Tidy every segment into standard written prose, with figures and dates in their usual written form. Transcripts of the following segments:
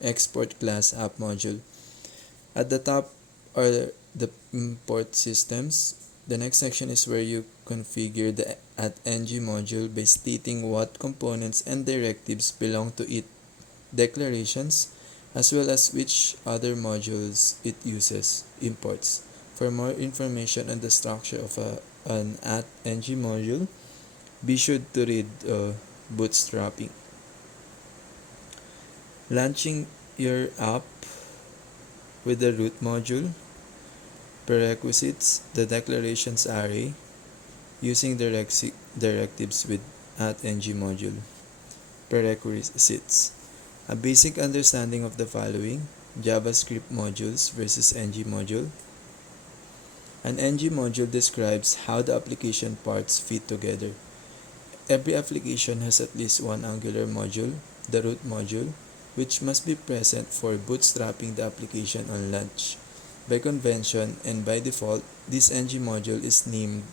export class app module. At the top are the import systems. The next section is where you configure the @ng module by stating what components and directives belong to it, declarations, as well as which other modules it uses, imports. For more information on the structure of an @ng module, be sure to read bootstrapping. Launching your app with the root module. Prerequisites: the declarations array, using directives with @ng module. Prerequisites: a basic understanding of the following: JavaScript modules versus ng module. An ng module describes how the application parts fit together. Every application has at least one Angular module, the root module, which must be present for bootstrapping the application on launch. By convention and by default, this ng module is named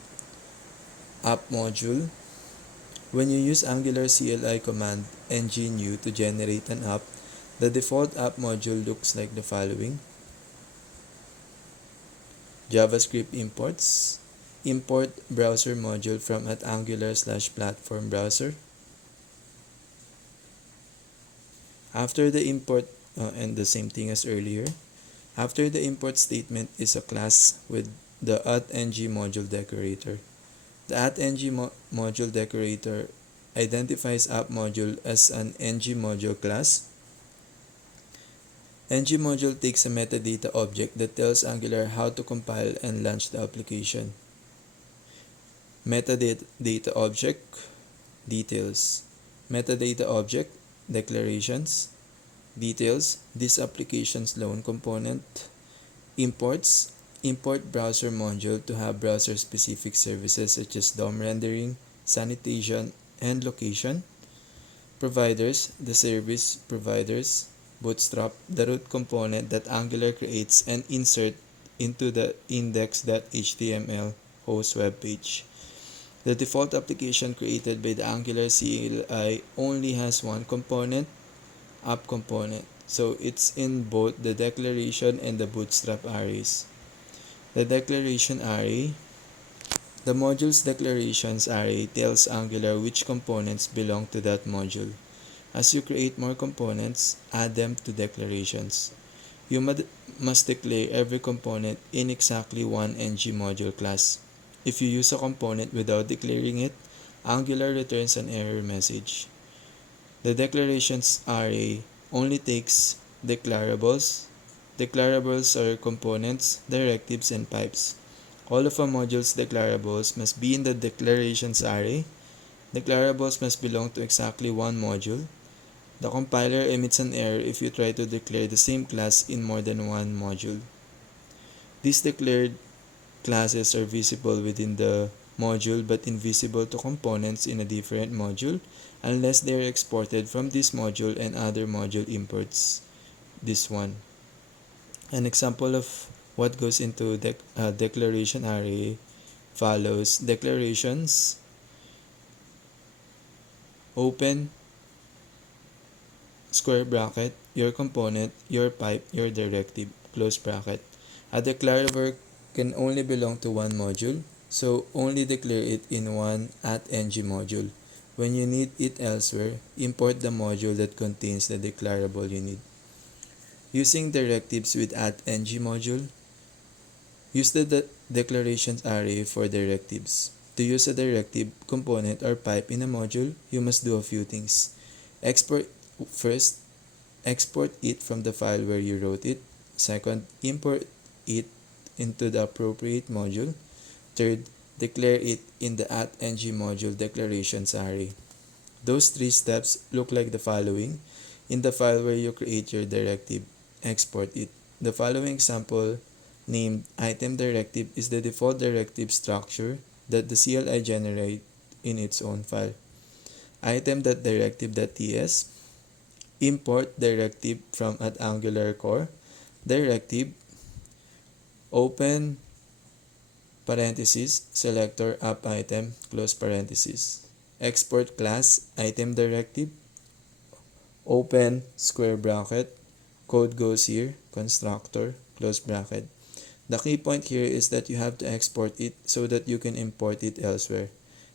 app module. When you use Angular CLI command ng-new to generate an app, the default app module looks like the following: JavaScript imports, import browser module from @angular/platform browser. After the import, and the same thing as earlier, after the import statement is a class with the @ng module decorator. The @ng module decorator identifies app module as an ng module class. ng module takes a metadata object that tells Angular how to compile and launch the application. Metadata object, details. Metadata object, declarations, details, this application's loan component. Imports, import browser module to have browser-specific services such as DOM rendering, sanitation, and location. Providers, the service providers. Bootstrap, the root component that Angular creates and insert into the index.html host web page. The default application created by the Angular CLI only has one component, app component, so it's in both the declaration and the bootstrap arrays. The declaration array, the module's declarations array tells Angular which components belong to that module. As you create more components, add them to declarations. You must declare every component in exactly one ng module class. If you use a component without declaring it, Angular returns an error message. The declarations array only takes declarables. Declarables are components, directives, and pipes. All of a module's declarables must be in the declarations array. Declarables must belong to exactly one module. The compiler emits an error if you try to declare the same class in more than one module. These declared classes are visible within the module but invisible to components in a different module unless they are exported from this module and other module imports this one. An example of what goes into declaration array follows: declarations, open square bracket, your component, your pipe, your directive, close bracket. A declarator can only belong to one module, so only declare it in one @ng module. When you need it elsewhere, import the module that contains the declarable you need. Using directives with @ng module, use the declarations array for directives. To use a directive, component, or pipe in a module, you must do a few things. First, export it from the file where you wrote it. Second, import it into the appropriate module. Third, declare it in the @ng module declarations array. Those three steps look like the following. In the file where you create your directive, export it. The following example, named item directive, is the default directive structure that the CLI generates in its own file. Item.directive.ts, import directive from @Angular core, directive, open parenthesis, selector app item, close parenthesis. Export class, item directive, open square bracket, code goes here, constructor, close bracket. The key point here is that you have to export it so that you can import it elsewhere.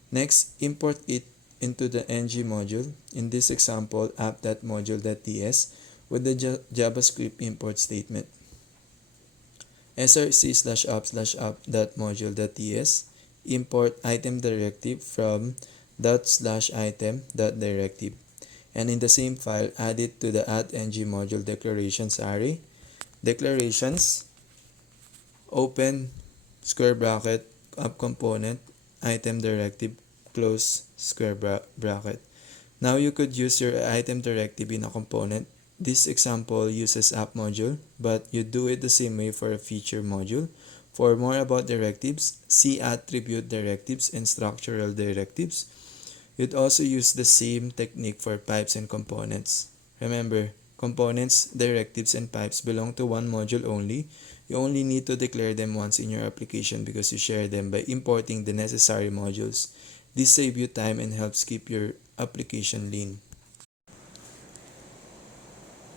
Next, import it into the ng module, in this example app.module.ts, with the JavaScript import statement. src/app/app.module.ts, import item directive from ./item.directive. And in the same file, add it to the @ng module declarations array. Declarations, open square bracket, app component, item directive, close square bracket. Now you could use your item directive in a component. This example uses app module, but you do it the same way for a feature module. For more about directives, see attribute directives and structural directives. You'd also use the same technique for pipes and components. Remember, components, directives, and pipes belong to one module only. You only need to declare them once in your application because you share them by importing the necessary modules. This saves you time and helps keep your application lean.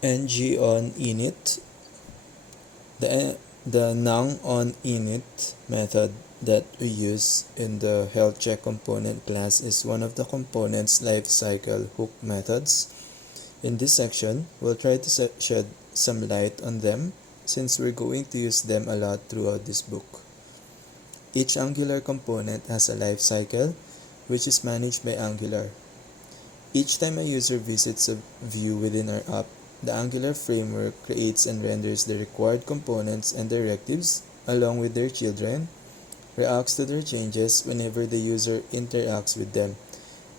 ng on init. The nang on init method that we use in the health check component class is one of the component's lifecycle hook methods. In this section, we'll try to shed some light on them since we're going to use them a lot throughout this book. Each Angular component has a lifecycle, which is managed by Angular. Each time a user visits a view within our app, the Angular framework creates and renders the required components and directives along with their children, reacts to their changes whenever the user interacts with them,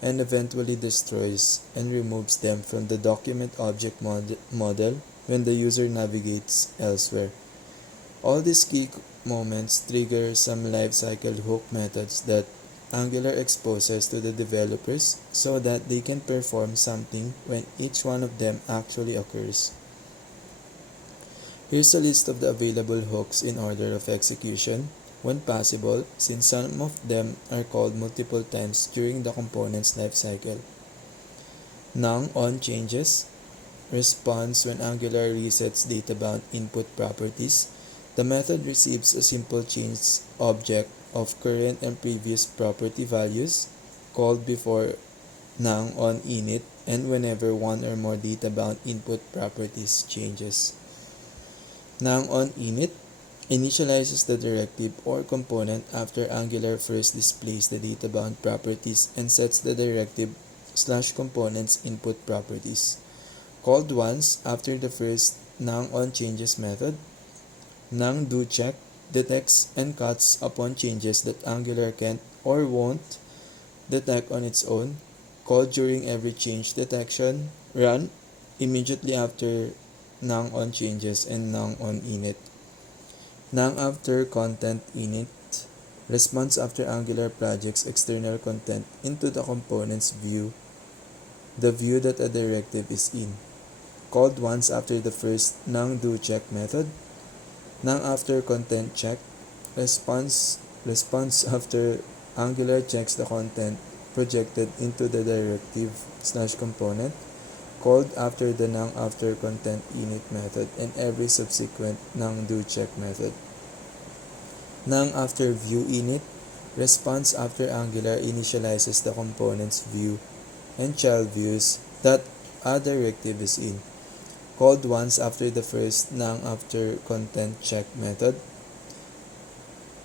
and eventually destroys and removes them from the document object model when the user navigates elsewhere. All these key moments trigger some lifecycle hook methods that Angular exposes to the developers so that they can perform something when each one of them actually occurs. Here's a list of the available hooks in order of execution, when possible, since some of them are called multiple times during the component's lifecycle. Nang on changes responds when Angular resets databound input properties. The method receives a simple change object of current and previous property values called before nang on init and whenever one or more databound input properties changes. Nang on init initializes the directive or component after Angular first displays the databound properties and sets the directive/component's input properties. Called once after the first nang on changes method, nang do check detects and cuts upon changes that Angular can't or won't detect on its own, called during every change detection run immediately after nang on changes and nang on init. Nang after content init responds after Angular projects external content into the component's view, the view that a directive is in, called once after the first nang do check method. Nang after content check response after Angular checks the content projected into the directive/component, called after the nang after content init method and every subsequent nang do check method. Nang after view init responds after Angular initializes the component's view and child views that a directive is in, called once after the first nang after content check method.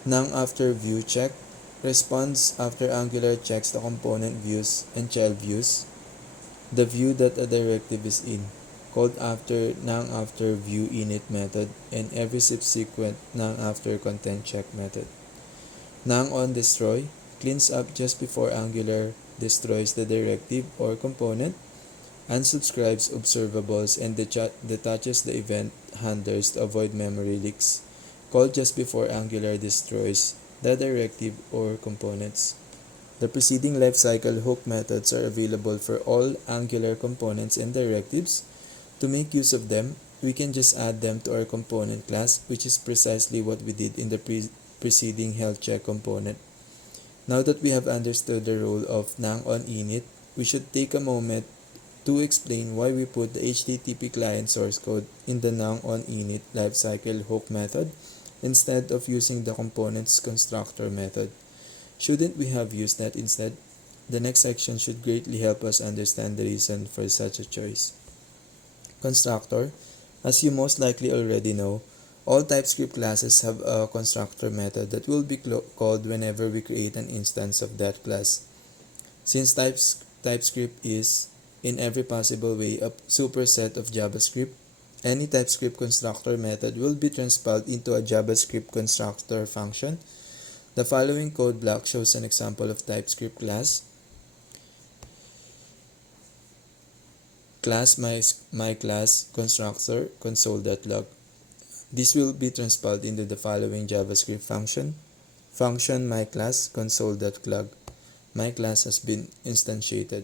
Nang after view check responds after Angular checks the component views and child views, the view that a directive is in, called after nang after view init method and every subsequent nang after content check method. Nang on destroy cleans up just before Angular destroys the directive or component, unsubscribes observables, and detaches the event handlers to avoid memory leaks, called just before Angular destroys the directive or components. The preceding lifecycle hook methods are available for all Angular components and directives. To make use of them, we can just add them to our component class, which is precisely what we did in the preceding health check component. Now that we have understood the role of nang on init, we should take a moment to explain why we put the HTTP client source code in the now on init lifecycle hook method instead of using the components constructor method. Shouldn't we have used that instead? The next section should greatly help us understand the reason for such a choice. Constructor. As you most likely already know, all TypeScript classes have a constructor method that will be called whenever we create an instance of that class. Since TypeScript is, in every possible way, a superset of JavaScript, any TypeScript constructor method will be transpiled into a JavaScript constructor function. The following code block shows an example of TypeScript class. Class my class constructor console.log. This will be transpiled into the following JavaScript function. Function my class console.log. My class has been instantiated.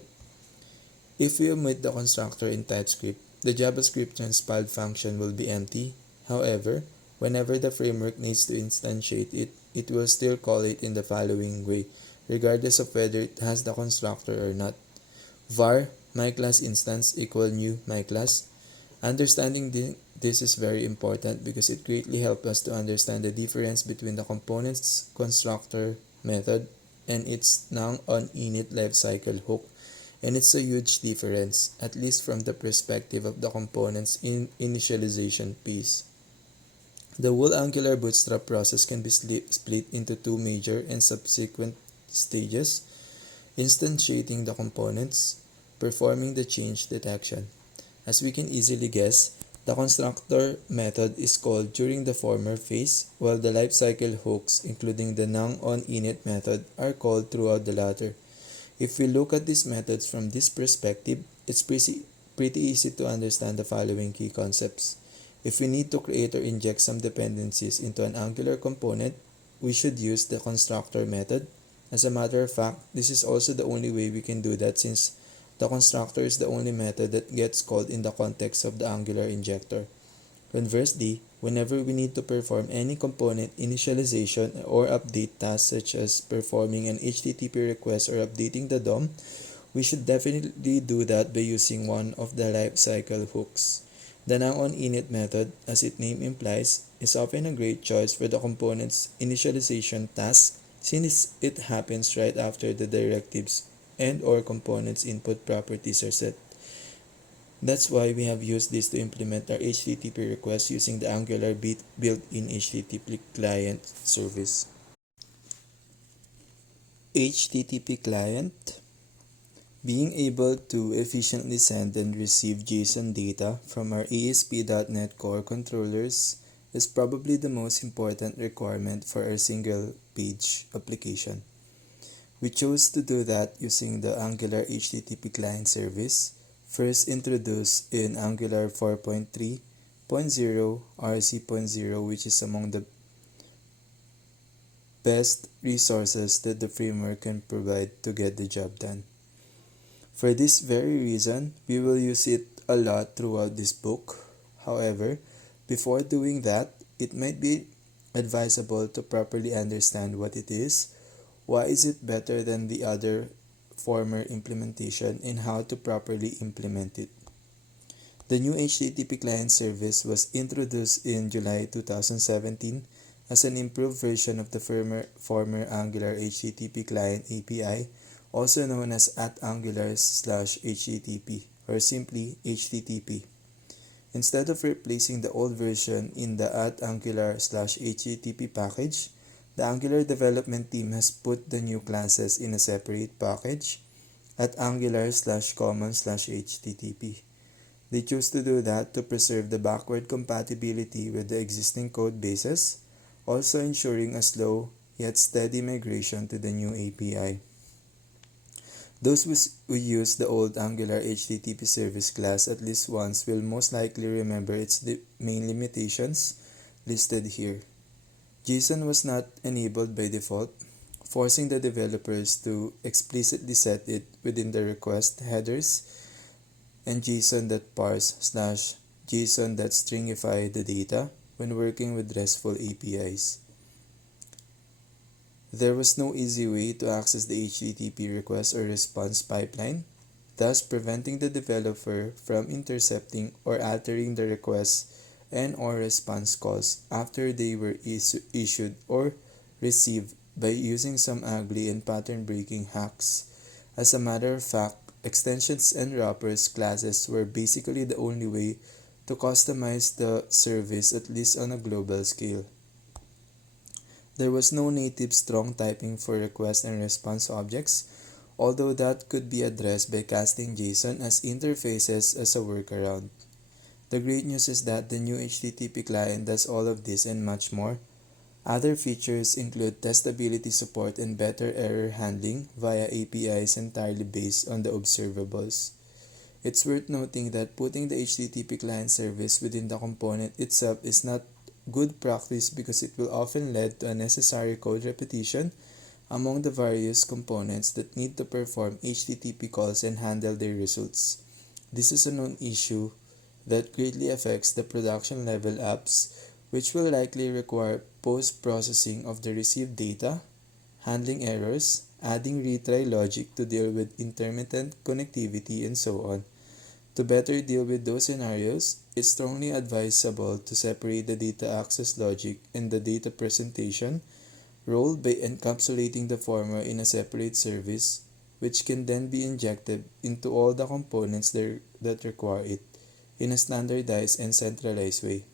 If we omit the constructor in TypeScript, the JavaScript transpiled function will be empty. However, whenever the framework needs to instantiate it, it will still call it in the following way, regardless of whether it has the constructor or not. var myClassInstance equal new myClass. Understanding this is very important because it greatly helps us to understand the difference between the components constructor method and its now on init lifecycle hook, and it's a huge difference, at least from the perspective of the components in initialization piece. The whole Angular bootstrap process can be split into two major and subsequent stages: instantiating the components, performing the change detection. As we can easily guess, the constructor method is called during the former phase, while the lifecycle hooks, including the now on init method, are called throughout the latter. If we look at these methods from this perspective, it's pretty easy to understand the following key concepts. If we need to create or inject some dependencies into an Angular component, we should use the constructor method. As a matter of fact, this is also the only way we can do that, since the constructor is the only method that gets called in the context of the Angular injector. Conversely, whenever we need to perform any component initialization or update tasks such as performing an HTTP request or updating the DOM, we should definitely do that by using one of the lifecycle hooks. The nowOnInit method, as its name implies, is often a great choice for the component's initialization task, since it happens right after the directives and or components input properties are set. That's why we have used this to implement our HTTP request using the Angular built-in HTTP client service. HTTP client. Being able to efficiently send and receive JSON data from our ASP.NET Core controllers is probably the most important requirement for our single-page application. We chose to do that using the Angular HTTP client service, first introduced in Angular 4.3.0 RC.0, which is among the best resources that the framework can provide to get the job done. For this very reason, we will use it a lot throughout this book. However, before doing that, it might be advisable to properly understand what it is, why is it better than the other former implementation, and how to properly implement it. The new HTTP client service was introduced in July 2017 as an improved version of the former Angular HTTP client API, also known as @angular/http or simply HTTP. Instead of replacing the old version in the @angular/http package, the Angular development team has put the new classes in a separate package @angular/common/http. They chose to do that to preserve the backward compatibility with the existing code bases, also ensuring a slow yet steady migration to the new API. Those who use the old Angular HTTP service class at least once will most likely remember its main limitations listed here. JSON was not enabled by default, forcing the developers to explicitly set it within the request headers, and JSON.parse/JSON.stringify the data when working with RESTful APIs. There was no easy way to access the HTTP request or response pipeline. thus preventing the developer from intercepting or altering the request and/or response calls after they were issued or received by using some ugly and pattern-breaking hacks. As a matter of fact, extensions and wrappers classes were basically the only way to customize the service, at least on a global scale. There was no native strong typing for request and response objects, although that could be addressed by casting JSON as interfaces as a workaround. The great news is that the new HTTP client does all of this and much more. Other features include testability support and better error handling via APIs entirely based on the observables. It's worth noting that putting the HTTP client service within the component itself is not good practice because it will often lead to unnecessary code repetition among the various components that need to perform HTTP calls and handle their results. This is a known issue that greatly affects the production level apps, which will likely require post-processing of the received data, handling errors, adding retry logic to deal with intermittent connectivity, and so on. To better deal with those scenarios, it's strongly advisable to separate the data access logic and the data presentation role by encapsulating the former in a separate service, which can then be injected into all the components that require it in a standardized and centralized way.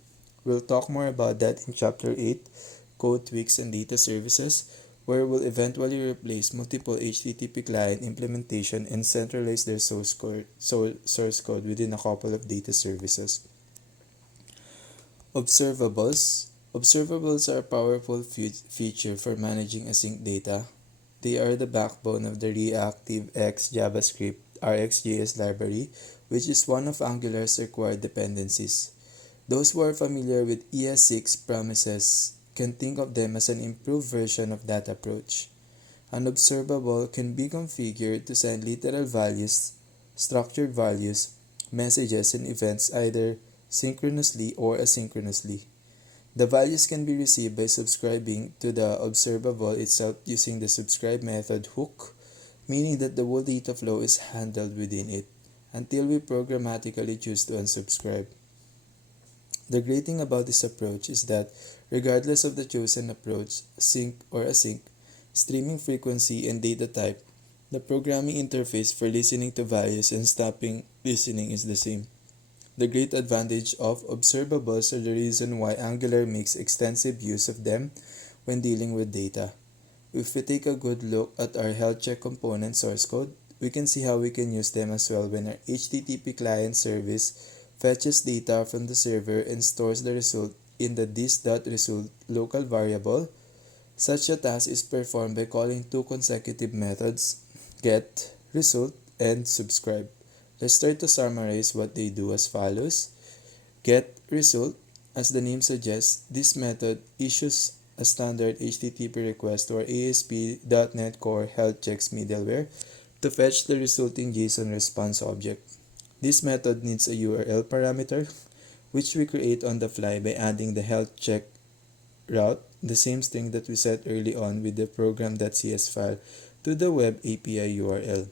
We'll talk more about that in Chapter 8, Code Tweaks and Data Services, where we'll eventually replace multiple HTTP client implementation and centralize their source code within a couple of data services. Observables. Observables are a powerful feature for managing async data. They are the backbone of the ReactiveX JavaScript RxJS library, which is one of Angular's required dependencies. Those who are familiar with ES6 promises can think of them as an improved version of that approach. An observable can be configured to send literal values, structured values, messages, and events either synchronously or asynchronously. The values can be received by subscribing to the observable itself using the subscribe method hook, meaning that the whole data flow is handled within it until we programmatically choose to unsubscribe. The great thing about this approach is that regardless of the chosen approach, sync or async, streaming frequency, and data type, the programming interface for listening to values and stopping listening is the same. The great advantage of observables are the reason why Angular makes extensive use of them when dealing with data. If we take a good look at our health check component source code, we can see how we can use them as well when our HTTP client service fetches data from the server and stores the result in the this.result local variable. Such a task is performed by calling two consecutive methods, get, result, and subscribe. Let's try to summarize what they do as follows. Get result, as the name suggests, this method issues a standard HTTP request to our ASP.NET Core Health Checks middleware to fetch the resulting JSON response object. This method needs a URL parameter, which we create on the fly by adding the health check route, the same string that we set early on with the program.cs file, to the web API URL.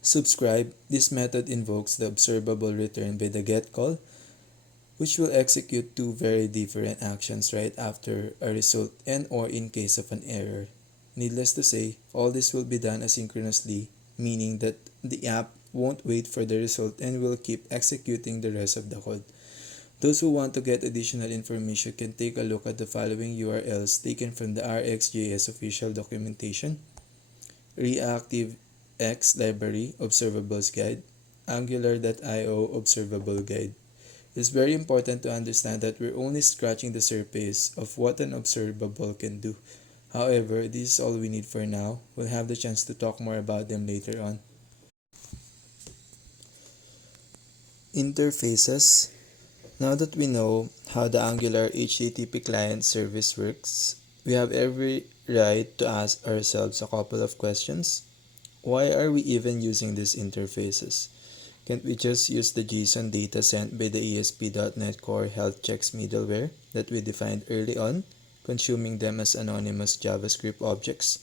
Subscribe, this method invokes the observable returned by the get call, which will execute two very different actions right after a result and/or in case of an error. Needless to say, all this will be done asynchronously, meaning that the app won't wait for the result and will keep executing the rest of the code. Those who want to get additional information can take a look at the following URLs taken from the RxJS official documentation: ReactiveX Library Observables Guide, Angular.io Observable Guide. It's very important to understand that we're only scratching the surface of what an observable can do. However, this is all we need for now. We'll have the chance to talk more about them later on. Interfaces. Now that we know how the Angular HTTP client service works, we have every right to ask ourselves a couple of questions. Why are we even using these interfaces? Can't we just use the JSON data sent by the ASP.NET Core Health Checks middleware that we defined early on, consuming them as anonymous JavaScript objects?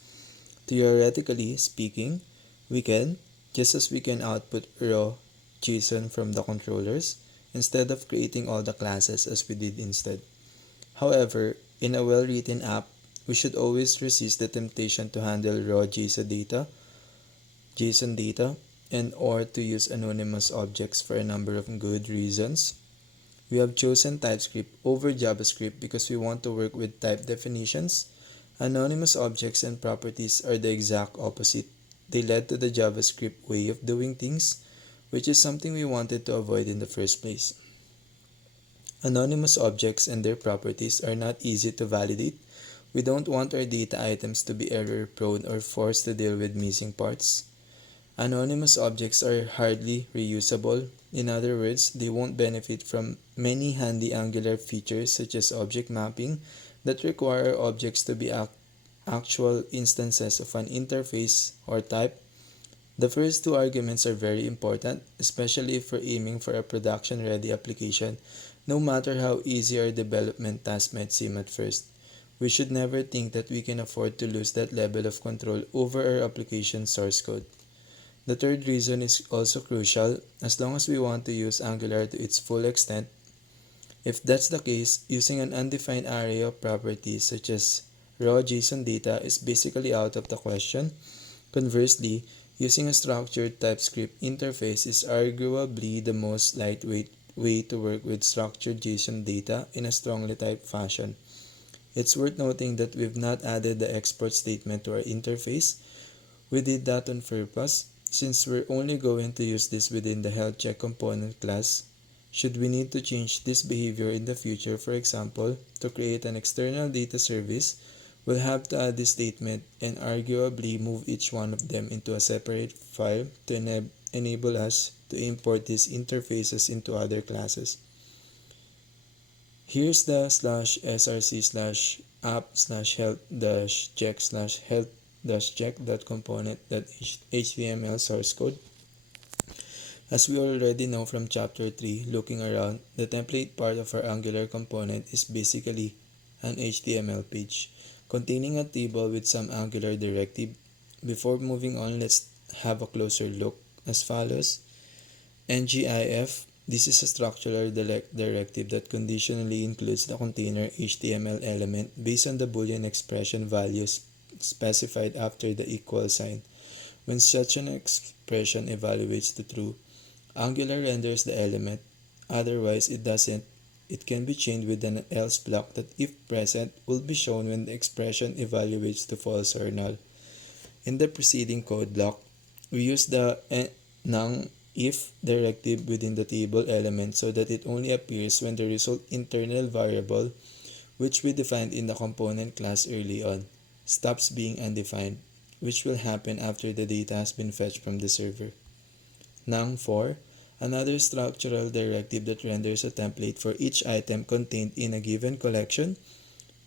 Theoretically speaking, we can, just as we can output raw JSON from the controllers instead of creating all the classes as we did instead. However, in a well-written app, we should always resist the temptation to handle raw JSON data, and or to use anonymous objects for a number of good reasons. We have chosen TypeScript over JavaScript because we want to work with type definitions. Anonymous objects and properties are the exact opposite. They led to the JavaScript way of doing things, which is something we wanted to avoid in the first place. Anonymous objects and their properties are not easy to validate. We don't want our data items to be error prone or forced to deal with missing parts. Anonymous objects are hardly reusable. In other words, they won't benefit from many handy Angular features such as object mapping that require objects to be actual instances of an interface or type. The first two arguments are very important, especially if we're aiming for a production-ready application, no matter how easy our development task might seem at first. We should never think that we can afford to lose that level of control over our application source code. The third reason is also crucial. As long as we want to use Angular to its full extent, if that's the case, using an undefined array of properties such as raw JSON data is basically out of the question. Conversely, using a structured TypeScript interface is arguably the most lightweight way to work with structured JSON data in a strongly typed fashion. It's worth noting that we've not added the export statement to our interface. We did that on purpose, since we're only going to use this within the health check component class. Should we need to change this behavior in the future, for example, to create an external data service, we'll have to add this statement and arguably move each one of them into a separate file to enable us to import these interfaces into other classes. Here's the /src/app/health-check/health-check.component.html source code. As we already know from chapter 3, looking around, the template part of our Angular component is basically an HTML page containing a table with some Angular directive. Before moving on, let's have a closer look as follows. ngIf. This is a structural directive that conditionally includes the container HTML element based on the Boolean expression values specified after the equal sign. When such an expression evaluates to true, Angular renders the element. Otherwise, it doesn't. It can be chained with an else block that, if present, will be shown when the expression evaluates to false or null. In the preceding code block, we use the if directive within the table element so that it only appears when the result internal variable, which we defined in the component class early on, stops being undefined, which will happen after the data has been fetched from the server. nang4, another structural directive that renders a template for each item contained in a given collection.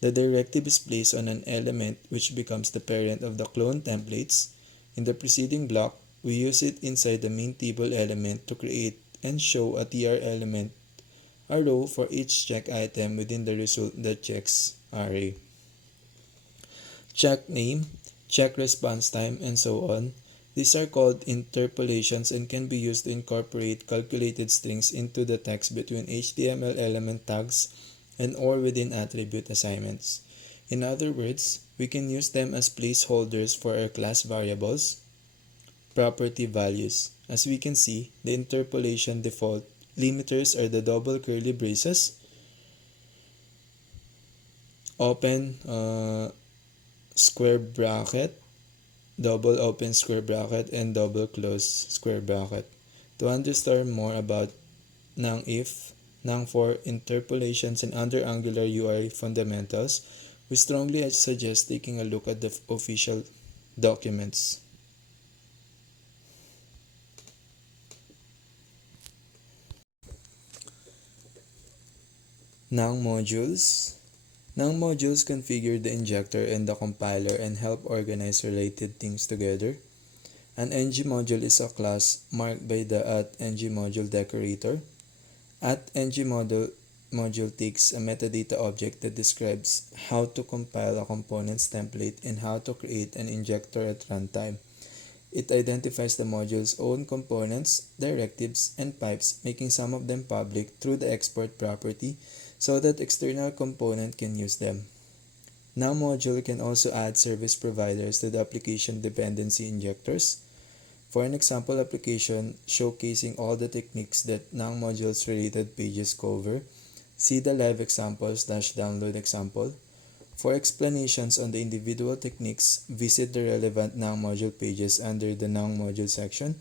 The directive is placed on an element which becomes the parent of the clone templates. In the preceding block, we use it inside the main table element to create and show a tr element, a row for each check item within the result.checks array. Check name, check response time, and so on. These are called interpolations and can be used to incorporate calculated strings into the text between HTML element tags and or within attribute assignments. In other words, we can use them as placeholders for our class variables, property values. As we can see, the interpolation default limiters are the double curly braces, open square bracket, double open square bracket, and double close square bracket. To understand more about nang-if, nang4 interpolations, and other Angular UI fundamentals, we strongly suggest taking a look at the official documents. Nang modules. Nang modules configure the injector and the compiler and help organize related things together. An ng module is a class marked by the @ngModule decorator. @ngModule takes a metadata object that describes how to compile a component's template and how to create an injector at runtime. It identifies the module's own components, directives, and pipes, making some of them public through the export property so that external component can use them. Now module can also add service providers to the application dependency injectors. For an example application showcasing all the techniques that Nang module's related pages cover, see the live example/download example. For explanations on the individual techniques, visit the relevant Nang module pages under the Nang module section.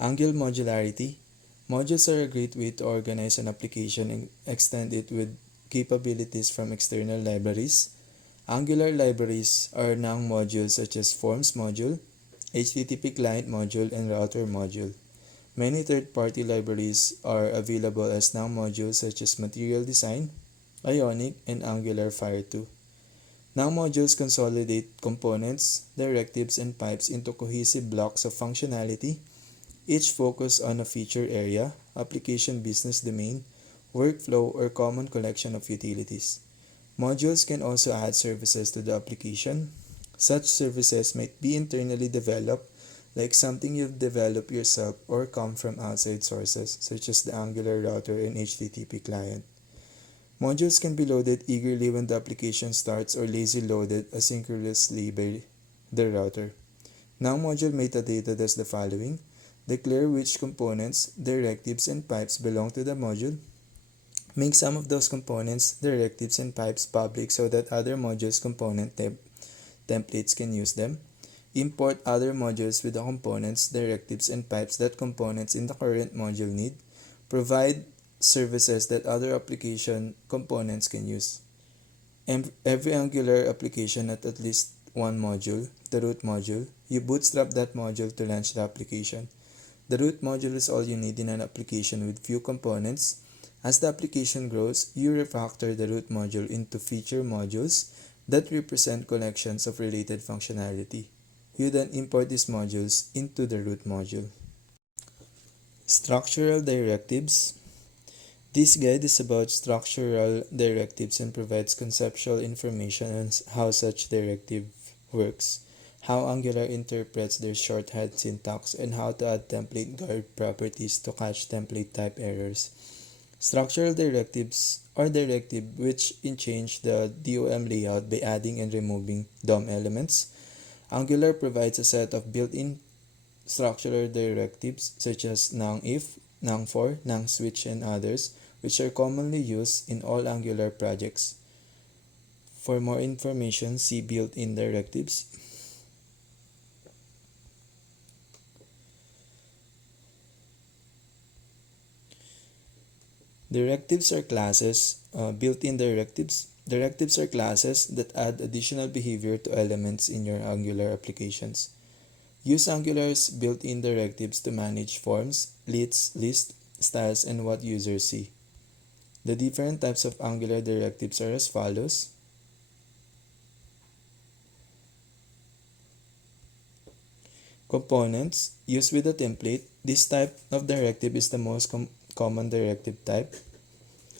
Angular modularity. Modules are a great way to organize an application and extend it with capabilities from external libraries. Angular libraries are Nang modules such as Forms module, HTTP client module, and Router module. Many third-party libraries are available as Nang modules such as Material Design, Ionic, and Angular Fire 2. Nang modules consolidate components, directives, and pipes into cohesive blocks of functionality, each focused on a feature area, application business domain, workflow, or common collection of utilities. Modules can also add services to the application. Such services might be internally developed, like something you've developed yourself, or come from outside sources, such as the Angular router and HTTP client. Modules can be loaded eagerly when the application starts or lazy loaded asynchronously by the router. Now module metadata does the following. Declare which components, directives, and pipes belong to the module. Make some of those components, directives, and pipes public so that other modules' templates can use them. Import other modules with the components, directives, and pipes that components in the current module need. Provide services that other application components can use. Every Angular application has at least one module, the root module. You bootstrap that module to launch the application. The root module is all you need in an application with few components. As the application grows, you refactor the root module into feature modules that represent collections of related functionality. You then import these modules into the root module. Structural directives. This guide is about structural directives and provides conceptual information on how such directive works, how Angular interprets their shorthand syntax, and how to add template guard properties to catch template type errors. Structural directives are directives which change the DOM layout by adding and removing DOM elements. Angular provides a set of built-in structural directives such as nangif, nang4, nangswitch, and others, which are commonly used in all Angular projects. For more information, see built-in directives. Directives are classes, built-in directives. Directives are classes that add additional behavior to elements in your Angular applications. Use Angular's built-in directives to manage forms, lists, styles, and what users see. The different types of Angular directives are as follows. Components, used with a template. This type of directive is the most common directive type.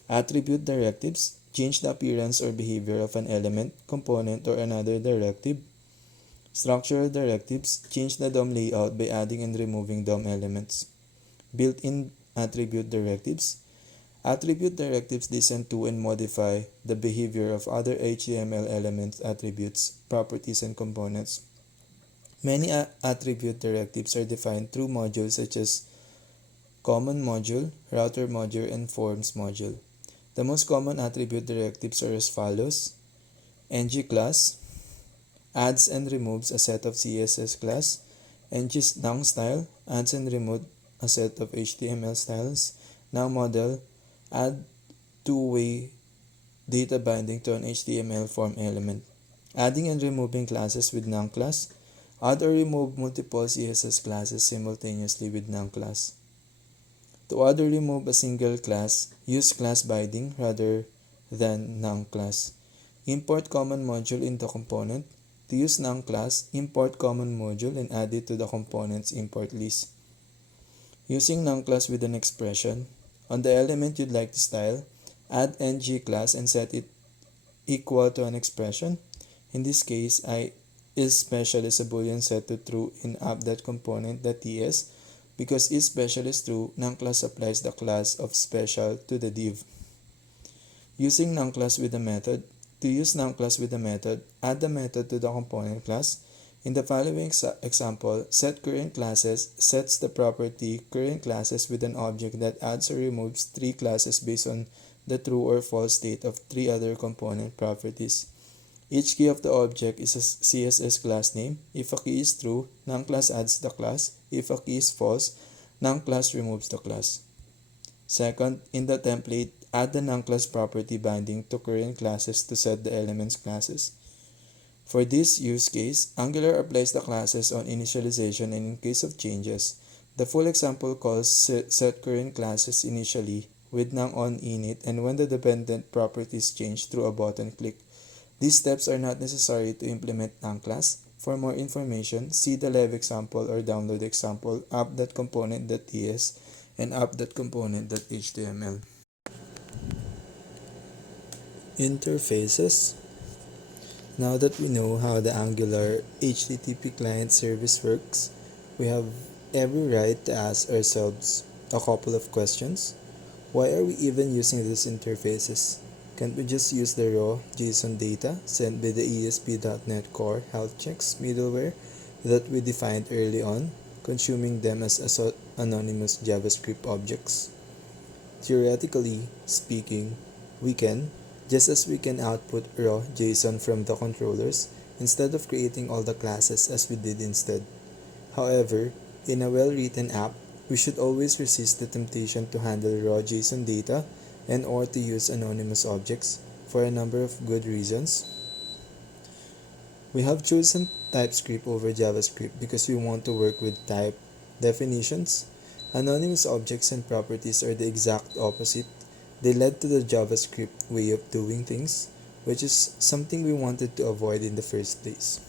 Attribute directives, change the appearance or behavior of an element, component, or another directive. Structural directives, change the DOM layout by adding and removing DOM elements. Built-in attribute directives. Attribute directives listen to and modify the behavior of other HTML elements, attributes, properties, and components. Many attribute directives are defined through modules such as common module, router module, and forms module. The most common attribute directives are as follows. ng-class adds and removes a set of CSS class. ng-style adds and removes a set of HTML styles. Now-model add two-way data binding to an HTML form element. Adding and removing classes with nang-class. Add or remove multiple CSS classes simultaneously with nang-class. To add or remove a single class, use class binding rather than nang-class. Import common module into component. To use nang-class, import common module and add it to the components import list. Using nang-class with an expression, on the element you'd like to style, add ng-class and set it equal to an expression. In this case, I is special is a boolean set to true in app.component.ts. Because is special is true, nonclass applies the class of special to the div. Using nonclass with a method. To use nonclass with a method, add the method to the component class. In the following example, set current classes sets the property current classes with an object that adds or removes three classes based on the true or false state of three other component properties. Each key of the object is a CSS class name. If a key is true, nonclass adds the class. If a key is false, nonclass removes the class. Second, in the template, add the nonclass property binding to current classes to set the elements classes. For this use case, Angular applies the classes on initialization and in case of changes. The full example calls set current classes initially with none on init and when the dependent properties change through a button click. These steps are not necessary to implement nonclass. For more information, see the live example or download example app.component.ts and app.component.html. Interfaces. Now that we know how the Angular HTTP client service works, we have every right to ask ourselves a couple of questions. Why are we even using these interfaces? Can't we just use the raw JSON data sent by the ESP.NET Core health checks middleware that we defined early on, consuming them as anonymous JavaScript objects? Theoretically speaking, we can, just as we can output raw JSON from the controllers instead of creating all the classes as we did instead. However, in a well-written app, we should always resist the temptation to handle raw JSON data and or to use anonymous objects for a number of good reasons. We have chosen TypeScript over JavaScript because we want to work with type definitions. Anonymous objects and properties are the exact opposite. They led to the JavaScript way of doing things, which is something we wanted to avoid in the first place.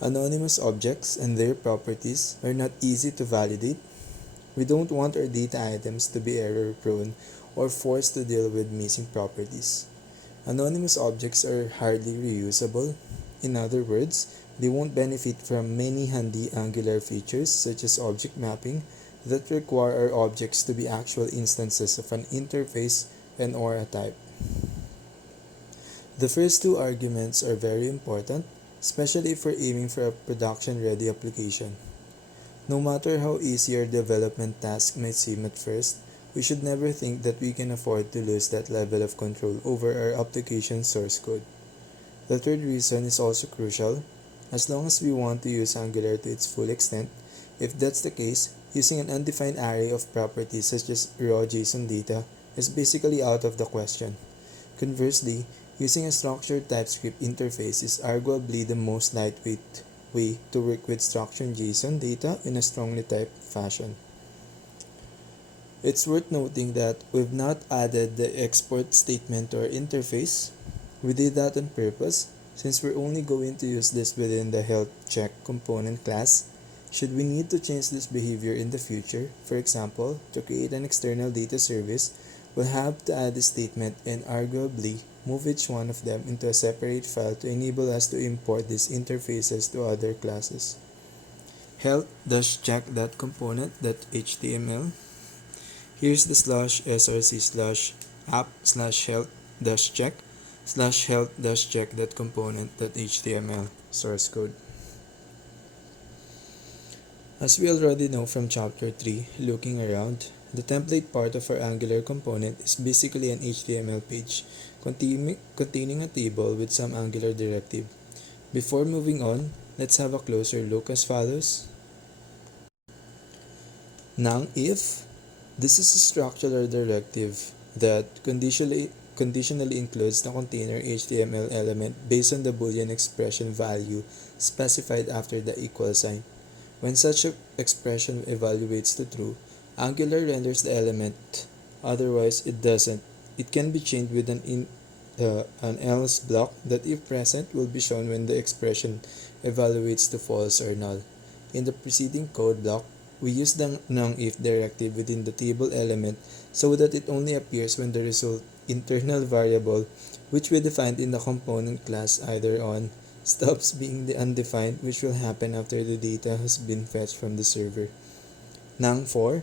Anonymous objects and their properties are not easy to validate. We don't want our data items to be error prone or forced to deal with missing properties. Anonymous objects are hardly reusable. In other words, they won't benefit from many handy Angular features such as object mapping that require our objects to be actual instances of an interface and or a type. The first two arguments are very important, especially if we're aiming for a production-ready application. No matter how easy our development task might seem at first, we should never think that we can afford to lose that level of control over our application source code. The third reason is also crucial. As long as we want to use Angular to its full extent, if that's the case, using an undefined array of properties such as raw JSON data is basically out of the question. Conversely, using a structured TypeScript interface is arguably the most lightweight way to work with structured JSON data in a strongly typed fashion. It's worth noting that we've not added the export statement to our interface. We did that on purpose since we're only going to use this within the health check component class. Should we need to change this behavior in the future, for example, to create an external data service, we'll have to add a statement and arguably move each one of them into a separate file to enable us to import these interfaces to other classes. health-check.component.html. Here's the /src/app/health-check/health-check.component.html source code. As we already know from chapter 3, looking around, the template part of our Angular component is basically an HTML page containing a table with some Angular directive. Before moving on, let's have a closer look as follows. Nang-if. This is a structural directive that conditionally includes the container HTML element based on the Boolean expression value specified after the equal sign. When such an expression evaluates to true, Angular renders the element, otherwise it doesn't. It can be chained with an else block that if present will be shown when the expression evaluates to false or null. In the preceding code block, we use the nang-if directive within the table element so that it only appears when the result internal variable which we defined in the component class either on stops being the undefined, which will happen after the data has been fetched from the server. Nang4,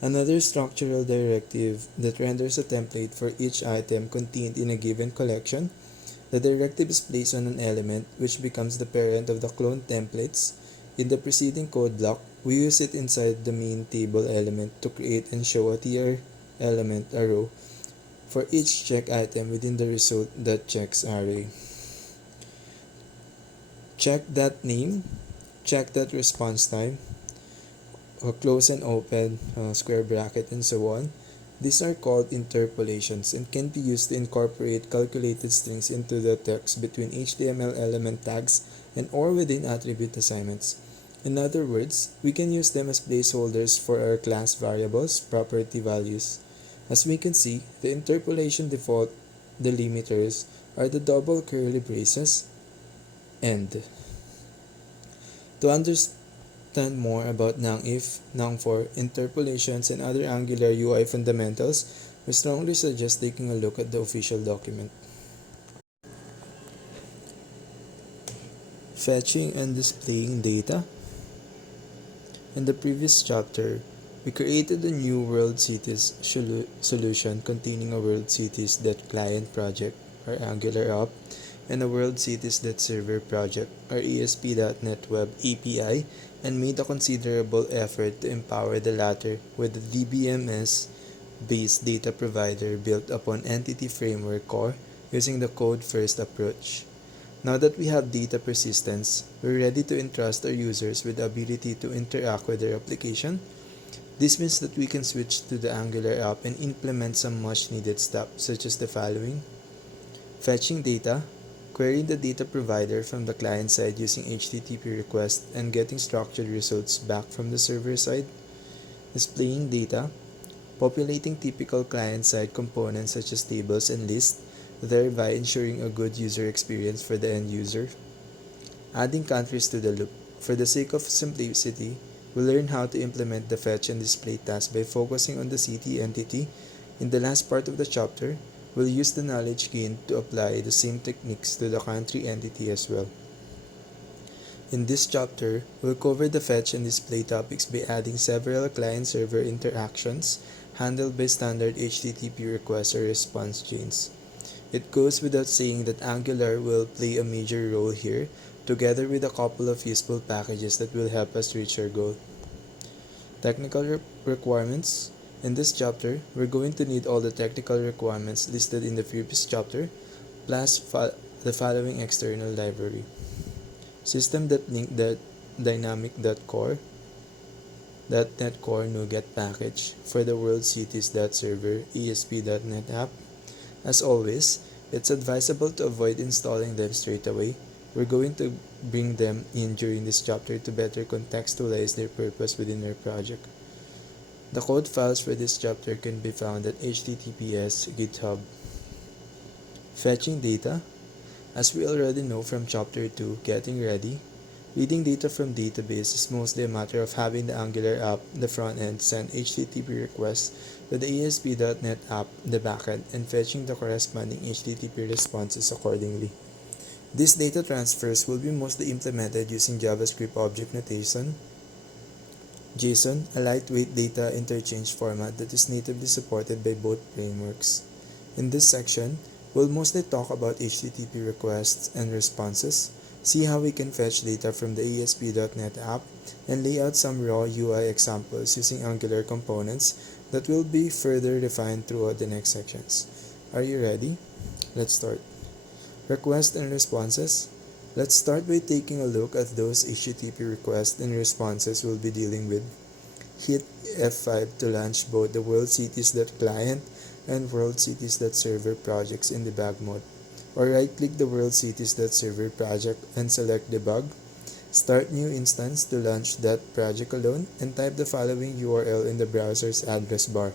another structural directive that renders a template for each item contained in a given collection. The directive is placed on an element which becomes the parent of the cloned templates. In the preceding code block, we use it inside the main table element to create and show a tier element arrow for each check item within the result.checks array. Check that name, check that response time, close and open, square bracket, and so on. These are called interpolations and can be used to incorporate calculated strings into the text between HTML element tags and or within attribute assignments. In other words, we can use them as placeholders for our class variables, property values. As we can see, the interpolation default delimiters are the double curly braces and. To understand more about nangif, nang4, interpolations, and other Angular UI fundamentals, we strongly suggest taking a look at the official document. Fetching and displaying data. In the previous chapter, we created a new World Cities solution containing a World Cities.client project, or Angular app, and a World Cities.server project, or ASP.NET Web API, and made a considerable effort to empower the latter with a DBMS-based data provider built upon Entity Framework Core using the code-first approach. Now that we have data persistence, we're ready to entrust our users with the ability to interact with their application. This means that we can switch to the Angular app and implement some much needed steps such as the following: fetching data, querying the data provider from the client side using HTTP request and getting structured results back from the server side, displaying data, populating typical client-side components such as tables and lists, thereby ensuring a good user experience for the end user, adding countries to the loop. For the sake of simplicity, we'll learn how to implement the fetch and display task by focusing on the city entity. In the last part of the chapter, we'll use the knowledge gained to apply the same techniques to the country entity as well. In this chapter, we'll cover the fetch and display topics by adding several client-server interactions handled by standard HTTP request or response chains. It goes without saying that Angular will play a major role here, together with a couple of useful packages that will help us reach our goal. Technical requirements. In this chapter, we're going to need all the technical requirements listed in the previous chapter, plus the following external library: system.link.dynamic.core, .NET Core NuGet package for the World Cities.server ASP.NET app. As always, it's advisable to avoid installing them straight away. We're going to bring them in during this chapter to better contextualize their purpose within our project. The code files for this chapter can be found at https GitHub. Fetching data. As we already know from chapter 2, Getting Ready, reading data from database is mostly a matter of having the Angular app, the front end, send HTTP requests to the ASP.NET app, the backend, and fetching the corresponding HTTP responses accordingly. These data transfers will be mostly implemented using JavaScript Object Notation, JSON, a lightweight data interchange format that is natively supported by both frameworks. In this section, we'll mostly talk about HTTP requests and responses, see how we can fetch data from the ASP.NET app, and lay out some raw UI examples using Angular components that will be further refined throughout the next sections. Are you ready? Let's start. Requests and responses. Let's start by taking a look at those HTTP requests and responses we'll be dealing with. Hit F5 to launch both the World Cities.client and World Cities.server projects in debug mode, or right-click the World Cities.server project and select Debug. Start new instance to launch that project alone and type the following URL in the browser's address bar: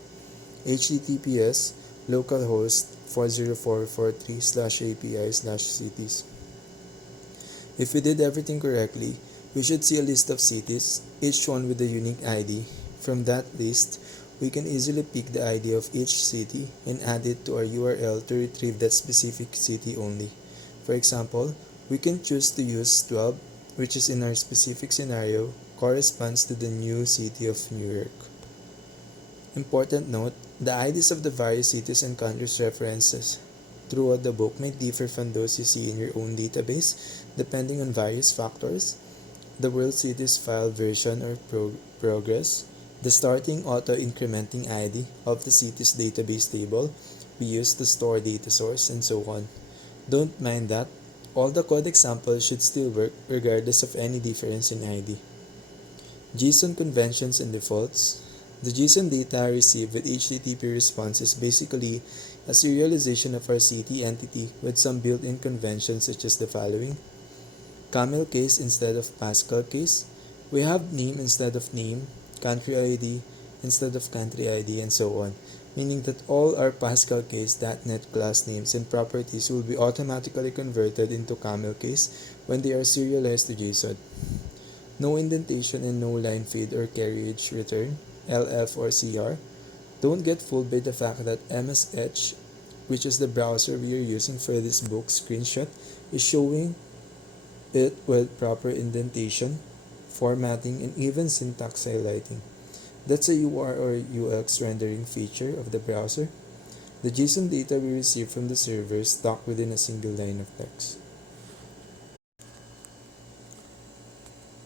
https localhost 40443/API/cities. If we did everything correctly, we should see a list of cities, each one with a unique ID. From that list, we can easily pick the ID of each city and add it to our URL to retrieve that specific city only. For example, We can choose to use 12, which is in our specific scenario, corresponds to the new city of New York. Important note, the IDs of the various cities and countries references throughout the book may differ from those you see in your own database depending on various factors: the World Cities file version or progress, the starting auto-incrementing ID of the city's database table we use to store data source, and so on. Don't mind that. All the code examples should still work regardless of any difference in ID. JSON conventions and defaults. The JSON data received with HTTP response is basically a serialization of our city entity with some built-in conventions such as the following: camel case instead of Pascal case. We have name instead of name, country ID instead of country ID, and so on, meaning that all our Pascal case.NET class names and properties will be automatically converted into camel case when they are serialized to JSON. No indentation and no line feed or carriage return, LF or CR. Don't get fooled by the fact that MS Edge, which is the browser we are using for this book screenshot, is showing it with proper indentation, formatting, and even syntax highlighting. That's a UI or UX rendering feature of the browser. The JSON data we receive from the server is stocked within a single line of text.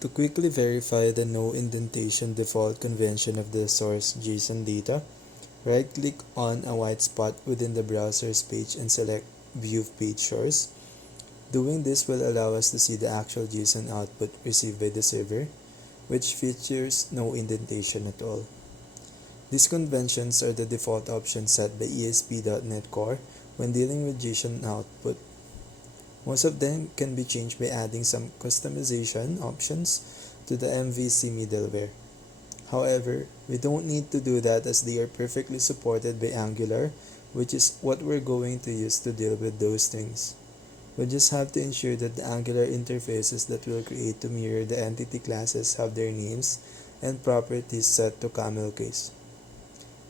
To quickly verify the no indentation default convention of the source JSON data, right-click on a white spot within the browser's page and select View Page Source. Doing this will allow us to see the actual JSON output received by the server, which features no indentation at all. These conventions are the default options set by ESP.NET Core when dealing with JSON output. Most of them can be changed by adding some customization options to the MVC middleware. However, we don't need to do that as they are perfectly supported by Angular, which is what we're going to use to deal with those things. We just have to ensure that the Angular interfaces that we'll create to mirror the entity classes have their names and properties set to camel case.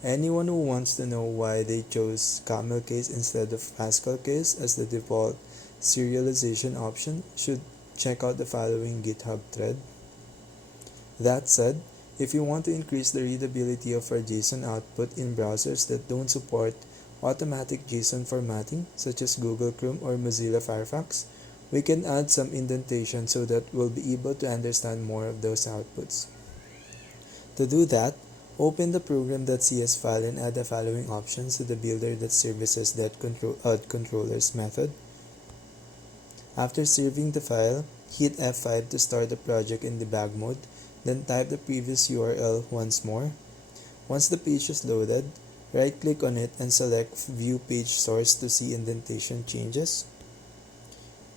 Anyone who wants to know why they chose camel case instead of Pascal case as the default serialization option should check out the following GitHub thread. That said, if you want to increase the readability of our JSON output in browsers that don't support automatic JSON formatting, such as Google Chrome or Mozilla Firefox, we can add some indentation so that we'll be able to understand more of those outputs. To do that, open the program.cs file and add the following options to the builder.services.controllers method. After saving the file, hit F5 to start the project in debug mode, then type the previous URL once more. Once the page is loaded, right-click on it and select View Page Source to see indentation changes.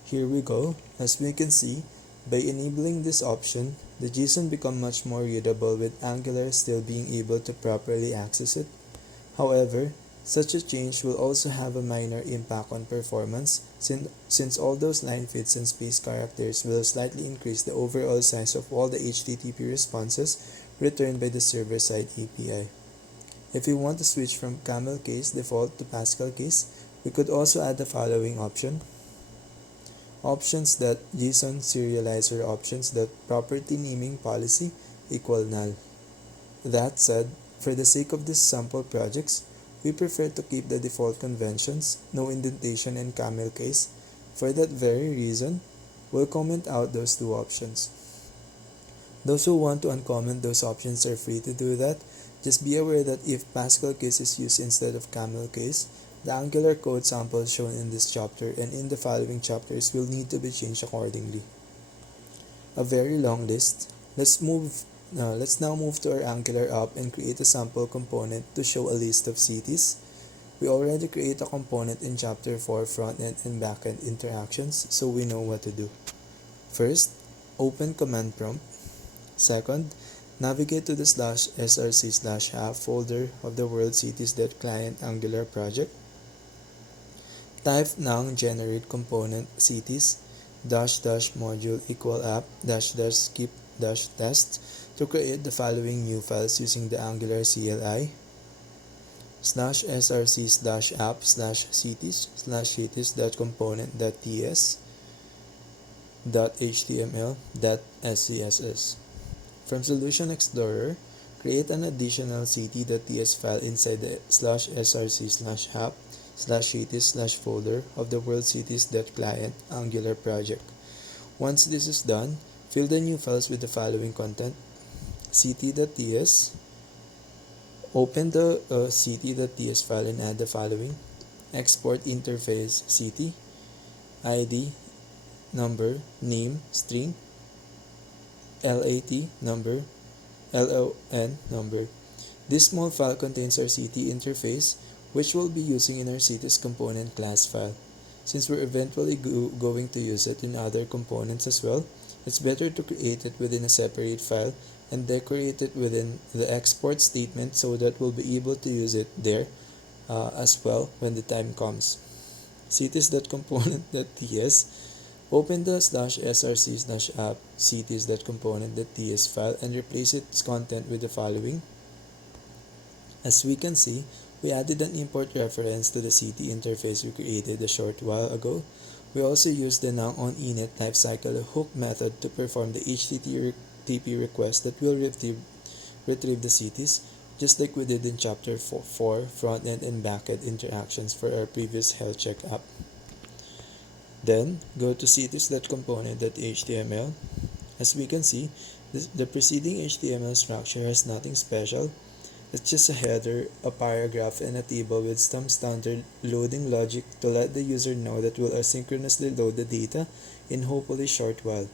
Here we go. As we can see, by enabling this option, the JSON becomes much more readable with Angular still being able to properly access it. However, such a change will also have a minor impact on performance since all those line feeds and space characters will slightly increase the overall size of all the HTTP responses returned by the server-side API. If we want to switch from camel case default to Pascal case, we could also add the following option. Options that JSON serializer options that property naming policy equal null. That said, for the sake of these sample projects, we prefer to keep the default conventions, no indentation and camel case. For that very reason, we'll comment out those two options. Those who want to uncomment those options are free to do that. Just be aware that if Pascal case is used instead of camel case, the Angular code samples shown in this chapter and in the following chapters will need to be changed accordingly. A very long list. Let's now move to our Angular app and create a sample component to show a list of cities. We already created a component in chapter 4 frontend and backend interactions, so we know what to do. First, open command prompt. Second, navigate to the /src/app folder of the World Cities.client Angular project. Type nang generate component cities --module equal app --skip -test to create the following new files using the Angular CLI: /src/app/cities/cities.component.ts, .html.scss. From Solution Explorer, create an additional ct.ts file inside the /src/app/cities/folder of the worldcities.client Angular project. Once this is done, fill the new files with the following content: ct.ts. Open the ct.ts file and add the following: export interface ct, id, number, name, string, lat, number, lon, number. This small file contains our ct interface, which we'll be using in our cities component class file. Since we're eventually going to use it in other components as well, it's better to create it within a separate file and decorate it within the export statement so that we'll be able to use it there as well when the time comes. cities.component.ts. Open the /src/app cities.component.ts file and replace its content with the following. As we can see, we added an import reference to the ct interface we created a short while ago. We also used the nownOnInit lifecycle hook method to perform the HTTP request that will retrieve the cities, just like we did in Chapter 4, front-end and back-end interactions for our previous health check app. Then, go to cities.component.html. As we can see, the preceding HTML structure has nothing special. It's just a header, a paragraph, and a table with some standard loading logic to let the user know that we'll asynchronously load the data in hopefully short while.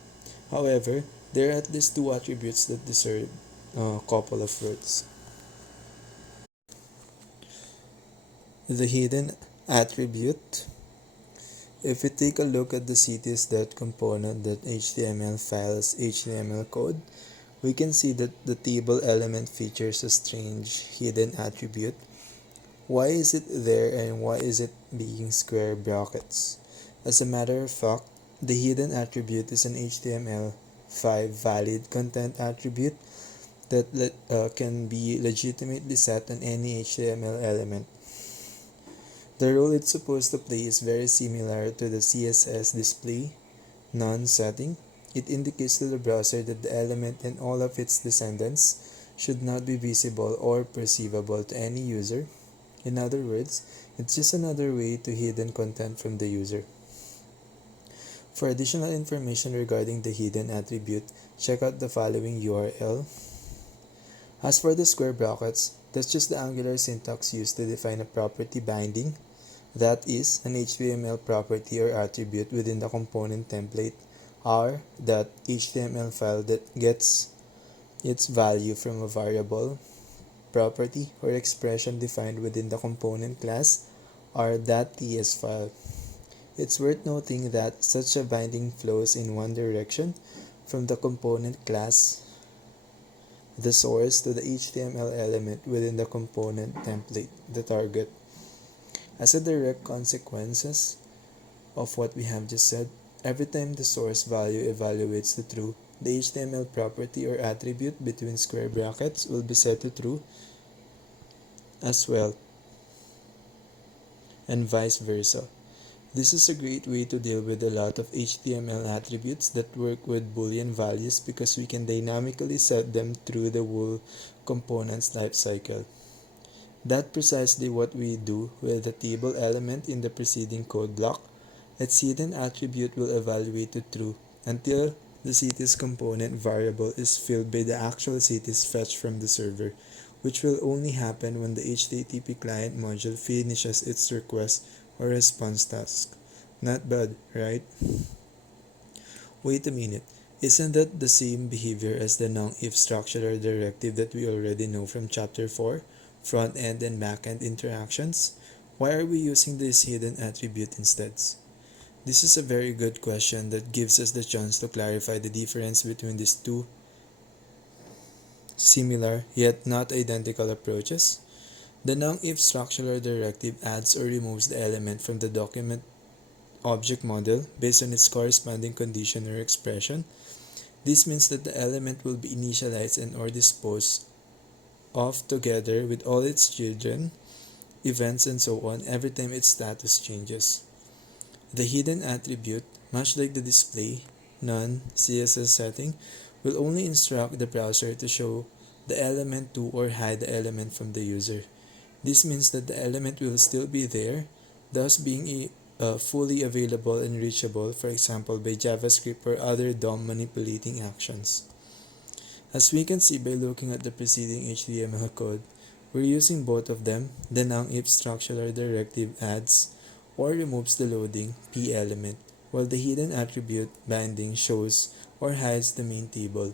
However, there are at least two attributes that deserve a couple of words. The hidden attribute. If we take a look at the cities.component.html file's HTML code, we can see that the table element features a strange hidden attribute. Why is it there and why is it being square brackets? As a matter of fact, the hidden attribute is an HTML5 valid content attribute that can be legitimately set on any HTML element. The role it's supposed to play is very similar to the CSS display none setting. It indicates to the browser that the element and all of its descendants should not be visible or perceivable to any user. In other words, it's just another way to hidden content from the user. For additional information regarding the hidden attribute, check out the following URL. As for the square brackets, that's just the Angular syntax used to define a property binding, that is, an HTML property or attribute within the component template r.html file that gets its value from a variable, property, or expression defined within the component class r.ts file. It's worth noting that such a binding flows in one direction from the component class, the source, to the HTML element within the component template, the target. As a direct consequence of what we have just said, every time the source value evaluates to true, the HTML property or attribute between square brackets will be set to true as well, and vice versa. This is a great way to deal with a lot of HTML attributes that work with Boolean values because we can dynamically set them through the whole component's lifecycle. That's precisely what we do with the table element in the preceding code block. Its hidden attribute will evaluate to true until the cities component variable is filled by the actual cities fetched from the server, which will only happen when the HTTP client module finishes its request or response task. Not bad, right? Wait a minute, isn't that the same behavior as the nonif structural directive that we already know from Chapter 4, front-end and back-end interactions? Why are we using this hidden attribute instead? This is a very good question that gives us the chance to clarify the difference between these two similar yet not identical approaches. The nonif structural directive adds or removes the element from the document object model based on its corresponding condition or expression. This means that the element will be initialized and or disposed of together with all its children, events, and so on every time its status changes. The hidden attribute, much like the display None CSS setting will only instruct the browser to show the element to or hide the element from the user. This means that the element will still be there, thus being fully available and reachable, for example, by JavaScript or other DOM manipulating actions. As we can see by looking at the preceding HTML code, we're using both of them. The nonIF structural directive adds or removes the loading p element, while the hidden attribute binding shows or hides the main table.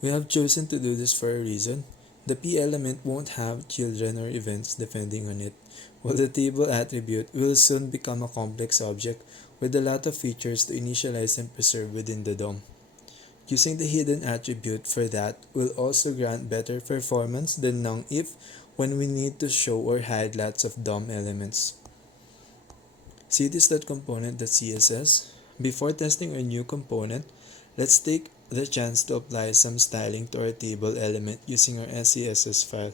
We have chosen to do this for a reason. The p element won't have children or events depending on it, while the table attribute will soon become a complex object with a lot of features to initialize and preserve within the DOM. Using the hidden attribute for that will also grant better performance than nonIF when we need to show or hide lots of DOM elements. Cities.component.css. Before testing our new component, let's take the chance to apply some styling to our table element using our SCSS file.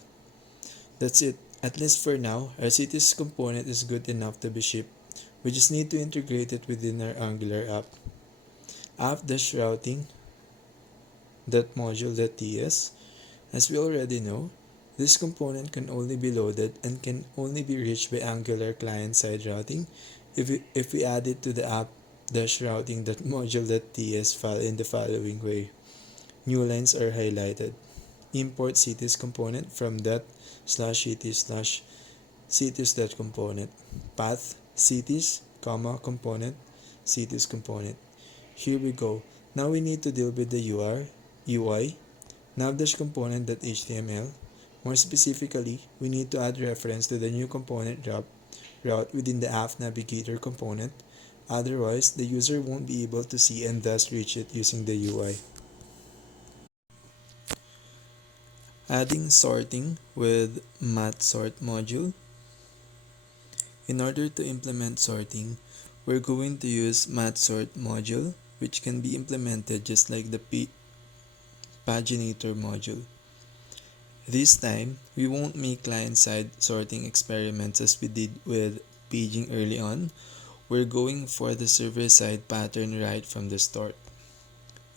That's it. At least for now, our cities component is good enough to be shipped. We just need to integrate it within our Angular app. app-routing.module.ts. As we already know, this component can only be loaded and can only be reached by Angular client-side routing if we add it to the app-routing.module.ts file in the following way. New lines are highlighted. Import cities component from ./cities/cities.component. Path cities, component, cities component. Here we go. Now we need to deal with the UI, nav-component.html. More specifically, we need to add reference to the new component route within the app navigator component. Otherwise, the user won't be able to see and thus reach it using the UI. Adding sorting with matsort module. In order to implement sorting, we're going to use matsort module, which can be implemented just like the paginator module. This time, we won't make client-side sorting experiments as we did with paging early on. We're going for the server-side pattern right from the start.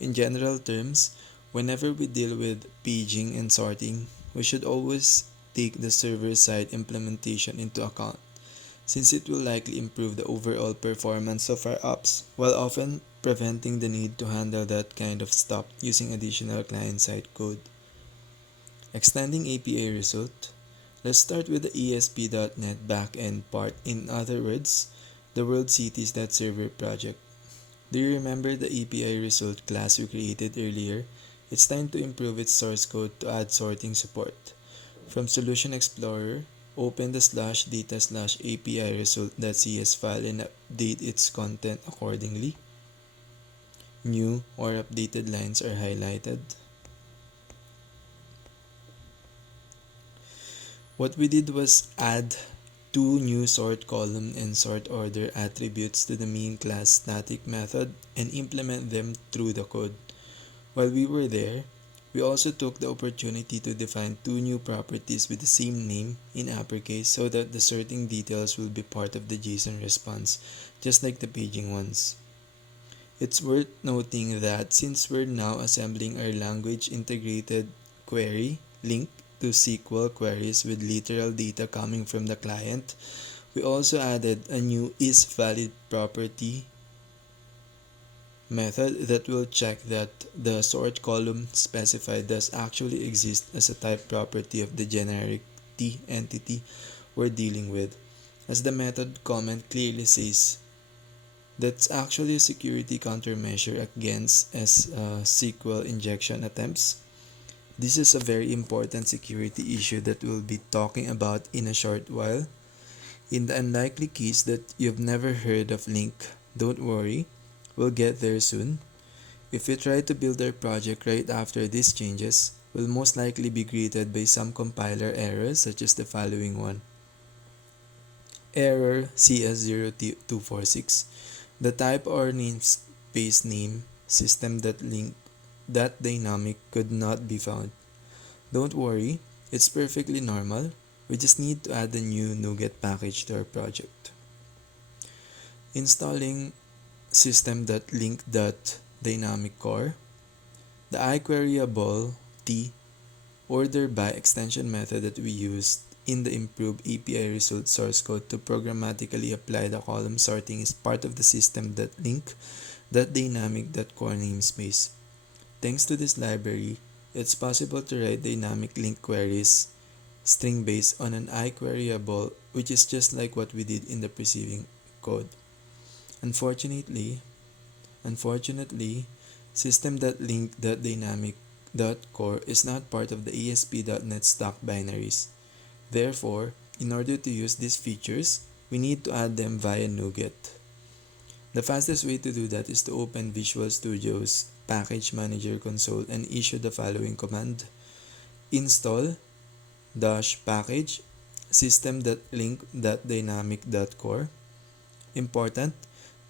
In general terms, whenever we deal with paging and sorting, we should always take the server-side implementation into account, since it will likely improve the overall performance of our apps, while often preventing the need to handle that kind of stuff using additional client-side code. Extending API result. Let's start with the ESP.NET backend part, in other words, the world-cities.server project. Do you remember the API result class we created earlier? It's time to improve its source code to add sorting support. From Solution Explorer, open the /data/API result.cs file and update its content accordingly. New or updated lines are highlighted. What we did was add two new sort column and sort order attributes to the main class static method and implement them through the code. While we were there, we also took the opportunity to define two new properties with the same name in uppercase so that the sorting details will be part of the JSON response, just like the paging ones. It's worth noting that since we're now assembling our language integrated query linked to SQL queries with literal data coming from the client, we also added a new isValid property method that will check that the sort column specified does actually exist as a type property of the generic T entity we're dealing with. As the method comment clearly says, that's actually a security countermeasure against SQL injection attempts. This is a very important security issue that we'll be talking about in a short while. In the unlikely case that you've never heard of LINQ, don't worry, we'll get there soon. If we try to build our project right after these changes, we'll most likely be greeted by some compiler errors such as the following one. Error CS0246. The type or namespace name system.link.dynamic could not be found. Don't worry, it's perfectly normal. We just need to add a new NuGet package to our project. Installing system.link.dynamic core, the iQueryable T order by extension method that we used in the improved API result source code to programmatically apply the column sorting is part of the system.link.dynamic.core namespace. Thanks to this library, it's possible to write dynamic link queries string based on an iQueryable, which is just like what we did in the preceding code. Unfortunately, system.link.dynamic.core is not part of the ASP.NET stock binaries. Therefore, in order to use these features, we need to add them via NuGet. The fastest way to do that is to open Visual Studio's Package Manager console and issue the following command: install -package system.link.dynamic.core. Important,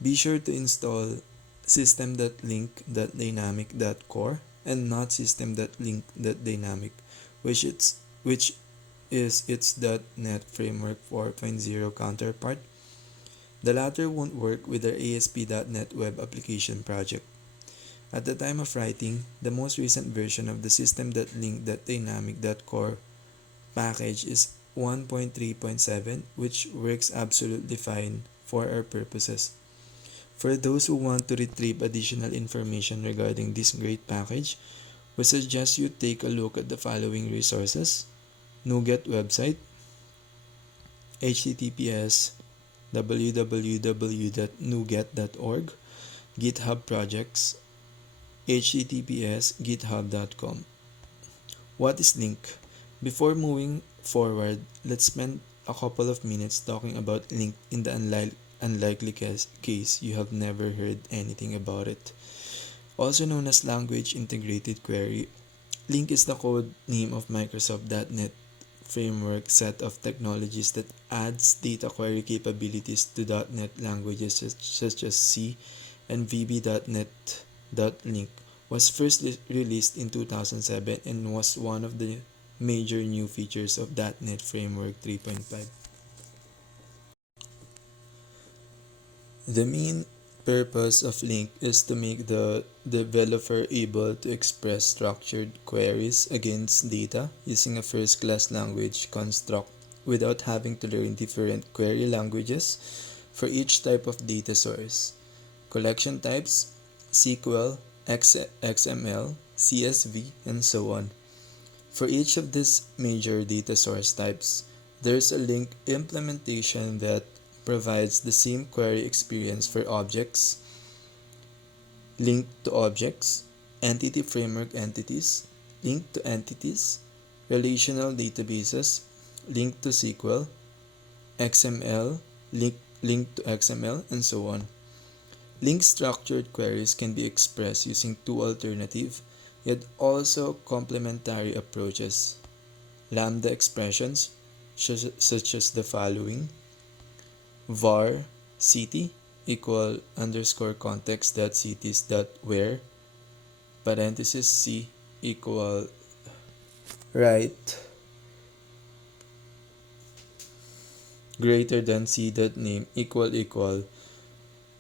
be sure to install system.link.dynamic.core and not system.link.dynamic, which is its .NET Framework 4.0 counterpart. The latter won't work with our ASP.NET Web Application project. At the time of writing, the most recent version of the system.link.dynamic.core package is 1.3.7, which works absolutely fine for our purposes. For those who want to retrieve additional information regarding this great package, we suggest you take a look at the following resources: NuGet website, https www.nuget.org, GitHub projects, https github.com. What is link? Before moving forward, let's spend a couple of minutes talking about link in the unlikely case you have never heard anything about it. Also known as Language Integrated Query, link is the code name of Microsoft.NET Framework set of technologies that adds data query capabilities to .NET languages such as C and VB.NET. Link was first released in 2007 and was one of the major new features of .NET Framework 3.5. The main purpose of link is to make the developer able to express structured queries against data using a first-class language construct without having to learn different query languages for each type of data source. Collection types: SQL, XML, CSV, and so on. For each of these major data source types, there's a link implementation that provides the same query experience for objects, link to objects, entity framework entities, link to entities, relational databases, link to SQL, XML, link to XML, and so on. Link structured queries can be expressed using two alternative, yet also complementary approaches: lambda expressions, such as the following: var city equal underscore context dot cities dot where parenthesis c equal right greater than c dot name equal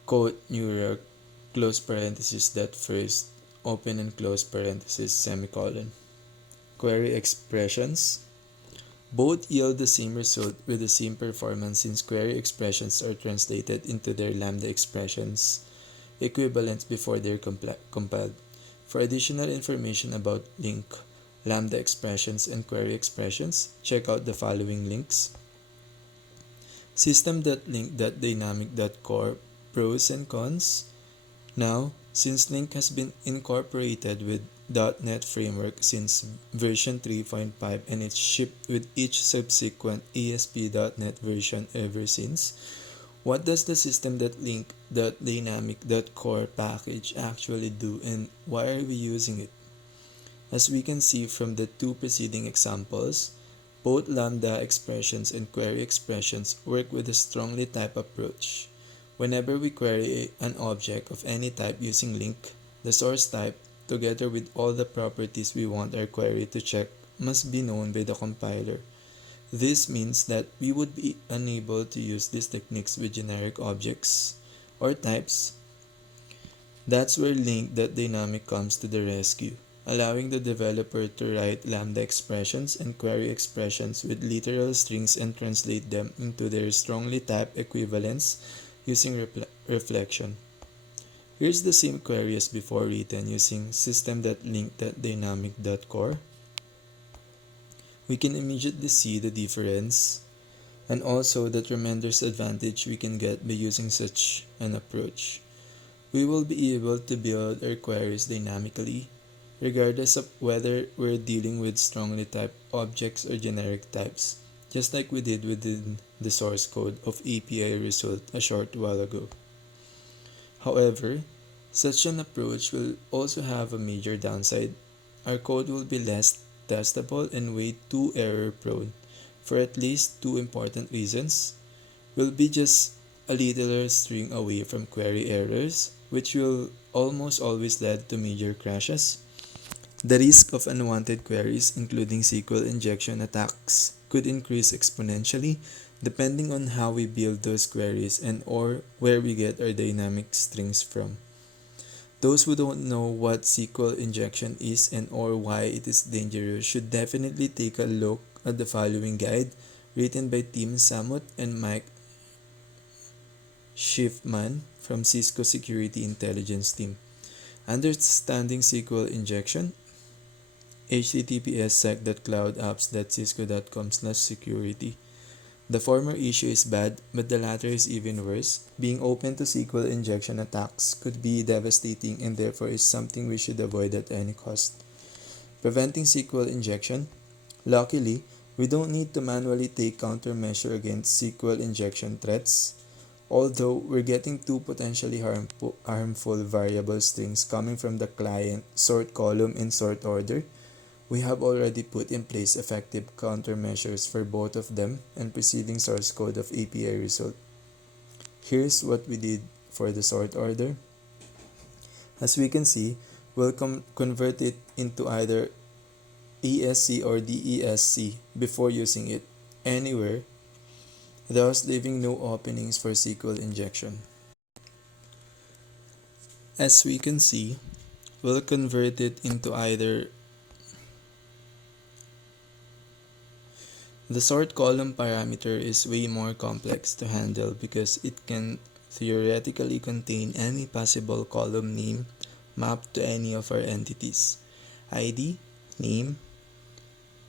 quote New York close parenthesis dot first open and close parenthesis semicolon. Query expressions. Both yield the same result with the same performance since query expressions are translated into their lambda expressions equivalents before they're compiled. For additional information about link, lambda expressions, and query expressions, check out the following links: system.link.dynamic.core pros and cons. Now, since Link has been incorporated with .NET Framework since version 3.5 and it's shipped with each subsequent ASP.NET version ever since, what does the system.link.dynamic.core package actually do and why are we using it? As we can see from the two preceding examples, both lambda expressions and query expressions work with a strongly typed approach. Whenever we query an object of any type using link, the source type, together with all the properties we want our query to check, must be known by the compiler. This means that we would be unable to use these techniques with generic objects or types That's where link.dynamic comes to the rescue, allowing the developer to write lambda expressions and query expressions with literal strings and translate them into their strongly typed equivalents using reflection. Here's the same query as before written using system.link.dynamic.core. We can immediately see the difference and also the tremendous advantage we can get by using such an approach. We will be able to build our queries dynamically, regardless of whether we're dealing with strongly typed objects or generic types, just like we did within the source code of API result a short while ago. However, such an approach will also have a major downside. Our code will be less testable and way too error prone for at least two important reasons. We'll be just a little string away from query errors, which will almost always lead to major crashes. The risk of unwanted queries, including SQL injection attacks, could increase exponentially depending on how we build those queries and or where we get our dynamic strings from. Those who don't know what SQL injection is and or why it is dangerous should definitely take a look at the following guide written by Tim Samut and Mike Schiffman from Cisco Security Intelligence Team. Understanding SQL injection, https://sec.cloudapps.cisco.com/security. The former issue is bad, but the latter is even worse. Being open to SQL injection attacks could be devastating and therefore is something we should avoid at any cost. Preventing SQL injection. Luckily, we don't need to manually take countermeasure against SQL injection threats. Although we're getting two potentially harmful variable strings coming from the client, sort column and sort order, we have already put in place effective countermeasures for both of them and preceding source code of API result. Here's what we did for the sort order. As we can see, we'll convert it into either ESC or DESC before using it anywhere, thus leaving no openings for SQL injection. As we can see, we'll convert it into either the sort column parameter is way more complex to handle because it can theoretically contain any possible column name mapped to any of our entities: ID, name,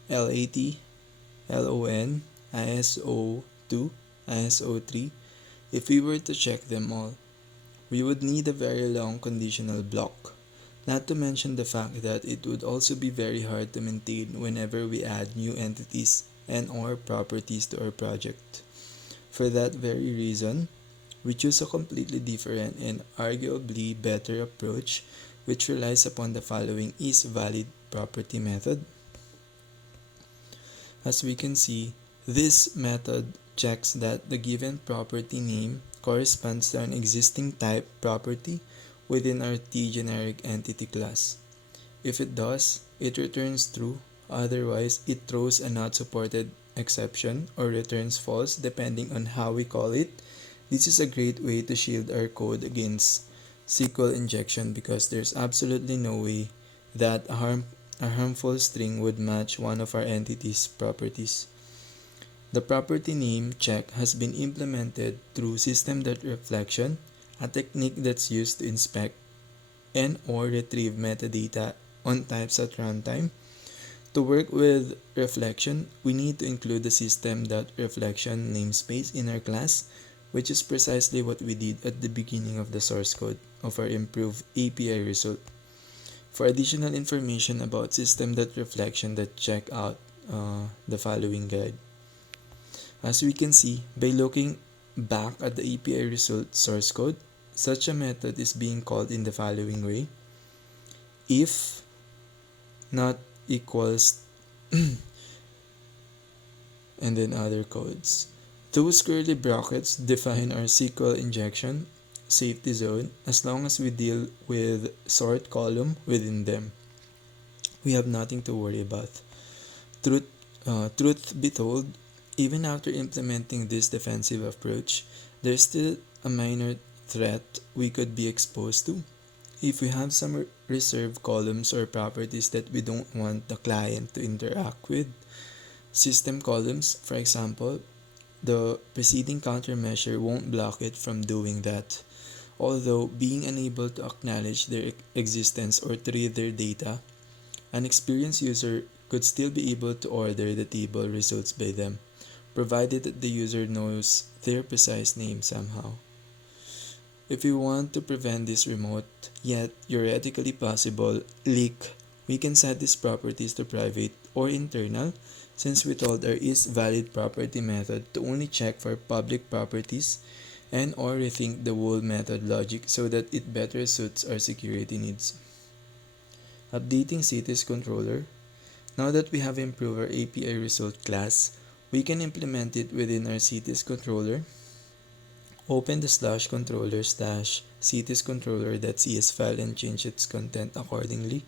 LAT, LON, ISO2, ISO3. If we were to check them all, we would need a very long conditional block, not to mention the fact that it would also be very hard to maintain whenever we add new entities and or properties to our project. For that very reason, we choose a completely different and arguably better approach which relies upon the following isValidProperty method. As we can see, this method checks that the given property name corresponds to an existing type property within our tGeneric entity class. If it does, it returns true. Otherwise, it throws a not supported exception or returns false depending on how we call it. This is a great way to shield our code against SQL injection because there's absolutely no way that a harmful string would match one of our entity's properties. The property name check has been implemented through system.reflection, a technique that's used to inspect and or retrieve metadata on types at runtime. To work with reflection, we need to include the system.reflection namespace in our class, which is precisely what we did at the beginning of the source code of our improved API result. For additional information about system.reflection, check out the following guide. As we can see, by looking back at the API result source code, such a method is being called in the following way: if not equals and then other codes. Those curly brackets define our SQL injection safety zone as long as we deal with sort column within them. We have nothing to worry about. Truth be told, even after implementing this defensive approach, there's still a minor threat we could be exposed to. If we have some reserved columns or properties that we don't want the client to interact with, system columns, for example, the preceding countermeasure won't block it from doing that. Although being unable to acknowledge their existence or to read their data, an experienced user could still be able to order the table results by them, provided that the user knows their precise name somehow. If we want to prevent this remote, yet theoretically possible, leak, we can set these properties to private or internal, since we told our isValid property method to only check for public properties and or rethink the whole method logic so that it better suits our security needs. Updating CITES controller. Now that we have improved our API result class, we can implement it within our CITES controller. Open the /controller/CITES controller.cs file and change its content accordingly.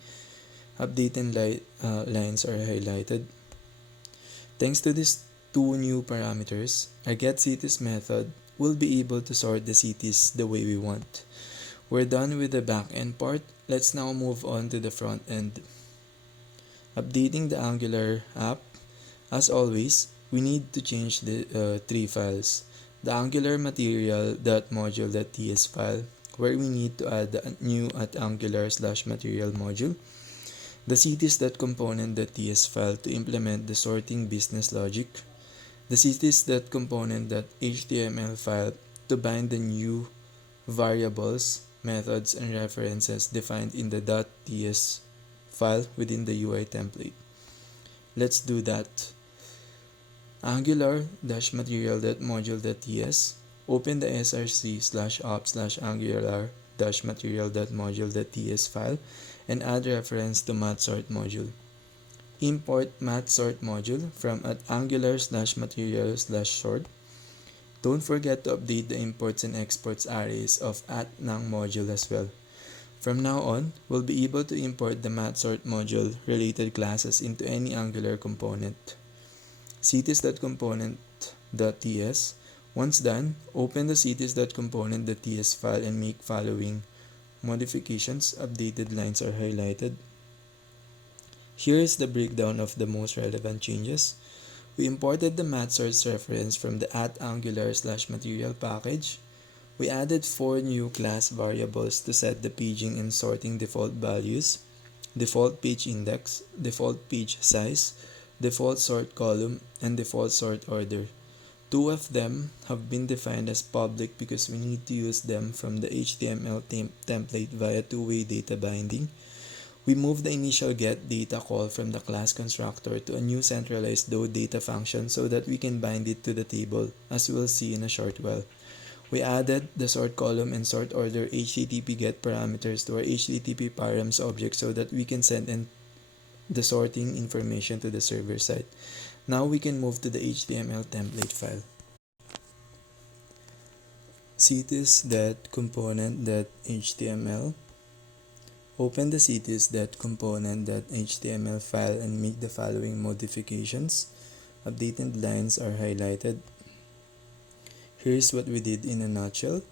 Updated lines are highlighted. Thanks to these two new parameters, our getCITES method will be able to sort the CITES the way we want. We're done with the back-end part. Let's now move on to the front end. Updating the Angular app. As always, we need to change the three files. The Angular material.module.ts file, where we need to add the new @angular/material module. The cities.component.ts file to implement the sorting business logic. The cities.component.html file to bind the new variables, methods, and references defined in the .ts file within the UI template. Let's do that. Angular-material.module.ts. Open the src/op/angular-material.module.ts file and add reference to mathsort module. Import mathsort module from @angular/material/sort. Don't forget to update the imports and exports arrays of @nang module as well. From now on, we'll be able to import the mathsort module related classes into any Angular component. cities.component.ts. Once done, open the cities.component.ts file and make following modifications. Updated lines are highlighted. Here is the breakdown of the most relevant changes. We imported the mathsource reference from the @angular/material package. We added 4 new class variables to set the paging and sorting default values: default page index, default page size, default sort column, and default sort order. 2 of them have been defined as public because we need to use them from the HTML template via two-way data binding. We moved the initial getData call from the class constructor to a new centralized data function so that we can bind it to the table, as we'll see in a short while. We added the sort column and sort order HTTP GET parameters to our HTTP params object so that we can send in the sorting information to the server side. Now we can move to the HTML template file. cities.component.html. Open the cities.component.html file and make the following modifications. Updated lines are highlighted. Here's what we did in a nutshell.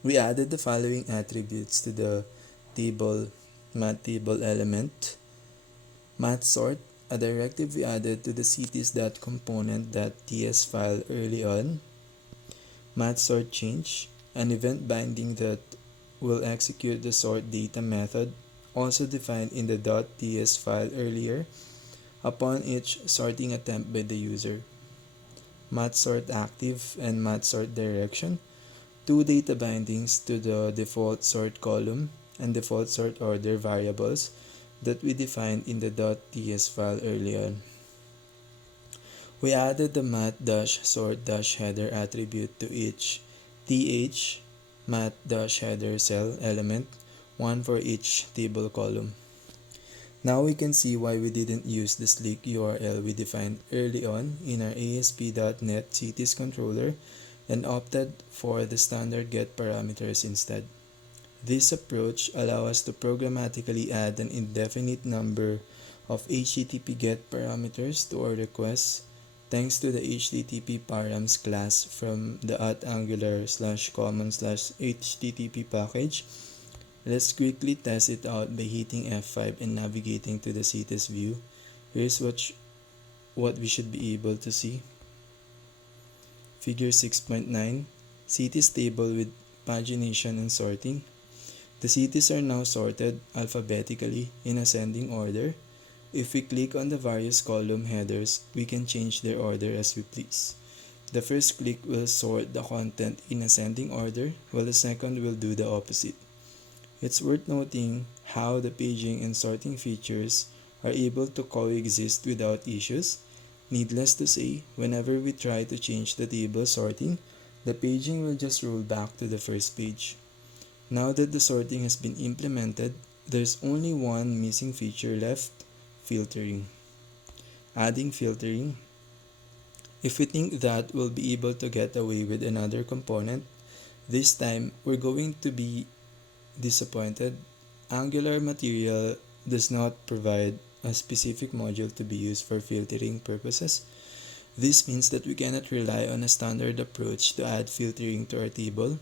We added the following attributes to the table, math table element. Math sort, a directive we added to the cities.component.ts file early on. Math sort change, an event binding that will execute the sort data method, also defined in the .ts file earlier, upon each sorting attempt by the user. Mathsort active and mathsort direction, 2 data bindings to the default sort column and default sort order variables that we defined in the .ts file earlier. We added the math-sort-header attribute to each th math-header cell element, 1 for each table column. Now we can see why we didn't use the sleek URL we defined early on in our ASP.NET CITES controller and opted for the standard get parameters instead. This approach allows us to programmatically add an indefinite number of HTTP GET parameters to our requests thanks to the HTTP params class from the @angular/common/http package. Let's quickly test it out by hitting F5 and navigating to the CITES view. Here's what we should be able to see. Figure 6.9, CITES table with pagination and sorting. The CITES are now sorted alphabetically in ascending order. If we click on the various column headers, we can change their order as we please. The first click will sort the content in ascending order, while the second will do the opposite. It's worth noting how the paging and sorting features are able to coexist without issues. Needless to say, whenever we try to change the table sorting, the paging will just roll back to the first page. Now that the sorting has been implemented, there's only one missing feature left: filtering. Adding filtering. If we think that we'll be able to get away with another component, this time we're going to be disappointed. Angular material does not provide a specific module to be used for filtering purposes. This means that we cannot rely on a standard approach to add filtering to our table.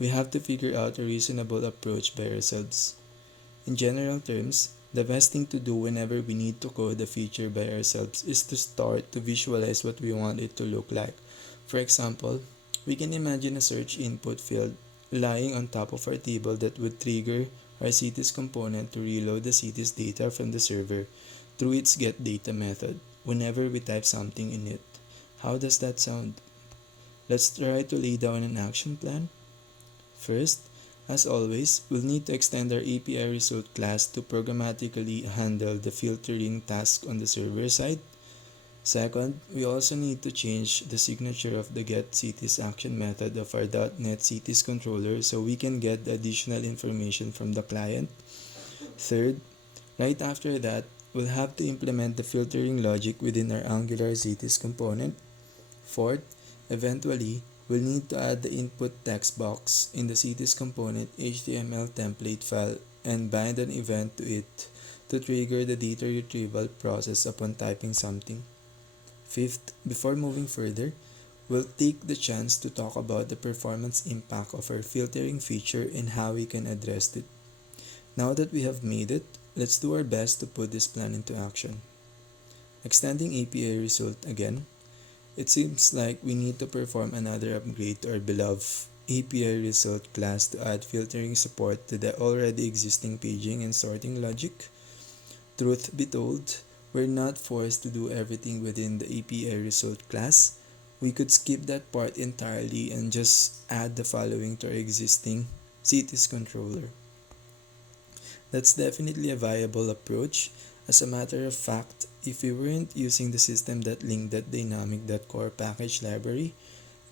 We have to figure out a reasonable approach by ourselves. In general terms, the best thing to do whenever we need to code a feature by ourselves is to start to visualize what we want it to look like. For example, we can imagine a search input field lying on top of our table that would trigger our CITES component to reload the CITES data from the server through its getData method whenever we type something in it. How does that sound? Let's try to lay down an action plan. First, as always, we'll need to extend our API result class to programmatically handle the filtering task on the server side. Second, we also need to change the signature of the getCITES action method of our .NET CITES controller so we can get the additional information from the client. Third, right after that, we'll have to implement the filtering logic within our Angular CITES component. Fourth, eventually, we'll need to add the input text box in the CITES component HTML template file and bind an event to it to trigger the data retrieval process upon typing something. Fifth, before moving further, we'll take the chance to talk about the performance impact of our filtering feature and how we can address it. Now that we have made it, let's do our best to put this plan into action. Extending API result again. It seems like we need to perform another upgrade to our beloved API result class to add filtering support to the already existing paging and sorting logic. Truth be told, we're not forced to do everything within the API result class. We could skip that part entirely and just add the following to our existing CITES controller. That's definitely a viable approach. As a matter of fact, if we weren't using the system.link.dynamic.core package library,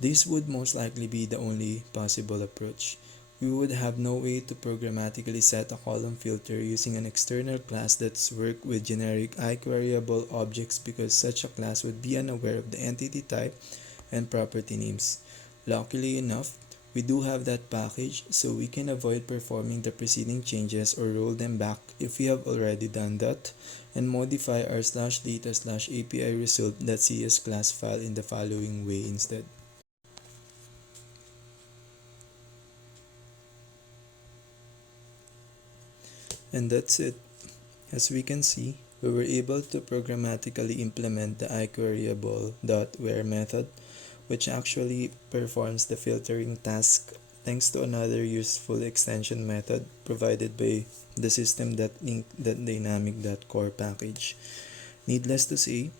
this would most likely be the only possible approach. We would have no way to programmatically set a column filter using an external class that's work with generic iQueryable objects because such a class would be unaware of the entity type and property names. Luckily enough, we do have that package, so we can avoid performing the preceding changes or roll them back if we have already done that, and modify our /data/API result.cs class file in the following way instead. And that's it. As we can see, we were able to programmatically implement the iQueryable.where method, which actually performs the filtering task thanks to another useful extension method provided by the system.link.dynamic.core package. Needless to say,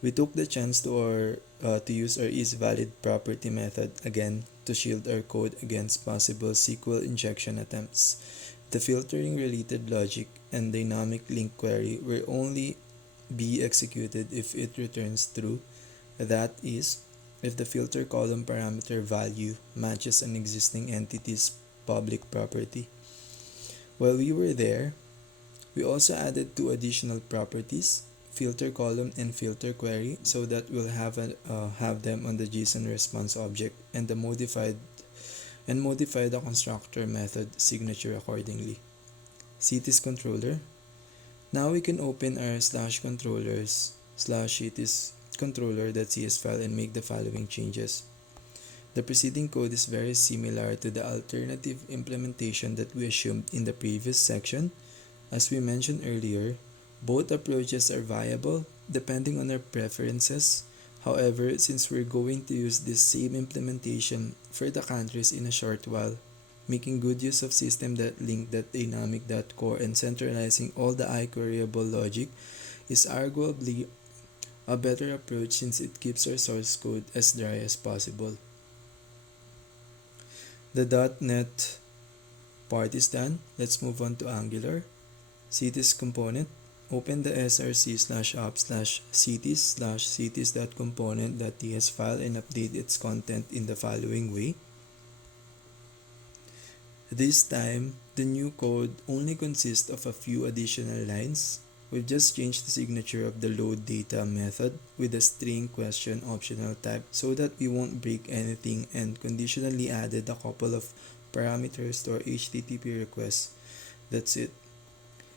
we took the chance to use our isValid property method again to shield our code against possible SQL injection attempts. The filtering related logic and dynamic link query will only be executed if it returns true, that is, if the filter column parameter value matches an existing entity's public property. While we were there, we also added two additional properties, filter column and filter query, so that we'll have them on the JSON response object and modify the constructor method signature accordingly. CITES controller. Now we can open our /controllers/CITES controller.cs file and make the following changes. The preceding code is very similar to the alternative implementation that we assumed in the previous section. As we mentioned earlier, both approaches are viable depending on our preferences. However, since we're going to use this same implementation for the countries in a short while, making good use of system.link.dynamic.core and centralizing all the iQueryable logic is arguably a better approach since it keeps our source code as dry as possible. The .NET part is done. Let's move on to Angular. CTIS component. Open the src/op/cts/cts.component.ts file and update its content in the following way. This time, the new code only consists of a few additional lines. We've just changed the signature of the load data method with a string question optional type so that we won't break anything, and conditionally added a couple of parameters to our HTTP request. That's it.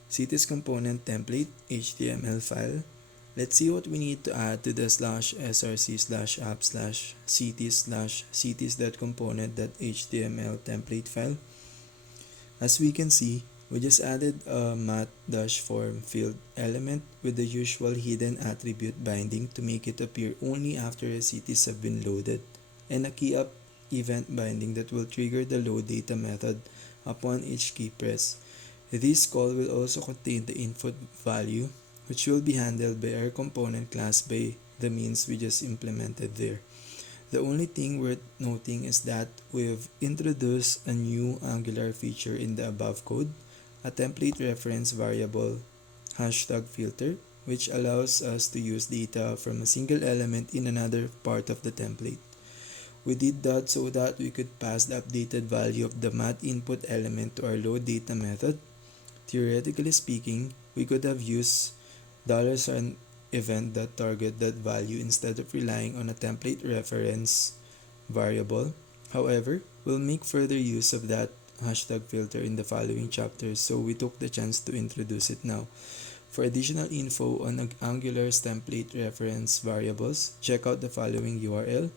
CTIS component template HTML file. Let's see what we need to add to the /src/app/cts/cts.component.html template file. As we can see, we just added a mat-form field element with the usual hidden attribute binding to make it appear only after a CTIS have been loaded, and a keyUp event binding that will trigger the load data method upon each key press. This call will also contain the input value, which will be handled by our component class by the means we just implemented there. The only thing worth noting is that we've introduced a new Angular feature in the above code, a template reference variable #filter, which allows us to use data from a single element in another part of the template. We did that so that we could pass the updated value of the mat input element to our load data method. Theoretically speaking, we could have used $sign event that target that value instead of relying on a template reference variable. However, we'll make further use of that #filter in the following chapters, so we took the chance to introduce it now. For additional info on Angular's template reference variables, check out the following URL: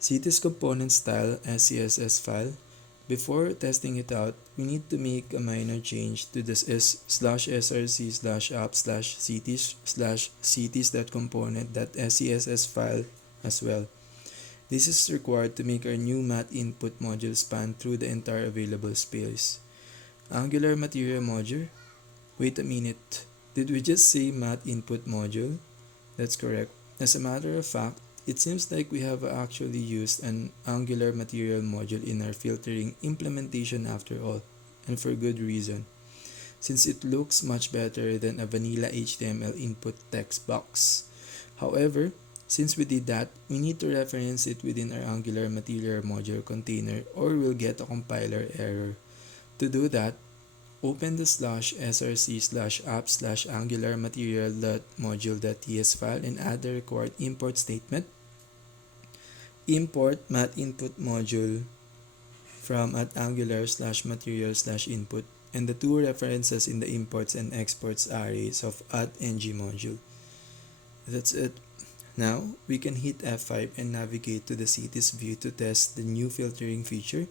CTIS component style SCSS file. Before testing it out, we need to make a minor change to this /src/app/cts/cts.component.scss file as well. This is required to make our new mat input module span through the entire available space. Angular material module. Wait a minute. Did we just say mat input module? That's correct. As a matter of fact, it seems like we have actually used an Angular material module in our filtering implementation after all, and for good reason, since it looks much better than a vanilla HTML input text box. However, since we did that, we need to reference it within our Angular material module container or we'll get a compiler error. To do that, open the /src/app/angularmaterial.module.ts file and add the required import statement. Import mat input module from @angular/material/input and the two references in the imports and exports arrays of @ng-module. That's it. Now, we can hit F5 and navigate to the CTIS view to test the new filtering feature.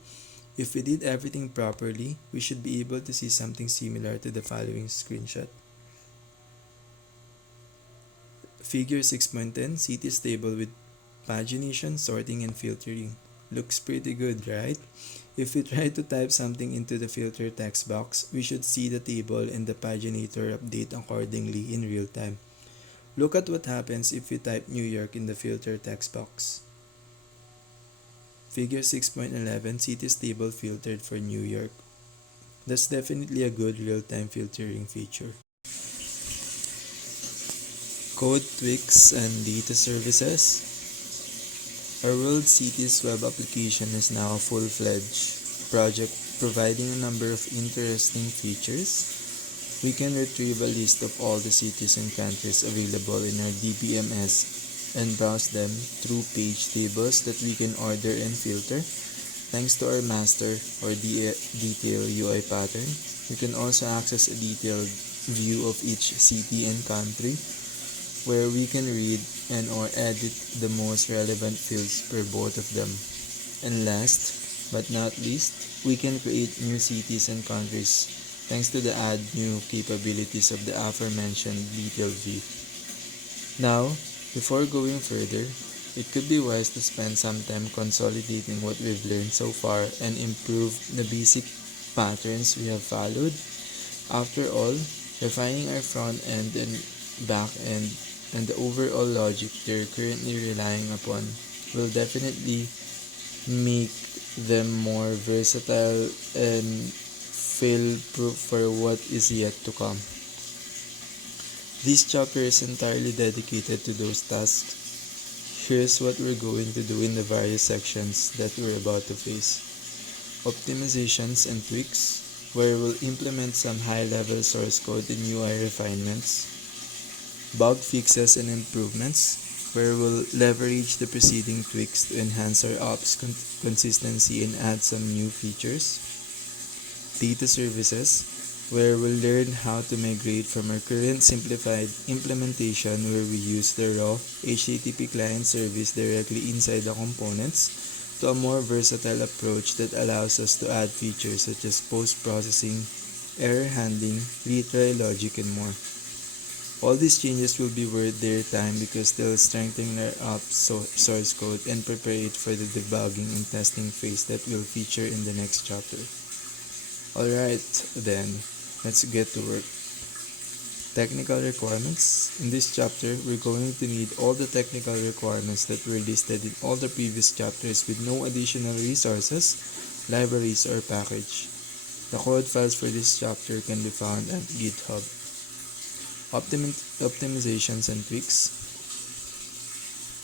If we did everything properly, we should be able to see something similar to the following screenshot. Figure 6.10 CTIS table with pagination, sorting, and filtering. Looks pretty good, right? If we try to type something into the filter text box, we should see the table and the paginator update accordingly in real time. Look at what happens if we type New York in the filter text box. Figure 6.11 CTIS table filtered for New York. That's definitely a good real-time filtering feature. Code tweaks and data services. Our World CTIS web application is now a full-fledged project providing a number of interesting features. We can retrieve a list of all the cities and countries available in our DBMS and browse them through page tables that we can order and filter. Thanks to our master or detail UI pattern, we can also access a detailed view of each city and country where we can read and or edit the most relevant fields per both of them. And last but not least, we can create new cities and countries thanks to the add new capabilities of the aforementioned detailed view. Now, before going further, it could be wise to spend some time consolidating what we've learned so far and improve the basic patterns we have followed. After all, refining our front end and back end and the overall logic they're currently relying upon will definitely make them more versatile and fail proof for what is yet to come. This chapter is entirely dedicated to those tasks. Here's what we're going to do in the various sections that we're about to face. Optimizations and tweaks, where we'll implement some high-level source code and UI refinements. Bug fixes and improvements, where we'll leverage the preceding tweaks to enhance our ops consistency and add some new features. Data services, where we'll learn how to migrate from our current simplified implementation where we use the raw HTTP client service directly inside the components to a more versatile approach that allows us to add features such as post-processing, error handling, retry logic, and more. All these changes will be worth their time because they'll strengthen our app source code and prepare it for the debugging and testing phase that will feature in the next chapter. Alright, then, let's get to work. Technical requirements. In this chapter, we're going to need all the technical requirements that were listed in all the previous chapters with no additional resources, libraries, or package. The code files for this chapter can be found at GitHub. Optimizations and tweaks.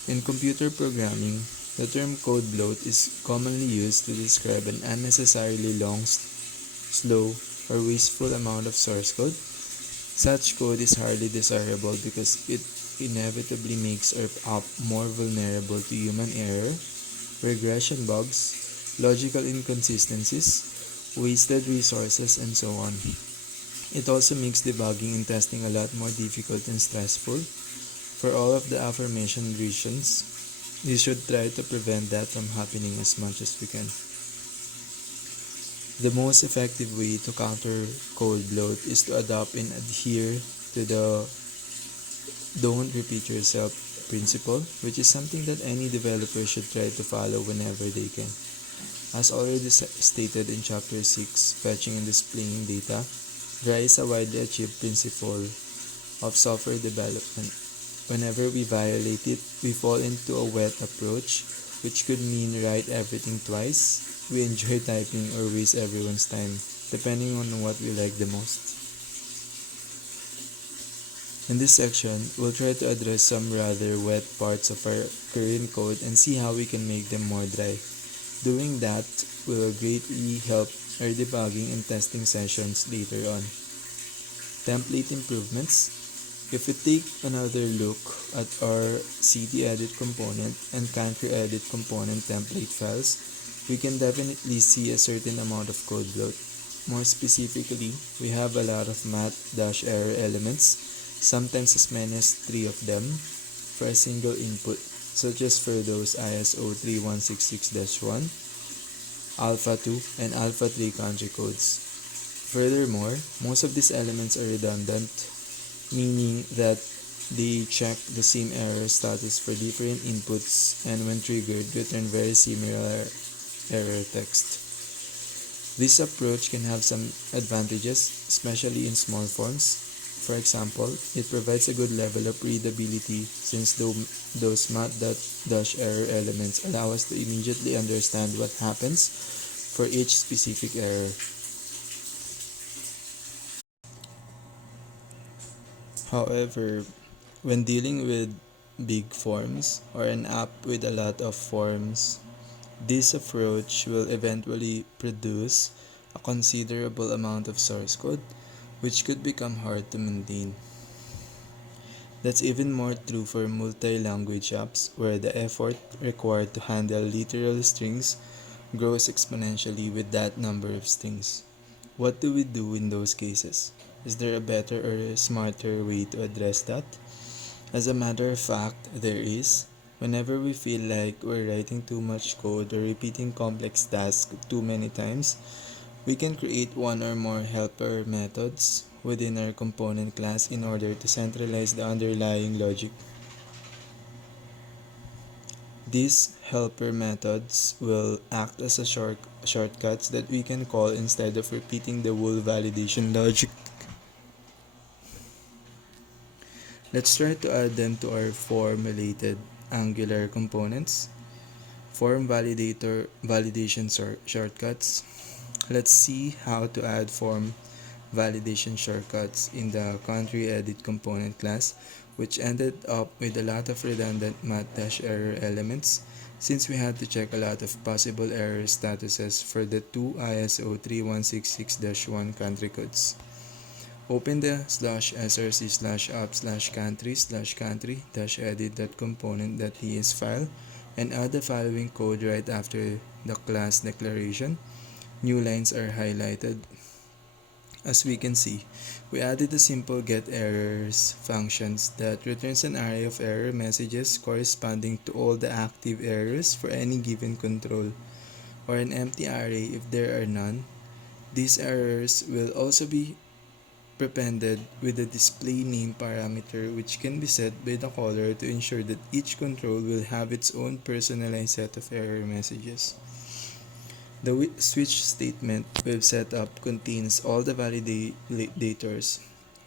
In computer programming, the term code bloat is commonly used to describe an unnecessarily long, slow, or wasteful amount of source code. Such code is hardly desirable because it inevitably makes our app more vulnerable to human error, regression bugs, logical inconsistencies, wasted resources, and so on. It also makes debugging and testing a lot more difficult and stressful. For all of the aforementioned reasons, we should try to prevent that from happening as much as we can. The most effective way to counter code bloat is to adopt and adhere to the don't repeat yourself principle, which is something that any developer should try to follow whenever they can. As already stated in Chapter 6, Fetching and Displaying Data, DRY is a widely achieved principle of software development. Whenever we violate it, we fall into a wet approach, which could mean write everything twice. We enjoy typing or waste everyone's time, depending on what we like the most. In this section, we'll try to address some rather wet parts of our current code and see how we can make them more dry. Doing that will greatly help our debugging and testing sessions later on. Template improvements. If we take another look at our cdedit component and country-edit component template files, we can definitely see a certain amount of code bloat. More specifically, we have a lot of math-error elements, sometimes as many as 3 of them, for a single input, such as for those ISO 3166-1, Alpha 2, and Alpha 3 country codes. Furthermore, most of these elements are redundant, meaning that they check the same error status for different inputs and when triggered return very similar error text. This approach can have some advantages, especially in small fonts. For example, it provides a good level of readability since those math-error elements allow us to immediately understand what happens for each specific error. However, when dealing with big forms or an app with a lot of forms, this approach will eventually produce a considerable amount of source code, which could become hard to maintain. That's even more true for multi-language apps, where the effort required to handle literal strings grows exponentially with that number of strings. What do we do in those cases? Is there a better or a smarter way to address that? As a matter of fact, there is. Whenever we feel like we're writing too much code or repeating complex tasks too many times, we can create one or more helper methods within our component class in order to centralize the underlying logic. These helper methods will act as shortcuts that we can call instead of repeating the whole validation logic. Let's try to add them to our form-related Angular components. Form validator validation shortcuts. Let's see how to add form validation shortcuts in the country edit component class, which ended up with a lot of redundant math-error elements since we had to check a lot of possible error statuses for the two ISO 3166-1 country codes. Open the /src/ops/country/country-edit.component.ts file and add the following code right after the class declaration. New lines are highlighted. As we can see, we added a simple getErrors functions that returns an array of error messages corresponding to all the active errors for any given control, or an empty array if there are none. These errors will also be prepended with a display name parameter which can be set by the caller to ensure that each control will have its own personalized set of error messages. The switch statement we've set up contains all the validators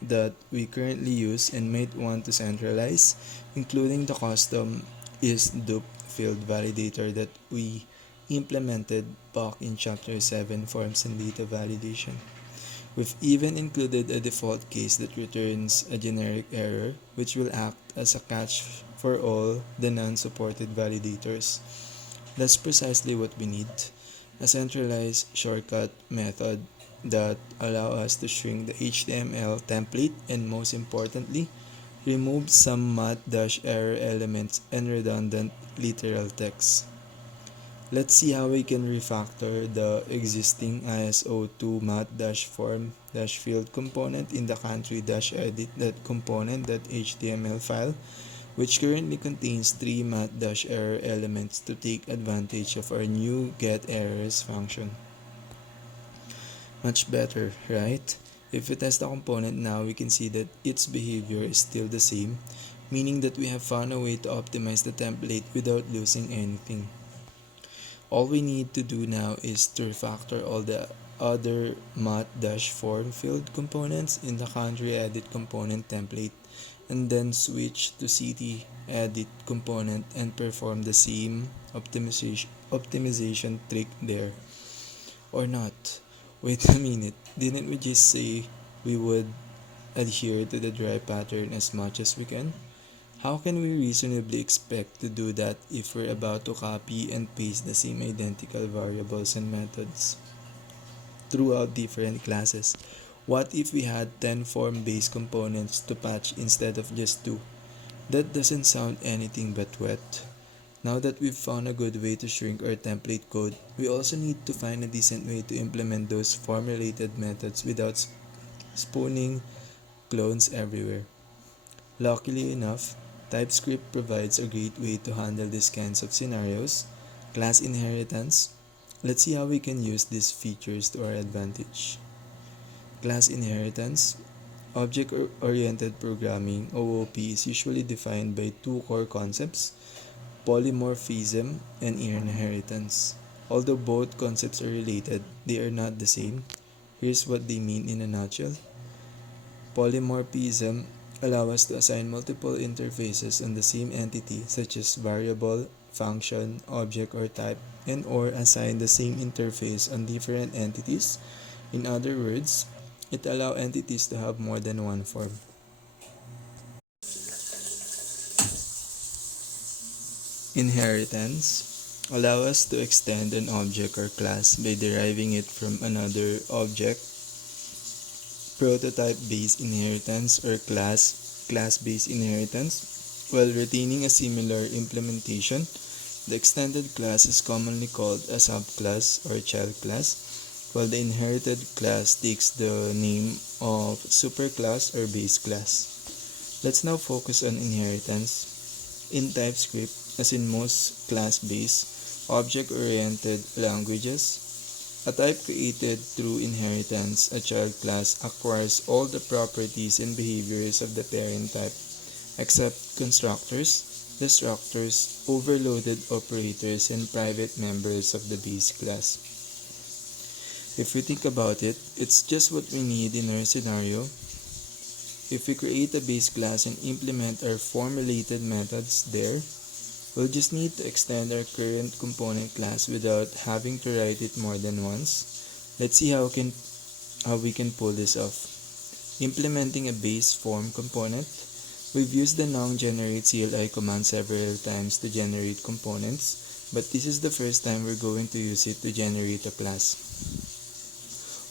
that we currently use and might want to centralize, including the custom isDup field validator that we implemented back in Chapter 7 Forms and Data Validation. We've even included a default case that returns a generic error, which will act as a catch for all the non-supported validators. That's precisely what we need. A centralized shortcut method that allow us to shrink the HTML template and, most importantly, remove some math-error elements and redundant literal text. Let's see how we can refactor the existing ISO2 math-form-field component in the country-edit.component.html file, which currently contains 3 math-error elements to take advantage of our new getErrors function. Much better, right? If we test the component now, we can see that its behavior is still the same, meaning that we have found a way to optimize the template without losing anything. All we need to do now is to refactor all the other math-form-field components in the country edit component template, and then switch to CT edit component and perform the same optimization trick there. Or not. Wait a minute, didn't we just say we would adhere to the dry pattern as much as we can? How can we reasonably expect to do that if we're about to copy and paste the same identical variables and methods throughout different classes? What if we had 10 form-based components to patch instead of just 2? That doesn't sound anything but wet. Now that we've found a good way to shrink our template code, we also need to find a decent way to implement those form-related methods without spawning clones everywhere. Luckily enough, TypeScript provides a great way to handle these kinds of scenarios. Class inheritance. Let's see how we can use these features to our advantage. Class inheritance. Object-oriented programming, OOP, is usually defined by two core concepts, polymorphism and inheritance. Although both concepts are related, they are not the same. Here's what they mean in a nutshell. Polymorphism allow us to assign multiple interfaces on the same entity such as variable, function, object, or type, and or assign the same interface on different entities. In other words, it allows entities to have more than one form. Inheritance allow us to extend an object or class by deriving it from another object. Prototype-based inheritance or class-based inheritance. While retaining a similar implementation, the extended class is commonly called a subclass or child class, while the inherited class takes the name of superclass or base class. Let's now focus on inheritance. In TypeScript, as in most class-based, object-oriented languages. A type created through inheritance, a child class acquires all the properties and behaviors of the parent type, except constructors, destructors, overloaded operators, and private members of the base class. If we think about it, it's just what we need in our scenario. If we create a base class and implement our form-related methods there, we'll just need to extend our current component class without having to write it more than once. Let's see how we can pull this off. Implementing a base form component, we've used the nong-generate CLI command several times to generate components, but this is the first time we're going to use it to generate a class.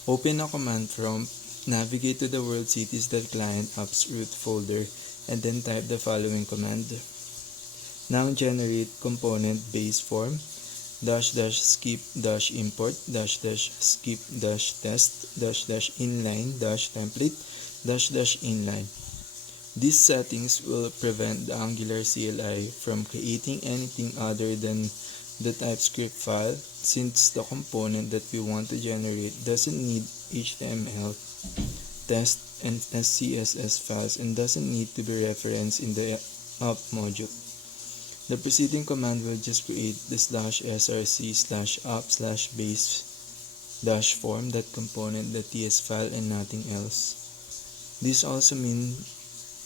Open a command prompt, navigate to the world cities.client apps root folder, and then type the following command. Now generate component base form --skip -import -skip -test -inline -template -inline. These settings will prevent the Angular CLI from creating anything other than the TypeScript file, since the component that we want to generate doesn't need HTML, test, and CSS files and doesn't need to be referenced in the app module. The preceding command will just create the /src/app/base-form.component.ts file and nothing else. This also means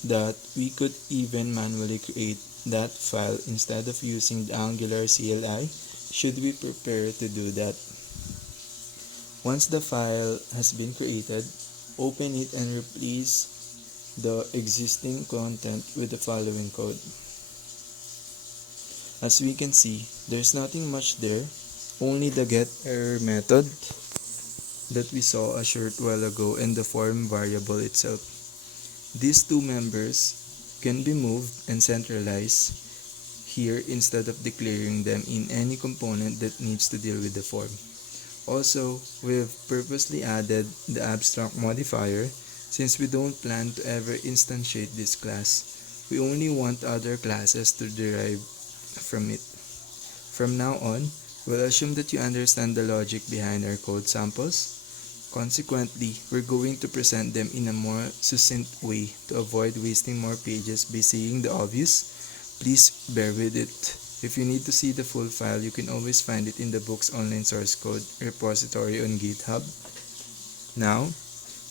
that we could even manually create that file instead of using the Angular CLI should we prepare to do that. Once the file has been created, open it and replace the existing content with the following code. As we can see, there's nothing much there, only the getError method that we saw a short while ago and the form variable itself. These two members can be moved and centralized here instead of declaring them in any component that needs to deal with the form. Also, we've purposely added the abstract modifier since we don't plan to ever instantiate this class. We only want other classes to derive from it. From now on, we'll assume that you understand the logic behind our code samples. Consequently, we're going to present them in a more succinct way to avoid wasting more pages by saying the obvious. Please bear with it. If you need to see the full file, you can always find it in the book's online source code repository on GitHub. Now,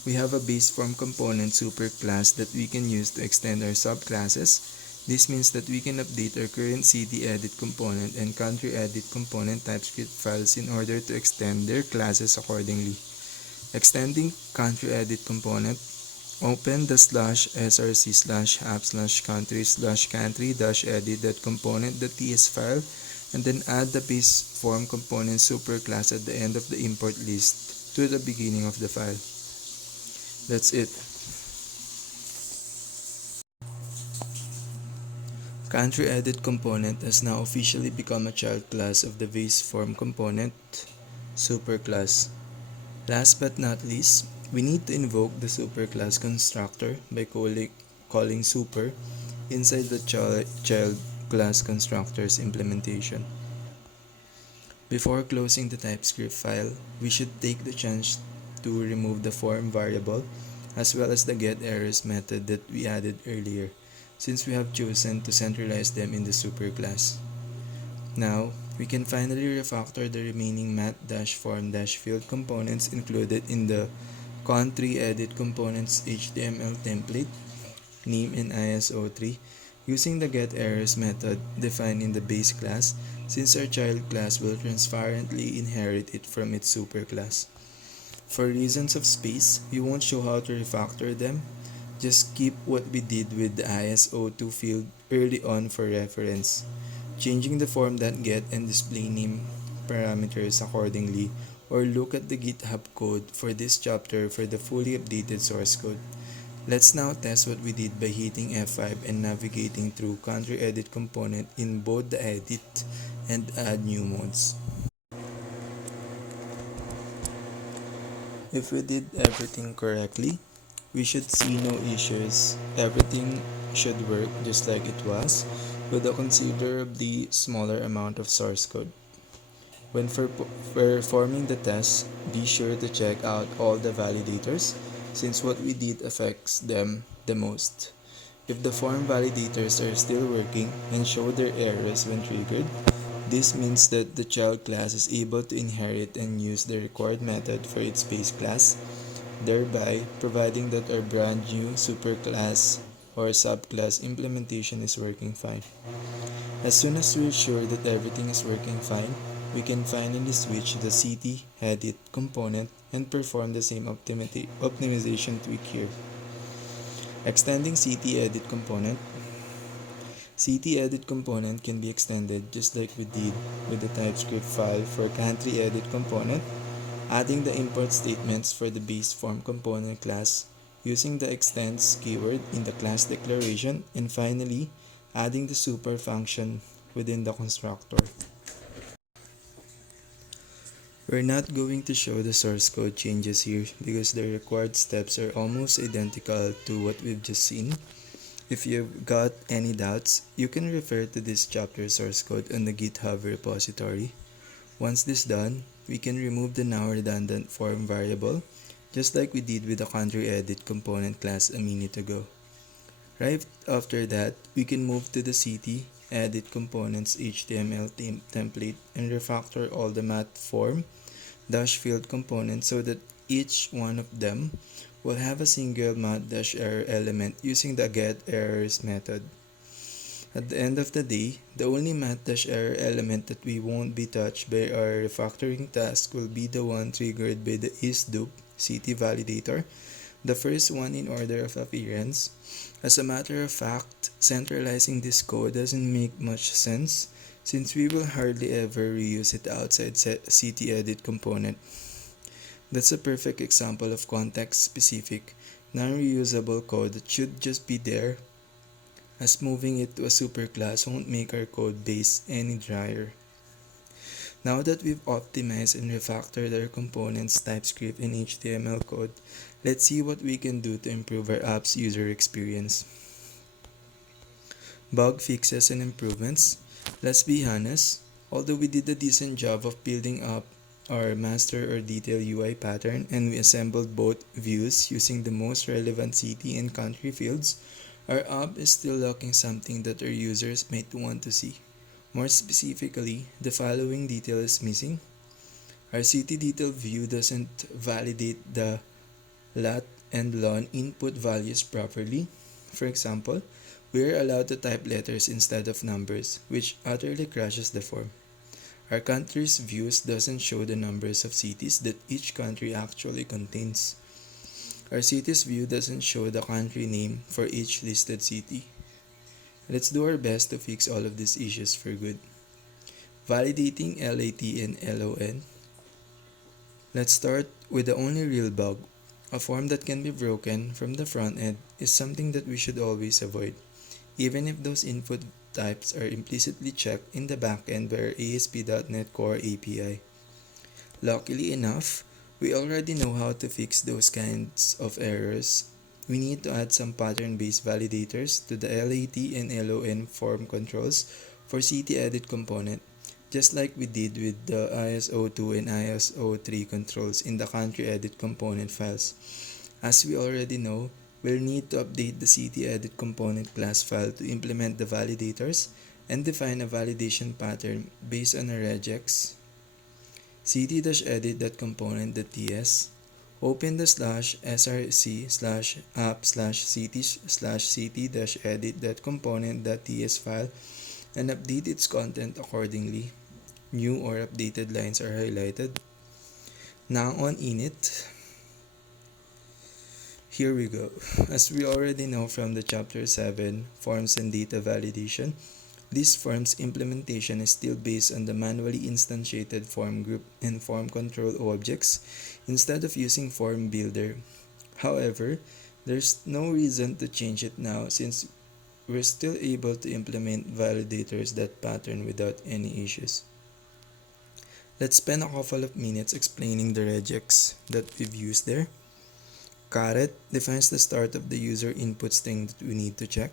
we have a base form component superclass that we can use to extend our subclasses. This means that we can update our current cd-edit component and country-edit component TypeScript files in order to extend their classes accordingly. Extending country-edit component, open the /src/app/country/country-edit.component.ts file and then add the base form component superclass at the end of the import list to the beginning of the file. That's it. Country-edit component has now officially become a child class of the base form component superclass. Last but not least, we need to invoke the superclass constructor by calling super inside the child class constructor's implementation. Before closing the TypeScript file, we should take the chance to remove the form variable as well as the getErrors method that we added earlier, since we have chosen to centralize them in the superclass. Now, we can finally refactor the remaining mat-form-field components included in the country-edit components HTML template, name and ISO3 using the getErrors method defined in the base class, since our child class will transparently inherit it from its superclass. For reasons of space, we won't show how to refactor them. Just keep what we did with the ISO2 field early on for reference, changing the form.get and display name parameters accordingly, or look at the GitHub code for this chapter for the fully updated source code. Let's now test what we did by hitting F5 and navigating through country edit component in both the edit and add new modes. If we did everything correctly, we should see no issues. Everything should work just like it was. with a considerably smaller amount of source code. When performing the test, be sure to check out all the validators since what we did affects them the most. If the form validators are still working and show their errors when triggered, this means that the child class is able to inherit and use the required method for its base class, thereby providing that our brand new superclass or subclass implementation is working fine. As soon as we're sure that everything is working fine, we can finally switch the CT edit component and perform the same optimization tweak here. Extending CT edit component. CT edit component can be extended just like we did with the TypeScript file for country edit component, adding the import statements for the base form component class, using the extends keyword in the class declaration, and finally, adding the super function within the constructor. We're not going to show the source code changes here because the required steps are almost identical to what we've just seen. If you've got any doubts, you can refer to this chapter source code on the GitHub repository. Once this done, we can remove the now redundant form variable, just like we did with the country edit component class a minute ago. Right after that, we can move to the CT edit components HTML template and refactor all the math form dash field components so that each one of them will have a single math-error element using the getErrors method. At the end of the day, the only math-error element that we won't be touched by our refactoring task will be the one triggered by the isDope CT validator, the first one in order of appearance. As a matter of fact, centralizing this code doesn't make much sense since we will hardly ever reuse it outside CT edit component. That's a perfect example of context-specific, non-reusable code that should just be there, as moving it to a superclass won't make our code base any drier. Now that we've optimized and refactored our components, TypeScript, and HTML code, let's see what we can do to improve our app's user experience. Bug fixes and improvements. Let's be honest, although we did a decent job of building up our master or detail UI pattern and we assembled both views using the most relevant city and country fields, our app is still lacking something that our users might want to see. More specifically, the following detail is missing. Our city detail view doesn't validate the lat and lon input values properly. For example, we are allowed to type letters instead of numbers, which utterly crashes the form. Our country's views doesn't show the numbers of cities that each country actually contains. Our city's view doesn't show the country name for each listed city. Let's do our best to fix all of these issues for good. Validating LAT and LON. Let's start with the only real bug. A form that can be broken from the front end is something that we should always avoid, even if those input types are implicitly checked in the backend by our ASP.NET Core API. Luckily enough, we already know how to fix those kinds of errors. We need to add some pattern-based validators to the LAT and LON form controls for CT edit component, just like we did with the ISO2 and ISO3 controls in the country edit component files. As we already know, we'll need to update the CT edit component class file to implement the validators and define a validation pattern based on a regex ct-edit.component.ts. Open the /src/app/ct/ct-edit.component.ts file and update its content accordingly. New or updated lines are highlighted. Now on init. Here we go. As we already know from the chapter 7, Forms and Data Validation, this form's implementation is still based on the manually instantiated form group and form control objects instead of using Form Builder. However, there's no reason to change it now since we're still able to implement validators that pattern without any issues. Let's spend a couple of minutes explaining the regex that we've used there. Caret defines the start of the user input string that we need to check.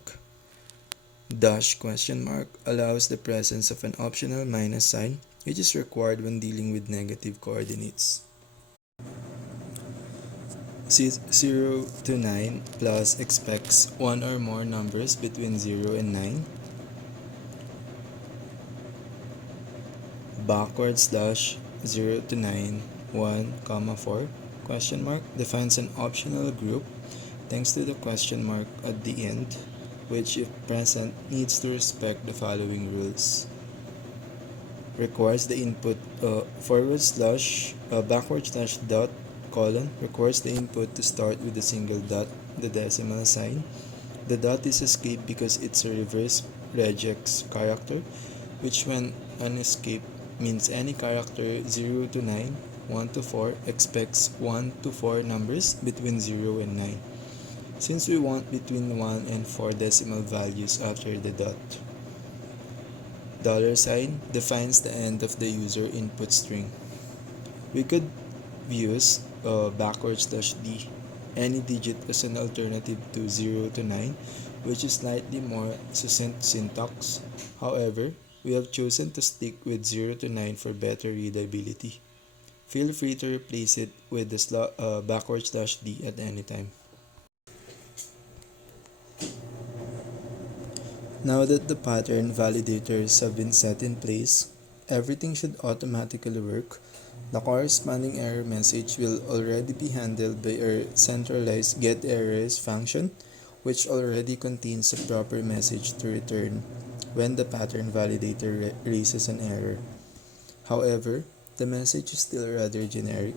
dash question mark allows the presence of an optional minus sign, which is required when dealing with negative coordinates. 0 to 9 plus expects one or more numbers between 0 and 9. Backward slash 0 to 9, 1, comma 4, question mark defines an optional group thanks to the question mark at the end, which if present needs to respect the following rules. Requires the input forward slash backward slash dot colon requires the input to start with a single dot, the decimal sign. The dot is escaped because it's a reverse regex character, which when unescaped means any character 0 to 9, 1 to 4 expects 1 to 4 numbers between 0 and 9, since we want between 1 and 4 decimal values after the dot. $sign defines the end of the user input string. We could use backward slash d, any digit as an alternative to 0 to 9, which is slightly more succinct syntax. However, we have chosen to stick with 0 to 9 for better readability. Feel free to replace it with the backward slash d at any time. Now that the pattern validators have been set in place, everything should automatically work. The corresponding error message will already be handled by our centralized getErrors function, which already contains a proper message to return when the pattern validator raises an error. However, the message is still rather generic.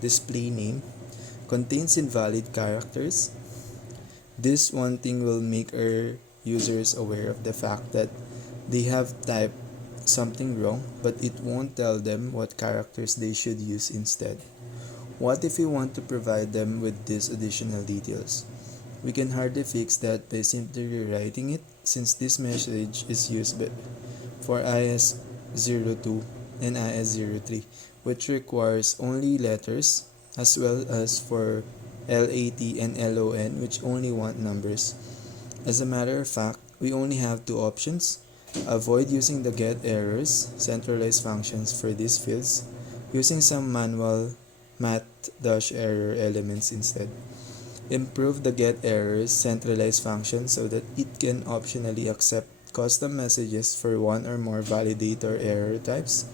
Display name contains invalid characters. This one thing will make our users aware of the fact that they have typed something wrong, but it won't tell them what characters they should use instead. What if we want to provide them with these additional details? We can hardly fix that by simply rewriting it, since this message is used for IS02 and IS03, which requires only letters, as well as for LAT and LON, which only want numbers. As a matter of fact, we only have two options. Avoid using the getErrors centralized functions for these fields, using some manual math-error elements instead. Improve the getErrors centralized function so that it can optionally accept custom messages for one or more validator error types.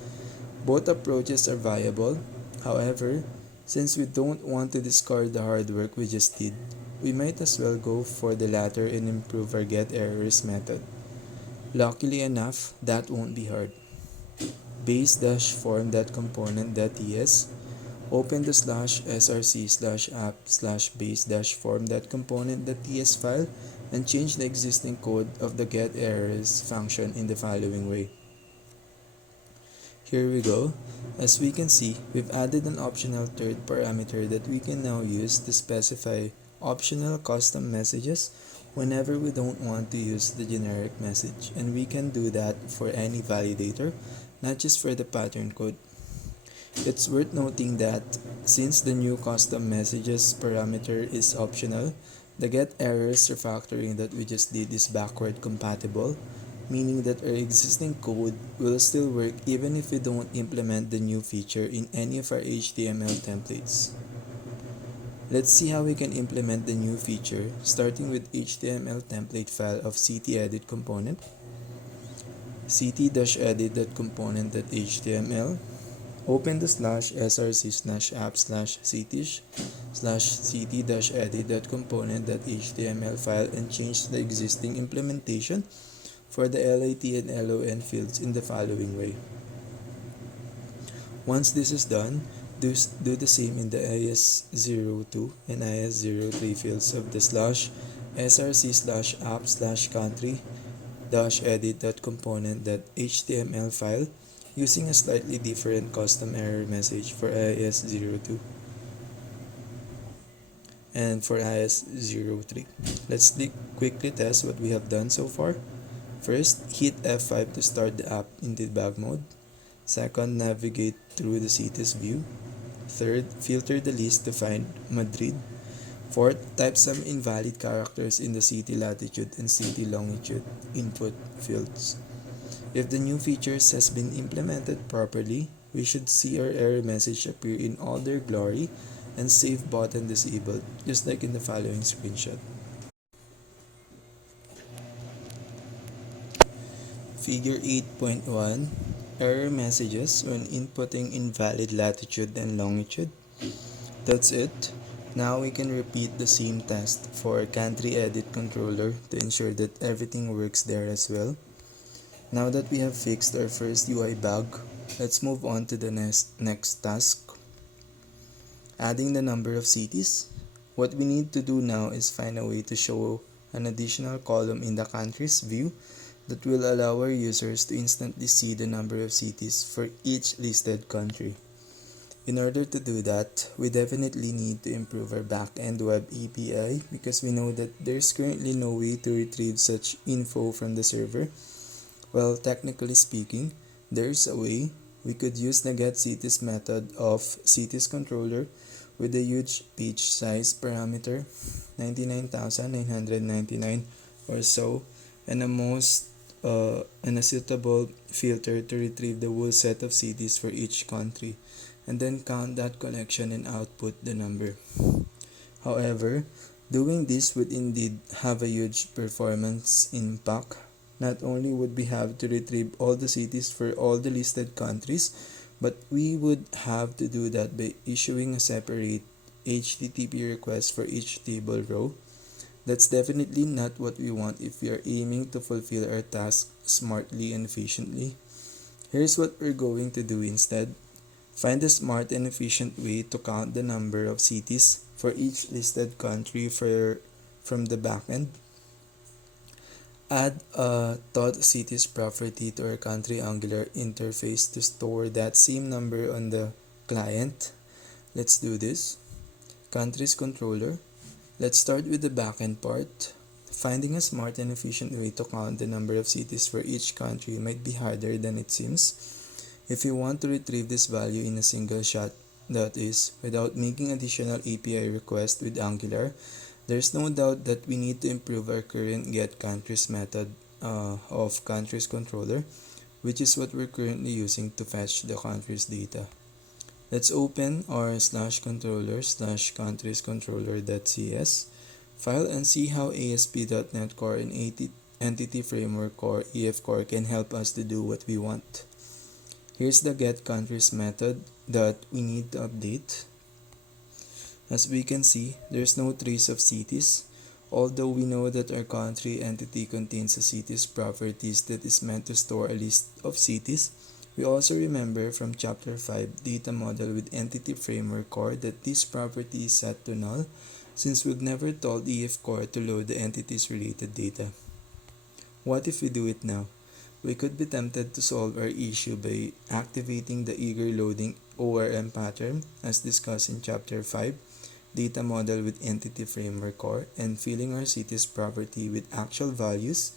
Both approaches are viable. However, since we don't want to discard the hard work we just did, we might as well go for the latter and improve our getErrors method. Luckily enough, that won't be hard. base-form.component.ts, open the /src/app/base-form.component.ts file and change the existing code of the getErrors function in the following way. Here we go. As we can see, we've added an optional third parameter that we can now use to specify optional custom messages whenever we don't want to use the generic message, and we can do that for any validator, not just for the pattern code. It's worth noting that since the new custom messages parameter is optional, the getErrors refactoring that we just did is backward compatible, meaning that our existing code will still work even if we don't implement the new feature in any of our HTML templates. Let's see how we can implement the new feature, starting with HTML template file of ctEdit component, ct-edit.component.html, open the /src/apps/cT/ct-edit.component.html file and change the existing implementation for the LAT and LON fields in the following way. Once this is done, do the same in the IS02 and IS03 fields of the /src/app/country-edit.component.html file using a slightly different custom error message for IS02 and for IS03. Let's quickly test what we have done so far. First, hit F5 to start the app in debug mode. Second, navigate through the cities view. Third, filter the list to find Madrid. Fourth, type some invalid characters in the city latitude and city longitude input fields. If the new features has been implemented properly, we should see our error message appear in all their glory and save button disabled, just like in the following screenshot. Figure 8.1, error messages when inputting invalid latitude and longitude. That's it. Now we can repeat the same test for country edit controller to ensure that everything works there as well. Now that we have fixed our first UI bug, let's move on to the next task. Adding the number of cities. What we need to do now is find a way to show an additional column in the countries view that will allow our users to instantly see the number of cities for each listed country. In order to do that, we definitely need to improve our backend web API because we know that there's currently no way to retrieve such info from the server. Well, technically speaking, there's a way. We could use the getCities method of cities controller with a huge page size parameter, 99,999 or so, and a suitable filter to retrieve the whole set of cities for each country, and then count that collection and output the number. However, doing this would indeed have a huge performance impact. Not only would we have to retrieve all the cities for all the listed countries, but we would have to do that by issuing a separate HTTP request for each table row. That's definitely not what we want if we are aiming to fulfill our task smartly and efficiently. Here's what we're going to do instead. Find a smart and efficient way to count the number of cities for each listed country from the backend. Add a .cities property to our country Angular interface to store that same number on the client. Let's do this. Countries controller. Let's start with the backend part. Finding a smart and efficient way to count the number of cities for each country might be harder than it seems. If you want to retrieve this value in a single shot, that is, without making additional API requests with Angular, there's no doubt that we need to improve our current getCountries method of countries controller, which is what we're currently using to fetch the countries data. Let's open our /controller/countries controller.cs file and see how ASP.NET Core and Entity Framework Core EF Core can help us to do what we want. Here's the getCountries method that we need to update. As we can see, there's no trace of cities, although we know that our country entity contains a cities properties that is meant to store a list of cities. We also remember from chapter 5 data model with entity framework core that this property is set to null since we've never told EF core to load the entities related data. What if we do it now? We could be tempted to solve our issue by activating the eager loading ORM pattern as discussed in chapter 5 data model with entity framework core and filling our cities property with actual values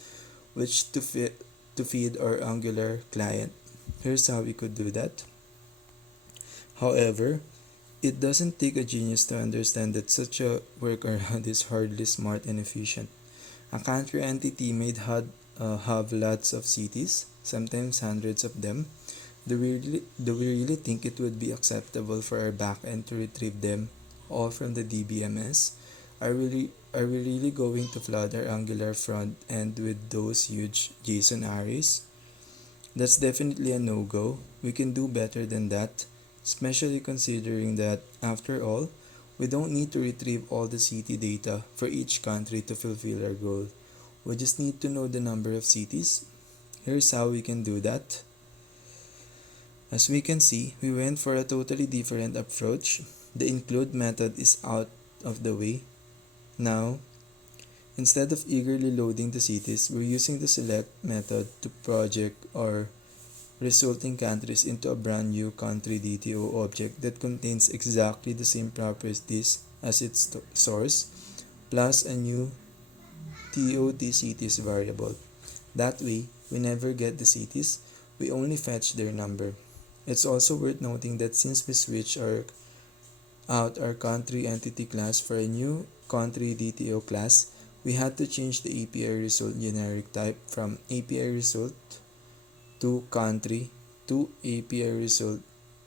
which to feed our Angular client. Here's how we could do that. However, it doesn't take a genius to understand that such a workaround is hardly smart and efficient. A country entity may have lots of cities, sometimes hundreds of them. Do we really think it would be acceptable for our backend to retrieve them all from the DBMS? Are we really going to flood our Angular front end with those huge JSON arrays? That's definitely a no-go. We can do better than that, especially considering that, after all, we don't need to retrieve all the city data for each country to fulfill our goal. We just need to know the number of cities. Here's how we can do that. As we can see, we went for a totally different approach. The include method is out of the way. Now, instead of eagerly loading the cities, we're using the select method to project our resulting countries into a brand new country DTO object that contains exactly the same properties as its source, plus a new TOT cities variable. That way, we never get the cities, we only fetch their number. It's also worth noting that since we switch out our country entity class for a new country DTO class, we had to change the API result generic type from API result to country to API result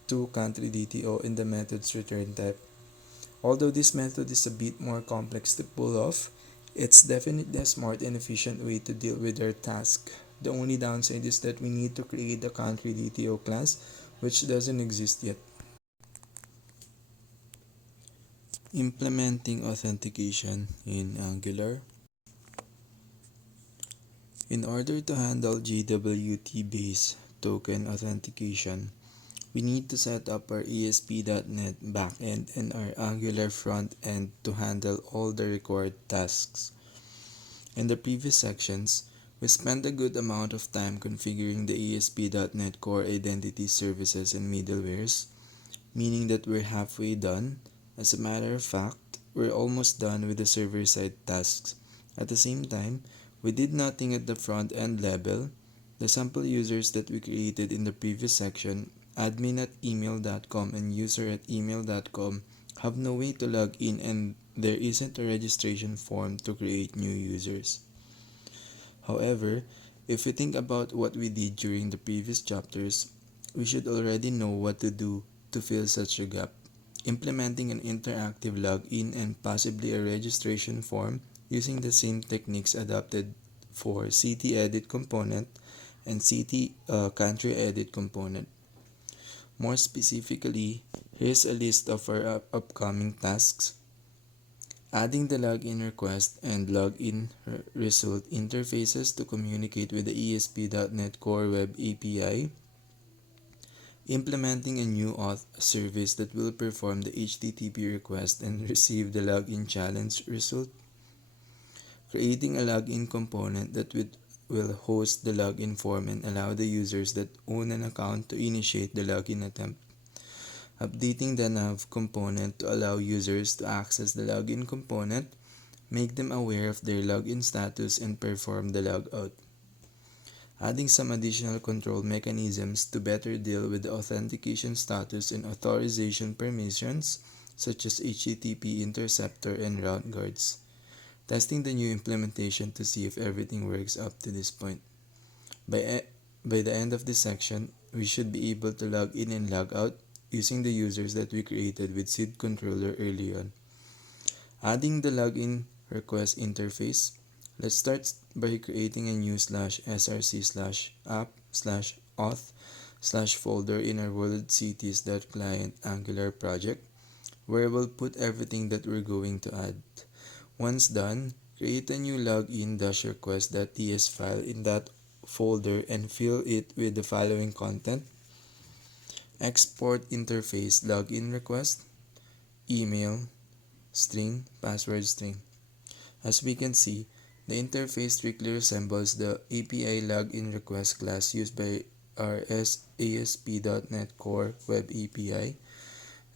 to country DTO in the method's return type. Although this method is a bit more complex to pull off, it's definitely a smart and efficient way to deal with our task. The only downside is that we need to create the country DTO class, which doesn't exist yet. Implementing authentication in Angular. In order to handle JWT-based token authentication, we need to set up our ASP.NET backend and our Angular frontend to handle all the required tasks. In the previous sections, we spent a good amount of time configuring the ASP.NET Core identity services and middlewares, meaning that we're halfway done. As a matter of fact, we're almost done with the server-side tasks. At the same time, we did nothing at the front-end level. The sample users that we created in the previous section, admin@email.com and user@email.com, have no way to log in, and there isn't a registration form to create new users. However, if we think about what we did during the previous chapters, we should already know what to do to fill such a gap. Implementing an interactive login and possibly a registration form using the same techniques adopted for CT edit component and CT country edit component. More specifically, here's a list of our upcoming tasks. Adding the login request and login result interfaces to communicate with the ASP.NET Core Web API. Implementing a new auth service that will perform the HTTP request and receive the login challenge result. Creating a login component that will host the login form and allow the users that own an account to initiate the login attempt. Updating the nav component to allow users to access the login component, make them aware of their login status, and perform the logout. Adding some additional control mechanisms to better deal with the authentication status and authorization permissions, such as HTTP interceptor and route guards. Testing the new implementation to see if everything works up to this point. By the end of this section, we should be able to log in and log out using the users that we created with SID controller early on. Adding the login request interface. Let's start by creating a new /src/app/auth/folder in our worldcities.client Angular project, where we'll put everything that we're going to add. Once done, create a new login-request.ts file in that folder and fill it with the following content: export interface login request, email, string, password string. As we can see, the interface strictly resembles the API login request class used by our ASP.NET Core Web API.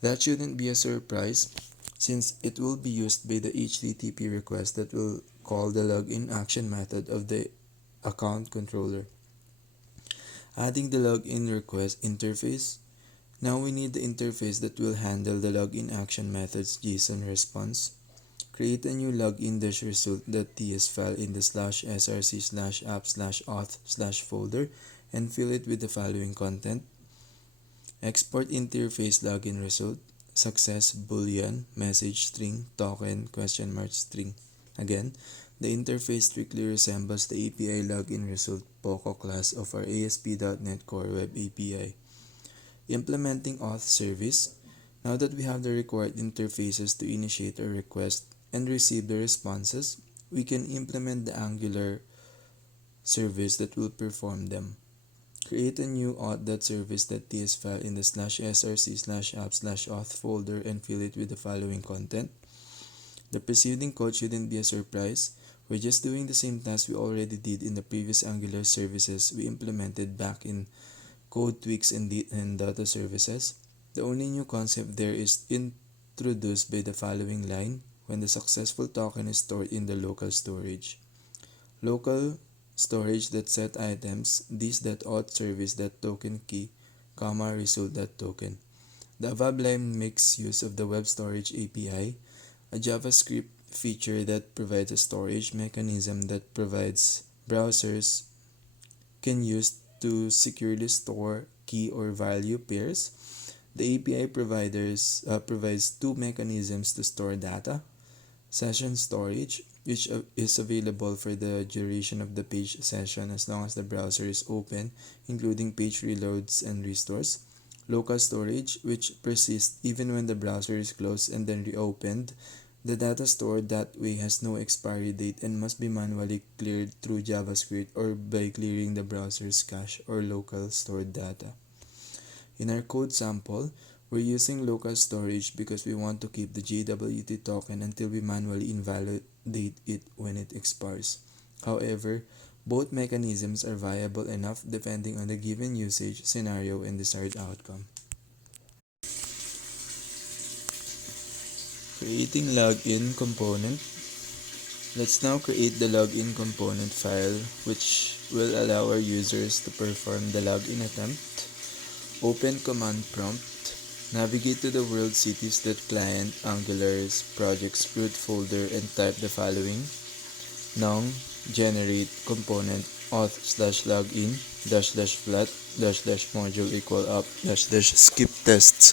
That shouldn't be a surprise, since it will be used by the HTTP request that will call the login action method of the account controller. Adding the login request interface. Now we need the interface that will handle the login action method's JSON response. Create a new login-result.ts file in the /src/app/auth/folder and fill it with the following content: export interface login result, success boolean, message string, token, string. Again, the interface strictly resembles the API login result POCO class of our ASP.NET Core Web API. Implementing auth service. Now that we have the required interfaces to initiate a request and receive the responses, we can implement the Angular service that will perform them. Create a new auth.service.ts file in the /src/app/auth folder and fill it with the following content. The preceding code shouldn't be a surprise. We're just doing the same task we already did in the previous Angular services we implemented back in code tweaks and data services. The only new concept there is introduced by the following line: when the successful token is stored in the local storage. Local storage that set items this.auth service.token key, result.token. The above line makes use of the Web Storage API, a JavaScript feature that provides a storage mechanism that provides browsers can use to securely store key or value pairs. The API provides two mechanisms to store data: session storage, which is available for the duration of the page session as long as the browser is open, including page reloads and restores; local storage, which persists even when the browser is closed and then reopened. The data stored that way has no expiry date and must be manually cleared through JavaScript or by clearing the browser's cache or local stored data. In our code sample, we're using local storage because we want to keep the JWT token until we manually invalidate it when it expires. However, both mechanisms are viable enough depending on the given usage scenario and desired outcome. Creating login component. Let's now create the login component file, which will allow our users to perform the login attempt. Open command prompt. Navigate to the world cities.client Angular's projects root folder and type the following: num generate component auth/login --flat --module equal up --skip tests.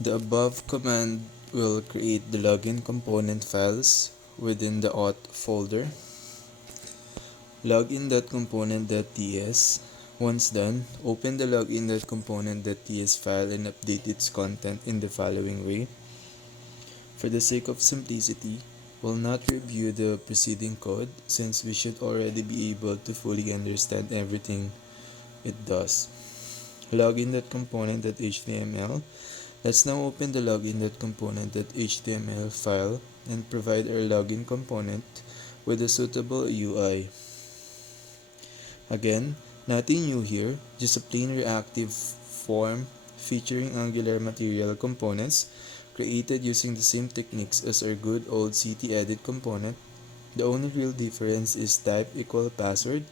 The above command will create the login component files within the auth folder. Login.component.ts. Once done, open the login.component.ts file and update its content in the following way. For the sake of simplicity, we'll not review the preceding code since we should already be able to fully understand everything it does. Login.component.html. Let's now open the login.component.html file and provide our login component with a suitable UI. Again, nothing new here, just a plain reactive form featuring Angular material components created using the same techniques as our good old ctEdit component. The only real difference is type equal password,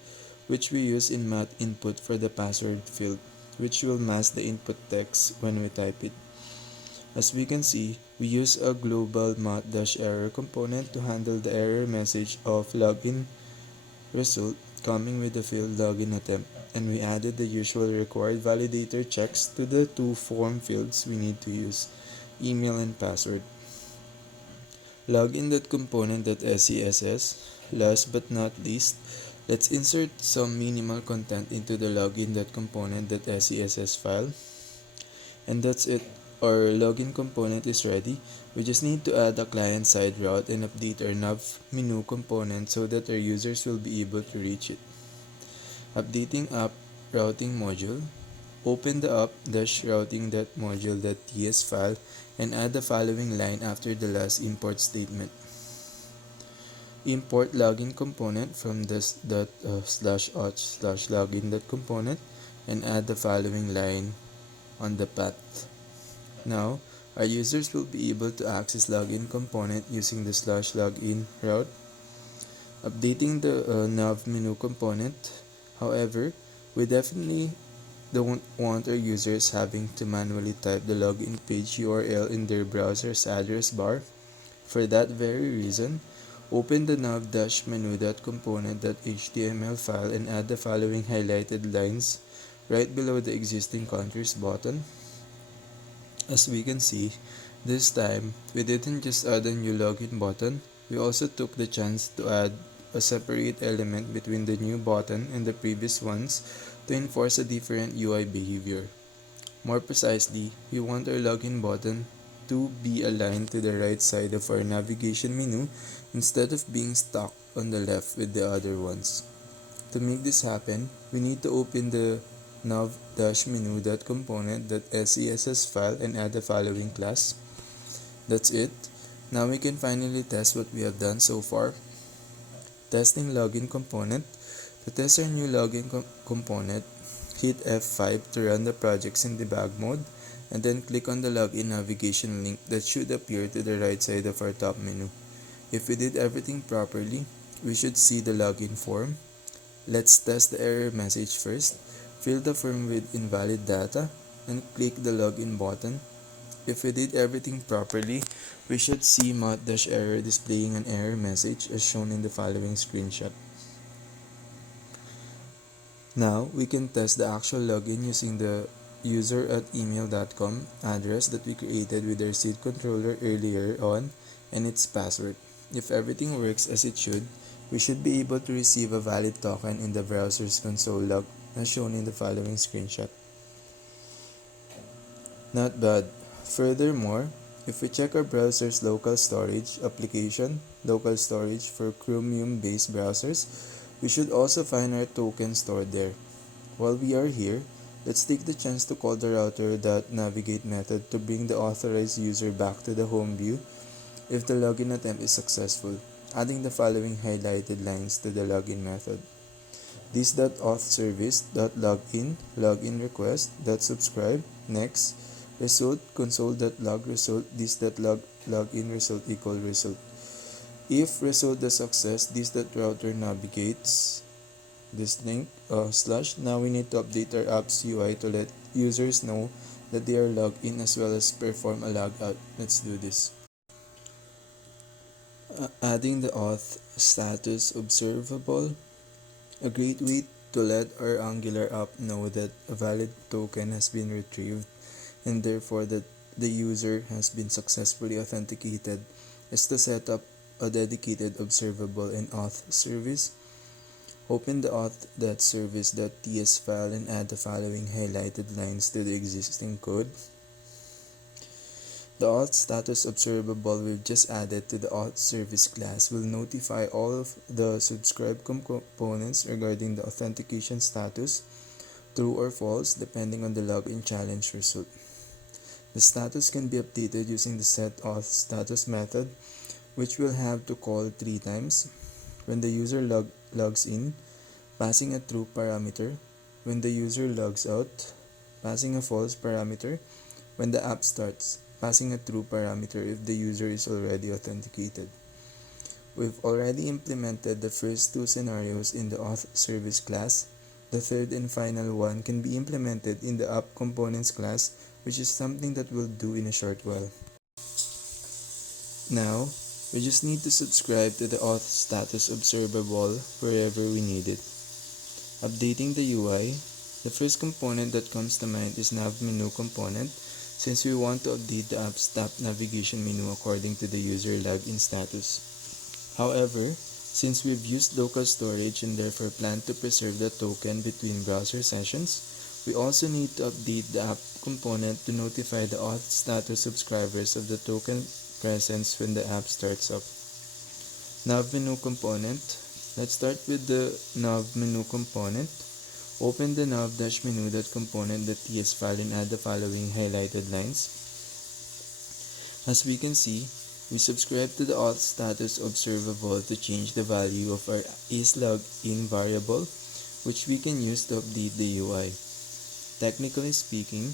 which we use in math input for the password field, which will mask the input text when we type it. As we can see, we use a global math-error component to handle the error message of login result coming with the failed login attempt, and we added the usual required validator checks to the two form fields we need to use: email and password. Login.component.scss. Last but not least, let's insert some minimal content into the login.component.scss file. And that's it. Our login component is ready. We just need to add a client-side route and update our nav menu component so that our users will be able to reach it. Updating app routing module. Open the app-routing.module.ts file and add the following line after the last import statement. Import login component from this./auth/login.component and add the following line on the path. Now, our users will be able to access login component using the /login route. Updating the nav menu component. However, we definitely don't want our users having to manually type the login page URL in their browser's address bar. For that very reason, open the nav-menu.component.html file and add the following highlighted lines right below the existing contours button. As we can see, this time, we didn't just add a new login button, we also took the chance to add a separate element between the new button and the previous ones to enforce a different UI behavior. More precisely, we want our login button to be aligned to the right side of our navigation menu instead of being stuck on the left with the other ones. To make this happen, we need to open the nav-menu.component.scss file and add the following class. That's it. Now we can finally test what we have done so far. Testing login component. To test our new login component, hit F5 to run the projects in debug mode, and then click on the login navigation link that should appear to the right side of our top menu. If we did everything properly, we should see the login form. Let's test the error message first. Fill the form with invalid data and click the login button. If we did everything properly, we should see mod-error displaying an error message as shown in the following screenshot. Now, we can test the actual login using the user@email.com address that we created with our seed controller earlier on and its password. If everything works as it should be able to receive a valid token in the browser's console log as shown in the following screenshot. Not bad. Furthermore, if we check our browser's local storage application, local storage for Chromium-based browsers, we should also find our token stored there. While we are here, let's take the chance to call the router.navigate method to bring the authorized user back to the home view if the login attempt is successful, adding the following highlighted lines to the login method. This.authservice.login, login request, .subscribe, next, result, console.log result, this.login result equal result. If result the success, this.router navigates this link / now we need to update our app's UI to let users know that they are logged in as well as perform a logout. Let's do this. Adding the auth status observable, a great way to let our Angular app know that a valid token has been retrieved and therefore that the user has been successfully authenticated is to set up a dedicated observable and auth service. Open the auth.service.ts file and add the following highlighted lines to the existing code. The auth status observable we've just added to the auth service class will notify all of the subscribed components regarding the authentication status, true or false, depending on the login challenge result. The status can be updated using the setAuthStatus method, which we'll have to call 3 times. When the user logs in, passing a true parameter. When the user logs out, passing a false parameter. When the app starts, passing a true parameter if the user is already authenticated. We've already implemented the first 2 scenarios in the auth service class. The third and final one can be implemented in the app components class, which is something that we'll do in a short while. Now, we just need to subscribe to the auth status observable wherever we need it. Updating the UI, the first component that comes to mind is nav menu component, since we want to update the app's top navigation menu according to the user login status. However, since we've used local storage and therefore plan to preserve the token between browser sessions, we also need to update the app component to notify the auth status subscribers of the token presence when the app starts up. Nav menu component. Let's start with the nav menu component. Open the nav-menu.component.ts file and add the following highlighted lines. As we can see, we subscribe to the auth status observable to change the value of our isLogin variable, which we can use to update the UI. Technically speaking,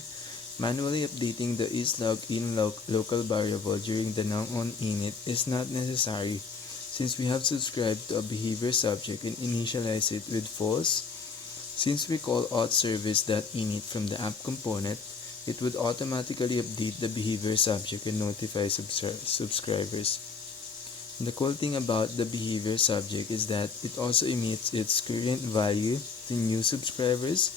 manually updating the isLogin local variable during the now-on-init is not necessary, since we have subscribed to a behavior subject and initialize it with false. Since we call authService.init from the app component, it would automatically update the behavior subject and notify subscribers. And the cool thing about the behavior subject is that it also emits its current value to new subscribers,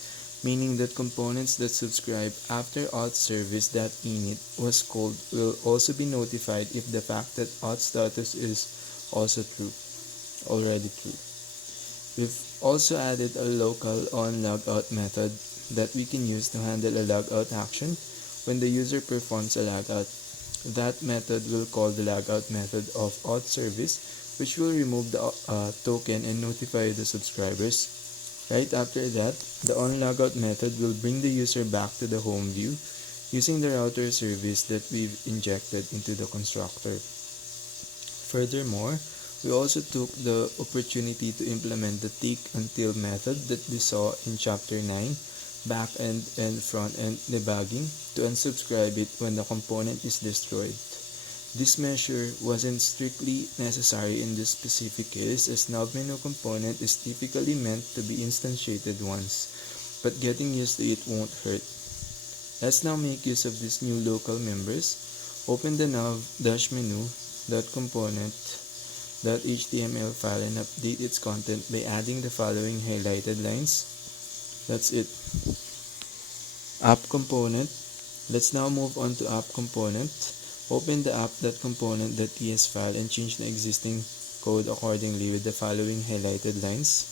meaning that components that subscribe after authService.init was called will also be notified if the fact that auth status is also already true. We've also added a local onLogout method that we can use to handle a logout action when the user performs a logout. That method will call the logout method of authService, which will remove the token and notify the subscribers. Right after that, the onLogout method will bring the user back to the home view using the router service that we've injected into the constructor. Furthermore, we also took the opportunity to implement the take-until method that we saw in Chapter 9, back-end and front-end debugging, to unsubscribe it when the component is destroyed. This measure wasn't strictly necessary in this specific case, as nav menu component is typically meant to be instantiated once, but getting used to it won't hurt. Let's now make use of these new local members. Open the nav-menu.component.html file and update its content by adding the following highlighted lines. That's it. App component. Let's now move on to app component. Open the app.component.ts file and change the existing code accordingly with the following highlighted lines.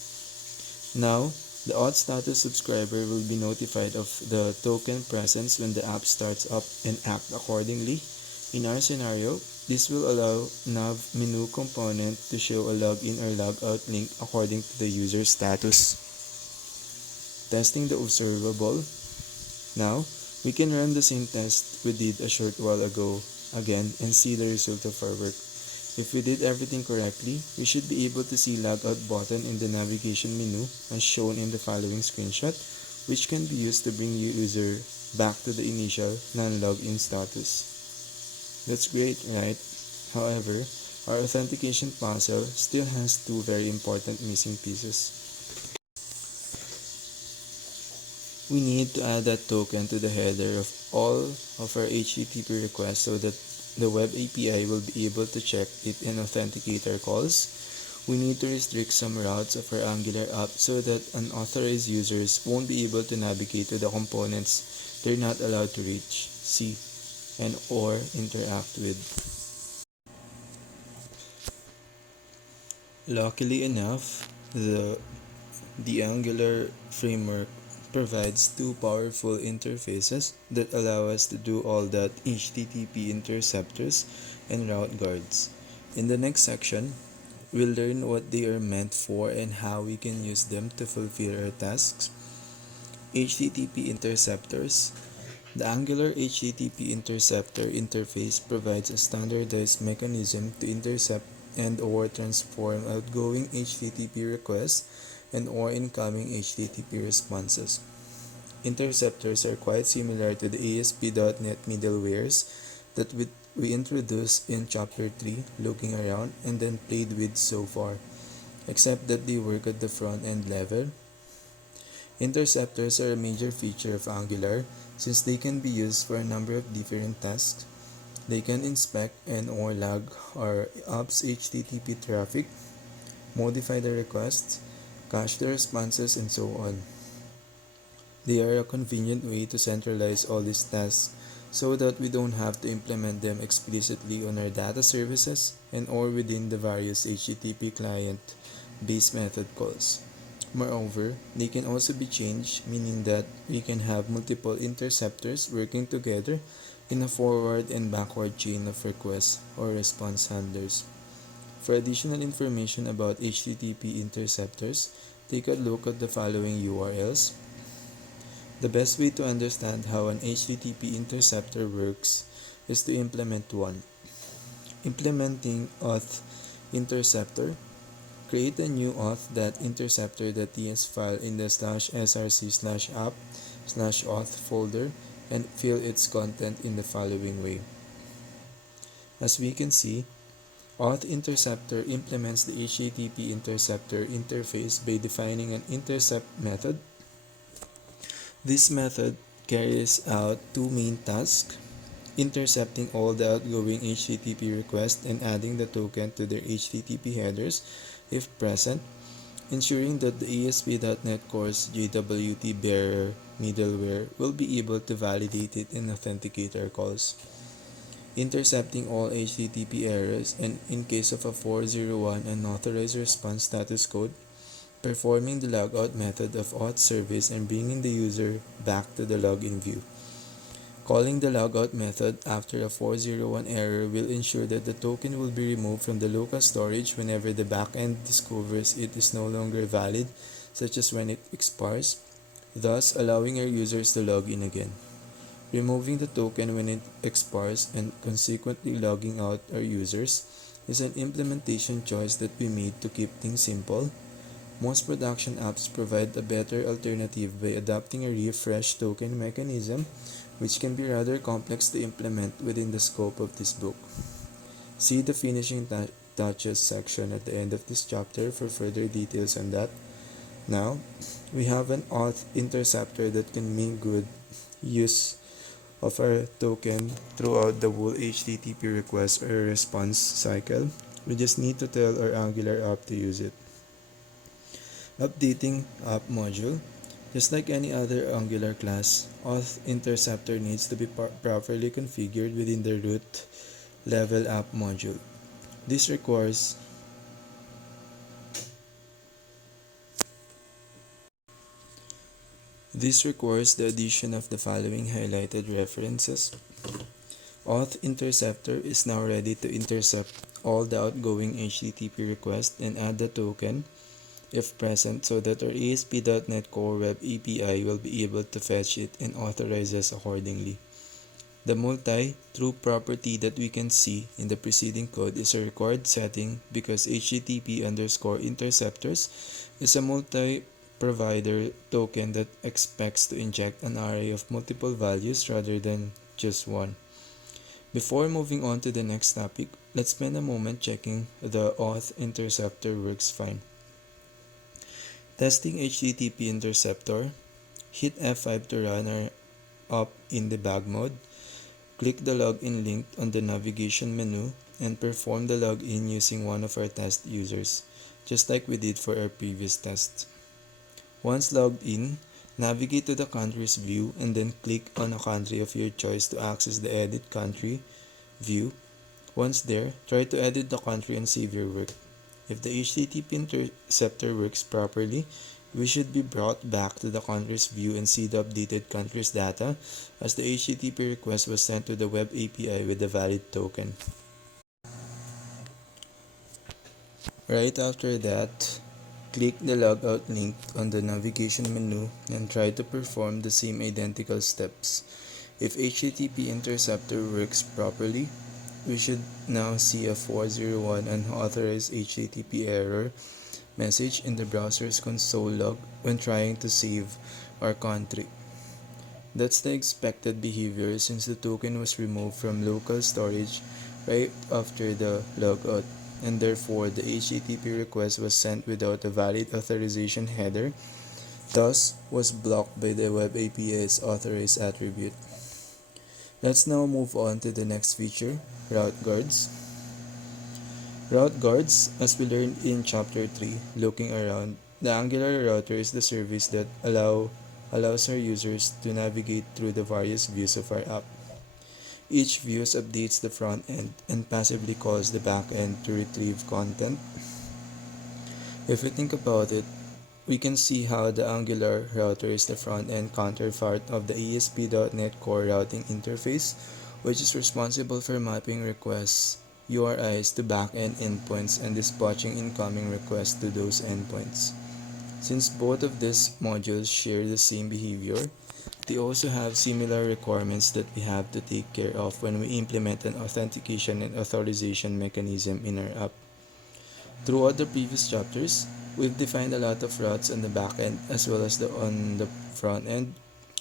Now, the auth status subscriber will be notified of the token presence when the app starts up and act accordingly. In our scenario, this will allow nav menu component to show a login or logout link according to the user status. Testing the observable. Now, we can run the same test we did a short while ago again and see the result of our work. If we did everything correctly, we should be able to see logout button in the navigation menu as shown in the following screenshot, which can be used to bring user back to the initial non-login status. That's great, right? However, our authentication puzzle still has two very important missing pieces. We need to add that token to the header of all of our HTTP requests so that the web API will be able to check it and authenticate our calls. We need to restrict some routes of our Angular app so that unauthorized users won't be able to navigate to the components they're not allowed to reach, see, and or interact with. Luckily enough, the Angular framework provides two powerful interfaces that allow us to do all that HTTP interceptors and route guards. In the next section, we'll learn what they are meant for and how we can use them to fulfill our tasks. HTTP interceptors. The Angular HTTP interceptor interface provides a standardized mechanism to intercept and or transform outgoing HTTP requests and or incoming HTTP responses. Interceptors are quite similar to the ASP.NET middlewares that we introduced in Chapter 3, Looking Around, and then played with so far, except that they work at the front-end level. Interceptors are a major feature of Angular since they can be used for a number of different tasks. They can inspect and or log our app's HTTP traffic, modify the requests, cache the responses, and so on. They are a convenient way to centralize all these tasks so that we don't have to implement them explicitly on our data services and or within the various HTTP client-based method calls. Moreover, they can also be changed, meaning that we can have multiple interceptors working together in a forward and backward chain of requests or response handlers. For additional information about HTTP interceptors, take a look at the following URLs. The best way to understand how an HTTP interceptor works is to implement one. Implementing auth interceptor. Create a new auth.interceptor.ts file in the /src/app/auth folder and fill its content in the following way. As we can see, auth interceptor implements the HTTP interceptor interface by defining an intercept method. This method carries out two main tasks: intercepting all the outgoing HTTP requests and adding the token to their HTTP headers if present, ensuring that the ASP.NET Core's JWT bearer middleware will be able to validate it and authenticate our calls. Intercepting all HTTP errors and, in case of a 401 unauthorized response status code, performing the logout method of auth service and bringing the user back to the login view. Calling the logout method after a 401 error will ensure that the token will be removed from the local storage whenever the backend discovers it is no longer valid, such as when it expires, thus allowing our users to log in again. Removing the token when it expires and consequently logging out our users is an implementation choice that we made to keep things simple. Most production apps provide a better alternative by adopting a refresh token mechanism, which can be rather complex to implement within the scope of this book. See the finishing touches section at the end of this chapter for further details on that. Now, we have an auth interceptor that can make good use of our token throughout the whole HTTP request or response cycle. We just need to tell our Angular app to use it. Updating app module. Just like any other Angular class, auth interceptor needs to be properly configured within the root level app module. This requires the addition of the following highlighted references. Auth interceptor is now ready to intercept all the outgoing HTTP requests and add the token if present so that our ASP.NET Core Web API will be able to fetch it and authorize us accordingly. The multi-true property that we can see in the preceding code is a required setting because HTTP_interceptors is a multi-provider token that expects to inject an array of multiple values rather than just one. Before moving on to the next topic, let's spend a moment checking the auth interceptor works fine. Testing HTTP interceptor. Hit F5 to run our app in debug mode. Click the login link on the navigation menu and perform the login using one of our test users, just like we did for our previous tests. Once logged in, navigate to the countries view and then click on a country of your choice to access the edit country view. Once there, try to edit the country and save your work. If the HTTP interceptor works properly, we should be brought back to the countries view and see the updated countries data as the HTTP request was sent to the web API with a valid token. Right after that, click the logout link on the navigation menu and try to perform the same identical steps. If HTTP interceptor works properly, we should now see a 401 unauthorized HTTP error message in the browser's console log when trying to save our country. That's the expected behavior since the token was removed from local storage right after the logout, and therefore the HTTP request was sent without a valid authorization header, thus was blocked by the web API's authorized attribute. Let's now move on to the next feature, route guards. Route guards, as we learned in chapter 3, looking around, the Angular router is the service that allows our users to navigate through the various views of our app. Each view updates the front end and passively calls the back end to retrieve content. If we think about it, we can see how the Angular router is the front-end counterpart of the ASP.NET Core routing interface, which is responsible for mapping requests URIs to back-end endpoints and dispatching incoming requests to those endpoints. Since both of these modules share the same behavior, they also have similar requirements that we have to take care of when we implement an authentication and authorization mechanism in our app. Throughout the previous chapters, we've defined a lot of routes on the back end as well as on the front end,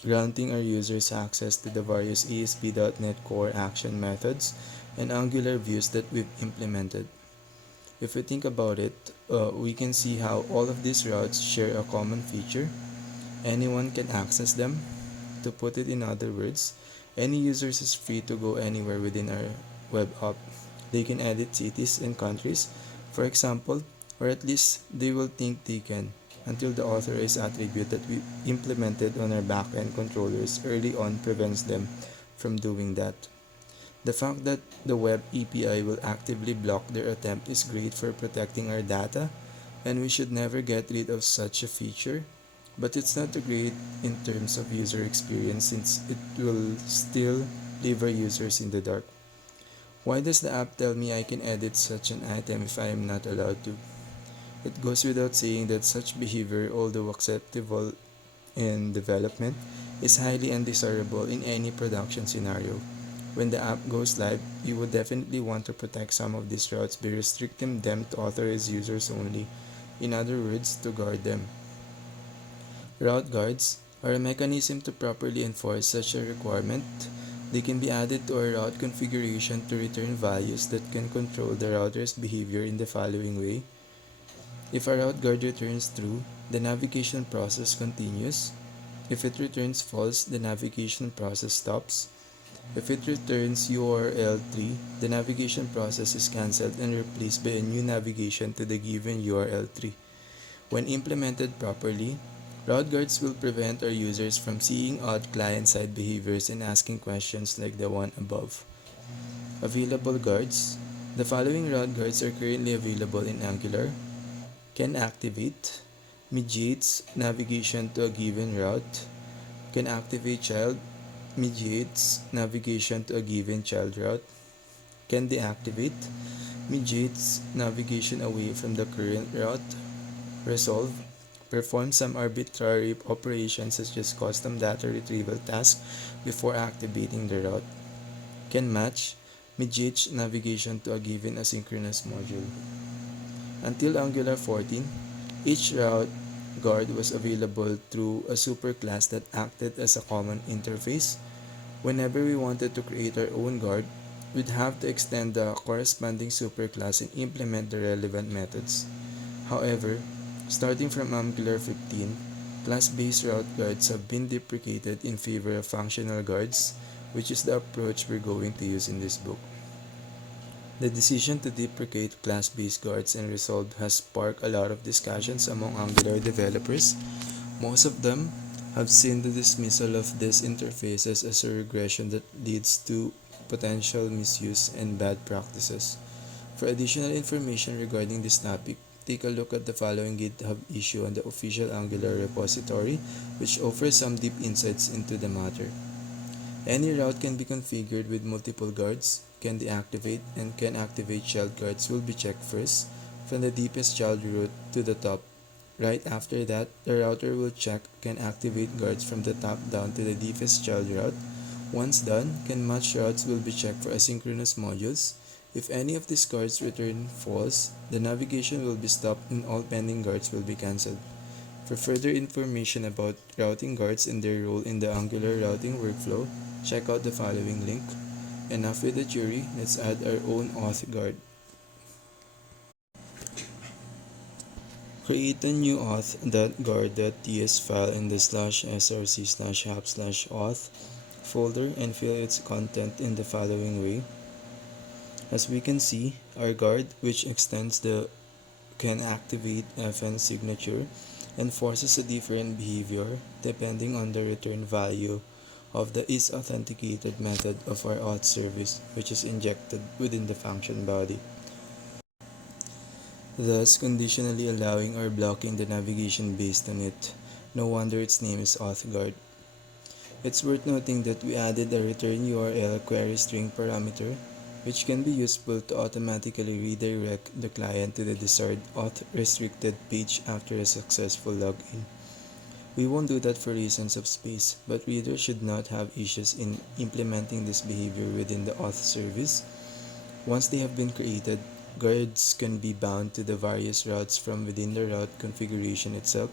granting our users access to the various ASP.NET Core action methods and Angular views that we've implemented. If we think about it, we can see how all of these routes share a common feature. Anyone can access them. To put it in other words, any user is free to go anywhere within our web app. They can edit cities and countries, for example, or at least they will think they can, until the authorized attribute that we implemented on our backend controllers early on prevents them from doing that. The fact that the web API will actively block their attempt is great for protecting our data, and we should never get rid of such a feature, but it's not great in terms of user experience since it will still leave our users in the dark. Why does the app tell me I can edit such an item if I am not allowed to? It goes without saying that such behavior, although acceptable in development, is highly undesirable in any production scenario. When the app goes live, you would definitely want to protect some of these routes by restricting them to authorized users only. In other words, to guard them. Route guards are a mechanism to properly enforce such a requirement. They can be added to a route configuration to return values that can control the router's behavior in the following way. If a route guard returns true, the navigation process continues. If it returns false, the navigation process stops. If it returns URL 3, the navigation process is cancelled and replaced by a new navigation to the given URL 3. When implemented properly, route guards will prevent our users from seeing odd client-side behaviors and asking questions like the one above. Available guards. The following route guards are currently available in Angular. Can activate, mediates navigation to a given route. Can activate child, mediates navigation to a given child route. Can deactivate, mediates navigation away from the current route. Resolve, perform some arbitrary operations such as custom data retrieval tasks before activating the route. Can match, mediates navigation to a given asynchronous module. Until Angular 14, each route guard was available through a superclass that acted as a common interface. Whenever we wanted to create our own guard, we'd have to extend the corresponding superclass and implement the relevant methods. However, starting from Angular 15, class-based route guards have been deprecated in favor of functional guards, which is the approach we're going to use in this book. The decision to deprecate class-based guards and Resolve has sparked a lot of discussions among Angular developers. Most of them have seen the dismissal of these interfaces as a regression that leads to potential misuse and bad practices. For additional information regarding this topic, take a look at the following GitHub issue on the official Angular repository, which offers some deep insights into the matter. Any route can be configured with multiple guards, can deactivate, and can activate child guards will be checked first from the deepest child route to the top. Right after that, the router will check can activate guards from the top down to the deepest child route. Once done, can match routes will be checked for asynchronous modules. If any of these guards return false, the navigation will be stopped and all pending guards will be cancelled. For further information about routing guards and their role in the Angular routing workflow, check out the following link. Enough with the theory, let's add our own auth guard. Create a new auth.guard.ts file in the /src/app/auth folder and fill its content in the following way. As we can see, our guard, which extends the can activate FN signature, enforces a different behavior depending on the return value of the isAuthenticated method of our auth service, which is injected within the function body, thus conditionally allowing or blocking the navigation based on it. No wonder its name is authguard. It's worth noting that we added a return URL query string parameter, which can be useful to automatically redirect the client to the desired auth restricted page after a successful login. We won't do that for reasons of space, but readers should not have issues in implementing this behavior within the auth service. Once they have been created, guards can be bound to the various routes from within the route configuration itself,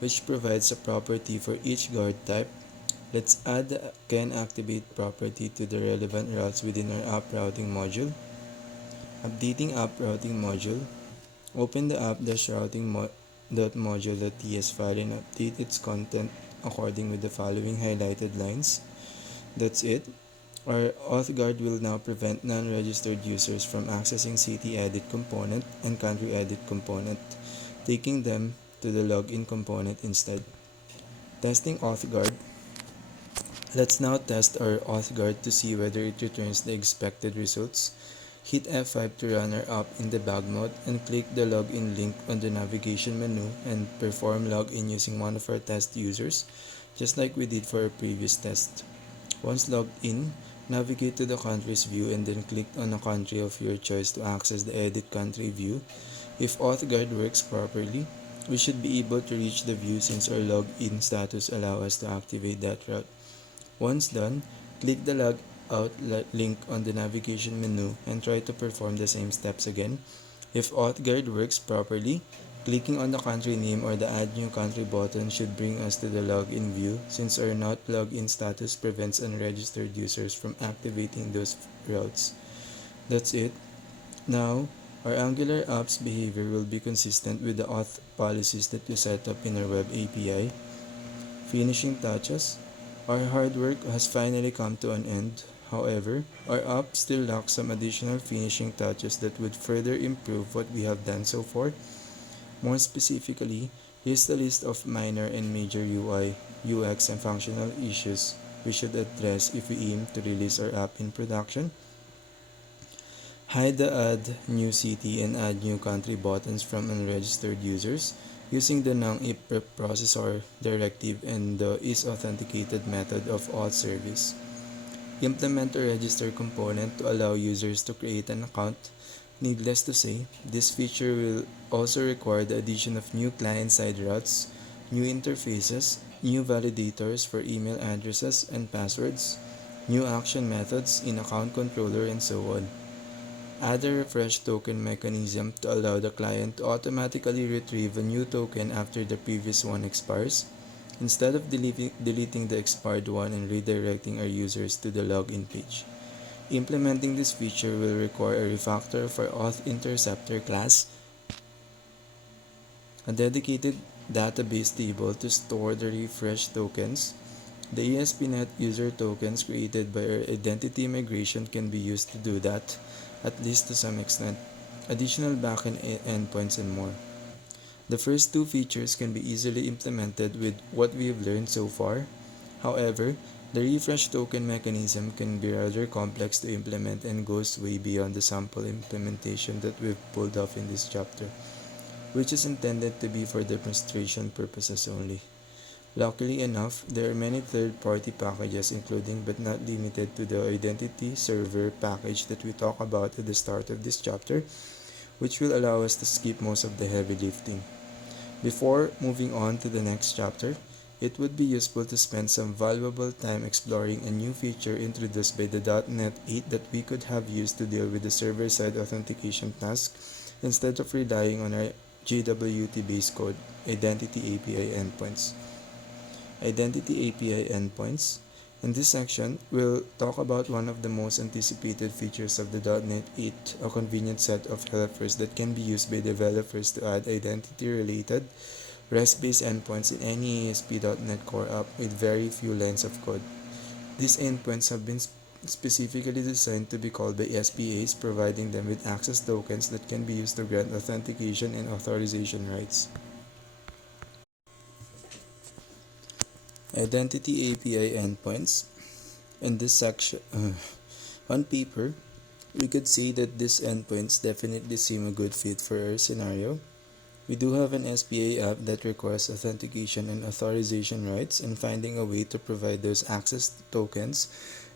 which provides a property for each guard type. Let's add the canActivate property to the relevant routes within our app routing module. Updating app routing module. Open the app-routing.module.ts file and update its content according with the following highlighted lines. That's it. Our authguard will now prevent non-registered users from accessing city edit component and country edit component, taking them to the login component instead. Testing authguard. Let's now test our authguard to see whether it returns the expected results. Hit F5 to run our app in debug mode and click the login link on the navigation menu and perform login using one of our test users, just like we did for our previous test. Once logged in, navigate to the countries view and then click on a country of your choice to access the edit country view. If authguard works properly, we should be able to reach the view since our login status allows us to activate that route. Once done, click the log out link on the navigation menu and try to perform the same steps again. If authguard works properly, clicking on the country name or the add new country button should bring us to the login view since our not logged in status prevents unregistered users from activating those routes. That's it. Now, our Angular app's behavior will be consistent with the auth policies that we set up in our web API. Finishing touches. Our hard work has finally come to an end. However, our app still lacks some additional finishing touches that would further improve what we have done so far. More specifically, here's the list of minor and major UI, UX, and functional issues we should address if we aim to release our app in production. Hide the Add New City and Add New Country buttons from unregistered users using the non-IP processor directive and the is-authenticated method of auth service. Implement a register component to allow users to create an account. Needless to say, this feature will also require the addition of new client-side routes, new interfaces, new validators for email addresses and passwords, new action methods in account controller, and so on. Add a refresh token mechanism to allow the client to automatically retrieve a new token after the previous one expires, instead of deleting the expired one and redirecting our users to the login page. Implementing this feature will require a refactor for Auth Interceptor class, a dedicated database table to store the refresh tokens. The ESP.NET user tokens created by our identity migration can be used to do that, at least to some extent, additional backend endpoints, and more. The first two features can be easily implemented with what we've learned so far. However, the refresh token mechanism can be rather complex to implement and goes way beyond the sample implementation that we've pulled off in this chapter, which is intended to be for demonstration purposes only. Luckily enough, there are many third-party packages, including but not limited to the Identity Server package that we talk about at the start of this chapter, which will allow us to skip most of the heavy lifting. Before moving on to the next chapter, it would be useful to spend some valuable time exploring a new feature introduced by the .NET 8 that we could have used to deal with the server-side authentication task instead of relying on our JWT-based code, Identity API endpoints. Identity API endpoints. In this section, we'll talk about one of the most anticipated features of the .NET 8, a convenient set of helpers that can be used by developers to add identity-related REST-based endpoints in any ASP.NET Core app with very few lines of code. These endpoints have been specifically designed to be called by SPAs, providing them with access tokens that can be used to grant authentication and authorization rights. Identity API endpoints. In this section, on paper, we could say that these endpoints definitely seem a good fit for our scenario. We do have an SPA app that requires authentication and authorization rights, and finding a way to provide those access tokens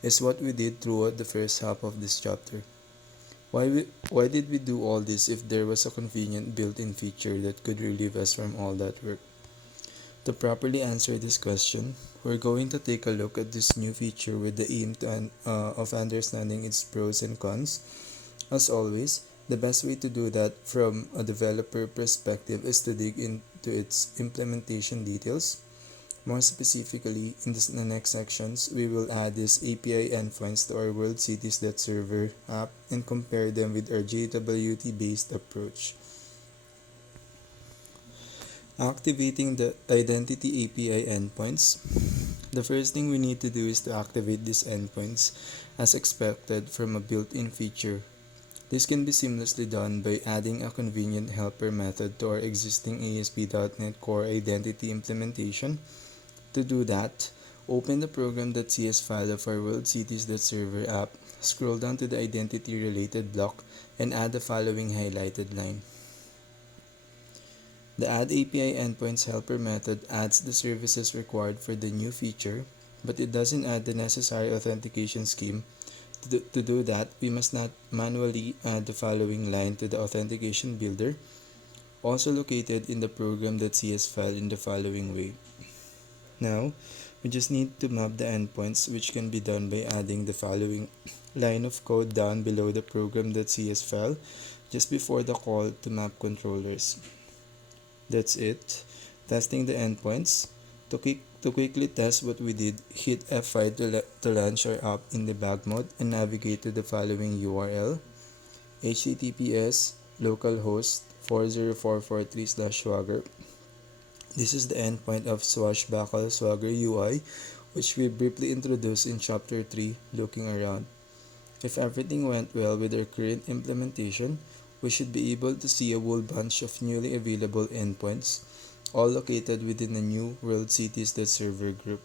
is what we did throughout the first half of this chapter. Why did we do all this if there was a convenient built-in feature that could relieve us from all that work? To properly answer this question, we're going to take a look at this new feature with the aim of understanding its pros and cons. As always, the best way to do that from a developer perspective is to dig into its implementation details. More specifically, in the next sections, we will add these API endpoints to our World Cities Server app and compare them with our JWT-based approach. Activating the Identity API endpoints. The first thing we need to do is to activate these endpoints as expected from a built-in feature. This can be seamlessly done by adding a convenient helper method to our existing ASP.NET Core identity implementation. To do that, open the program.cs file of our World Cities Server app, scroll down to the identity-related block, and add the following highlighted line. The Add API Endpoints helper method adds the services required for the new feature, but it doesn't add the necessary authentication scheme. To do that, we must not manually add the following line to the authentication builder, also located in the program.cs file in the following way. Now, we just need to map the endpoints, which can be done by adding the following line of code down below the program.cs file, just before the call to map controllers. That's it. Testing the endpoints. To quickly test what we did, hit F5 to launch our app in debug mode and navigate to the following URL: https localhost 40443/swagger. This is the endpoint of Swashbuckle Swagger UI, which we briefly introduced in Chapter 3, Looking Around. If everything went well with our current implementation, we should be able to see a whole bunch of newly available endpoints, all located within the new World Cities Server group.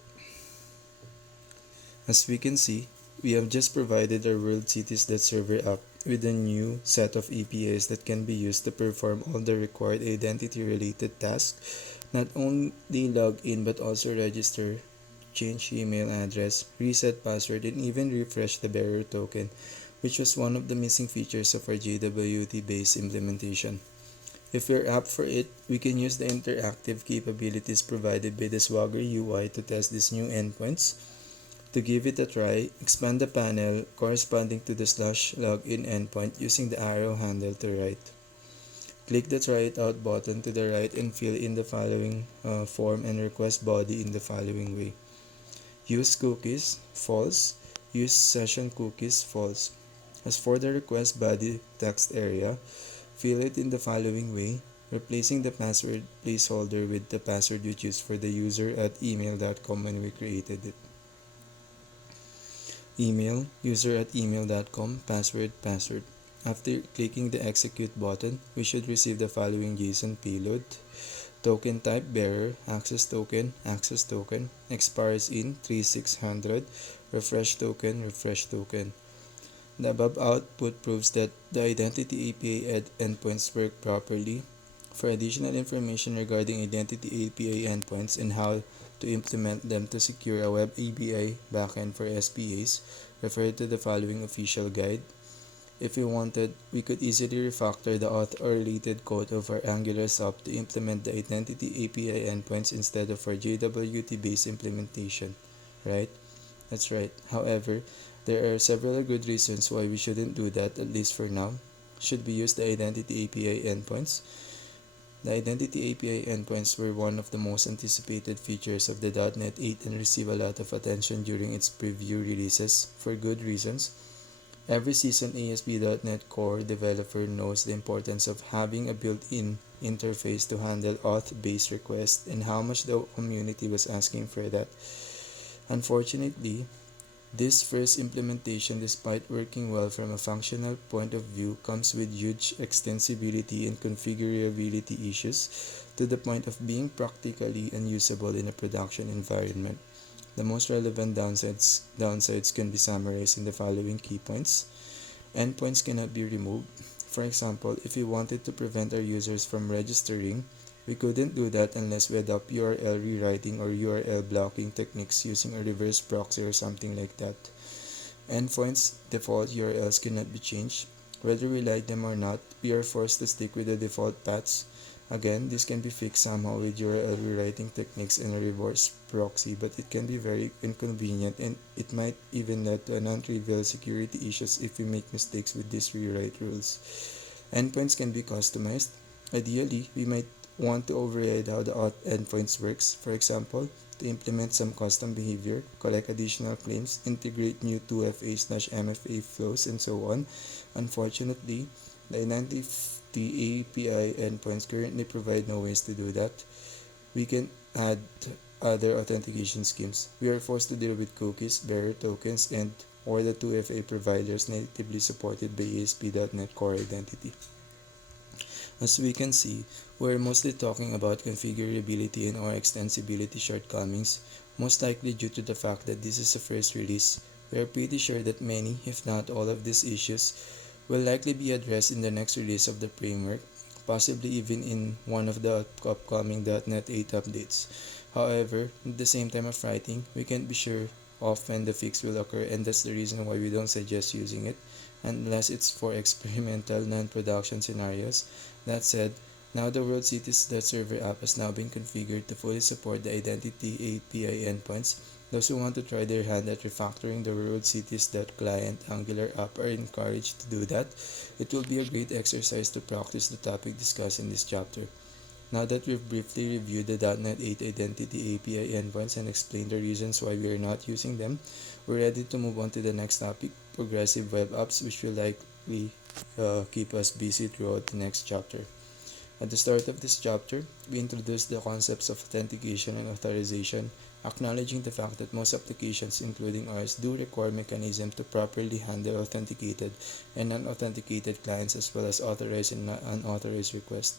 As we can see, we have just provided our World Cities Server app with a new set of APIs that can be used to perform all the required identity-related tasks, not only log in but also register, change email address, reset password, and even refresh the bearer token, which was one of the missing features of our JWT-based implementation. If we're up for it, we can use the interactive capabilities provided by the Swagger UI to test these new endpoints. To give it a try, expand the panel corresponding to the /login endpoint using the arrow handle to right. Click the Try It Out button to the right and fill in the following form and request body in the following way. Use cookies, false. Use session cookies, false. As for the request body text area, fill it in the following way, replacing the password placeholder with the password you choose for the user at email.com when we created it. Email, user@email.com, password. After clicking the execute button, we should receive the following JSON payload. Token type bearer, access token, expires in 3600, refresh token. The above output proves that the Identity API endpoints work properly. For additional information regarding Identity API endpoints and how to implement them to secure a web API backend for SPAs, refer to the following official guide. If we wanted, we could easily refactor the auth or related code of our Angular sub to implement the Identity API endpoints instead of our JWT-based implementation, right? That's right. However, there are several good reasons why we shouldn't do that, at least for now. Should we use the Identity API endpoints? The Identity API endpoints were one of the most anticipated features of the .NET 8 and receive a lot of attention during its preview releases, for good reasons. Every seasoned ASP.NET Core developer knows the importance of having a built-in interface to handle auth-based requests and how much the community was asking for that. Unfortunately, this first implementation, despite working well from a functional point of view, comes with huge extensibility and configurability issues to the point of being practically unusable in a production environment. The most relevant downsides can be summarized in the following key points. Endpoints cannot be removed. For example, if we wanted to prevent our users from registering, we couldn't do that unless we adopt URL rewriting or URL blocking techniques using a reverse proxy or something like that. Endpoints' default URLs cannot be changed. Whether we like them or not, we are forced to stick with the default paths. Again, this can be fixed somehow with URL rewriting techniques and a reverse proxy, but it can be very inconvenient and it might even lead to non-trivial security issues if we make mistakes with these rewrite rules. Endpoints can be customized. Ideally, we might want to override how the auth endpoints works, for example, to implement some custom behavior, collect additional claims, integrate new 2FA/MFA flows, and so on. Unfortunately, the Identity API endpoints currently provide no ways to do that. We can add other authentication schemes. We are forced to deal with cookies, bearer tokens, and or the 2FA providers natively supported by ASP.NET Core Identity. As we can see, we're mostly talking about configurability and or extensibility shortcomings, most likely due to the fact that this is a first release. We are pretty sure that many, if not all of these issues, will likely be addressed in the next release of the framework, possibly even in one of the upcoming .NET 8 updates. However, at the same time of writing, we can't be sure of when the fix will occur, and that's the reason why we don't suggest using it, unless it's for experimental non-production scenarios. That said, now the World Cities Server app has now been configured to fully support the Identity API endpoints. Those who want to try their hand at refactoring the World Cities Client Angular app are encouraged to do that. It will be a great exercise to practice the topic discussed in this chapter. Now that we've briefly reviewed the .NET 8 Identity API endpoints and explained the reasons why we are not using them, we're ready to move on to the next topic, progressive web apps, which will likely keep us busy throughout the next chapter. At the start of this chapter, we introduced the concepts of authentication and authorization, acknowledging the fact that most applications, including ours, do require mechanisms to properly handle authenticated and unauthenticated clients as well as authorized and unauthorized requests.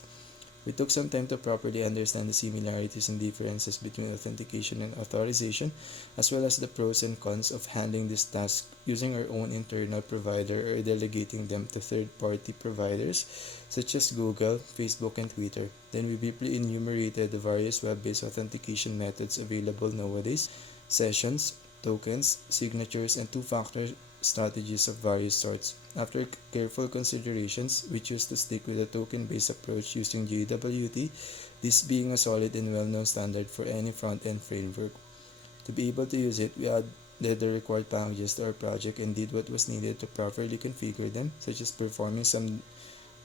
We took some time to properly understand the similarities and differences between authentication and authorization, as well as the pros and cons of handling this task using our own internal provider or delegating them to third-party providers such as Google, Facebook, and Twitter. Then we briefly enumerated the various web-based authentication methods available nowadays: sessions, tokens, signatures, and two-factor strategies of various sorts. After careful considerations, we choose to stick with a token-based approach using JWT, this being a solid and well-known standard for any front-end framework. To be able to use it, we added the required packages to our project and did what was needed to properly configure them, such as performing some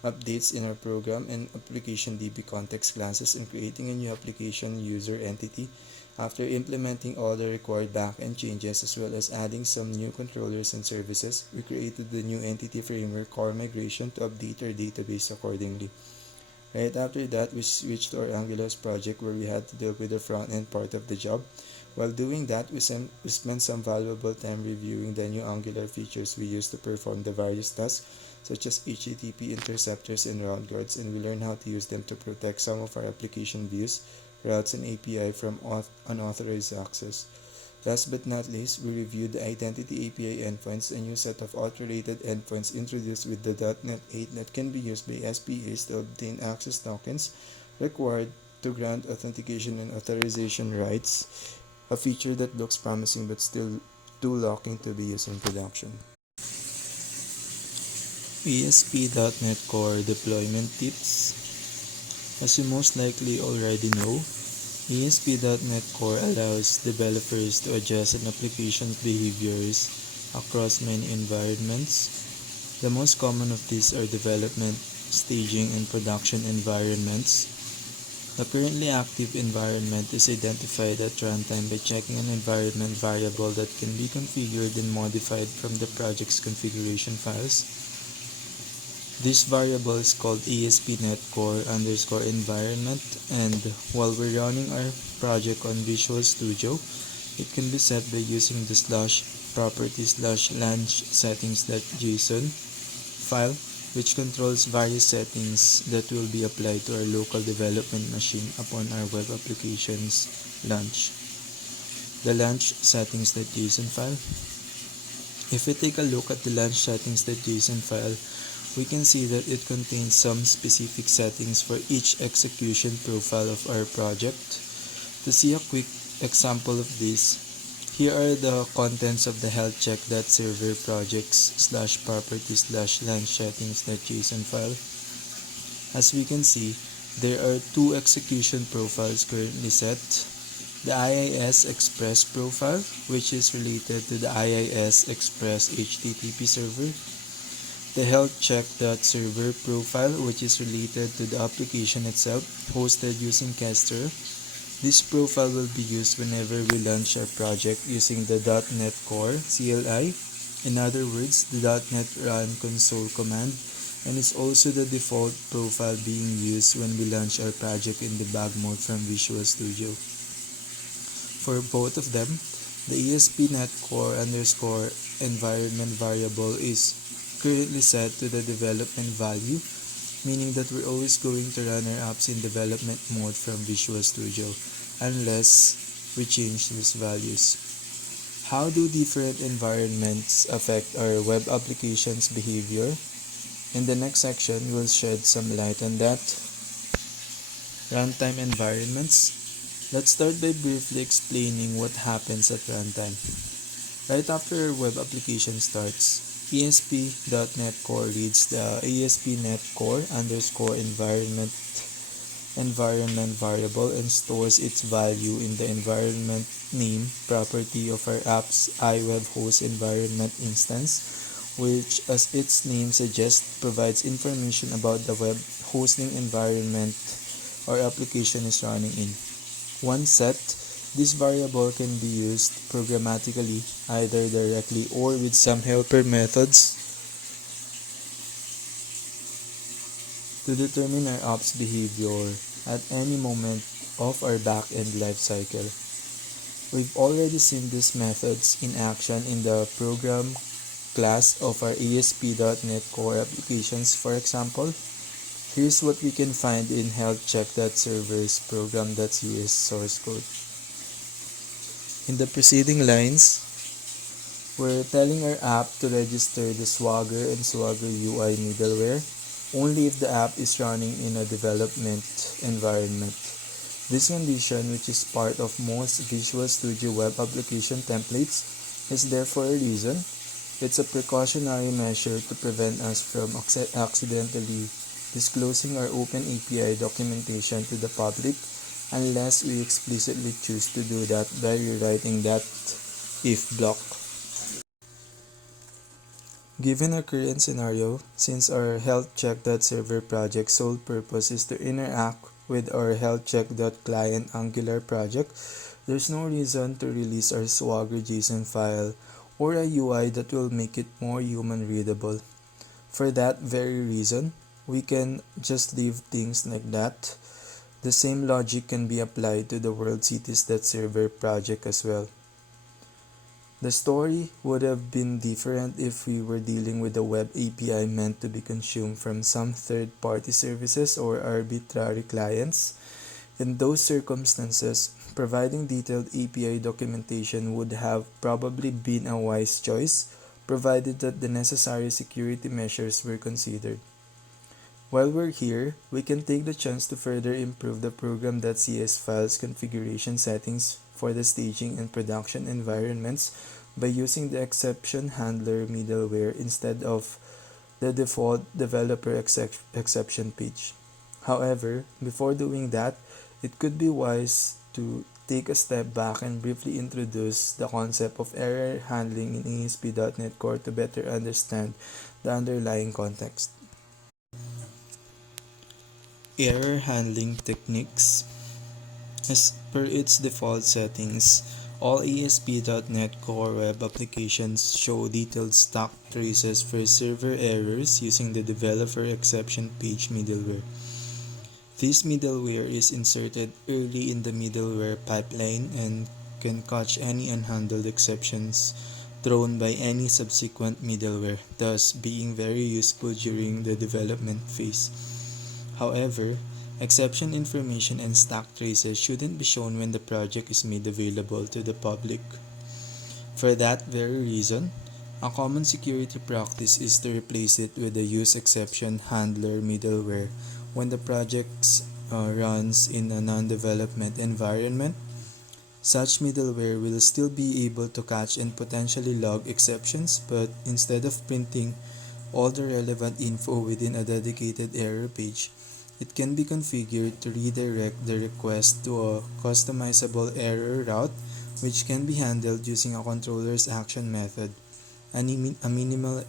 updates in our program and application DB context classes and creating a new application user entity. After implementing all the required backend changes as well as adding some new controllers and services, we created the new entity framework core migration to update our database accordingly. Right after that, we switched to our Angular project where we had to deal with the front end part of the job. While doing that, we spent some valuable time reviewing the new Angular features we use to perform the various tasks, such as HTTP interceptors and route guards, and we learned how to use them to protect some of our application views, routes, and API from unauthorized access. Last but not least, we reviewed the Identity API endpoints, a new set of author-rated endpoints introduced with the .NET 8 that can be used by SPAs to obtain access tokens required to grant authentication and authorization rights, a feature that looks promising but still too lacking to be used in production. ASP.NET Core Deployment Tips. As you most likely already know, ASP.NET Core allows developers to adjust an application's behaviors across many environments. The most common of these are development, staging, and production environments. The currently active environment is identified at runtime by checking an environment variable that can be configured and modified from the project's configuration files. This variable is called ASP.NET Core underscore environment, and while we're running our project on Visual Studio, it can be set by using the /property/launch settings.json file, which controls various settings that will be applied to our local development machine upon our web application's launch. The launch settings.json file. If we take a look at the launch settings.json file, we can see that it contains some specific settings for each execution profile of our project. To see a quick example of this, here are the contents of the health check.server projects /property/launch settings.json file. As we can see, there are two execution profiles currently set. The IIS Express profile, which is related to the IIS Express HTTP server. The health check.server profile, which is related to the application itself, hosted using Kestrel. This profile will be used whenever we launch our project using the .NET Core CLI, in other words, the .NET Run Console command, and is also the default profile being used when we launch our project in debug mode from Visual Studio. For both of them, the ASP.NET Core underscore environment variable is currently set to the development value, meaning that we're always going to run our apps in development mode from Visual Studio unless we change these values. How do different environments affect our web application's behavior? In the next section, we'll shed some light on that. Runtime environments. Let's start by briefly explaining what happens at runtime. Right after our web application starts, ASP.NET Core reads the ASP.NET Core underscore environment variable and stores its value in the environment name property of our app's iWebHost environment instance, which, as its name suggests, provides information about the web hosting environment our application is running in. Once set, this variable can be used programmatically, either directly or with some helper methods, to determine our app's behavior at any moment of our back-end lifecycle. We've already seen these methods in action in the program class of our ASP.NET Core applications. For example, here's what we can find in healthcheck.server's program.cs source code. In the preceding lines, we're telling our app to register the Swagger and Swagger UI middleware only if the app is running in a development environment. This condition, which is part of most Visual Studio web application templates, is there for a reason. It's a precautionary measure to prevent us from accidentally disclosing our Open API documentation to the public unless we explicitly choose to do that by rewriting that if block. Given our current scenario, since our healthcheck.server project's sole purpose is to interact with our healthcheck.client Angular project, there's no reason to release our Swagger JSON file or a UI that will make it more human readable. For that very reason, we can just leave things like that. The same logic can be applied to the worldcities.server project as well. The story would have been different if we were dealing with a web API meant to be consumed from some third-party services or arbitrary clients. In those circumstances, providing detailed API documentation would have probably been a wise choice, provided that the necessary security measures were considered. While we're here, we can take the chance to further improve the program.cs file's configuration settings for the staging and production environments by using the exception handler middleware instead of the default developer exception page. However, before doing that, it could be wise to take a step back and briefly introduce the concept of error handling in ASP.NET Core to better understand the underlying context. Error handling techniques. As per its default settings, all ASP.NET Core web applications show detailed stock traces for server errors using the developer exception page middleware. This middleware is inserted early in the middleware pipeline and can catch any unhandled exceptions thrown by any subsequent middleware, thus being very useful during the development phase. However, exception information and stack traces shouldn't be shown when the project is made available to the public. For that very reason, a common security practice is to replace it with the use exception handler middleware when the project runs in a non-development environment. Such middleware will still be able to catch and potentially log exceptions, but instead of printing all the relevant info within a dedicated error page, it can be configured to redirect the request to a customizable error route which can be handled using a controller's action method, a minimal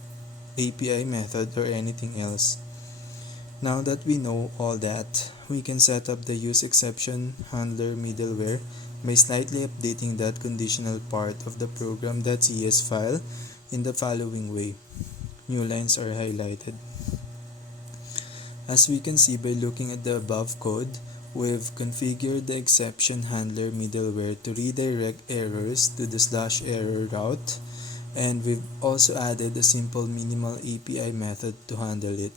API method, or anything else. Now that we know all that, we can set up the use exception handler middleware by slightly updating that conditional part of the program.cs file in the following way. New lines are highlighted. As we can see by looking at the above code, we've configured the exception handler middleware to redirect errors to the /error route, and we've also added a simple minimal API method to handle it.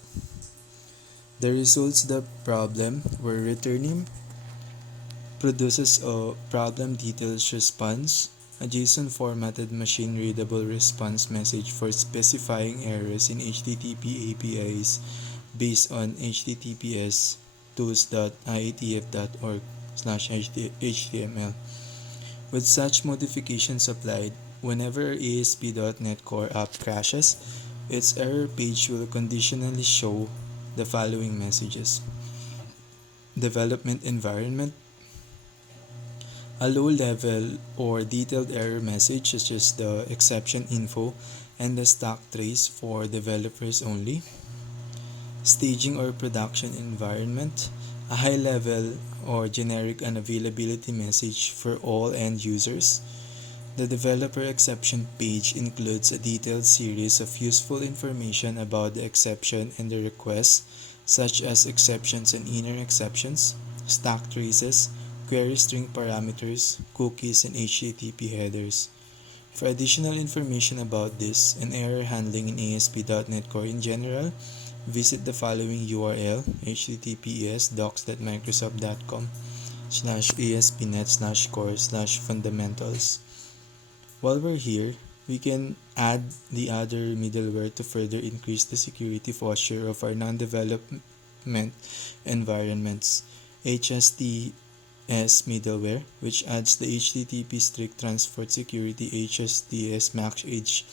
The results of the problem were returning produces a problem details response, a JSON formatted machine readable response message for specifying errors in HTTP APIs based on https tools.ietf.org/html. With such modifications applied, whenever ASP.NET Core app crashes, its error page will conditionally show the following messages: development environment, a low-level or detailed error message such as the exception info and the stack trace for developers only, staging or production environment, a high-level or generic unavailability message for all end users. The developer exception page includes a detailed series of useful information about the exception and the request, such as exceptions and inner exceptions, stack traces, query string parameters, cookies, and HTTP headers. For additional information about this and error handling in ASP.NET Core in general, visit the following URL: https://docs.microsoft.com/ASP.NET/core/fundamentals. While we're here, we can add the other middleware to further increase the security posture of our non-development environments. HSTS middleware, which adds the HTTP strict transport security HSTS max age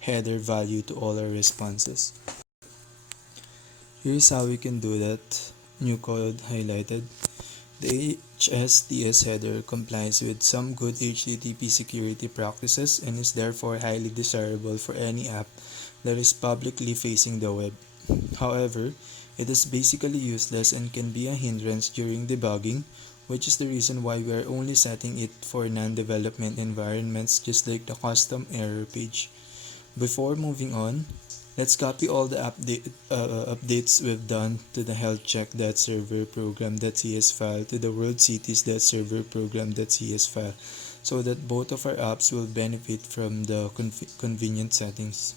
header value to all our responses. Here's how we can do that. New code highlighted. The HSTS header complies with some good HTTP security practices and is therefore highly desirable for any app that is publicly facing the web. However, it is basically useless and can be a hindrance during debugging, which is the reason why we are only setting it for non-development environments, just like the custom error page. Before moving on, let's copy all the updates we've done to the healthcheck.serverprogram.cs file to the worldcities.serverprogram.cs file so that both of our apps will benefit from the convenient settings.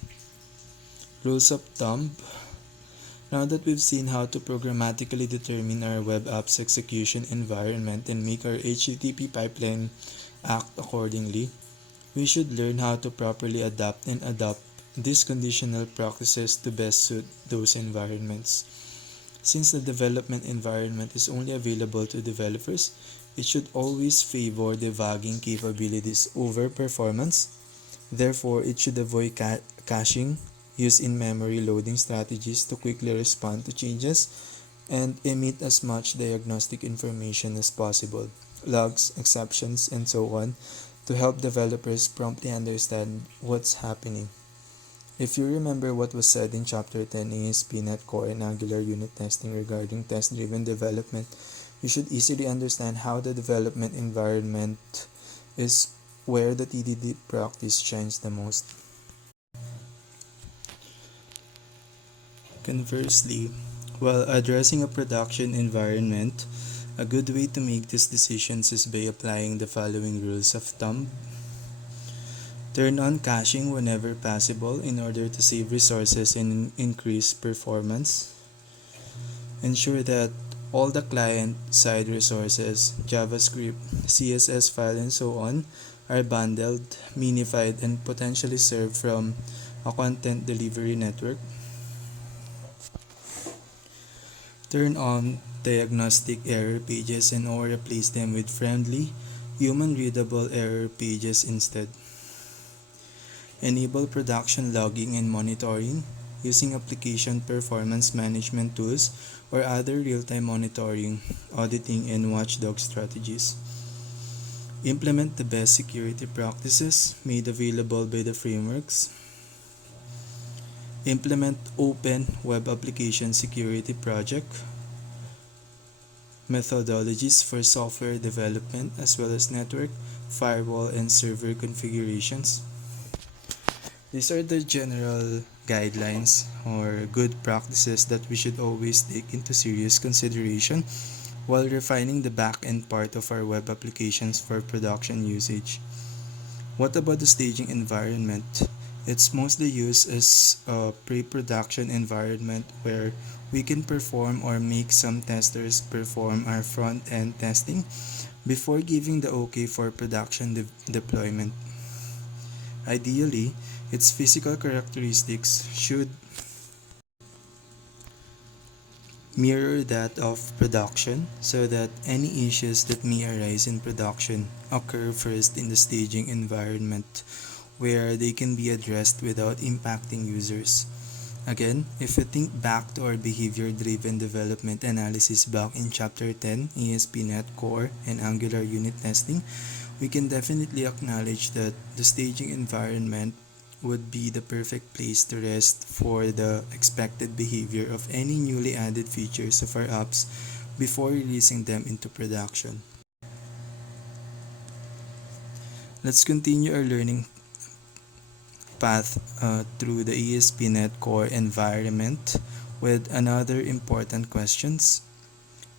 Rules of thumb. Now that we've seen how to programmatically determine our web app's execution environment and make our HTTP pipeline act accordingly, we should learn how to properly adapt and adopt these conditional practices to best suit those environments. Since the development environment is only available to developers, it should always favor debugging capabilities over performance. Therefore, it should avoid caching, use in-memory loading strategies to quickly respond to changes, and emit as much diagnostic information as possible, logs, exceptions, and so on, to help developers promptly understand what's happening. If you remember what was said in Chapter 10 ASP.NET Core and Angular unit testing regarding test-driven development, you should easily understand how the development environment is where the TDD practice shines the most. Conversely, while addressing a production environment, a good way to make these decisions is by applying the following rules of thumb. Turn on caching whenever possible in order to save resources and increase performance. Ensure that all the client-side resources, JavaScript, CSS file, and so on, are bundled, minified, and potentially served from a content delivery network. Turn on diagnostic error pages and or replace them with friendly, human-readable error pages instead. Enable production logging and monitoring using application performance management tools or other real-time monitoring, auditing, and watchdog strategies. Implement the best security practices made available by the frameworks. Implement Open Web Application Security Project methodologies for software development as well as network, firewall, and server configurations. These are the general guidelines or good practices that we should always take into serious consideration while refining the back-end part of our web applications for production usage. What about the staging environment? It's mostly used as a pre-production environment where we can perform or make some testers perform our front-end testing before giving the OK for production deployment. Ideally, its physical characteristics should mirror that of production so that any issues that may arise in production occur first in the staging environment where they can be addressed without impacting users. Again, if you think back to our behavior-driven development analysis back in Chapter 10, ASP.NET Core and Angular unit testing, we can definitely acknowledge that the staging environment would be the perfect place to rest for the expected behavior of any newly added features of our apps before releasing them into production. Let's continue our learning path through the ASP.NET Core environment with another important questions.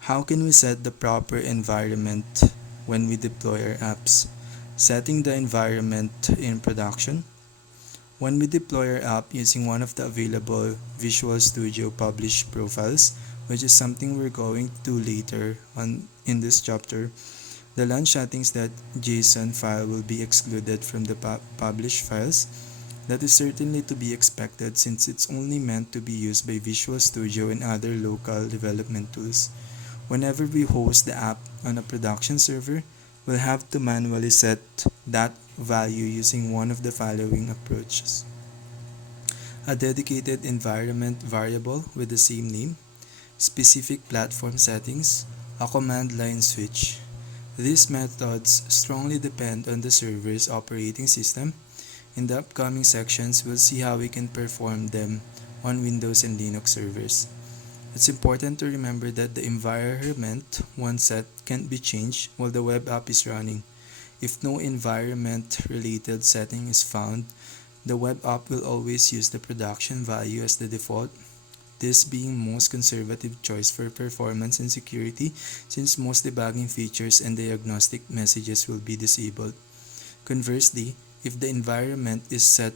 How can we set the proper environment when we deploy our apps. Setting the environment in production. When we deploy our app using one of the available Visual Studio published profiles, which is something we're going to later on in this chapter, the launch.settings.json file will be excluded from the published files. That is certainly to be expected since it's only meant to be used by Visual Studio and other local development tools. Whenever we host the app on a production server, we'll have to manually set that value using one of the following approaches. A dedicated environment variable with the same name, specific platform settings, a command line switch. These methods strongly depend on the server's operating system. In the upcoming sections, we'll see how we can perform them on Windows and Linux servers. It's important to remember that the environment once set can't be changed while the web app is running. If no environment-related setting is found, the web app will always use the production value as the default, this being most conservative choice for performance and security since most debugging features and diagnostic messages will be disabled. Conversely, if the environment is set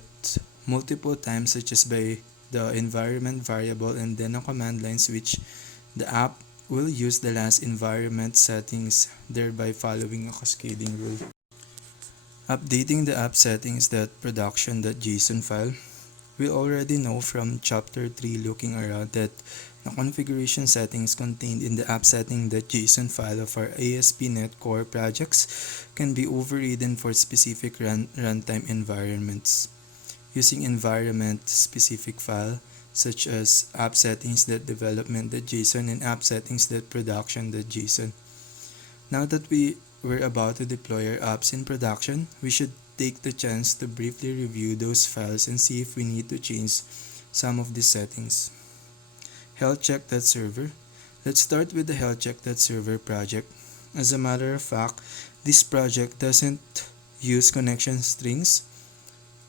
multiple times such as by the environment variable and then a command line switch, the app will use the last environment settings, thereby following a cascading rule. Updating the app settings.production.json file. We already know from chapter 3 looking around that the configuration settings contained in the app setting.json file of our ASP.NET Core projects can be overridden for specific runtime environments. Using environment-specific file such as app settings.development.json and app settings.production.json. Now that we're about to deploy our apps in production, we should take the chance to briefly review those files and see if we need to change some of these settings. Healthcheck.server. Let's start with the healthcheck.server project. As a matter of fact, this project doesn't use connection strings,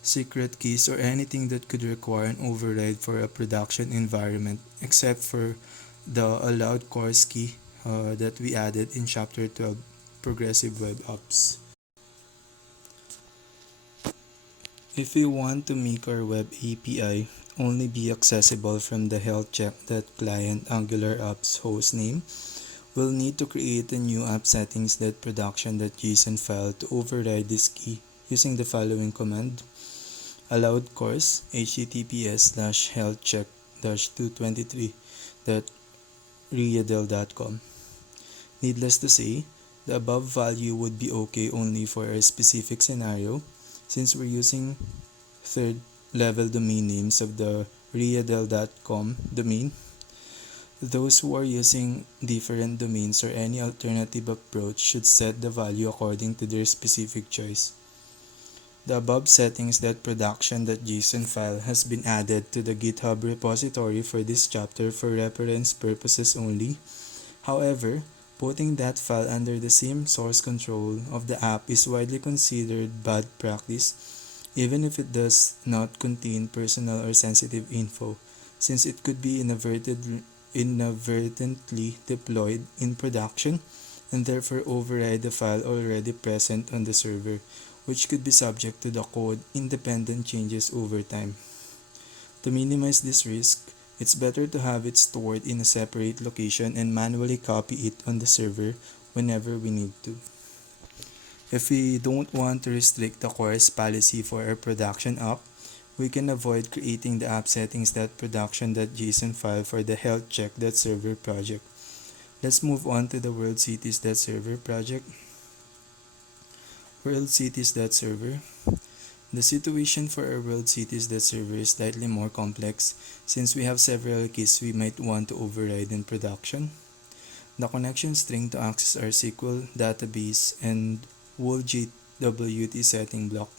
secret keys, or anything that could require an override for a production environment except for the allowed course key that we added in chapter 12, Progressive Web Apps. If we want to make our web API only be accessible from the healthcheck.client Angular apps hostname, we'll need to create a new app settings.production.json file to override this key using the following command: allowed course https://healthcheck-223.readel.com. Needless to say, the above value would be okay only for our specific scenario since we're using third level domain names of the readel.com domain. Those who are using different domains or any alternative approach should set the value according to their specific choice. The above settings.production.json file has been added to the GitHub repository for this chapter for reference purposes only. However, putting that file under the same source control of the app is widely considered bad practice, even if it does not contain personal or sensitive info, since it could be inadvertently deployed in production and therefore override the file already present on the server, which could be subject to the code-independent changes over time. To minimize this risk, it's better to have it stored in a separate location and manually copy it on the server whenever we need to. If we don't want to restrict the course policy for our production app, we can avoid creating the app settings.production.json file for the healthcheck.server project. Let's move on to the worldcities.server project. Worldcities.server. The situation for our worldcities.server is slightly more complex since we have several keys we might want to override in production. The connection string to access our SQL database and whole JWT setting block.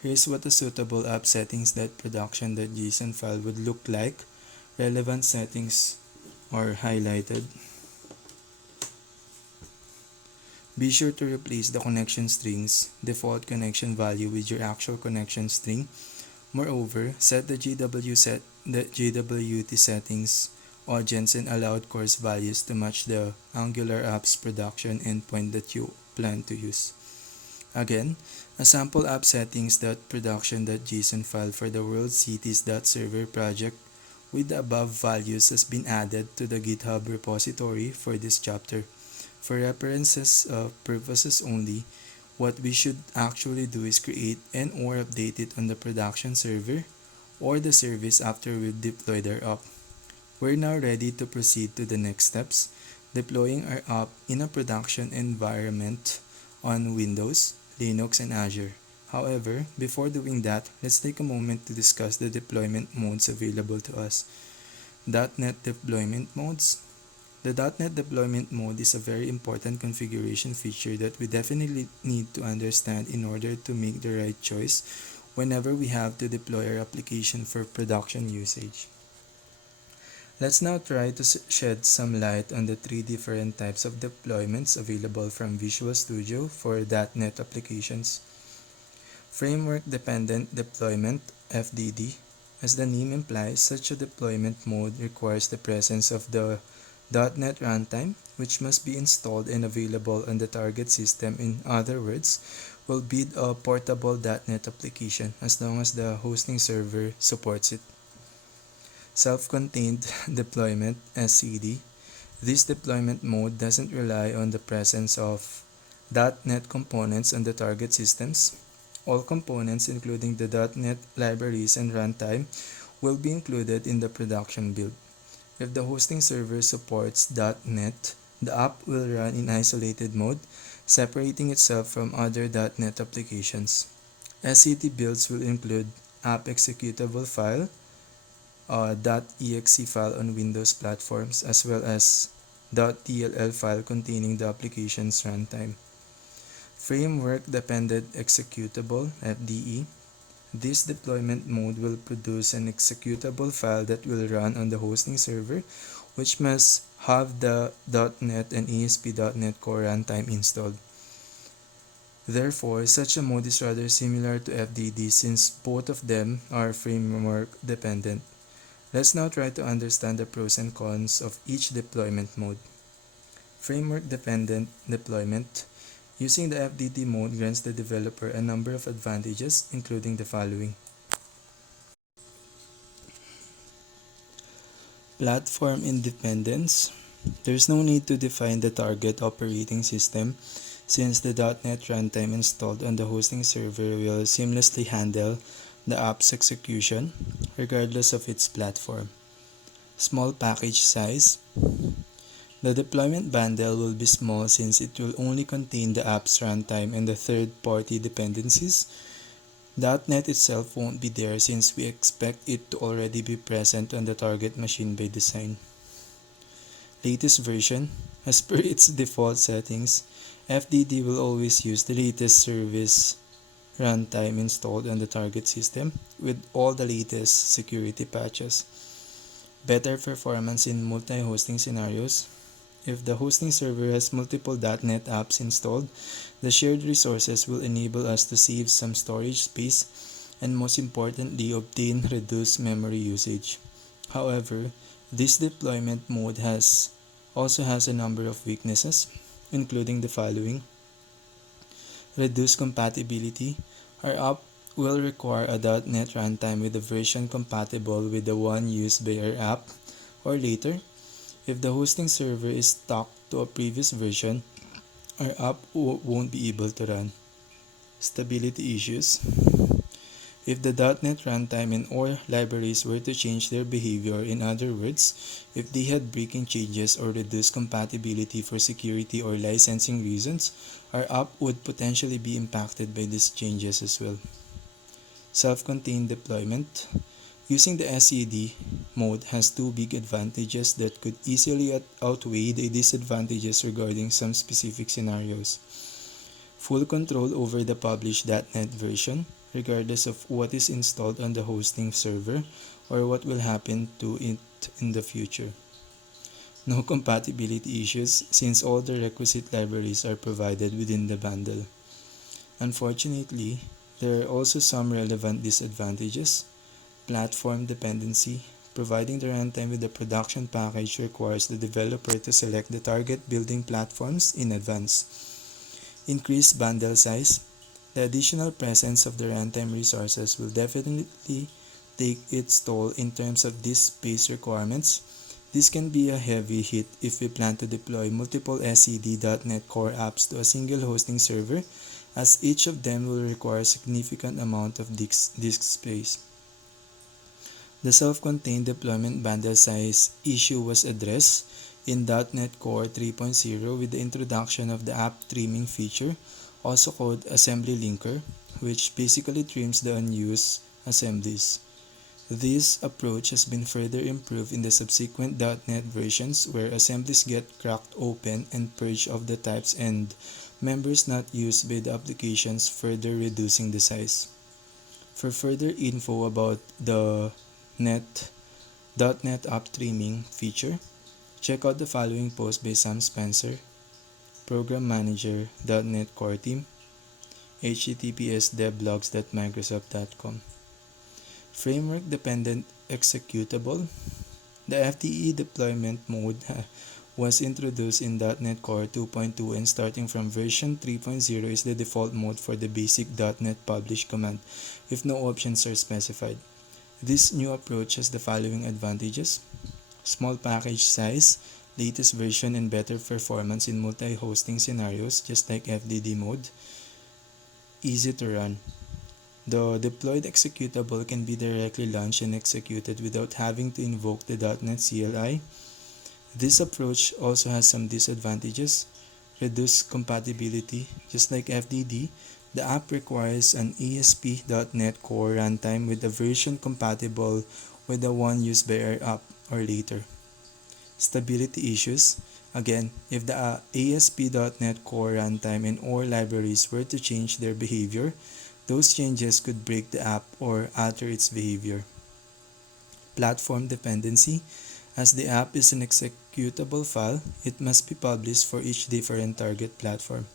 Here's what a suitable app settings.production.json file would look like. Relevant settings are highlighted. Be sure to replace the connection string's default connection value with your actual connection string. Moreover, set the JWT settings, audience, and allowed course values to match the Angular app's production endpoint that you plan to use. Again, a sample app settings.production.json file for the worldcities.server project with the above values has been added to the GitHub repository for this chapter. For references purposes only, what we should actually do is create and or update it on the production server or the service after we've deployed our app. We're now ready to proceed to the next steps, deploying our app in a production environment on Windows, Linux, and Azure. However, before doing that, let's take a moment to discuss the deployment modes available to us. .NET deployment modes. The .NET deployment mode is a very important configuration feature that we definitely need to understand in order to make the right choice whenever we have to deploy our application for production usage. Let's now try to shed some light on the three different types of deployments available from Visual Studio for .NET applications. Framework-dependent deployment, FDD. As the name implies, such a deployment mode requires the presence of the .NET runtime, which must be installed and available on the target system. In other words, will build a portable .NET application as long as the hosting server supports it. Self-contained deployment, SCD. This deployment mode doesn't rely on the presence of .NET components on the target systems. All components, including the .NET libraries and runtime, will be included in the production build. If the hosting server supports .NET, the app will run in isolated mode, separating itself from other .NET applications. SCD builds will include app executable file, .exe file on Windows platforms, as well as .dll file containing the application's runtime. Framework-dependent executable, FDE. This deployment mode will produce an executable file that will run on the hosting server, which must have the .NET and ASP.NET Core runtime installed. Therefore, such a mode is rather similar to FDD since both of them are framework-dependent. Let's now try to understand the pros and cons of each deployment mode. Framework-dependent deployment. Using the FDD mode grants the developer a number of advantages, including the following. Platform independence. There's no need to define the target operating system since the .NET runtime installed on the hosting server will seamlessly handle the app's execution regardless of its platform. Small package size. The deployment bundle will be small since it will only contain the app's runtime and the third-party dependencies. .NET itself won't be there since we expect it to already be present on the target machine by design. Latest version. As per its default settings, FDD will always use the latest service runtime installed on the target system with all the latest security patches. Better performance in multi-hosting scenarios. If the hosting server has multiple .NET apps installed, the shared resources will enable us to save some storage space and most importantly obtain reduced memory usage. However, this deployment mode also has a number of weaknesses, including the following. Reduced compatibility. Our app will require a .NET runtime with a version compatible with the one used by our app or later. If the hosting server is stuck to a previous version, our app won't be able to run. Stability issues. If the .NET runtime and or libraries were to change their behavior, in other words, if they had breaking changes or reduced compatibility for security or licensing reasons, our app would potentially be impacted by these changes as well. Self-contained deployment. Using the SCD mode has two big advantages that could easily outweigh the disadvantages regarding some specific scenarios. Full control over the published .NET version, regardless of what is installed on the hosting server or what will happen to it in the future. No compatibility issues since all the requisite libraries are provided within the bundle. Unfortunately, there are also some relevant disadvantages. Platform dependency. Providing the runtime with the production package requires the developer to select the target building platforms in advance. Increased bundle size. The additional presence of the runtime resources will definitely take its toll in terms of disk space requirements. This can be a heavy hit if we plan to deploy multiple SCD.NET Core apps to a single hosting server, as each of them will require a significant amount of disk space. The self-contained deployment bundle size issue was addressed in .NET Core 3.0 with the introduction of the app trimming feature, also called assembly linker, which basically trims the unused assemblies. This approach has been further improved in the subsequent .NET versions, where assemblies get cracked open and purged of the types and members not used by the applications, further reducing the size. For further info about the .NET app trimming feature, check out the following post by Sam Spencer, Program Manager, .NET Core Team, https://devlogs.microsoft.com. Framework Dependent Executable. The FDE deployment mode was introduced in .NET Core 2.2, and starting from version 3.0 is the default mode for the basic .NET publish command if no options are specified. This new approach has the following advantages: small package size, latest version, and better performance in multi-hosting scenarios just like FDD mode. Easy to run. The deployed executable can be directly launched and executed without having to invoke the .NET CLI. This approach also has some disadvantages. Reduced compatibility. Just like FDD, the app requires an ASP.NET Core runtime with a version compatible with the one used by our app or later. Stability issues. Again, if the ASP.NET Core runtime and or libraries were to change their behavior, those changes could break the app or alter its behavior. Platform dependency. As the app is an executable file, it must be published for each different target platform.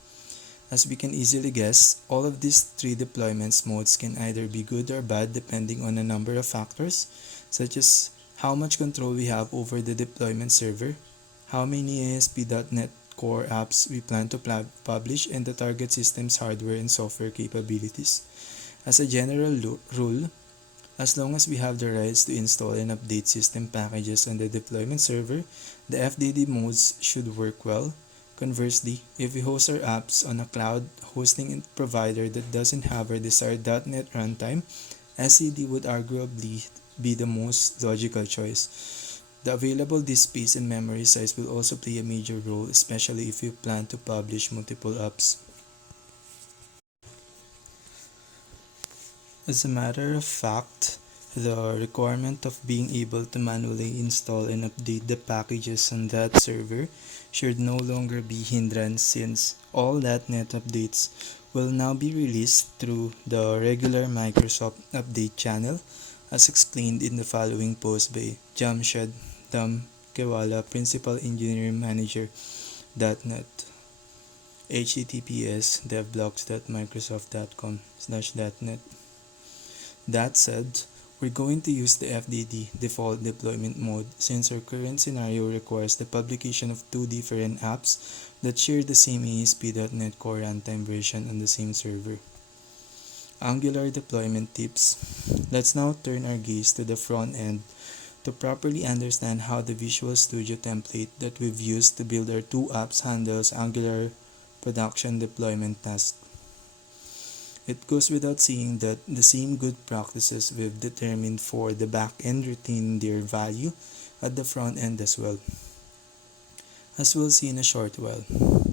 As we can easily guess, all of these three deployment modes can either be good or bad depending on a number of factors, such as how much control we have over the deployment server, how many ASP.NET Core apps we plan to publish, and the target system's hardware and software capabilities. As a general rule, as long as we have the rights to install and update system packages on the deployment server, the FDD modes should work well. Conversely, if we host our apps on a cloud hosting provider that doesn't have our desired .NET runtime, SCD would arguably be the most logical choice. The available disk space and memory size will also play a major role, especially if you plan to publish multiple apps. As a matter of fact, the requirement of being able to manually install and update the packages on that server should no longer be hindrance, since all .NET updates will now be released through the regular Microsoft Update channel, as explained in the following post by Jamshed Damkewala, Principal Engineering Manager, .NET, https://devlogs.microsoft.com/.net. That said, we're going to use the FDD default deployment mode since our current scenario requires the publication of two different apps that share the same ASP.NET Core runtime version on the same server. Angular deployment tips. Let's now turn our gaze to the front end to properly understand how the Visual Studio template that we've used to build our two apps handles Angular production deployment tasks. It goes without saying that the same good practices we've determined for the back-end retain their value at the front end as well, as we'll see in a short while.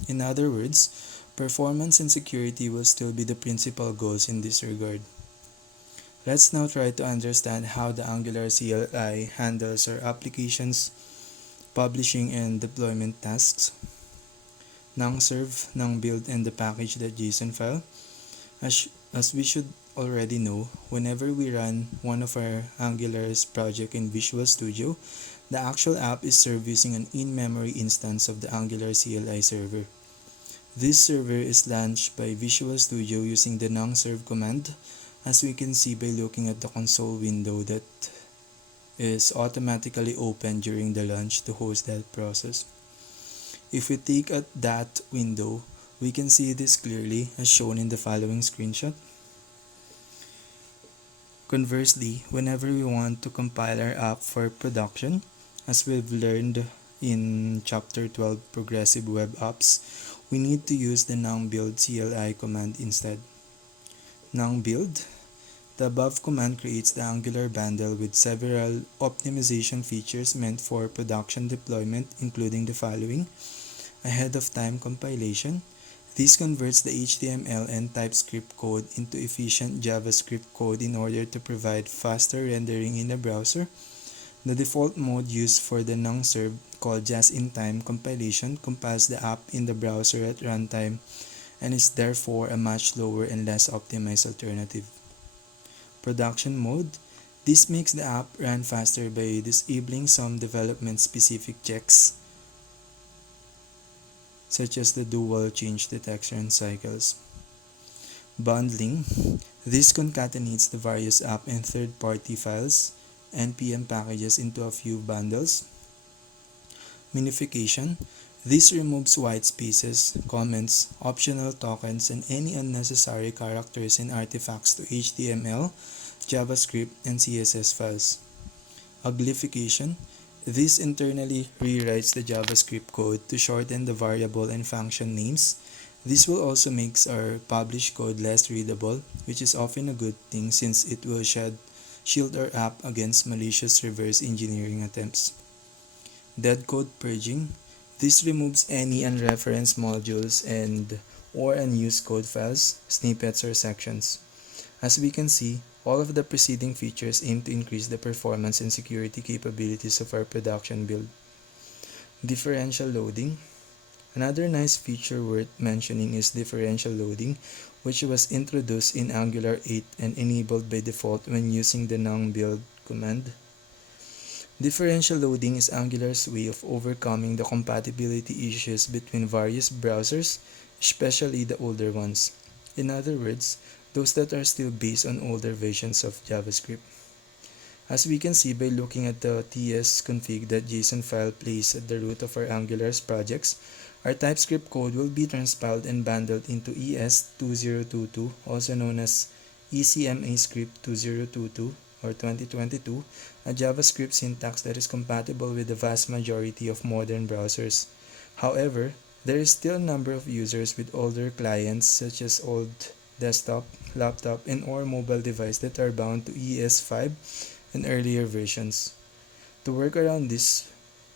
In other words, performance and security will still be the principal goals in this regard. Let's now try to understand how the Angular CLI handles our application's publishing and deployment tasks. Nangserve, nangbuild, and the package.json file. As we should already know, whenever we run one of our Angular's project in Visual Studio, the actual app is served using an in-memory instance of the Angular CLI server. This server is launched by Visual Studio using the nangserve command, as we can see by looking at the console window that is automatically opened during the launch to host that process. If we take at that window, We can see this clearly as shown in the following screenshot. Conversely, whenever we want to compile our app for production, as we've learned in Chapter 12 Progressive Web Apps, we need to use the nangbuild CLI command instead. Nangbuild. The above command creates the Angular bundle with several optimization features meant for production deployment, including the following: ahead of time compilation. This converts the HTML and TypeScript code into efficient JavaScript code in order to provide faster rendering in the browser. The default mode used for the nangserve, called just-in-time compilation, compiles the app in the browser at runtime and is therefore a much slower and less optimized alternative. Production mode. This makes the app run faster by disabling some development-specific checks, such as the dual change detection cycles. Bundling. This concatenates the various app and third-party files, npm packages into a few bundles. Minification. This removes white spaces, comments, optional tokens, and any unnecessary characters and artifacts to HTML, JavaScript, and CSS files. Uglification. This internally rewrites the JavaScript code to shorten the variable and function names. This will also make our published code less readable, which is often a good thing since it will shield our app against malicious reverse engineering attempts. Dead code purging. This removes any unreferenced modules or unused code files, snippets, or sections. As we can see, all of the preceding features aim to increase the performance and security capabilities of our production build. Differential loading. Another nice feature worth mentioning is differential loading, which was introduced in Angular 8 and enabled by default when using the nangbuild command. Differential loading is Angular's way of overcoming the compatibility issues between various browsers, especially the older ones. In other words, those that are still based on older versions of JavaScript. As we can see by looking at the tsconfig.json file placed at the root of our Angular's projects, our TypeScript code will be transpiled and bundled into ES2022, also known as ECMAScript 2022 or 2022, a JavaScript syntax that is compatible with the vast majority of modern browsers. However, there is still a number of users with older clients such as old desktop, laptop, and or mobile device that are bound to ES5 and earlier versions. To work around this,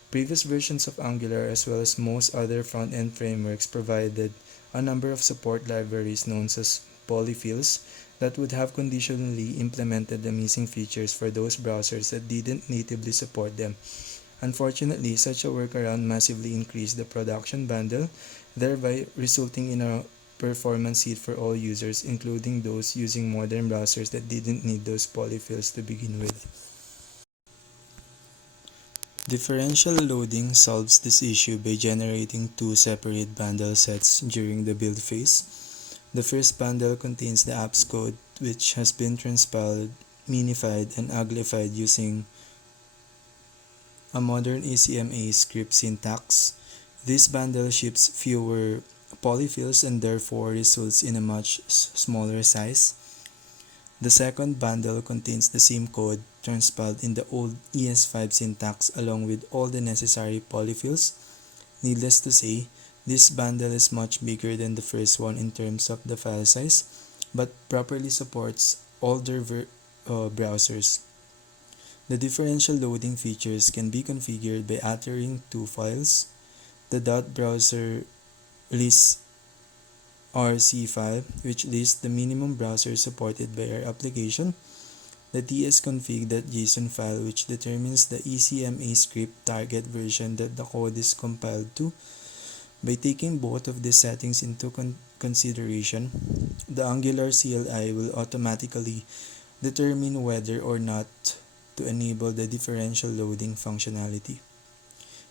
previous versions of Angular as well as most other front-end frameworks provided a number of support libraries known as polyfills that would have conditionally implemented the missing features for those browsers that didn't natively support them. Unfortunately, such a workaround massively increased the production bundle, thereby resulting in a performance hit for all users, including those using modern browsers that didn't need those polyfills to begin with. Differential loading solves this issue by generating two separate bundle sets during the build phase. The first bundle contains the app's code, which has been transpiled, minified, and uglified using a modern ECMAScript syntax. This bundle ships fewer polyfills and therefore results in a much smaller size. The second bundle contains the same code transpiled in the old ES5 syntax along with all the necessary polyfills. Needless to say, this bundle is much bigger than the first one in terms of the file size, but properly supports older browsers. The differential loading features can be configured by altering two files: the .browser list RC file, which lists the minimum browser supported by our application, the tsconfig.json file, which determines the ECMAScript target version that the code is compiled to. By taking both of these settings into consideration, the Angular CLI will automatically determine whether or not to enable the differential loading functionality.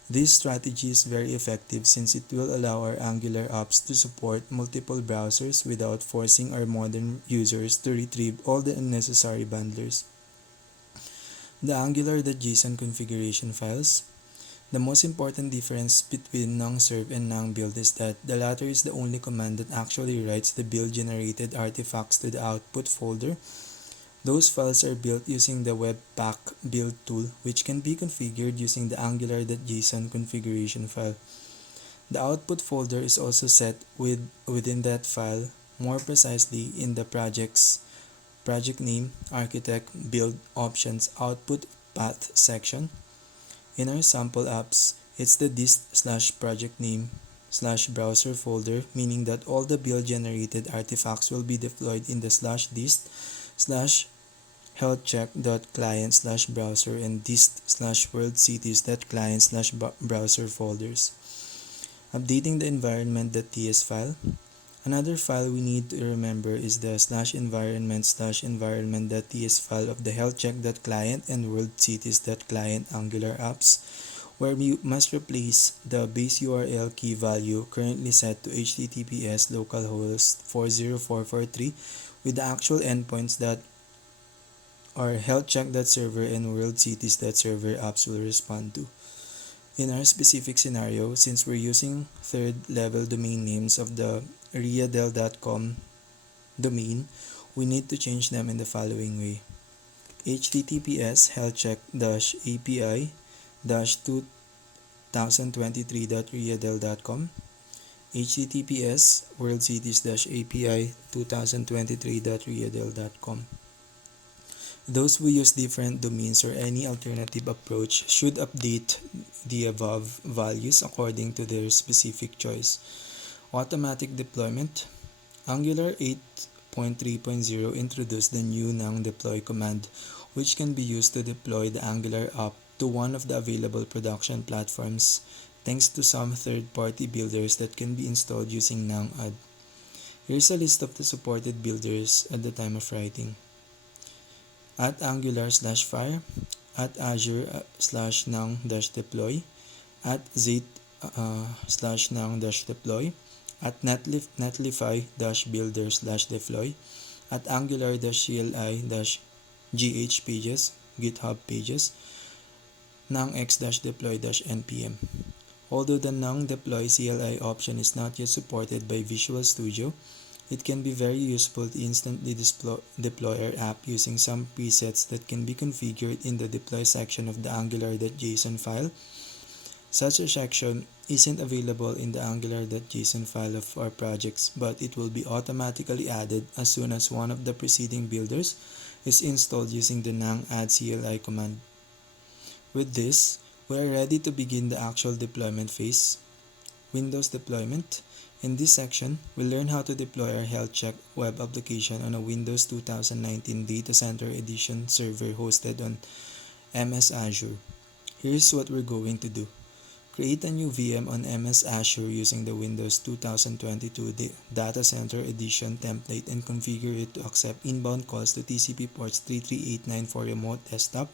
This strategy is very effective since it will allow our Angular apps to support multiple browsers without forcing our modern users to retrieve all the unnecessary bundlers. The Angular.json configuration files. The most important difference between nongserve and nongbuild is that the latter is the only command that actually writes the build-generated artifacts to the output folder. Those files are built using the Webpack build tool, which can be configured using the angular.json configuration file. The output folder is also set within that file, more precisely in the project name, architect, build, options, output path section. In our sample apps, it's the dist/project name/browser folder, meaning that all the build generated artifacts will be deployed in the /dist/healthcheck.client/browser and dist/worldcities.client/browser folders. Updating the environment.ts file. Another file we need to remember is the /environment/environment.ts file of the healthcheck.client and worldcities.client Angular apps, where we must replace the base URL key value currently set to https localhost 40443 with the actual endpoints that our healthcheck.server and worldcities.server apps will respond to. In our specific scenario, since we're using third-level domain names of the riadel.com domain, we need to change them in the following way. https healthcheck-api-2023.riadel.com, https worldcities-api-2023.riadel.com. Those who use different domains or any alternative approach should update the above values according to their specific choice. Automatic deployment. Angular 8.3.0 introduced the new nang-deploy command, which can be used to deploy the Angular app to one of the available production platforms, thanks to some third-party builders that can be installed using nang-add. Here's a list of the supported builders at the time of writing. At Angular/Fire, at Azure/nang-deploy, at Zate/nang-deploy, at Netlify-builder/deploy, at Angular-CLI-gh pages, GitHub pages, nangx-deploy-npm. Although the nang-deploy CLI option is not yet supported by Visual Studio, it can be very useful to instantly deploy our app using some presets that can be configured in the deploy section of the angular.json file. Such a section isn't available in the angular.json file of our projects, but it will be automatically added as soon as one of the preceding builders is installed using the nang-add CLI command. With this, we are ready to begin the actual deployment phase. Windows deployment. In this section, we'll learn how to deploy our HealthCheck web application on a Windows 2019 Data Center Edition server hosted on MS Azure. Here's what we're going to do. Create a new VM on MS Azure using the Windows 2022 Data Center Edition template and configure it to accept inbound calls to TCP ports 3389 for remote desktop,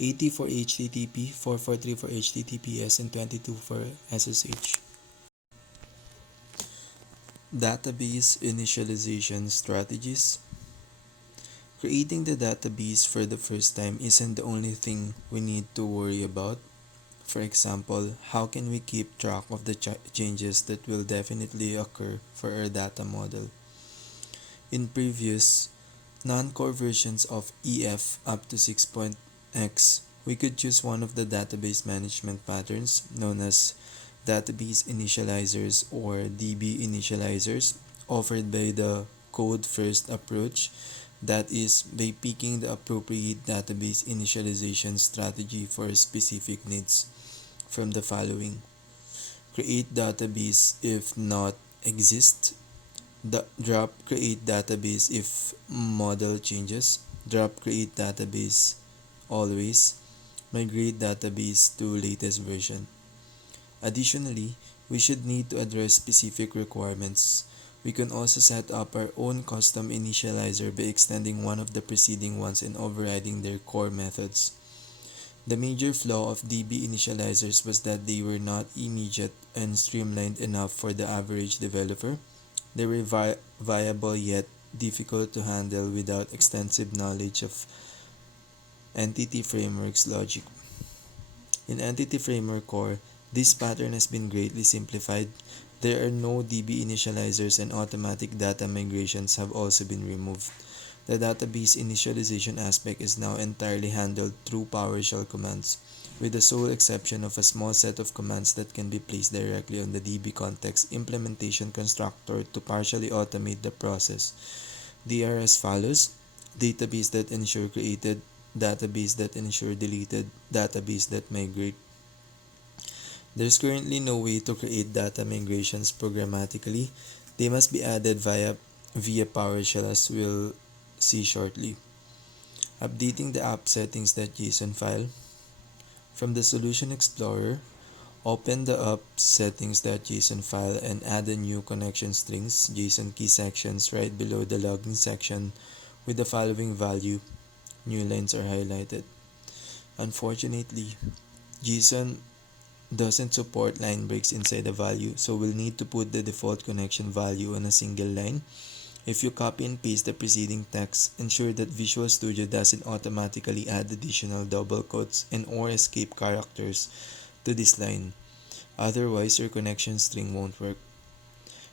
80 for HTTP, 443 for HTTPS, and 22 for SSH. Database initialization strategies. Creating the database for the first time isn't the only thing we need to worry about. For example, how can we keep track of the changes that will definitely occur for our data model? In previous non-core versions of EF up to 6.x, we could choose one of the database management patterns known as database initializers or DB initializers offered by the code first approach, that is, by picking the appropriate database initialization strategy for specific needs from the following. Create database if not exist, drop create database if model changes, drop create database always, migrate database to latest version. Additionally, we should need to address specific requirements. We can also set up our own custom initializer by extending one of the preceding ones and overriding their core methods. The major flaw of DB initializers was that they were not immediate and streamlined enough for the average developer. They were viable yet difficult to handle without extensive knowledge of Entity Framework's logic. In Entity Framework Core, this pattern has been greatly simplified. There are no DB initializers and automatic data migrations have also been removed. The database initialization aspect is now entirely handled through PowerShell commands, with the sole exception of a small set of commands that can be placed directly on the DB context implementation constructor to partially automate the process. They are as follows: database that ensure created, database that ensure deleted, database that migrate. There's currently no way to create data migrations programmatically. They must be added via PowerShell, as we'll see shortly. Updating the app settings.json file. From the Solution Explorer, open the app settings.json file and add a new connection strings JSON key sections right below the login section with the following value. New lines are highlighted. Unfortunately, JSON doesn't support line breaks inside the value, so we'll need to put the default connection value on a single line. If you copy and paste the preceding text, ensure that Visual Studio doesn't automatically add additional double quotes and or escape characters to this line. Otherwise, your connection string won't work.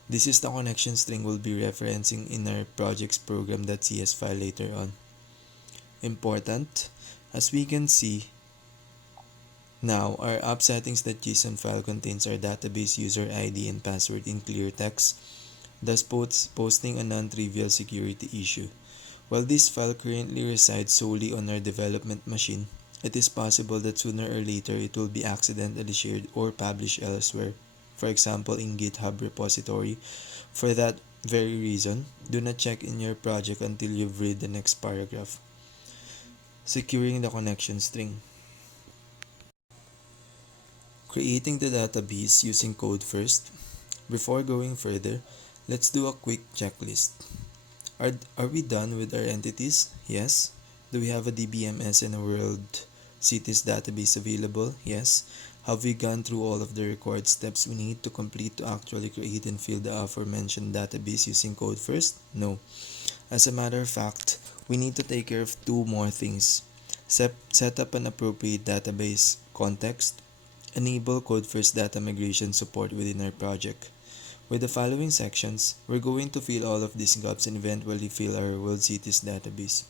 This is the connection string we'll be referencing in our project's program.cs file later on. Important, as we can see, now our app settings.json file contains our database user ID and password in clear text, thus posting a non-trivial security issue. While this file currently resides solely on our development machine, it is possible that sooner or later it will be accidentally shared or published elsewhere, for example in GitHub repository. For that very reason, do not check in your project until you've read the next paragraph. Securing the connection string. Creating the database using code first. Before going further, let's do a quick checklist. Are we done with our entities? Yes. Do we have a DBMS and a World Cities database available? Yes. Have we gone through all of the required steps we need to complete to actually create and fill the aforementioned database using code first? No. As a matter of fact, we need to take care of two more things. Set up an appropriate database context. Enable code-first data migration support within our project. With the following sections, we're going to fill all of these gaps and eventually fill our World Cities database.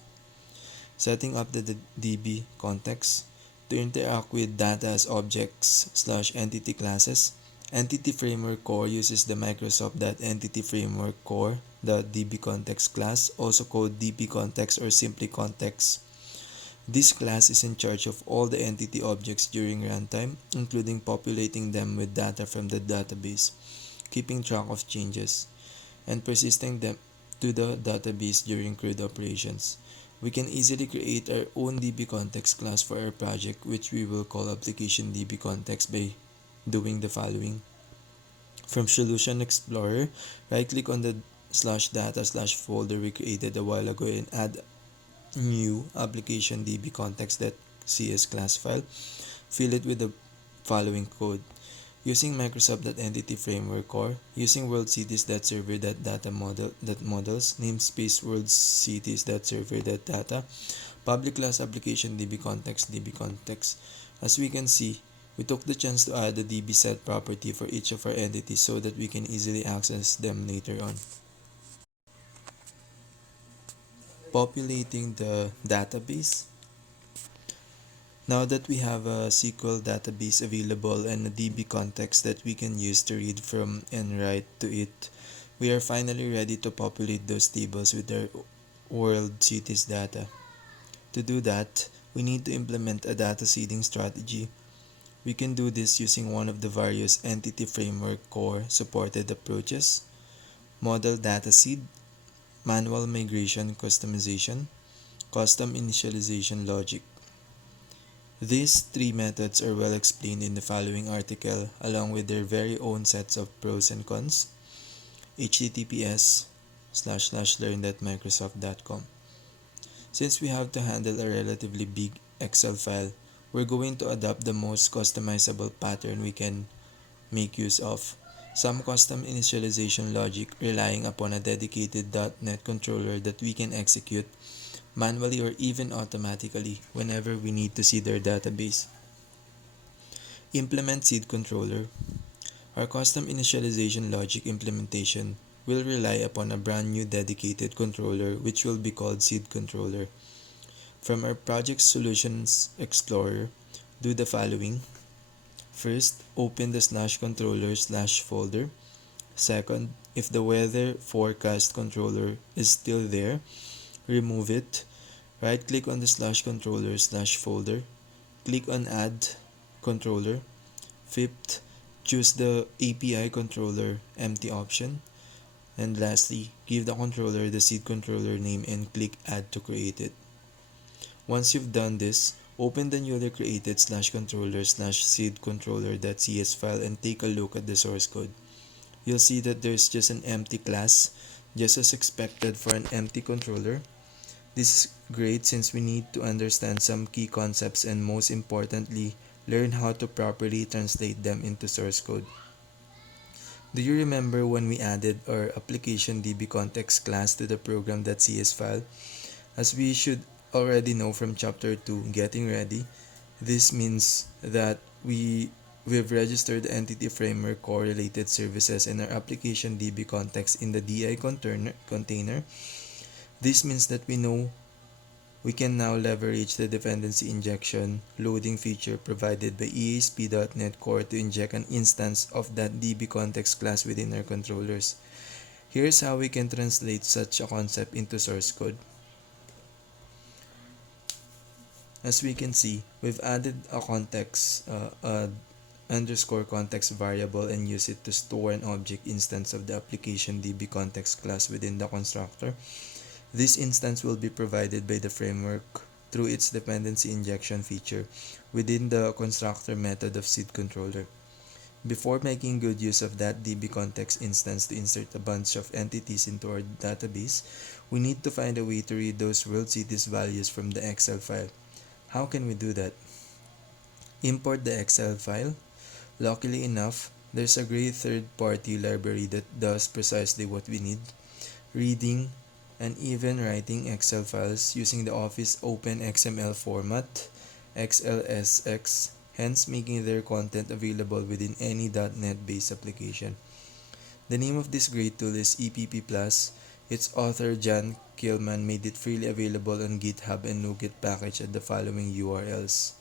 Setting up the DB context. To interact with data as objects/entity classes, Entity Framework Core uses the Microsoft.Entity Framework Core.DB context class, also called DB context or simply context. This class is in charge of all the entity objects during runtime, including populating them with data from the database, keeping track of changes, and persisting them to the database during CRUD operations. We can easily create our own DB context class for our project, which we will call application DB context by doing the following. From Solution Explorer, right-click on the /data/folder we created a while ago and add new application DB context.cs class file. Fill it with the following code. Using Microsoft.Entity Framework Core, using worldcities.server.data models, namespace worldcities.server.data, public class application DB context. As we can see, we took the chance to add a DB set property for each of our entities so that we can easily access them later on. Populating the database. Now that we have a SQL database available and a DB context that we can use to read from and write to it, we are finally ready to populate those tables with our World Cities data. To do that, we need to implement a data seeding strategy. We can do this using one of the various Entity Framework Core supported approaches: Model Data Seed, Manual Migration Customization, Custom Initialization Logic. These three methods are well explained in the following article along with their very own sets of pros and cons. https://learn.microsoft.com. Since we have to handle a relatively big Excel file, we're going to adopt the most customizable pattern we can make use of. Some custom initialization logic relying upon a dedicated .NET controller that we can execute manually or even automatically whenever we need to seed our database. Implement seed controller. Our custom initialization logic implementation will rely upon a brand new dedicated controller which will be called seed controller. From our project solutions explorer, do the following. First, open the /controller/folder. Second, if the weather forecast controller is still there, remove it. Right click on the /controller/folder. Click on add controller. Fifth, choose the API controller empty option. And lastly, give the controller the seed controller name and click add to create it. Once you've done this, open the newly created /controller/seed-controller.cs file and take a look at the source code. You'll see that there's just an empty class, just as expected for an empty controller. This is great since we need to understand some key concepts and most importantly, learn how to properly translate them into source code. Do you remember when we added our application DB context class to the program.cs file? As we should already know from chapter 2, getting ready, this means that we've registered the entity framework correlated services in our application DB context in the DI container. This means that we can now leverage the dependency injection loading feature provided by EASP.NET Core to inject an instance of that DB context class within our controllers. Here's how we can translate such a concept into source code. As we can see, we've added a underscore context variable and use it to store an object instance of the application DB context class within the constructor. This instance will be provided by the framework through its dependency injection feature within the constructor method of seed controller. Before making good use of that DB context instance to insert a bunch of entities into our database, we need to find a way to read those world cities values from the Excel file. How can we do that? Import the Excel file. Luckily enough, there's a great third-party library that does precisely what we need. Reading and even writing Excel files using the Office Open XML format, XLSX, hence making their content available within any .NET-based application. The name of this great tool is EPP+. Its author Jan Kilman made it freely available on GitHub and NuGet package at the following URLs: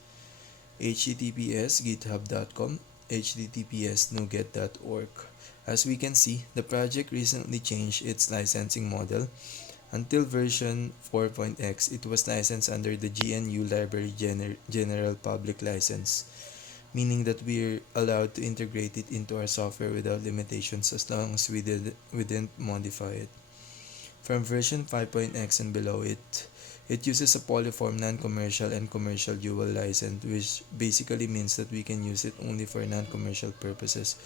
https://github.com, https://nuget.org. As we can see, the project recently changed its licensing model. Until version 4.x, it was licensed under the GNU Library General Public License, meaning that we're allowed to integrate it into our software without limitations as long as we didn't modify it. From version 5.x and below it uses a polyform non-commercial and commercial dual license, which basically means that we can use it only for non-commercial purposes.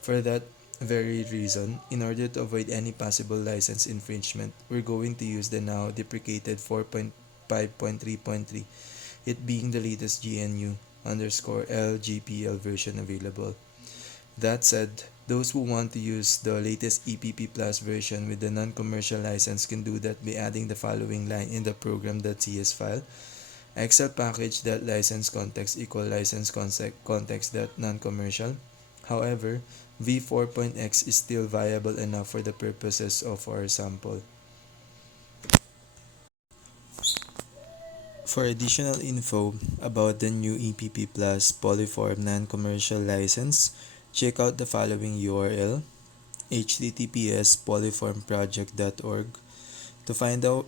For that very reason, in order to avoid any possible license infringement, we're going to use the now deprecated 4.5.3.3, it being the latest GNU_LGPL version available. That said, those who want to use the latest EPP Plus version with the non-commercial license can do that by adding the following line in the program.cs file: Excel package.license context equal license context.non-commercial. However, v4.x is still viable enough for the purposes of our sample. For additional info about the new EPP Plus Polyform non-commercial license, check out the following URL: https://polyformproject.org. To find out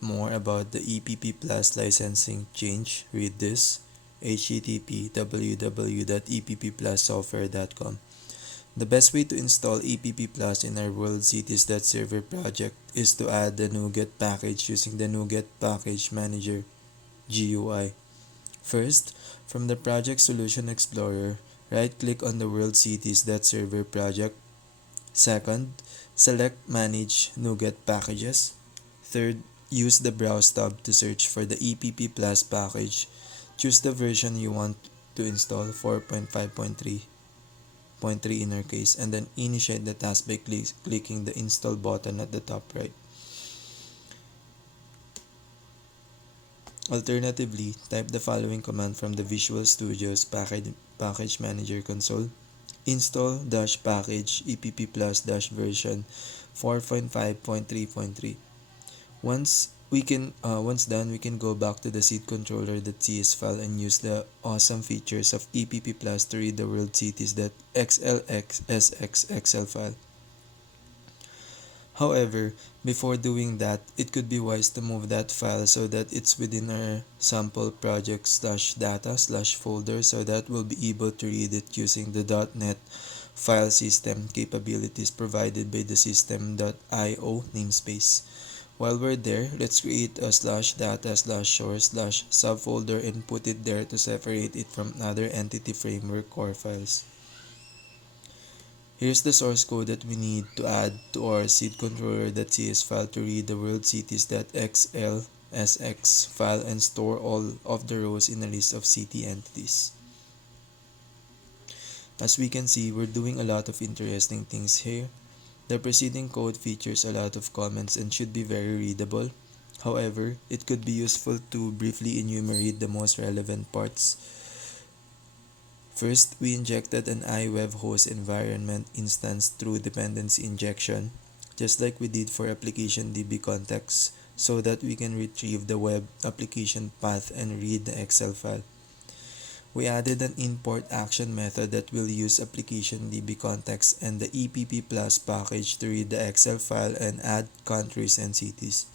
more about the EPP Plus licensing change, read this: http://www.epplussoftware.com. The best way to install EPP Plus in our World Cities.server project is to add the NuGet package using the NuGet Package Manager GUI. First, from the Project Solution Explorer, right-click on the World Cities.server project. Second, select Manage NuGet Packages. Third, use the Browse tab to search for the EPP Plus package. Choose the version you want to install, 4.5.3.3 in our case, and then initiate the task by clicking the Install button at the top right. Alternatively, type the following command from the Visual Studio's package manager console: install-package epp+-version 4.5.3.3. Once done, we can go back to the seed controller.cs file and use the awesome features of EPP Plus to read the world cities.xlxsxxl file. However, before doing that, it could be wise to move that file so that it's within our sample project/data/folder, so that we'll be able to read it using the .NET file system capabilities provided by the system.io namespace. While we're there, let's create a /data/source/subfolder and put it there to separate it from other entity framework core files. Here's the source code that we need to add to our seed controller.cs file to read the world cities.xlsx file and store all of the rows in a list of city entities. As we can see, we're doing a lot of interesting things here. The preceding code features a lot of comments and should be very readable. However, it could be useful to briefly enumerate the most relevant parts. First, we injected an iWeb host environment instance through dependency injection, just like we did for application DB context, so that we can retrieve the web application path and read the Excel file. We added an import action method that will use application DB context and the EPP Plus package to read the Excel file and add countries and cities.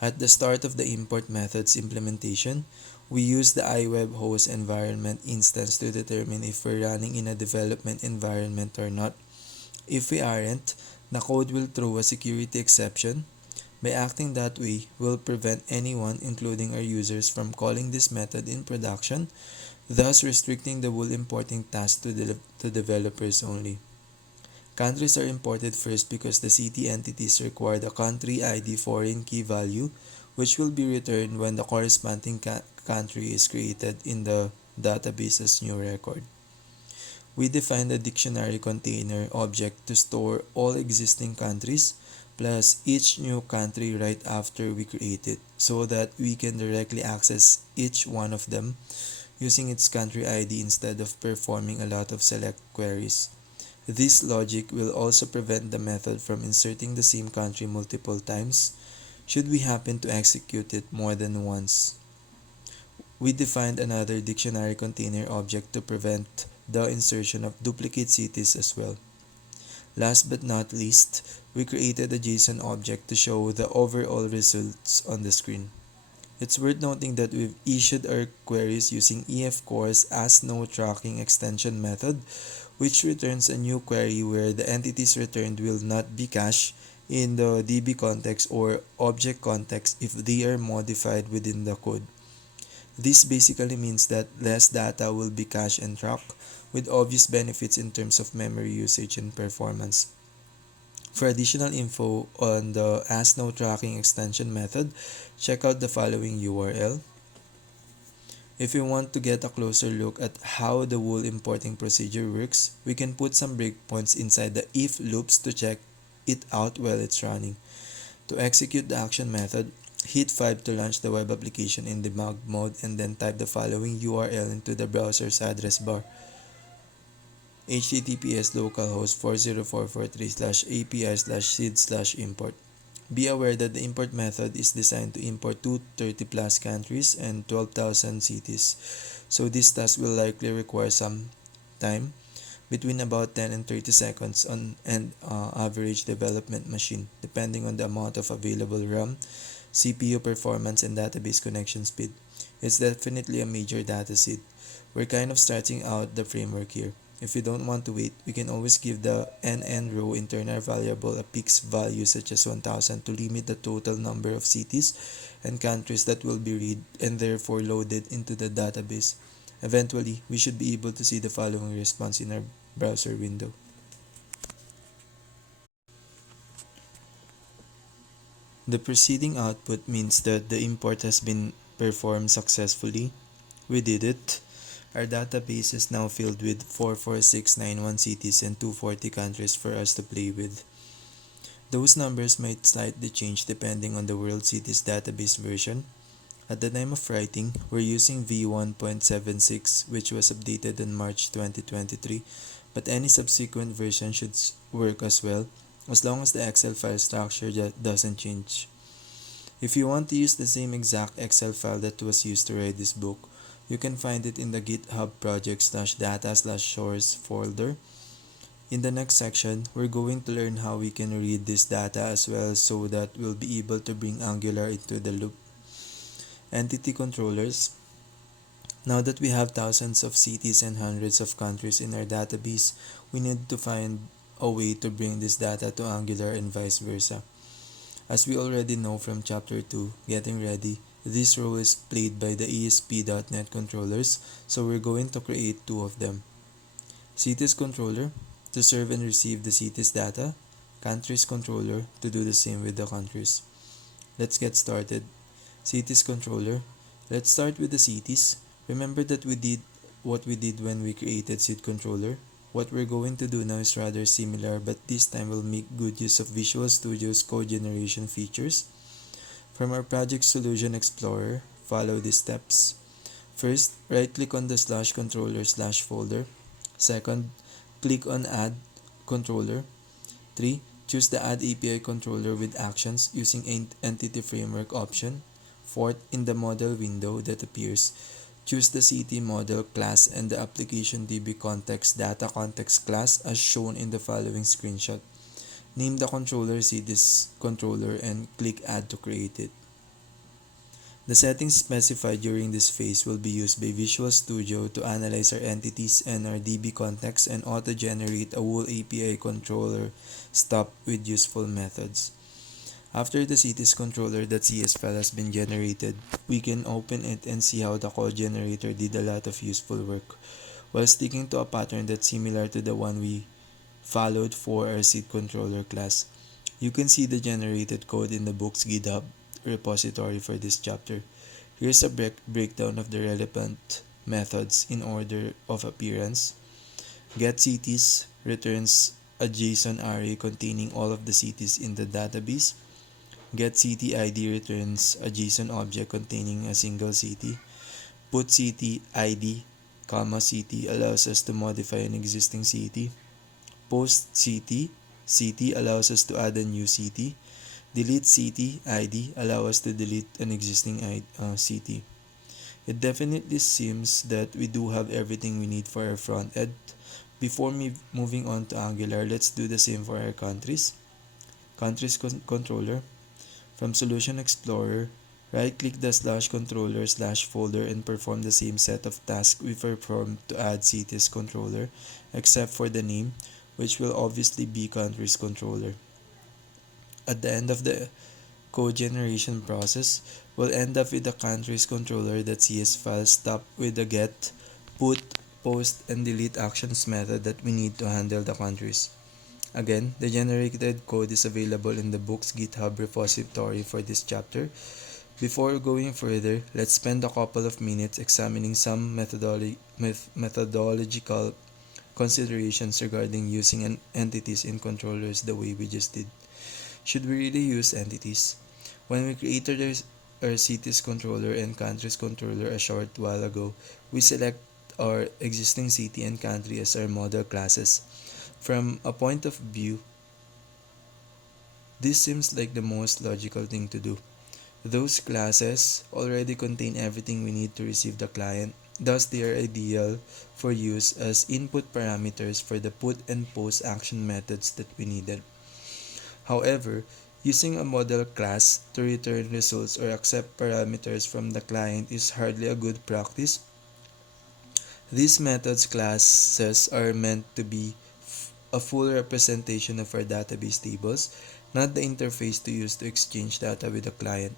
At the start of the import method's implementation, we use the iWeb host environment instance to determine if we're running in a development environment or not. If we aren't, the code will throw a security exception. By acting that way, we'll prevent anyone, including our users, from calling this method in production, thus restricting the whole importing task to developers only. Countries are imported first because the city entities require the country ID foreign key value, which will be returned when the corresponding country is created in the database as new record. We define the dictionary container object to store all existing countries plus each new country right after we create it, so that we can directly access each one of them using its country ID instead of performing a lot of select queries. This logic will also prevent the method from inserting the same country multiple times should we happen to execute it more than once. We defined another dictionary container object to prevent the insertion of duplicate cities as well. Last but not least, we created a JSON object to show the overall results on the screen. It's worth noting that we've issued our queries using EFCore's AskNoTracking extension method, which returns a new query where the entities returned will not be cached in the DB context or object context if they are modified within the code. This basically means that less data will be cached and tracked, with obvious benefits in terms of memory usage and performance. For additional info on the AskNoTracking extension method, check out the following URL. If you want to get a closer look at how the whole importing procedure works, we can put some breakpoints inside the if loops to check it out while it's running. To execute the action method, hit 5 to launch the web application in debug mode and then type the following URL into the browser's address bar: https localhost 40443/api/seed/import. Be aware that the import method is designed to import 230 plus countries and 12,000 cities, so this task will likely require some time, between about 10 and 30 seconds on an average development machine, depending on the amount of available RAM, CPU performance, and database connection speed. It's definitely a major dataset. We're kind of starting out the framework here. If you don't want to wait, we can always give the NN row internal variable a fixed value such as 1000 to limit the total number of cities and countries that will be read and therefore loaded into the database. Eventually, we should be able to see the following response in our browser window. The preceding output means that the import has been performed successfully. We did it. Our database is now filled with 44691 cities and 240 countries for us to play with. Those numbers might slightly change depending on the World Cities database version. At the time of writing, we're using V1.76, which was updated in March 2023, but any subsequent version should work as well, as long as the Excel file structure doesn't change. If you want to use the same exact Excel file that was used to write this book, you can find it in the GitHub project/data/source folder. In the next section, we're going to learn how we can read this data as well so that we'll be able to bring Angular into the loop. Entity controllers. Now that we have thousands of cities and hundreds of countries in our database, we need to find a way to bring this data to Angular and vice versa. As we already know from Chapter 2, Getting Ready, this role is played by the ESP.NET controllers, so we're going to create two of them. Cities controller, to serve and receive the cities data. Countries controller, to do the same with the countries. Let's get started. Cities controller. Let's start with the cities. Remember that we did what we did when we created seed controller? What we're going to do now is rather similar, but this time we'll make good use of Visual Studio's code generation features. From our Project Solution Explorer, follow these steps. First, right-click on the /controller/folder. Second, click on Add Controller. 3. Choose the Add API controller with actions using Entity Framework option. 4th, in the model window that appears, choose the city model class and the application DB context data context class as shown in the following screenshot. Name the controller cities controller and click Add to create it. The settings specified during this phase will be used by Visual Studio to analyze our entities and our DB context and auto-generate a whole API controller stop with useful methods. After the cities controller.cs file has been generated, we can open it and see how the code generator did a lot of useful work, while sticking to a pattern that's similar to the one we followed for our seed controller class. You can see the generated code in the book's GitHub repository for this chapter. Here's a breakdown of the relevant methods in order of appearance. GetCities returns a JSON array containing all of the cities in the database. GetCityID returns a JSON object containing a single city. PutCityID, city allows us to modify an existing city. PostCity allows us to add a new city. DeleteCityID allows us to delete an existing city. It definitely seems that we do have everything we need for our front end. Before moving on to Angular, let's do the same for our countries. Countries controller. From Solution Explorer, right-click the /controller/folder and perform the same set of tasks we performed to add cities controller, except for the name, which will obviously be countries controller. At the end of the code generation process, we'll end up with the countries controller.cs file stop with the get, put, post, and delete actions method that we need to handle the countries. Again, the generated code is available in the book's GitHub repository for this chapter. Before going further, let's spend a couple of minutes examining some methodological considerations regarding using entities in controllers the way we just did. Should we really use entities? When we created our cities controller and countries controller a short while ago, we select our existing city and country as our model classes. From a point of view, this seems like the most logical thing to do. Those classes already contain everything we need to receive the client, thus they are ideal for use as input parameters for the put and post action methods that we needed. However, using a model class to return results or accept parameters from the client is hardly a good practice. These methods classes are meant to be a full representation of our database tables, not the interface to use to exchange data with the client.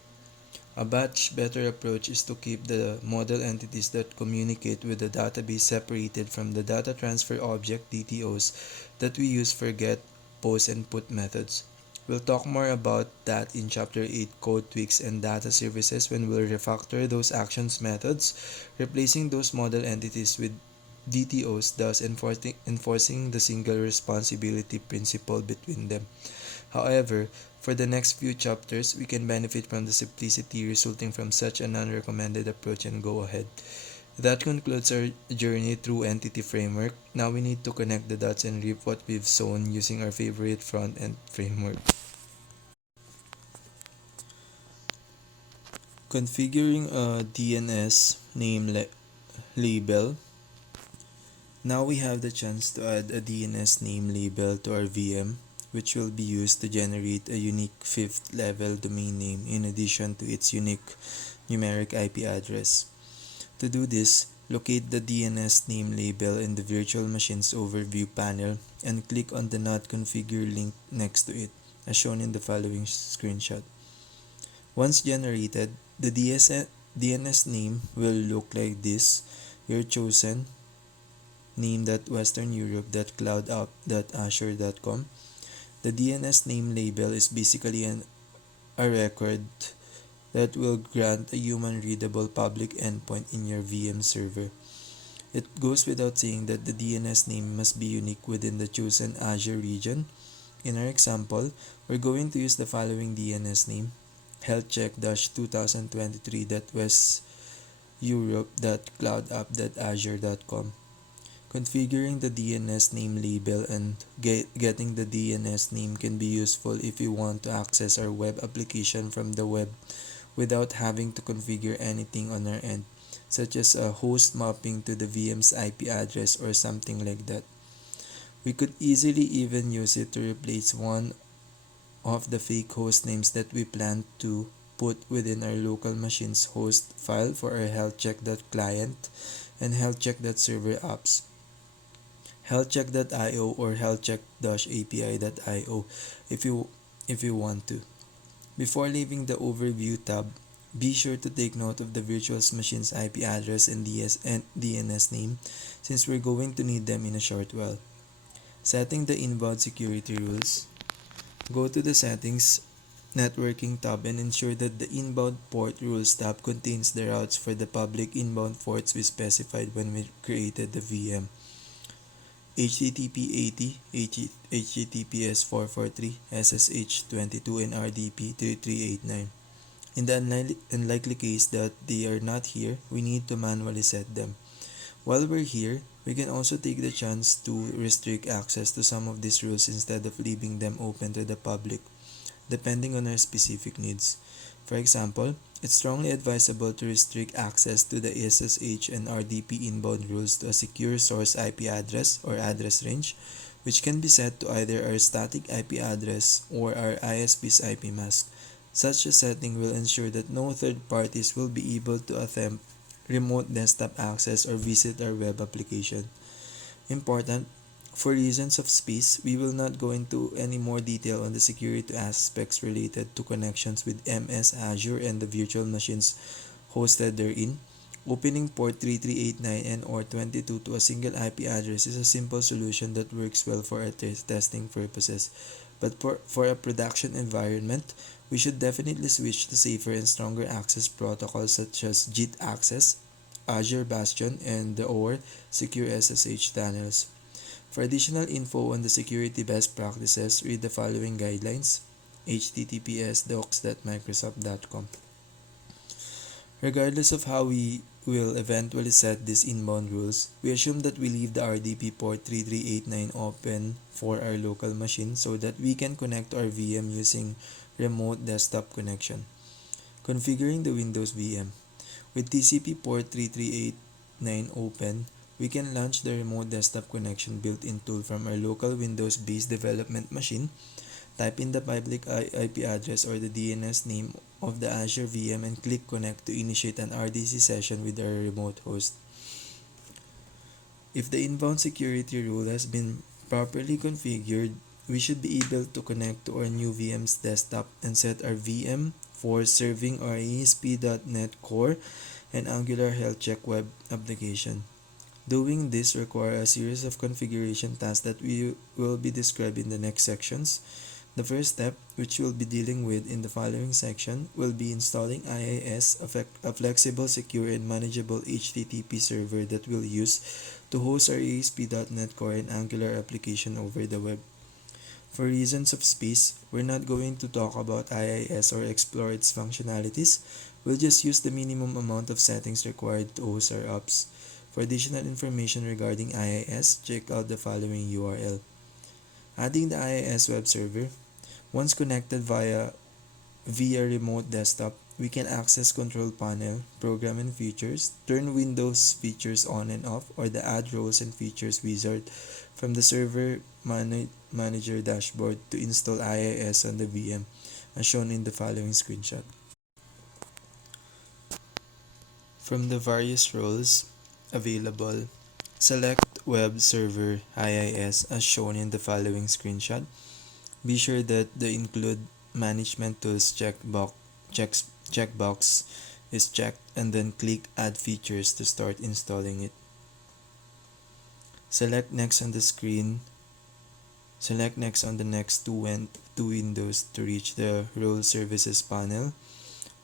A much better approach is to keep the model entities that communicate with the database separated from the data transfer object DTOs that we use for get, post, and put methods. We'll talk more about that in Chapter 8 Code Tweaks and Data Services when we'll refactor those actions methods, replacing those model entities with DTOs, thus enforcing the single responsibility principle between them. However, For the next few chapters, we can benefit from the simplicity resulting from such a non-recommended approach and go ahead. That concludes our journey through Entity Framework. Now we need to connect the dots and reap what we've sown using our favorite front-end framework. Configuring a DNS name label. Now we have the chance to add a DNS name label to our VM, which will be used to generate a unique 5th level domain name in addition to its unique numeric IP address. To do this, locate the DNS name label in the Virtual Machines Overview panel and click on the Not Configure link next to it, as shown in the following screenshot. Once generated, the DNS name will look like this: your chosen name.westerneurope.cloudapp.azure.com. The DNS name label is basically a record that will grant a human-readable public endpoint in your VM server. It goes without saying that the DNS name must be unique within the chosen Azure region. In our example, we're going to use the following DNS name: healthcheck-2023.westeurope.cloudapp.azure.com. Configuring the DNS name label and getting the DNS name can be useful if you want to access our web application from the web without having to configure anything on our end, such as a host mapping to the VM's IP address or something like that. We could easily even use it to replace one of the fake host names that we plan to put within our local machine's host file for our healthcheck.client and healthcheck.server apps. healthcheck.io or healthcheck-api.io if you want to. Before leaving the Overview tab, be sure to take note of the virtual machine's IP address and DNS name, since we're going to need them in a short while. Setting the inbound security rules. Go to the Settings Networking tab and ensure that the Inbound Port Rules tab contains the routes for the public inbound ports we specified when we created the VM. HTTP 80, HTTPS 443, SSH 22, and RDP 3389. In the unlikely case that they are not here, we need to manually set them. While we're here, we can also take the chance to restrict access to some of these rules instead of leaving them open to the public, depending on our specific needs. For example, it's strongly advisable to restrict access to the SSH and RDP inbound rules to a secure source IP address or address range, which can be set to either our static IP address or our ISP's IP mask. Such a setting will ensure that no third parties will be able to attempt remote desktop access or visit our web application. Important, for reasons of space, we will not go into any more detail on the security aspects related to connections with MS Azure and the virtual machines hosted therein. Opening port 3389 and or 22 to a single IP address is a simple solution that works well for our testing purposes. But for a production environment, we should definitely switch to safer and stronger access protocols such as JIT Access, Azure Bastion, and or Secure SSH tunnels. For additional info on the security best practices, read the following guidelines: https://docs.microsoft.com. Regardless of how we will eventually set these inbound rules, we assume that we leave the RDP port 3389 open for our local machine so that we can connect to our VM using remote desktop connection. Configuring the Windows VM. With TCP port 3389 open, we can launch the remote desktop connection built-in tool from our local Windows-based development machine. Type in the public IP address or the DNS name of the Azure VM and click Connect to initiate an RDC session with our remote host. If the inbound security rule has been properly configured, we should be able to connect to our new VM's desktop and set our VM for serving our ASP.NET Core and Angular Health Check web application. Doing this requires a series of configuration tasks that we will be described in the next sections. The first step, which we'll be dealing with in the following section, will be installing IIS, a flexible, secure, and manageable HTTP server that we'll use to host our ASP.NET Core and Angular application over the web. For reasons of space, we're not going to talk about IIS or explore its functionalities. We'll just use the minimum amount of settings required to host our apps. For additional information regarding IIS, check out the following URL. Adding the IIS web server. Once connected via remote desktop, we can access control panel, program and features, turn Windows features on and off, or the add roles and features wizard from the server manager dashboard to install IIS on the VM, as shown in the following screenshot. From the various roles available, select Web Server IIS as shown in the following screenshot. Be sure that the Include Management Tools checkbox is checked, and then click Add Features to start installing it. Select Next on the screen. Select Next on the next two windows to reach the Role Services panel.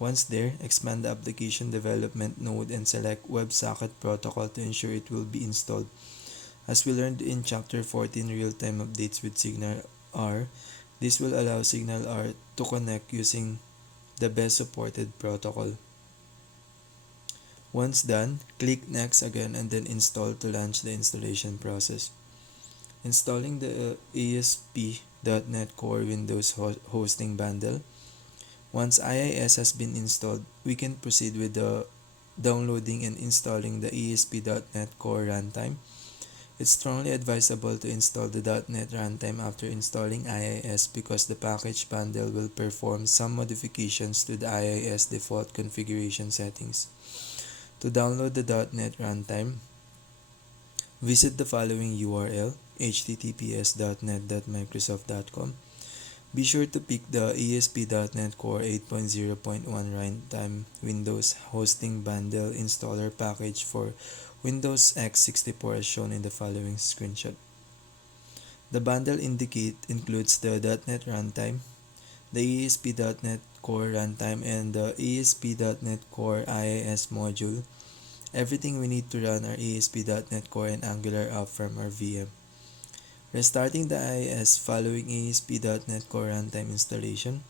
Once there, expand the Application Development node and select WebSocket Protocol to ensure it will be installed. As we learned in Chapter 14 Real-Time Updates with SignalR, this will allow SignalR to connect using the best supported protocol. Once done, click Next again and then Install to launch the installation process. Installing the ASP.NET Core Windows Hosting Bundle. Once IIS has been installed, we can proceed with the downloading and installing the ASP.NET Core Runtime. It's strongly advisable to install the .NET Runtime after installing IIS because the package bundle will perform some modifications to the IIS default configuration settings. To download the .NET Runtime, visit the following URL, https://net.microsoft.com. Be sure to pick the ASP.NET Core 8.0.1 Runtime Windows Hosting Bundle Installer Package for Windows x64 as shown in the following screenshot. The bundle includes the .NET Runtime, the ASP.NET Core Runtime, and the ASP.NET Core IIS module. Everything we need to run our ASP.NET Core and Angular app from our VM. Restarting the IIS following ASP.NET Core Runtime installation.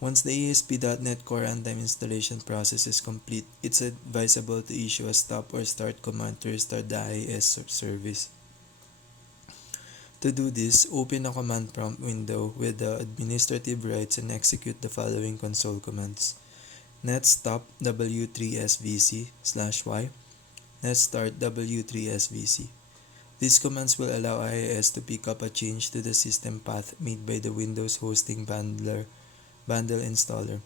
Once the ASP.NET Core Runtime installation process is complete, it's advisable to issue a stop or start command to restart the IIS service. To do this, open a command prompt window with the administrative rights and execute the following console commands. netstop w3svc/y, netstart w3svc. These commands will allow IIS to pick up a change to the system path made by the Windows Hosting Bundle installer.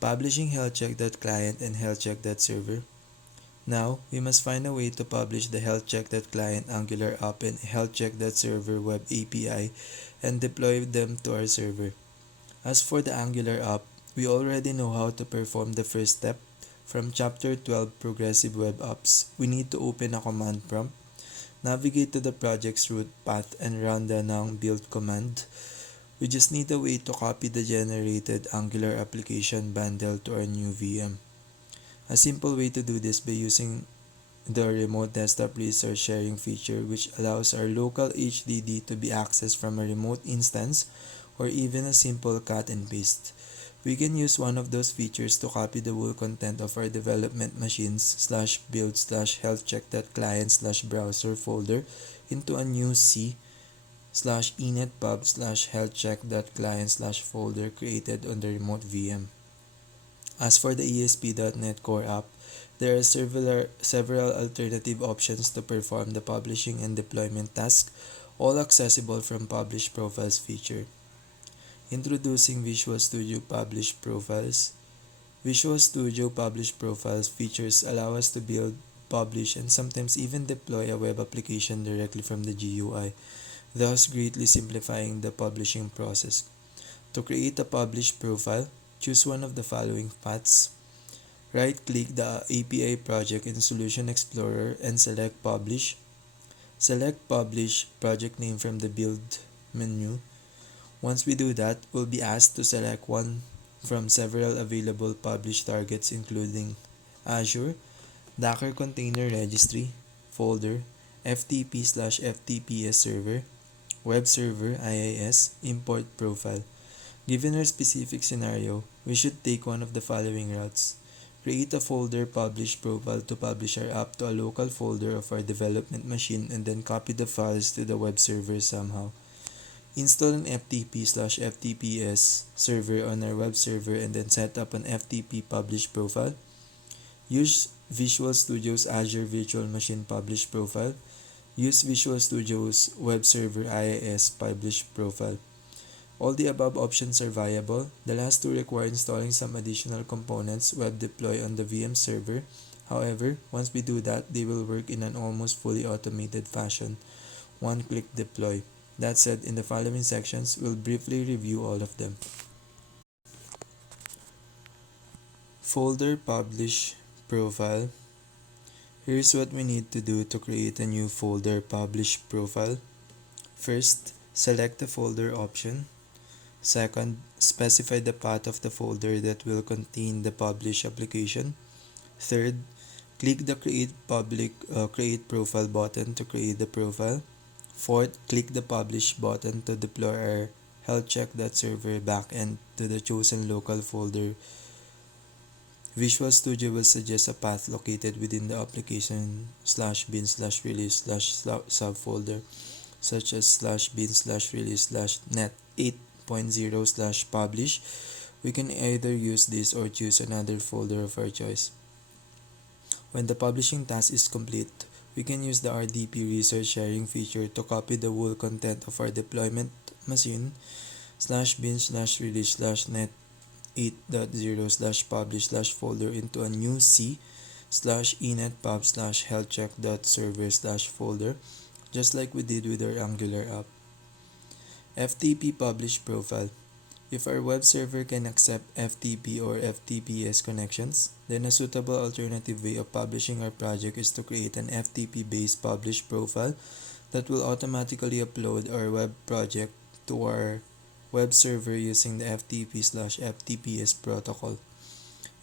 Publishing healthcheck.client and healthcheck.server. Now, we must find a way to publish the healthcheck.client Angular app and healthcheck.server web API and deploy them to our server. As for the Angular app, we already know how to perform the first step. From Chapter 12 Progressive Web Apps, we need to open a command prompt, navigate to the project's root path, and run the now build command. We just need a way to copy the generated Angular application bundle to our new VM. A simple way to do this by using the remote desktop resource sharing feature, which allows our local HDD to be accessed from a remote instance or even a simple cut and paste. We can use one of those features to copy the whole content of our development machines /build/healthcheck.client/browser folder into a new c/inetpub/healthcheck.client/folder created on the remote VM. As for the ASP.NET Core app, there are several alternative options to perform the publishing and deployment task, all accessible from Publish Profiles feature. Introducing Visual Studio Publish Profiles. Visual Studio Publish Profiles features allow us to build, publish, and sometimes even deploy a web application directly from the GUI, thus greatly simplifying the publishing process. To create a publish profile, choose one of the following paths. Right-click the API project in Solution Explorer and select Publish. Select Publish project name from the Build menu. Once we do that, we'll be asked to select one from several available publish targets including Azure, Docker Container Registry, Folder, FTP/FTPS server, web server IIS import profile. Given our specific scenario, we should take one of the following routes. Create a folder publish profile to publish our app to a local folder of our development machine and then copy the files to the web server somehow. Install an FTP/FTPS server on our web server and then set up an FTP publish profile. Use Visual Studio's Azure Virtual Machine publish profile. Use Visual Studio's web server IIS publish profile. All the above options are viable. The last two require installing some additional components web deploy on the VM server. However, once we do that, they will work in an almost fully automated fashion. One-click deploy. That said, in the following sections, we'll briefly review all of them. Folder publish profile. Here's what we need to do to create a new folder publish profile. First, select the folder option. Second, specify the path of the folder that will contain the publish application. Third, click the create profile button to create the profile. Fourth, click the publish button to deploy our healthcheck.server backend to the chosen local folder. Visual Studio will suggest a path located within the application /bin/release/subfolder, such as /bin/release/net 8.0/publish. We can either use this or choose another folder of our choice. When the publishing task is complete, we can use the RDP resource sharing feature to copy the whole content of our deployment machine /bin/release/net 8.0/publish/folder into a new c/enetpub/healthcheck.server/folder, just like we did with our Angular app. FTP publish profile. If our web server can accept FTP or FTPS connections, then a suitable alternative way of publishing our project is to create an FTP-based publish profile that will automatically upload our web project to our web server using the FTP/FTPS protocol.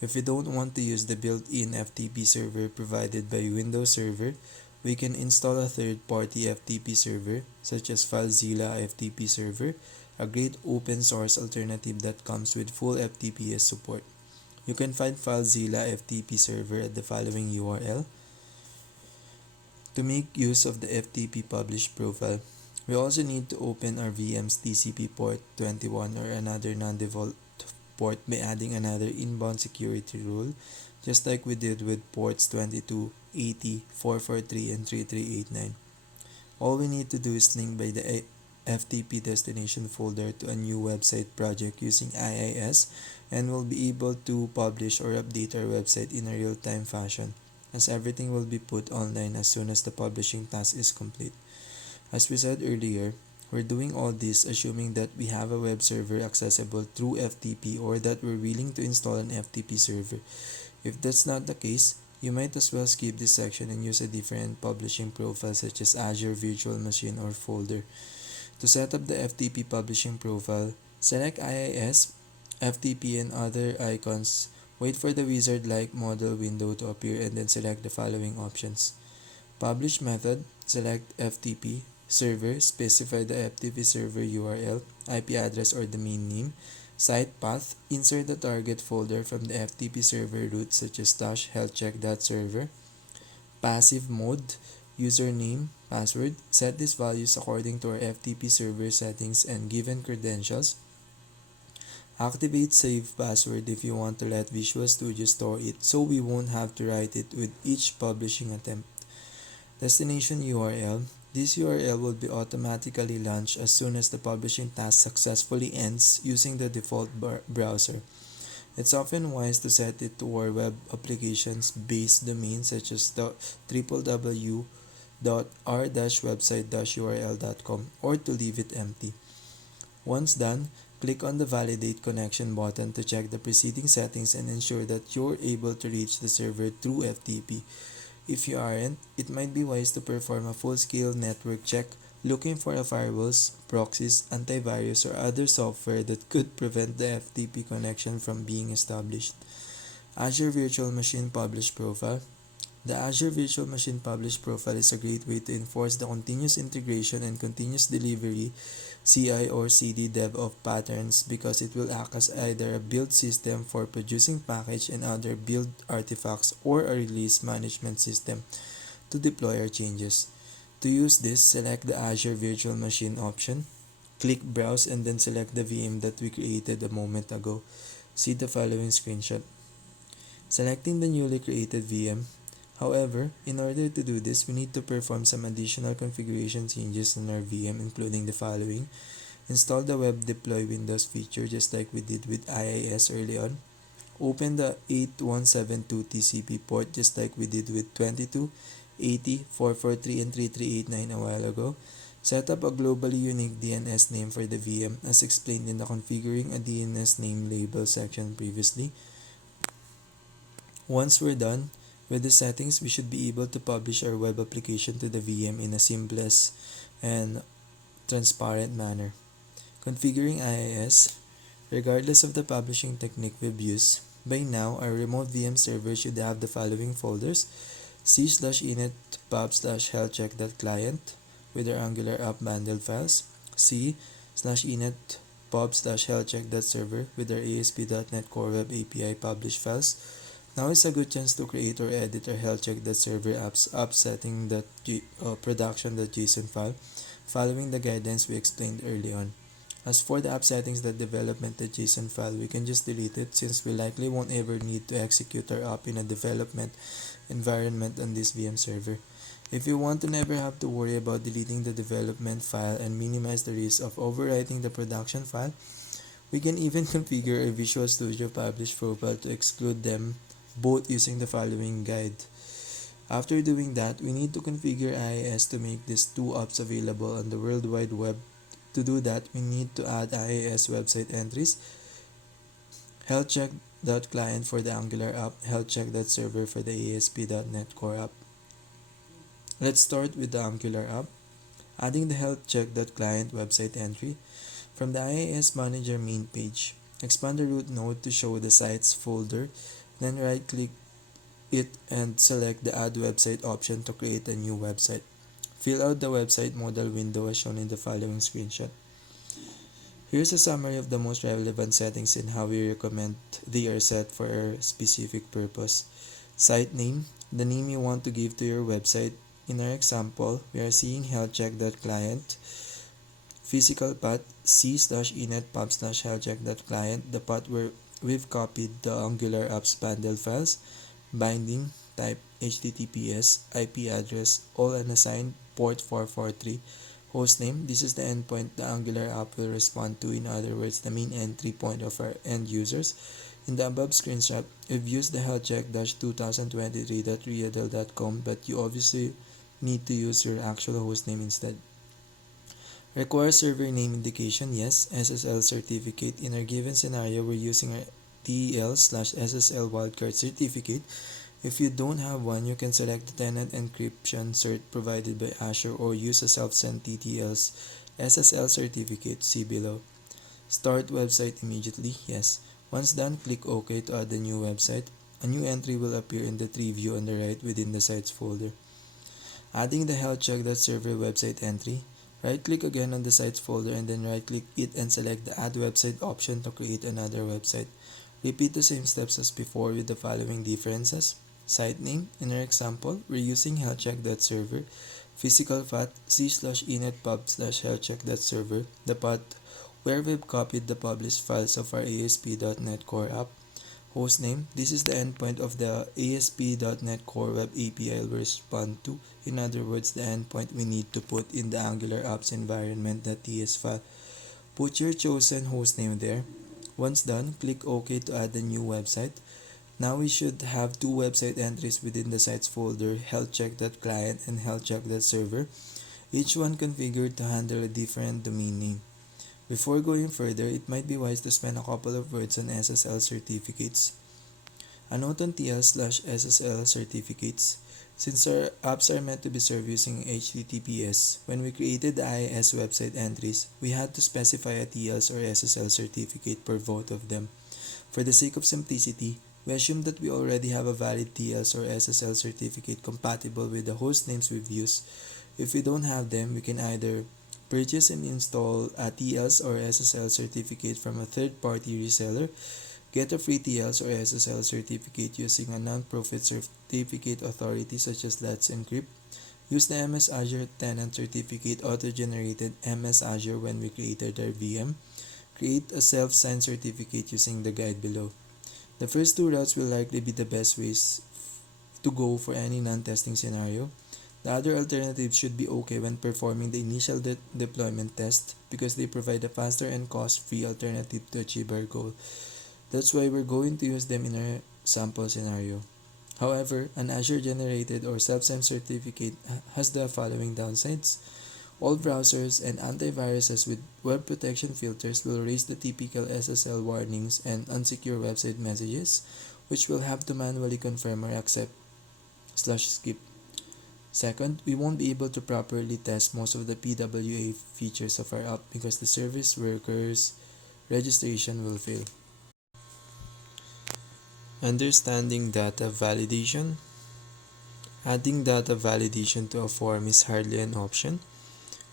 If we don't want to use the built-in FTP server provided by Windows Server, we can install a third-party FTP server such as FileZilla FTP server, a great open-source alternative that comes with full FTPS support. You can find FileZilla FTP server at the following URL. To make use of the FTP publish profile, we also need to open our VM's TCP port 21 or another non-default port by adding another inbound security rule, just like we did with ports 22, 80, 443, and 3389. All we need to do is link by the FTP destination folder to a new website project using IIS, and we'll be able to publish or update our website in a real-time fashion, as everything will be put online as soon as the publishing task is complete. As we said earlier, we're doing all this assuming that we have a web server accessible through FTP or that we're willing to install an FTP server. If that's not the case, you might as well skip this section and use a different publishing profile such as Azure Virtual Machine or folder. To set up the FTP publishing profile, select IIS, FTP, and other icons. Wait for the wizard-like model window to appear and then select the following options. Publish method, select FTP. Server, specify the FTP server URL, IP address, or domain name. Site path, insert the target folder from the FTP server root such as /healthcheck.server. Passive mode, username, password. Set these values according to our FTP server settings and given credentials. Activate save password if you want to let Visual Studio store it so we won't have to write it with each publishing attempt. Destination URL. This URL will be automatically launched as soon as the publishing task successfully ends using the default browser. It's often wise to set it to our web applications-based domain such as the www.r-website-url.com or to leave it empty. Once done, click on the Validate Connection button to check the preceding settings and ensure that you're able to reach the server through FTP. If you aren't, it might be wise to perform a full-scale network check looking for firewalls, proxies, antivirus, or other software that could prevent the FTP connection from being established. Azure Virtual Machine Publish Profile. The Azure Virtual Machine Publish Profile is a great way to enforce the continuous integration and continuous delivery CI or CD dev of patterns because it will act as either a build system for producing package and other build artifacts or a release management system to deploy our changes. To use this, select the Azure Virtual Machine option, click Browse and then select the VM that we created a moment ago. See the following screenshot. Selecting the newly created VM. However, in order to do this, we need to perform some additional configuration changes in our VM, including the following. Install the Web Deploy Windows feature just like we did with IIS early on. Open the 8172 TCP port just like we did with 22, 80, 443, and 3389 a while ago. Set up a globally unique DNS name for the VM as explained in the Configuring a DNS Name Label section previously. Once we're done with the settings, we should be able to publish our web application to the VM in a seamless and transparent manner. Configuring IIS. Regardless of the publishing technique we've used, by now our remote VM server should have the following folders: c/init pub/healthcheck.client with our Angular app bundle files, c/init pub/healthcheck.server with our ASP.NET Core Web API publish files. Now is a good chance to create or edit our healthcheck.server app production.json file following the guidance we explained early on. As for the app settings.development.json file, we can just delete it since we likely won't ever need to execute our app in a development environment on this VM server. If you want to never have to worry about deleting the development file and minimize the risk of overwriting the production file, we can even configure a Visual Studio Publish profile to exclude them both using the following guide. After doing that, we need to configure IIS to make these two apps available on the World Wide Web. To do that, we need to add IIS website entries, healthcheck.client for the Angular app, healthcheck.server for the ASP.NET Core app. Let's start with the Angular app. Adding the healthcheck.client website entry from the IIS Manager main page. Expand the root node to show the sites folder, then right-click it and select the Add Website option to create a new website. Fill out the website modal window as shown in the following screenshot. Here's a summary of the most relevant settings and how we recommend they are set for a specific purpose. Site name, the name you want to give to your website. In our example, we are seeing healthcheck.client. Physical path, c/init pub/healthcheck.client, the path where we've copied the Angular apps bundle files. Binding, type HTTPS, IP address, all unassigned, port 443. Hostname, this is the endpoint the Angular app will respond to, in other words, the main entry point of our end users. In the above screenshot, we've used the healthcheck-2023.readl.com, but you obviously need to use your actual hostname instead. Require server name indication, yes. SSL certificate. In our given scenario, we're using our TEL/SSL wildcard certificate. If you don't have one, you can select the tenant encryption cert provided by Azure or use a self-sent TTL's SSL certificate, see below. Start website immediately, yes. Once done, click OK to add a new website. A new entry will appear in the tree view on the right within the sites folder. Adding the healthcheck.server website entry. Right-click again on the sites folder and then right-click it and select the Add Website option to create another website. Repeat the same steps as before with the following differences. Site name, in our example, we're using healthcheck.server. Physical path, c/init pub/healthcheck.server, the path where we've copied the published files of our ASP.NET Core app. Hostname, this is the endpoint of the ASP.NET Core Web API will respond to. In other words, the endpoint we need to put in the Angular apps environment.ts file. Put your chosen hostname there. Once done, click OK to add a new website. Now we should have two website entries within the sites folder, healthcheck.client and healthcheck.server, each one configured to handle a different domain name. Before going further, it might be wise to spend a couple of words on SSL certificates. A note on TL/SSL certificates. Since our apps are meant to be served using HTTPS, when we created the IIS website entries, we had to specify a TLS or SSL certificate per both of them. For the sake of simplicity, We assume that we already have a valid TLS or SSL certificate compatible with the host names we've used. If we don't have them, we can either purchase and install a TLS or SSL certificate from a third-party reseller, get a free TLS or SSL certificate using a non-profit certificate authority such as Let's Encrypt, use the MS Azure tenant certificate auto-generated MS Azure when we created our VM, create a self-signed certificate using the guide below. The first two routes will likely be the best ways to go for any non-testing scenario. The other alternatives should be okay when performing the initial deployment test because they provide a faster and cost-free alternative to achieve our goal. That's why we're going to use them in our sample scenario. However, an Azure generated or self-signed certificate has the following downsides. All browsers and antiviruses with web protection filters will raise the typical SSL warnings and unsecure website messages, which we'll have to manually confirm or accept/skip. Second, we won't be able to properly test most of the PWA features of our app because the service workers registration will fail. Understanding data validation. Adding data validation to a form is hardly an option.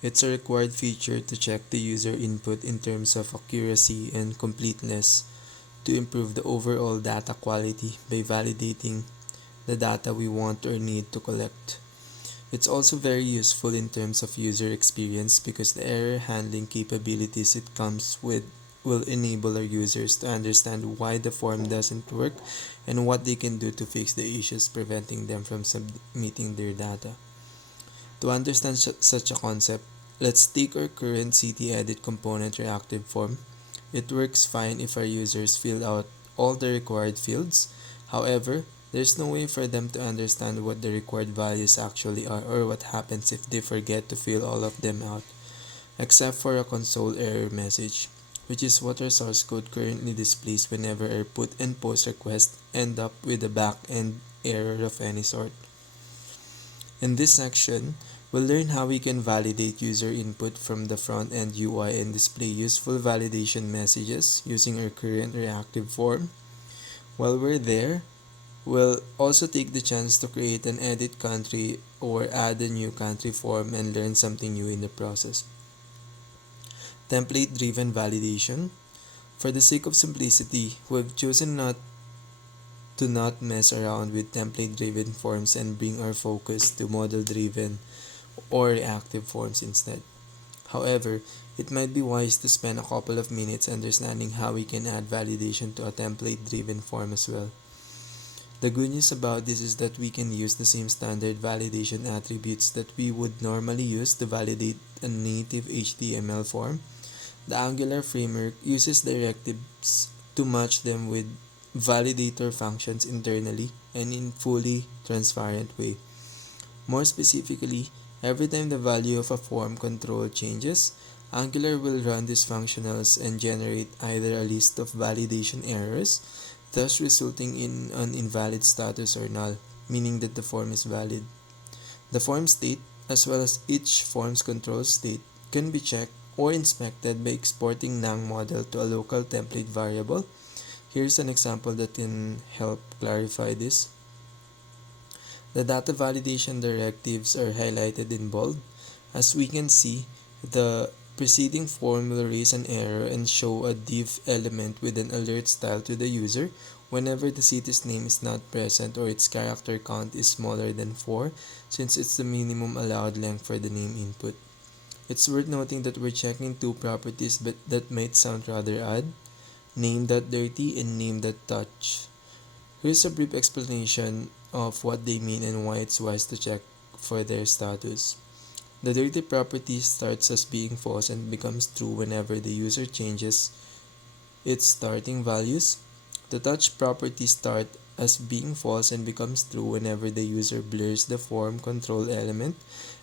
It's a required feature to check the user input in terms of accuracy and completeness to improve the overall data quality by validating the data we want or need to collect. It's also very useful in terms of user experience because the error handling capabilities it comes with will enable our users to understand why the form doesn't work and what they can do to fix the issues preventing them from submitting their data. To understand such a concept, let's take our current CTEdit component reactive form. It works fine if our users fill out all the required fields. However, there's no way for them to understand what the required values actually are or what happens if they forget to fill all of them out, except for a console error message, which is what our source code currently displays whenever our put and post requests end up with a back-end error of any sort. In this section, we'll learn how we can validate user input from the front-end UI and display useful validation messages using our current reactive form. While we're there, we'll also take the chance to create an edit country or add a new country form and learn something new in the process. Template-driven validation. For the sake of simplicity, we've chosen to not mess around with template-driven forms and bring our focus to model-driven or reactive forms instead. However, it might be wise to spend a couple of minutes understanding how we can add validation to a template-driven form as well. The good news about this is that we can use the same standard validation attributes that we would normally use to validate a native HTML form. The Angular framework uses directives to match them with validator functions internally and in fully transparent way. More specifically, every time the value of a form control changes, Angular will run these functionals and generate either a list of validation errors, thus resulting in an invalid status or null, meaning that the form is valid. The form state, as well as each form's control state, can be checked or inspected by exporting Nang model to a local template variable. Here's an example that can help clarify this. The data validation directives are highlighted in bold. As we can see, the preceding form will raise an error and show a div element with an alert style to the user whenever the city's name is not present or its character count is smaller than 4, since it's the minimum allowed length for the name input. It's worth noting that we're checking two properties but that might sound rather odd: name.dirty and name.touch. Here's a brief explanation of what they mean and why it's wise to check for their status. The dirty property starts as being false and becomes true whenever the user changes its starting values. The touch property starts as being false and becomes true whenever the user blurs the form control element,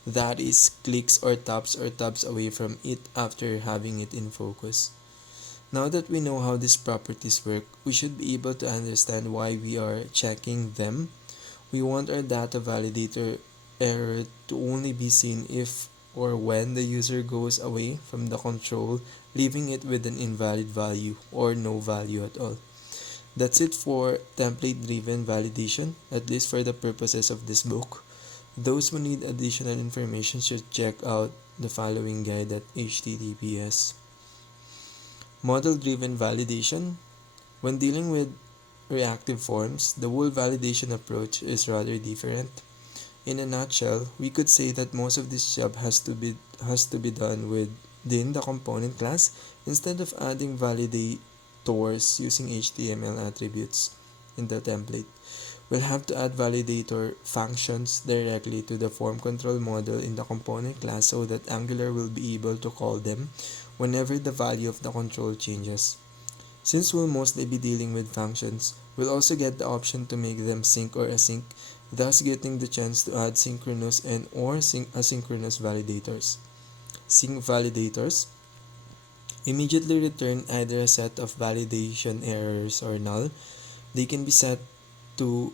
that is, clicks or taps away from it after having it in focus. Now that we know how these properties work, we should be able to understand why we are checking them. We want our data validator error to only be seen if or when the user goes away from the control, leaving it with an invalid value or no value at all. That's it for template-driven validation, at least for the purposes of this book. Those who need additional information should check out the following guide at https. Model-driven validation. When dealing with reactive forms, the whole validation approach is rather different. In a nutshell, we could say that most of this job has to be done within the component class instead of adding validators using HTML attributes in the template. We'll have to add validator functions directly to the form control model in the component class so that Angular will be able to call them whenever the value of the control changes. Since we'll mostly be dealing with functions, we'll also get the option to make them sync or async, thus getting the chance to add synchronous and or asynchronous validators. Sync validators immediately return either a set of validation errors or null. They can be set to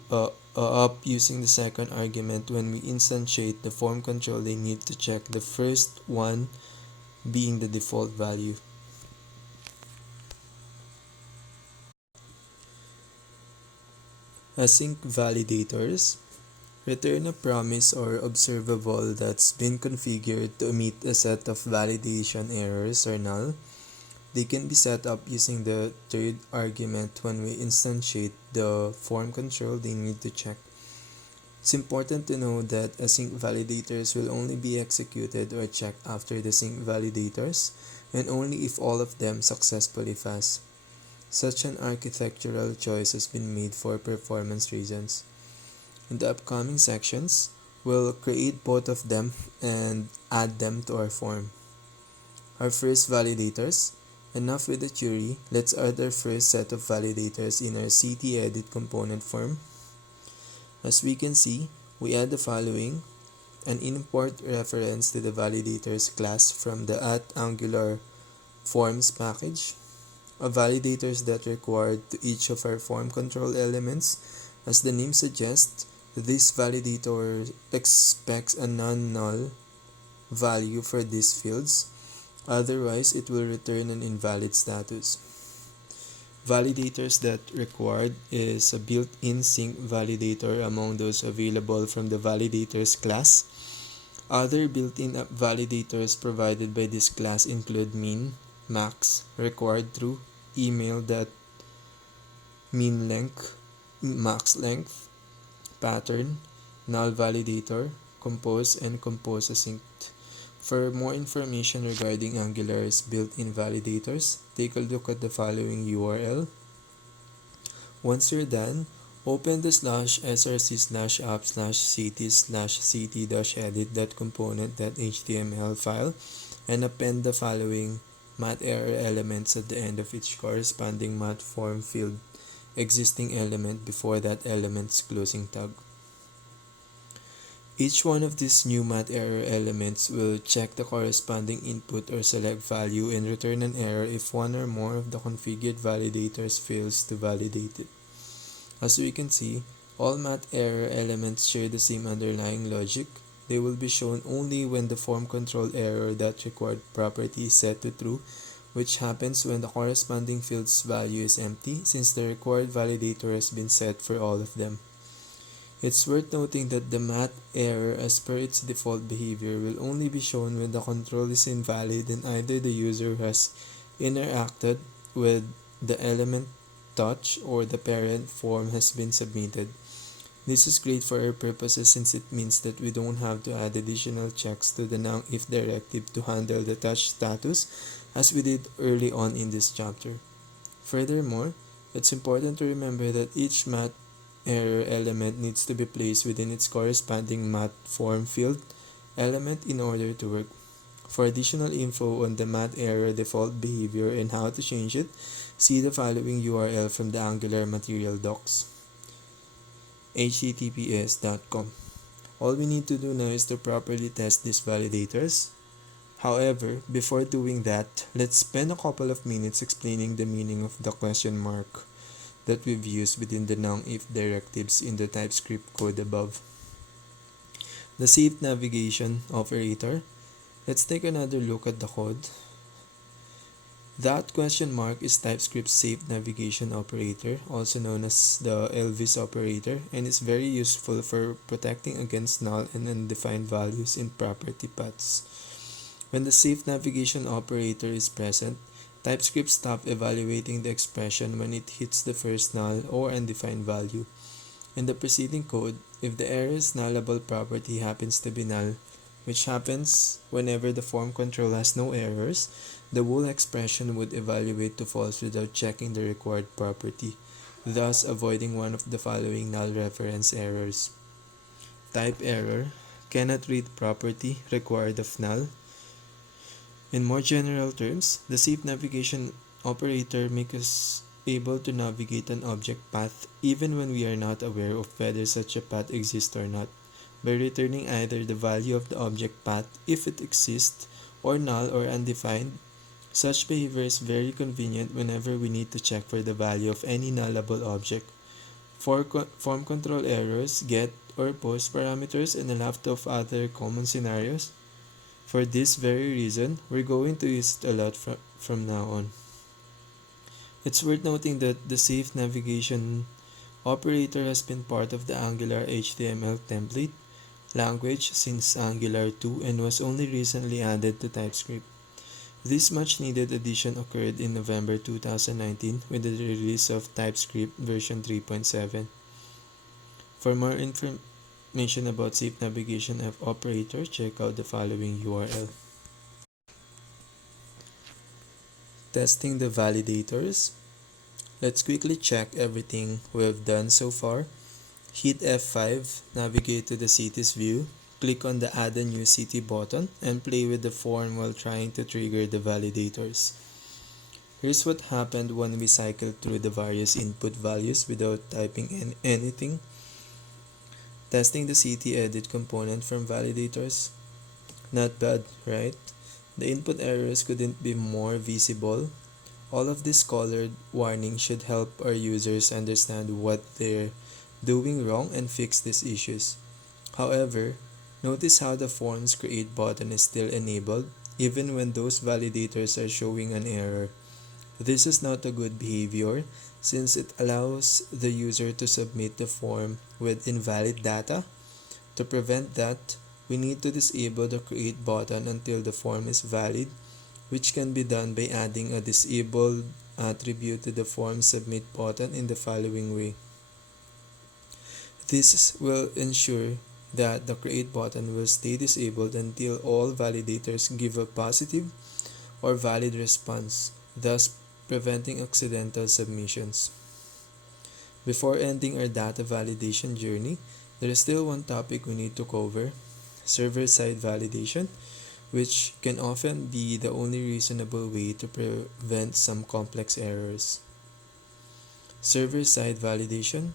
up using the second argument when we instantiate the form control they need to check, the first one being the default value. Async validators return a promise or observable that's been configured to emit a set of validation errors or null. They can be set up using the third argument when we instantiate the form control they need to check. It's important to know that async validators will only be executed or checked after the sync validators and only if all of them successfully pass. Such an architectural choice has been made for performance reasons. In the upcoming sections, we'll create both of them and add them to our form. Our first validators. Enough with the theory, let's add our first set of validators in our ctEdit component form. As we can see, we add the following: an import reference to the validators class from the @Angular forms package, a validators that required to each of our form control elements. As the name suggests, this validator expects a non-null value for these fields. Otherwise, it will return an invalid status. Validators that required is a built-in sync validator among those available from the validators class. Other built-in validators provided by this class include min, max, required true, email that min length, max length, pattern, null validator, compose, and compose async. For more information regarding Angular's built-in validators, take a look at the following URL. Once you're done, open the /src/app/ct/ct-edit.component.html file and append the following math error elements at the end of each corresponding math form field existing element before that element's closing tag. Each one of these new math error elements will check the corresponding input or select value and return an error if one or more of the configured validators fails to validate it. As we can see, all math error elements share the same underlying logic. They will be shown only when the form control error that required property is set to true, which happens when the corresponding field's value is empty since the required validator has been set for all of them. It's worth noting that the math error as per its default behavior will only be shown when the control is invalid and either the user has interacted with the element touch or the parent form has been submitted. This is great for our purposes since it means that we don't have to add additional checks to the now-if directive to handle the touch status as we did early on in this chapter. Furthermore, it's important to remember that each math error element needs to be placed within its corresponding math form field element in order to work. For additional info on the math error default behavior and how to change it, see the following URL from the Angular material docs: https://. All we need to do now is to properly test these validators. However, before doing that, let's spend a couple of minutes explaining the meaning of the question mark that we've used within the now-if directives in the TypeScript code above. The safe navigation operator. Let's take another look at the code. That question mark is TypeScript's safe navigation operator, also known as the LVIS operator, and is very useful for protecting against null and undefined values in property paths. When the safe navigation operator is present, TypeScript stops evaluating the expression when it hits the first null or undefined value. In the preceding code, if the error's nullable property happens to be null, which happens whenever the form control has no errors, the whole expression would evaluate to false without checking the required property, thus avoiding one of the following null reference errors. Type error, cannot read property required of null. In more general terms, the safe navigation operator makes us able to navigate an object path even when we are not aware of whether such a path exists or not, by returning either the value of the object path if it exists, or null or undefined. Such behavior is very convenient whenever we need to check for the value of any nullable object. For form control errors, get or post parameters, and a lot of other common scenarios. For this very reason, we're going to use it a lot from now on. It's worth noting that the safe navigation operator has been part of the Angular HTML template language since Angular 2 and was only recently added to TypeScript. This much needed addition occurred in November 2019 with the release of TypeScript version 3.7. For more information about safe navigation operator, check out the following URL. Testing the validators. Let's quickly check everything we've done so far. Hit F5, navigate to the cities view, click on the Add a New City button, and play with the form while trying to trigger the validators. Here's what happened when we cycled through the various input values without typing anything. Testing the city edit component from validators. Not bad, right? The input errors couldn't be more visible. All of this colored warning should help our users understand what they're doing wrong and fix these issues. However, notice how the form's create button is still enabled even when those validators are showing an error. This is not a good behavior since it allows the user to submit the form with invalid data. To prevent that, we need to disable the create button until the form is valid, which can be done by adding a disabled attribute to the form submit button in the following way. This will ensure that the create button will stay disabled until all validators give a positive or valid response, thus preventing accidental submissions. Before ending our data validation journey, there is still one topic we need to cover: server-side validation, which can often be the only reasonable way to prevent some complex errors. Server-side validation.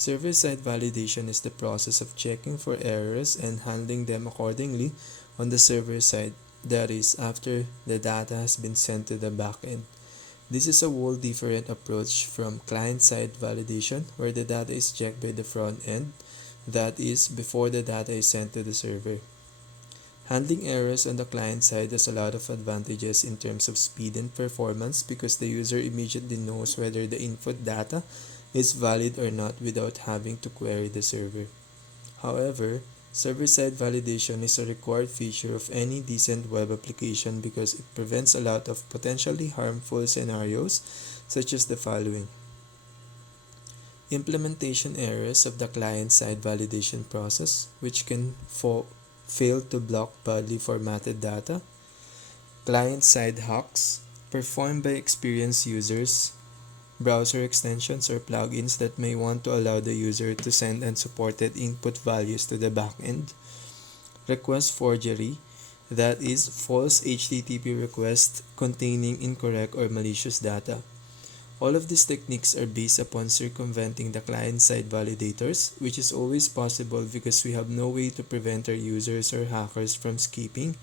Server-side validation is the process of checking for errors and handling them accordingly on the server side, that is, after the data has been sent to the backend. This is a whole different approach from client-side validation, where the data is checked by the front end, that is, before the data is sent to the server. Handling errors on the client side has a lot of advantages in terms of speed and performance because the user immediately knows whether the input data is valid or not without having to query the server. However, server-side validation is a required feature of any decent web application because it prevents a lot of potentially harmful scenarios such as the following: implementation errors of the client-side validation process, which can fail to block badly formatted data; client-side hacks performed by experienced users; browser extensions or plugins that may want to allow the user to send unsupported input values to the backend; request forgery, that is, false HTTP requests containing incorrect or malicious data. All of these techniques are based upon circumventing the client-side validators, which is always possible because we have no way to prevent our users or hackers from skipping,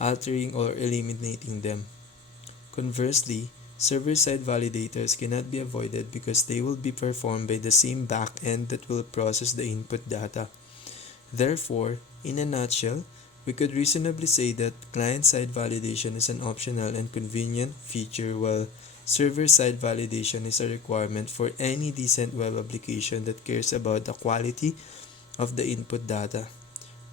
altering, or eliminating them. Conversely, server-side validators cannot be avoided because they will be performed by the same backend that will process the input data. Therefore, in a nutshell, We could reasonably say that client-side validation is an optional and convenient feature, while server-side validation is a requirement for any decent web application that cares about the quality of the input data.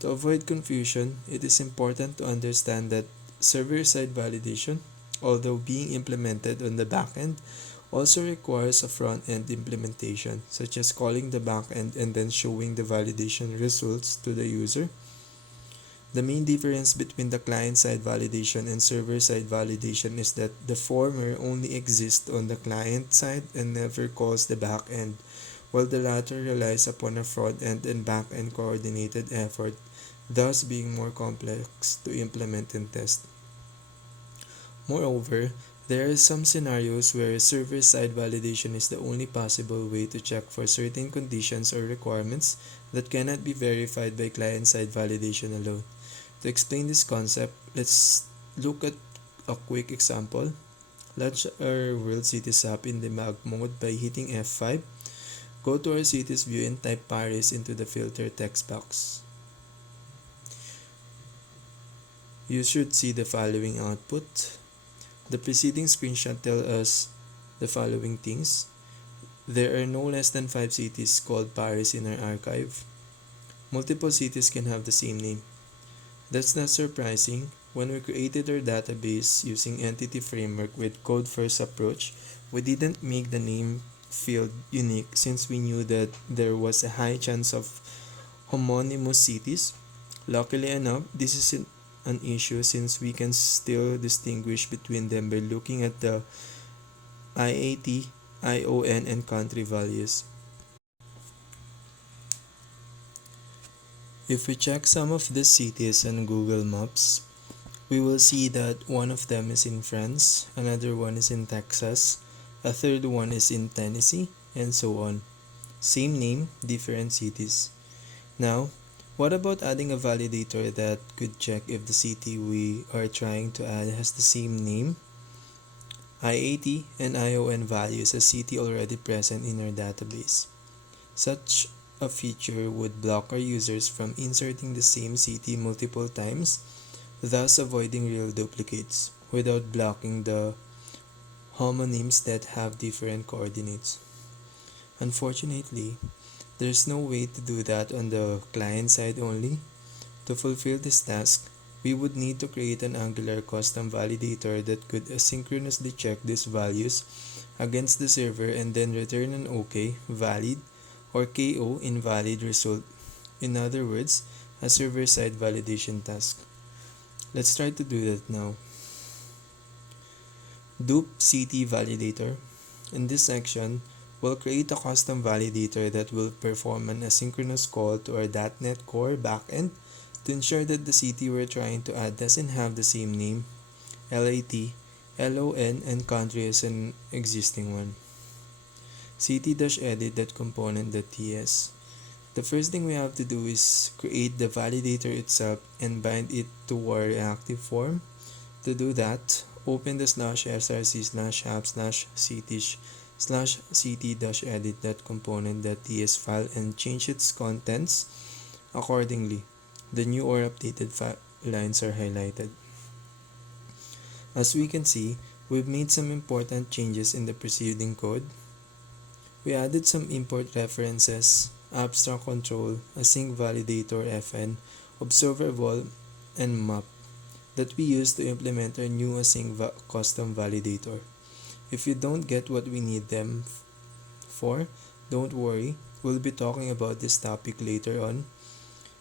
To avoid confusion, it is important to understand that server-side validation, although being implemented on the backend, also requires a front-end implementation, such as calling the backend and then showing the validation results to the user. The main difference between the client-side validation and server-side validation is that the former only exists on the client side and never calls the backend, while the latter relies upon a front-end and back-end coordinated effort, thus being more complex to implement and test. Moreover, there are some scenarios where server-side validation is the only possible way to check for certain conditions or requirements that cannot be verified by client-side validation alone. To explain this concept, let's look at a quick example. Launch our World Cities app in debug mode by hitting F5. Go to our cities view and type Paris into the filter text box. You should see the following output. The preceding screenshot tells us the following things. There are no less than 5 cities called Paris in our archive. Multiple cities can have the same name. That's not surprising. When we created our database using Entity Framework with Code First approach, we didn't make the name field unique since we knew that there was a high chance of homonymous cities. Luckily enough, this isn't an issue since we can still distinguish between them by looking at the IAT, ION, and country values. If we check some of the cities on Google Maps, we will see that one of them is in France, another one is in Texas, a third one is in Tennessee, and so on. Same name, different cities. Now, what about adding a validator that could check if the city we are trying to add has the same name, IAT, and ION values as city already present in our database? Such a feature would block our users from inserting the same city multiple times, thus avoiding real duplicates, without blocking the homonyms that have different coordinates. Unfortunately, there's no way to do that on the client side only. To fulfill this task, we would need to create an Angular custom validator that could asynchronously check these values against the server and then return an OK, valid, or KO, invalid result. In other words, a server-side validation task. Let's try to do that now. Dup CT validator. In this section, we'll create a custom validator that will perform an asynchronous call to our .NET Core backend to ensure that the city we're trying to add doesn't have the same name, LAT, LON, and country as an existing one. ct-edit.component.ts. The first thing we have to do is create the validator itself and bind it to our reactive form. To do that, open the /src/apps/ct/ct-edit.component.ts file and change its contents accordingly. The new or updated lines are highlighted. As we can see, we've made some important changes in the preceding code. We added some import references, abstract control, async validator fn, observer vol, and map that we use to implement our new async custom validator. If you don't get what we need them for, don't worry, we'll be talking about this topic later on.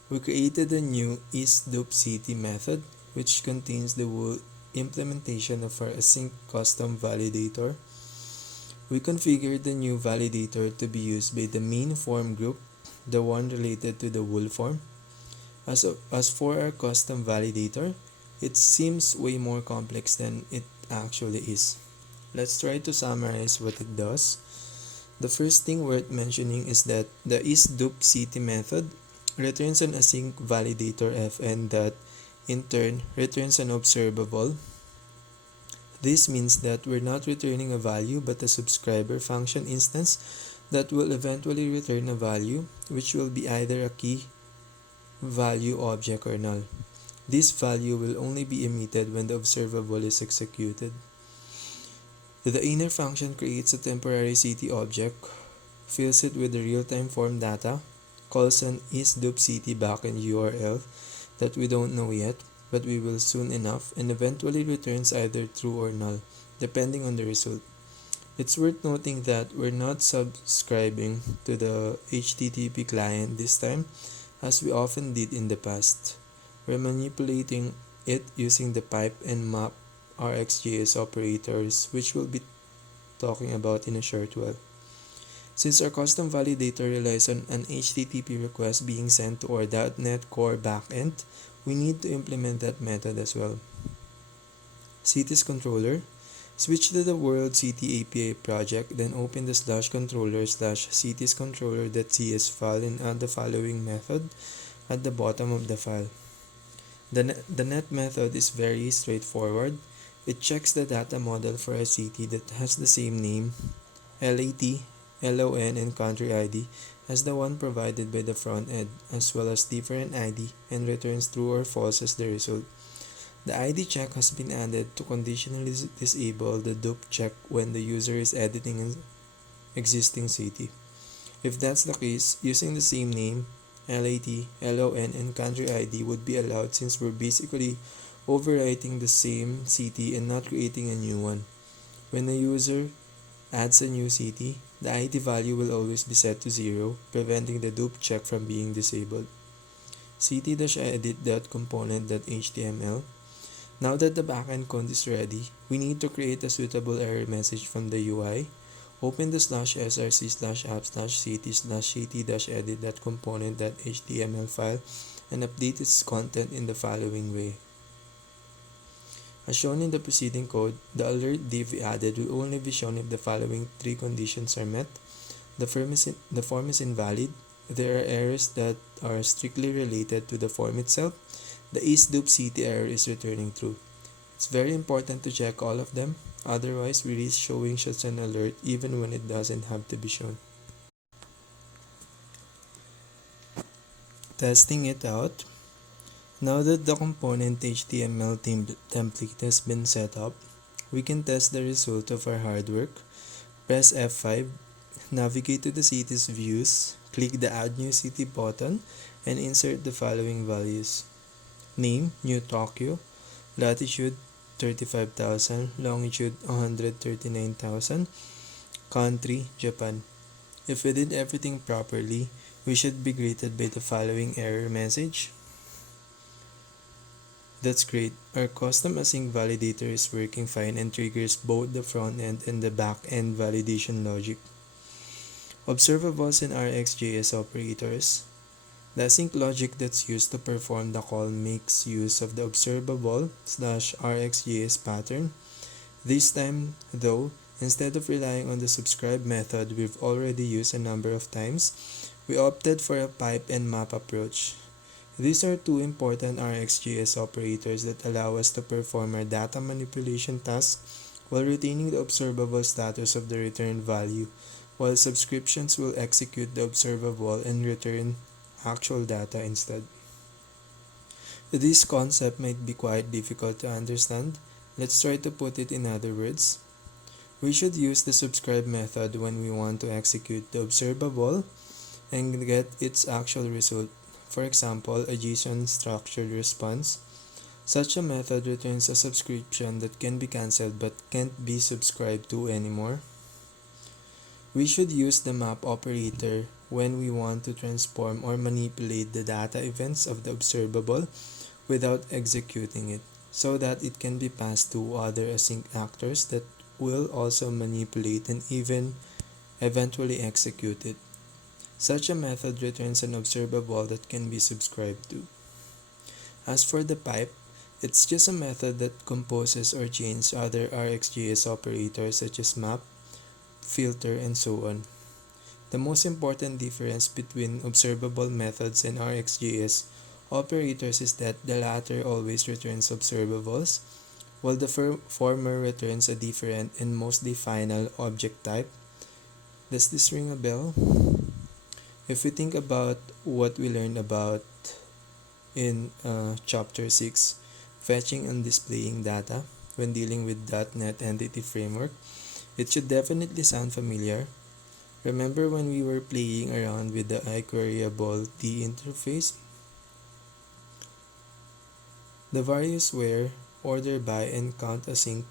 We created a new isDupCT method which contains the whole implementation of our async custom validator. We configured the new validator to be used by the main form group, the one related to the wool form. As for our custom validator, it seems way more complex than it actually is. Let's try to summarize what it does. The first thing worth mentioning is that the isDupCT method returns an async validator fn that in turn returns an observable. This means that we're not returning a value but a subscriber function instance that will eventually return a value which will be either a key, value, object, or null. This value will only be emitted when the observable is executed. The inner function creates a temporary CT object, fills it with the real-time form data, calls an isDopeCT backend URL that we don't know yet, but we will soon enough, and eventually returns either true or null, depending on the result. It's worth noting that we're not subscribing to the HTTP client this time, as we often did in the past. We're manipulating it using the pipe and map RxJS operators, which we'll be talking about in a short while. Since our custom validator relies on an HTTP request being sent to our .NET Core backend, we need to implement that method as well. CTS controller. Switch to the World CT API project, then open the /controller/ctscontroller.cs file and add the following method at the bottom of the file. The net method is very straightforward. It checks the data model for a CT that has the same name, LAT, LON, and country ID as the one provided by the front end, as well as different ID, and returns true or false as the result. The ID check has been added to conditionally disable the dupe check when the user is editing an existing CT. If that's the case, using the same name, LAT, LON, and country ID would be allowed since we're basically overwriting the same CT and not creating a new one. When a user adds a new CT, the ID value will always be set to 0, preventing the dupe check from being disabled. ct-edit.component.html. Now that the backend code is ready, we need to create a suitable error message from the UI. Open the /src/app/ct-ct-edit.component.html file and update its content in the following way. As shown in the preceding code, the alert div we added will only be shown if the following 3 conditions are met. The form is invalid, there are errors that are strictly related to the form itself, the isDopeCT error is returning true. It's very important to check all of them, otherwise we risk showing such an alert even when it doesn't have to be shown. Testing it out. Now that the component HTML template has been set up, we can test the result of our hard work. Press F5, navigate to the CT's views, click the Add New CT button, and insert the following values. Name, New Tokyo, latitude 35,000, longitude 139,000, country, Japan. If we did everything properly, we should be greeted by the following error message. That's great. Our custom async validator is working fine and triggers both the front end and the back end validation logic. Observables and RxJS operators. The async logic that's used to perform the call makes use of the observable/RxJS pattern. This time, though, instead of relying on the subscribe method we've already used a number of times, we opted for a pipe and map approach. These are 2 important RxJS operators that allow us to perform our data manipulation task while retaining the observable status of the returned value, while subscriptions will execute the observable and return actual data instead. This concept might be quite difficult to understand. Let's try to put it in other words. We should use the subscribe method when we want to execute the observable and get its actual result. For example, a JSON structured response. Such a method returns a subscription that can be cancelled but can't be subscribed to anymore. We should use the map operator when we want to transform or manipulate the data events of the observable without executing it, so that it can be passed to other async actors that will also manipulate and even eventually execute it. Such a method returns an observable that can be subscribed to. As for the pipe, it's just a method that composes or chains other RxJS operators such as map, filter, and so on. The most important difference between observable methods and RxJS operators is that the latter always returns observables, while the former returns a different and mostly final object type. Does this ring a bell? If we think about what we learned about in Chapter 6, Fetching and Displaying Data, when dealing with .NET Entity Framework. It should definitely sound familiar. Remember when we were playing around with the iQueryable D interface? The various where, order by, and count async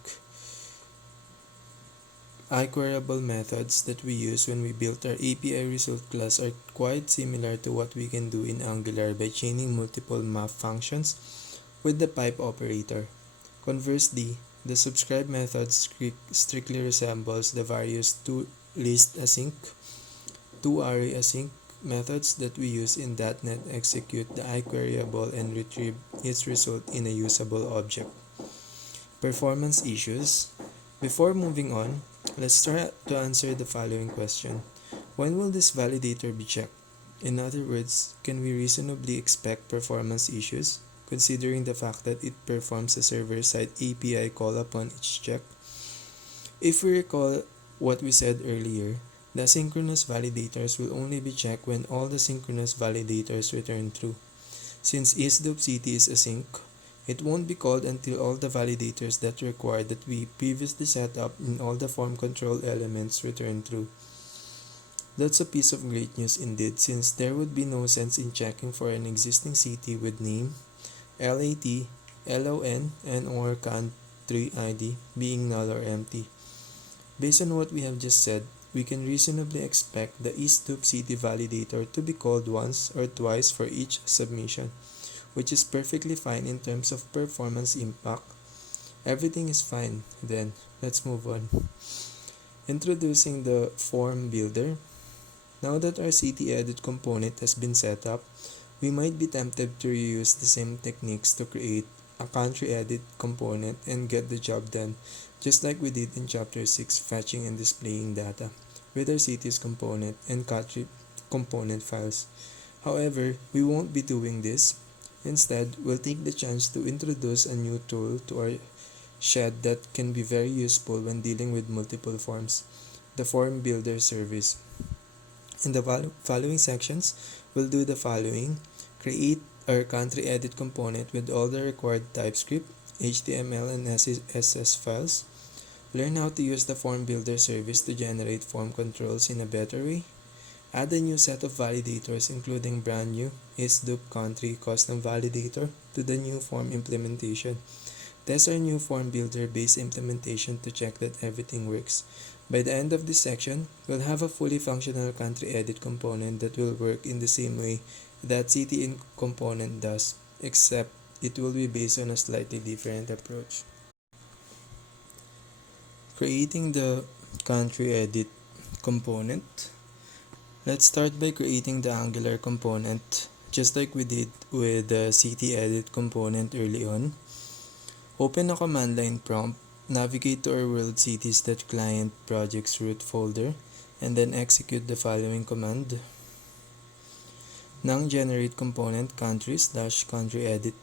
iQueryable methods that we use when we built our API result class are quite similar to what we can do in Angular by chaining multiple map functions with the pipe operator. Conversely, the subscribe method strictly resembles the various toList async, toArray async methods that we use in .NET execute the iQueryable and retrieve its result in a usable object. Performance issues. Before moving on, let's try to answer the following question. When will this validator be checked? In other words, can we reasonably expect performance issues, considering the fact that it performs a server-side API call upon each check? If we recall what we said earlier, the synchronous validators will only be checked when all the synchronous validators return true. Since isDopeCT is async, it won't be called until all the validators that require that we previously set up in all the form control elements return true. That's a piece of great news indeed, since there would be no sense in checking for an existing CT with name, LAT, LON, and or country ID being null or empty. Based on what we have just said, we can reasonably expect the isDopeCT validator to be called once or twice for each submission, which is perfectly fine in terms of performance impact. Everything is fine, then let's move on. Introducing the form builder. Now that our CTEdit component has been set up, we might be tempted to reuse the same techniques to create a country edit component and get the job done, just like we did in Chapter 6, Fetching and Displaying Data, with our cities component and country component files. However, we won't be doing this. Instead, we'll take the chance to introduce a new tool to our shed that can be very useful when dealing with multiple forms, the Form Builder service. In the following sections, we'll do the following. Create our country edit component with all the required TypeScript, HTML, and CSS files. Learn how to use the Form Builder service to generate form controls in a better way. Add a new set of validators including brand new isDopeCountry custom validator to the new form implementation. Test our new form builder based implementation to check that everything works. By the end of this section, we'll have a fully functional country edit component that will work in the same way that CTIn component does, except it will be based on a slightly different approach. Creating the country edit component. Let's start by creating the Angular component, just like we did with the CTEdit component early on. Open a command line prompt, navigate to our world cities.client projects root folder, and then execute the following command. Nang generate component country/country edit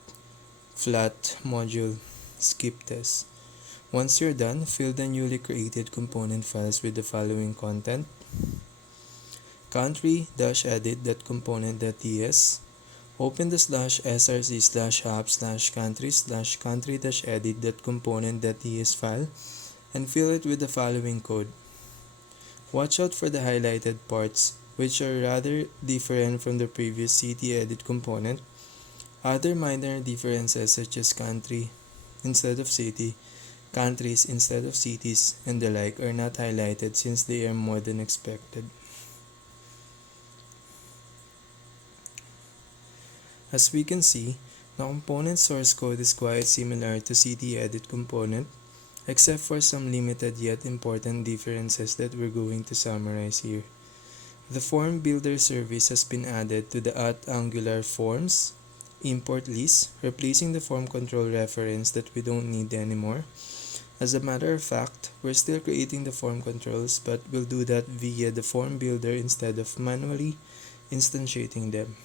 flat module skip test. Once you're done, fill the newly created component files with the following content. country-edit.component.ts. Open the /src/apps/country/country-edit.component.ts file and fill it with the following code. Watch out for the highlighted parts, which are rather different from the previous CTEdit component. Other minor differences such as country instead of city, countries instead of cities, and the like are not highlighted since they are more than expected. As we can see, the component source code is quite similar to CTEdit component, except for some limited yet important differences that we're going to summarize here. The Form Builder service has been added to the @Angular Forms import list, replacing the form control reference that we don't need anymore. As a matter of fact, we're still creating the form controls, but we'll do that via the Form Builder instead of manually instantiating them,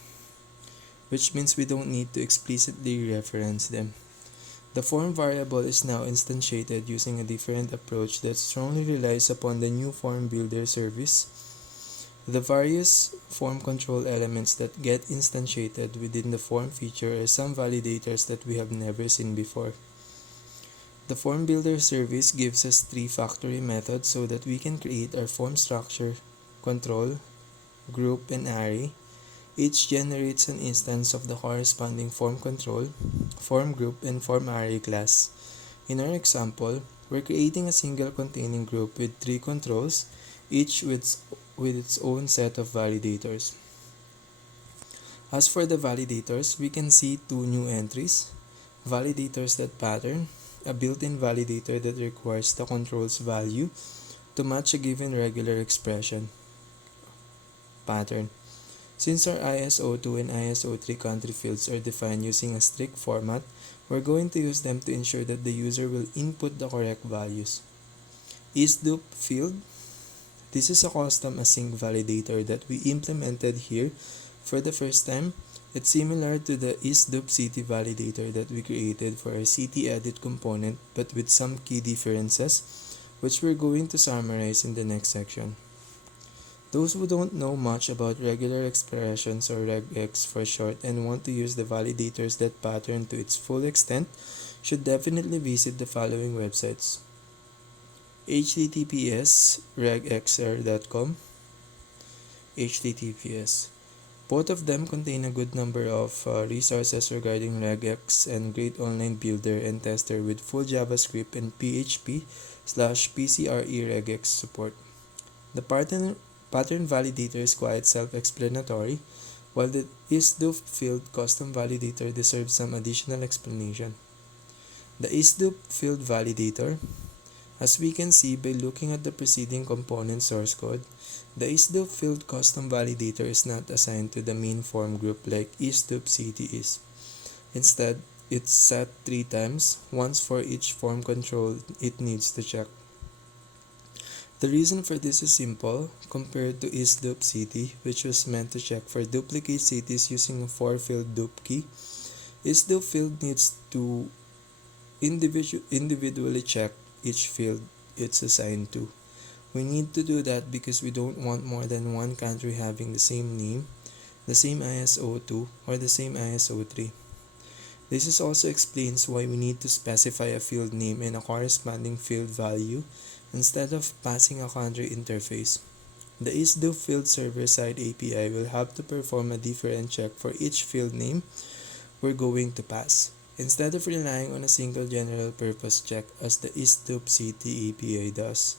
which means we don't need to explicitly reference them. The form variable is now instantiated using a different approach that strongly relies upon the new Form Builder service. The various form control elements that get instantiated within the form feature are some validators that we have never seen before. The form builder service gives us three factory methods so that we can create our form structure, control, group, and array. Each generates an instance of the corresponding form control, form group, and form array class. In our example, we're creating a single containing group with three controls, each with its own set of validators. As for the validators, we can see two new entries, validators that pattern, a built-in validator that requires the control's value to match a given regular expression pattern. Since our ISO2 and ISO3 country fields are defined using a strict format, we're going to use them to ensure that the user will input the correct values. ISDUP field. This is a custom async validator that we implemented here for the first time. It's similar to the ISDUP-CT validator that we created for our CT-edit component, but with some key differences, which we're going to summarize in the next section. Those who don't know much about regular expressions or regex for short and want to use the validators that pattern to its full extent should definitely visit the following websites: https regexr.com, https. Both of them contain a good number of resources regarding regex and great online builder and tester with full JavaScript and PHP/PCRE regex support. The pattern validator is quite self-explanatory, while the ISDUP field custom validator deserves some additional explanation. The ISDUP field validator, as we can see by looking at the preceding component source code, the ISDUP field custom validator is not assigned to the main form group like ISDUP-CT is. Instead, it's set 3 times, once for each form control it needs to check. The reason for this is simple compared to ISDUP-CT, which was meant to check for duplicate cities using a 4-field dup key. ISDUP field needs to individually check each field it's assigned to. We need to do that because we don't want more than one country having the same name, the same ISO2, or the same ISO3. This also explains why we need to specify a field name and a corresponding field value instead of passing a country interface. The ISDUP field server-side API will have to perform a different check for each field name we're going to pass, instead of relying on a single general purpose check as the ISDUP-CT API does.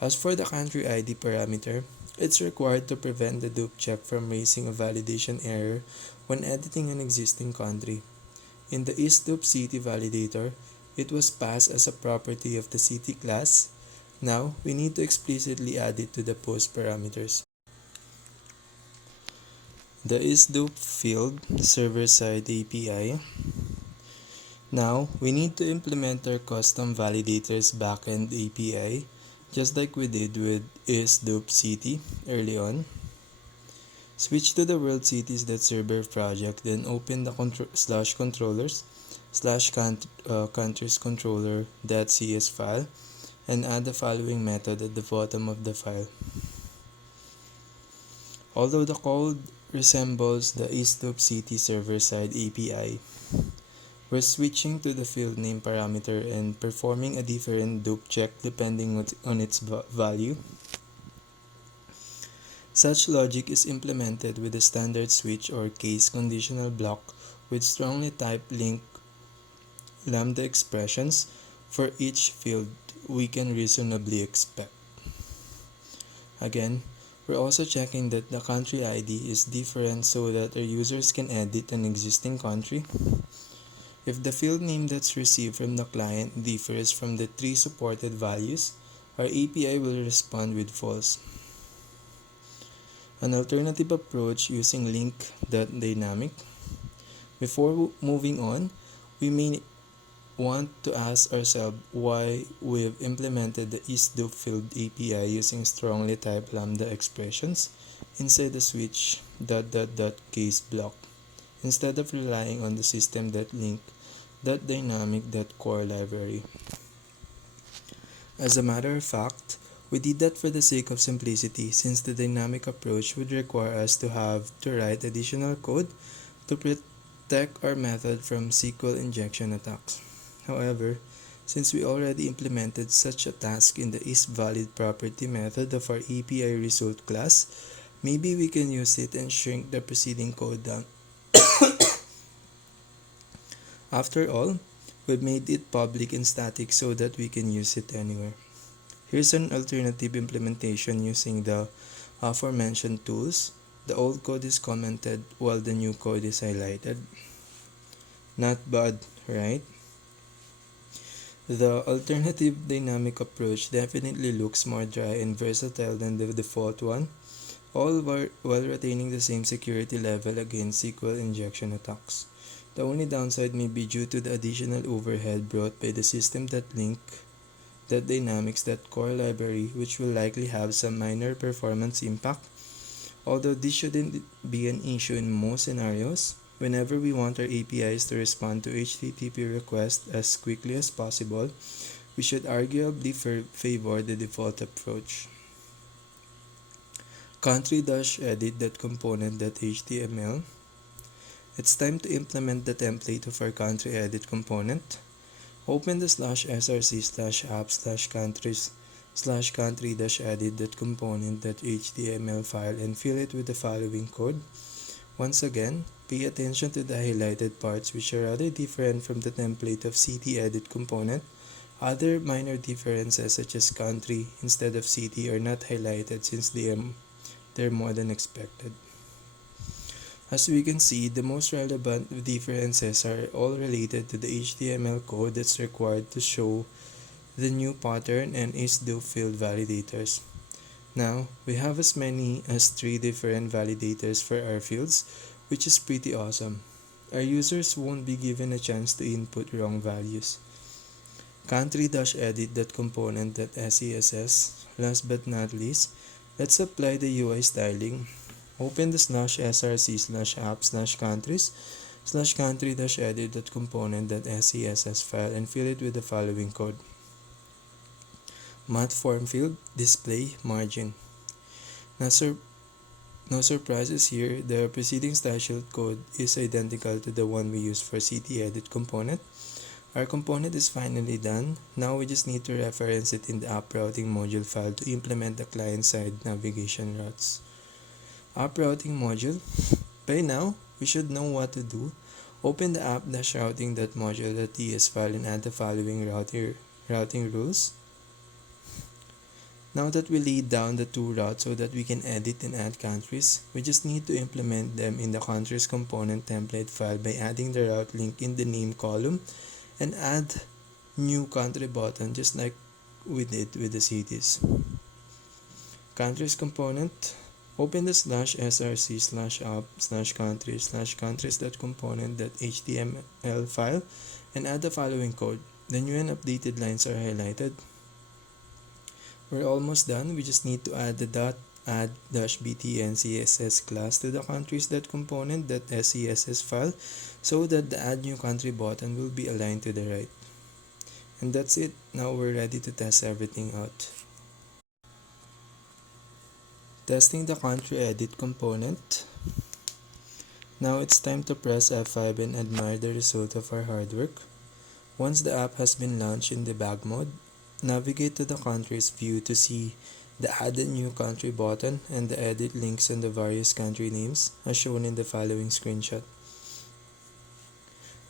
As for the country ID parameter, it's required to prevent the dup check from raising a validation error when editing an existing country. In the ISDUP-CT validator, it was passed as a property of the CT class. Now, we need to explicitly add it to the post parameters. The ISDUP field server-side API. Now, we need to implement our custom validators backend API, just like we did with ISDUP-CT early on. Switch to the world cities.server project, then open the /controllers/countries controller.cs file and add the following method at the bottom of the file. Although the code resembles the ISDUP-CT server-side API, we're switching to the field name parameter and performing a different dup check depending on its value. Such logic is implemented with a standard switch or case conditional block with strongly typed link lambda expressions for each field we can reasonably expect. Again, we're also checking that the country ID is different so that our users can edit an existing country. If the field name that's received from the client differs from the 3 supported values, our API will respond with false. An alternative approach using link.dynamic. Before moving on, we may want to ask ourselves why we've implemented the ISDUP field API using strongly typed lambda expressions inside the switch ... case block, instead of relying on the system.link.dynamic.core library. As a matter of fact, We did that for the sake of simplicity, since the dynamic approach would require us to have to write additional code to protect our method from SQL injection attacks. However, since we already implemented such a task in the isValidProperty method of our API result class, maybe we can use it and shrink the preceding code down. After all, we've made it public and static so that we can use it anywhere. Here's an alternative implementation using the aforementioned tools. The old code is commented while the new code is highlighted. Not bad, right? The alternative dynamic approach definitely looks more dry and versatile than the default one, all while retaining the same security level against SQL injection attacks. The only downside may be due to the additional overhead brought by the system.link.dynamics.core library, which will likely have some minor performance impact. Although this shouldn't be an issue in most scenarios, whenever we want our APIs to respond to HTTP requests as quickly as possible, we should arguably favor the default approach. Country-edit.component.html. It's time to implement the template of our country edit component. Open the /src/apps/countries/country-edit.component.html file and fill it with the following code. Once again, pay attention to the highlighted parts, which are rather different from the template of ctEdit component. Other minor differences such as country instead of city are not highlighted since they're more than expected. As we can see, the most relevant differences are all related to the HTML code that's required to show the new pattern and isDo field validators. Now, we have as many as 3 different validators for our fields, which is pretty awesome. Our users won't be given a chance to input wrong values. Country-edit.component.css. Last but not least, let's apply the UI styling. Open the /src/apps/countries/country-edit.component.css file and fill it with the following code. Math form field, display, margin. No surprises here, the preceding stylesheet code is identical to the one we used for ctEdit component. Our component is finally done. Now we just need to reference it in the app routing module file to implement the client-side navigation routes. App routing module. By now, we should know what to do. Open the app-routing.module.ts file and add the following routing rules. Now that we laid down the 2 routes so that we can edit and add countries, we just need to implement them in the countries component template file by adding the route link in the name column and add new country button just like we did with the cities. Countries component. Open the /src/app/countries/countries.component.html file and add the following code. The new and updated lines are highlighted. We're almost done. We just need to add the .add-btn CSS class to the countries.component.scss file so that the add new country button will be aligned to the right. And that's it. Now we're ready to test everything out. Testing the country edit component. Now it's time to press F5 and admire the result of our hard work. Once the app has been launched in debug mode, navigate to the countries view to see the add a new country button and the edit links on the various country names as shown in the following screenshot.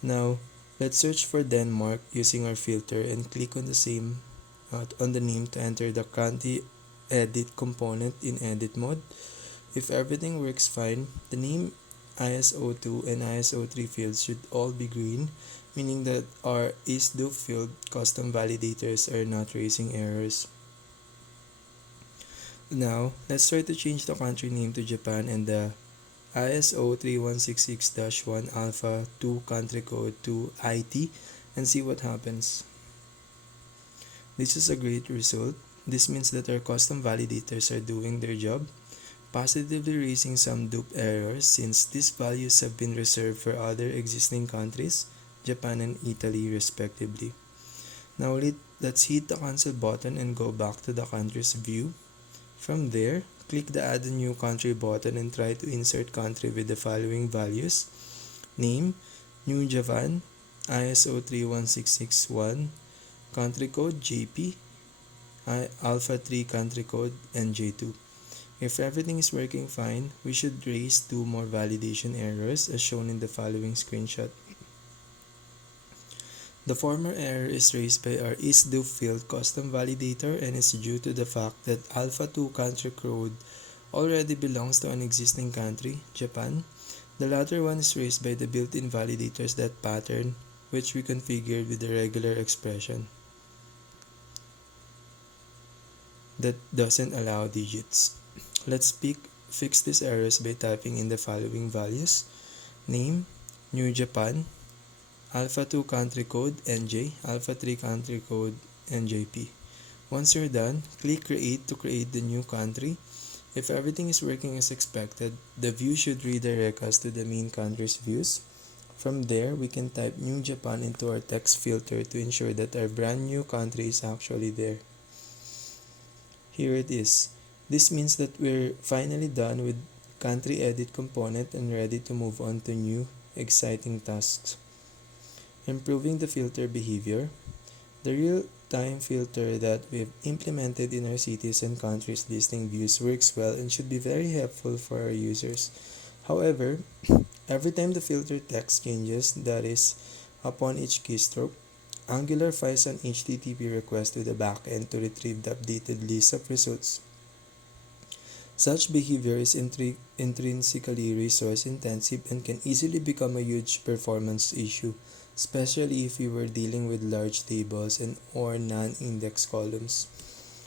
Now, let's search for Denmark using our filter and click on the name to enter the country edit component in edit mode. If everything works fine, the name ISO2 and ISO3 fields should all be green, meaning that our isDo field custom validators are not raising errors. Now, let's try to change the country name to Japan and the ISO 3166-1 alpha 2 country code to IT and see what happens. This is a great result. This means that our custom validators are doing their job, positively raising some dupe errors since these values have been reserved for other existing countries, Japan and Italy respectively. Now let's hit the cancel button and go back to the countries view. From there, click the add a new country button and try to insert country with the following values: name, New Japan, ISO 31661, country code JP, Alpha 3 country code, and J2. If everything is working fine, we should raise two more validation errors as shown in the following screenshot. The former error is raised by our isDo field custom validator and is due to the fact that Alpha 2 country code already belongs to an existing country, Japan. The latter one is raised by the built-in validators that pattern, which we configured with the regular expression that doesn't allow digits. Let's fix these errors by typing in the following values: name, New Japan, Alpha 2 country code NJ, Alpha 3 country code NJP. Once you're done, click Create to create the new country. If everything is working as expected, the view should redirect us to the main country's views. From there, we can type New Japan into our text filter to ensure that our brand new country is actually there. Here it is. This means that we're finally done with country edit component and ready to move on to new exciting tasks. Improving the filter behavior. The real-time filter that we've implemented in our cities and countries listing views works well and should be very helpful for our users. However, every time the filter text changes, that is, upon each keystroke, Angular fires an HTTP request to the backend to retrieve the updated list of results. Such behavior is intrinsically resource intensive and can easily become a huge performance issue, especially if you were dealing with large tables and or non-index columns.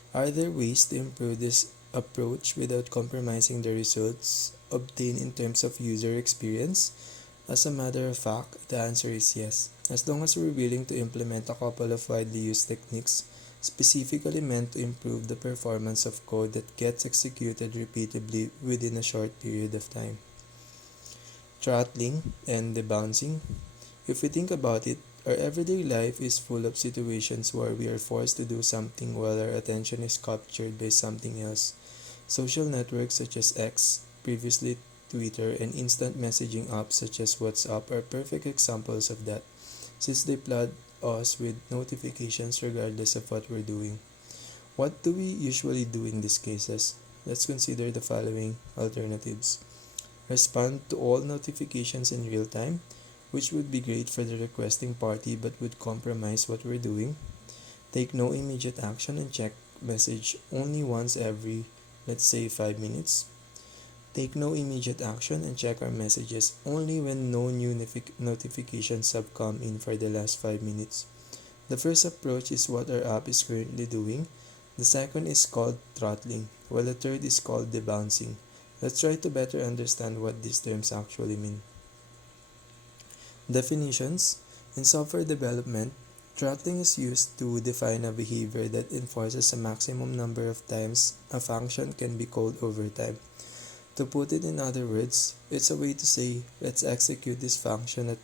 Are there ways to improve this approach without compromising the results obtained in terms of user experience? As a matter of fact, the answer is yes, as long as we're willing to implement a couple of widely used techniques specifically meant to improve the performance of code that gets executed repeatedly within a short period of time. Throttling and debouncing. If we think about it, our everyday life is full of situations where we are forced to do something while our attention is captured by something else. Social networks such as X, previously Twitter, and instant messaging apps such as WhatsApp are perfect examples of that, since they flood us with notifications regardless of what we're doing. What do we usually do in these cases? Let's consider the following alternatives. Respond to all notifications in real time, which would be great for the requesting party but would compromise what we're doing. Take no immediate action and check message only once every, let's say, 5 minutes. Take no immediate action and check our messages only when no new notifications have come in for the last 5 minutes. The first approach is what our app is currently doing. The second is called throttling, while the third is called debouncing. Let's try to better understand what these terms actually mean. Definitions. In software development, throttling is used to define a behavior that enforces a maximum number of times a function can be called over time. To put it in other words, it's a way to say, let's execute this function at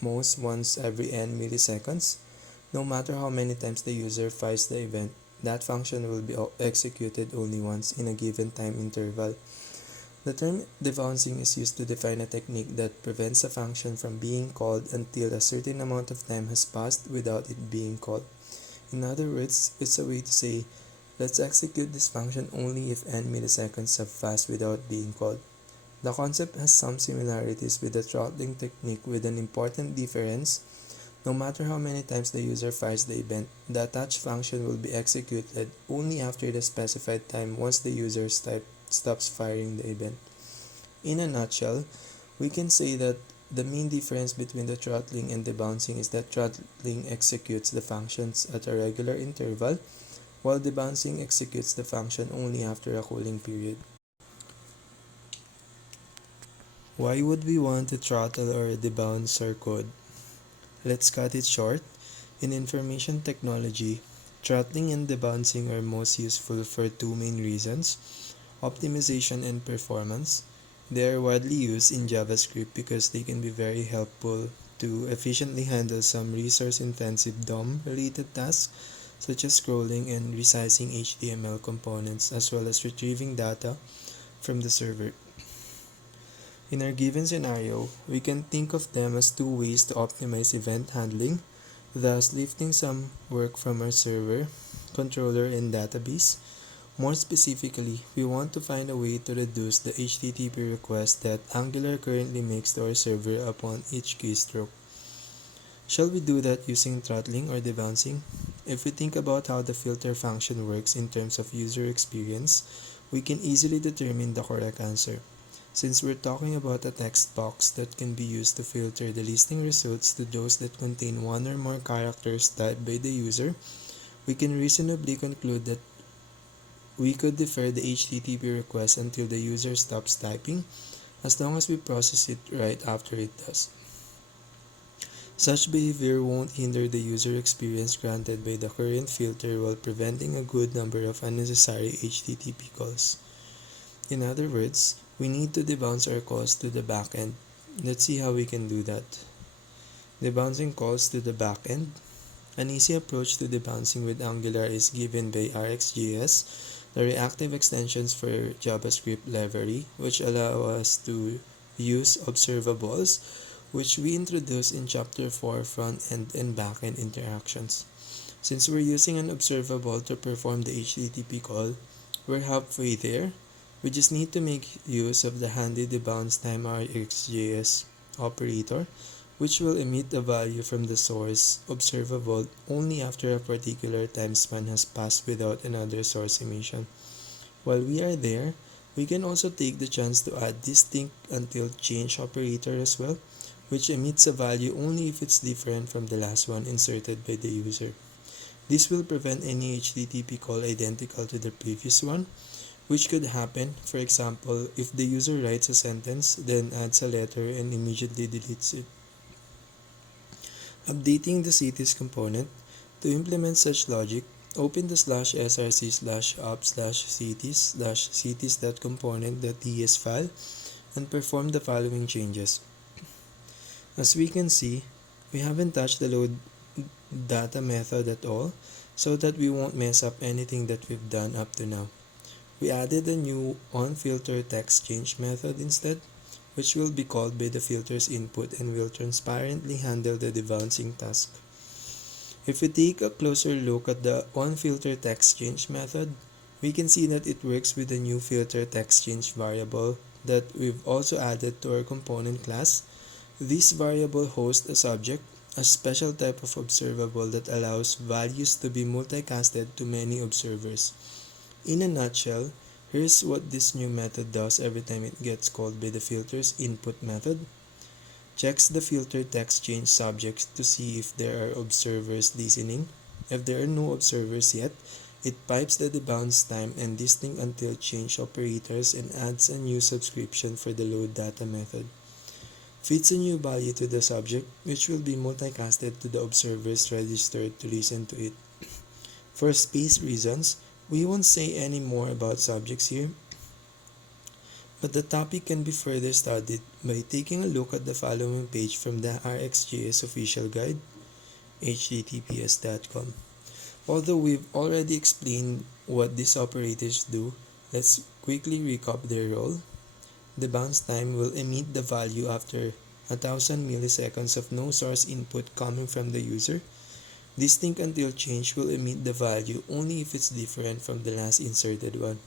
most once every n milliseconds. No matter how many times the user fires the event, that function will be executed only once in a given time interval. The term debouncing is used to define a technique that prevents a function from being called until a certain amount of time has passed without it being called. In other words, it's a way to say, let's execute this function only if n milliseconds have passed without being called. The concept has some similarities with the throttling technique with an important difference. No matter how many times the user fires the event, the attached function will be executed only after the specified time once the user stops firing the event. In a nutshell, we can say that the main difference between the throttling and debouncing is that throttling executes the functions at a regular interval, while debouncing executes the function only after a cooling period. Why would we want to throttle or debounce our code? Let's cut it short. In information technology, throttling and debouncing are most useful for two main reasons: optimization and performance. They are widely used in JavaScript because they can be very helpful to efficiently handle some resource-intensive DOM-related tasks, such as scrolling and resizing HTML components, as well as retrieving data from the server. In our given scenario, we can think of them as two ways to optimize event handling, thus lifting some work from our server, controller, and database. More specifically, we want to find a way to reduce the HTTP request that Angular currently makes to our server upon each keystroke. Shall we do that using throttling or debouncing? If we think about how the filter function works in terms of user experience, we can easily determine the correct answer. Since we're talking about a text box that can be used to filter the listing results to those that contain one or more characters typed by the user, we can reasonably conclude that we could defer the HTTP request until the user stops typing, as long as we process it right after it does. Such behavior won't hinder the user experience granted by the current filter while preventing a good number of unnecessary HTTP calls. In other words, we need to debounce our calls to the backend. Let's see how we can do that. Debouncing calls to the backend. An easy approach to debouncing with Angular is given by RxJS, the reactive extensions for JavaScript library, which allow us to use observables, which we introduced in Chapter 4 front-end and back-end interactions. Since we're using an observable to perform the HTTP call, we're halfway there. We just need to make use of the handy debounce time RxJS operator, which will emit a value from the source observable only after a particular time span has passed without another source emission. While we are there, we can also take the chance to add distinct until change operator as well, which emits a value only if it's different from the last one inserted by the user. This will prevent any HTTP call identical to the previous one, which could happen, for example, if the user writes a sentence, then adds a letter and immediately deletes it. Updating the cities component. To implement such logic, open the /src/ops/cities/cities.component.ts file and perform the following changes. As we can see, we haven't touched the load data method at all, so that we won't mess up anything that we've done up to now. We added a new onFilterTextChange method instead, which will be called by the filter's input and will transparently handle the debouncing task. If we take a closer look at the onFilterTextChange method, we can see that it works with the new filterTextChange variable that we've also added to our component class. This variable hosts a subject, a special type of observable that allows values to be multicasted to many observers. In a nutshell, here's what this new method does every time it gets called by the filter's input method. Checks the filter text change subjects to see if there are observers listening. If there are no observers yet, it pipes the debounce time and distinct until change operators and adds a new subscription for the load data method. Feeds a new value to the subject, which will be multicasted to the observers registered to listen to it. For space reasons, we won't say any more about subjects here, but the topic can be further studied by taking a look at the following page from the RxJS official guide, https.com. Although we've already explained what these operators do, let's quickly recap their role. The bounce time will emit the value after 1000 milliseconds of no source input coming from the user. Distinct until change will emit the value only if it's different from the last inserted one.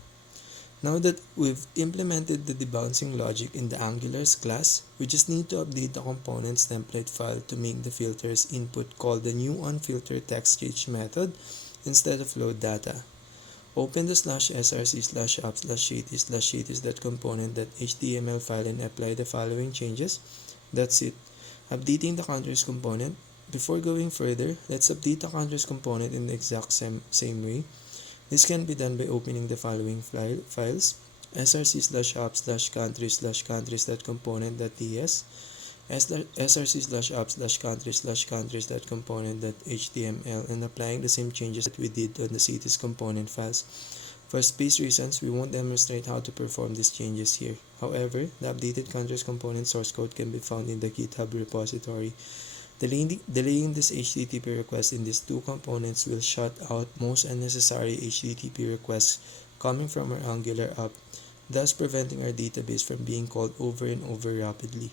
Now that we've implemented the debouncing logic in the Angular's class, we just need to update the components template file to make the filter's input call the new onFilterTextChange method instead of load data. Open the /src/ops/cities/cities.component.html file and apply the following changes. That's it. Updating the counters component. Before going further, let's update the counters component in the exact same way. This can be done by opening the following files: src/ops/countries/countries.component.ts, src/ops/countries/countries.component.html, and applying the same changes that we did on the cities component files. For space reasons, we won't demonstrate how to perform these changes here. However, the updated contours component source code can be found in the GitHub repository. Delaying this HTTP request in these two components will shut out most unnecessary HTTP requests coming from our Angular app, thus preventing our database from being called over and over rapidly.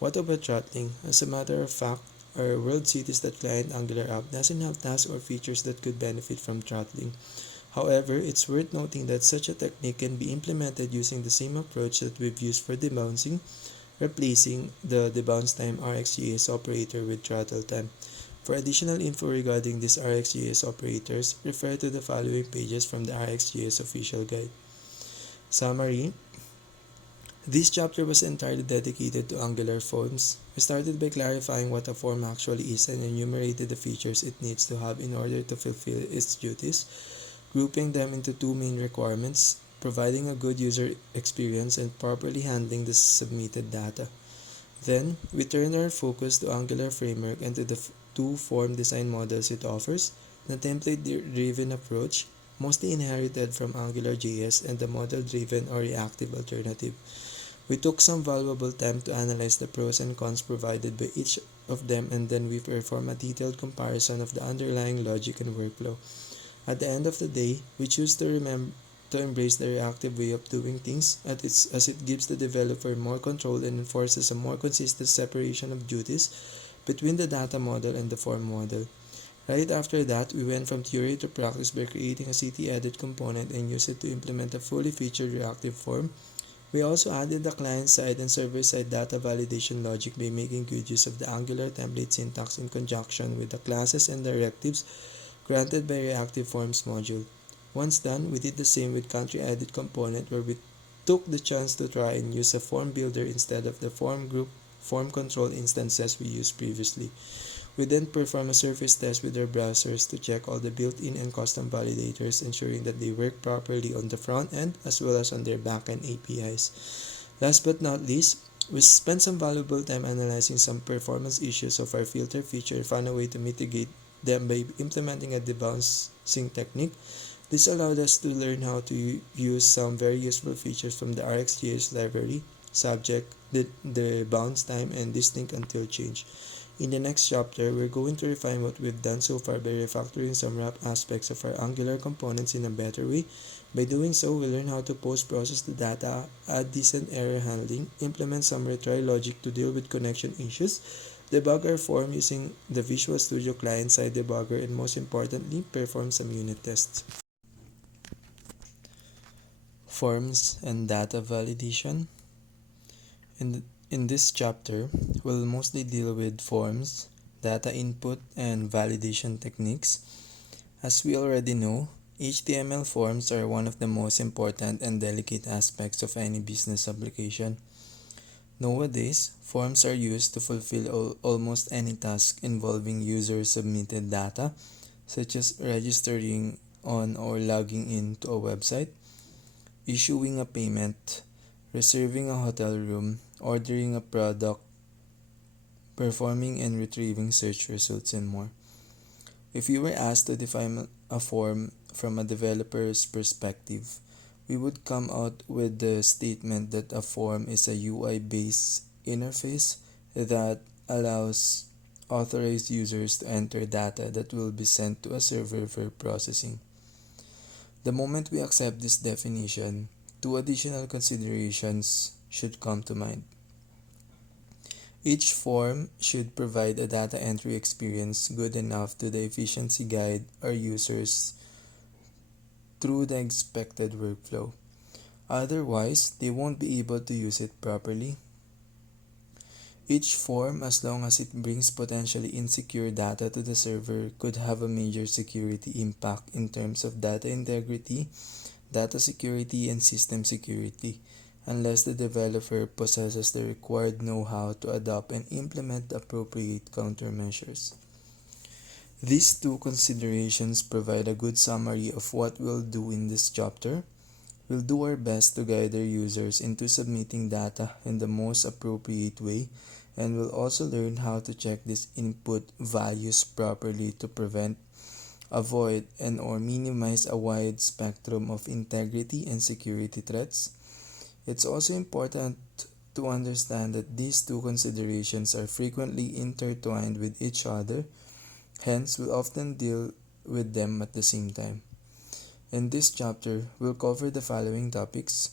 What about throttling? As a matter of fact, our world sees that client Angular app doesn't have tasks or features that could benefit from throttling. However, it's worth noting that such a technique can be implemented using the same approach that we've used for debouncing, replacing the debounce time RxJS operator with throttle time. For additional info regarding these RxJS operators, refer to the following pages from the RxJS official guide. Summary: this chapter was entirely dedicated to Angular forms. We started by clarifying what a form actually is and enumerated the features it needs to have in order to fulfill its duties, grouping them into two main requirements: providing a good user experience and properly handling the submitted data. Then, we turned our focus to Angular framework and to the two form design models it offers: the template-driven approach, mostly inherited from AngularJS, and the model-driven or reactive alternative. We took some valuable time to analyze the pros and cons provided by each of them, and then we performed a detailed comparison of the underlying logic and workflow. At the end of the day, we choose to embrace the reactive way of doing things, as it gives the developer more control and enforces a more consistent separation of duties between the data model and the form model. Right after that, we went from theory to practice by creating a ctedit component and used it to implement a fully featured reactive form. We also added the client-side and server-side data validation logic by making good use of the Angular template syntax in conjunction with the classes and directives granted by Reactive Forms module. Once done, we did the same with country edit component, where we took the chance to try and use a form builder instead of the form group form control instances we used previously. We then perform a surface test with our browsers to check all the built-in and custom validators, ensuring that they work properly on the front end as well as on their backend APIs. Last but not least, we spent some valuable time analyzing some performance issues of our filter feature and found a way to mitigate them by implementing a debouncing technique. This allowed us to learn how to use some very useful features from the RxJS library: subject, the bounce time, and distinct until change. In the next chapter, we're going to refine what we've done so far by refactoring some wrap aspects of our Angular components in a better way. By doing so, we'll learn how to post-process the data, add decent error handling, implement some retry logic to deal with connection issues, debug our form using the Visual Studio client-side debugger, and most importantly, perform some unit tests. Forms and data validation. In this chapter, we'll mostly deal with forms, data input, and validation techniques. As we already know, HTML forms are one of the most important and delicate aspects of any business application. Nowadays, forms are used to fulfill almost any task involving user-submitted data, such as registering on or logging in to a website, issuing a payment, reserving a hotel room, ordering a product, performing and retrieving search results, and more. If you were asked to define a form from a developer's perspective, we would come out with the statement that a form is a UI-based interface that allows authorized users to enter data that will be sent to a server for processing. The moment we accept this definition, two additional considerations should come to mind. Each form should provide a data entry experience good enough to the efficiency guide our users through the expected workflow. Otherwise, they won't be able to use it properly. Each form, as long as it brings potentially insecure data to the server, could have a major security impact in terms of data integrity, data security, and system security, unless the developer possesses the required know-how to adopt and implement appropriate countermeasures. These two considerations provide a good summary of what we'll do in this chapter. We'll do our best to guide our users into submitting data in the most appropriate way, and we'll also learn how to check these input values properly to prevent avoid and or minimize a wide spectrum of integrity and security threats. It's also important to understand that these two considerations are frequently intertwined with each other, hence we'll often deal with them at the same time. In this chapter, we'll cover the following topics: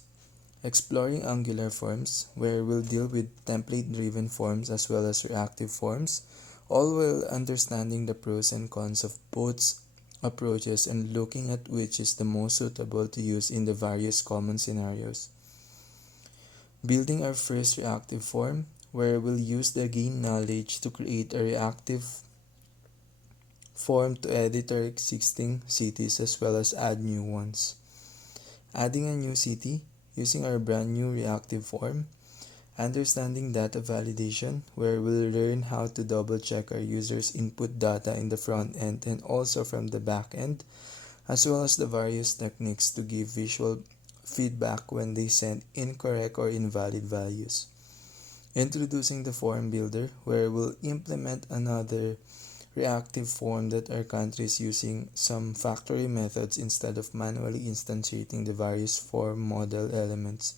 exploring Angular forms, where we'll deal with template-driven forms as well as reactive forms, all while understanding the pros and cons of both approaches and looking at which is the most suitable to use in the various common scenarios. Building our first reactive form, where we'll use the gained knowledge to create a reactive form to edit our existing cities as well as add new ones. Adding a new city using our brand new reactive form. Understanding data validation, where we'll learn how to double check our users' input data in the front end and also from the back end, as well as the various techniques to give visual feedback when they send incorrect or invalid values. Introducing the form builder, where we'll implement another reactive form that our country is using some factory methods instead of manually instantiating the various form model elements.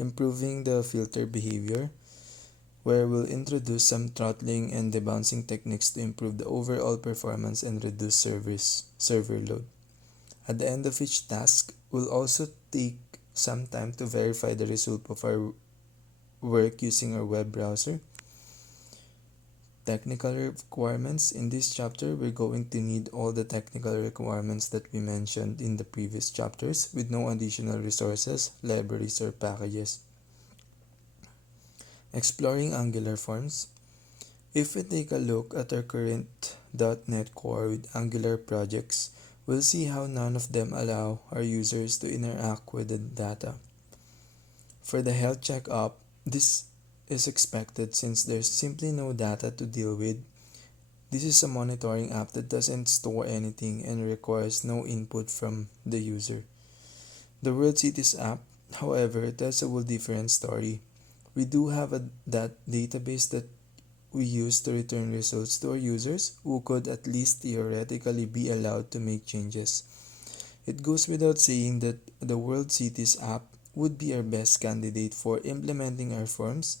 Improving the filter behavior, where we'll introduce some throttling and debouncing techniques to improve the overall performance and reduce server load. At the end of each task, we'll also take some time to verify the result of our work using our web browser. Technical requirements. In this chapter, we're going to need all the technical requirements that we mentioned in the previous chapters with no additional resources, libraries, or packages. Exploring Angular forms. If we take a look at our current .NET Core with Angular projects, we'll see how none of them allow our users to interact with the data. For the health checkup, this is expected since there's simply no data to deal with. This is a monitoring app that doesn't store anything and requires no input from the user. The World Cities app, however, tells a whole different story. We do have that database that we use to return results to our users who could at least theoretically be allowed to make changes. It goes without saying that the World Cities app would be our best candidate for implementing our forms.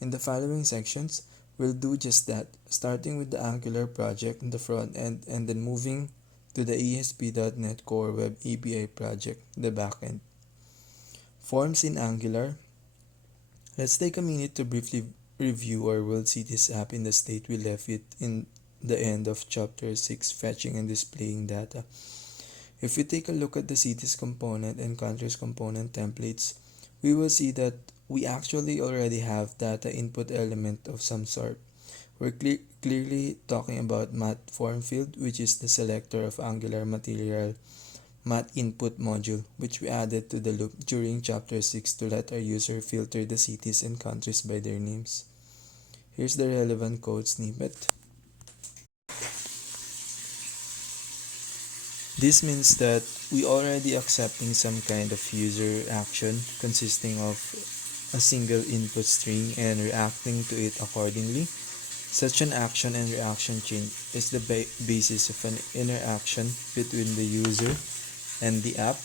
In the following sections, we'll do just that, starting with the Angular project in the front end and then moving to the ASP.NET Core Web API project, the backend. Forms in Angular. Let's take a minute to briefly review our World Cities app in the state we left it in the end of chapter 6, fetching and displaying data. If we take a look at the cities component and countries component templates, we will see that we actually already have data input element of some sort. We're clearly talking about mat form field, which is the selector of Angular material mat input module, which we added to the loop during chapter 6 to let our user filter the cities and countries by their names. Here's the relevant code snippet. This means that we already accepting some kind of user action consisting of a single input string and reacting to it accordingly. Such an action and reaction chain is the basis of an interaction between the user and the app,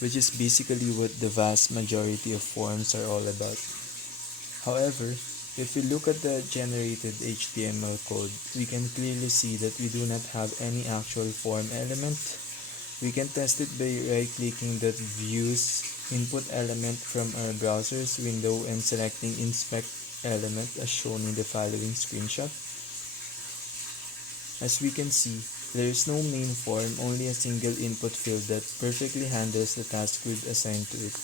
which is basically what the vast majority of forms are all about. However, if we look at the generated HTML code, we can clearly see that we do not have any actual form element. We can test it by right-clicking that views input element from our browser's window and selecting inspect element as shown in the following screenshot. As we can see, there is no main form, only a single input field that perfectly handles the task we've assigned to it.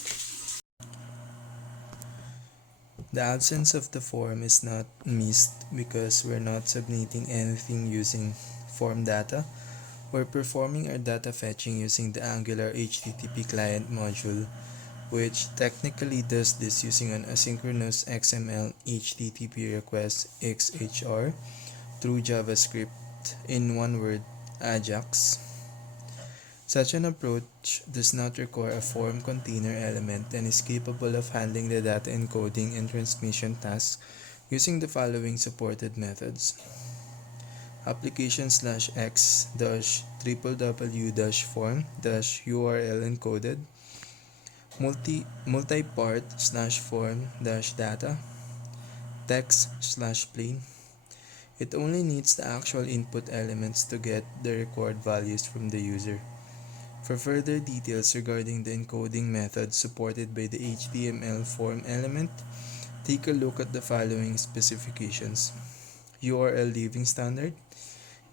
The absence of the form is not missed because we're not submitting anything using form data. We're performing our data fetching using the Angular HTTP client module, which technically does this using an asynchronous XML HTTP request XHR through JavaScript, in one word, AJAX. Such an approach does not require a form container element and is capable of handling the data encoding and transmission tasks using the following supported methods. application slash x dash www dash form dash URL encoded, multi-part slash form dash data, text slash plain. It only needs the actual input elements to get the required values from the user. For further details regarding the encoding method supported by the HTML form element, take a look at the following specifications: URL Leaving Standard,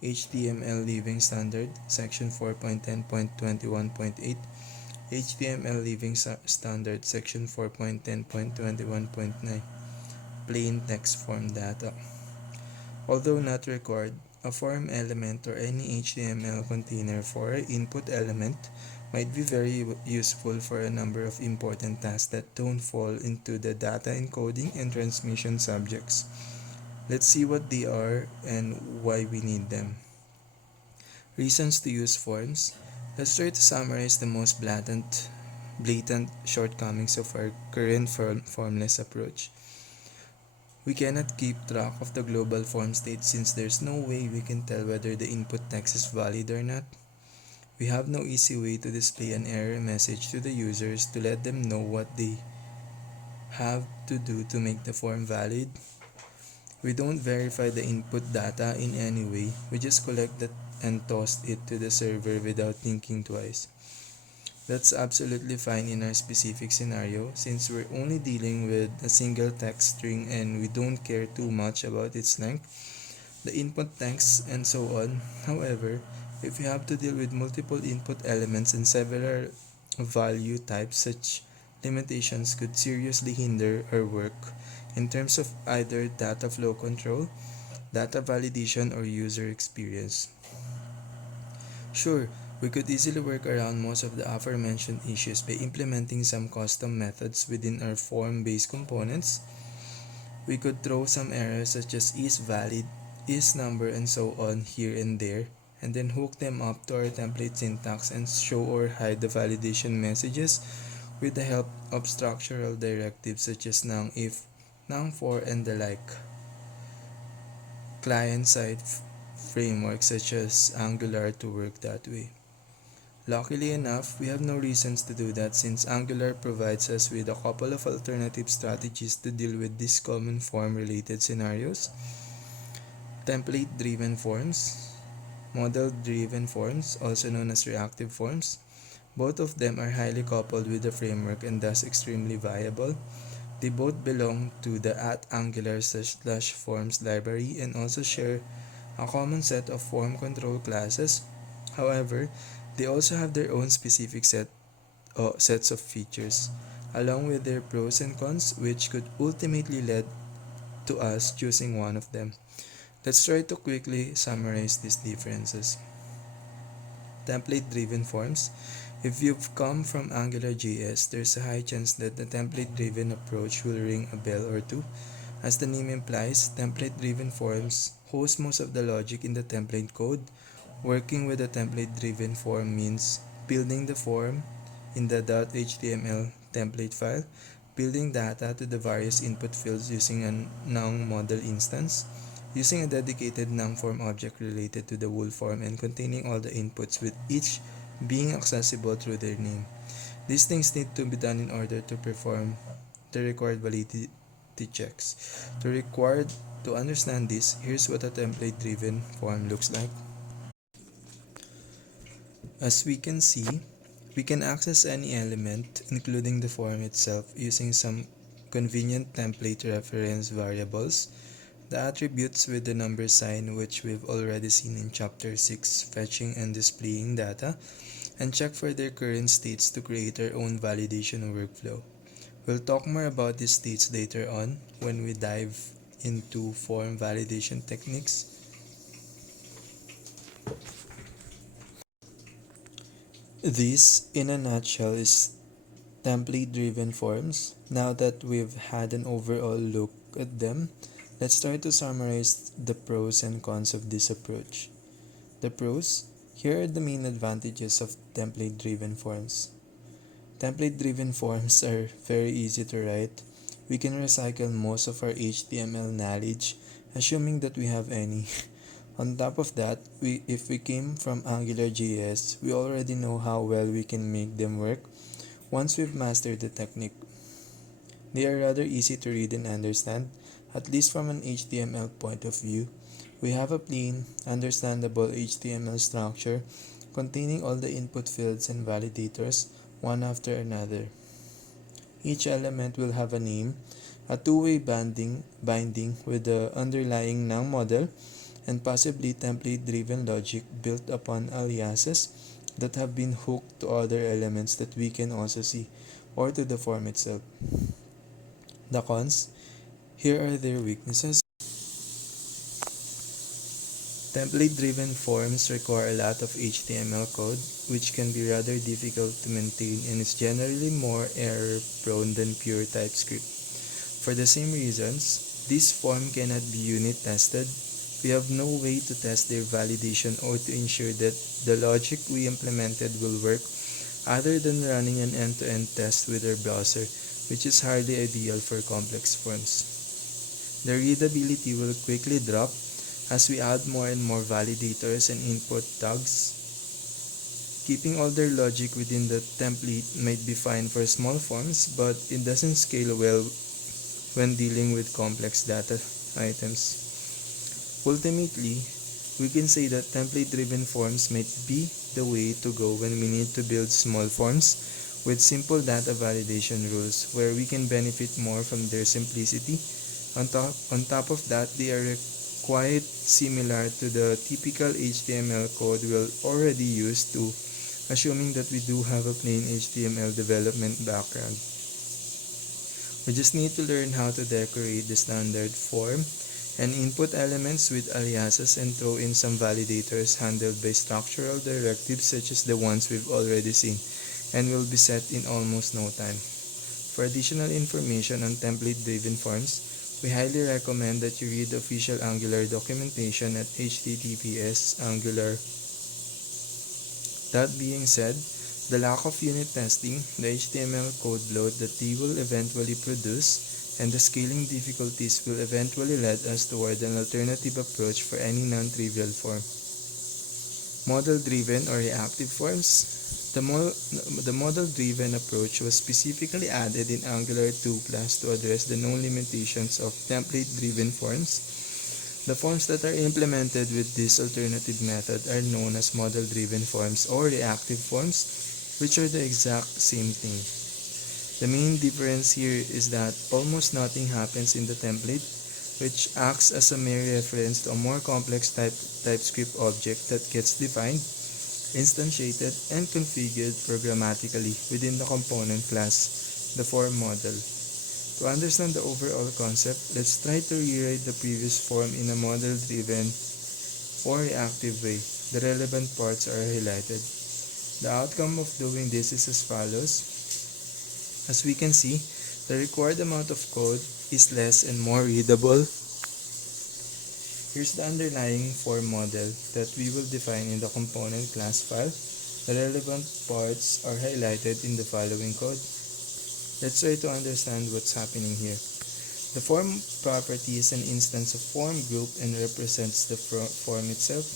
HTML Leaving Standard, section 4.10.21.8, HTML Leaving Standard, section 4.10.21.9, plain text form data. Although not required, a form element or any HTML container for an input element might be very useful for a number of important tasks that don't fall into the data encoding and transmission subjects. Let's see what they are and why we need them. Reasons to use forms. Let's try to summarize the most blatant shortcomings of our current formless approach. We cannot keep track of the global form state since there's no way we can tell whether the input text is valid or not. We have no easy way to display an error message to the users to let them know what they have to do to make the form valid. We don't verify the input data in any way, we just collect it and toss it to the server without thinking twice. That's absolutely fine in our specific scenario since we're only dealing with a single text string and we don't care too much about its length, the input text, and so on. However, if we have to deal with multiple input elements and several value types, such limitations could seriously hinder our work in terms of either data flow control, data validation, or user experience. Sure, we could easily work around most of the aforementioned issues by implementing some custom methods within our form-based components. We could throw some errors such as isValid, isNumber, and so on here and there, and then hook them up to our template syntax and show or hide the validation messages with the help of structural directives such as nang-if, nang-for, and the like. Client-side frameworks such as Angular to work that way. Luckily enough, we have no reasons to do that since Angular provides us with a couple of alternative strategies to deal with these common form-related scenarios. Template-driven forms, model-driven forms, also known as reactive forms. Both of them are highly coupled with the framework and thus extremely viable. They both belong to the @angular/forms library and also share a common set of form control classes. However, they also have their own specific sets of features, along with their pros and cons, which could ultimately lead to us choosing one of them. Let's try to quickly summarize these differences. Template-driven forms. If you've come from AngularJS, there's a high chance that the template-driven approach will ring a bell or two. As the name implies, template-driven forms host most of the logic in the template code. Working with a template-driven form means building the form in the .html template file, building data to the various input fields using a nang model instance, using a dedicated nang form object related to the whole form and containing all the inputs with each being accessible through their name. These things need to be done in order to perform the required validity checks. To understand this, here's what a template-driven form looks like. As we can see, we can access any element, including the form itself, using some convenient template reference variables, the attributes with the number sign, which we've already seen in Chapter 6, fetching and displaying data, and check for their current states to create our own validation workflow. We'll talk more about these states later on when we dive into form validation techniques. This, in a nutshell, is template-driven forms. Now that we've had an overall look at them, let's try to summarize the pros and cons of this approach. The pros: here are the main advantages of template-driven forms. Template-driven forms are very easy to write. We can recycle most of our HTML knowledge, assuming that we have any. On top of that, if we came from AngularJS, we already know how well we can make them work once we've mastered the technique. They are rather easy to read and understand, at least from an HTML point of view. We have a plain, understandable HTML structure containing all the input fields and validators, one after another. Each element will have a name, a two-way binding with the underlying noun model, and possibly template-driven logic built upon aliases that have been hooked to other elements that we can also see, or to the form itself. The cons: here are their weaknesses. Template-driven forms require a lot of HTML code, which can be rather difficult to maintain and is generally more error-prone than pure TypeScript. For the same reasons, this form cannot be unit tested. We have no way to test their validation or to ensure that the logic we implemented will work other than running an end-to-end test with our browser, which is hardly ideal for complex forms. The readability will quickly drop as we add more and more validators and input tags. Keeping all their logic within the template might be fine for small forms, but it doesn't scale well when dealing with complex data items. Ultimately, we can say that template-driven forms might be the way to go when we need to build small forms with simple data validation rules where we can benefit more from their simplicity. On top of that, they are quite similar to the typical HTML code we'll already use to, assuming that we do have a plain HTML development background. We just need to learn how to decorate the standard form and input elements with aliases and throw in some validators handled by structural directives such as the ones we've already seen, and will be set in almost no time. For additional information on template-driven forms, we highly recommend that you read the official Angular documentation at https://angular. That being said, the lack of unit testing, the HTML code load that they will eventually produce, and the scaling difficulties will eventually lead us toward an alternative approach for any non-trivial form. Model-driven or reactive forms. The model-driven approach was specifically added in Angular 2 Plus to address the known limitations of template-driven forms. The forms that are implemented with this alternative method are known as model-driven forms or reactive forms, which are the exact same thing. The main difference here is that almost nothing happens in the template, which acts as a mere reference to a more complex TypeScript object that gets defined, instantiated, and configured programmatically within the component class, the form model. To understand the overall concept, let's try to rewrite the previous form in a model-driven or reactive way. The relevant parts are highlighted. The outcome of doing this is as follows. As we can see, the required amount of code is less and more readable. Here's the underlying form model that we will define in the component class file. The relevant parts are highlighted in the following code. Let's try to understand what's happening here. The form property is an instance of form group and represents the form itself.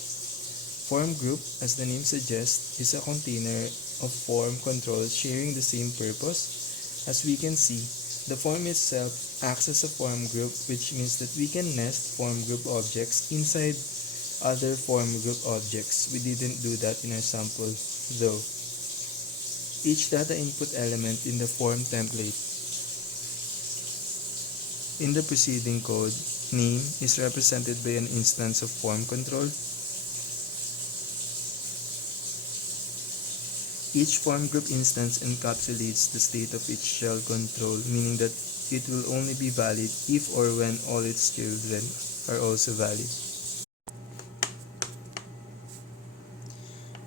Form group, as the name suggests, is a container of form controls sharing the same purpose. As we can see, the form itself acts as a form group, which means that we can nest form group objects inside other form group objects. We didn't do that in our sample, though. Each data input element in the form template in the preceding code, name, is represented by an instance of form control. Each form group instance encapsulates the state of each shell control, meaning that it will only be valid if or when all its children are also valid.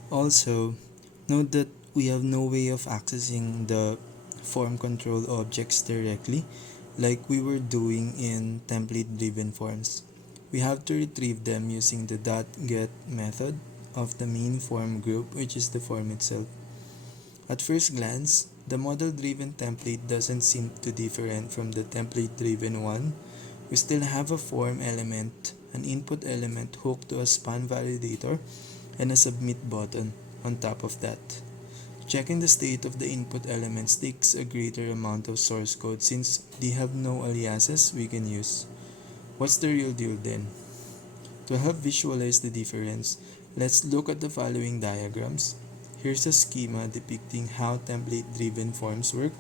Also, note that we have no way of accessing the form control objects directly, like we were doing in template-driven forms. We have to retrieve them using the .get method of the main form group, which is the form itself. At first glance, the model-driven template doesn't seem too different from the template-driven one. We still have a form element an input element hooked to a span validator, and a submit button on top of that. Checking the state of the input elements takes a greater amount of source code since they have no aliases we can use. What's the real deal then? To help visualize the difference, let's look at the following diagrams. Here's a schema depicting how template-driven forms work.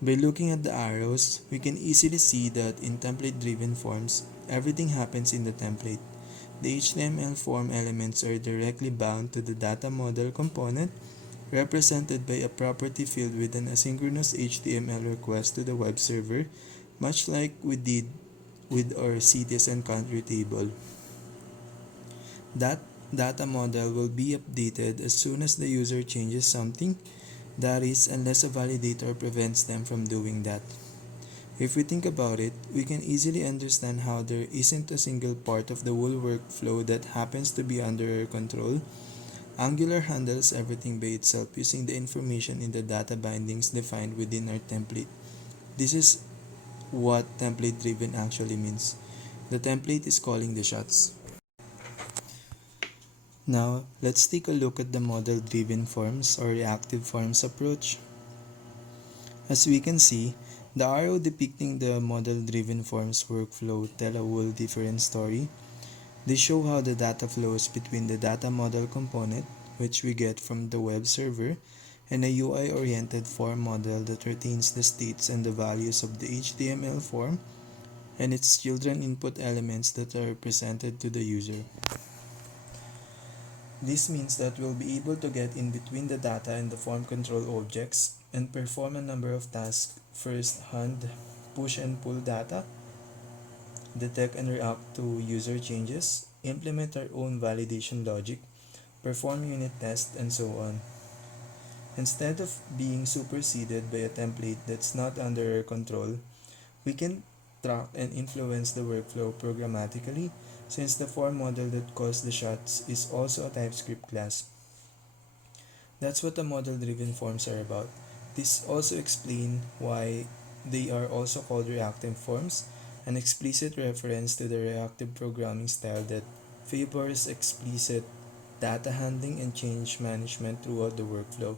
By looking at the arrows, we can easily see that in template-driven forms, everything happens in the template. The HTML form elements are directly bound to the data model component, represented by a property field with an asynchronous HTML request to the web server, much like we did with our cities and country table. That data model will be updated as soon as the user changes something, that is, unless a validator prevents them from doing that. If we think about it, we can easily understand how there isn't a single part of the whole workflow that happens to be under our control. Angular handles everything by itself using the information in the data bindings defined within our template. This is what template-driven actually means. The template is calling the shots. Now, let's take a look at the model-driven forms or reactive forms approach. As we can see, the arrow depicting the model-driven forms workflow tell a whole different story. They show how the data flows between the data model component, which we get from the web server, and a UI-oriented form model that retains the states and the values of the HTML form and its children input elements that are presented to the user. This means that we'll be able to get in between the data and the form control objects and perform a number of tasks. First hand, push and pull data, detect and react to user changes, implement our own validation logic, perform unit tests, and so on. Instead of being superseded by a template that's not under our control, we can track and influence the workflow programmatically since the form model that calls the shots is also a TypeScript class. That's what the model-driven forms are about. This also explains why they are also called reactive forms, an explicit reference to the reactive programming style that favors explicit data handling and change management throughout the workflow.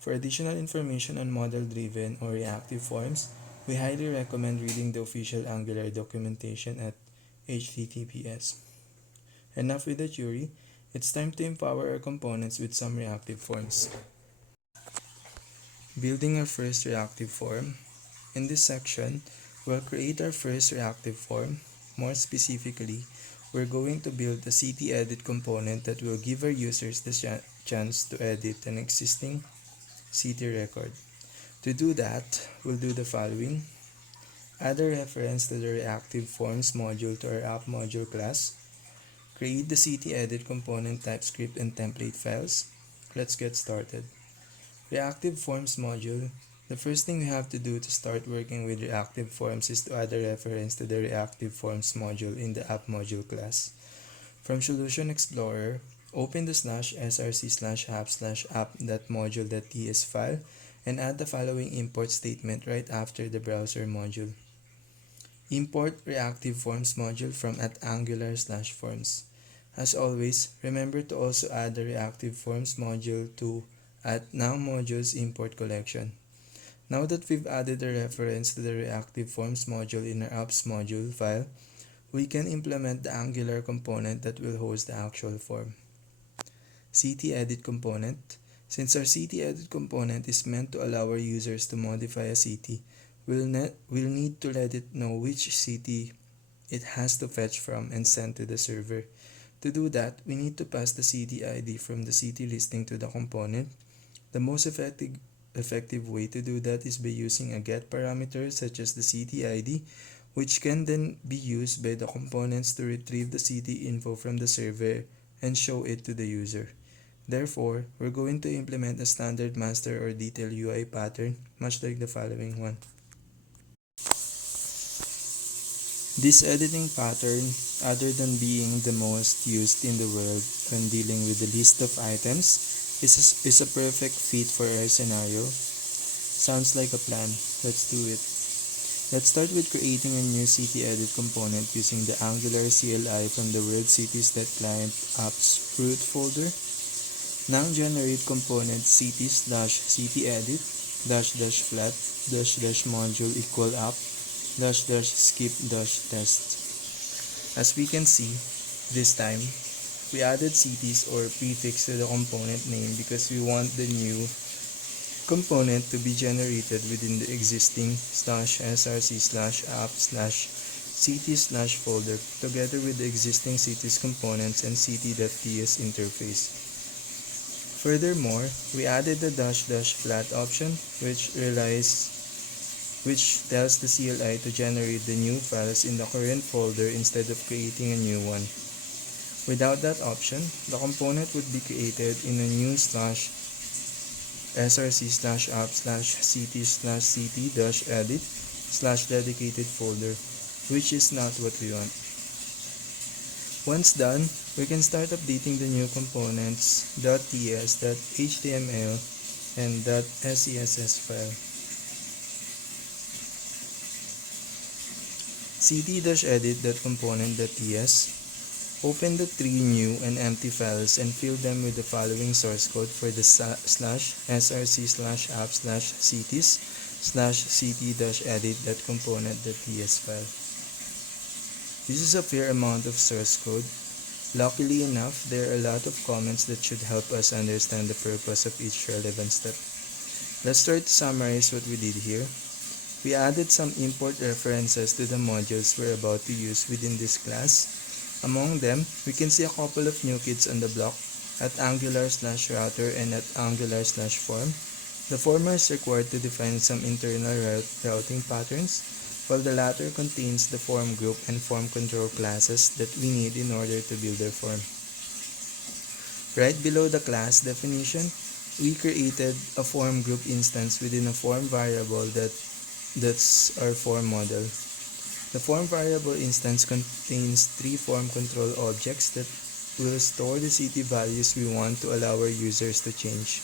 For additional information on model-driven or reactive forms, we highly recommend reading the official Angular documentation at https. Enough with the theory, it's time to empower our components with some reactive forms. Building our first reactive form. In this section, we'll create our first reactive form. More specifically, we're going to build a CTEdit component that will give our users the chance to edit an existing CT record. To do that, we'll do the following. Add a reference to the reactive forms module to our app module class. Create the CTEdit component TypeScript and template files. Let's get started. Reactive Forms module. The first thing we have to do to start working with reactive forms is to add a reference to the reactive forms module in the app module class. From Solution Explorer, open the /src/app/app.module.ts file and add the following import statement right after the browser module. Import reactive forms module from @angular/forms. As always, remember to also add the reactive forms module to @nowmodules import collection. Now that we've added a reference to the reactive forms module in our apps module file, we can implement the Angular component that will host the actual form. CTEdit component. Since our CTEdit component is meant to allow our users to modify a CT, we'll need to let it know which CT it has to fetch from and send to the server. To do that, we need to pass the CT ID from the CT listing to the component. The most effective way to do that is by using a get parameter such as the CT ID, which can then be used by the components to retrieve the CT info from the server and show it to the user. Therefore, we're going to implement a standard master or detail UI pattern, much like the following one. This editing pattern, other than being the most used in the world when dealing with the list of items, is a perfect fit for our scenario. Sounds like a plan. Let's do it. Let's start with creating a new CTEdit component using the Angular CLI from the World Cities Client apps root folder. Now generate component ct/ctedit --flat --module equal app --skip-test. As we can see, this time, we added cities or prefix to the component name because we want the new component to be generated within the existing /src/app/ct/folder together with the existing cities components and ct.ts interface. Furthermore, we added the --flat option which tells the CLI to generate the new files in the current folder instead of creating a new one. Without that option, the component would be created in a new /src/app/ct/ct-edit/dedicated folder, which is not what we want. Once done, we can start updating the new components .ts, .html, and .scss file. ct-edit.component.ts. Open the three new and empty files and fill them with the following source code for the /src/apps/cities/ct-edit.component.ts file. This is a fair amount of source code. Luckily enough, there are a lot of comments that should help us understand the purpose of each relevant step. Let's try to summarize what we did here. We added some import references to the modules we're about to use within this class. Among them, we can see a couple of new kids on the block at Angular/router and at Angular/form. The former is required to define some internal routing patterns, while the latter contains the form group and form control classes that we need in order to build our form. Right below the class definition, we created a form group instance within a form variable that's our form model. The form variable instance contains three form control objects that will store the city values we want to allow our users to change: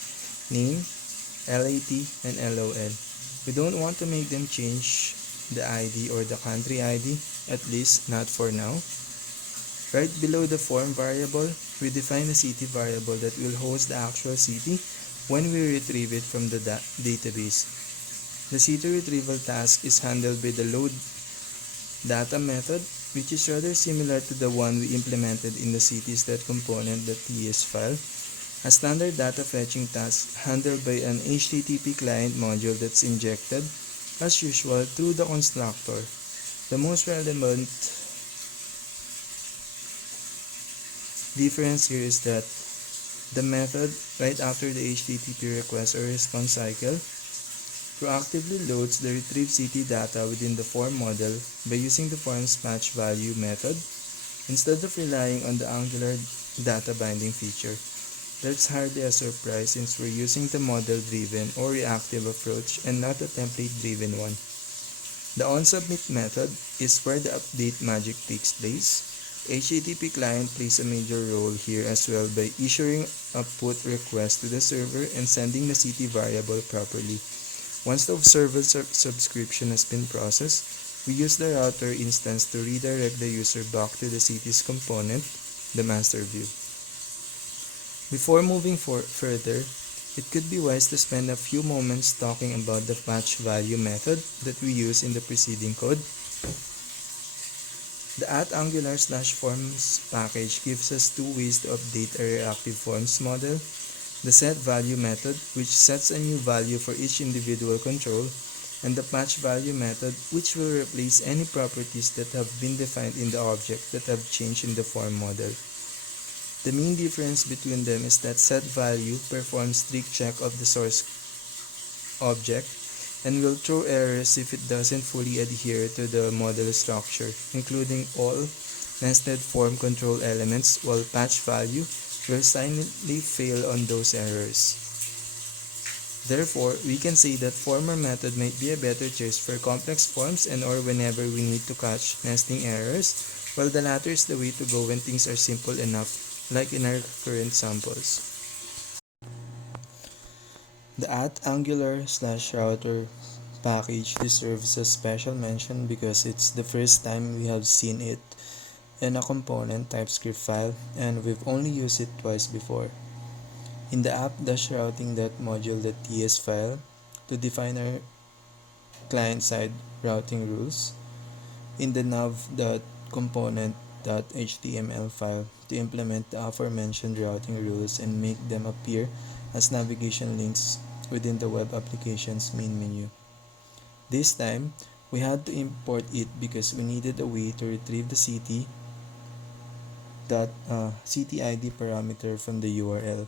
name, LAT, and LOL. We don't want to make them change the ID or the country ID, at least not for now. Right below the form variable, we define a city variable that will host the actual city when we retrieve it from the database. The city retrieval task is handled by the load data method, which is rather similar to the one we implemented in the cities.component.ts file, a standard data fetching task handled by an HTTP client module that's injected, as usual, through the constructor. The most relevant difference here is that the method right after the HTTP request or response cycle proactively loads the retrieved city data within the form model by using the form's match value method instead of relying on the Angular data binding feature. That's hardly a surprise since we're using the model-driven or reactive approach and not a template-driven one. The onSubmit method is where the update magic takes place. HTTP client plays a major role here as well by issuing a put request to the server and sending the city variable properly. Once the observer subscription has been processed, we use the router instance to redirect the user back to the cities component, the master view. Before moving further, it could be wise to spend a few moments talking about the match value method that we use in the preceding code. The @Angular/forms package gives us two ways to update a reactive forms model: the setValue method, which sets a new value for each individual control, and the matchValue method, which will replace any properties that have been defined in the object that have changed in the form model. The main difference between them is that setValue performs strict check of the source object and will throw errors if it doesn't fully adhere to the model structure, including all nested form control elements, while matchValue will silently fail on those errors. Therefore, we can say that former method might be a better choice for complex forms and or whenever we need to catch nesting errors, while the latter is the way to go when things are simple enough, like in our current samples. The @Angular/router package deserves a special mention because it's the first time we have seen it in a component TypeScript file, and we've only used it twice before. In the app-routing.module.ts file, to define our client-side routing rules. In the nav.component.html file, to implement the aforementioned routing rules and make them appear as navigation links within the web application's main menu. This time, we had to import it because we needed a way to retrieve the CTID parameter from the URL.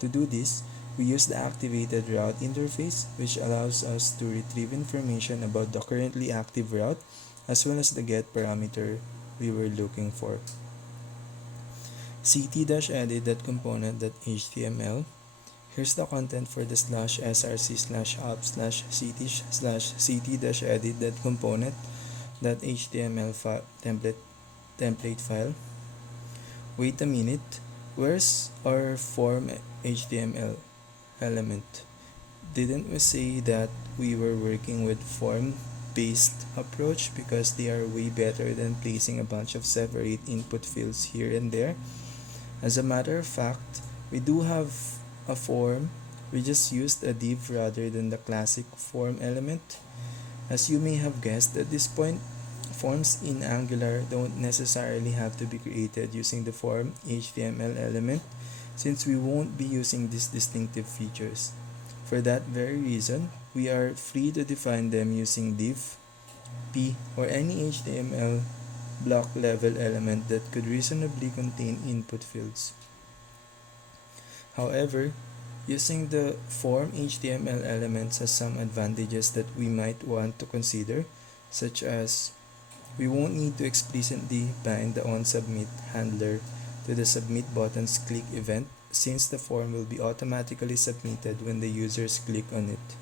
To do this, we use the activated route interface, which allows us to retrieve information about the currently active route as well as the get parameter we were looking for. ct-edit.component.html. Here's the content for the /src/app/ct/ct-edit.component.html template file. Wait a minute, where's our form HTML element? Didn't we say that we were working with form-based approach because they are way better than placing a bunch of separate input fields here and there? As a matter of fact, we do have a form. We just used a div rather than the classic form element. As you may have guessed at this point, forms in Angular don't necessarily have to be created using the form HTML element, since we won't be using these distinctive features. For that very reason, we are free to define them using div, p, or any HTML block level element that could reasonably contain input fields. However, using the form HTML elements has some advantages that we might want to consider, such as we won't need to explicitly bind the onSubmit handler to the submit button's click event, since the form will be automatically submitted when the users click on it.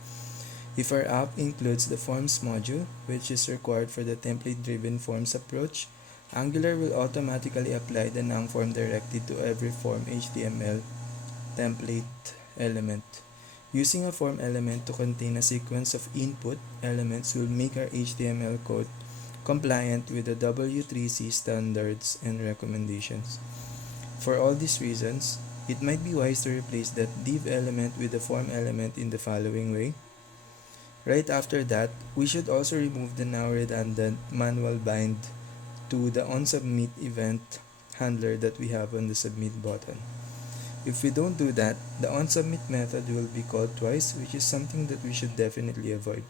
If our app includes the forms module, which is required for the template-driven forms approach, Angular will automatically apply the nang form directly to every form HTML template element. Using a form element to contain a sequence of input elements will make our HTML code compliant with the W3C standards and recommendations. For all these reasons, it might be wise to replace that div element with the form element in the following way. Right after that, we should also remove the now redundant manual bind to the onSubmit event handler that we have on the submit button. If we don't do that, the onSubmit method will be called twice, which is something that we should definitely avoid.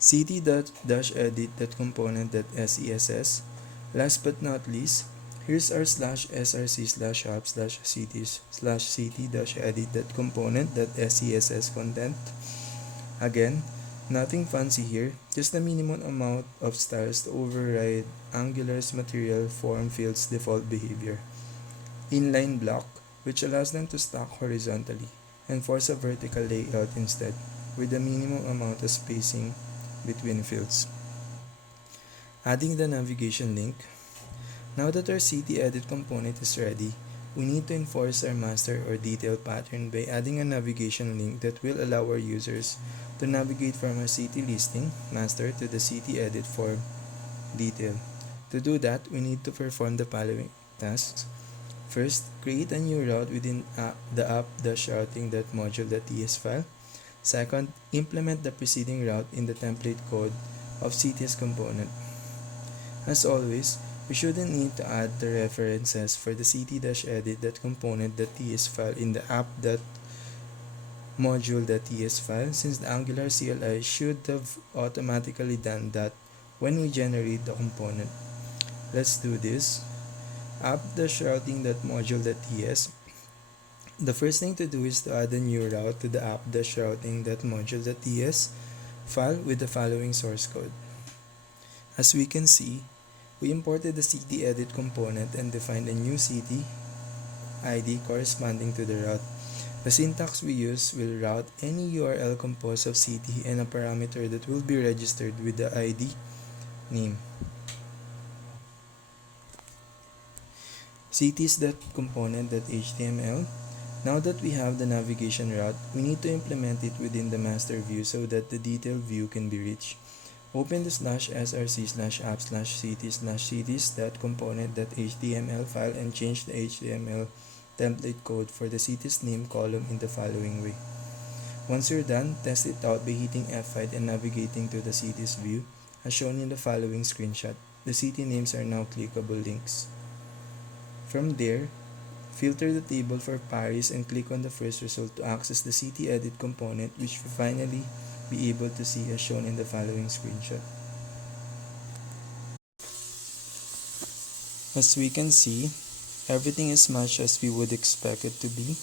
ct-edit.component.sess. Last but not least, here's our /src/apps/ct/ct-edit.component.sess content. Again, nothing fancy here, just the minimum amount of styles to override Angular's material form fields default behavior. Inline block, which allows them to stack horizontally, and force a vertical layout instead, with a minimum amount of spacing between fields. Adding the navigation link. Now that our ct-edit component is ready, we need to enforce our master or detail pattern by adding a navigation link that will allow our users to navigate from our ct listing master to the ct-edit form detail. To do that, we need to perform the following tasks. First, create a new route within the app-routing.module.ts file. Second, implement the preceding route in the template code of CTS component. As always, we shouldn't need to add the references for the ct-edit.component.ts file in the app.module.ts file, since the Angular CLI should have automatically done that when we generate the component. Let's do this. app-routing.module.ts. The first thing to do is to add a new route to the app-routing.module.ts file with the following source code. As we can see, we imported the ct-edit component and defined a new ct ID corresponding to the route. The syntax we use will route any URL composed of ct and a parameter that will be registered with the ID name. cts.component.html. Now that we have the navigation route, we need to implement it within the master view so that the detailed view can be reached. Open the /src/app/cities/cities.component.html file and change the HTML template code for the city's name column in the following way. Once you're done, test it out by hitting F5 and navigating to the city's view, as shown in the following screenshot. The city names are now clickable links. From there, filter the table for Paris and click on the first result to access the city edit component, which will finally be able to see as shown in the following screenshot. As we can see, everything is much as we would expect it to be.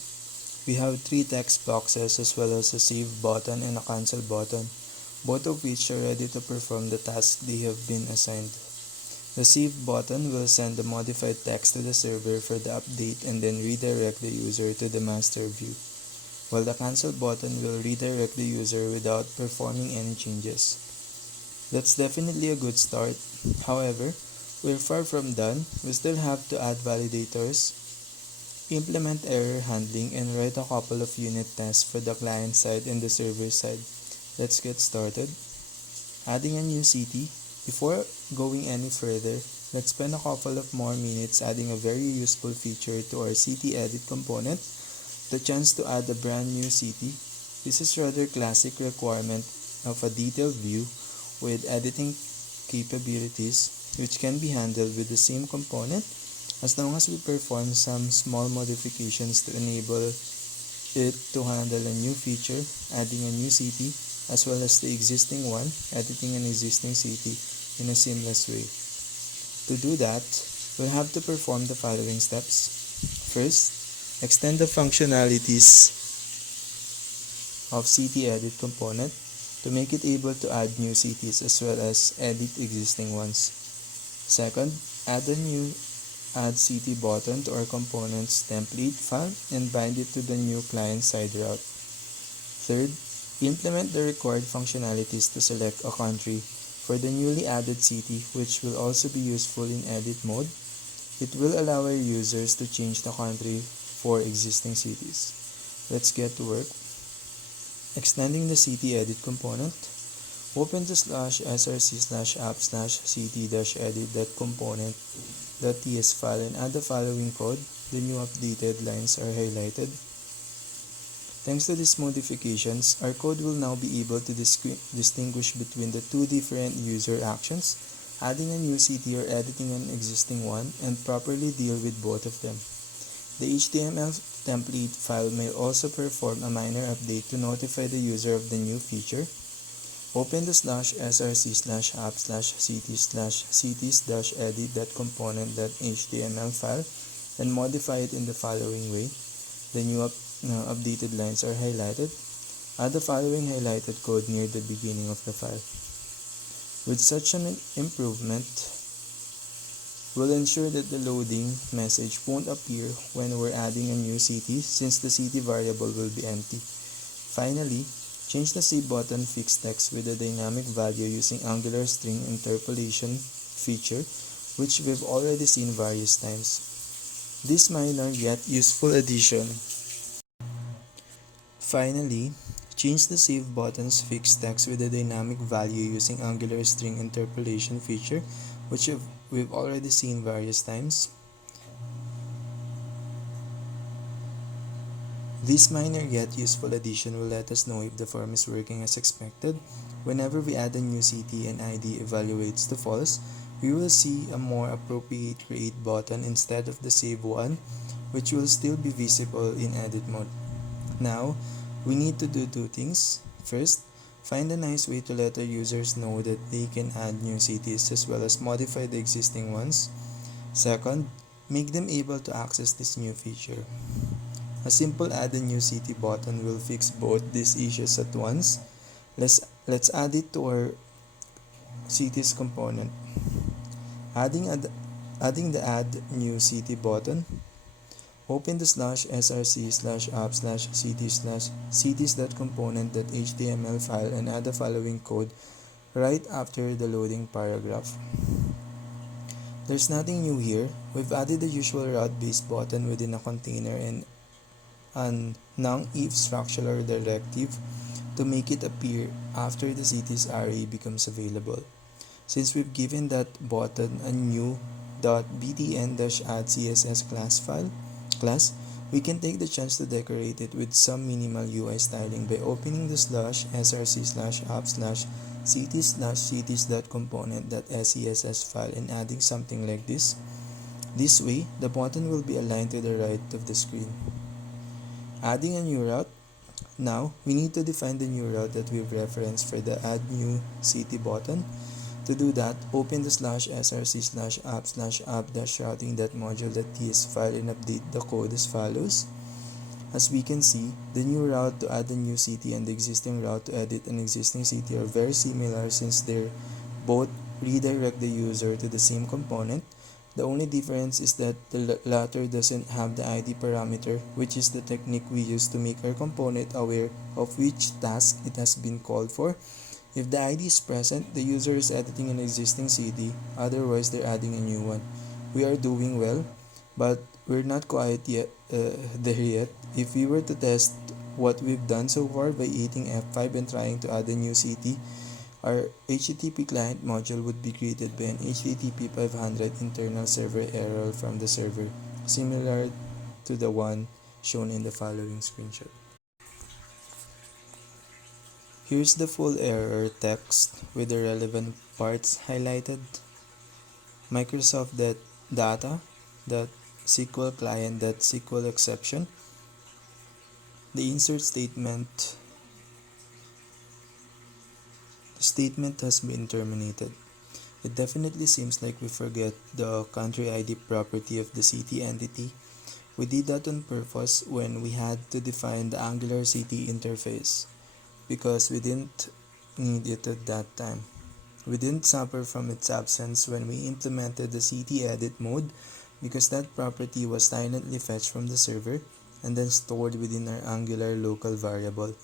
We have 3 text boxes as well as a save button and a cancel button, both of which are ready to perform the task they have been assigned. The save button will send the modified text to the server for the update and then redirect the user to the master view, while the cancel button will redirect the user without performing any changes. That's definitely a good start. However, we're far from done. We still have to add validators, implement error handling, and write a couple of unit tests for the client side and the server side. Let's get started. Adding a new city. Before going any further, let's spend a couple of more minutes adding a very useful feature to our city edit component, the chance to add a brand new city. This is rather classic requirement of a detailed view with editing capabilities, which can be handled with the same component as long as we perform some small modifications to enable it to handle a new feature, adding a new city, as well as the existing one, editing an existing city in a seamless way. To do that, we'll have to perform the following steps. First, extend the functionalities of city edit component to make it able to add new cities as well as edit existing ones. Second, add a new add city button to our component's template file and bind it to the new client-side route. Third, implement the required functionalities to select a country for the newly added city, which will also be useful in edit mode. It will allow our users to change the country for existing cities. Let's get to work. Extending the city edit component. Open the /src/app/city-edit.component.ts file and add the following code. The new updated lines are highlighted. Thanks to these modifications, our code will now be able to distinguish between the two different user actions, adding a new city or editing an existing one, and properly deal with both of them. The HTML template file may also perform a minor update to notify the user of the new feature. Open the /src/app/cities/cities-edit.component.html file and modify it in the following way. The new updated lines are highlighted. Add the following highlighted code near the beginning of the file. With such an improvement, we'll ensure that the loading message won't appear when we're adding a new city since the city variable will be empty. Finally, change the save button fixed text with a dynamic value using Angular string interpolation feature, which we've already seen various times. This minor yet useful addition. Finally, change the save button's fixed text with a dynamic value using Angular string interpolation feature, which we've already seen various times. This minor yet useful addition will let us know if the form is working as expected. Whenever we add a new city and ID evaluates to false, we will see a more appropriate create button instead of the save one, which will still be visible in edit mode. Now, we need to do two things. First, find a nice way to let our users know that they can add new cities as well as modify the existing ones. Second, make them able to access this new feature. A simple add a new city button will fix both these issues at once. Let's add it to our cities component. Adding the add new city button. Open the /src/app/cities/cities.component.html file and add the following code right after the loading paragraph. There's nothing new here. We've added the usual route-based button within a container and an non-if structural directive to make it appear after the city's array becomes available. Since we've given that button a new .btn-add css class, we can take the chance to decorate it with some minimal UI styling by opening the /src/app/cities/cities.component.scss file and adding something like this. This way, the button will be aligned to the right of the screen. Adding a new route. Now, we need to define the new route that we've referenced for the add new city button. To do that, open the /src/app/app-routing.module.ts file and update the code as follows. As we can see, the new route to add a new city and the existing route to edit an existing city are very similar since they both redirect the user to the same component. The only difference is that the latter doesn't have the ID parameter, which is the technique we use to make our component aware of which task it has been called for. If the ID is present, the user is editing an existing city, otherwise they're adding a new one. We are doing well, but we're not quite there yet. If we were to test what we've done so far by hitting F5 and trying to add a new city, our HTTP client module would be greeted by an HTTP 500 internal server error from the server, similar to the one shown in the following screenshot. Here's the full error text with the relevant parts highlighted. Microsoft.data.SQL client.SQL exception. The insert statement. The statement has been terminated. It definitely seems like we forget the country ID property of the city entity. We did that on purpose when we had to define the Angular city interface, because we didn't need it at that time. We didn't suffer from its absence when we implemented the city edit mode, because that property was silently fetched from the server and then stored within our Angular local variable,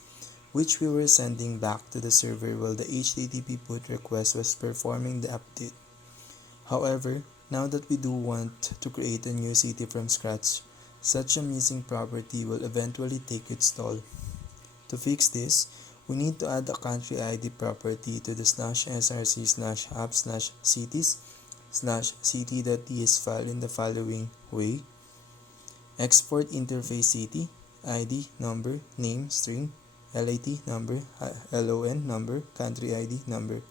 which we were sending back to the server while the HTTP put request was performing the update. However, now that we do want to create a new city from scratch, such a missing property will eventually take its toll. To fix this, we need to add a country ID property to the /src/app/cities/ct.ts file in the following way. Export interface city, ID, number, name, string, lit, number, lon, number, country ID, number.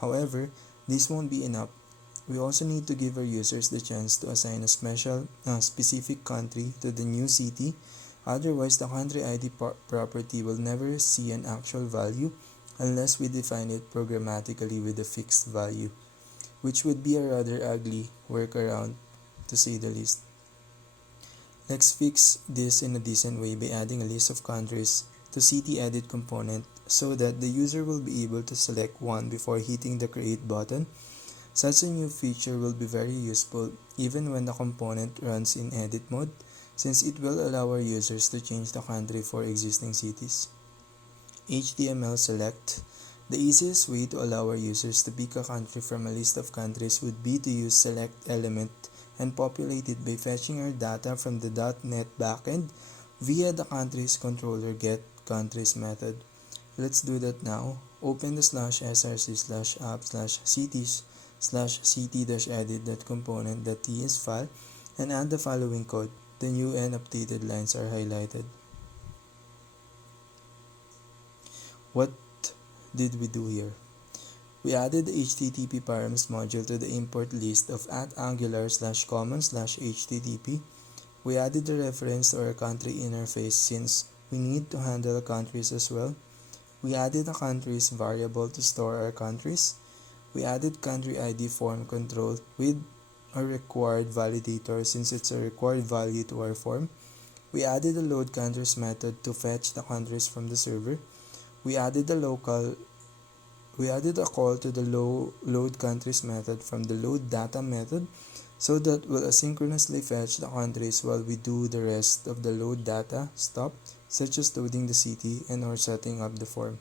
However, this won't be enough. We also need to give our users the chance to assign a specific country to the new city. Otherwise, the country ID property will never see an actual value unless we define it programmatically with a fixed value, which would be a rather ugly workaround to say the least. Let's fix this in a decent way by adding a list of countries to city edit component so that the user will be able to select one before hitting the create button. Such a new feature will be very useful even when the component runs in edit mode, since it will allow our users to change the country for existing cities. HTML select. The easiest way to allow our users to pick a country from a list of countries would be to use select element and populate it by fetching our data from the .NET backend via the countries controller get countries method. Let's do that now. Open the /src/app/cities/ct-edit.component.ts file and add the following code. The new and updated lines are highlighted. What did we do here? We added the HTTP params module to the import list of @angular/common/http. We added the reference to our country interface since we need to handle countries as well. We added a countries variable to store our countries. We added country ID form control with a required validator since it's a required value to our form. We added a load countries method to fetch the countries from the server. We added a call to the load countries method from the load data method so that we'll asynchronously fetch the countries while we do the rest of the load data stuff, such as loading the city and or setting up the form.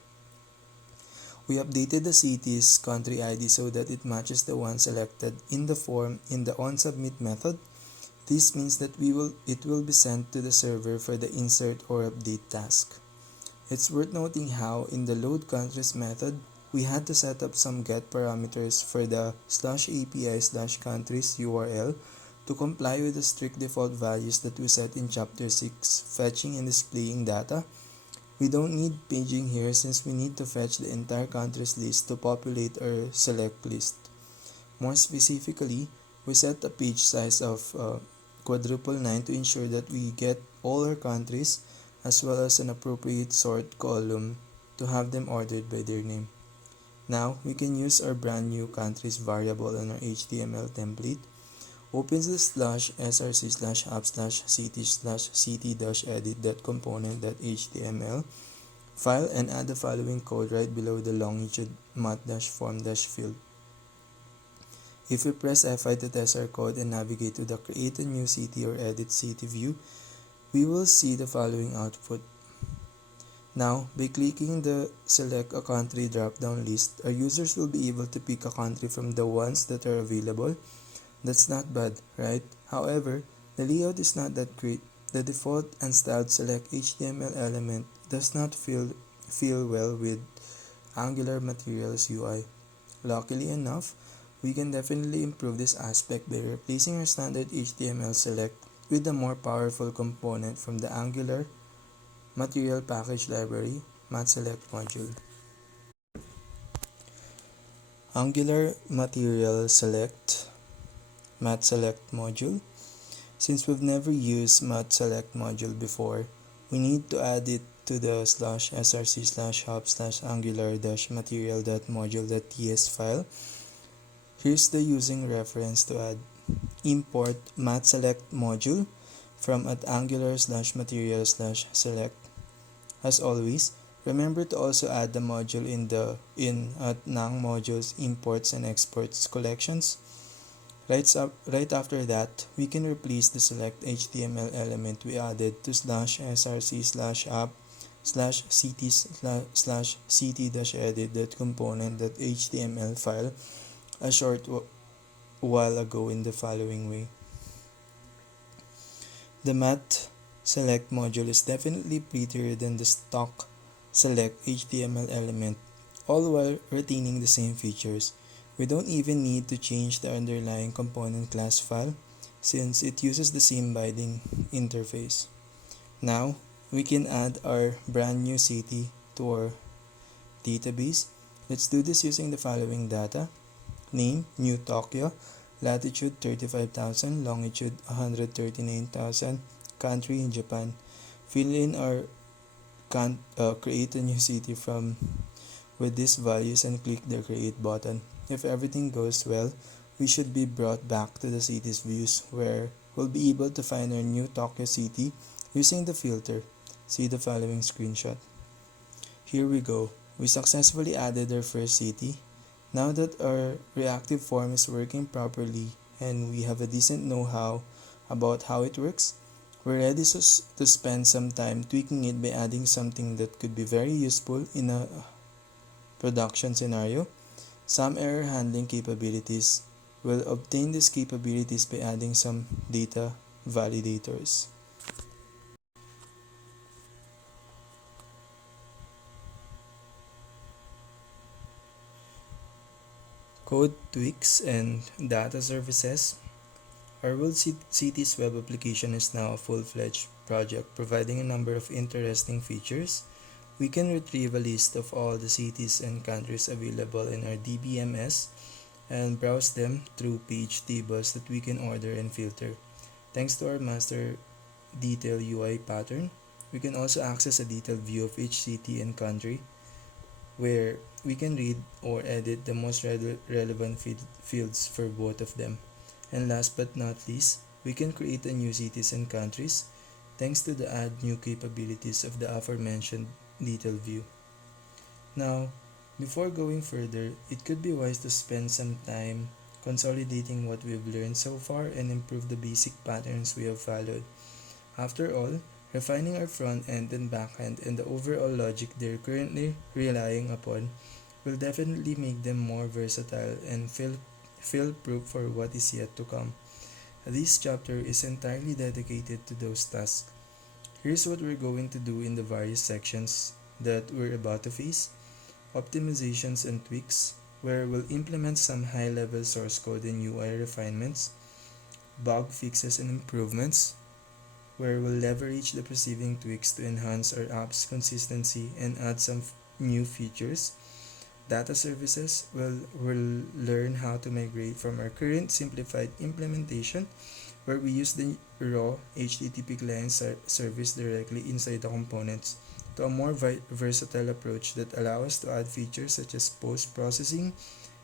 We updated the city's country ID so that it matches the one selected in the form in the onSubmit method. This means that it will be sent to the server for the insert or update task. It's worth noting how in the load countries method, we had to set up some get parameters for the /API/countries URL to comply with the strict default values that we set in chapter 6, fetching and displaying data. We don't need paging here since we need to fetch the entire countries list to populate our select list. More specifically, we set a page size of quadruple 9 to ensure that we get all our countries as well as an appropriate sort column to have them ordered by their name. Now, we can use our brand new countries variable in our HTML template. Opens the /src/app/ct/ct-edit.component.html file and add the following code right below the longitude mat-form-field. If we press F5 to test our code and navigate to the Create a New City or Edit City view, we will see the following output. Now, by clicking the Select a Country drop-down list, our users will be able to pick a country from the ones that are available. That's not bad, right? However, the layout is not that great. The default unstyled Select HTML element does not feel well with Angular Materials UI. Luckily enough, we can definitely improve this aspect by replacing our standard HTML select with a more powerful component from the Angular Material Package Library, MatSelect module. Angular Material Select MatSelect module. Since we've never used MatSelect module before, we need to add it to the /src/hub/angular-material.module.ts file. Here's the using reference to add. Import matselect module from @angular/material/select. As always, remember to also add the module in @nang modules imports and exports collections. Right after that, we can replace the select HTML element we added to /src/app/ct/ct-edit.component.html file a short while ago in the following way. The mat select module is definitely prettier than the stock select HTML element, all while retaining the same features. We don't even need to change the underlying component class file since it uses the same binding interface. Now, we can add our brand new city to our database. Let's do this using the following data. Name, New Tokyo, latitude 35,000, longitude 139,000, country in Japan. Fill in our create a new city from with these values and click the create button. If everything goes well, we should be brought back to the cities views where we'll be able to find our new Tokyo city using the filter. See the following screenshot. Here we go. We successfully added our first city. Now that our reactive form is working properly and we have a decent know-how about how it works, we're ready to spend some time tweaking it by adding something that could be very useful in a production scenario. Some error handling capabilities. We'll obtain these capabilities by adding some data validators. Code tweaks and data services. Our World Cities web application is now a full-fledged project providing a number of interesting features. We can retrieve a list of all the cities and countries available in our DBMS and browse them through page tables that we can order and filter. Thanks to our master detail UI pattern, we can also access a detailed view of each city and country where we can read or edit the most relevant fields for both of them. And last but not least, we can create a new cities and countries thanks to the add new capabilities of the aforementioned detail view. Now, before going further, it could be wise to spend some time consolidating what we've learned so far and improve the basic patterns we have followed. After all, refining our front end and back end and the overall logic they're currently relying upon will definitely make them more versatile and feel proof for what is yet to come. This chapter is entirely dedicated to those tasks. Here's what we're going to do in the various sections that we're about to face: optimizations and tweaks, where we'll implement some high level source code and UI refinements; bug fixes and improvements, where we'll leverage the preceding tweaks to enhance our app's consistency and add some new features; data services, we'll learn how to migrate from our current simplified implementation, where we use the raw HTTP client service directly inside the components, to a more versatile approach that allows us to add features such as post-processing,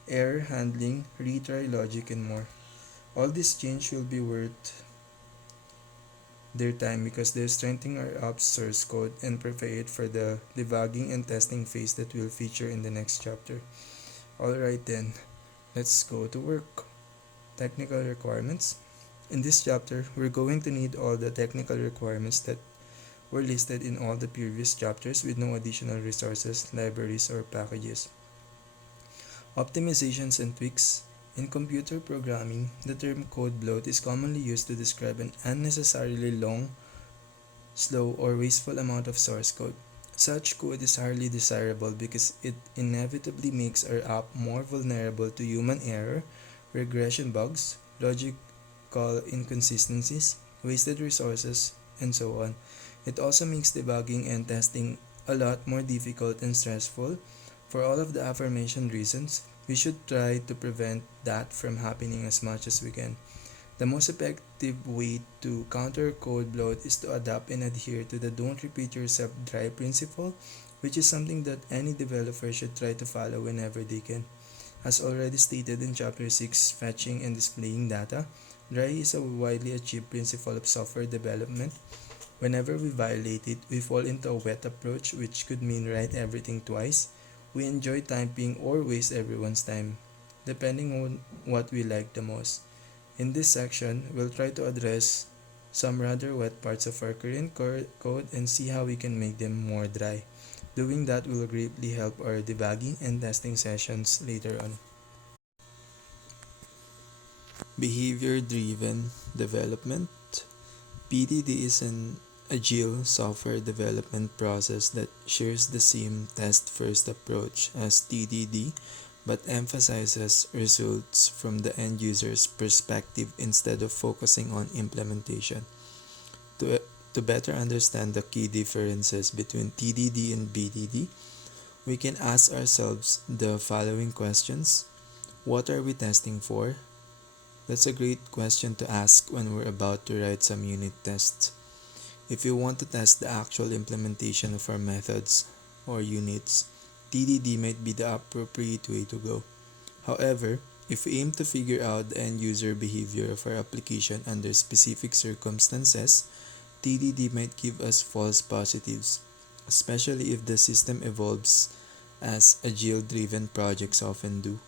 error handling, retry logic, and more. All this change will be worth their time because they're strengthening our app's source code and prepare it for the debugging and testing phase that we'll feature in the next chapter. Alright then, let's go to work. Technical requirements. In this chapter, we're going to need all the technical requirements that were listed in all the previous chapters with no additional resources, libraries, or packages. Optimizations and tweaks. In computer programming, the term code bloat is commonly used to describe an unnecessarily long, slow, or wasteful amount of source code. Such code is highly desirable because it inevitably makes our app more vulnerable to human error, regression bugs, logical inconsistencies, wasted resources, and so on. It also makes debugging and testing a lot more difficult and stressful. For all of the aforementioned reasons, we should try to prevent that from happening as much as we can. The most effective way to counter code bloat is to adapt and adhere to the don't repeat yourself dry principle, which is something that any developer should try to follow whenever they can. As already stated in Chapter 6, Fetching and Displaying Data, dry is a widely achieved principle of software development. Whenever we violate it, we fall into a wet approach, which could mean write everything twice. We enjoy typing or waste everyone's time, depending on what we like the most. In this section, we'll try to address some rather wet parts of our current code and see how we can make them more dry. Doing that will greatly help our debugging and testing sessions later on. Behavior-driven development. BDD is an agile software development process that shares the same test-first approach as TDD, but emphasizes results from the end user's perspective instead of focusing on implementation. To, to better understand the key differences between TDD and BDD, we can ask ourselves the following questions. What are we testing for? That's a great question to ask when we're about to write some unit tests. If we want to test the actual implementation of our methods or units, TDD might be the appropriate way to go. However, if we aim to figure out the end user behavior of our application under specific circumstances, TDD might give us false positives, especially if the system evolves as agile-driven projects often do.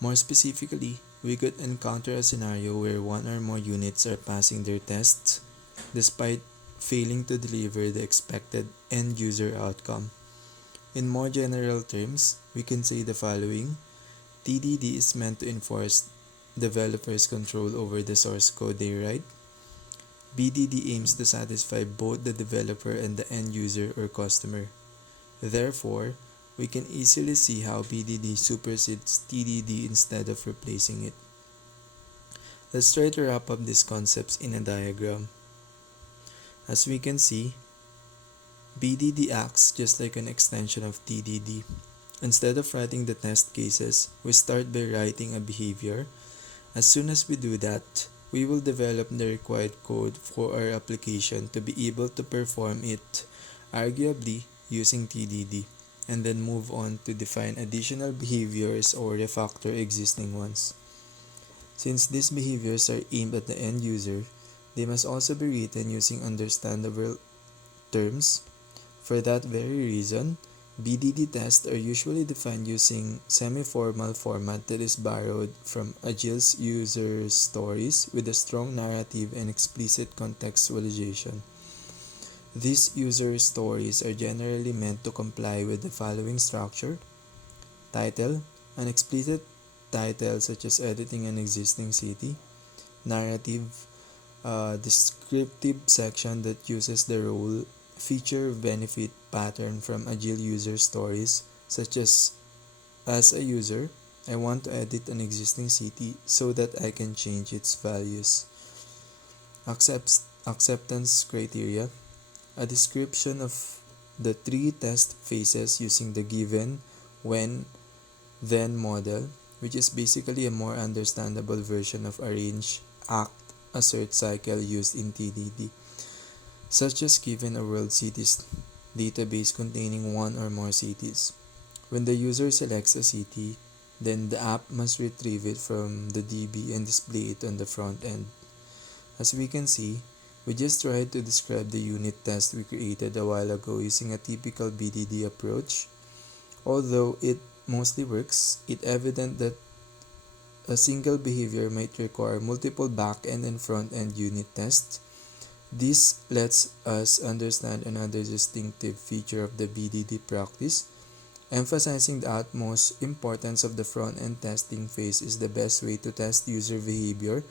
More specifically, we could encounter a scenario where one or more units are passing their tests despite failing to deliver the expected end user outcome. In more general terms, we can say the following. TDD is meant to enforce developers' control over the source code they write. BDD aims to satisfy both the developer and the end user or customer. Therefore, we can easily see how BDD supersedes TDD instead of replacing it. Let's try to wrap up these concepts in a diagram. As we can see, BDD acts just like an extension of TDD. Instead of writing the test cases, we start by writing a behavior. As soon as we do that, we will develop the required code for our application to be able to perform it, arguably using TDD, and then move on to define additional behaviors or refactor existing ones. Since these behaviors are aimed at the end user, they must also be written using understandable terms. For that very reason, BDD tests are usually defined using semi-formal format that is borrowed from Agile's user stories with a strong narrative and explicit contextualization. These user stories are generally meant to comply with the following structure: title, an explicit title such as editing an existing city; narrative, descriptive section that uses the role, feature, benefit pattern from Agile user stories, such as a user, I want to edit an existing city so that I can change its values. Acceptance criteria, a description of the three test phases using the given, when, then model, which is basically a more understandable version of arrange, act, assert cycle used in TDD, such as given a world cities database containing one or more cities. When the user selects a city, then the app must retrieve it from the DB and display it on the front end. As we can see, we just tried to describe the unit test we created a while ago using a typical BDD approach. Although it mostly works, it's evident that a single behavior might require multiple back-end and front-end unit tests. This lets us understand another distinctive feature of the BDD practice. Emphasizing the utmost importance of the front-end testing phase is the best way to test user behavior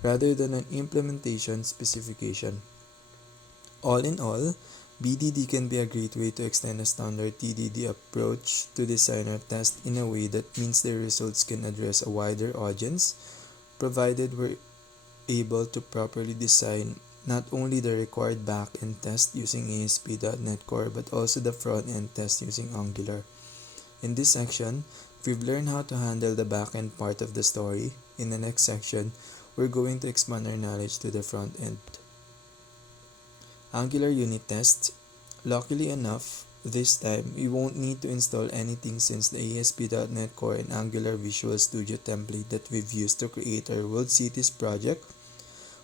rather than an implementation specification. All in all, BDD can be a great way to extend a standard TDD approach to design our test in a way that means the results can address a wider audience, provided we're able to properly design not only the required back-end test using ASP.NET Core but also the front-end test using Angular. In this section, we've learned how to handle the back-end part of the story. In the next section, we're going to expand our knowledge to the front end. Angular unit test. Luckily enough, this time we won't need to install anything since the ASP.NET Core and Angular Visual Studio template that we've used to create our World Cities project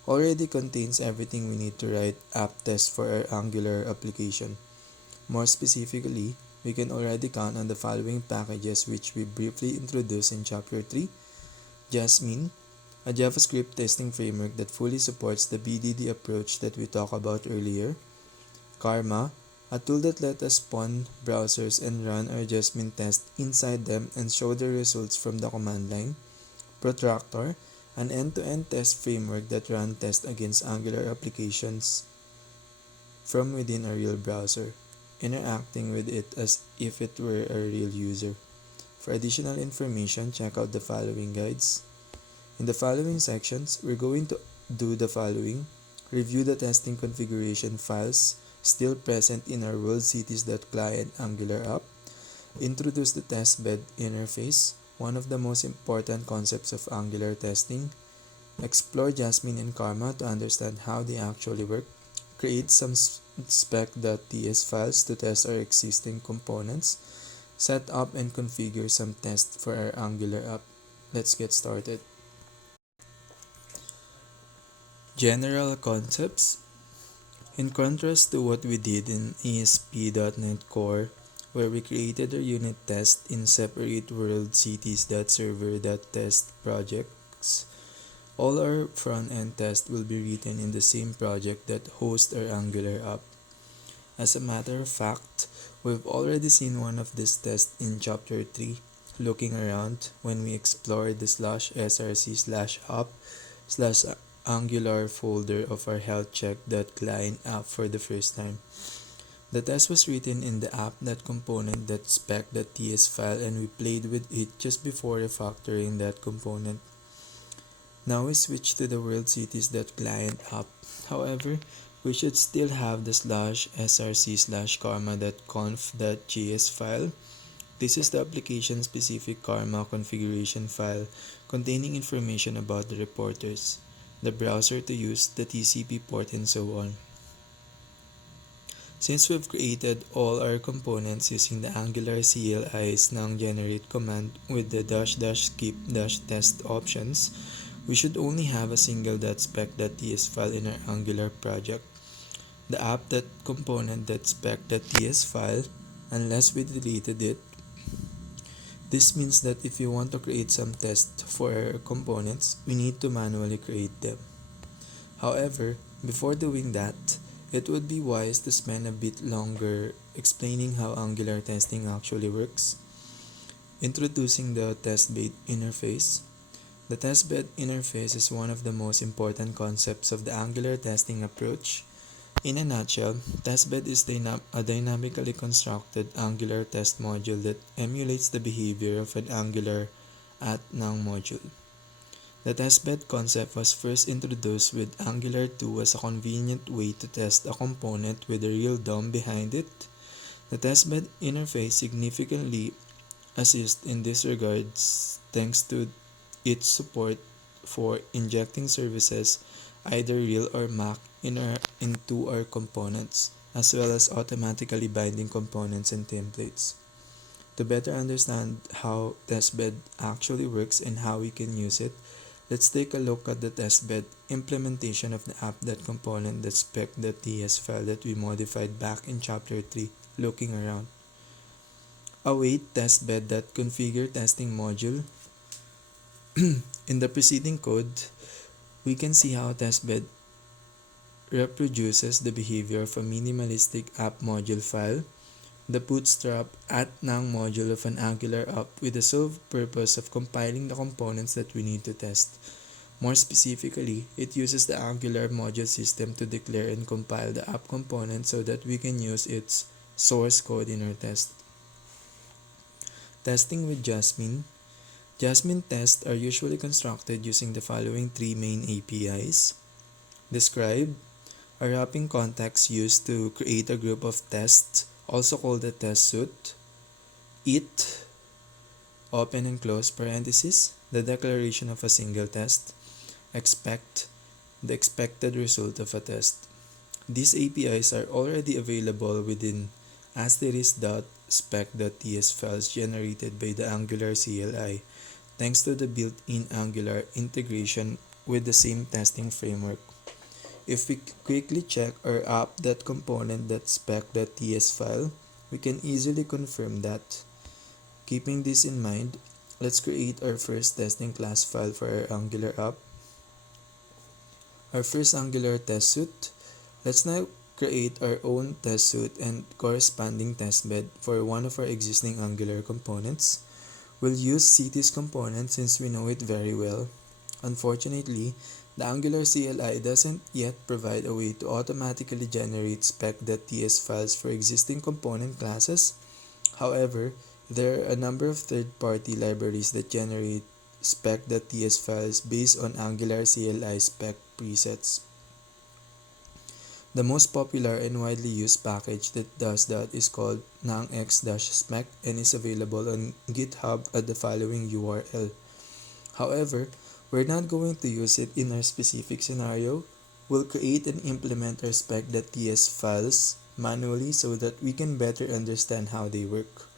already contains everything we need to write app tests for our Angular application. More specifically, we can already count on the following packages which we briefly introduced in Chapter 3. Jasmine, a JavaScript testing framework that fully supports the BDD approach that we talked about earlier. Karma, a tool that lets us spawn browsers and run our Jasmine test inside them and show the results from the command line. Protractor, an end-to-end test framework that runs tests against Angular applications from within a real browser, interacting with it as if it were a real user. For additional information, check out the following guides. In the following sections, we're going to do the following. Review the testing configuration files still present in our World Cities.client Angular app. Introduce the testbed interface, one of the most important concepts of Angular testing. Explore Jasmine and Karma to understand how they actually work. Create some spec.ts files to test our existing components. Set up and configure some tests for our Angular app. Let's get started. General concepts. In contrast to what we did in ASP.NET Core, where we created our unit test in separate world cities.server.test projects, all our front-end tests will be written in the same project that hosts our Angular app. As a matter of fact, we've already seen one of these tests in Chapter 3, looking around, when we explored the /src/app/Angular folder of our healthcheck.client app for the first time. The test was written in the app.component.spec.ts file and we played with it just before refactoring that component. Now we switch to the World Cities.client app. However, we should still have the /src/karma.conf.js file. This is the application-specific Karma configuration file containing information about the reporters, the browser to use, the TCP port, and so on. Since we've created all our components using the Angular CLI's nang-generate command with the --skip-test options, we should only have a single .spec.ts file in our Angular project. The app.component.spec.ts file, unless we deleted it. This means that if we want to create some tests for our components, we need to manually create them. However, before doing that, it would be wise to spend a bit longer explaining how Angular testing actually works. Introducing the testbed interface. The testbed interface is one of the most important concepts of the Angular testing approach. In a nutshell, testbed is a dynamically constructed Angular test module that emulates the behavior of an Angular @nang module. The testbed concept was first introduced with Angular 2 as a convenient way to test a component with a real DOM behind it. The testbed interface significantly assists in this regard thanks to its support for injecting services, either real or mock, into our components, as well as automatically binding components and templates. To better understand how testbed actually works and how we can use it, let's take a look at the testbed implementation of the app.component.spec.ts file that we modified back in chapter 3, looking around. Await testbed.configure testing module. In the preceding code, we can see how testbed reproduces the behavior of a minimalistic app module file, the bootstrap @nang module of an Angular app, with the sole purpose of compiling the components that we need to test. More specifically, it uses the Angular module system to declare and compile the app component so that we can use its source code in our test. Testing with Jasmine. Jasmine tests are usually constructed using the following three main APIs. Describe, a wrapping context used to create a group of tests, also called a test suite. It, open and close parentheses, the declaration of a single test. Expect, the expected result of a test. These APIs are already available within *spec.ts files generated by the Angular CLI, thanks to the built-in Angular integration with the same testing framework. If we quickly check our app.component.spec.ts file, we can easily confirm that. Keeping this in mind, let's create our first testing class file for our Angular app. Our first Angular test suite. Let's now create our own test suite and corresponding testbed for one of our existing Angular components. We'll use Cities component since we know it very well. Unfortunately, the Angular CLI doesn't yet provide a way to automatically generate spec.ts files for existing component classes. However, there are a number of third-party libraries that generate spec.ts files based on Angular CLI spec presets. The most popular and widely used package that does that is called nangx-spec and is available on GitHub at the following URL. However, we're not going to use it in our specific scenario. We'll create and implement our spec.ts files manually so that we can better understand how they work.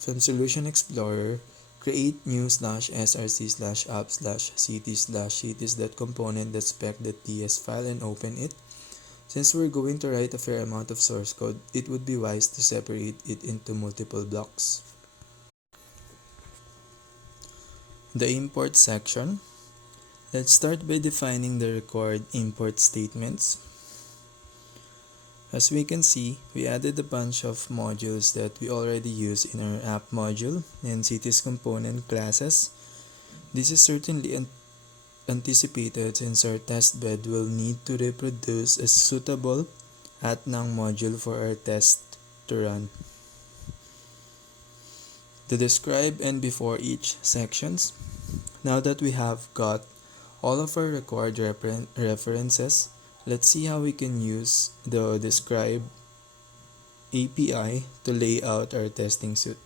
From Solution Explorer, create new /src/app/cities/cities.component.spec.ts file and open it. Since we're going to write a fair amount of source code, it would be wise to separate it into multiple blocks. The import section. Let's start by defining the required import statements. As we can see, we added a bunch of modules that we already use in our app module and cities component classes. This is certainly anticipated since our testbed will need to reproduce a suitable @nang module for our test to run. To describe and before each sections. Now that we have got all of our required references, let's see how we can use the describe API to lay out our testing suite.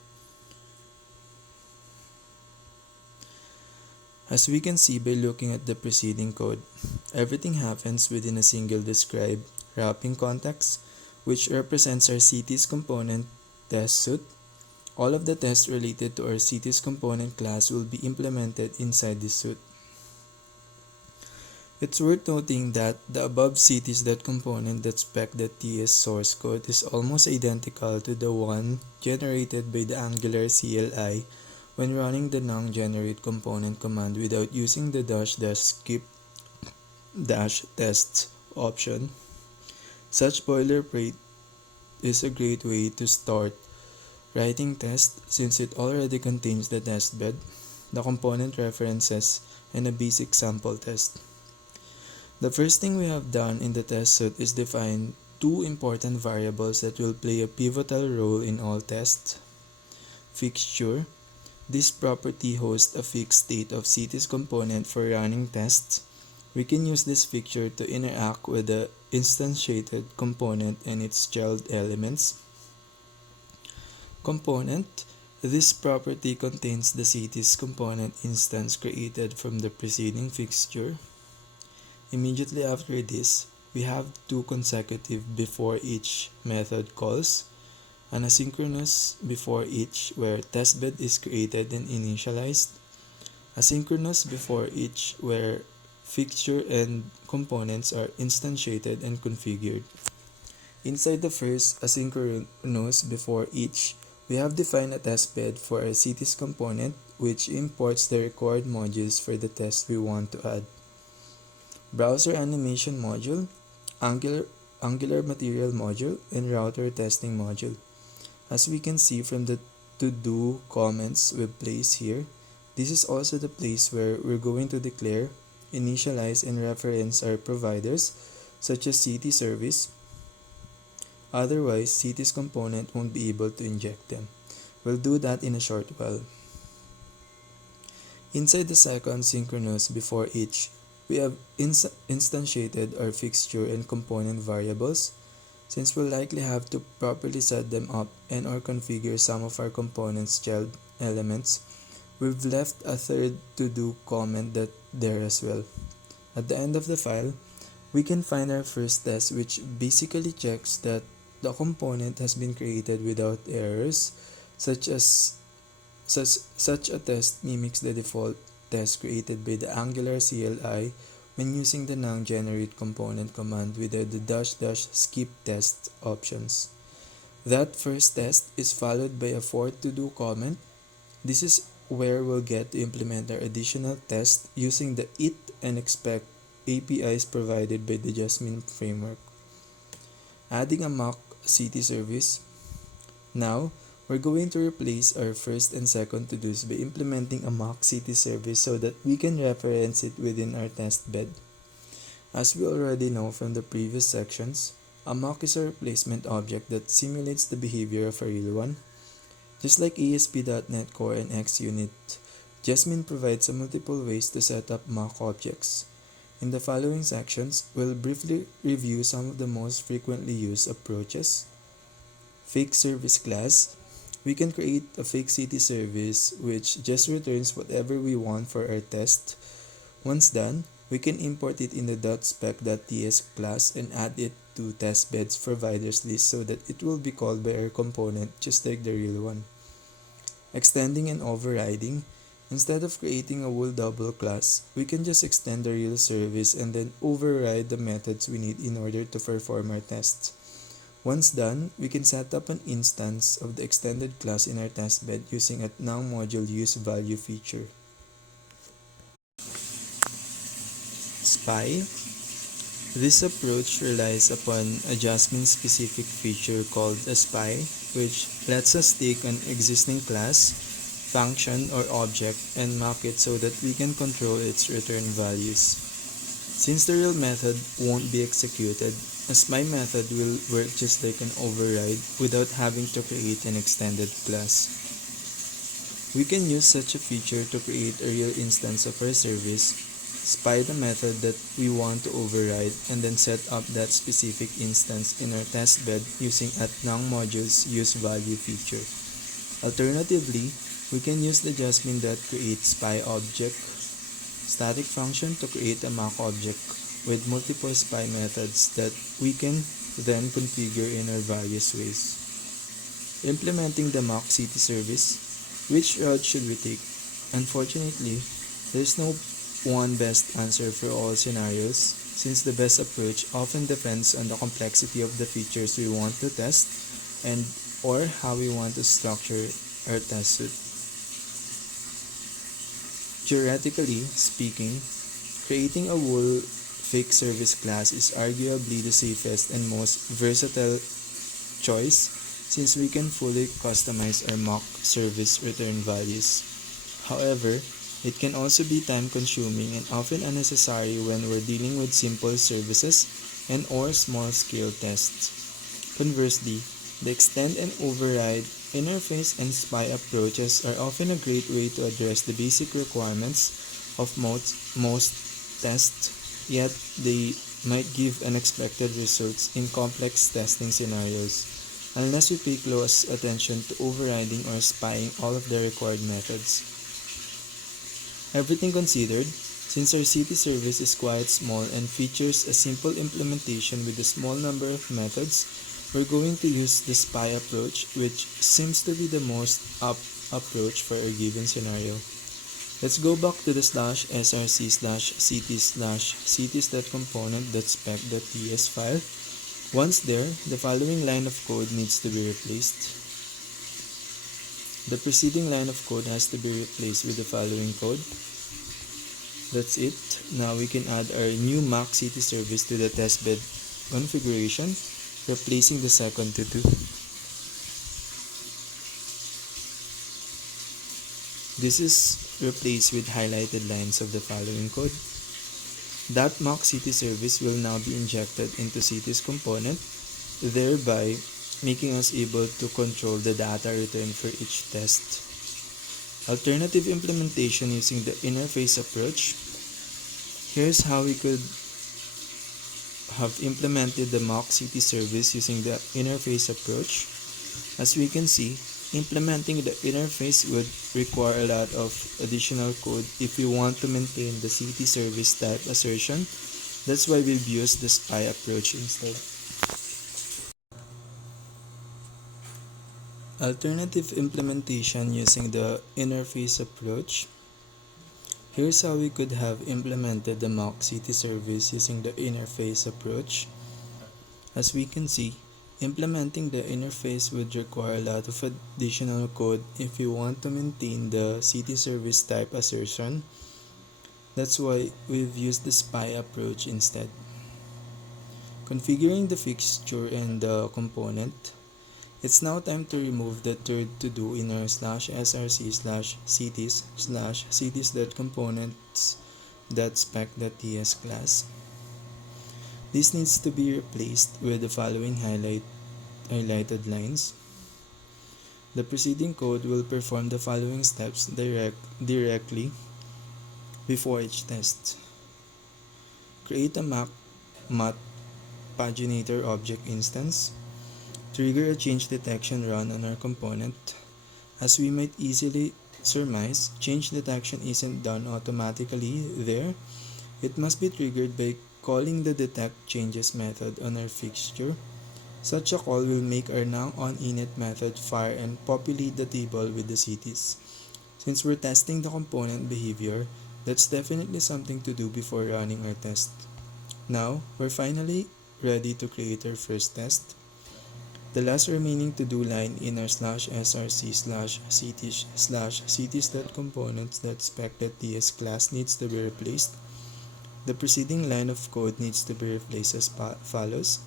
As we can see by looking at the preceding code, everything happens within a single describe wrapping context, which represents our cities component test suite. All of the tests related to our cities component class will be implemented inside this suite. It's worth noting that the above cities.component.spec.ts source code is almost identical to the one generated by the Angular CLI when running the nang-generate component command without using the --skip -tests option. Such boilerplate is a great way to start writing tests since it already contains the testbed, the component references, and a basic sample test. The first thing we have done in the test suite is define two important variables that will play a pivotal role in all tests. Fixture. This property hosts a fixed state of CT's component for running tests. We can use this fixture to interact with the instantiated component and its child elements. Component. This property contains the CT's component instance created from the preceding fixture. Immediately after this, we have two consecutive before each method calls, an asynchronous before each where testbed is created and initialized, asynchronous before each where fixture and components are instantiated and configured. Inside the first asynchronous before each, we have defined a testbed for our CT's component which imports the required modules for the test we want to add. Browser animation module, Angular material module, and router testing module. As we can see from the to-do comments we place here, this is also the place where we're going to declare, initialize, and reference our providers such as CT service. Otherwise, CT's component won't be able to inject them. We'll do that in a short while. Inside the second synchronous before each, we have instantiated our fixture and component variables. Since we'll likely have to properly set them up and or configure some of our components' child elements, we've left a third to-do comment there as well. At the end of the file, we can find our first test which basically checks that the component has been created without errors, such a test mimics the default test created by the Angular CLI when using the nang-generate component command with the --skip test options. That first test is followed by a fourth to-do comment. This is where we'll get to implement our additional test using the it and expect APIs provided by the Jasmine framework. Adding a mock CT service. Now, we're going to replace our first and second to-dos by implementing a mock CT service so that we can reference it within our test bed. As we already know from the previous sections, a mock is a replacement object that simulates the behavior of a real one. Just like ASP.NET Core and XUnit, Jasmine provides multiple ways to set up mock objects. In the following sections, we'll briefly review some of the most frequently used approaches. Fake service class. We can create a fake CT service which just returns whatever we want for our test. Once done, we can import it in the .spec.ts class and add it to testbed's providers list so that it will be called by our component just like the real one. Extending and overriding. Instead of creating a whole double class, we can just extend the real service and then override the methods we need in order to perform our tests. Once done, we can set up an instance of the extended class in our testbed using a nang-module useValue feature. Spy. This approach relies upon a Jasmine-specific feature called a spy, which lets us take an existing class, function, or object and mock it so that we can control its return values. Since the real method won't be executed, a spy method will work just like an override without having to create an extended class. We can use such a feature to create a real instance of our service, spy the method that we want to override, and then set up that specific instance in our testbed using @nang-modules useValue feature. Alternatively, we can use the jasmine.createSpyObject static function to create a mock object with multiple spy methods that we can then configure in our various ways. Implementing the mock CT service. Which route should we take? Unfortunately, there's no one best answer for all scenarios, since the best approach often depends on the complexity of the features we want to test and or how we want to structure our test suite. Theoretically speaking, creating a whole fake service class is arguably the safest and most versatile choice since we can fully customize our mock service return values. However, It can also be time-consuming and often unnecessary when we're dealing with simple services and or small-scale tests. Conversely, the extend and override, interface, and spy approaches are often a great way to address the basic requirements of most tests, yet they might give unexpected results in complex testing scenarios unless we pay close attention to overriding or spying all of the required methods. Everything considered, since our city service is quite small and features a simple implementation with a small number of methods, we're going to use the spy approach, which seems to be the most approach for a given scenario. Let's go back to the /src/cities/cities.component.spec.ts file. Once there, the following line of code needs to be replaced. The preceding line of code has to be replaced with the following code. That's it. Now we can add our new Mac City service to the testbed configuration, replacing the second to 2. This is replaced with highlighted lines of the following code. That Mac City service will now be injected into Cities component, thereby making us able to control the data returned for each test. Alternative implementation using the interface approach. Here's how we could have implemented the mock city service using the interface approach. As we can see, implementing the interface would require a lot of additional code if we want to maintain the city service type assertion. That's why we've used the spy approach instead. Alternative implementation using the interface approach. Here's how we could have implemented the mock city service using the interface approach. As we can see, implementing the interface would require a lot of additional code if we want to maintain the city service type assertion. That's why we've used the spy approach instead. Configuring the fixture and the component. It's now time to remove the third to-do in our /src/cities/cities.components.spec.ts class. This needs to be replaced with the following highlighted lines. The preceding code will perform the following steps directly before each test. Create a mat paginator object instance. Trigger a change detection run on our component. As we might easily surmise, change detection isn't done automatically there. It must be triggered by calling the detect changes method on our fixture. Such a call will make our nowOnInit method fire and populate the table with the cities. Since we're testing the component behavior, that's definitely something to do before running our test. Now, we're finally ready to create our first test. The last remaining to-do line in our /src/cities/cities.components.spec.ts class needs to be replaced. The preceding line of code needs to be replaced as follows.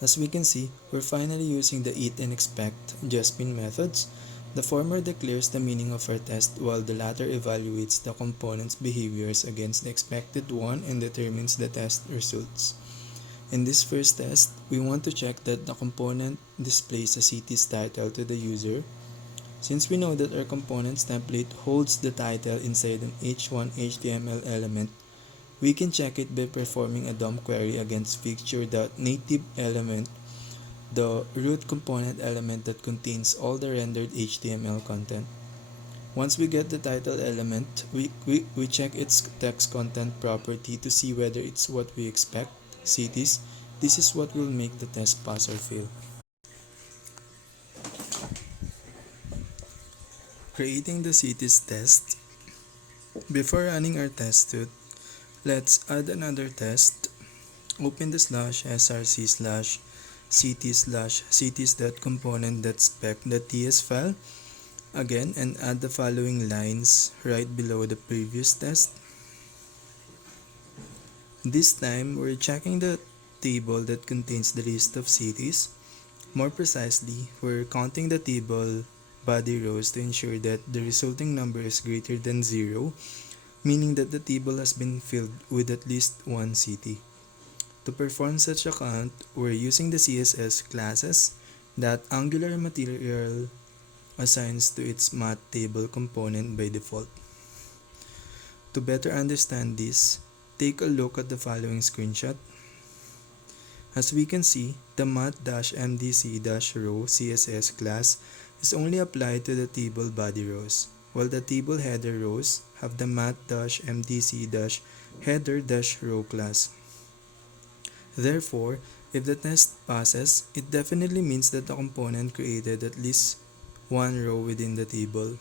As we can see, we're finally using the eat and expect JustBean methods. The former declares the meaning of our test while the latter evaluates the component's behaviors against the expected one and determines the test results. In this first test, we want to check that the component displays a city's title to the user. Since we know that our component's template holds the title inside an h1 HTML element, we can check it by performing a DOM query against fixture.native element, the root component element that contains all the rendered HTML content. Once we get the title element, we check its text content property to see whether it's what we expect. Cities. This is what will make the test pass or fail. Creating the cities test. Before running our test suite, let's add another test. Open the /src/cities/cities.component.spec.ts file again and add the following lines right below the previous test. This time, we're checking the table that contains the list of cities. More precisely, we're counting the table body rows to ensure that the resulting number is greater than 0, meaning that the table has been filled with at least one city. To perform such a count, we're using the CSS classes that Angular Material assigns to its math table component by default. To better understand this, take a look at the following screenshot. As we can see, the math-mdc-row CSS class is only applied to the table body rows, while the table header rows have the math-mdc-header-row class. Therefore, if the test passes, it definitely means that the component created at least one row within the table.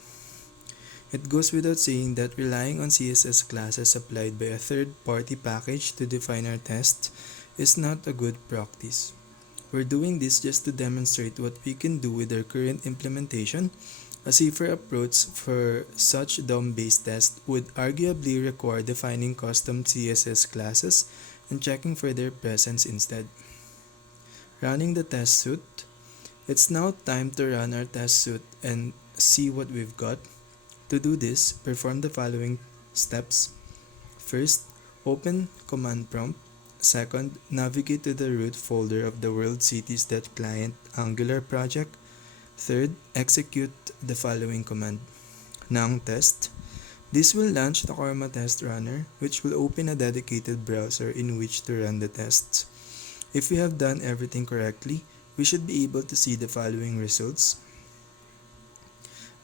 It goes without saying that relying on CSS classes applied by a third-party package to define our test is not a good practice. We're doing this just to demonstrate what we can do with our current implementation. A safer approach for such DOM-based tests would arguably require defining custom CSS classes and checking for their presence instead. Running the test suite. It's now time to run our test suite and see what we've got. To do this, perform the following steps. First, open command prompt. Second, navigate to the root folder of the world-cities.client Angular project. Third, execute the following command. Nang test. This will launch the Karma test runner, which will open a dedicated browser in which to run the tests. If we have done everything correctly, we should be able to see the following results.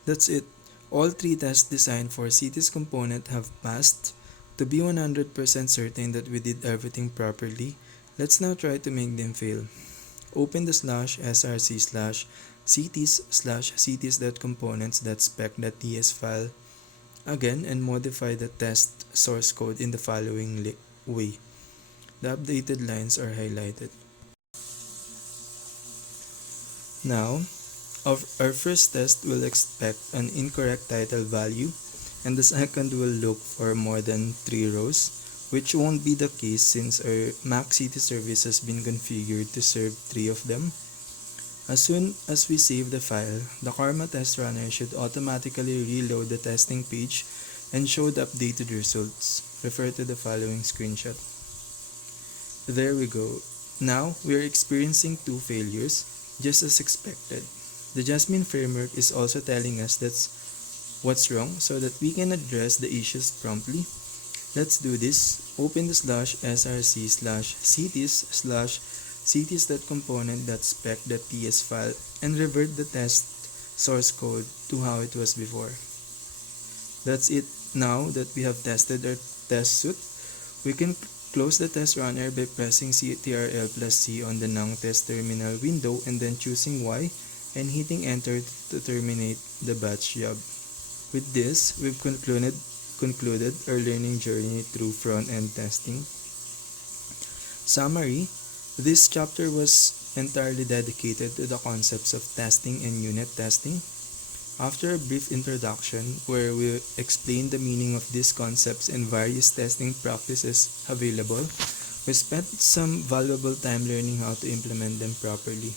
That's it. All three tests designed for cities component have passed. To be 100% certain that we did everything properly, let's now try to make them fail. Open the /src/cities/cities.components.spec.ts file again and modify the test source code in the following way. The updated lines are highlighted. Now, our first test will expect an incorrect title value, and the second will look for more than 3 rows, which won't be the case since our Mac City service has been configured to serve 3 of them. As soon as we save the file, the Karma test runner should automatically reload the testing page and show the updated results. Refer to the following screenshot. There we go. Now, we are experiencing 2 failures, just as expected. The Jasmine framework is also telling us that's what's wrong so that we can address the issues promptly. Let's do this. Open the /src/cities/cities.component.spec.ts file and revert the test source code to how it was before. That's it. Now that we have tested our test suite, we can close the test runner by pressing Ctrl+C on the Nang test terminal window and then choosing Y and hitting enter to terminate the batch job. With this, we've concluded our learning journey through front-end testing. Summary: this chapter was entirely dedicated to the concepts of testing and unit testing. After a brief introduction where we explained the meaning of these concepts and various testing practices available, we spent some valuable time learning how to implement them properly.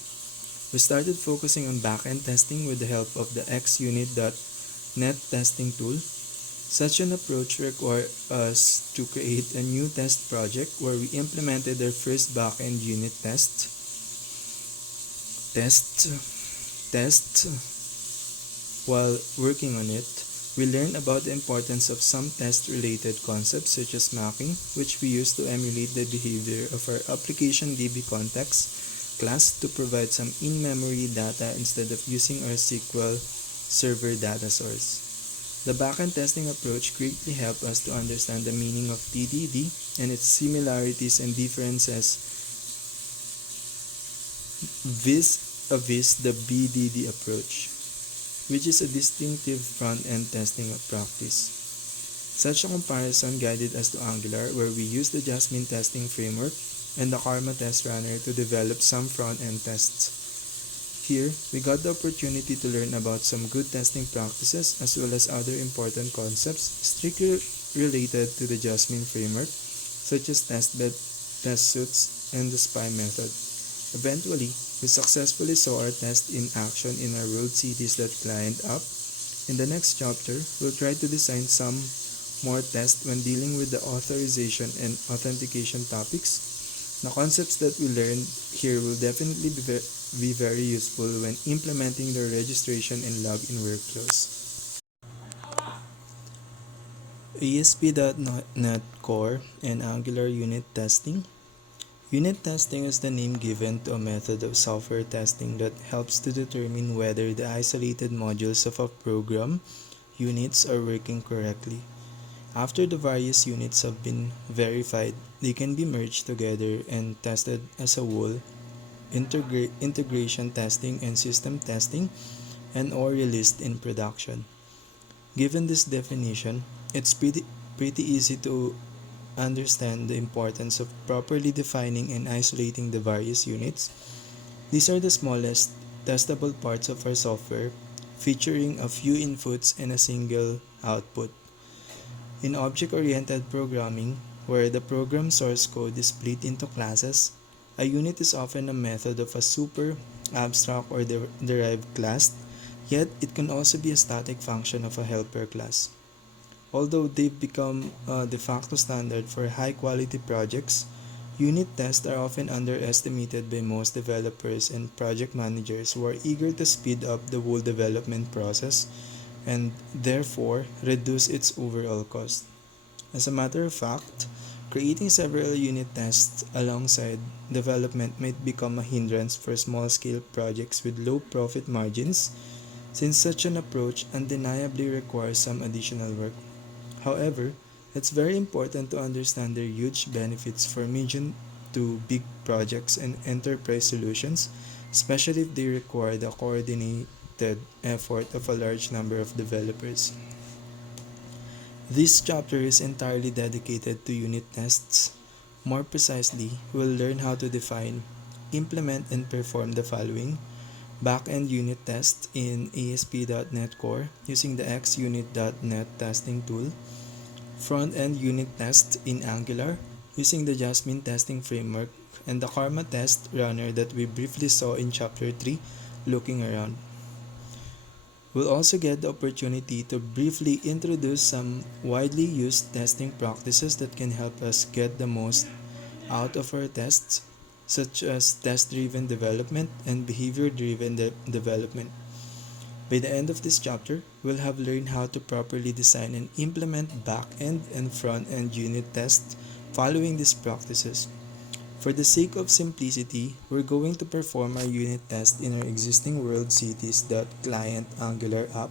We started focusing on backend testing with the help of the xunit.net testing tool. Such an approach required us to create a new test project where we implemented our first backend unit test. While working on it, we learned about the importance of some test-related concepts such as mocking, which we use to emulate the behavior of our application DB context class to provide some in-memory data instead of using our SQL Server data source. The backend testing approach greatly helped us to understand the meaning of TDD and its similarities and differences vis-a-vis the BDD approach, which is a distinctive front-end testing practice. Such a comparison guided us to Angular, where we used the Jasmine testing framework and the Karma test runner to develop some front-end tests. Here, we got the opportunity to learn about some good testing practices as well as other important concepts strictly related to the Jasmine framework, such as testbed, test suites, and the SPY method. Eventually, we successfully saw our test in action in our World Cities.client app. In the next chapter, we'll try to design some more tests when dealing with the authorization and authentication topics. The concepts that we learned here will definitely be very useful when implementing the registration and login workflows. ASP.NET Core and Angular Unit Testing. Unit testing is the name given to a method of software testing that helps to determine whether the isolated modules of a program units are working correctly. After the various units have been verified, they can be merged together and tested as a whole. Integration testing and system testing and or released in production. Given this definition, it's pretty easy to understand the importance of properly defining and isolating the various units. These are the smallest testable parts of our software, featuring a few inputs and a single output. In object-oriented programming, where the program source code is split into classes, a unit is often a method of a super, abstract, or derived class, yet it can also be a static function of a helper class. Although they've become a de facto standard for high-quality projects, unit tests are often underestimated by most developers and project managers who are eager to speed up the whole development process and therefore reduce its overall cost. As a matter of fact, creating several unit tests alongside development might become a hindrance for small-scale projects with low profit margins, since such an approach undeniably requires some additional work. However, it's very important to understand their huge benefits for medium to big projects and enterprise solutions, especially if they require the coordinated effort of a large number of developers. This chapter is entirely dedicated to unit tests. More precisely, we'll learn how to define, implement, and perform the following: back-end unit test in ASP.NET Core using the XUnit.NET testing tool, front-end unit test in Angular using the Jasmine testing framework, and the Karma test runner that we briefly saw in Chapter 3, looking around. We'll also get the opportunity to briefly introduce some widely used testing practices that can help us get the most out of our tests, such as test-driven development and behavior-driven development. By the end of this chapter, we'll have learned how to properly design and implement back-end and front-end unit tests following these practices. For the sake of simplicity, we're going to perform our unit test in our existing World Cities.client Angular app.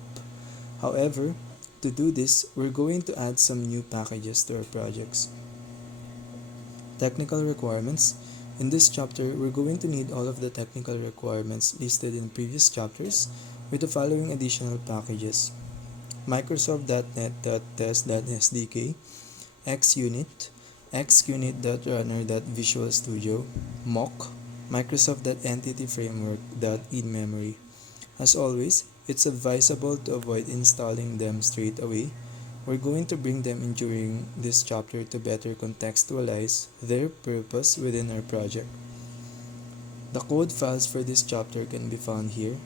However, to do this, we're going to add some new packages to our projects. Technical requirements. In this chapter, we're going to need all of the technical requirements listed in previous chapters with the following additional packages: Microsoft.NET.Test.SDK, XUnit, XUnit.Runner.Visual Studio, Mock, Microsoft.Entity Framework.InMemory. As always, it's advisable to avoid installing them straight away. We're going to bring them in during this chapter to better contextualize their purpose within our project. The code files for this chapter can be found here: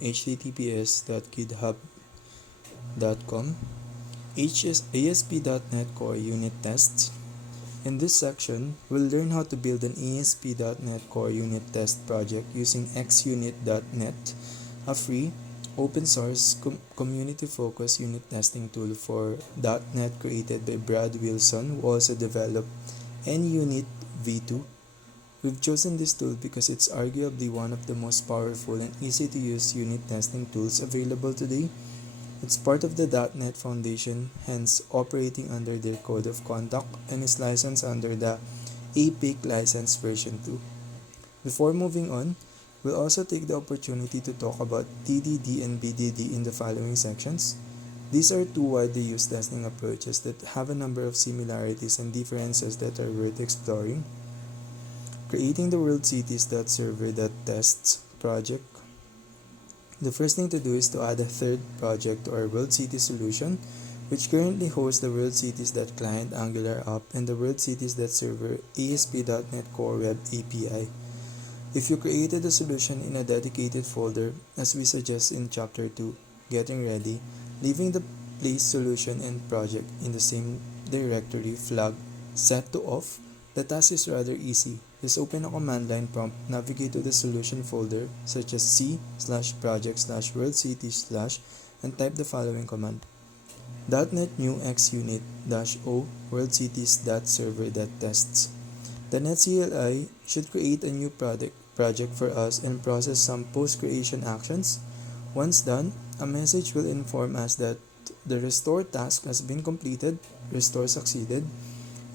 https://github.com, ASP.NET Core Unit Tests. In this section, we'll learn how to build an ASP.NET Core Unit Test project using XUnit.NET, a free, open-source, community-focused unit testing tool for .NET created by Brad Wilson, who also developed NUnit v2. We've chosen this tool because it's arguably one of the most powerful and easy-to-use unit testing tools available today. It's part of the .NET Foundation, hence operating under their code of conduct, and is licensed under the APIC license version 2. Before moving on, we'll also take the opportunity to talk about TDD and BDD in the following sections. These are two widely used testing approaches that have a number of similarities and differences that are worth exploring. Creating the World Cities.Server.Tests project. The first thing to do is to add a third project to our World Cities solution, which currently hosts the World Cities.Client Angular app and the World Cities.Server ASP.NET Core Web API. If you created a solution in a dedicated folder, as we suggest in Chapter 2, Getting Ready, leaving the place solution and project in the same directory flag set to off, the task is rather easy. Just open a command line prompt, navigate to the solution folder such as c/project/worldct/ and type the following command: .NET new xunit -o worldcities.server.tests. The NetCLI should create a new project for us and process some post-creation actions. Once done, a message will inform us that the restore task has been completed, restore succeeded.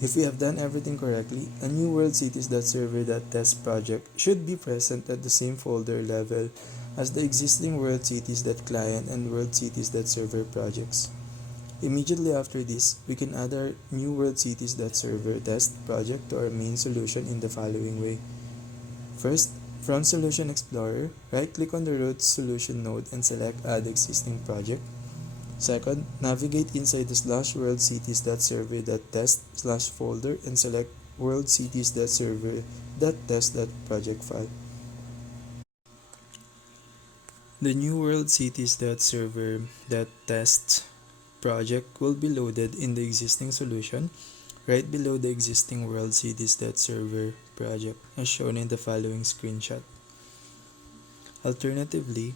If we have done everything correctly, a new worldcities.server.test project should be present at the same folder level as the existing worldcities.client and worldcities.server projects. Immediately after this, we can add our new worldcities.server test project to our main solution in the following way. First, from Solution Explorer, right-click on the root solution node and select Add Existing Project. Second, navigate inside the /worldcities.server.test/folder and select worldcities.server.test.project file. The new worldcities.server.test project will be loaded in the existing solution right below the existing worldcities.server project as shown in the following screenshot. Alternatively,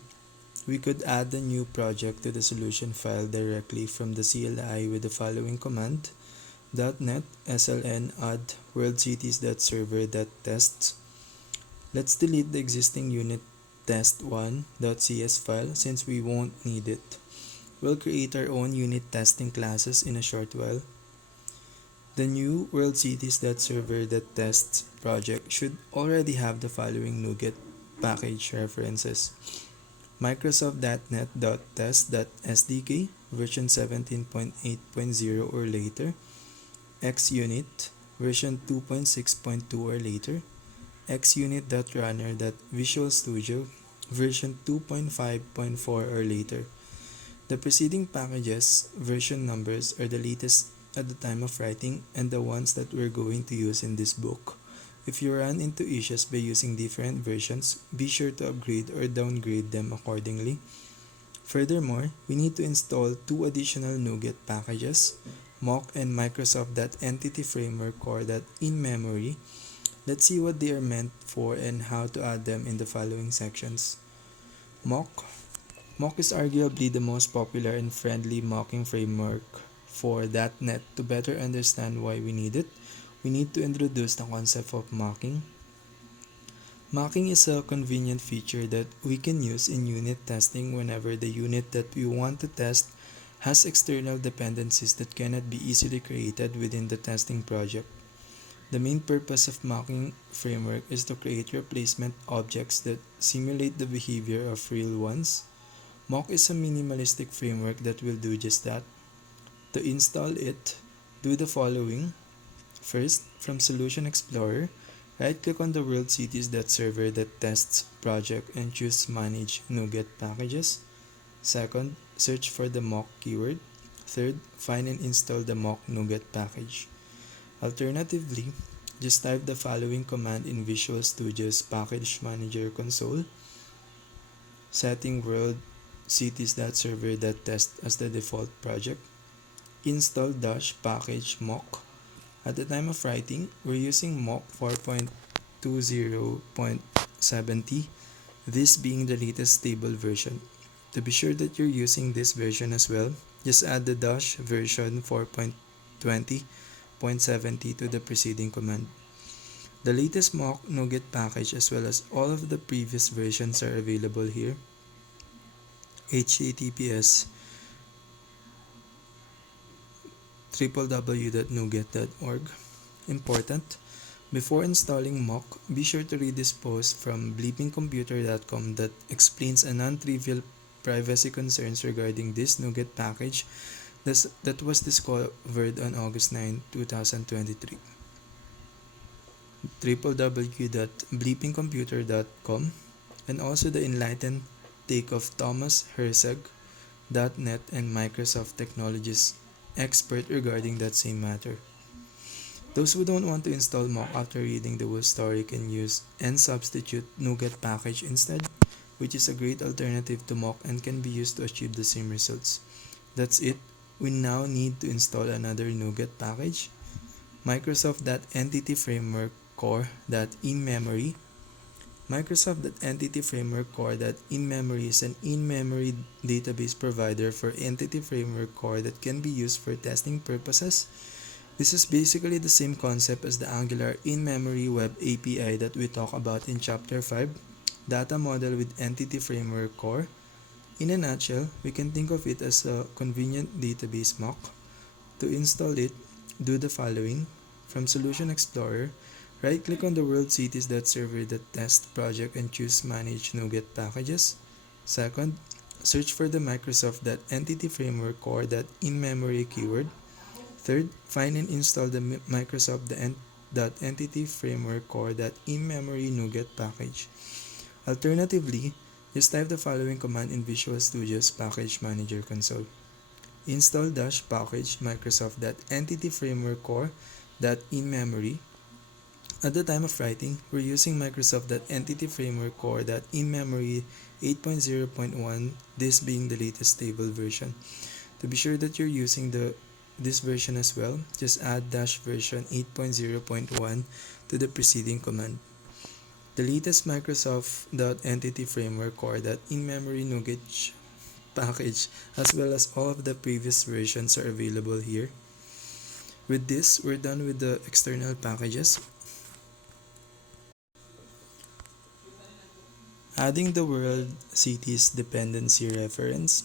we could add a new project to the solution file directly from the CLI with the following command: .NET sln add worldcities.server.tests. Let's delete the existing unit test1.cs file since we won't need it. We'll create our own unit testing classes in a short while. The new worldcities.server.tests project should already have the following NuGet package references: Microsoft.NET.test.sdk version 17.8.0 or later, xunit version 2.6.2 or later, xunit.runner.visual studio version 2.5.4 or later. The preceding packages version numbers are the latest at the time of writing and the ones that we're going to use in this book. If you run into issues by using different versions, be sure to upgrade or downgrade them accordingly. Furthermore, we need to install two additional NuGet packages, mock and Microsoft.Entity Framework Core.InMemory. Let's see what they are meant for and how to add them in the following sections. Mock. Mock is arguably the most popular and friendly mocking framework for .NET. To better understand why we need it, we need to introduce the concept of mocking. Mocking is a convenient feature that we can use in unit testing whenever the unit that we want to test has external dependencies that cannot be easily created within the testing project. The main purpose of mocking framework is to create replacement objects that simulate the behavior of real ones. Mock is a minimalistic framework that will do just that. To install it, do the following. First, from Solution Explorer, right-click on the worldcities.server.tests project and choose Manage NuGet Packages. Second, search for the mock keyword. Third, find and install the mock NuGet package. Alternatively, just type the following command in Visual Studio's Package Manager console, setting worldcities.server.test as the default project. Install -package mock. At the time of writing, we're using mock 4.20.70, this being the latest stable version. To be sure that you're using this version as well, just add the version 4.20.70 to the preceding command. The latest mock NuGet package as well as all of the previous versions are available here. https www.nuget.org. Important: before installing mock, be sure to read this post from bleepingcomputer.com that explains a non-trivial privacy concerns regarding this NuGet package that was discovered on August 9, 2023. www.bleepingcomputer.com, and also the enlightened take of Thomas Herzog, .NET and Microsoft Technologies expert regarding that same matter. Those who don't want to install mock after reading the whole story can use and substitute NuGet package instead, which is a great alternative to mock and can be used to achieve the same results. That's it. We now need to install another NuGet package, Microsoft.Entity Framework Core.InMemory. Microsoft.Entity Framework Core.InMemory is an in-memory database provider for Entity Framework Core that can be used for testing purposes. This is basically the same concept as the Angular in-memory web API that we talked about in Chapter 5, Data Model with Entity Framework Core. In a nutshell, we can think of it as a convenient database mock. To install it, do the following. From Solution Explorer, right-click on the worldcities.server.test project and choose Manage NuGet Packages. Second, search for the Microsoft.Entity Framework Core.InMemory keyword. Third, find and install the Microsoft.Entity Framework Core.InMemory NuGet package. Alternatively, just type the following command in Visual Studio's Package Manager console. Install-package Microsoft.Entity Framework Core.InMemory. At the time of writing, we're using Microsoft.Entity Framework Core.InMemory 8.0.1, this being the latest stable version. To be sure that you're using this version as well, just add -version 8.0.1 to the preceding command. The latest Microsoft.Entity Framework Core.InMemory NuGet package, as well as all of the previous versions, are available here. With this, we're done with the external packages. Adding the world cities dependency reference.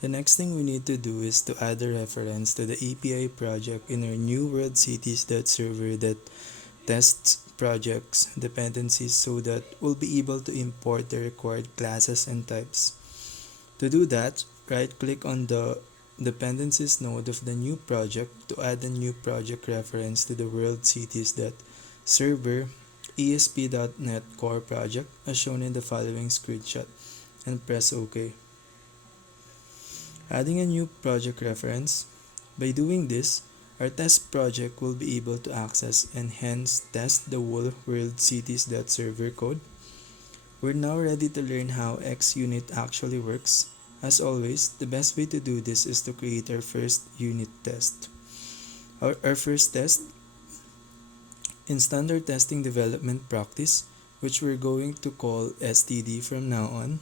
The next thing we need to do is to add a reference to the API project in our new world cities.server that tests projects dependencies so that we'll be able to import the required classes and types. To do that, right-click on the dependencies node of the new project to add a new project reference to the world cities.server ASP.NET Core project as shown in the following screenshot and press OK. Adding a new project reference. By doing this, our test project will be able to access and hence test the whole world cities.server code. We're now ready to learn how XUnit actually works. As always, the best way to do this is to create our first unit test. Our first test in standard testing development practice, which we're going to call STD from now on.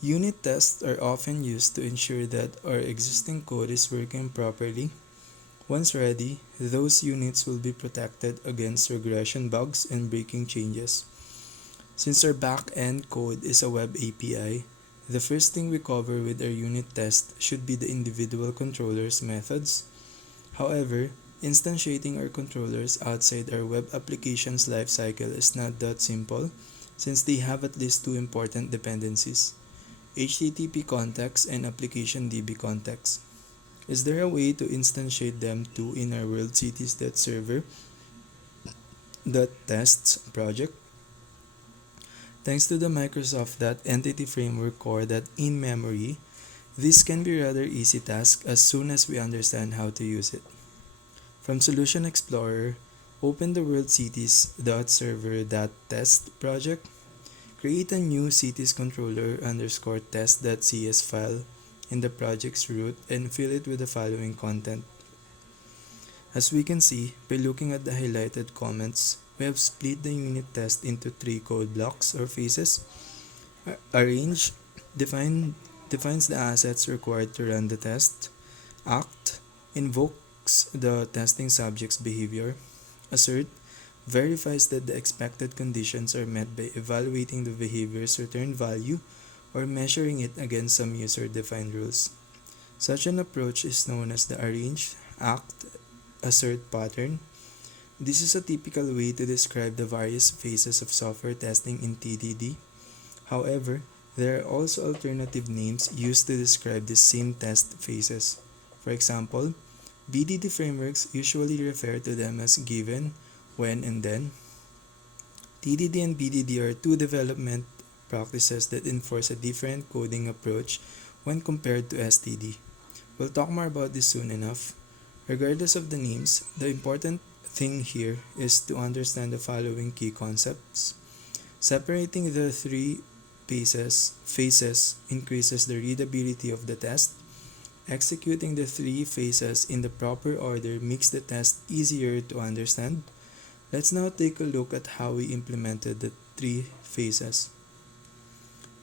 Unit tests are often used to ensure that our existing code is working properly. Once ready, those units will be protected against regression bugs and breaking changes. Since our back-end code is a web API, the first thing we cover with our unit test should be the individual controllers methods. However, instantiating our controllers outside our web application's lifecycle is not that simple, since they have at least two important dependencies: HTTP context and application DB context. Is there a way to instantiate them too in our world cities.server.tests project? Thanks to the Microsoft.Entity Framework Core.InMemory, this can be a rather easy task as soon as we understand how to use it. From Solution Explorer, open the world cities.server.test project. Create a new cities controller _test.cs file in the project's root and fill it with the following content. As we can see, by looking at the highlighted comments, we have split the unit test into 3 code blocks or phases. Arrange defines the assets required to run the test. Act invokes the testing subject's behavior. Assert verifies that the expected conditions are met by evaluating the behavior's return value or measuring it against some user-defined rules. Such an approach is known as the arrange, act, assert pattern. This is a typical way to describe the various phases of software testing in TDD. However, there are also alternative names used to describe the same test phases. For example, BDD frameworks usually refer to them as given, when, and then. TDD and BDD are two development practices that enforce a different coding approach when compared to STD. We'll talk more about this soon enough. Regardless of the names, the important thing here is to understand the following key concepts. Separating the three phases increases the readability of the test. Executing the three phases in the proper order makes the test easier to understand. Let's now take a look at how we implemented the three phases.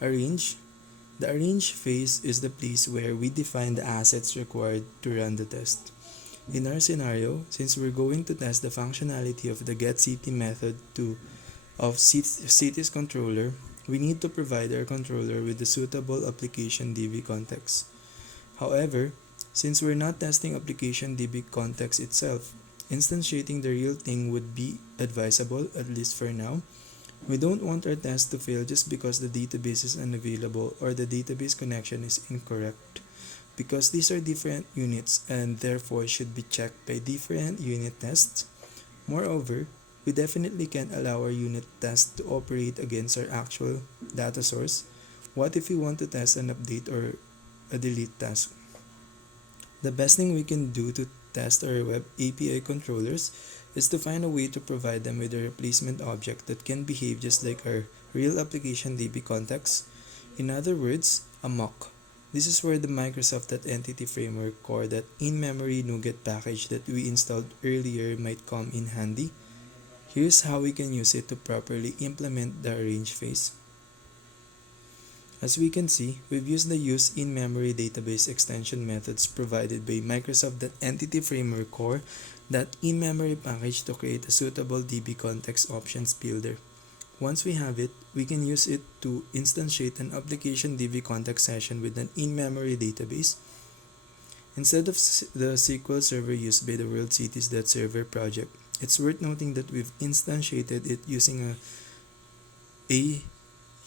Arrange. The arrange phase is the place where we define the assets required to run the test. In our scenario, since we're going to test the functionality of the getCT method of CT's controller, we need to provide our controller with the suitable application DB context. However, since we're not testing application DB context itself, instantiating the real thing would be advisable, at least for now. We don't want our test to fail just because the database is unavailable or the database connection is incorrect, because these are different units and therefore should be checked by different unit tests. Moreover, we definitely can't allow our unit test to operate against our actual data source. What if we want to test an update or a delete task? The best thing we can do to test our web API controllers is to find a way to provide them with a replacement object that can behave just like our real application DB context. In other words, a mock. This is where the Microsoft Entity Framework Core in-memory NuGet package that we installed earlier might come in handy. Here's how we can use it to properly implement the arrange phase. As we can see, we've used the use in-memory database extension methods provided by Microsoft Entity Framework Core in-memory package to create a suitable DB context options builder. Once we have it, we can use it to instantiate an application DB context session with an in-memory database. Instead of the SQL Server used by the WorldCities.server project, it's worth noting that we've instantiated it using a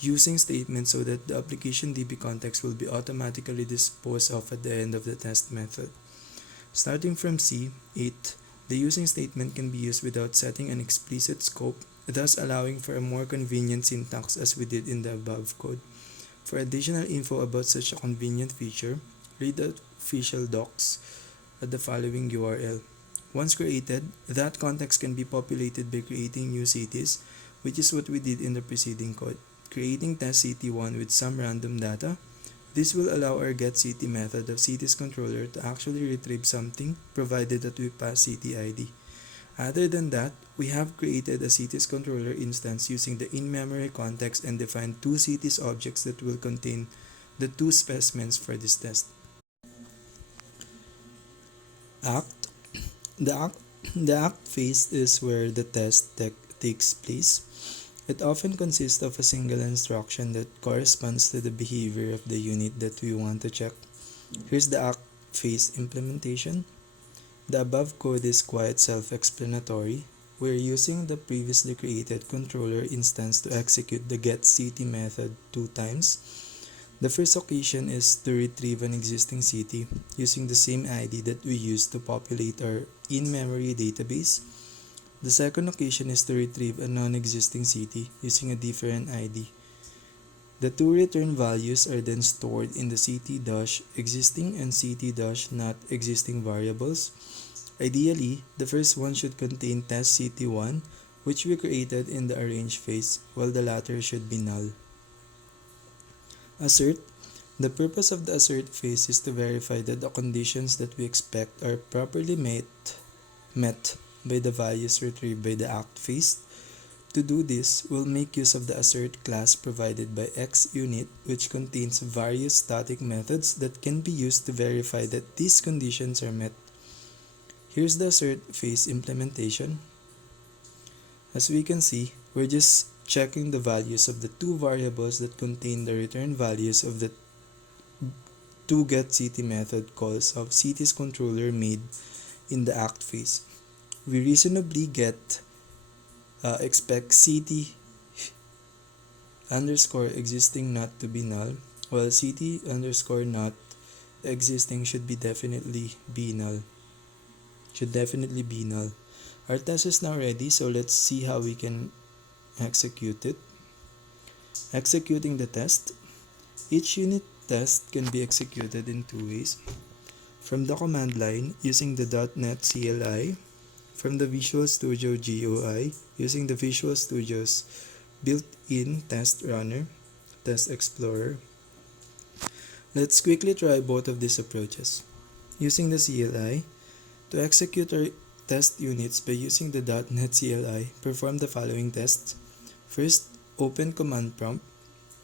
using statement so that the application DB context will be automatically disposed of at the end of the test method. Starting from C8, the using statement can be used without setting an explicit scope, thus allowing for a more convenient syntax as we did in the above code. For additional info about such a convenient feature, read the official docs at the following URL. Once created, that context can be populated by creating new cities, which is what we did in the preceding code. Creating test CT1 with some random data. This will allow our getCT method of CT's controller to actually retrieve something provided that we pass CT ID. Other than that, we have created a CT's controller instance using the in-memory context and defined two CT's objects that will contain the two specimens for this test. Act. The act phase is where the test takes place. It often consists of a single instruction that corresponds to the behavior of the unit that we want to check. Here's the act phase implementation. The above code is quite self-explanatory. We're using the previously created controller instance to execute the getCT method 2 times. The first occasion is to retrieve an existing CT using the same ID that we used to populate our in-memory database. The second occasion is to retrieve a non-existing CT using a different ID. The two return values are then stored in the CT-existing and CT-not existing variables. Ideally, the first one should contain test CT1, which we created in the arrange phase, while the latter should be null. Assert. The purpose of the assert phase is to verify that the conditions that we expect are properly met by the values retrieved by the act phase. To do this, we'll make use of the assert class provided by XUnit, which contains various static methods that can be used to verify that these conditions are met. Here's the assert phase implementation. As we can see, we're just checking the values of the two variables that contain the return values of the two getCT method calls of CT's controller made in the act phase. We reasonably expect CT underscore existing not to be null, while CT underscore not existing should definitely be null. Our test is now ready, so let's see how we can execute it. Executing the test. Each unit test can be executed in two ways. From the command line using the .NET CLI from the Visual Studio GUI using the Visual Studio's built-in Test Runner, Test Explorer. Let's quickly try both of these approaches. Using the CLI, to execute our test units by using the .NET CLI, perform the following tests. First, open command prompt.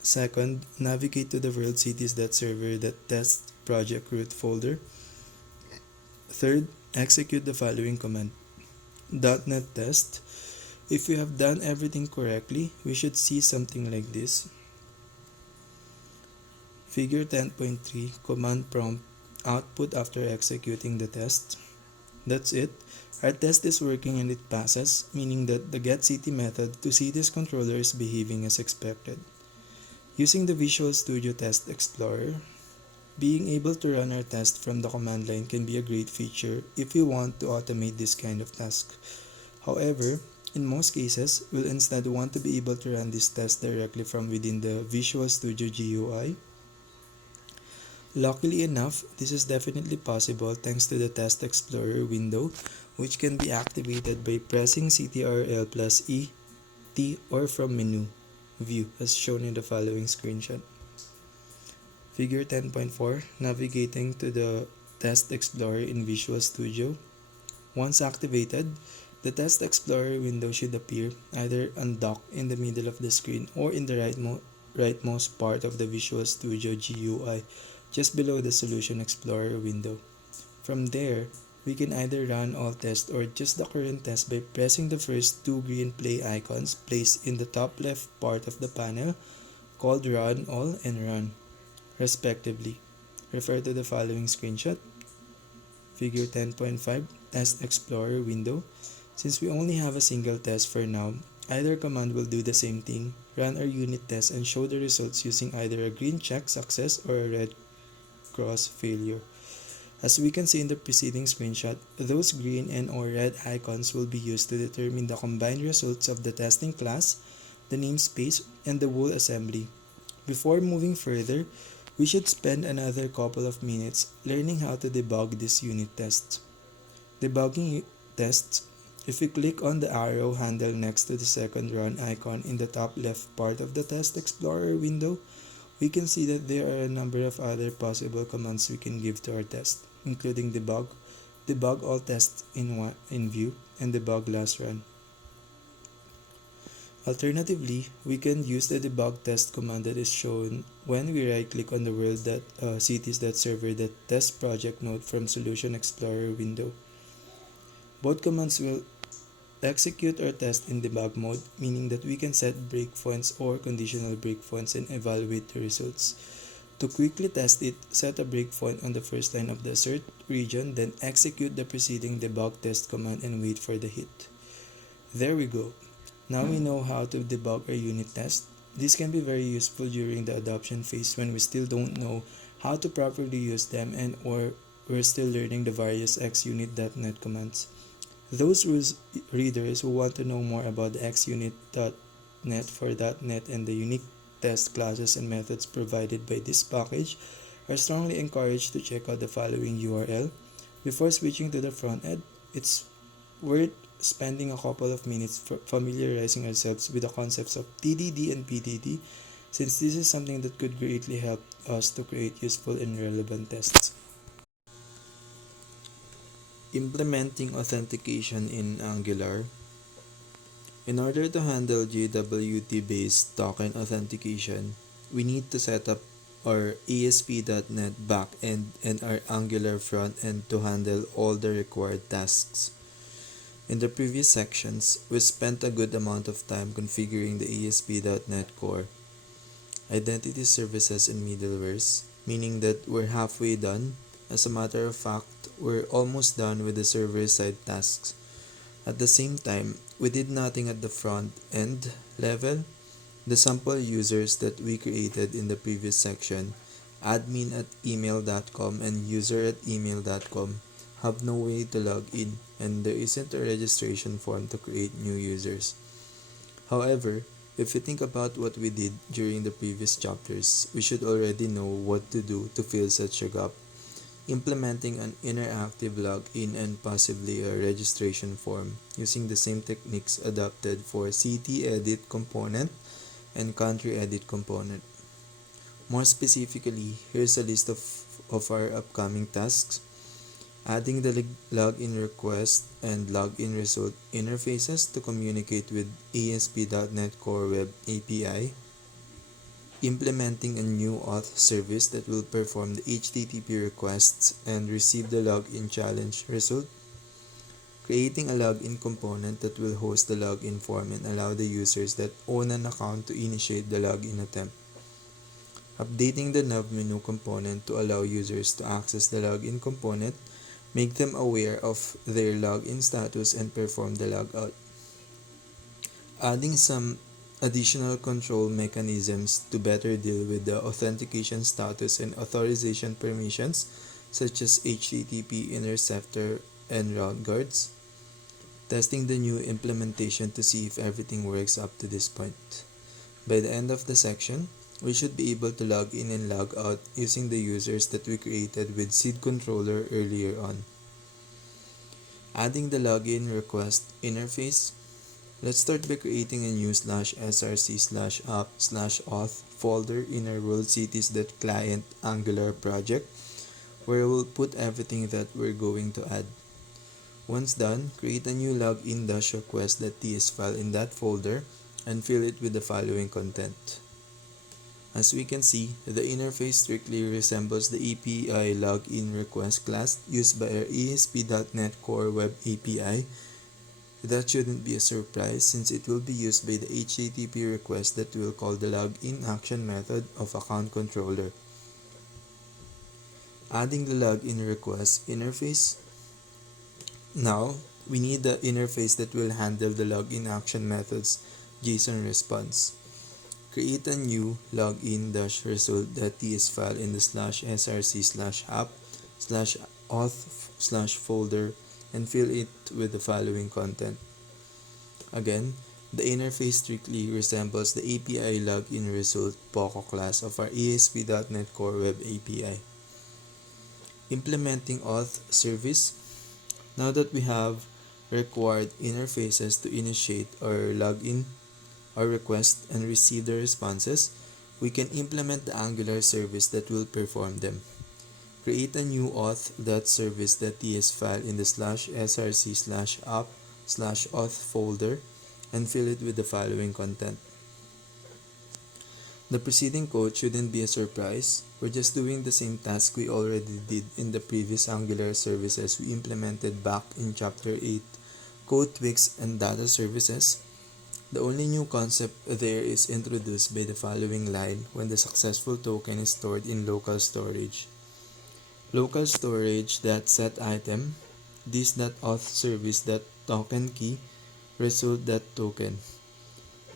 Second, navigate to the worldcities.server.test project root folder. Third, execute the following command. .NET test. If we have done everything correctly, we should see something like this. Figure 10.3, command prompt output after executing the test. That's it. Our test is working and it passes, meaning that the getCity method to Cities controller is behaving as expected. Using the Visual Studio Test Explorer, being able to run our test from the command line can be a great feature if we want to automate this kind of task. However, in most cases, we'll instead want to be able to run this test directly from within the Visual Studio GUI. Luckily enough, this is definitely possible thanks to the Test Explorer window, which can be activated by pressing CTRL plus E, T, or from menu, View, as shown in the following screenshot. Figure 10.4, navigating to the Test Explorer in Visual Studio. Once activated, the Test Explorer window should appear either undocked in the middle of the screen or in the rightmost part of the Visual Studio GUI, just below the Solution Explorer window. From there, we can either run all tests or just the current test by pressing the first two green play icons placed in the top left part of the panel, called Run All and Run, respectively. Refer to the following screenshot. Figure 10.5, Test Explorer window. Since we only have a single test for now, either command will do the same thing, run our unit test and show the results using either a green check success or a red cross failure. As we can see in the preceding screenshot, those green and or red icons will be used to determine the combined results of the testing class, the namespace, and the whole assembly. Before moving further, we should spend another couple of minutes learning how to debug these unit tests. Debugging tests. If we click on the arrow handle next to the second run icon in the top left part of the Test Explorer window, we can see that there are a number of other possible commands we can give to our test, including debug, debug all tests in view, and debug last run. Alternatively, we can use the debug test command that is shown when we right-click on the world.cities.server.test project node from Solution Explorer window. Both commands will execute our test in debug mode, meaning that we can set breakpoints or conditional breakpoints and evaluate the results. To quickly test it, set a breakpoint on the first line of the assert region, then execute the preceding debug test command and wait for the hit. There we go. Now we know how to debug our unit test. This can be very useful during the adoption phase when we still don't know how to properly use them and or we're still learning the various xunit.net commands. Those readers who want to know more about the xunit.net for .NET and the unique test classes and methods provided by this package are strongly encouraged to check out the following URL. Before switching to the front end, it's worth spending a couple of minutes familiarizing ourselves with the concepts of TDD and PDD, since this is something that could greatly help us to create useful and relevant tests. Implementing authentication in Angular. In order to handle JWT-based token authentication, we need to set up our ASP.NET backend and our Angular frontend to handle all the required tasks. In the previous sections, we spent a good amount of time configuring the ASP.NET Core, identity services and middlewares, meaning that we're halfway done. As a matter of fact, we're almost done with the server-side tasks. At the same time, we did nothing at the front-end level. The sample users that we created in the previous section, admin@email.com and user@email.com, have no way to log in, and there isn't a registration form to create new users. However, if you think about what we did during the previous chapters, we should already know what to do to fill such a gap. implementing an interactive login and possibly a registration form using the same techniques adopted for city edit component and country edit component. More specifically, here's a list of our upcoming tasks. Adding the login request and login result interfaces to communicate with ASP.NET Core Web API. Implementing a new auth service that will perform the HTTP requests and receive the login challenge result. Creating a login component that will host the login form and allow the users that own an account to initiate the login attempt. Updating the nav menu component to allow users to access the login component, make them aware of their login status, and perform the logout. Adding some additional control mechanisms to better deal with the authentication status and authorization permissions, such as HTTP interceptor and route guards. Testing the new implementation to see if everything works up to this point. By the end of the section, we should be able to log in and log out using the users that we created with SID controller earlier on. Adding the login request interface. Let's start by creating a new /src/app/auth folder in our World Cities.client Angular project, where we'll put everything that we're going to add. Once done, create a new login-request.ts file in that folder and fill it with the following content. As we can see, the interface strictly resembles the API login request class used by our ASP.NET Core Web API. That shouldn't be a surprise since it will be used by the HTTP request that will call the login action method of account controller. Adding the login request interface. Now, we need the interface that will handle the login action method's JSON response. Create a new login-result.ts file in the /src/app/auth/folder and fill it with the following content. Again, the interface strictly resembles the API login result POCO class of our ASP.NET Core Web API. Implementing auth service. Now that we have required interfaces to initiate our login, our request, and receive the responses, we can implement the Angular service that will perform them. Create a new auth.service.ts file in the /src/app/auth folder and fill it with the following content. The preceding code shouldn't be a surprise. We're just doing the same task we already did in the previous Angular services we implemented back in Chapter 8, Code Tweaks and Data Services. The only new concept there is introduced by the following line when the successful token is stored in local storage. Local storage .set item, this.auth service.token key, result.token.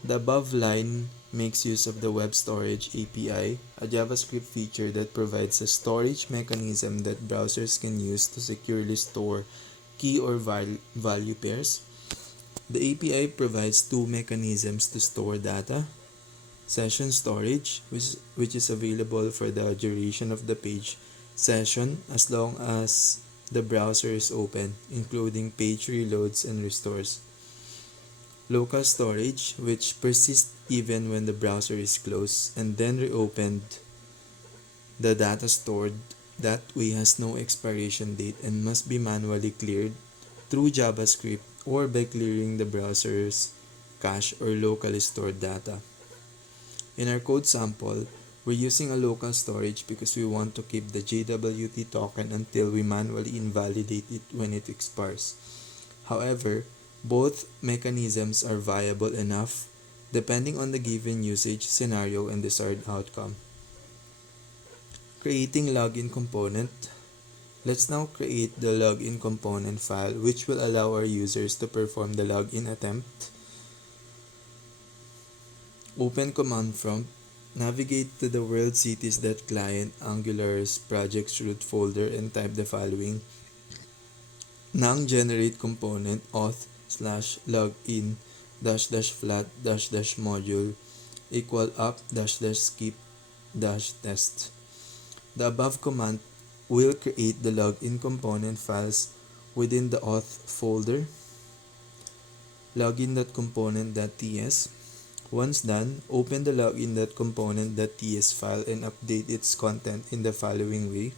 The above line makes use of the Web Storage API, a JavaScript feature that provides a storage mechanism that browsers can use to securely store key or value pairs. The API provides two mechanisms to store data: session storage, which is available for the duration of the page session as long as the browser is open, including page reloads and restores. Local storage, which persists even when the browser is closed and then reopened. The data stored that way has no expiration date and must be manually cleared through JavaScript or by clearing the browser's cache or locally stored data. In our code sample, we're using a local storage because we want to keep the JWT token until we manually invalidate it when it expires. However, both mechanisms are viable enough depending on the given usage scenario and desired outcome. Creating login component. Let's now create the login component file, which will allow our users to perform the login attempt. Open command prompt. Navigate to the World Cities.client Angular's projects root folder and type the following: nang-generate component auth/login --flat--module equal up --skip -test. The above command we'll create the login component files within the auth folder, login.component.ts. Once done, open the login.component.ts file and update its content in the following way.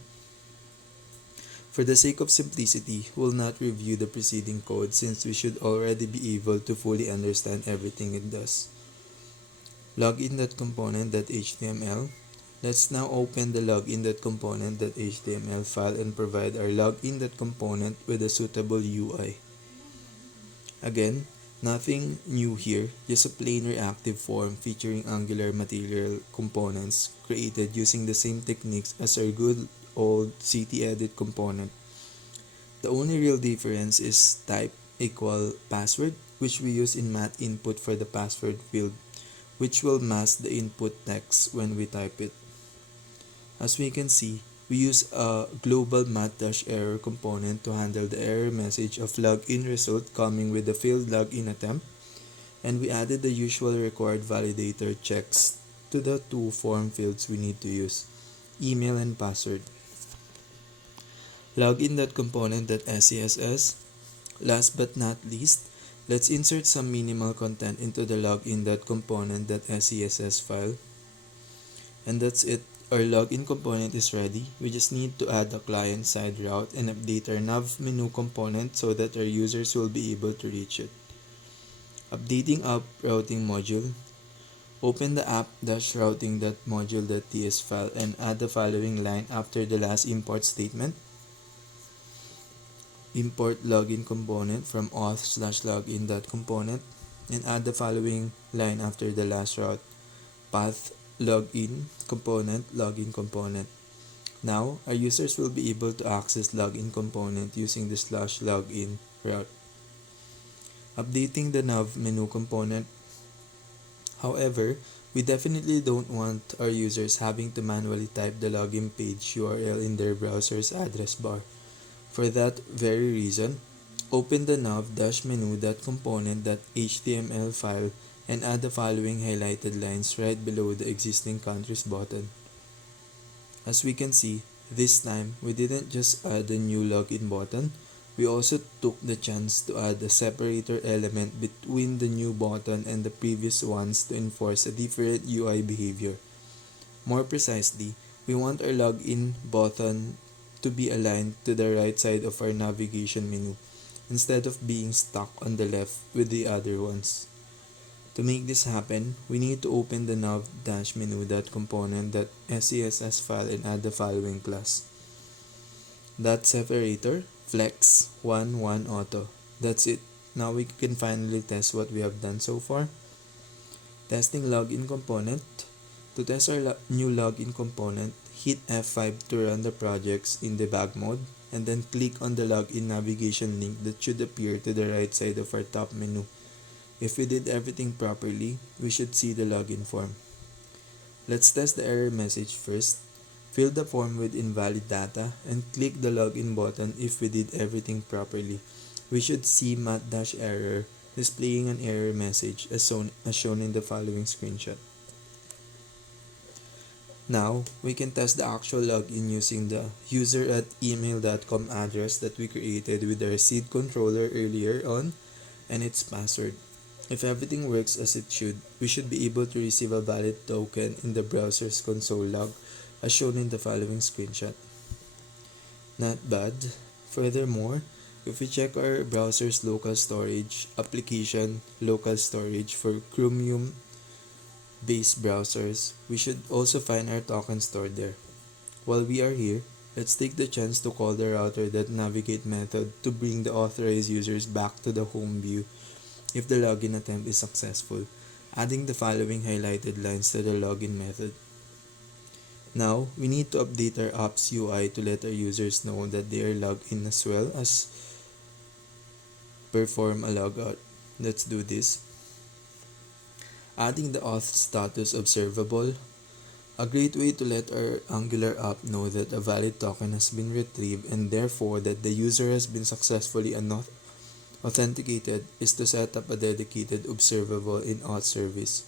For the sake of simplicity, we'll not review the preceding code since we should already be able to fully understand everything it does. Login.component.html. Let's now open the login.component.html file and provide our login.component with a suitable UI. Again, nothing new here, just a plain reactive form featuring Angular material components created using the same techniques as our good old ctedit component. The only real difference is type equal password, which we use in math input for the password field, which will mask the input text when we type it. As we can see, we use a global math-error component to handle the error message of login result coming with the failed login attempt, and we added the usual required validator checks to the two form fields we need to use, email and password. Login.component.scss. Last but not least, let's insert some minimal content into the login.component.scss file. And that's it. Our login component is ready. We just need to add a client-side route and update our nav menu component so that our users will be able to reach it. Updating app routing module. Open the app-routing.module.ts file and add the following line after the last import statement. Import login component from auth/login.component and add the following line after the last route. Path login component. Now, our users will be able to access login component using the /login route. Updating the nav menu component. However, we definitely don't want our users having to manually type the login page URL in their browser's address bar. For that very reason, open the nav-menu.component.html file and add the following highlighted lines right below the existing countries button. As we can see, this time we didn't just add a new login button, we also took the chance to add a separator element between the new button and the previous ones to enforce a different UI behavior. More precisely, we want our login button to be aligned to the right side of our navigation menu instead of being stuck on the left with the other ones. To make this happen, we need to open the nav-menu.component.scss file and add the following class. .separator flex 1 auto. That's it. Now we can finally test what we have done so far. Testing login component. To test our new login component, hit F5 to run the projects in debug mode and then click on the login navigation link that should appear to the right side of our top menu. If we did everything properly, we should see the login form. Let's test the error message first. Fill the form with invalid data and click the login button if we did everything properly. We should see math-error displaying an error message as shown in the following screenshot. Now, we can test the actual login using the user@email.com address that we created with our seed controller earlier on and its password. If everything works as it should, we should be able to receive a valid token in the browser's console log as shown in the following screenshot. Not bad. Furthermore, if we check our browser's local storage, application local storage for Chromium based browsers, we should also find our token stored there. While we are here, let's take the chance to call the router.navigate method to bring the authorized users back to the home view if the login attempt is successful, adding the following highlighted lines to the login method. Now, we need to update our apps UI to let our users know that they are logged in as well as perform a logout. Let's do this. Adding the auth status observable. A great way to let our Angular app know that a valid token has been retrieved and therefore that the user has been successfully authenticated is to set up a dedicated observable in auth service.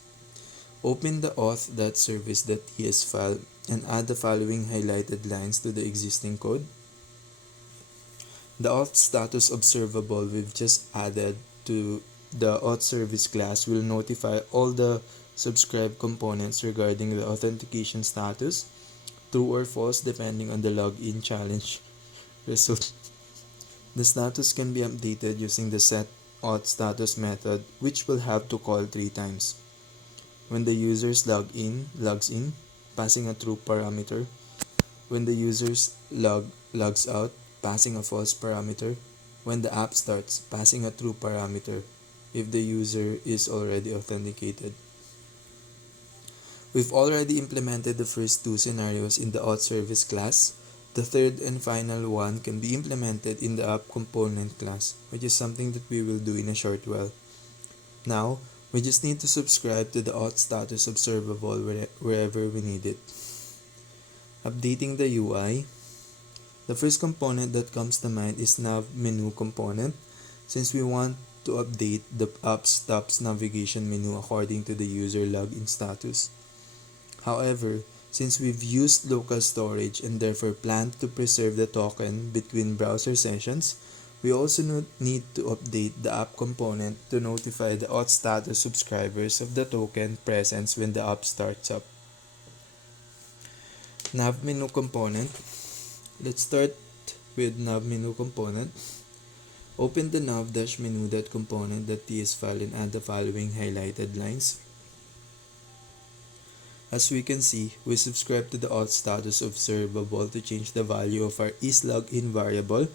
Open the auth.service.ts file and add the following highlighted lines to the existing code. The auth status observable we've just added to the auth service class will notify all the subscribe components regarding the authentication status, true or false depending on the login challenge result. The status can be updated using the set auth status method, which we'll have to call 3 times. When the user's logs in, passing a true parameter. When the user's logs out, passing a false parameter. When the app starts, passing a true parameter if the user is already authenticated. We've already implemented the first 2 scenarios in the auth service class. The third and final one can be implemented in the app component class, which is something that we will do in a short while. Now, we just need to subscribe to the auth status observable wherever we need it. Updating the UI. The first component that comes to mind is nav menu component, since we want to update the app stops navigation menu according to the user login status. However, since we've used local storage and therefore plan to preserve the token between browser sessions, we also need to update the app component to notify the auth status subscribers of the token presence when the app starts up. Nav menu component. Let's start with nav menu component. Open the nav-menu.component.ts file and add the following highlighted lines. As we can see, we subscribe to the auth status observable to change the value of our isLogin variable,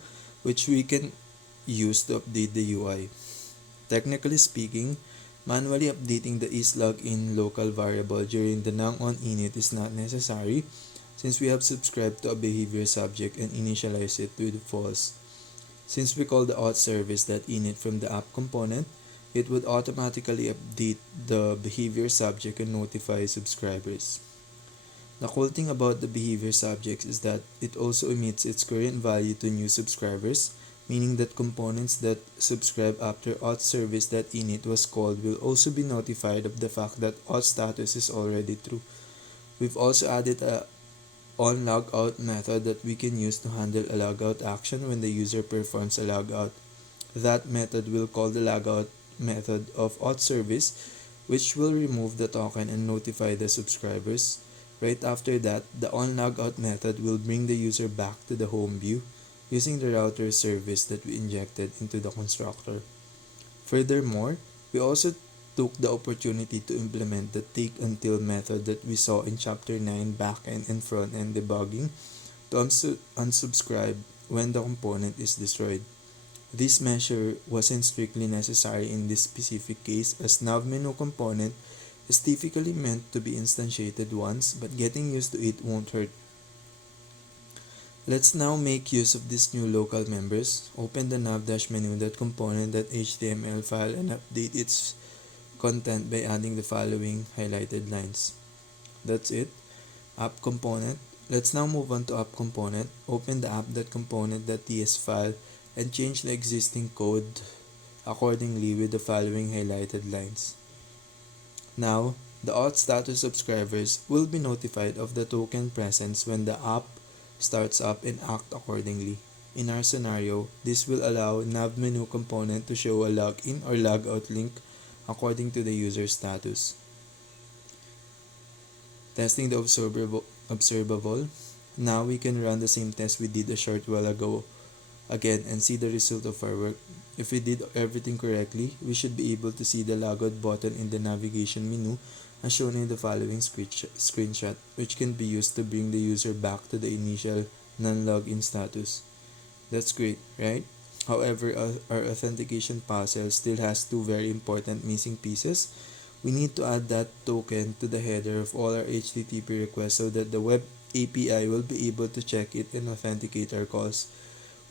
which we can use to update the UI. Technically speaking, manually updating the isLogin local variable during the nang-on init is not necessary, since we have subscribed to a behavior subject and initialize it with false. Since we call the auth service.init from the app component, it would automatically update the behavior subject and notify subscribers. The cool thing about the behavior subjects is that it also emits its current value to new subscribers, meaning that components that subscribe after auth service.init was called will also be notified of the fact that auth status is already true. We've also added a onLogout method that we can use to handle a logout action when the user performs a logout. That method will call the logout method of auth service, which will remove the token and notify the subscribers. Right after that, the onLogout method will bring the user back to the home view using the router service that we injected into the constructor. Furthermore, we also took the opportunity to implement the take-until method that we saw in Chapter 9 backend and frontend debugging to unsubscribe when the component is destroyed. This measure wasn't strictly necessary in this specific case, as nav menu component is typically meant to be instantiated once, but getting used to it won't hurt. Let's now make use of these new local members. Open the nav-menu.component.html file and update its content by adding the following highlighted lines. That's it. App component. Let's now move on to app component. Open the app.component.ts file and change the existing code accordingly with the following highlighted lines. Now, the auth status subscribers will be notified of the token presence when the app starts up and act accordingly. In our scenario, this will allow nav menu component to show a login or logout link according to the user status. Testing the observable. Now we can run the same test we did a short while ago again and see the result of our work. If we did everything correctly, we should be able to see the logout button in the navigation menu as shown in the following screenshot, which can be used to bring the user back to the initial non-login status. That's great, right? However, our authentication puzzle still has 2 very important missing pieces. We need to add that token to the header of all our HTTP requests so that the web API will be able to check it and authenticate our calls.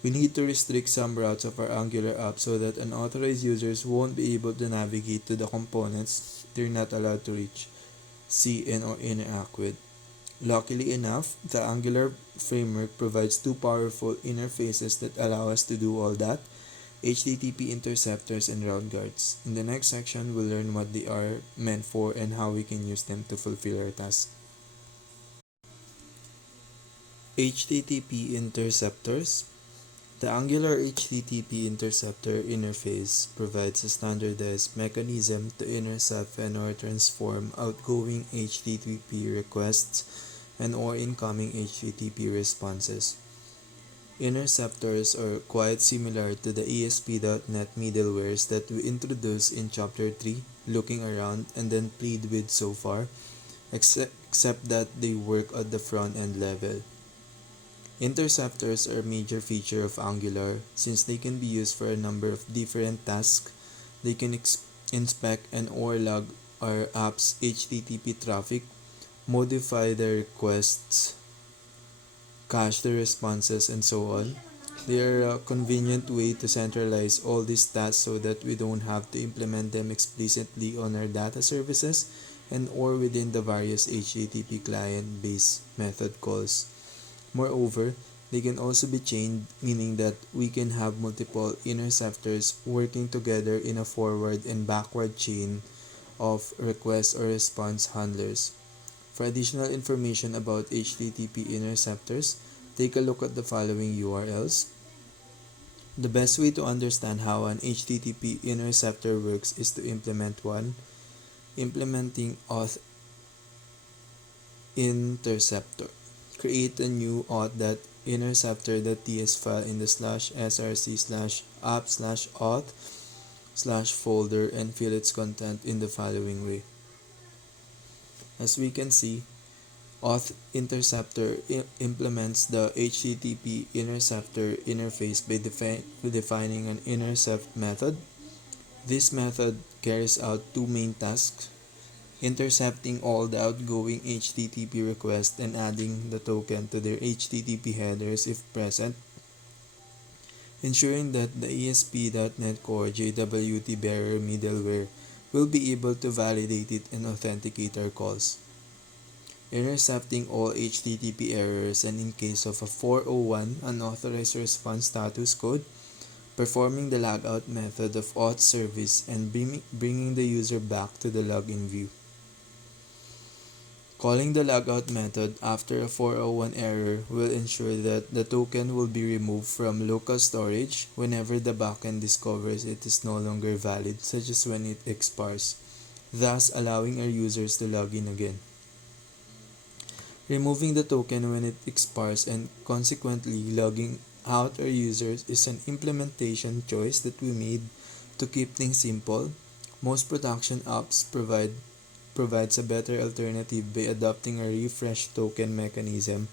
We need to restrict some routes of our Angular app so that unauthorized users won't be able to navigate to the components they're not allowed to reach, see, and or interact with. Luckily enough, the Angular framework provides 2 powerful interfaces that allow us to do all that: HTTP interceptors and route guards. In the next section, we'll learn what they are meant for and how we can use them to fulfill our task. HTTP interceptors. The Angular HTTP interceptor interface provides a standardized mechanism to intercept and/or transform outgoing HTTP requests and/or incoming HTTP responses. Interceptors are quite similar to the ASP.NET middlewares that we introduced in Chapter 3, looking around and then played with so far, except that they work at the front-end level. Interceptors are a major feature of Angular since they can be used for a number of different tasks. They can inspect and/or log our app's HTTP traffic, modify the requests, cache the responses, and so on. They are a convenient way to centralize all these tasks so that we don't have to implement them explicitly on our data services and or within the various HTTP client-based method calls. Moreover, they can also be chained, meaning that we can have multiple interceptors working together in a forward and backward chain of request or response handlers. For additional information about HTTP interceptors, take a look at the following URLs. The best way to understand how an HTTP interceptor works is to implement one. Implementing auth interceptor. Create a new auth.interceptor.ts file in the /src/app/auth/folder and fill its content in the following way. As we can see, auth interceptor implements the HTTP interceptor interface by defining an intercept method. This method carries out two main tasks: intercepting all the outgoing HTTP requests and adding the token to their HTTP headers if present, ensuring that the ASP.NET Core JWT bearer middleware will be able to validate it and authenticate our calls. Intercepting all HTTP errors, and in case of a 401 unauthorized response status code, performing the logout method of auth service and bringing the user back to the login view. Calling the logout method after a 401 error will ensure that the token will be removed from local storage whenever the backend discovers it is no longer valid, such as when it expires, thus allowing our users to log in again. Removing the token when it expires and consequently logging out our users is an implementation choice that we made to keep things simple. Most production apps provides a better alternative by adopting a refresh token mechanism,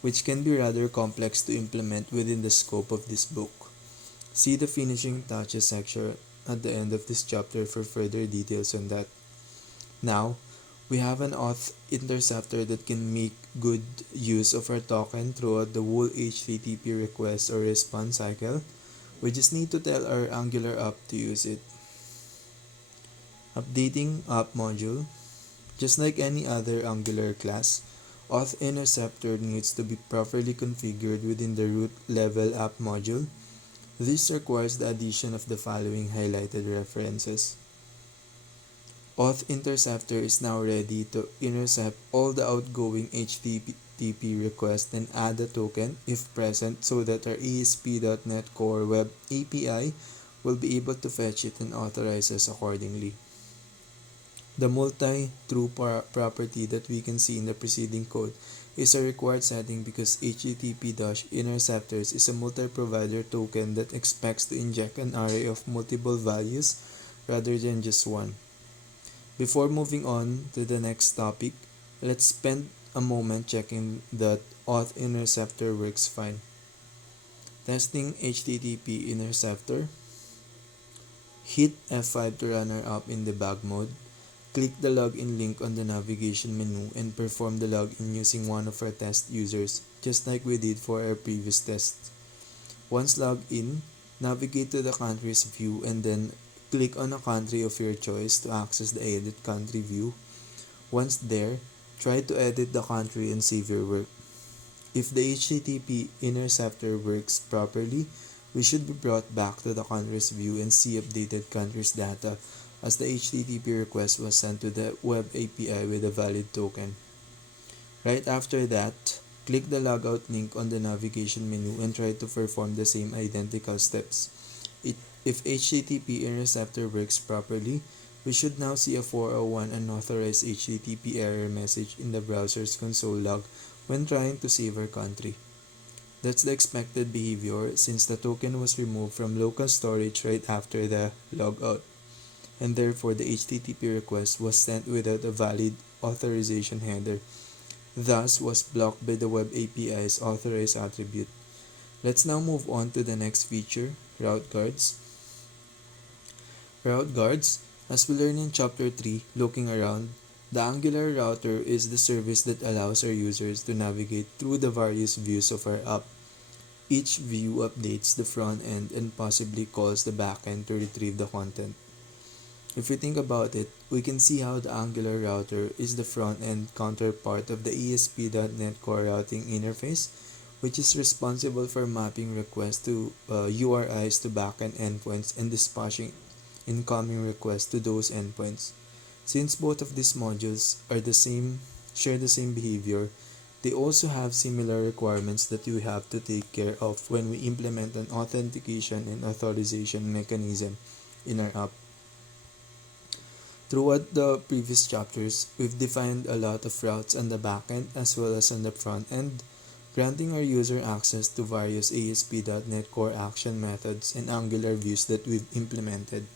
which can be rather complex to implement within the scope of this book. See the finishing touches section at the end of this chapter for further details on that. Now, we have an auth interceptor that can make good use of our token throughout the whole HTTP request or response cycle. We just need to tell our Angular app to use it. Updating app module. Just like any other Angular class, auth interceptor needs to be properly configured within the root level app module. This requires the addition of the following highlighted references. Auth interceptor is now ready to intercept all the outgoing HTTP requests and add a token if present so that our ASP.NET Core Web API will be able to fetch it and authorize us accordingly. The multi-true property that we can see in the preceding code is a required setting because HTTP-interceptors is a multi-provider token that expects to inject an array of multiple values rather than just one. Before moving on to the next topic, let's spend a moment checking that auth interceptor works fine. Testing HTTP interceptor. Hit F5 to run our app in debug mode. Click the login link on the navigation menu and perform the login using one of our test users, just like we did for our previous test. Once logged in, navigate to the countries view and then click on a country of your choice to access the edit country view. Once there, try to edit the country and save your work. If the HTTP interceptor works properly, we should be brought back to the countries view and see updated countries data as the HTTP request was sent to the web API with a valid token. Right after that, Click the logout link on the navigation menu and try to perform the same identical steps. If HTTP interceptor works properly, we should now see a 401 unauthorized HTTP error message in the browser's console log when trying to save our country. That's the expected behavior since the token was removed from local storage right after the logout, and therefore the HTTP request was sent without a valid authorization header, thus was blocked by the Web API's authorized attribute. Let's now move on to the next feature, route guards. Route guards, as we learned in Chapter 3, Looking Around, the Angular router is the service that allows our users to navigate through the various views of our app. Each view updates the front end and possibly calls the back end to retrieve the content. If we think about it, we can see how the Angular router is the front end counterpart of the ASP.NET Core routing interface, which is responsible for mapping requests to URIs to backend endpoints and dispatching incoming requests to those endpoints. Since both of these modules share the same behavior, they also have similar requirements that we have to take care of when we implement an authentication and authorization mechanism in our app. Throughout the previous chapters, we've defined a lot of routes on the backend as well as on the front end, granting our user access to various ASP.NET Core action methods and Angular views that we've implemented.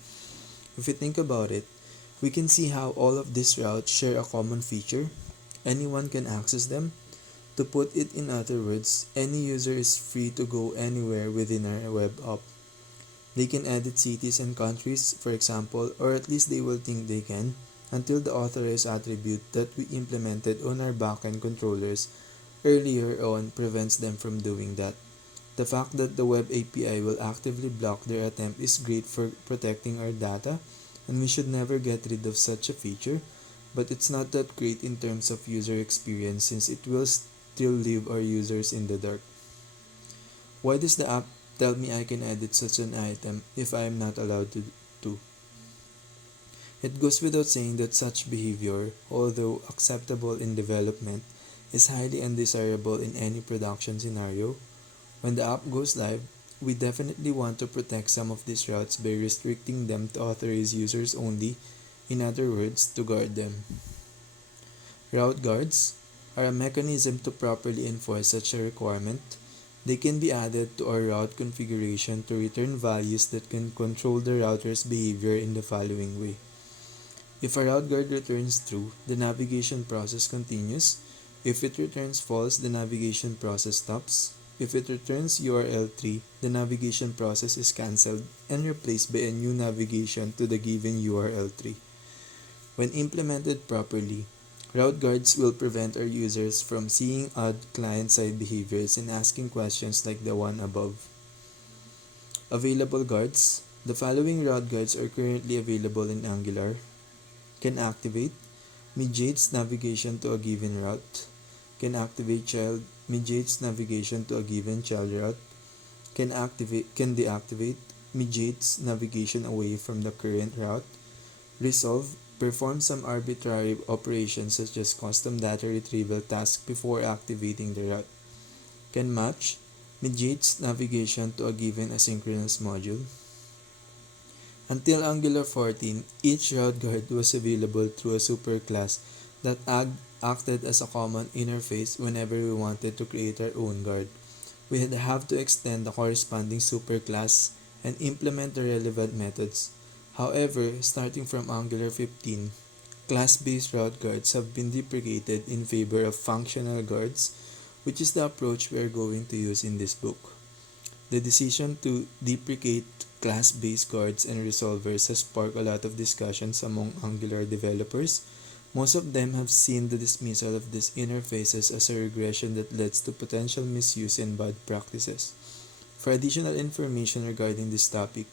If you think about it, we can see how all of these routes share a common feature. Anyone can access them. To put it in other words, any user is free to go anywhere within our web app. They can edit cities and countries, for example, or at least they will think they can, until the authorized attribute that we implemented on our backend controllers earlier on prevents them from doing that. The fact that the Web API will actively block their attempt is great for protecting our data, and we should never get rid of such a feature, but it's not that great in terms of user experience since it will still leave our users in the dark. Why does the app tell me I can edit such an item if I am not allowed to? It goes without saying that such behavior, although acceptable in development, is highly undesirable in any production scenario. When the app goes live, we definitely want to protect some of these routes by restricting them to authorized users only, in other words, to guard them. Route guards are a mechanism to properly enforce such a requirement. They can be added to our route configuration to return values that can control the router's behavior in the following way. If a route guard returns true, the navigation process continues. If it returns false, the navigation process stops. If it returns URL 3, the navigation process is cancelled and replaced by a new navigation to the given URL 3. When implemented properly, route guards will prevent our users from seeing odd client-side behaviors and asking questions like the one above. Available guards. The following route guards are currently available in Angular. Can activate, mediates navigation to a given route. Can activate child, mediates navigation to a given child route. Can deactivate, mediates navigation away from the current route. Resolve, perform some arbitrary operations such as custom data retrieval task before activating the route. Can match, mediates navigation to a given asynchronous module. Until Angular 14, each route guard was available through a superclass that acted as a common interface whenever we wanted to create our own guard. We'd have to extend the corresponding superclass and implement the relevant methods. However, starting from Angular 15, class-based route guards have been deprecated in favor of functional guards, which is the approach we are going to use in this book. The decision to deprecate class-based guards and resolvers has sparked a lot of discussions among Angular developers. Most of them have seen the dismissal of these interfaces as a regression that leads to potential misuse and bad practices. For additional information regarding this topic,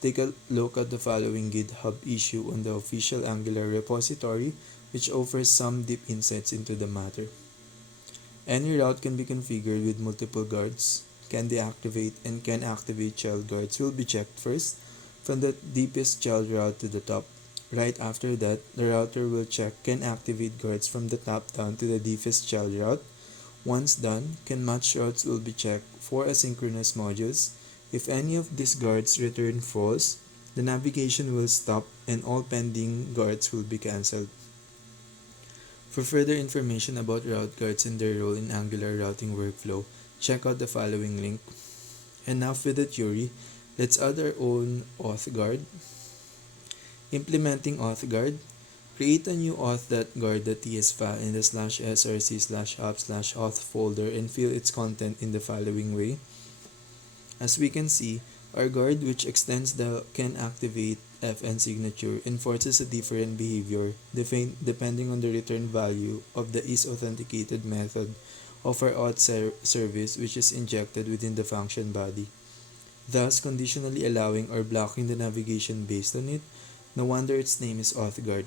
take a look at the following GitHub issue on the official Angular repository, which offers some deep insights into the matter. Any route can be configured with multiple guards. Can deactivate and can activate child guards will be checked first from the deepest child route to the top. Right after that, the router will check can activate guards from the top down to the deepest child route. Once done, can match routes will be checked for asynchronous modules. If any of these guards return false, the navigation will stop and all pending guards will be cancelled. For further information about route guards and their role in Angular routing workflow, check out the following link. And now for the theory, let's add our own auth guard. Implementing auth guard, create a new auth.guard.ts file in the /src/app/auth folder and fill its content in the following way. As we can see, our guard, which extends the can activate FN signature, enforces a different behavior depending on the return value of the isAuthenticated method of our auth service, which is injected within the function body, thus conditionally allowing or blocking the navigation based on it. No wonder its name is AuthGuard.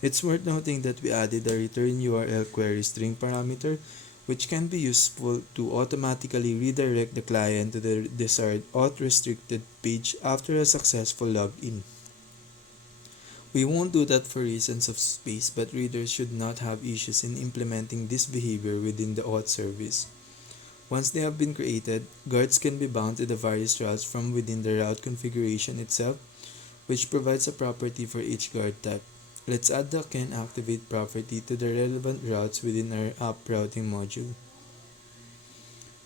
It's worth noting that we added a return URL query string parameter, which can be useful to automatically redirect the client to the desired auth-restricted page after a successful login. We won't do that for reasons of space, but readers should not have issues in implementing this behavior within the auth service. Once they have been created, guards can be bound to the various routes from within the route configuration itself, which provides a property for each guard type. Let's add the canActivate property to the relevant routes within our app routing module.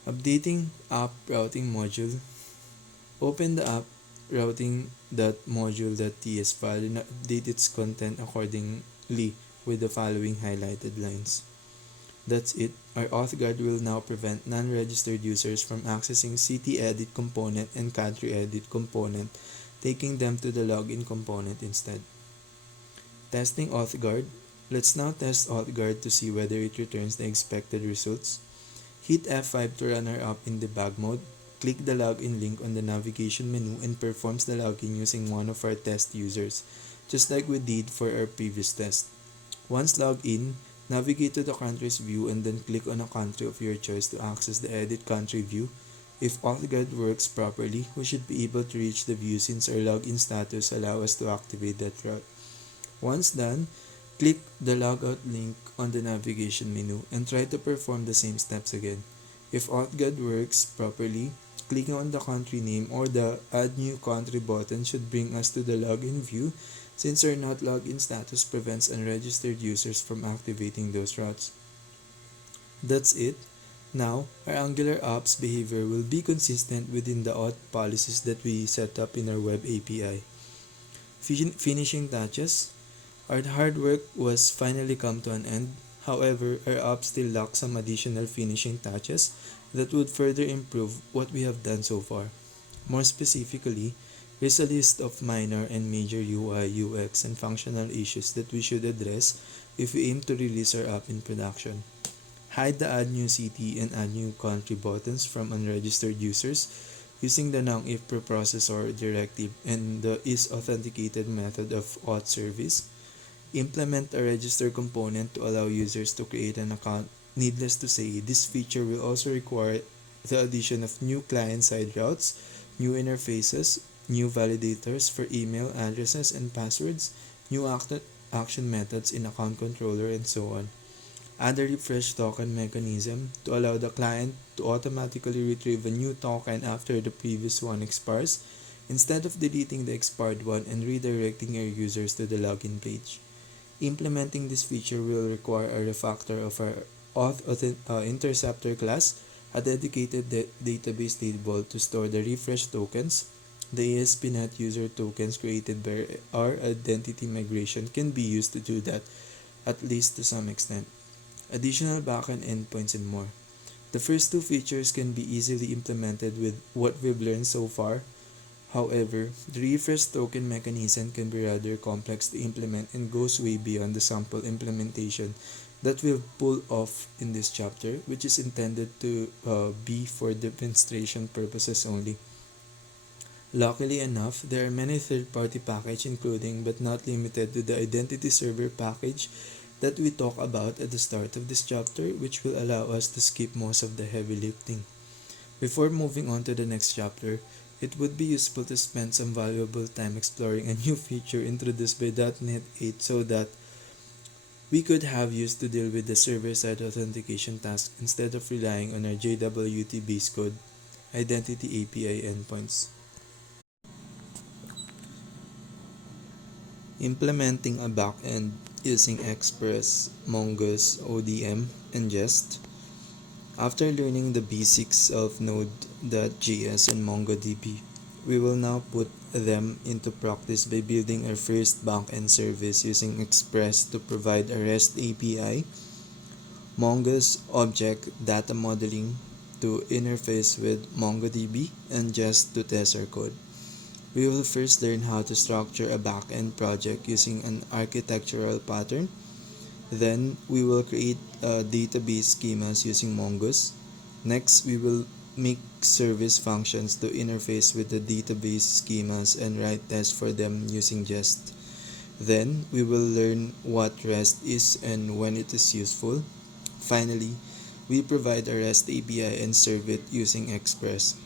Updating app routing module. Open the app routing.module.ts file and update its content accordingly with the following highlighted lines. That's it. Our AuthGuard will now prevent non-registered users from accessing city-edit component and country-edit component, taking them to the login component instead. Testing AuthGuard. Let's now test AuthGuard to see whether it returns the expected results. Hit F5 to run our app in debug mode. Click the login link on the navigation menu and performs the login using one of our test users, just like we did for our previous test. Once logged in, navigate to the countries view and then click on a country of your choice to access the edit country view. If AuthGuard works properly, we should be able to reach the view since our login status allows us to activate that route. Once done, click the logout link on the navigation menu and try to perform the same steps again. If AuthGuard works properly, clicking on the country name or the Add New Country button should bring us to the login view, since our not login status prevents unregistered users from activating those routes. That's it. Now, our Angular app's behavior will be consistent within the auth policies that we set up in our web API. Finishing touches. Our hard work was finally come to an end. However, our app still lacks some additional finishing touches that would further improve what we have done so far. More specifically, here's a list of minor and major UI, UX, and functional issues that we should address if we aim to release our app in production. Hide the Add New City and Add New Country buttons from unregistered users using the nonce if preprocessor directive and the isAuthenticated method of auth service. Implement a register component to allow users to create an account. Needless to say, this feature will also require the addition of new client-side routes, new interfaces, new validators for email addresses and passwords, new action methods in account controller, and so on. Add a refresh token mechanism to allow the client to automatically retrieve a new token after the previous one expires, instead of deleting the expired one and redirecting your users to the login page. Implementing this feature will require a refactor of our interceptor class, a dedicated database table to store the refresh tokens. The ASP.NET user tokens created by our identity migration can be used to do that, at least to some extent. Additional backend endpoints and more. The first two features can be easily implemented with what we've learned so far. However, the refresh token mechanism can be rather complex to implement and goes way beyond the sample implementation that we'll pull off in this chapter, which is intended to be for demonstration purposes only. Luckily enough, there are many third-party packages including but not limited to the Identity Server package that we talk about at the start of this chapter, which will allow us to skip most of the heavy lifting. Before moving on to the next chapter, it would be useful to spend some valuable time exploring a new feature introduced by .NET 8 so that we could have used to deal with the server-side authentication task instead of relying on our JWT base code identity API endpoints. Implementing a backend using Express, Mongoose, ODM, and Jest. After learning the basics of Node.js and MongoDB, we will now put them into practice by building our first backend service using Express to provide a REST API, Mongoose object data modeling to interface with MongoDB, and Jest to test our code. We will first learn how to structure a backend project using an architectural pattern. Then we will create database schemas using Mongoose. Next, we will make service functions to interface with the database schemas and write tests for them using Jest. Then, we will learn what REST is and when it is useful. Finally, we provide a REST API and serve it using Express.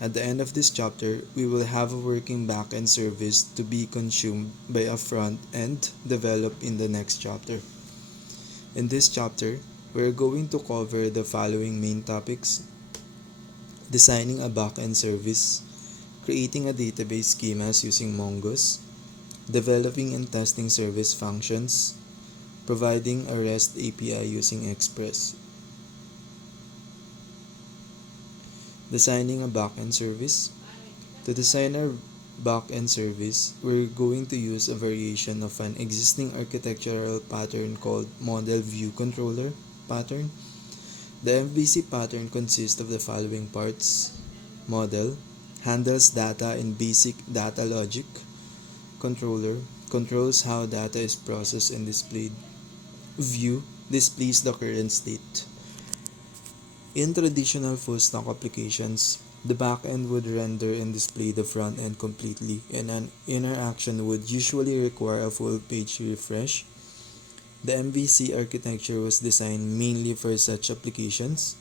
At the end of this chapter, we will have a working backend service to be consumed by a front end developed in the next chapter. In this chapter, we are going to cover the following main topics: designing a backend service, creating a database schemas using Mongoose, developing and testing service functions, providing a REST API using Express. Designing a backend service. To design our backend service, we're going to use a variation of an existing architectural pattern called Model View Controller pattern. The MVC pattern consists of the following parts: model, handles data in basic data logic; controller, controls how data is processed and displayed; view, displays the current state. In traditional full-stack applications, the backend would render and display the front end completely, and an interaction would usually require a full page refresh. The MVC architecture was designed mainly for such applications.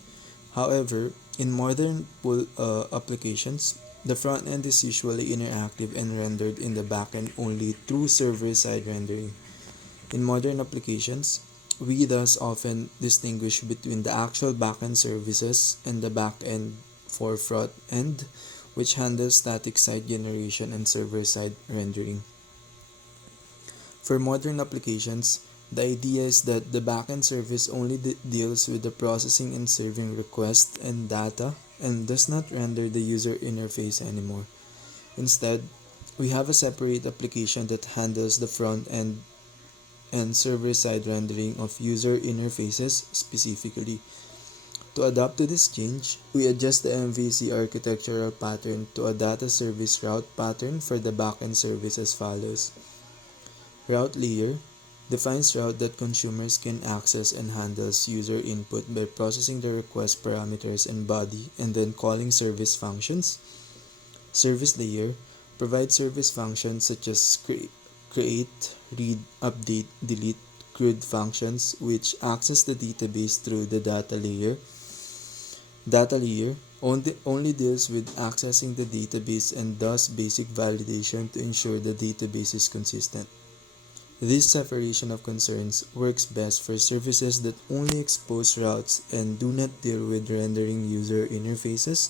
However, in modern applications, the front end is usually interactive and rendered in the backend only through server-side rendering. In modern applications, we thus often distinguish between the actual backend services and the backend for front end, which handles static site generation and server-side rendering. For modern applications, the idea is that the backend service only deals with the processing and serving requests and data and does not render the user interface anymore. Instead, we have a separate application that handles the front end and server-side rendering of user interfaces specifically. To adapt to this change, we adjust the MVC architectural pattern to a data service route pattern for the backend service as follows. Route layer defines route that consumers can access and handles user input by processing the request parameters and body and then calling service functions. Service layer provides service functions such as create, read, update, delete, CRUD functions which access the database through the data layer. Data layer only deals with accessing the database and does basic validation to ensure the database is consistent. This separation of concerns works best for services that only expose routes and do not deal with rendering user interfaces.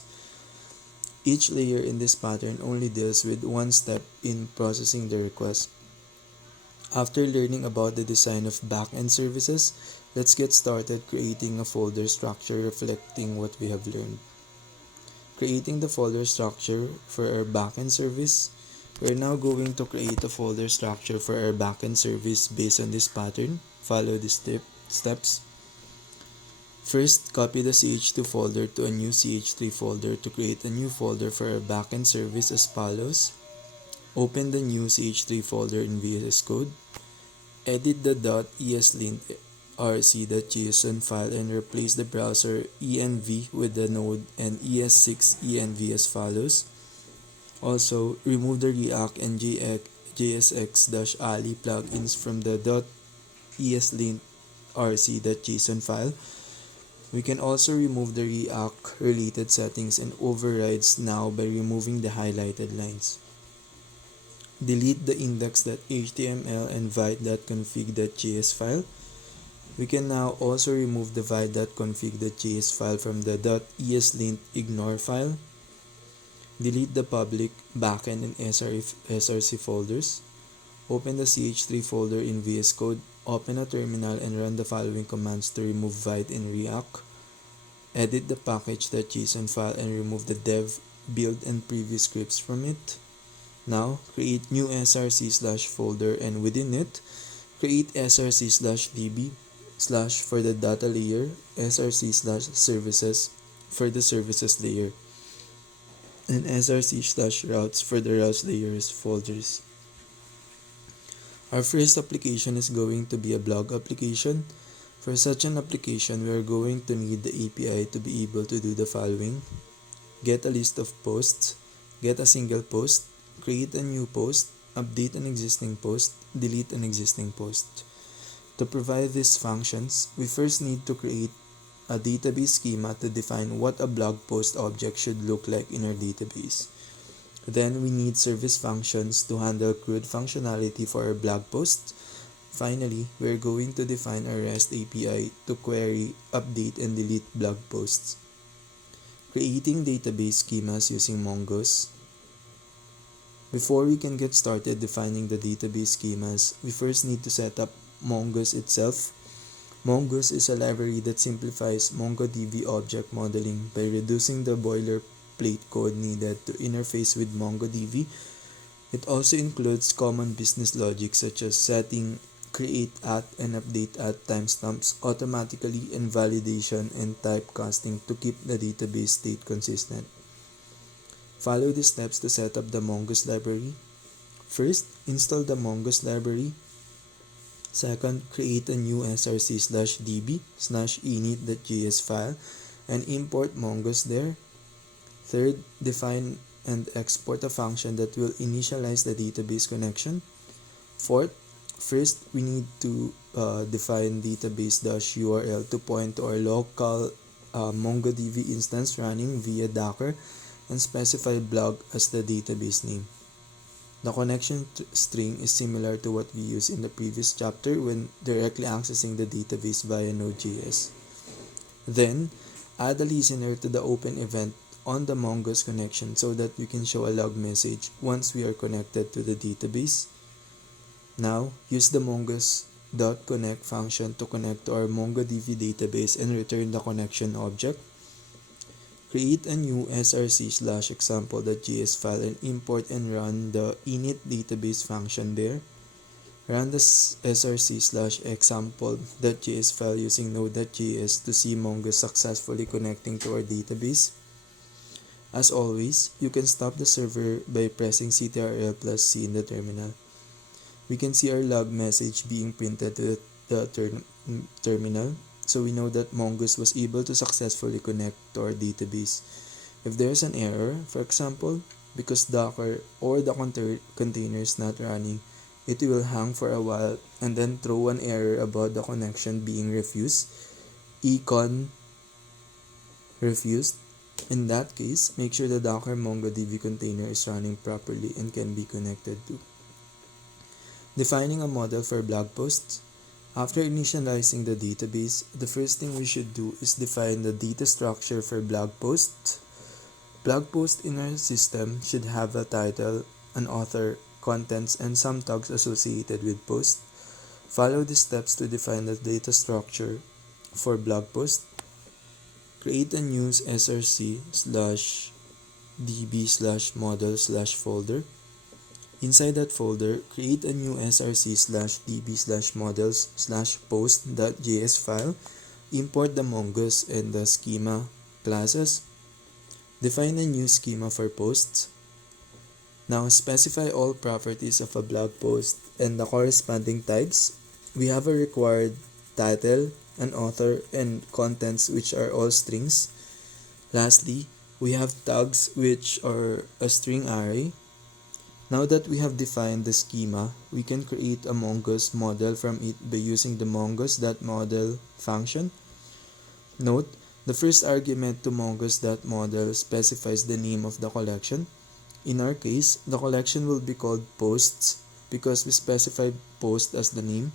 Each layer in this pattern only deals with one step in processing the request. After learning about the design of backend services, let's get started creating a folder structure reflecting what we have learned. Creating the folder structure for our backend service. We're now going to create a folder structure for our backend service based on this pattern. Follow the steps. First, copy the ch2 folder to a new ch3 folder to create a new folder for our backend service as follows. Open the new ch3 folder in VS Code. Edit the .eslint.rc.json file and replace the browser env with the node and es6 env as follows. Also, remove the React and JSX-Ali plugins from the .eslint.rc.json file. We can also remove the React related settings and overrides now by removing the highlighted lines. delete the index.html and vite.config.js file. We can now also remove the vite.config.js file from the .eslint ignore file. Delete the public, backend, and src folders. Open the ch3 folder in VS Code. Open a terminal and run the following commands to remove Vite in React. Edit the package.json file and remove the dev, build, and preview scripts from it. Now, create new src/folder and within it, create src/db/ for the data layer, src/services for the services layer, and src/routes for the routes layers folders. Our first application is going to be a blog application. For such an application, we are going to need the API to be able to do the following: get a list of posts, get a single post, create a new post, update an existing post, delete an existing post. To provide these functions, we first need to create a database schema to define what a blog post object should look like in our database. Then we need service functions to handle CRUD functionality for our blog posts. Finally, we're going to define a REST API to query, update, and delete blog posts. Creating database schemas using Mongoose. Before we can get started defining the database schemas, we first need to set up Mongoose itself. Mongoose is a library that simplifies MongoDB object modeling by reducing the boilerplate code needed to interface with MongoDB. It also includes common business logic such as setting create at and update at timestamps automatically, and validation and typecasting to keep the database state consistent. Follow the steps to set up the Mongoose library. First, install the Mongoose library. Second, create a new src/db/init.js file and import Mongoose there. Third, define and export a function that will initialize the database connection. Fourth, first we need to define database-url to point to our local MongoDB instance running via Docker and specify blog as the database name. The connection string is similar to what we used in the previous chapter when directly accessing the database via Node.js. Then, add a listener to the open event on the Mongoose connection so that we can show a log message once we are connected to the database. Now, use the mongoose.connect function to connect to our MongoDB database and return the connection object. Create a new src/example.js file and import and run the init database function there. Run the src/example.js file using node.js to see Mongoose successfully connecting to our database. As always, you can stop the server by pressing ctrl+c in the terminal. We can see our log message being printed to the terminal, so we know that Mongoose was able to successfully connect to our database. If there's an error, for example, because Docker or the container is not running, it will hang for a while and then throw an error about the connection being refused, econ refused. In that case, make sure the Docker MongoDB container is running properly and can be connected to. Defining a model for blog posts. After initializing the database, the first thing we should do is define the data structure for blog posts. Blog posts in our system should have a title, an author, contents, and some tags associated with post. Follow the steps to define the data structure for blog post. Create a new src/db/model/folder. Inside that folder, create a new src/db/models/post.js file. Import the Mongoose and the schema classes. Define a new schema for posts. Now specify all properties of a blog post and the corresponding types. We have a required title, an author, and contents, which are all strings. Lastly, we have tags, which are a string array. Now that we have defined the schema, we can create a Mongoose model from it by using the mongoose.model function. Note, the first argument to mongoose.model specifies the name of the collection. In our case, the collection will be called posts because we specified post as the name.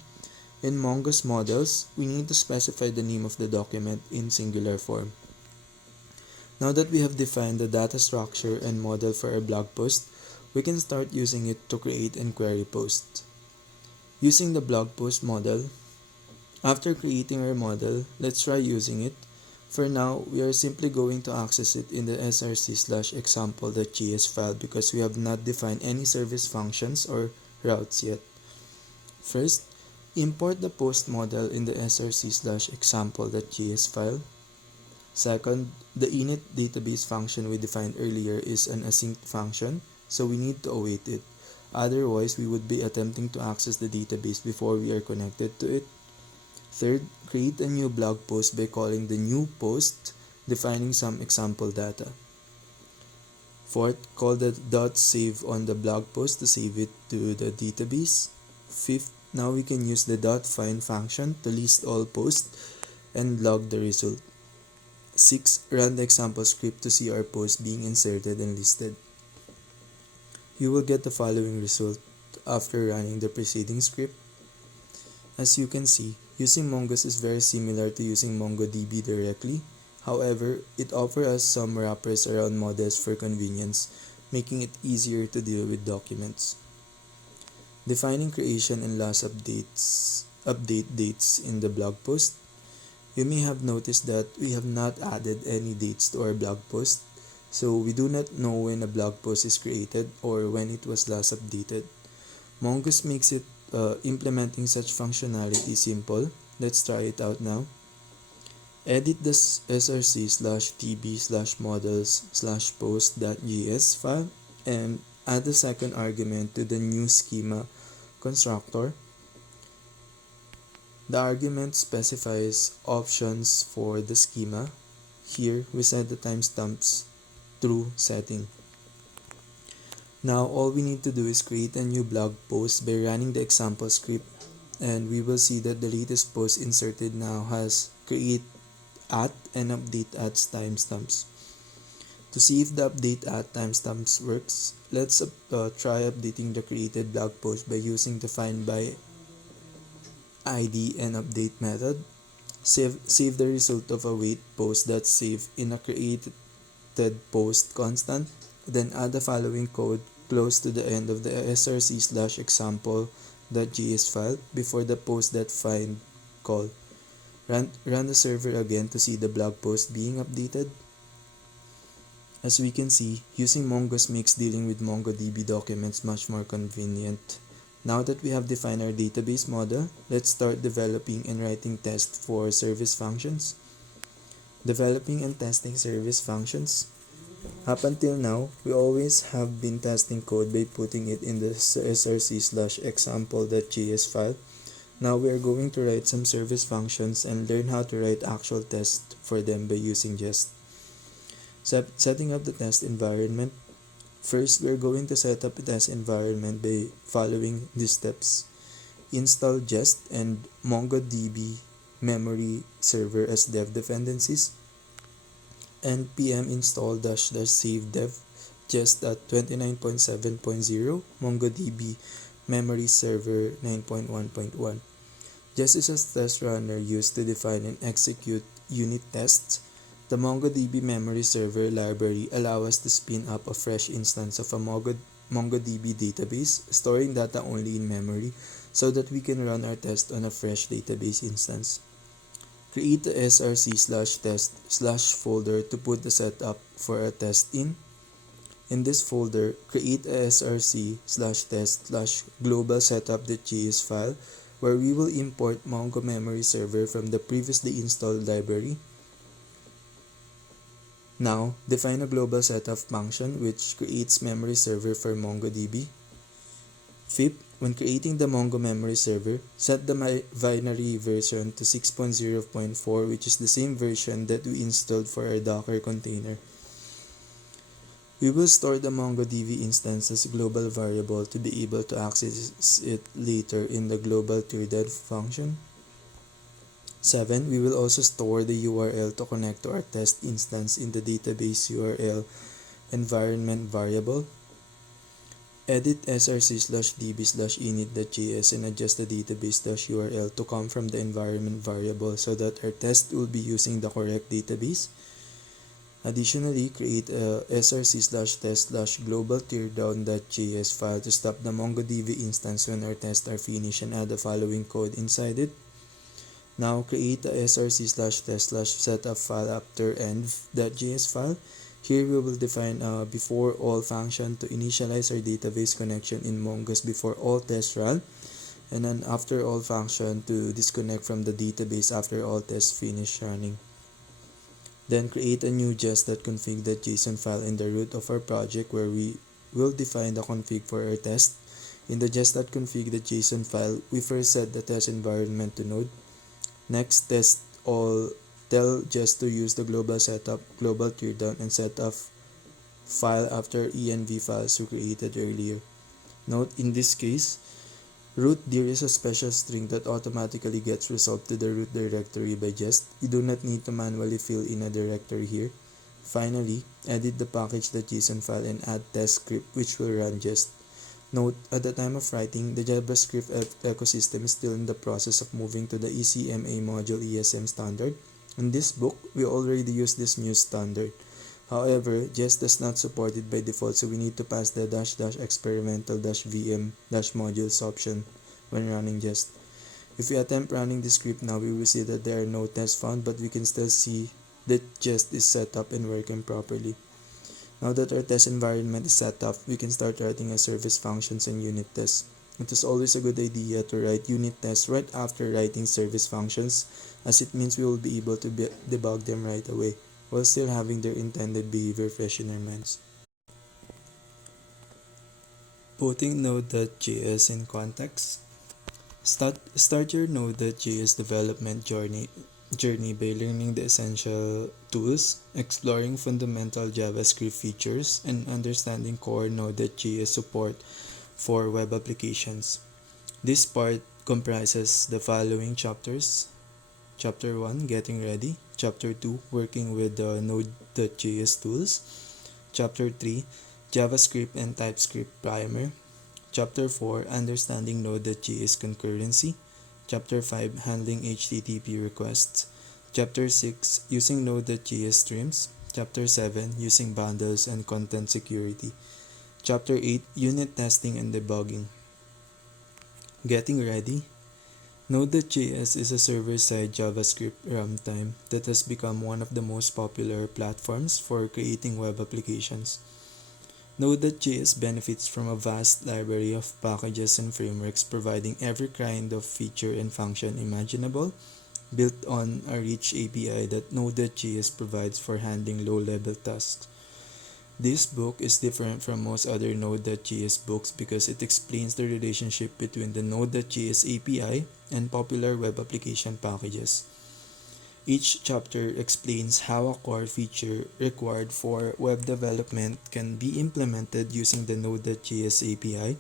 In Mongo's models, we need to specify the name of the document in singular form. Now that we have defined the data structure and model for our blog post, we can start using it to create and query posts. Using the blog post model, after creating our model, let's try using it. For now, we are simply going to access it in the src/example.js file because we have not defined any service functions or routes yet. First, import the post model in the src/example.js file. Second, the init database function we defined earlier is an async function, so we need to await it. Otherwise, we would be attempting to access the database before we are connected to it. Third, create a new blog post by calling the new post, defining some example data. Fourth, call the .save on the blog post to save it to the database. Fifth, now we can use the .find function to list all posts and log the result. 6. Run the example script to see our post being inserted and listed. You will get the following result after running the preceding script. As you can see, using Mongoose is very similar to using MongoDB directly. However, it offers us some wrappers around models for convenience, making it easier to deal with documents. Defining creation and last update dates in the blog post. You may have noticed that we have not added any dates to our blog post, so we do not know when a blog post is created or when it was last updated. Mongoose makes it implementing such functionality simple. Let's try it out now. Edit the src/tb/models/post.js file and add the second argument to the new schema constructor. The argument specifies options for the schema. Here, we set the timestamps true setting. Now, all we need to do is create a new blog post by running the example script, and we will see that the latest post inserted now has create at and update at timestamps. To see if the update at timestamps works, let's try updating the created blog post by using the find by ID and update method. Save the result of a wait post that's saved in a created post constant. Then add the following code close to the end of the src/example.js file before the post.find call. Run the server again to see the blog post being updated. As we can see, using Mongoose makes dealing with MongoDB documents much more convenient. Now that we have defined our database model, let's start developing and writing tests for service functions. Developing and testing service functions. Up until now, we always have been testing code by putting it in the src/example.js file. Now we are going to write some service functions and learn how to write actual tests for them by using Jest. Setting up the test environment. First, we are going to set up a test environment by following these steps. Install Jest and MongoDB memory server as dev dependencies. npm install --save dev Jest at 29.7.0, MongoDB memory server 9.1.1. Jest is a test runner used to define and execute unit tests. The MongoDB memory server library allows us to spin up a fresh instance of a MongoDB database, storing data only in memory so that we can run our test on a fresh database instance. Create the src/test/folder to put the setup for a test in. In this folder, create a src/test/global setup.js file where we will import Mongo memory server from the previously installed library. Now, define a global setup function which creates memory server for MongoDB. Fifth, when creating the Mongo memory server, set the binary version to 6.0.4, which is the same version that we installed for our Docker container. We will store the MongoDB instance as a global variable to be able to access it later in the global tirdef function. 7. We will also store the URL to connect to our test instance in the database URL environment variable. Edit src/db/init.js and adjust the database.url to come from the environment variable so that our test will be using the correct database. Additionally, create a src/test/global_teardown.js file to stop the MongoDB instance when our tests are finished and add the following code inside it. Now create a src/test/setup file after env.js file. Here we will define a before all function to initialize our database connection in Mongoose before all tests run, and an after all function to disconnect from the database after all tests finish running. Then create a new jest.config.json file in the root of our project where we will define the config for our test. In the jest.config.json file, we first set the test environment to Node. Next, tell Jest to use the global setup, global teardown, and setup file after env files we created earlier. Note, in this case, root dir is a special string that automatically gets resolved to the root directory by Jest. You do not need to manually fill in a directory here. Finally, edit the package.json file and add test script which will run Jest. Note, at the time of writing, the JavaScript ecosystem is still in the process of moving to the ECMA module ESM standard. In this book, we already use this new standard. However, Jest does not support it by default, so we need to pass the --experimental-vm-modules option when running Jest. If we attempt running the script now, we will see that there are no tests found, but we can still see that Jest is set up and working properly. Now that our test environment is set up, we can start writing our service functions and unit tests. It is always a good idea to write unit tests right after writing service functions, as it means we will be able to debug them right away, while still having their intended behavior fresh in our minds. Putting Node.js in context. Start your Node.js development journey by learning the essential tools, exploring fundamental JavaScript features, and understanding core Node.js support for web applications. This part comprises the following chapters. Chapter 1, Getting Ready. Chapter 2, Working with the Node.js tools. Chapter 3, JavaScript and TypeScript Primer. Chapter 4, Understanding Node.js Concurrency. Chapter 5, Handling HTTP Requests. Chapter 6, Using Node.js Streams. Chapter 7, Using Bundles and Content Security. Chapter 8, Unit Testing and Debugging. Getting Ready. Node.js is a server-side JavaScript runtime that has become one of the most popular platforms for creating web applications. Node.js benefits from a vast library of packages and frameworks providing every kind of feature and function imaginable, built on a rich API that Node.js provides for handling low-level tasks. This book is different from most other Node.js books because it explains the relationship between the Node.js API and popular web application packages. Each chapter explains how a core feature required for web development can be implemented using the Node.js API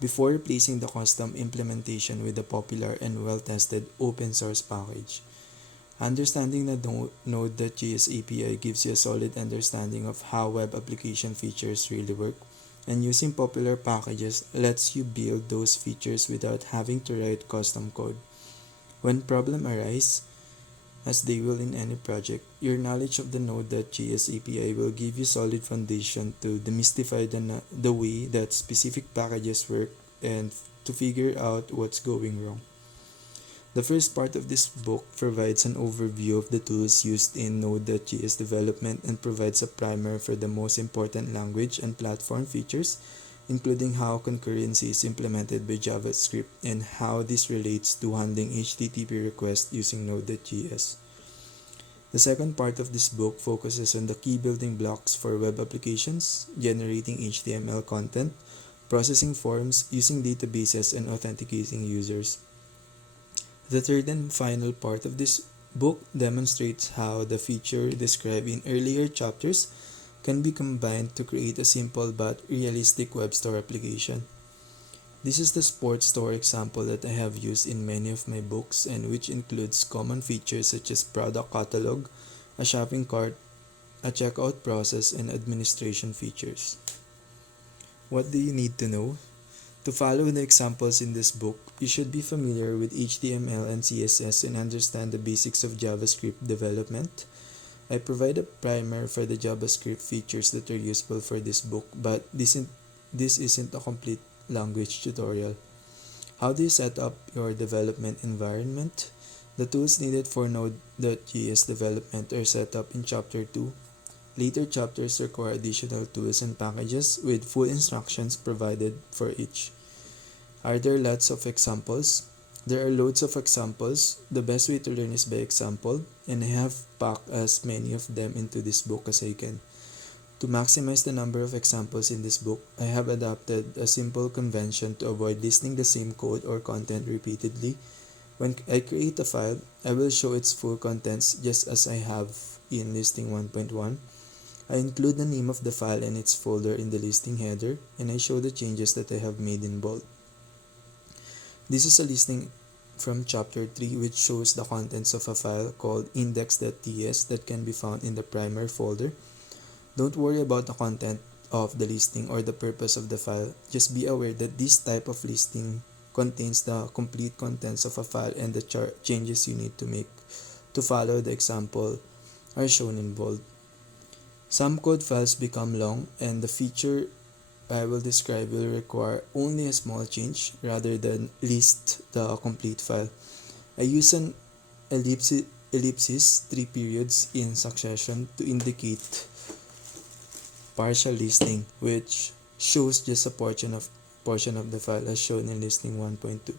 before replacing the custom implementation with a popular and well-tested open source package. Understanding the Node.js API gives you a solid understanding of how web application features really work, and using popular packages lets you build those features without having to write custom code. When problems arise, as they will in any project, your knowledge of the Node.js API will give you solid foundation to demystify the way that specific packages work and to figure out what's going wrong. The first part of this book provides an overview of the tools used in Node.js development and provides a primer for the most important language and platform features, including how concurrency is implemented by JavaScript and how this relates to handling HTTP requests using Node.js. The second part of this book focuses on the key building blocks for web applications, generating HTML content, processing forms, using databases, and authenticating users. The third and final part of this book demonstrates how the feature described in earlier chapters can be combined to create a simple but realistic web store application. This is the sports store example that I have used in many of my books and which includes common features such as product catalog, a shopping cart, a checkout process, and administration features. What do you need to know? To follow the examples in this book, you should be familiar with HTML and CSS and understand the basics of JavaScript development. I provide a primer for the JavaScript features that are useful for this book, but this isn't a complete language tutorial. How do you set up your development environment? The tools needed for Node.js development are set up in Chapter 2. Later chapters require additional tools and packages with full instructions provided for each. Are there lots of examples? There are loads of examples. The best way to learn is by example, and I have packed as many of them into this book as I can. To maximize the number of examples in this book, I have adopted a simple convention to avoid listing the same code or content repeatedly. When I create a file, I will show its full contents just as I have in listing 1.1. I include the name of the file and its folder in the listing header, and I show the changes that I have made in bold. This is a listing from Chapter 3 which shows the contents of a file called index.ts that can be found in the primer folder. Don't worry about the content of the listing or the purpose of the file. Just be aware that this type of listing contains the complete contents of a file and the changes you need to make to follow the example are shown in bold. Some code files become long, and the feature I will describe will require only a small change rather than list the complete file. I use an ellipsis 3 periods in succession to indicate partial listing, which shows just a portion of the file as shown in listing 1.2.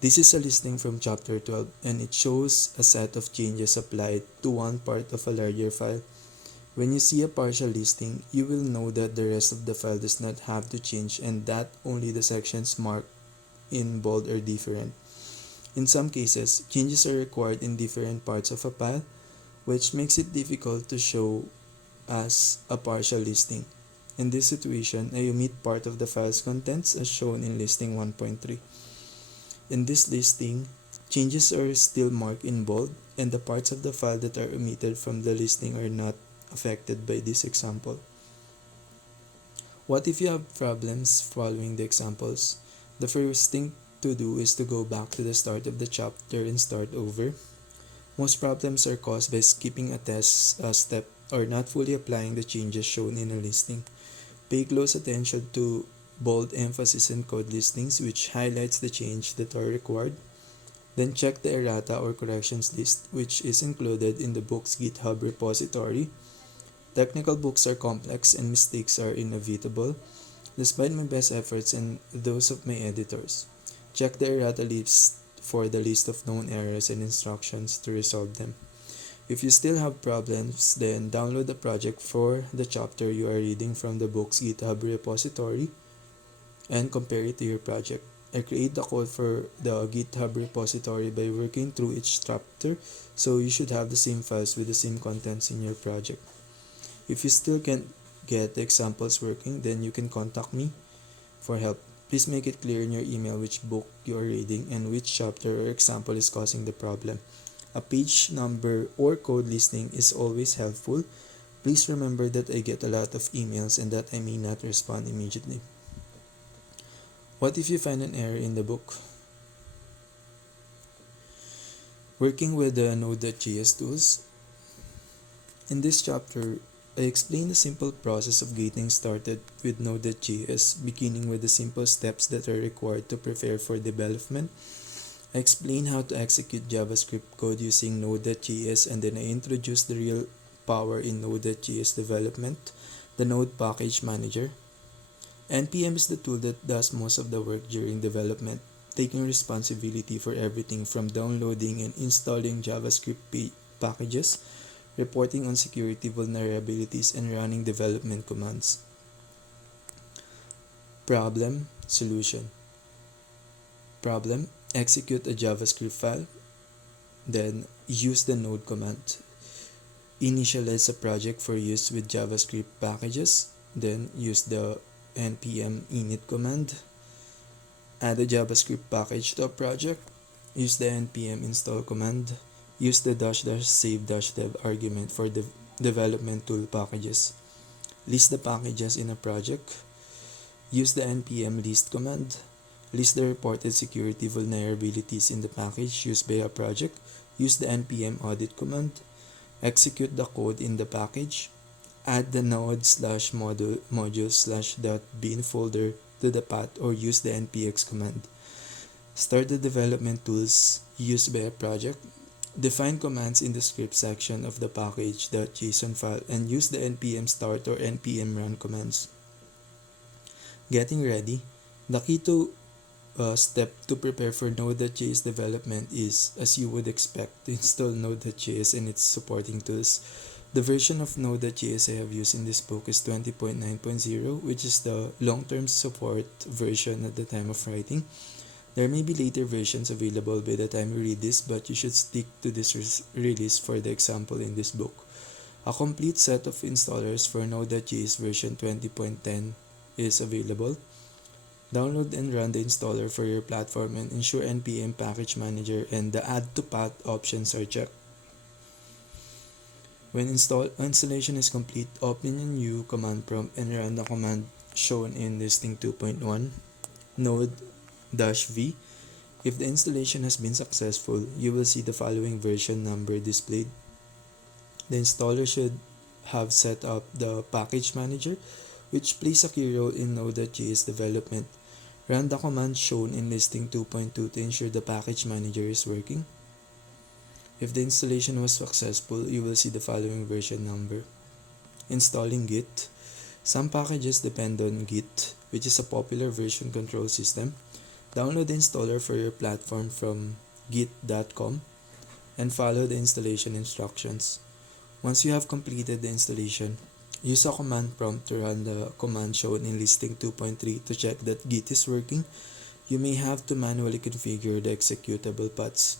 This is a listing from Chapter 12, and it shows a set of changes applied to one part of a larger file. When you see a partial listing, you will know that the rest of the file does not have to change and that only the sections marked in bold are different. In some cases, changes are required in different parts of a file, which makes it difficult to show as a partial listing. In this situation, I omit part of the file's contents as shown in listing 1.3. In this listing, changes are still marked in bold, and the parts of the file that are omitted from the listing are not affected by this example. What if you have problems following the examples? The first thing to do is to go back to the start of the chapter and start over. Most problems are caused by skipping a step or not fully applying the changes shown in a listing. Pay close attention to bold emphasis in code listings, which highlights the change that are required. Then check the errata or corrections list, which is included in the book's GitHub repository. Technical books are complex and mistakes are inevitable, despite my best efforts and those of my editors. Check the errata list for the list of known errors and instructions to resolve them. If you still have problems, then download the project for the chapter you are reading from the book's GitHub repository and compare it to your project. I create the code for the GitHub repository by working through each chapter, so you should have the same files with the same contents in your project. If you still can't get the examples working, then you can contact me for help. Please make it clear in your email which book you are reading and which chapter or example is causing the problem. A page number or code listing is always helpful. Please remember that I get a lot of emails and that I may not respond immediately. What if you find an error in the book? Working with the Node.js tools. In this chapter, I explain the simple process of getting started with Node.js, beginning with the simple steps that are required to prepare for development. I explain how to execute JavaScript code using Node.js, and then I introduce the real power in Node.js development, the Node Package Manager. NPM is the tool that does most of the work during development, taking responsibility for everything from downloading and installing JavaScript packages, reporting on security vulnerabilities, and running development commands. Problem, solution. Problem, execute a JavaScript file, then use the node command. Initialize a project for use with JavaScript packages, then use the npm init command. Add a JavaScript package to a project, use the npm install command. Use the --save-dev argument for the development tool packages. List the packages in a project. Use the npm list command. List the reported security vulnerabilities in the package used by a project. Use the npm audit command. Execute the code in the package. Add the node/module/.bin folder to the path or use the npx command. Start the development tools used by a project. Define commands in the script section of the package.json file and use the npm start or npm run commands. Getting ready. The key to step to prepare for Node.js development is, as you would expect, to install Node.js and its supporting tools. The version of Node.js I have used in this book is 20.9.0, which is the long-term support version at the time of writing. There may be later versions available by the time you read this, but you should stick to this release for the example in this book. A complete set of installers for Node.js version 20.10 is available. Download and run the installer for your platform and ensure npm package manager and the add to path options are checked. When installation is complete, open a new command prompt and run the command shown in listing 2.1 node-v. If the installation has been successful, you will see the following version number displayed. The installer should have set up the package manager, which plays a key role in Node.js development. Run the command shown in listing 2.2 to ensure the package manager is working. If the installation was successful, you will see the following version number. Installing Git. Some packages depend on Git, which is a popular version control system. Download the installer for your platform from git.com and follow the installation instructions. Once you have completed the installation, use a command prompt to run the command shown in listing 2.3 to check that Git is working. You may have to manually configure the executable paths.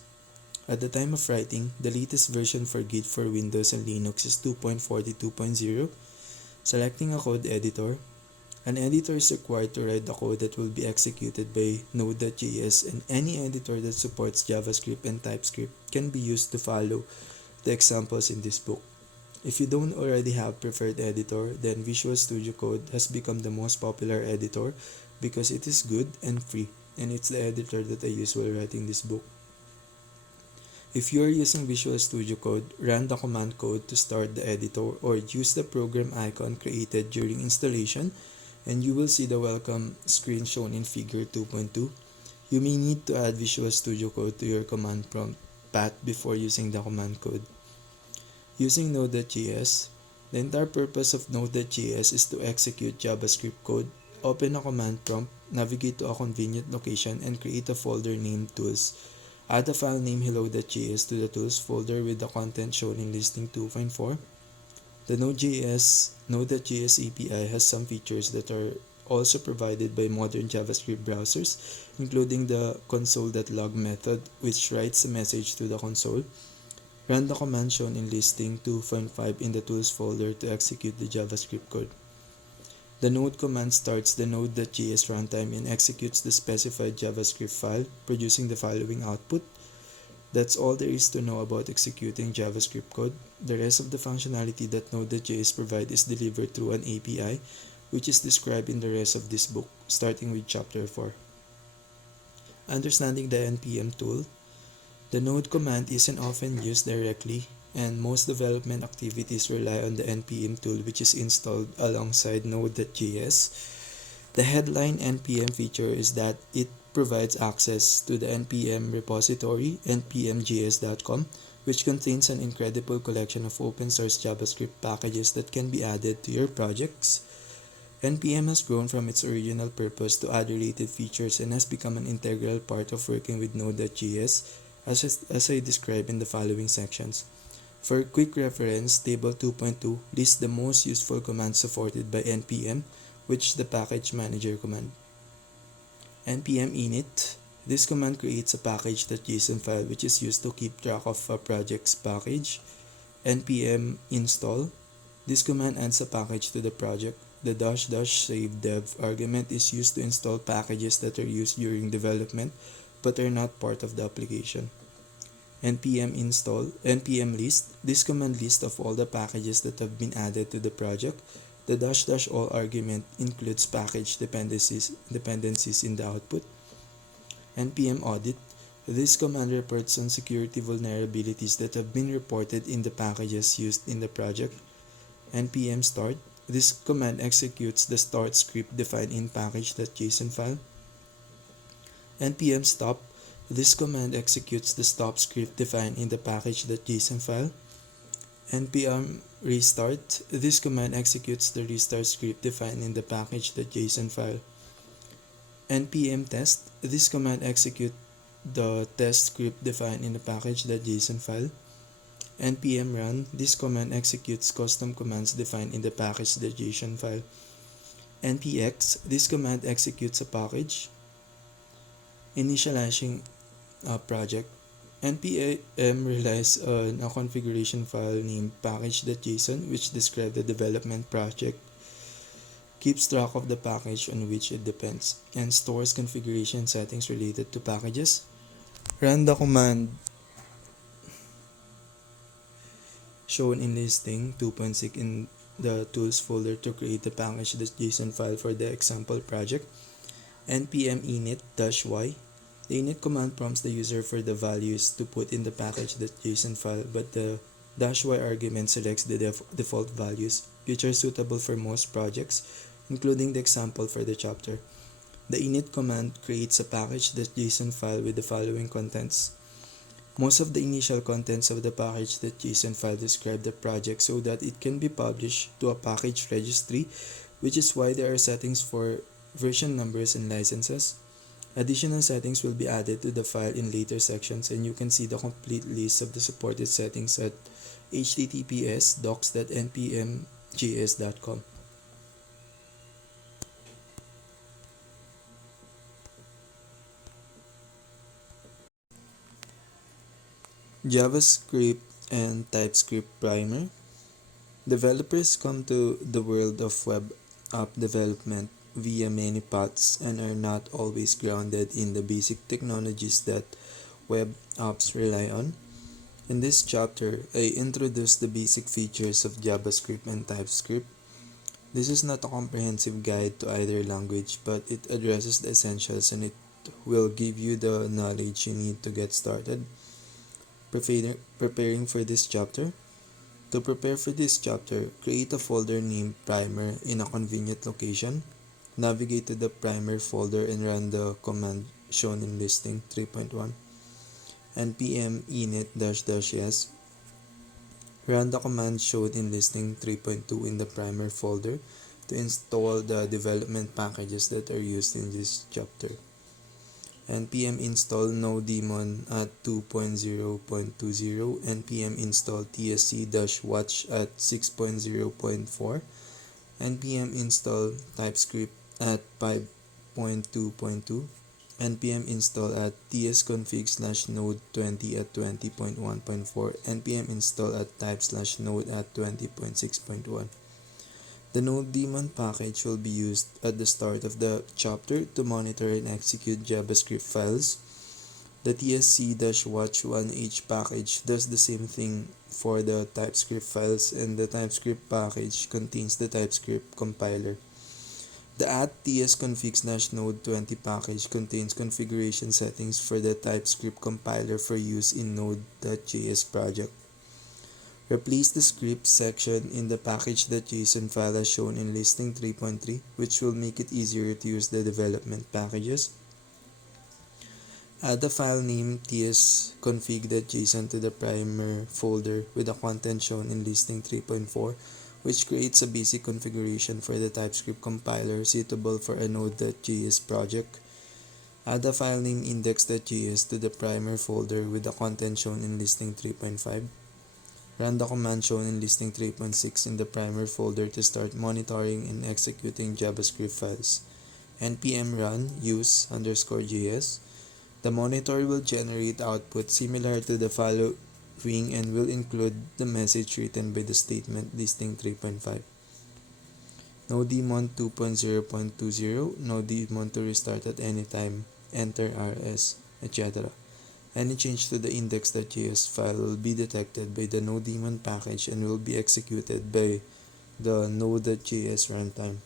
At the time of writing, the latest version for Git for Windows and Linux is 2.42.0. Selecting a code editor. An editor is required to write the code that will be executed by Node.js, and any editor that supports JavaScript and TypeScript can be used to follow the examples in this book. If you don't already have preferred editor, then Visual Studio Code has become the most popular editor because it is good and free, and it's the editor that I use while writing this book. If you are using Visual Studio Code, run the command code to start the editor or use the program icon created during installation and you will see the welcome screen shown in figure 2.2. You may need to add Visual Studio Code to your command prompt path before using the command code. Using Node.js, the entire purpose of Node.js is to execute JavaScript code. Open a command prompt, navigate to a convenient location, and create a folder named Tools. Add a file named hello.js to the Tools folder with the content shown in listing 2.4. The Node.js API has some features that are also provided by modern JavaScript browsers, including the console.log method, which writes a message to the console. Run the command shown in listing 2.5 in the Tools folder to execute the JavaScript code. The node command starts the node.js runtime and executes the specified JavaScript file, producing the following output. That's all there is to know about executing JavaScript code. The rest of the functionality that Node.js provides is delivered through an API, which is described in the rest of this book, starting with chapter 4. Understanding the npm tool. The node command isn't often used directly, and most development activities rely on the npm tool, which is installed alongside Node.js. The headline npm feature is that it provides access to the npm repository npmjs.com, which contains an incredible collection of open source JavaScript packages that can be added to your projects. npm has grown from its original purpose to add related features and has become an integral part of working with Node.js, as I described in the following sections. For quick reference, Table 2.2 lists the most useful commands supported by npm, which is the package manager command. npm init. This command creates a package.json file which is used to keep track of a project's package. npm install. This command adds a package to the project. The --save dev argument is used to install packages that are used during development but are not part of the application. npm install. npm list. This command lists of all the packages that have been added to the project. The dash dash all argument includes package dependencies in the output. npm audit. This command reports on security vulnerabilities that have been reported in the packages used in the project. npm start. This command executes the start script defined in package.json file. npm stop. This command executes the stop script defined in the package.json file. npm restart. This command executes the restart script defined in the package.json file. npm test. This command executes the test script defined in the package.json file. npm run. This command executes custom commands defined in the package.json file. npx. This command executes a package initializing a project. npm relies on a configuration file named package.json, which describes the development project, keeps track of the package on which it depends, and stores configuration settings related to packages. Run the command shown in listing 2.6 in the tools folder to create the package.json file for the example project. npm init-y. The init command prompts the user for the values to put in the package.json file, but the -y argument selects the default values, which are suitable for most projects, including the example for the chapter. The init command creates a package.json file with the following contents. Most of the initial contents of the package.json file describe the project so that it can be published to a package registry, which is why there are settings for version numbers and licenses. Additional settings will be added to the file in later sections, and you can see the complete list of the supported settings at https://docs.npmjs.com. JavaScript and TypeScript primer. Developers come to the world of web app development via many paths and are not always grounded in the basic technologies that web apps rely on. In this chapter, I introduce the basic features of JavaScript and TypeScript. This is not a comprehensive guide to either language, but it addresses the essentials and it will give you the knowledge you need to get started. Preparing for this chapter. To prepare for this chapter, create a folder named Primer in a convenient location. Navigate to the Primer folder and run the command shown in listing 3.1. npm init-s. Run the command shown in listing 3.2 in the Primer folder to install the development packages that are used in this chapter. npm install nodemon at 2.0.20, npm install tsc-watch at 6.0.4, npm install TypeScript at 5.2.2, npm install at tsconfig/node20 at 20.1.4, npm install at type/node at 20.6.1. The nodemon package will be used at the start of the chapter to monitor and execute JavaScript files. The tsc-watch1h package does the same thing for the TypeScript files, and the TypeScript package contains the TypeScript compiler. The @tsconfig/node20 package contains configuration settings for the TypeScript compiler for use in Node.js project. Replace the script section in the package.json file as shown in listing 3.3, which will make it easier to use the development packages. Add the file name tsconfig.json to the primer folder with the content shown in listing 3.4, which creates a basic configuration for the TypeScript compiler suitable for a Node.js project. Add the file name index.js to the primer folder with the content shown in listing 3.5. Run the command shown in listing 3.6 in the primer folder to start monitoring and executing JavaScript files. npm run use_js. The monitor will generate output similar to the following and will include the message written by the statement listing 3.5. Nodemon 2.0.20, nodemon to restart at any time, enter rs, etc. Any change to the index.js file will be detected by the nodemon package and will be executed by the Node.js runtime.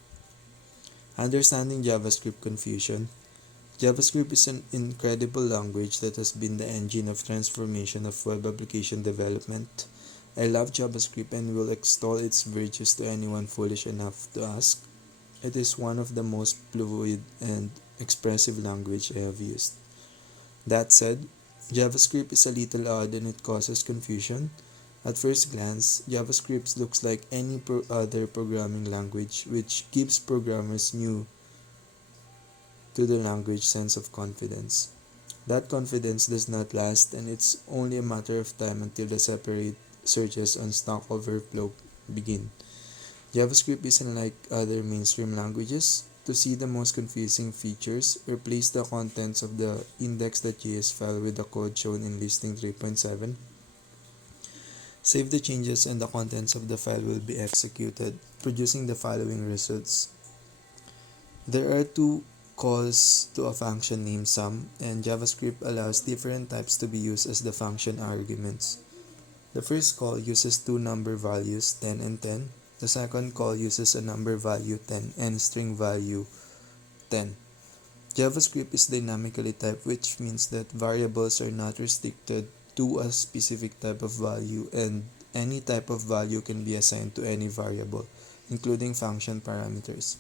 Understanding JavaScript confusion. JavaScript is an incredible language that has been the engine of transformation of web application development. I love JavaScript and will extol its virtues to anyone foolish enough to ask. It is one of the most fluid and expressive language I have used. That said, JavaScript is a little odd and it causes confusion. At first glance, JavaScript looks like any other programming language, which gives programmers new to the language sense of confidence. That confidence does not last, and it's only a matter of time until the separate searches on Stack Overflow begin. JavaScript isn't like other mainstream languages. To see the most confusing features, replace the contents of the index.js file with the code shown in listing 3.7. Save the changes and the contents of the file will be executed, producing the following results. There are two calls to a function named sum, and JavaScript allows different types to be used as the function arguments. The first call uses two number values, 10 and 10. The second call uses a number value 10 and string value 10. JavaScript is dynamically typed, which means that variables are not restricted to a specific type of value, and any type of value can be assigned to any variable, including function parameters.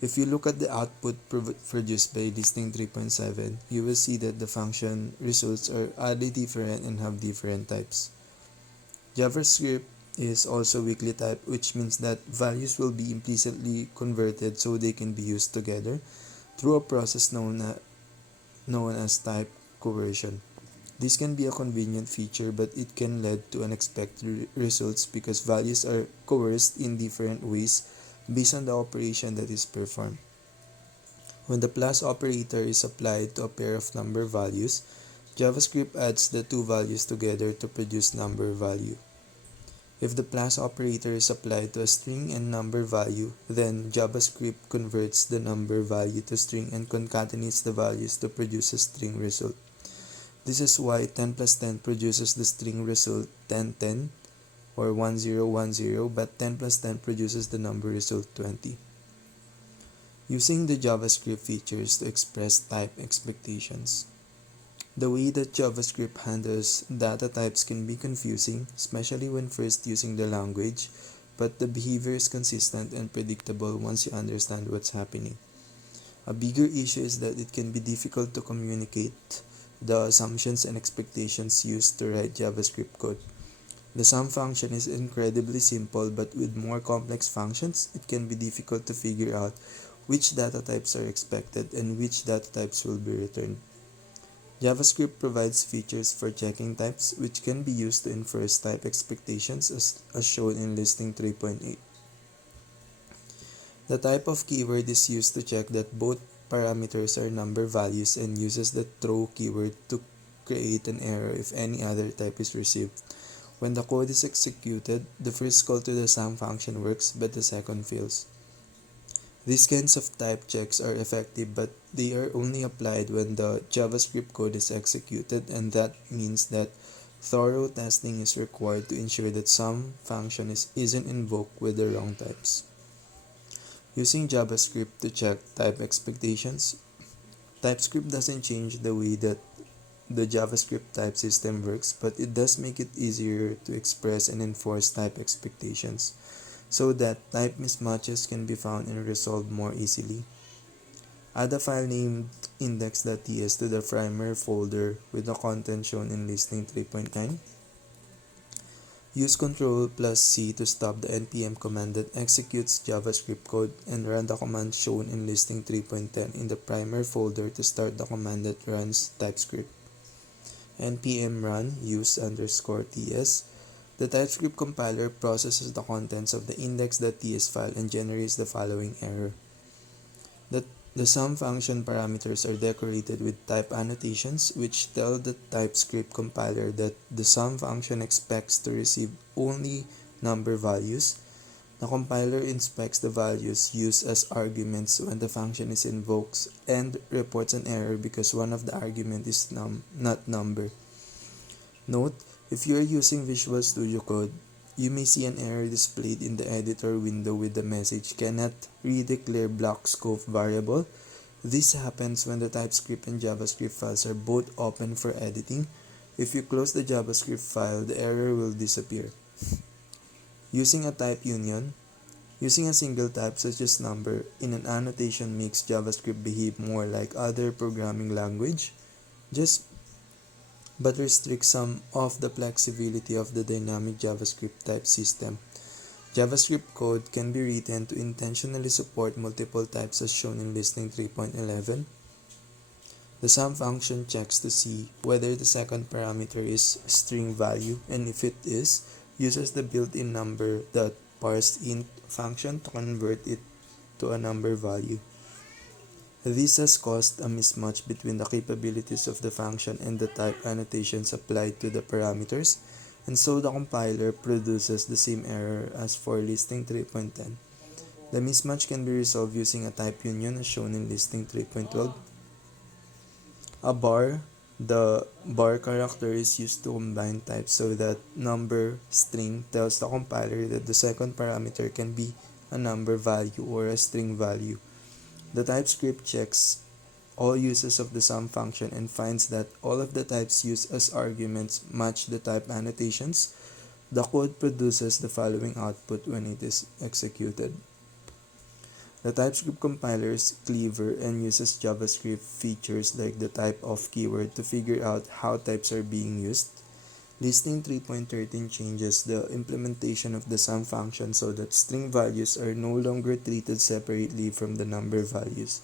If you look at the output produced by listing 3.7, you will see that the function results are oddly different and have different types. JavaScript is also weakly typed, which means that values will be implicitly converted so they can be used together through a process known as type coercion. This can be a convenient feature, but it can lead to unexpected results because values are coerced in different ways based on the operation that is performed. When the plus operator is applied to a pair of number values, JavaScript adds the two values together to produce number value. If the plus operator is applied to a string and number value, then JavaScript converts the number value to string and concatenates the values to produce a string result. This is why 10 plus 10 produces the string result 1010 or 1010, but 10 plus 10 produces the number result 20. Using the JavaScript features to express type expectations. The way that JavaScript handles data types can be confusing, especially when first using the language, but the behavior is consistent and predictable once you understand what's happening. A bigger issue is that it can be difficult to communicate the assumptions and expectations used to write JavaScript code. The sum function is incredibly simple, but with more complex functions, it can be difficult to figure out which data types are expected and which data types will be returned. JavaScript provides features for checking types, which can be used to enforce type expectations as shown in listing 3.8. The type of keyword is used to check that both parameters are number values and uses the throw keyword to create an error if any other type is received. When the code is executed, the first call to the sum function works, but the second fails. These kinds of type checks are effective, but they are only applied when the JavaScript code is executed, and that means that thorough testing is required to ensure that some function isn't invoked with the wrong types. Using JavaScript to check type expectations. TypeScript doesn't change the way that the JavaScript type system works, but it does make it easier to express and enforce type expectations, so that type mismatches can be found and resolved more easily. Add a file named index.ts to the primer folder with the content shown in listing 3.9. Use Ctrl plus C to stop the npm command that executes JavaScript code, and run the command shown in listing 3.10 in the primer folder to start the command that runs TypeScript. npm run use_ts. The TypeScript compiler processes the contents of the index.ts file and generates the following error. The sum function parameters are decorated with type annotations, which tell the TypeScript compiler that the sum function expects to receive only number values. The compiler inspects the values used as arguments when the function is invoked and reports an error because one of the arguments is not number. Note, if you are using Visual Studio Code, you may see an error displayed in the editor window with the message "cannot redeclare block scope variable." This happens when the TypeScript and JavaScript files are both open for editing. If you close the JavaScript file, the error will disappear. Using a type union. Using a single type such as number in an annotation makes JavaScript behave more like other programming language, just but restricts some of the flexibility of the dynamic JavaScript type system. JavaScript code can be written to intentionally support multiple types as shown in Listing 3.11. The sum function checks to see whether the second parameter is string value, and if it is, uses the built-in number dot parsed int function to convert it to a number value. This has caused a mismatch between the capabilities of the function and the type annotations applied to the parameters, and so the compiler produces the same error as for Listing 3.10. The mismatch can be resolved using a type union as shown in Listing 3.12. A bar, the bar character is used to combine types so that number string tells the compiler that the second parameter can be a number value or a string value. The TypeScript checks all uses of the sum function and finds that all of the types used as arguments match the type annotations. The code produces the following output when it is executed. The TypeScript compiler is clever and uses JavaScript features like the typeof keyword to figure out how types are being used. Listing 3.13 changes the implementation of the sum function so that string values are no longer treated separately from the number values.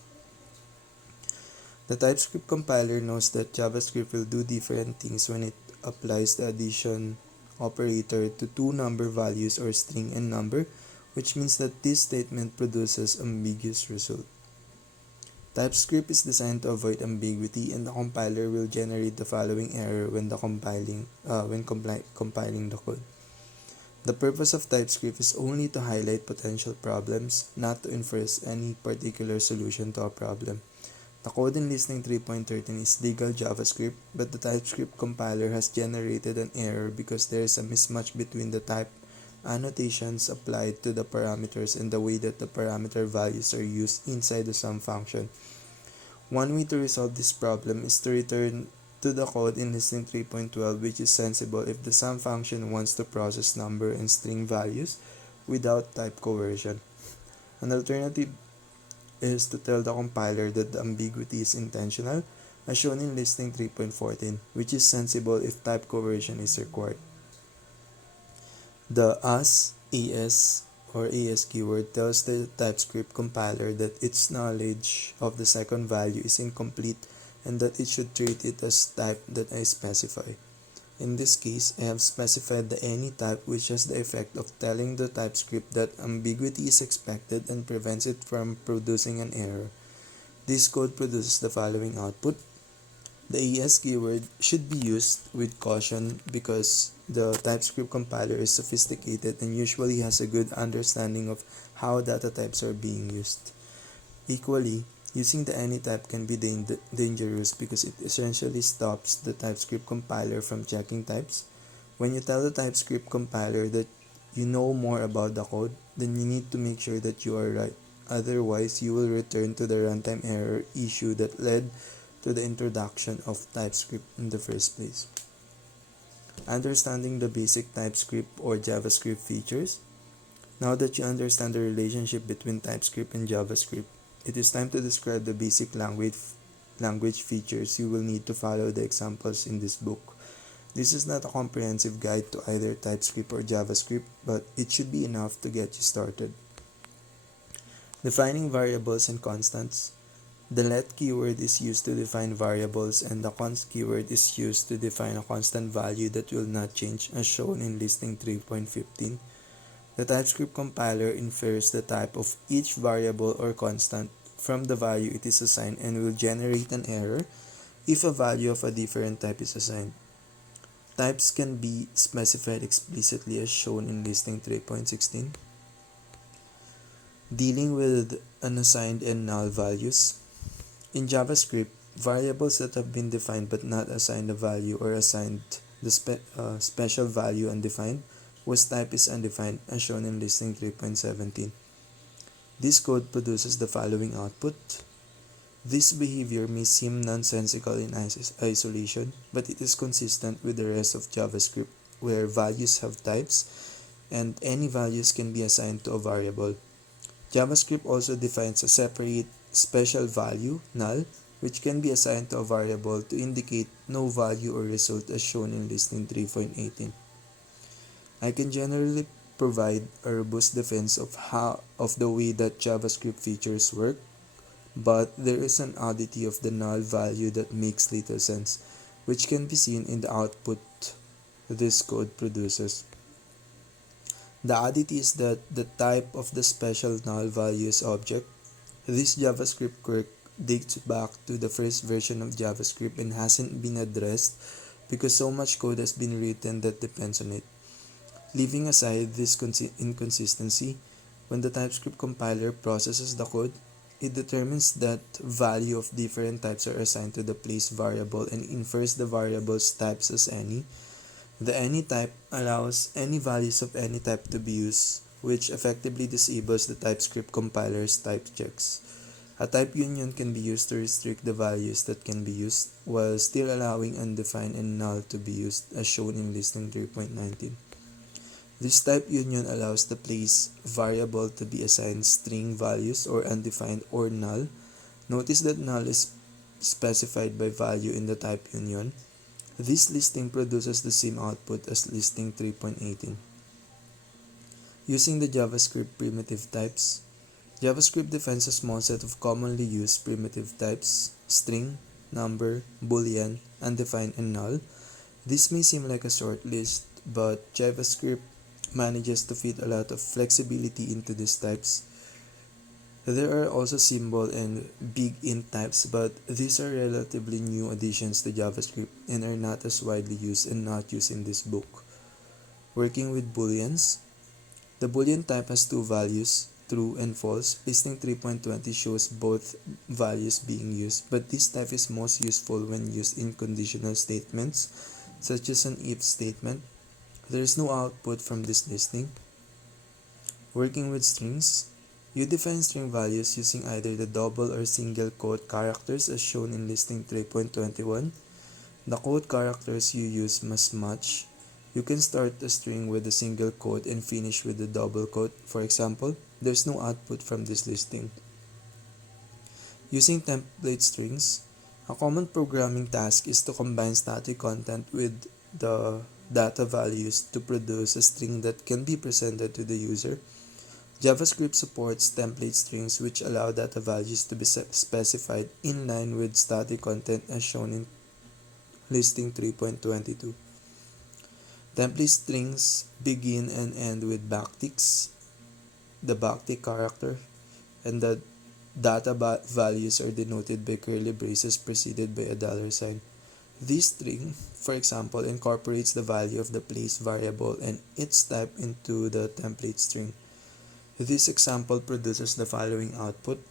The TypeScript compiler knows that JavaScript will do different things when it applies the addition operator to two number values or string and number, which means that this statement produces ambiguous result. TypeScript is designed to avoid ambiguity, and the compiler will generate the following error when compiling the code. The purpose of TypeScript is only to highlight potential problems, not to enforce any particular solution to a problem. The code in Listing 3.13 is legal JavaScript, but the TypeScript compiler has generated an error because there is a mismatch between the type annotations applied to the parameters and the way that the parameter values are used inside the sum function. One way to resolve this problem is to return to the code in Listing 3.12, which is sensible if the sum function wants to process number and string values without type coercion. An alternative is to tell the compiler that the ambiguity is intentional, as shown in Listing 3.14, which is sensible if type coercion is required. The as or as keyword tells the TypeScript compiler that its knowledge of the second value is incomplete and that it should treat it as type that I specify. In this case, I have specified the any type, which has the effect of telling the TypeScript that ambiguity is expected and prevents it from producing an error. This code produces the following output. The as keyword should be used with caution because the TypeScript compiler is sophisticated and usually has a good understanding of how data types are being used. Equally, using the any type can be dangerous because it essentially stops the TypeScript compiler from checking types. When you tell the TypeScript compiler that you know more about the code, then you need to make sure that you are right. Otherwise, you will return to the runtime error issue that led to the introduction of TypeScript in the first place. Understanding the basic TypeScript or JavaScript features. Now that you understand the relationship between TypeScript and JavaScript, it is time to describe the basic language features you will need to follow the examples in this book. This is not a comprehensive guide to either TypeScript or JavaScript, but it should be enough to get you started. Defining variables and constants. The let keyword is used to define variables and the const keyword is used to define a constant value that will not change as shown in Listing 3.15. The TypeScript compiler infers the type of each variable or constant from the value it is assigned and will generate an error if a value of a different type is assigned. Types can be specified explicitly as shown in Listing 3.16. Dealing with unassigned and null values. In JavaScript, variables that have been defined but not assigned a value or assigned the special value undefined whose type is undefined as shown in listing 3.17. This code produces the following output. This behavior may seem nonsensical in isolation, but it is consistent with the rest of JavaScript, where values have types and any values can be assigned to a variable. JavaScript also defines a separate special value, null, which can be assigned to a variable to indicate no value or result as shown in listing 3.18. I can generally provide a robust defense of the way that JavaScript features work, but there is an oddity of the null value that makes little sense, which can be seen in the output this code produces. The oddity is that the type of the special null value is object. This JavaScript quirk dates back to the first version of JavaScript and hasn't been addressed because so much code has been written that depends on it. Leaving aside this inconsistency, when the TypeScript compiler processes the code, it determines that value of different types are assigned to the place variable and infers the variable's types as any. The any type allows any values of any type to be used, which effectively disables the TypeScript compiler's type checks. A type union can be used to restrict the values that can be used, while still allowing undefined and null to be used, as shown in listing 3.19. This type union allows the place variable to be assigned string values or undefined or null. Notice that null is specified by value in the type union. This listing produces the same output as listing 3.18. Using the JavaScript primitive types, JavaScript defines a small set of commonly used primitive types: string, number, boolean, undefined, and null. This may seem like a short list, but JavaScript manages to fit a lot of flexibility into these types. There are also symbol and big int types, but these are relatively new additions to JavaScript and are not as widely used and not used in this book. Working with booleans, the boolean type has two values, true and false. Listing 3.20 shows both values being used, but this type is most useful when used in conditional statements, such as an if statement. There is no output from this listing. Working with strings, you define string values using either the double or single quote characters as shown in listing 3.21. The quote characters you use must match. You can start a string with a single quote and finish with a double quote. For example, there's no output from this listing. Using template strings, a common programming task is to combine static content with the data values to produce a string that can be presented to the user. JavaScript supports template strings, which allow data values to be specified in line with static content as shown in listing 3.22. Template strings begin and end with backticks, the backtick character, and the data values are denoted by curly braces preceded by a $sign. This string, for example, incorporates the value of the place variable and its type into the template string. This example produces the following output.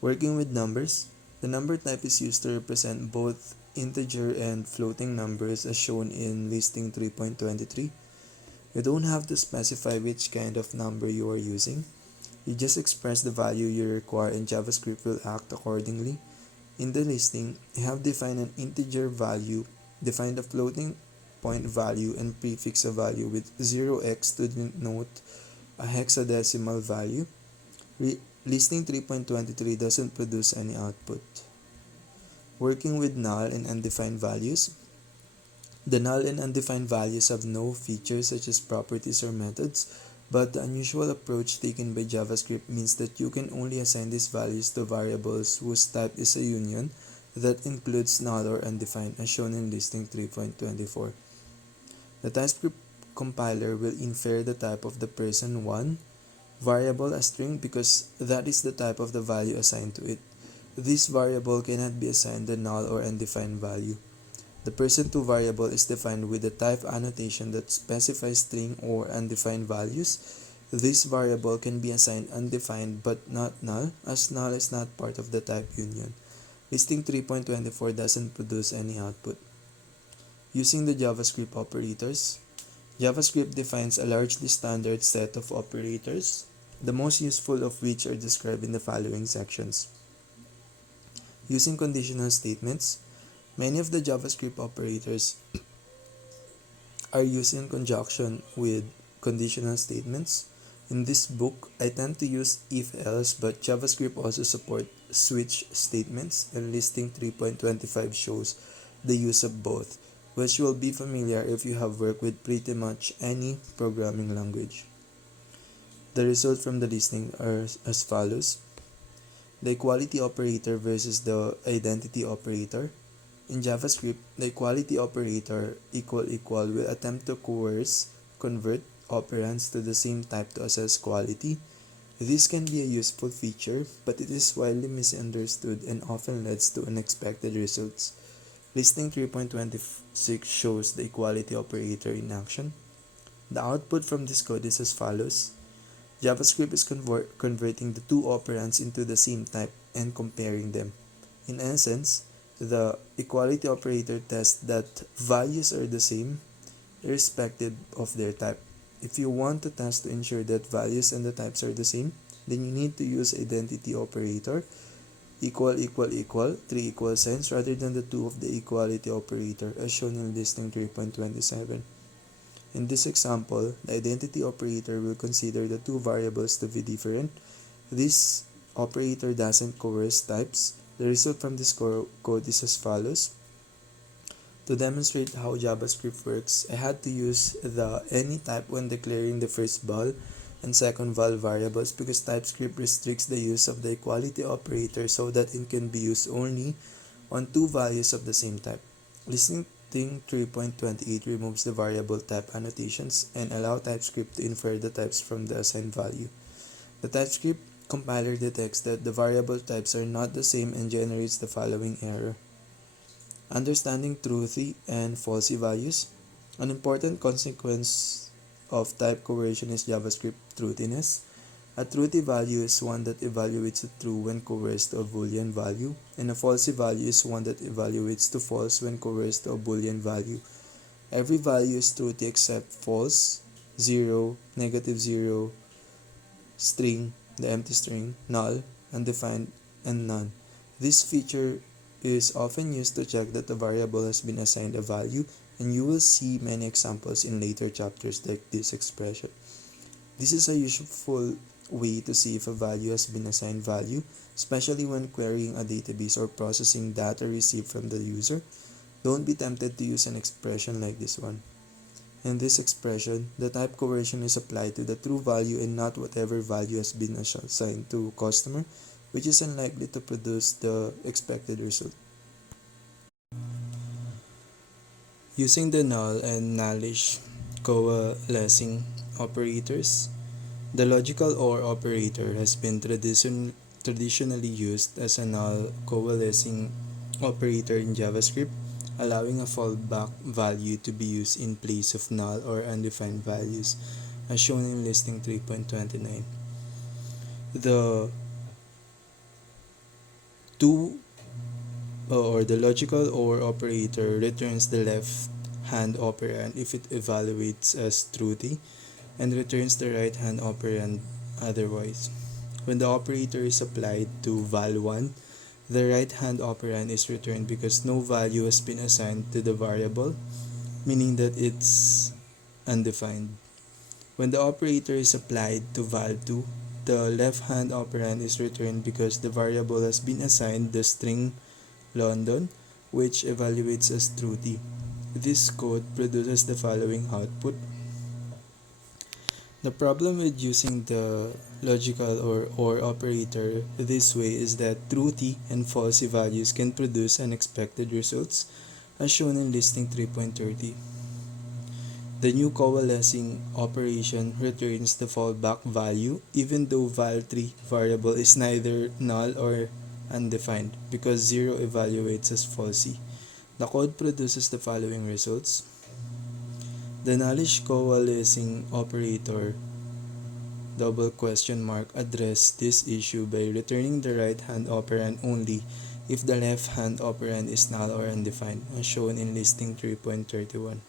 Working with numbers, the number type is used to represent both integer and floating numbers as shown in listing 3.23. You don't have to specify which kind of number you are using. You just express the value you require and JavaScript will act accordingly. In the listing, you have defined an integer value, defined a floating point value, and prefix a value with 0x to denote a hexadecimal value. Listing 3.23 doesn't produce any output. Working with null and undefined values, the null and undefined values have no features such as properties or methods, but the unusual approach taken by JavaScript means that you can only assign these values to variables whose type is a union that includes null or undefined as shown in listing 3.24. The TypeScript compiler will infer the type of the person1 variable as string because that is the type of the value assigned to it. This variable cannot be assigned the null or undefined value. The person2 variable is defined with a type annotation that specifies string or undefined values. This variable can be assigned undefined but not null, as null is not part of the type union. Listing 3.24 doesn't produce any output. Using the JavaScript operators, JavaScript defines a largely standard set of operators, the most useful of which are described in the following sections. Using conditional statements, many of the JavaScript operators are used in conjunction with conditional statements. In this book, I tend to use if-else, but JavaScript also supports switch statements, and listing 3.25 shows the use of both, which will be familiar if you have worked with pretty much any programming language. The results from the listing are as follows. The equality operator versus the identity operator. In JavaScript, the equality operator will attempt to convert operands to the same type to assess quality. This can be a useful feature, but it is widely misunderstood and often leads to unexpected results. Listing 3.26 shows the equality operator in action. The output from this code is as follows. JavaScript is converting the two operands into the same type and comparing them. In essence, the equality operator tests that values are the same irrespective of their type. If you want to test to ensure that values and the types are the same, then you need to use identity operator, equal, 3 equal signs, rather than the two of the equality operator as shown in listing 3.27. In this example, the identity operator will consider the two variables to be different. This operator doesn't coerce types. The result from this code is as follows. To demonstrate how JavaScript works, I had to use the anyType when declaring the first val and second val variables because TypeScript restricts the use of the equality operator so that it can be used only on two values of the same type. Listing 3.28 removes the variable type annotations and allow TypeScript to infer the types from the assigned value. The TypeScript compiler detects that the variable types are not the same and generates the following error. Understanding truthy and falsy values. An important consequence of type coercion is JavaScript truthiness. A truthy value is one that evaluates to true when coerced to a Boolean value, and a falsy value is one that evaluates to false when coerced to a Boolean value. Every value is truthy except false, 0, -0, string, the empty string, null, undefined, and none. This feature is often used to check that the variable has been assigned a value, and you will see many examples in later chapters like this expression. This is a useful way to see if a value has been assigned value, especially when querying a database or processing data received from the user. Don't be tempted to use an expression like this one. In this expression, the type coercion is applied to the true value and not whatever value has been assigned to customer, which is unlikely to produce the expected result. Using the null and nullish coalescing operators, the logical OR operator has been traditionally used as a null coalescing operator in JavaScript, allowing a fallback value to be used in place of null or undefined values, as shown in listing 3.29. The logical OR operator returns the left hand operand if it evaluates as truthy, and returns the right hand operand otherwise. When the operator is applied to val1, the right hand operand is returned because no value has been assigned to the variable, meaning that it's undefined. When the operator is applied to val2, the left hand operand is returned because the variable has been assigned the string London, which evaluates as truthy. This code produces the following output. The problem with using the logical or operator this way is that truthy and falsy values can produce unexpected results, as shown in listing 3.30. The new coalescing operation returns the fallback value even though val3 variable is neither null or undefined because 0 evaluates as falsy. The code produces the following results. The nullish coalescing operator address this issue by returning the right hand operand only if the left hand operand is null or undefined, as shown in listing 3.31.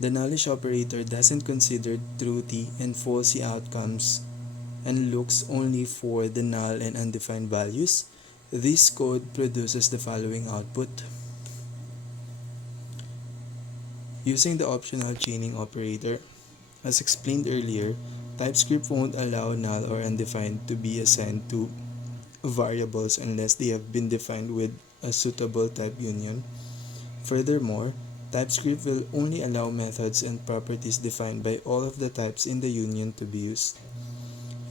The nullish operator doesn't consider truthy and falsy outcomes and looks only for the null and undefined values. This code produces the following output. Using the optional chaining operator, as explained earlier, TypeScript won't allow null or undefined to be assigned to variables unless they have been defined with a suitable type union. Furthermore, TypeScript will only allow methods and properties defined by all of the types in the union to be used.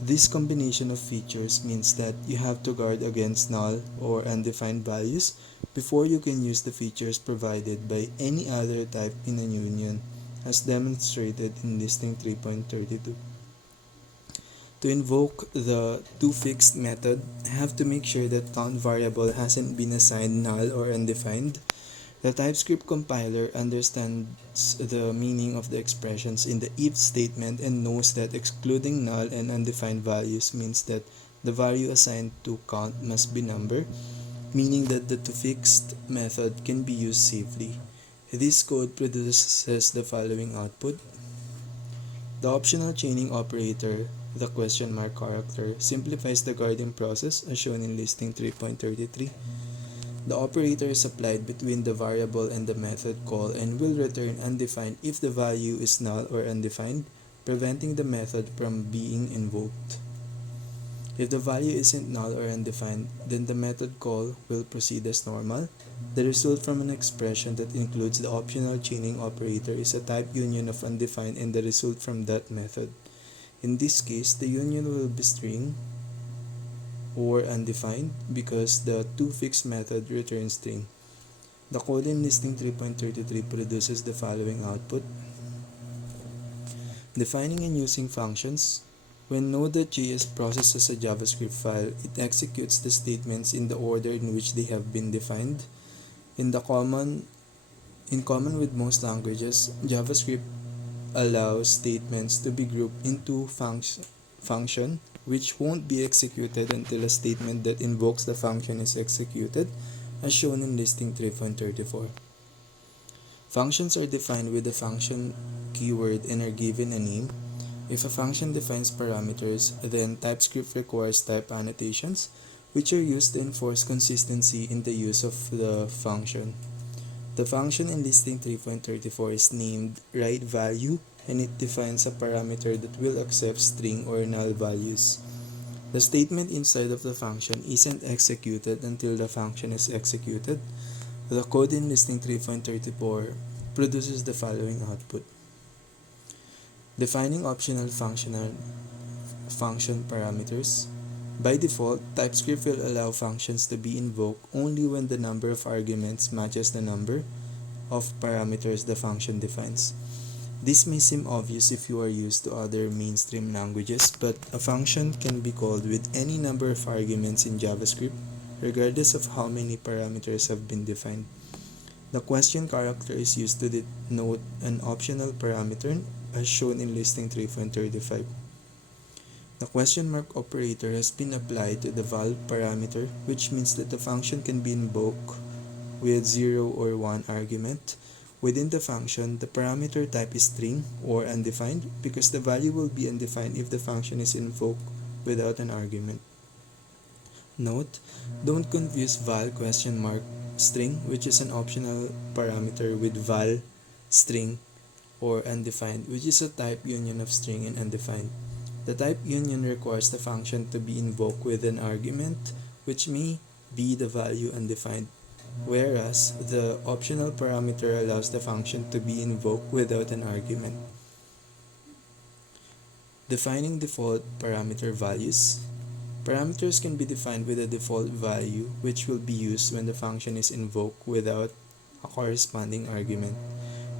This combination of features means that you have to guard against null or undefined values before you can use the features provided by any other type in a union, as demonstrated in listing 3.32. To invoke the toFixed method, I have to make sure that count variable hasn't been assigned null or undefined. The TypeScript compiler understands the meaning of the expressions in the if statement and knows that excluding null and undefined values means that the value assigned to count must be number, meaning that the toFixed method can be used safely. This code produces the following output. The optional chaining operator, the question mark character, simplifies the guarding process as shown in listing 3.33. The operator is applied between the variable and the method call and will return undefined if the value is null or undefined, preventing the method from being invoked. If the value isn't null or undefined, then the method call will proceed as normal. The result from an expression that includes the optional chaining operator is a type union of undefined and the result from that method. In this case, the union will be string or undefined because the toFixed method returns string. The code in listing 3.33 produces the following output. Defining and using functions. When Node.js processes a JavaScript file, it executes the statements in the order in which they have been defined. In common with most languages, JavaScript allows statements to be grouped into function which won't be executed until a statement that invokes the function is executed, as shown in listing 3.34. Functions are defined with the function keyword and are given a name. If a function defines parameters, then TypeScript requires type annotations, which are used to enforce consistency in the use of the function. The function in listing 3.34 is named writeValue, and it defines a parameter that will accept string or null values. The statement inside of the function isn't executed until the function is executed. The code in listing 3.34 produces the following output. Defining optional function parameters. By default, TypeScript will allow functions to be invoked only when the number of arguments matches the number of parameters the function defines. This may seem obvious if you are used to other mainstream languages, but a function can be called with any number of arguments in JavaScript, regardless of how many parameters have been defined. The question character is used to denote an optional parameter, as shown in listing 3.35. The question mark operator has been applied to the val parameter, which means that the function can be invoked with 0 or 1 argument. Within the function, the parameter type is string or undefined because the value will be undefined if the function is invoked without an argument. Note, don't confuse val question mark string, which is an optional parameter, with val string or undefined, which is a type union of string and undefined. The type union requires the function to be invoked with an argument, which may be the value undefined, whereas the optional parameter allows the function to be invoked without an argument. Defining default parameter values. Parameters can be defined with a default value, which will be used when the function is invoked without a corresponding argument.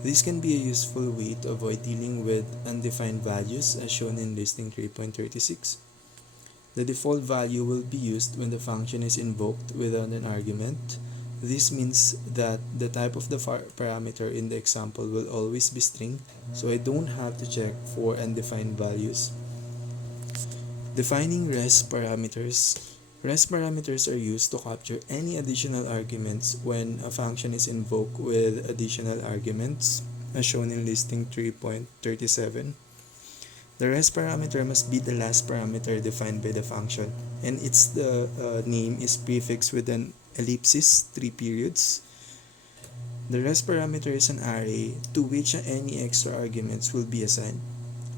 This can be a useful way to avoid dealing with undefined values, as shown in listing 3.36. The default value will be used when the function is invoked without an argument. This means that the type of the parameter in the example will always be string, so I don't have to check for undefined values. Defining res parameters. Res parameters are used to capture any additional arguments when a function is invoked with additional arguments. as shown in listing 3.37. The rest parameter must be the last parameter defined by the function, and its name is prefixed with an ellipsis, 3 periods. The rest parameter is an array to which any extra arguments will be assigned.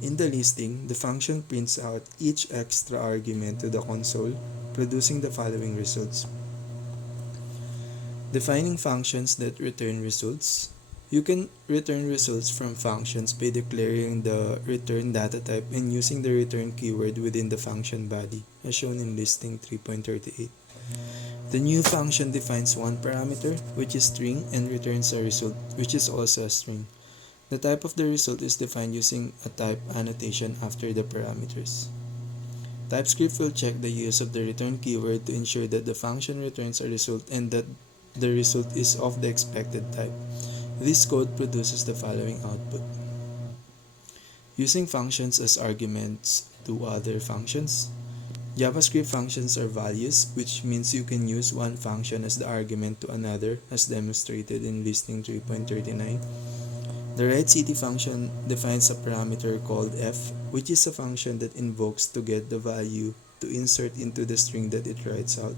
In the listing, the function prints out each extra argument to the console, producing the following results. Defining functions that return results. You can return results from functions by declaring the return data type and using the return keyword within the function body, as shown in listing 3.38. The new function defines one parameter, which is string, and returns a result, which is also a string. The type of the result is defined using a type annotation after the parameters. TypeScript will check the use of the return keyword to ensure that the function returns a result and that the result is of the expected type. This code produces the following output. Using functions as arguments to other functions. JavaScript functions are values, which means you can use one function as the argument to another, as demonstrated in listing 3.39. The writeCity function defines a parameter called f, which is a function that invokes to get the value to insert into the string that it writes out.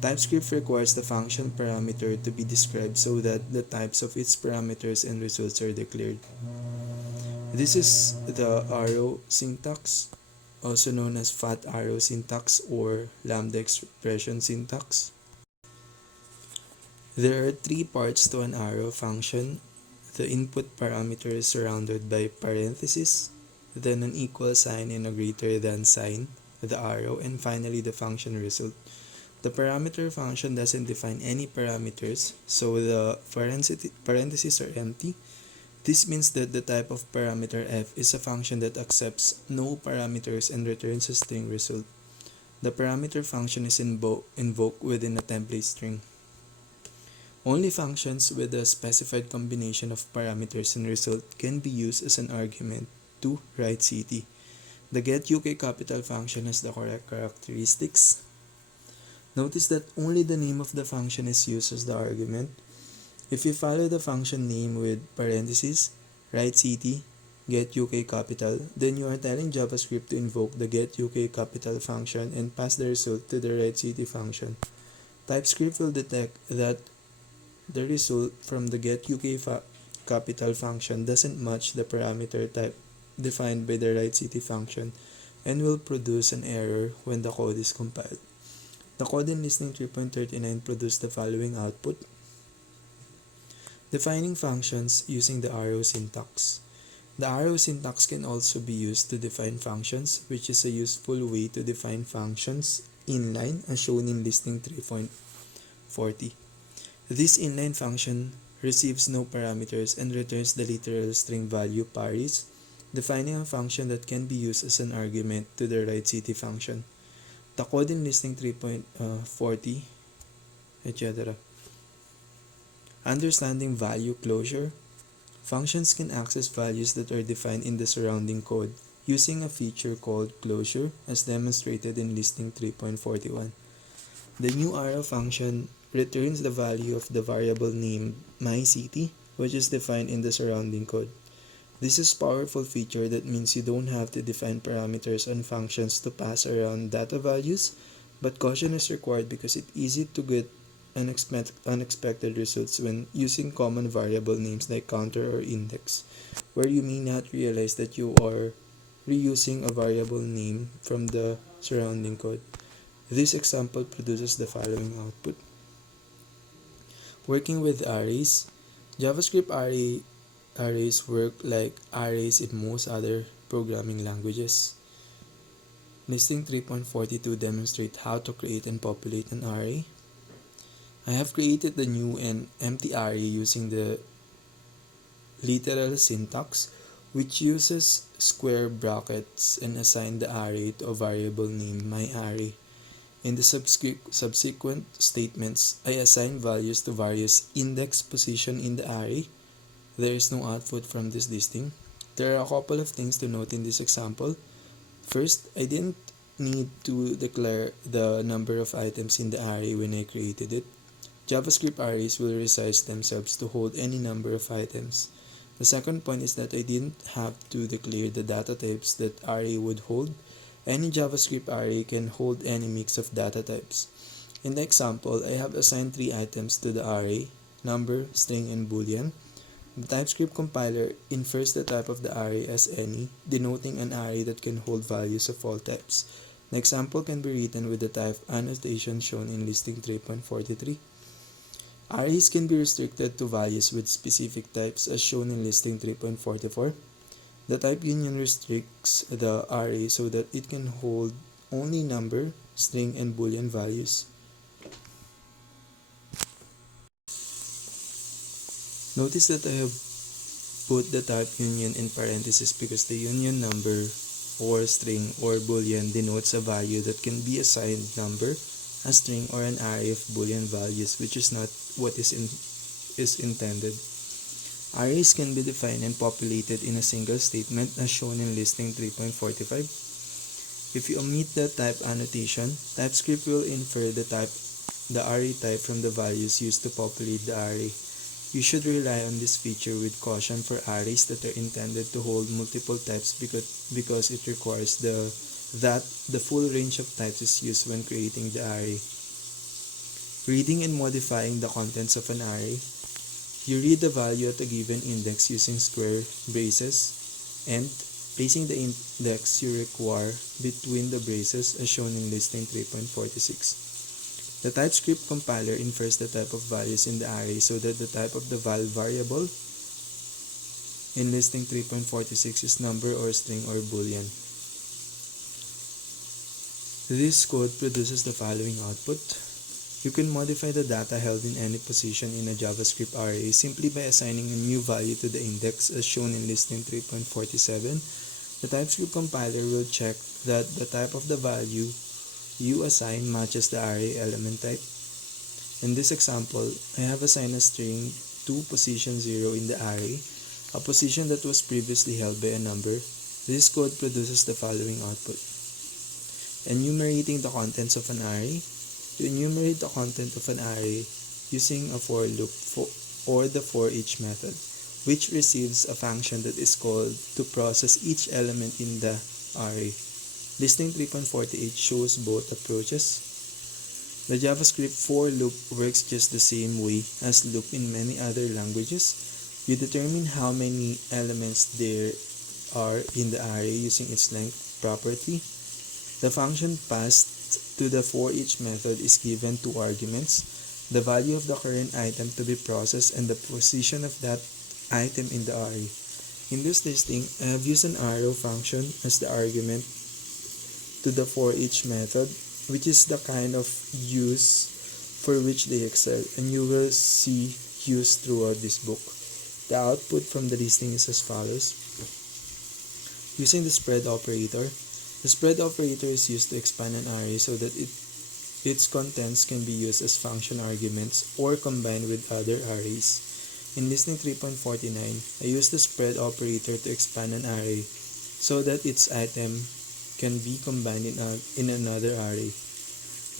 TypeScript requires the function parameter to be described so that the types of its parameters and results are declared. This is the arrow syntax, also known as fat arrow syntax or lambda expression syntax. There are three parts to an arrow function. The input parameter is surrounded by parentheses, then an equal sign and a greater than sign, the arrow, and finally the function result. The parameter function doesn't define any parameters, so the parentheses are empty. This means that the type of parameter f is a function that accepts no parameters and returns a string result. The parameter function is invoked within a template string. Only functions with a specified combination of parameters and result can be used as an argument to writeCity. The getUKCapital function has the correct characteristics. Notice that only the name of the function is used as the argument. If you follow the function name with parentheses, writeCity, getUKCapital, then you are telling JavaScript to invoke the getUKCapital function and pass the result to the writeCity function. TypeScript will detect that the result from the getUKCapital function doesn't match the parameter type defined by the writeCity function and will produce an error when the code is compiled. The code in listing 3.39 produced the following output. Defining functions using the arrow syntax. The arrow syntax can also be used to define functions, which is a useful way to define functions inline as shown in listing 3.40. This inline function receives no parameters and returns the literal string value paris, defining a function that can be used as an argument to the writeCity function. The code in listing 3.40, etc. Understanding value closure. Functions can access values that are defined in the surrounding code using a feature called closure as demonstrated in listing 3.41. The new arrow function returns the value of the variable named myCity, which is defined in the surrounding code. This is a powerful feature that means you don't have to define parameters on functions to pass around data values, but caution is required because it's easy to get unexpected results when using common variable names like counter or index, where you may not realize that you are reusing a variable name from the surrounding code. This example produces the following output. Working with arrays. JavaScript arrays work like arrays in most other programming languages. Listing 3.42 demonstrates how to create and populate an array. I have created the new and empty array using the literal syntax, which uses square brackets and assign the array to a variable named myArray. In the subsequent statements, I assign values to various index position in the array. There is no output from this listing. There are a couple of things to note in this example. First, I didn't need to declare the number of items in the array when I created it. JavaScript arrays will resize themselves to hold any number of items. The second point is that I didn't have to declare the data types that array would hold. Any JavaScript array can hold any mix of data types. In the example, I have assigned 3 items to the array: number, string, and boolean. The TypeScript compiler infers the type of the array as any, denoting an array that can hold values of all types. The example can be written with the type annotation shown in listing 3.43. Arrays can be restricted to values with specific types as shown in listing 3.44. The type union restricts the array so that it can hold only number, string, and boolean values. Notice that I have put the type union in parentheses because the union number or string or boolean denotes a value that can be assigned number, a string, or an array of boolean values, which is not what is intended. Arrays can be defined and populated in a single statement as shown in listing 3.45. If you omit the type annotation, TypeScript will infer the array type from the values used to populate the array. You should rely on this feature with caution for arrays that are intended to hold multiple types because it requires that the full range of types is used when creating the array. Reading and modifying the contents of an array. You read the value at a given index using square braces and placing the index you require between the braces as shown in listing 3.46. The TypeScript compiler infers the type of values in the array so that the type of the val variable in listing 3.46 is number or string or boolean. This code produces the following output. You can modify the data held in any position in a JavaScript array simply by assigning a new value to the index as shown in listing 3.47. The TypeScript compiler will check that the type of the value you assign matches the array element type. In this example, I have assigned a string to position 0 in the array, a position that was previously held by a number. This code produces the following output. Enumerating the contents of an array. To enumerate the content of an array using a for loop or the for each method, which receives a function that is called to process each element in the array. Listing 3.48 shows both approaches. The JavaScript for loop works just the same way as loop in many other languages. You determine how many elements there are in the array using its length property. The function passed to the for each method is given 2 arguments: the value of the current item to be processed and the position of that item in the array. In this listing, I have used an arrow function as the argument to the for each method, which is the kind of use for which they excel, and you will see used throughout this book. The output from the listing is as follows. Using the spread operator. The spread operator is used to expand an array so that its contents can be used as function arguments or combined with other arrays. In listing 3.49, I used the spread operator to expand an array so that its item can be combined in another array.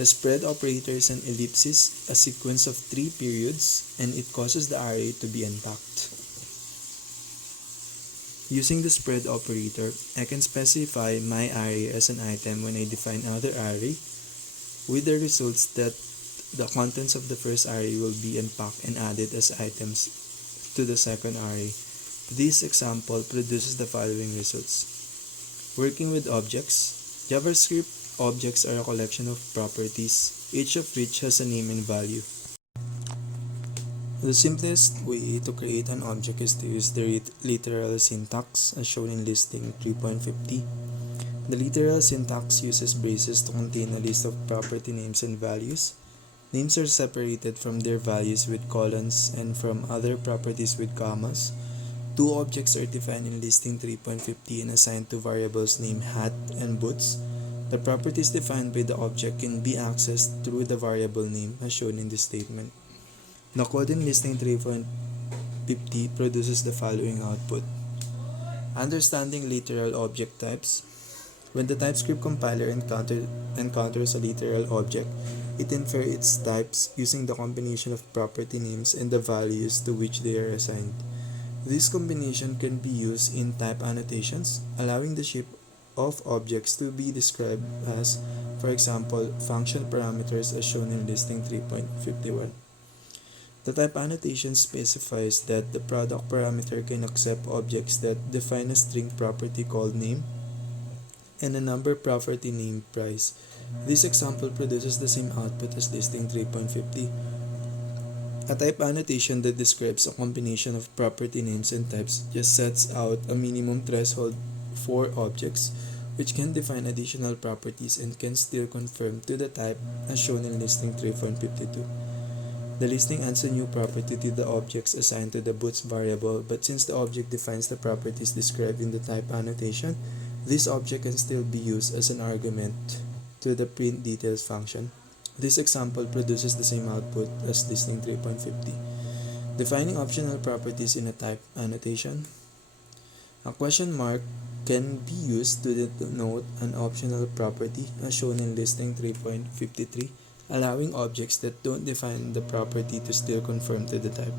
The spread operator is an ellipsis, a sequence of 3 periods, and it causes the array to be unpacked. Using the spread operator, I can specify my array as an item when I define other array, with the results that the contents of the first array will be unpacked and added as items to the second array. This example produces the following results. Working with objects. JavaScript objects are a collection of properties, each of which has a name and value. The simplest way to create an object is to use the literal syntax as shown in listing 3.50. The literal syntax uses braces to contain a list of property names and values. Names are separated from their values with colons and from other properties with commas. 2 objects are defined in listing 3.50 and assigned to variables named hat and boots. The properties defined by the object can be accessed through the variable name as shown in this statement. The code in listing 3.50 produces the following output. Understanding literal object types. When the TypeScript compiler encounters a literal object, it infers its types using the combination of property names and the values to which they are assigned. This combination can be used in type annotations, allowing the shape of objects to be described as, for example, function parameters as shown in listing 3.51. The type annotation specifies that the product parameter can accept objects that define a string property called name and a number property named price. This example produces the same output as listing 3.50. A type annotation that describes a combination of property names and types just sets out a minimum threshold for objects, which can define additional properties and can still conform to the type as shown in listing 3.52. The listing adds a new property to the objects assigned to the boots variable, but since the object defines the properties described in the type annotation, this object can still be used as an argument to the print details function. This example produces the same output as listing 3.50. Defining optional properties in a type annotation. A question mark can be used to denote an optional property as shown in listing 3.53, allowing objects that don't define the property to still conform to the type.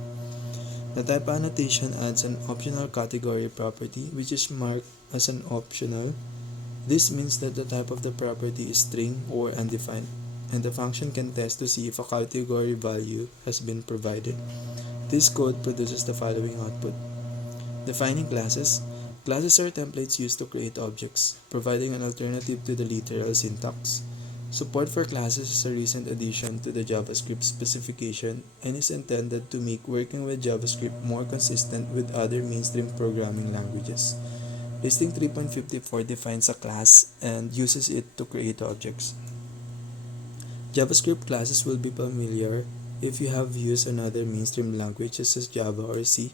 The type annotation adds an optional category property which is marked as an optional. This means that the type of the property is string or undefined, and the function can test to see if a category value has been provided. This code produces the following output. Defining classes. Classes are templates used to create objects, providing an alternative to the literal syntax. Support for classes is a recent addition to the JavaScript specification and is intended to make working with JavaScript more consistent with other mainstream programming languages. Listing 3.54 defines a class and uses it to create objects. JavaScript classes will be familiar if you have used another mainstream language such as Java or C.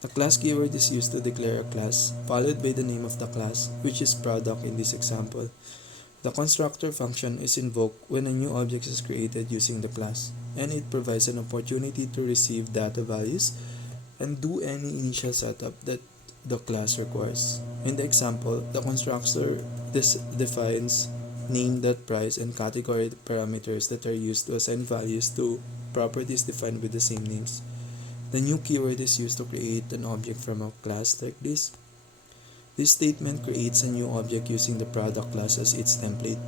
The class keyword is used to declare a class, followed by the name of the class, which is product in this example. The constructor function is invoked when a new object is created using the class, and it provides an opportunity to receive data values and do any initial setup that the class requires. In the example, the constructor defines name.price and category parameters that are used to assign values to properties defined with the same names. The new keyword is used to create an object from a class like this. This statement creates a new object using the product class as its template.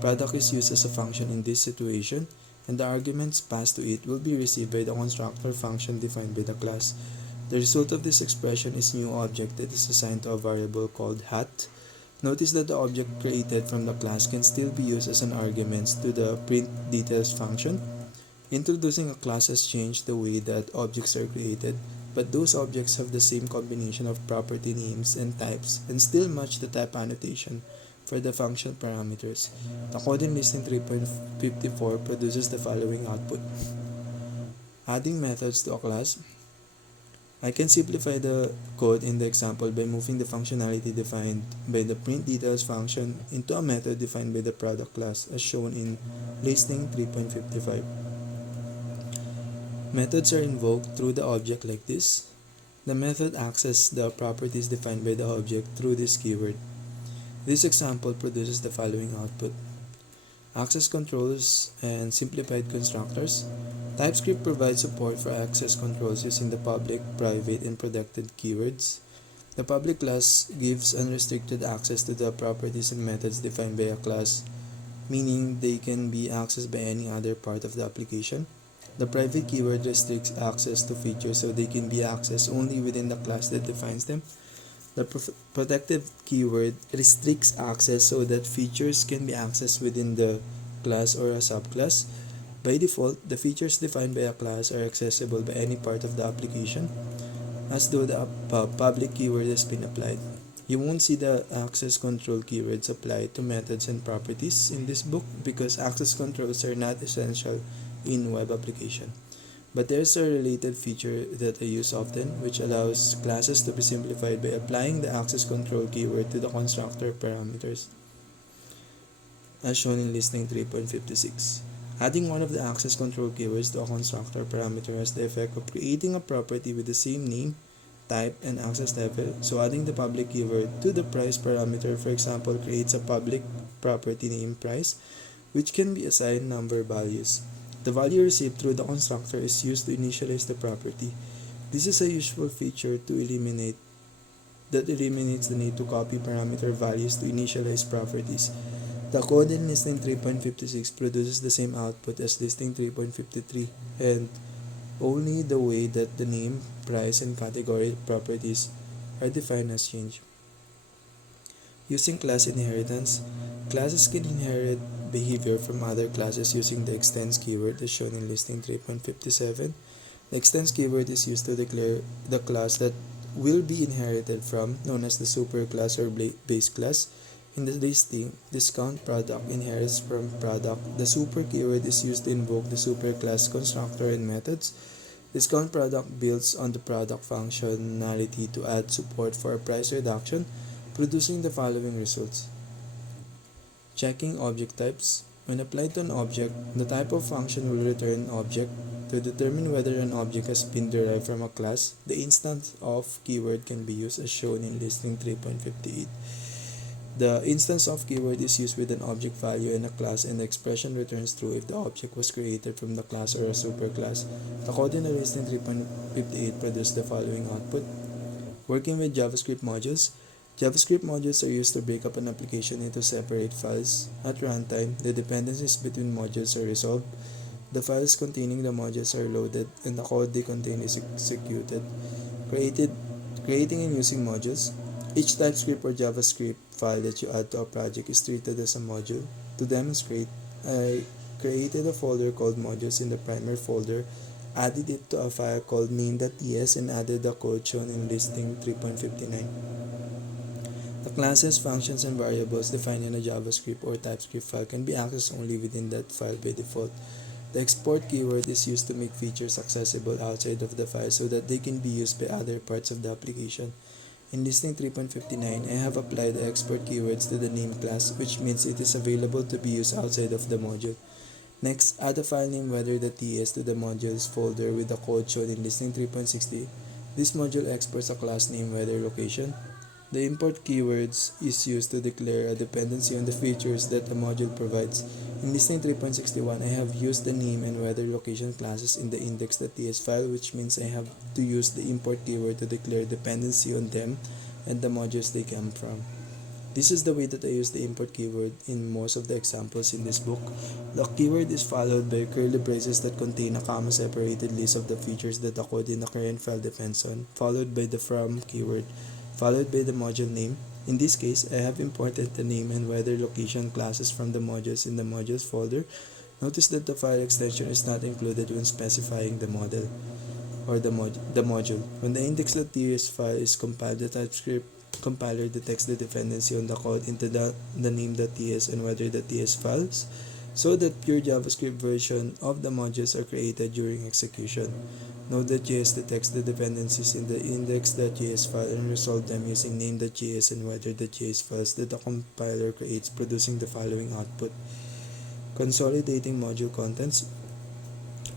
Product is used as a function in this situation, and the arguments passed to it will be received by the constructor function defined by the class. The result of this expression is new object that is assigned to a variable called hat. Notice that the object created from the class can still be used as an argument to the print details function. Introducing a class has changed the way that objects are created, but those objects have the same combination of property names and types and still match the type annotation for the function parameters. The code in listing 3.54 produces the following output. Adding methods to a class. I can simplify the code in the example by moving the functionality defined by the print details function into a method defined by the product class as shown in listing 3.55. Methods are invoked through the object like this. The method accesses the properties defined by the object through this keyword. This example produces the following output. Access controls and simplified constructors. TypeScript provides support for access controls using the public, private, and protected keywords. The public class gives unrestricted access to the properties and methods defined by a class, meaning they can be accessed by any other part of the application. The private keyword restricts access to features so they can be accessed only within the class that defines them. The protective keyword restricts access so that features can be accessed within the class or a subclass. By default, the features defined by a class are accessible by any part of the application, as though the public keyword has been applied. You won't see the access control keywords applied to methods and properties in this book because access controls are not essential in web application. But there's a related feature that I use often, which allows classes to be simplified by applying the access control keyword to the constructor parameters, as shown in listing 3.56. Adding one of the access control keywords to a constructor parameter has the effect of creating a property with the same name, type, and access level. So adding the public keyword to the price parameter, for example, creates a public property name price, which can be assigned number values. The value received through the constructor is used to initialize the property. This is a useful feature to eliminates the need to copy parameter values to initialize properties. The code in listing 3.56 produces the same output as listing 3.53, and only the way that the name, price, and category properties are defined has changed. Using class inheritance, classes can inherit behavior from other classes using the extends keyword as shown in listing 3.57. The extends keyword is used to declare the class that will be inherited from, known as the superclass or base class. In the listing, discount product inherits from product. The super keyword is used to invoke the superclass constructor and methods. Discount product builds on the product functionality to add support for a price reduction, producing the following results. Checking object types. When applied to an object, the type of function will return an object. To determine whether an object has been derived from a class, the instance of keyword can be used as shown in listing 3.58. The instance of keyword is used with an object value and a class, and the expression returns true if the object was created from the class or a superclass. The code in the listing 3.58 produced the following output. Working with JavaScript modules. JavaScript modules are used to break up an application into separate files. At runtime, the dependencies between modules are resolved. The files containing the modules are loaded, and the code they contain is executed. Creating and using modules. Each TypeScript or JavaScript file that you add to a project is treated as a module. To demonstrate, I created a folder called modules in the primary folder, added it to a file called main.ts, and added the code shown in listing 3.59. The classes, functions, and variables defined in a JavaScript or TypeScript file can be accessed only within that file by default. The export keyword is used to make features accessible outside of the file so that they can be used by other parts of the application. In listing 3.59, I have applied the export keywords to the name class, which means it is available to be used outside of the module. Next, add a file name weather.ts to the modules folder with the code shown in listing 3.60. This module exports a class name weather location. The import keywords is used to declare a dependency on the features that a module provides. In listing 3.61, I have used the name and weather location classes in the index.ts file, which means I have to use the import keyword to declare dependency on them and the modules they come from. This is the way that I use the import keyword in most of the examples in this book. The keyword is followed by curly braces that contain a comma-separated list of the features that the code in the current file depends on, followed by the from keyword, followed by the module name. In this case, I have imported the name and weather location classes from the modules in the modules folder. Notice that the file extension is not included when specifying the model or the module. When the index.ts file is compiled, the TypeScript compiler detects the dependency on the code into the name.ts and weather.ts files, so that pure JavaScript version of the modules are created during execution. Node.js detects the dependencies in the index.js file and resolves them using name.js and weather.js files that the compiler creates, producing the following output. Consolidating module contents.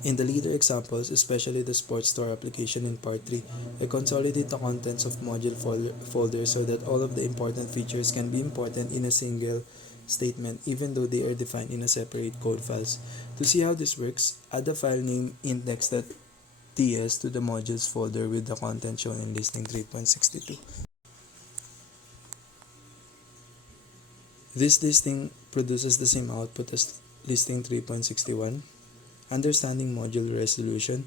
In the later examples, especially the sports store application in part 3, I consolidate the contents of module folder so that all of the important features can be imported in a single statement even though they are defined in a separate code files. To see how this works, add the file name index.ts to the modules folder with the content shown in listing 3.62. This listing produces the same output as listing 3.61. Understanding module resolution.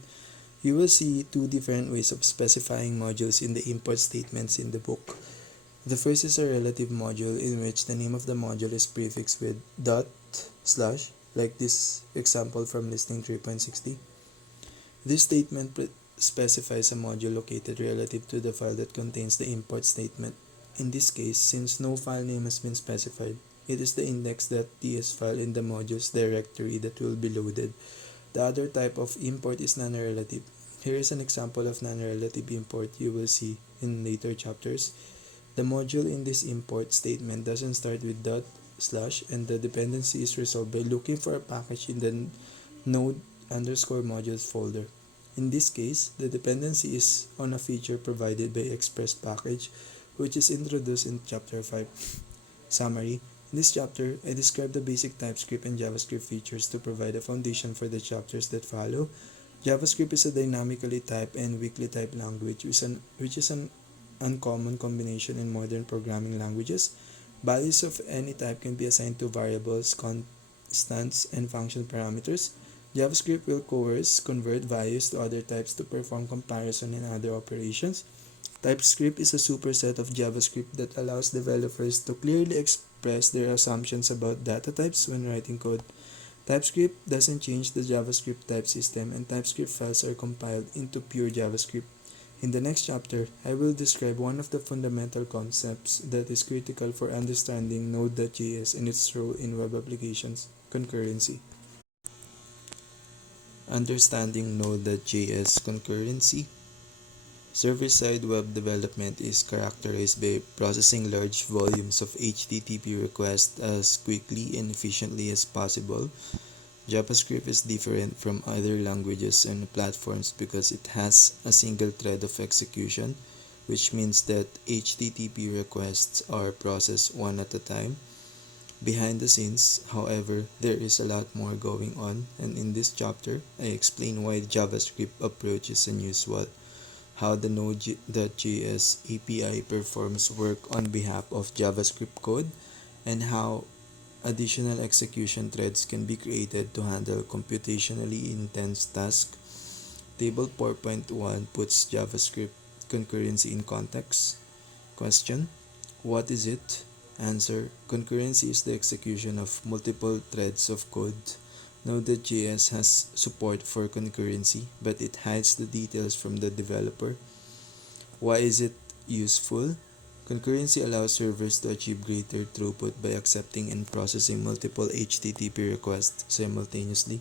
You will see two different ways of specifying modules in the import statements in the book. The first is a relative module in which the name of the module is prefixed with dot slash, like this example from listing 3.60. This statement specifies a module located relative to the file that contains the import statement. In this case, since no file name has been specified, it is the index.ts file in the modules directory that will be loaded. The other type of import is non-relative. Here is an example of non-relative import you will see in later chapters. The module in this import statement doesn't start with dot slash, and the dependency is resolved by looking for a package in the node underscore modules folder. In this case, the dependency is on a feature provided by Express package, which is introduced in chapter 5. Summary. In this chapter, I describe the basic TypeScript and JavaScript features to provide a foundation for the chapters that follow. JavaScript is a dynamically typed and weakly typed language, which is an uncommon combination in modern programming languages. Values of any type can be assigned to variables, constants, and function parameters. JavaScript will convert values to other types to perform comparison and other operations. TypeScript is a superset of JavaScript that allows developers to clearly express their assumptions about data types when writing code. TypeScript doesn't change the JavaScript type system, and TypeScript files are compiled into pure JavaScript. In the next chapter, I will describe one of the fundamental concepts that is critical for understanding Node.js and its role in web applications: concurrency. Understanding Node.js concurrency. Server-side web development is characterized by processing large volumes of HTTP requests as quickly and efficiently as possible. JavaScript is different from other languages and platforms because it has a single thread of execution, which means that HTTP requests are processed one at a time. Behind the scenes, however, there is a lot more going on, and in this chapter, I explain why the JavaScript approach is unusual, how the Node.js API performs work on behalf of JavaScript code, and how additional execution threads can be created to handle computationally intense tasks. Table 4.1 puts JavaScript concurrency in context. Question: what is it? Answer: concurrency is the execution of multiple threads of code. Node.js has support for concurrency, but it hides the details from the developer. Why is it useful? Concurrency allows servers to achieve greater throughput by accepting and processing multiple HTTP requests simultaneously.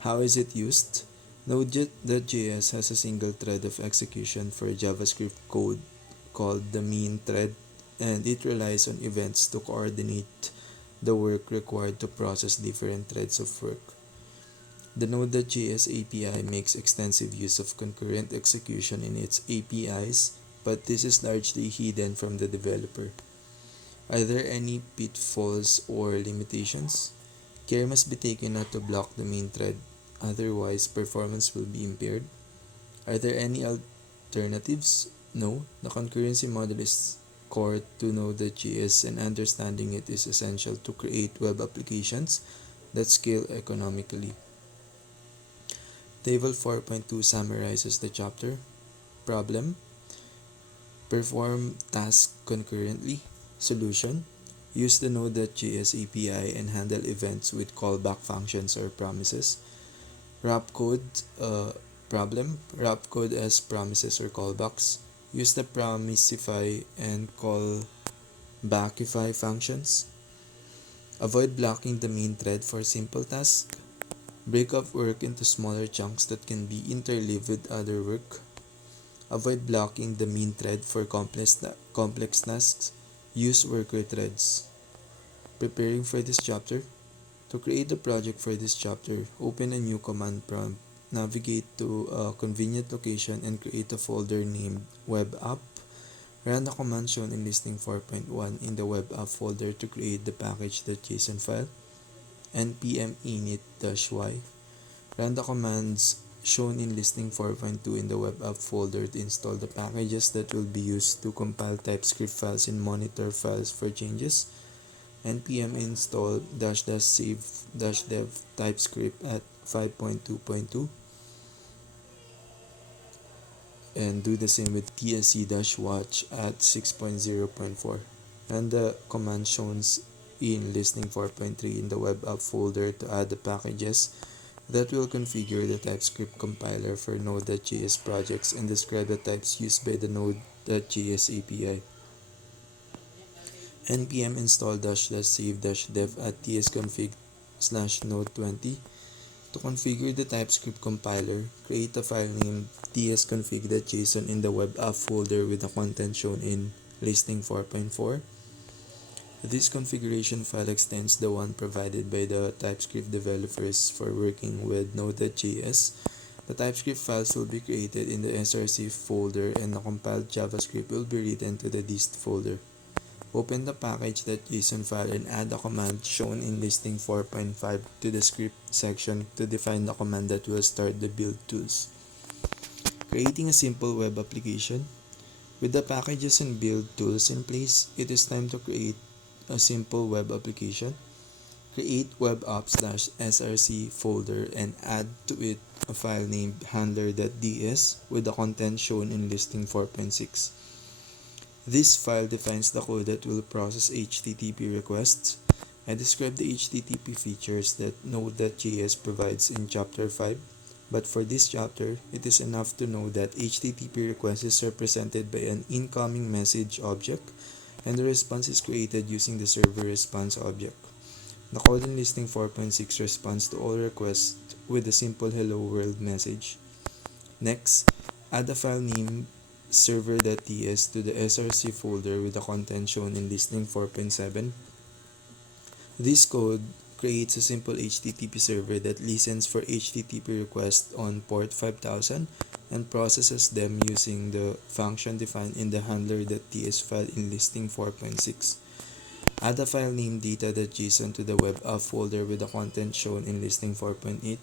How is it used? Node.js has a single thread of execution for JavaScript code called the main thread, and it relies on events to coordinate the work required to process different threads of work. The Node.js API makes extensive use of concurrent execution in its APIs, but this is largely hidden from the developer. Are there any pitfalls or limitations? Care must be taken not to block the main thread, otherwise performance will be impaired. Are there any alternatives? No, the concurrency model is core to Node.js, and understanding it is essential to create web applications that scale economically. Table 4.2 summarizes the chapter. Problem: perform tasks concurrently. Solution: use the Node.js API and handle events with callback functions or promises. Wrap code problem: wrap code as promises or callbacks. Use the promisify and callbackify functions. Avoid blocking the main thread for simple tasks. Break up work into smaller chunks that can be interleaved with other work. Avoid blocking the main thread for complex tasks. Use worker threads. Preparing for this chapter. To create a project for this chapter, open a new command prompt, navigate to a convenient location, and create a folder named Web App. Run the command shown in listing 4.1 in the Web App folder to create the package.json file. npm init-y. Run the commands shown in listing 4.2 in the Web App folder to install the packages that will be used to compile TypeScript files and monitor files for changes. npm install --save -dev TypeScript at 5.2.2, and do the same with tsc-watch at 6.0.4. Run the command shown in listing 4.3 in the Web App folder to add the packages that will configure the TypeScript compiler for Node.js projects and describe the types used by the Node.js API. npm install --save -dev at tsconfig/node20. To configure the TypeScript compiler, create a file named tsconfig.json in the Web App folder with the content shown in listing 4.4. This configuration file extends the one provided by the TypeScript developers for working with Node.js. The TypeScript files will be created in the src folder, and the compiled JavaScript will be written to the dist folder. Open the package.json file and add the command shown in listing 4.5 to the script section to define the command that will start the build tools. Creating a simple web application. With the packages and build tools in place, it is time to create a simple web application. Create webapp/src folder and add to it a file named handler.ds with the content shown in listing 4.6. This file defines the code that will process HTTP requests. I describe the HTTP features that Node.js provides in Chapter 5, but for this chapter, it is enough to know that HTTP request is represented by an incoming message object, and the response is created using the server response object. The code in listing 4.6 responds to all requests with a simple hello world message. Next, add a file named server.ts to the src folder with the content shown in listing 4.7. This code creates a simple HTTP server that listens for HTTP requests on port 5000 and processes them using the function defined in the handler.ts file in listing 4.6. Add a file named data.json to the web app folder with the content shown in listing 4.8.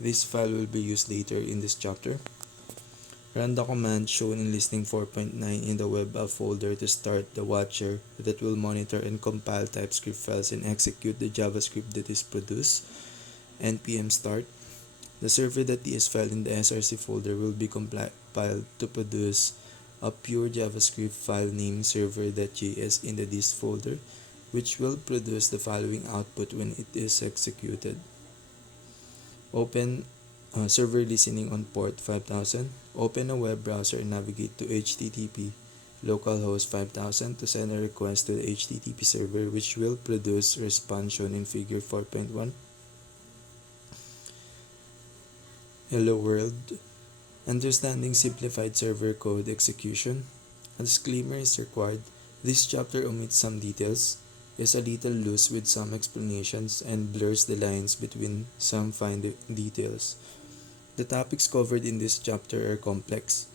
This file will be used later in this chapter. Run the command shown in listing 4.9 in the web app folder to start the watcher that will monitor and compile TypeScript files and execute the JavaScript that is produced. npm start. The server.ts file in the src folder will be compiled to produce a pure JavaScript file named server.js in the dist folder, which will produce the following output when it is executed. Open server listening on port 5000. Open a web browser and navigate to http localhost 5000 to send a request to the HTTP server, which will produce response shown in figure 4.1. Hello world. Understanding simplified server code execution. A disclaimer is required. This chapter omits some details, is a little loose with some explanations, and blurs the lines between some fine details. The topics covered in this chapter are complex,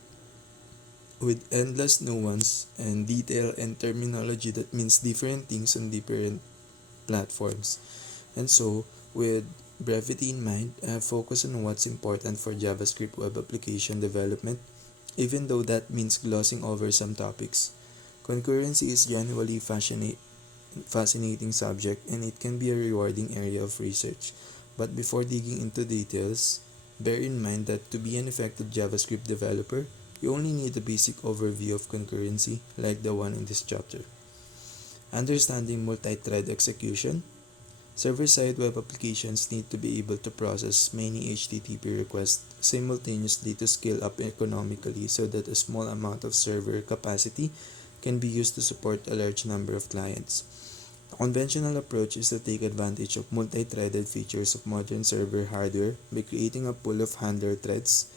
with endless nuance and detail and terminology that means different things on different platforms. And so, with brevity in mind, I have focused on what's important for JavaScript web application development, even though that means glossing over some topics. Concurrency is genuinely fascinating subject, and it can be a rewarding area of research. But before digging into details, bear in mind that to be an effective JavaScript developer, you only need a basic overview of concurrency like the one in this chapter. Understanding multi-thread execution. Server-side web applications need to be able to process many HTTP requests simultaneously to scale up economically so that a small amount of server capacity can be used to support a large number of clients. The conventional approach is to take advantage of multi-threaded features of modern server hardware by creating a pool of handler threads.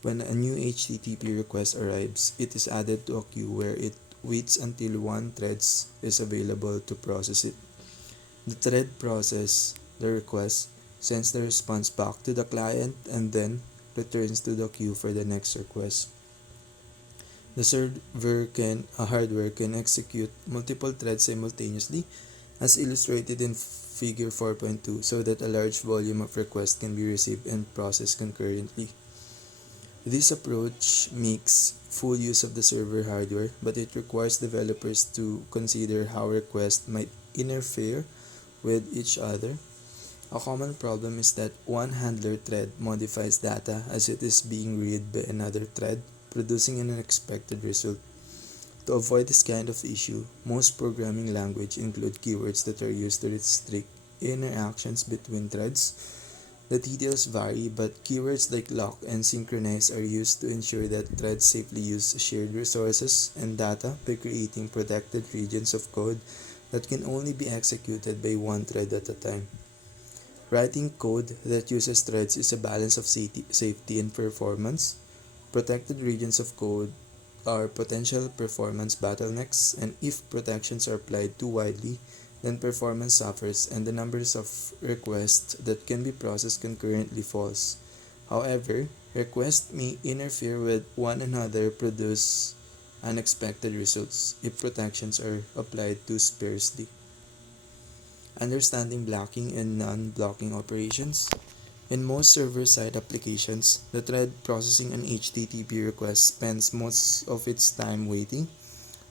When a new HTTP request arrives, it is added to a queue where it waits until one thread is available to process it. The thread processes the request, sends the response back to the client, and then returns to the queue for the next request. The hardware can execute multiple threads simultaneously, as illustrated in figure 4.2, so that a large volume of requests can be received and processed concurrently. This approach makes full use of the server hardware, but it requires developers to consider how requests might interfere with each other. A common problem is that one handler thread modifies data as it is being read by another thread, producing an unexpected result. To avoid this kind of issue, most programming languages include keywords that are used to restrict interactions between threads. The details vary, but keywords like lock and synchronize are used to ensure that threads safely use shared resources and data by creating protected regions of code that can only be executed by one thread at a time. Writing code that uses threads is a balance of safety and performance. Protected regions of code are potential performance bottlenecks, and if protections are applied too widely, then performance suffers and the numbers of requests that can be processed concurrently falls. However, requests may interfere with one another, produce unexpected results if protections are applied too sparsely. Understanding blocking and non-blocking operations. In most server-side applications, the thread processing an HTTP request spends most of its time waiting.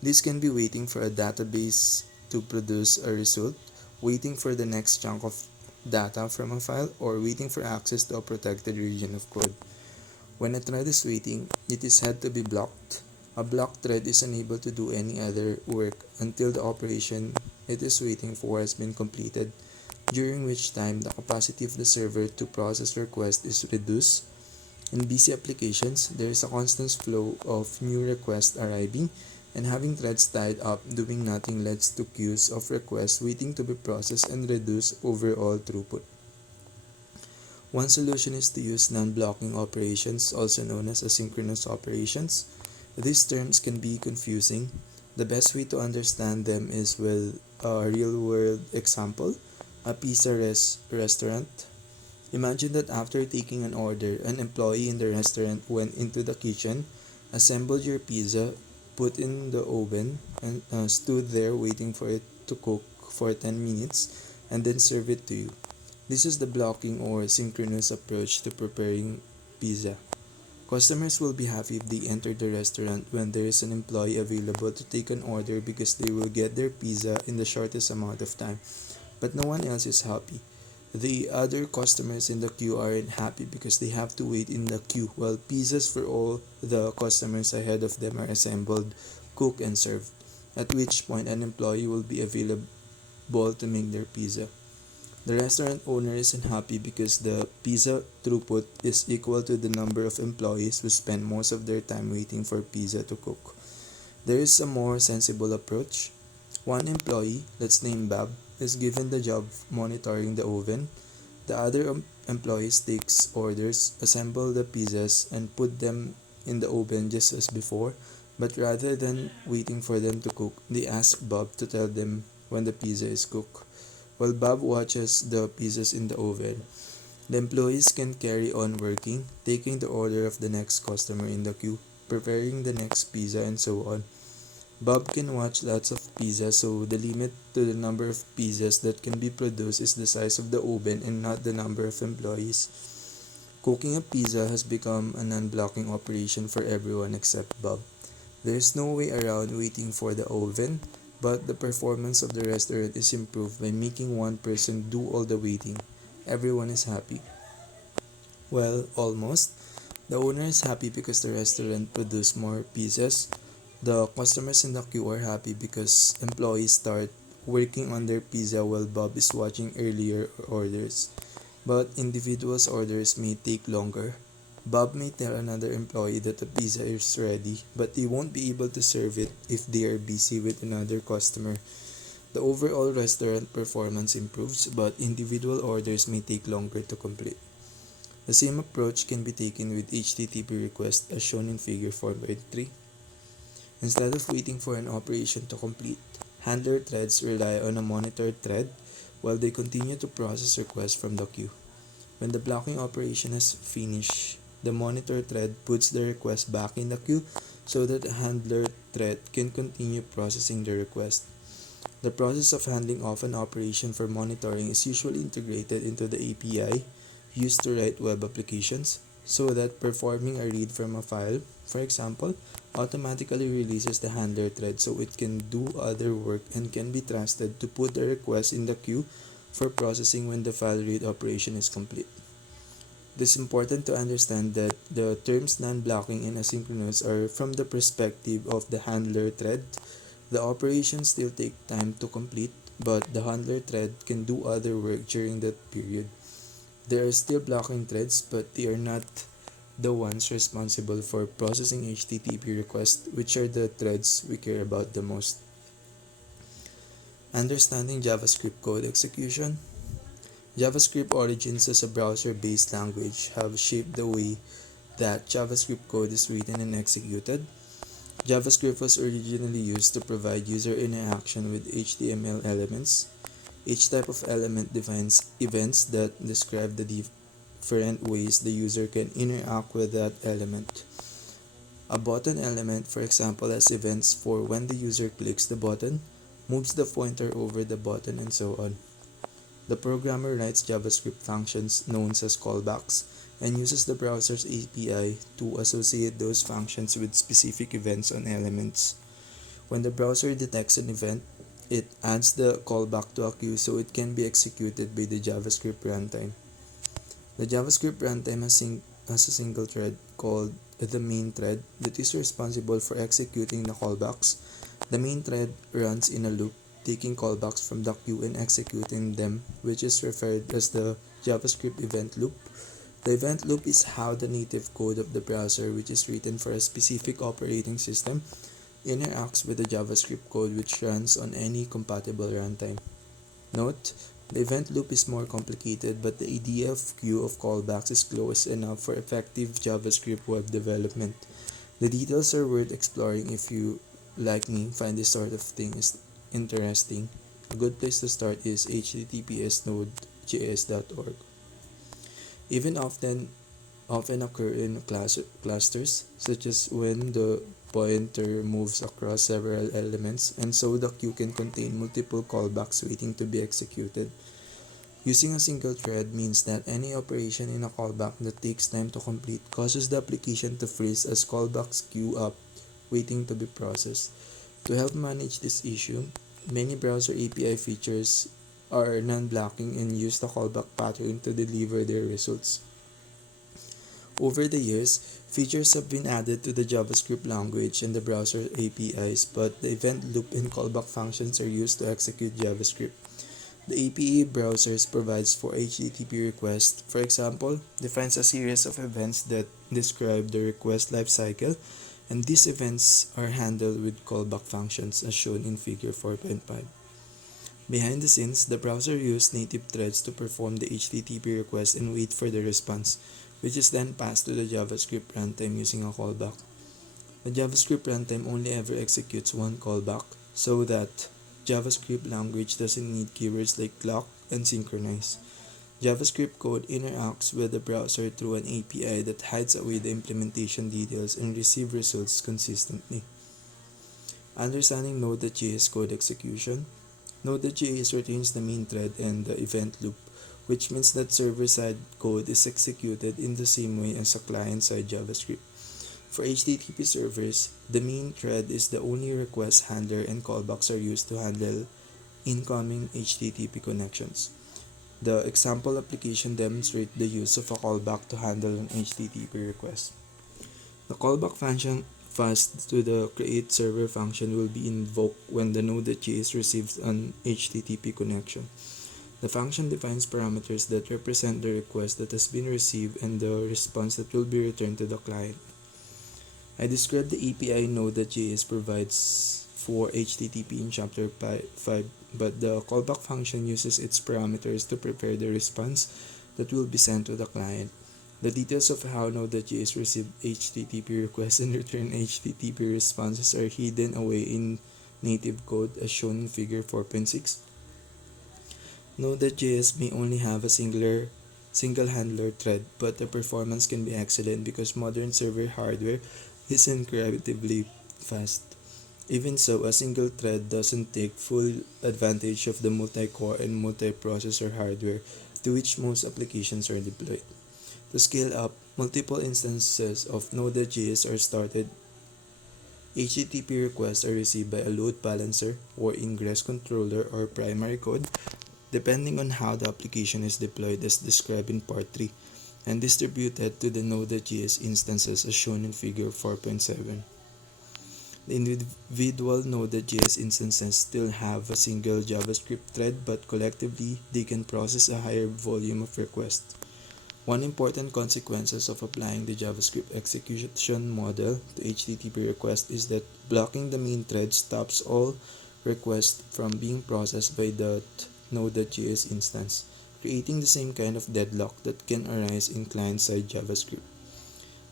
This can be waiting for a database to produce a result, waiting for the next chunk of data from a file, or waiting for access to a protected region of code. When a thread is waiting, it is said to be blocked. A blocked thread is unable to do any other work until the operation it is waiting for has been completed, during which time the capacity of the server to process requests is reduced. In busy applications, there is a constant flow of new requests arriving, and having threads tied up doing nothing leads to queues of requests waiting to be processed and reduce overall throughput. One solution is to use non-blocking operations, also known as asynchronous operations. These terms can be confusing. The best way to understand them is with a real-world example, a pizza restaurant. Imagine that after taking an order, an employee in the restaurant went into the kitchen, assembled your pizza, put in the oven, and stood there waiting for it to cook for 10 minutes, and then serve it to you. This is the blocking or synchronous approach to preparing pizza. Customers will be happy if they enter the restaurant when there is an employee available to take an order because they will get their pizza in the shortest amount of time. But no one else is happy. The other customers in the queue aren't happy because they have to wait in the queue while pizzas for all the customers ahead of them are assembled, cooked, and served, at which point an employee will be available to make their pizza. The restaurant owner isn't happy because the pizza throughput is equal to the number of employees who spend most of their time waiting for pizza to cook. There is a more sensible approach. One employee, let's name Bob, is given the job of monitoring the oven. The other employees takes orders, assemble the pizzas, and put them in the oven just as before. But rather than waiting for them to cook, they ask Bob to tell them when the pizza is cooked. While Bob watches the pizzas in the oven, the employees can carry on working, taking the order of the next customer in the queue, preparing the next pizza, and so on. Bob can watch lots of pizzas, so the limit to the number of pizzas that can be produced is the size of the oven and not the number of employees. Cooking a pizza has become a non-blocking operation for everyone except Bob. There is no way around waiting for the oven, but the performance of the restaurant is improved by making one person do all the waiting. Everyone is happy. Well, almost. The owner is happy because the restaurant produced more pizzas. The customers in the queue are happy because employees start working on their pizza while Bob is watching earlier orders. But individuals' orders may take longer. Bob may tell another employee that the pizza is ready, but they won't be able to serve it if they are busy with another customer. The overall restaurant performance improves, but individual orders may take longer to complete. The same approach can be taken with HTTP requests as shown in figure 4.3. Instead of waiting for an operation to complete, handler threads rely on a monitored thread while they continue to process requests from the queue. When the blocking operation has finished, the monitor thread puts the request back in the queue so that the handler thread can continue processing the request. The process of handing off an operation for monitoring is usually integrated into the API used to write web applications, so that performing a read from a file, for example, automatically releases the handler thread so it can do other work and can be trusted to put the request in the queue for processing when the file read operation is complete. It is important to understand that the terms non-blocking and asynchronous are from the perspective of the handler thread. The operations still take time to complete, but the handler thread can do other work during that period. There are still blocking threads, but they are not the ones responsible for processing HTTP requests, which are the threads we care about the most. Understanding JavaScript code execution. JavaScript origins as a browser-based language have shaped the way that JavaScript code is written and executed. JavaScript was originally used to provide user interaction with HTML elements. Each type of element defines events that describe the different ways the user can interact with that element. A button element, for example, has events for when the user clicks the button, moves the pointer over the button, and so on. The programmer writes JavaScript functions known as callbacks and uses the browser's API to associate those functions with specific events on elements. When the browser detects an event, it adds the callback to a queue so it can be executed by the JavaScript runtime. The JavaScript runtime has a single thread called the main thread that is responsible for executing the callbacks. The main thread runs in a loop, taking callbacks from the queue and executing them, which is referred as the JavaScript event loop. The event loop is how the native code of the browser, which is written for a specific operating system, interacts with the JavaScript code which runs on any compatible runtime. Note, the event loop is more complicated, but the idea of queue of callbacks is close enough for effective JavaScript web development. The details are worth exploring if you, like me, find this sort of thing is interesting. A good place to start is https://node.js.org. Even often occur in clusters, such as when the pointer moves across several elements, and so the queue can contain multiple callbacks waiting to be executed. Using a single thread means that any operation in a callback that takes time to complete causes the application to freeze as callbacks queue up, waiting to be processed. To help manage this issue, many browser API features are non-blocking and use the callback pattern to deliver their results. Over the years, features have been added to the JavaScript language and the browser APIs, but the event loop and callback functions are used to execute JavaScript. The API browsers provides for HTTP requests, for example, defines a series of events that describe the request lifecycle, and these events are handled with callback functions as shown in figure 4.5. Behind the scenes, the browser uses native threads to perform the HTTP request and wait for the response, which is then passed to the JavaScript runtime using a callback. The JavaScript runtime only ever executes one callback, so that JavaScript language doesn't need keywords like clock and synchronize. JavaScript code interacts with the browser through an API that hides away the implementation details and receives results consistently. Understanding Node.js code execution. Node.js retains the main thread and the event loop, which means that server-side code is executed in the same way as a client-side JavaScript. For HTTP servers, the main thread is the only request handler and callbacks are used to handle incoming HTTP connections. The example application demonstrates the use of a callback to handle an HTTP request. The callback function fast to the create server function will be invoked when the Node.js receives an HTTP connection. The function defines parameters that represent the request that has been received and the response that will be returned to the client. I described the API Node.js provides for HTTP in chapter 5, but the callback function uses its parameters to prepare the response that will be sent to the client. The details of how Node.js receives HTTP requests and return HTTP responses are hidden away in native code as shown in figure 4.6. Node.js may only have a single handler thread, but the performance can be excellent because modern server hardware is incredibly fast. Even so, a single thread doesn't take full advantage of the multi-core and multi-processor hardware to which most applications are deployed. To scale up, multiple instances of Node.js are started. HTTP requests are received by a load balancer or ingress controller or primary code, depending on how the application is deployed as described in part 3, and distributed to the Node.js instances as shown in figure 4.7. The individual Node.js instances still have a single JavaScript thread, but collectively they can process a higher volume of requests. One important consequence of applying the JavaScript execution model to HTTP requests is that blocking the main thread stops all requests from being processed by the Node.js instance, creating the same kind of deadlock that can arise in client-side JavaScript.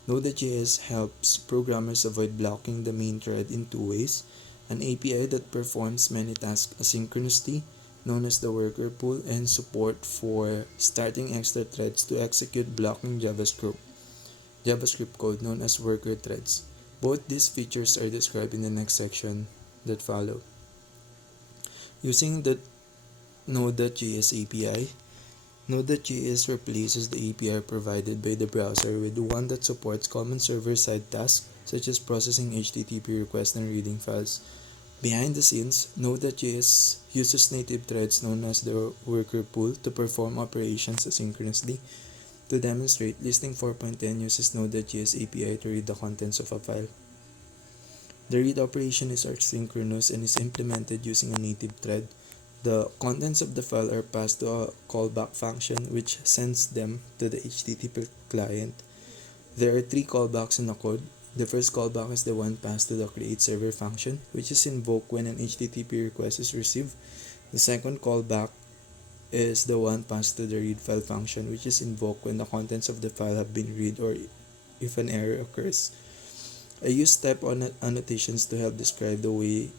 Node.js helps programmers avoid blocking the main thread in two ways: an API that performs many tasks asynchronously, known as the worker pool, and support for starting extra threads to execute blocking JavaScript code, known as worker threads. Both these features are described in the next section that follow. Using the Node.js API, Node.js replaces the API provided by the browser with one that supports common server-side tasks such as processing HTTP requests and reading files. Behind the scenes, Node.js uses native threads known as the worker pool to perform operations asynchronously. To demonstrate, Listing 4.10 uses Node.js API to read the contents of a file. The read operation is asynchronous and is implemented using a native thread. The contents of the file are passed to a callback function which sends them to the HTTP client. There are three callbacks in the code. The first callback is the one passed to the create server function, which is invoked when an HTTP request is received. The second callback is the one passed to the read file function, which is invoked when the contents of the file have been read or if an error occurs. I use type annotations to help describe the way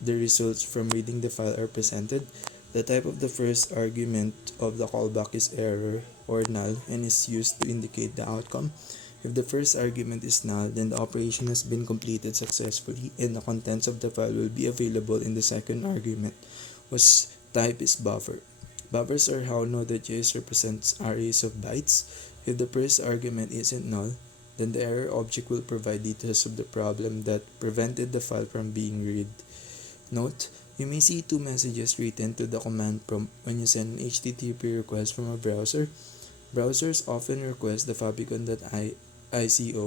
the results from reading the file are presented. The type of the first argument of the callback is error or null and is used to indicate the outcome. If the first argument is null, then the operation has been completed successfully and the contents of the file will be available in the second argument, whose type is buffer. Buffers are how Node.js represents arrays of bytes. If the first argument isn't null, then the error object will provide details of the problem that prevented the file from being read. Note, you may see two messages written to the command prompt when you send an HTTP request from a browser. Browsers often request the favicon.ico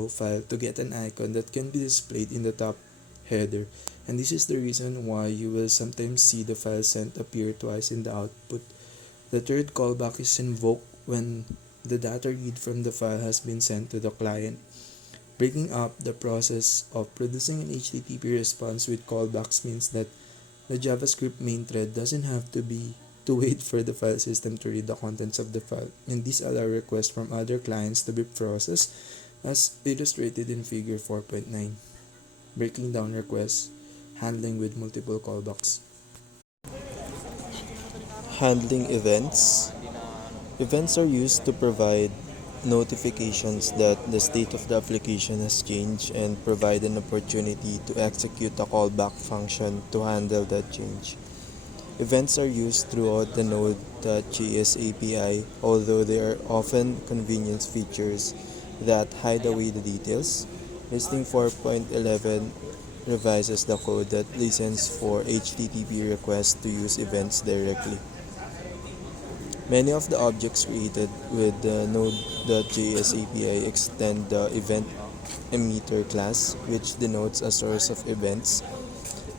file to get an icon that can be displayed in the top header, and this is the reason why you will sometimes see the file sent appear twice in the output. The third callback is invoked when the data read from the file has been sent to the client. Breaking up the process of producing an HTTP response with callbacks means that the JavaScript main thread doesn't have to wait for the file system to read the contents of the file, and these allow requests from other clients to be processed as illustrated in figure 4.9. Breaking down requests, handling with multiple callbacks. Handling events. Events are used to provide notifications that the state of the application has changed and provide an opportunity to execute a callback function to handle that change. Events are used throughout the Node.js API, although they are often convenience features that hide away the details. Listing 4.11 revises the code that listens for HTTP requests to use events directly. Many of the objects created with the Node.js API extend the event emitter class, which denotes a source of events.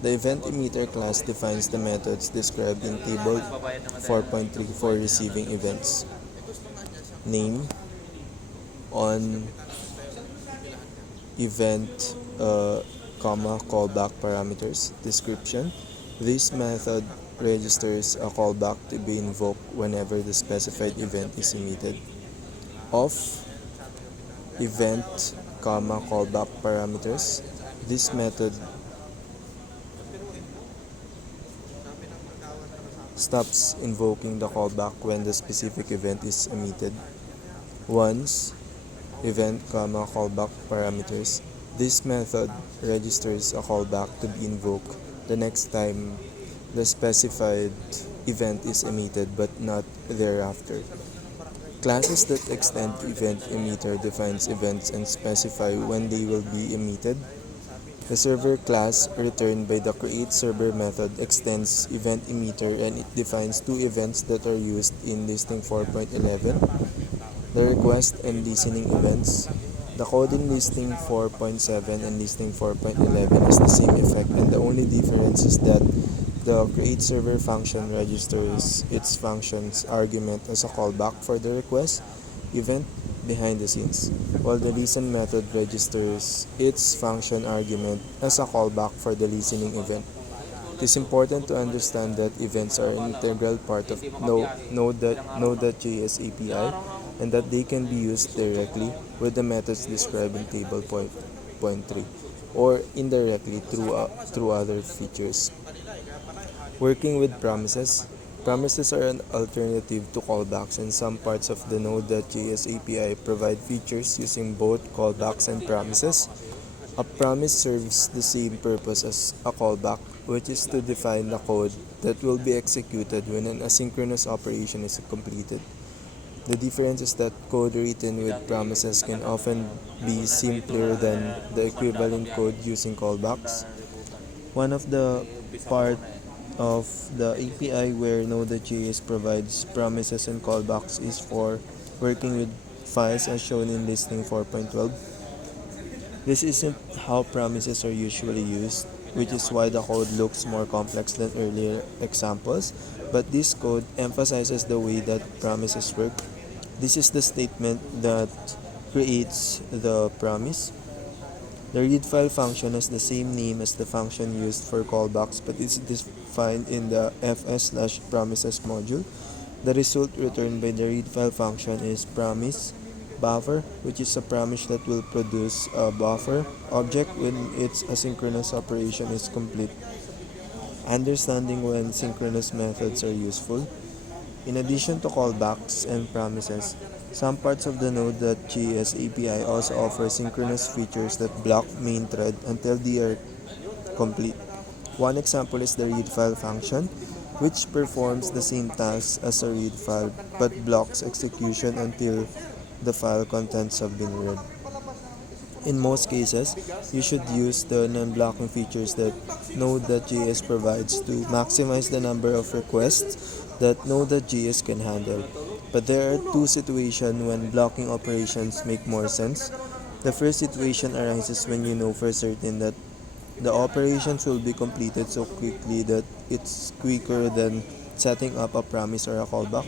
The event emitter class defines the methods described in table 4.3 for receiving events. Name, on, event, callback parameters. Description. This method registers a callback to be invoked whenever the specified event is emitted. Of, event, callback parameters. This method stops invoking the callback when the specific event is emitted. Once, event, callback parameters. This method registers a callback to be invoked the next time the specified event is emitted but not thereafter. Classes that extend event emitter defines events and specify when they will be emitted. The server class returned by the createServer method extends event emitter and it defines two events that are used in listing 4.11, the request and listening events. The code in listing 4.7 and listing 4.11 has the same effect, and the only difference is that the createServer function registers its function's argument as a callback for the request event behind the scenes, while the listen method registers its function argument as a callback for the listening event. It is important to understand that events are an integral part of Node.js API and that they can be used directly with the methods described in table 0.3 or indirectly through other features. Working with promises. Promises are an alternative to callbacks, and some parts of the Node.js API provide features using both callbacks and promises. A promise serves the same purpose as a callback, which is to define the code that will be executed when an asynchronous operation is completed. The difference is that code written with promises can often be simpler than the equivalent code using callbacks. One of the part of the API where Node.js provides promises and callbacks is for working with files as shown in listing 4.12. This isn't how promises are usually used, which is why the code looks more complex than earlier examples, but this code emphasizes the way that promises work. This is the statement that creates the promise. The read file function has the same name as the function used for callbacks, but it's defined in the fs/promises module. The result returned by the read file function is promise buffer, which is a promise that will produce a buffer object when its asynchronous operation is complete. Understanding when synchronous methods are useful. In addition to callbacks and promises, some parts of the Node.js API also offer synchronous features that block main thread until they are complete. One example is the read file function, which performs the same task as a read file but blocks execution until the file contents have been read. In most cases, you should use the non-blocking features that Node.js provides to maximize the number of requests that Node.js can handle. But there are two situations when blocking operations make more sense. The first situation arises when you know for certain that the operations will be completed so quickly that it's quicker than setting up a promise or a callback.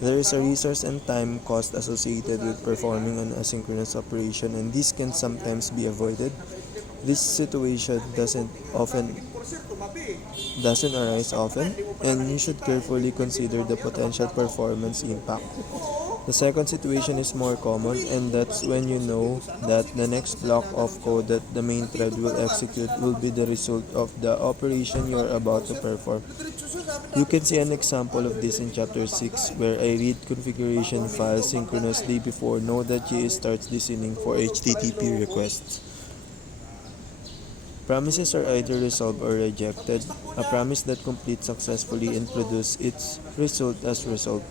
There is a resource and time cost associated with performing an asynchronous operation, and this can sometimes be avoided. This situation doesn't arise often, and you should carefully consider the potential performance impact. The second situation is more common, and that's when you know that the next block of code that the main thread will execute will be the result of the operation you are about to perform. You can see an example of this in chapter 6 where I read configuration files synchronously before Node.js starts listening for HTTP requests. Promises are either resolved or rejected. A promise that completes successfully and produces its result as result.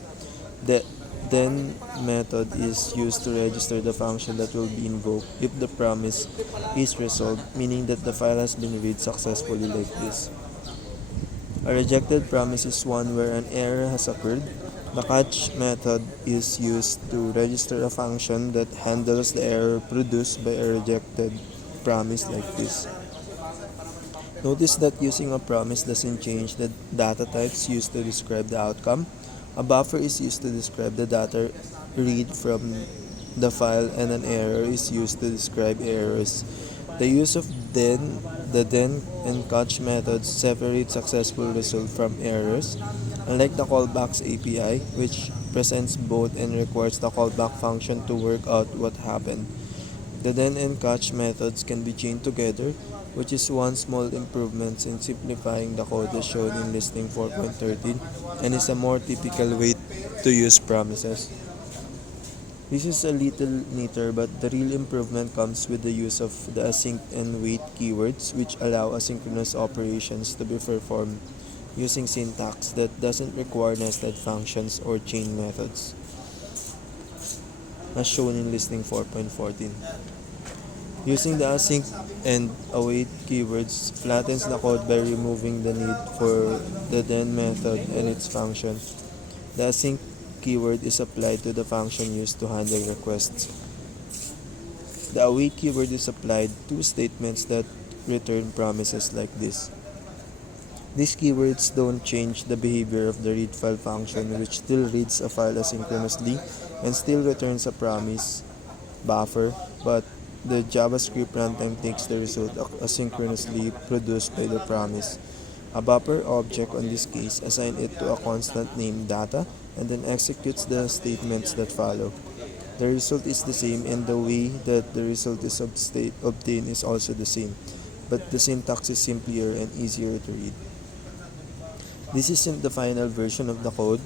The then method is used to register the function that will be invoked if the promise is resolved, meaning that the file has been read successfully like this. A rejected promise is one where an error has occurred. The catch method is used to register a function that handles the error produced by a rejected promise like this. Notice that using a promise doesn't change the data types used to describe the outcome. A buffer is used to describe the data read from the file, and an error is used to describe errors. The use of the then and catch methods separate successful results from errors, unlike the callbacks API, which presents both and requires the callback function to work out what happened. The then and catch methods can be chained together, which is one small improvement in simplifying the code as shown in listing 4.13 and is a more typical way to use promises. This is a little neater, but the real improvement comes with the use of the async and wait keywords, which allow asynchronous operations to be performed using syntax that doesn't require nested functions or chain methods, as shown in listing 4.14. Using the async and await keywords flattens the code by removing the need for the then method and its function. The async keyword is applied to the function used to handle requests. The await keyword is applied to statements that return promises like this. These keywords don't change the behavior of the read file function, which still reads a file asynchronously and still returns a promise buffer, but the JavaScript runtime takes the result asynchronously produced by the promise. A buffer object in this case assigns it to a constant named data and then executes the statements that follow. The result is the same, and the way that the result is obtained is also the same, but the syntax is simpler and easier to read. This isn't the final version of the code.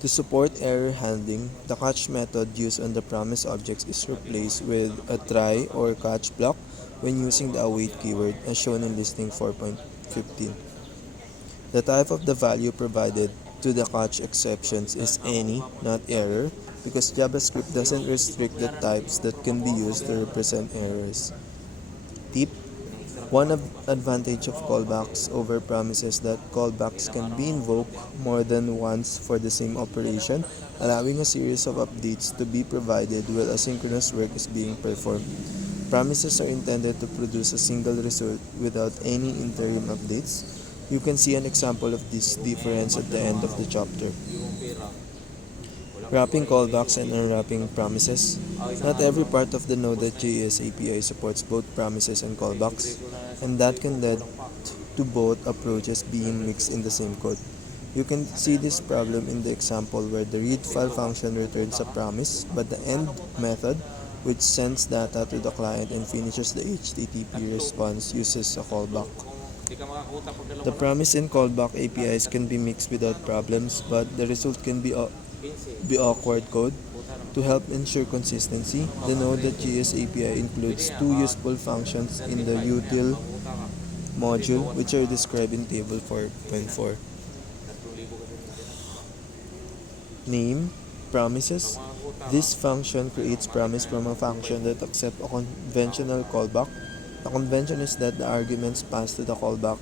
To support error handling, the catch method used on the promise objects is replaced with a try or catch block, when using the await keyword as shown in listing 4.15. The type of the value provided to the catch exceptions is any, not error, because JavaScript doesn't restrict the types that can be used to represent errors. Tip: one advantage of callbacks over promises that callbacks can be invoked more than once for the same operation, allowing a series of updates to be provided while asynchronous work is being performed. Promises are intended to produce a single result without any interim updates. You can see an example of this difference at the end of the chapter. Wrapping callbacks and unwrapping promises. Not every part of the Node.js API supports both promises and callbacks, and that can lead to both approaches being mixed in the same code. You can see this problem in the example where the read file function returns a promise, but the end method, which sends data to the client and finishes the HTTP response, uses a callback. The promise and callback APIs can be mixed without problems, but the result can be awkward code. To help ensure consistency, the Node.js API includes two useful functions in the util module, which are described in table 4.4. Name promises. This function creates promise from a function that accepts a conventional callback. The convention is that the arguments passed to the callback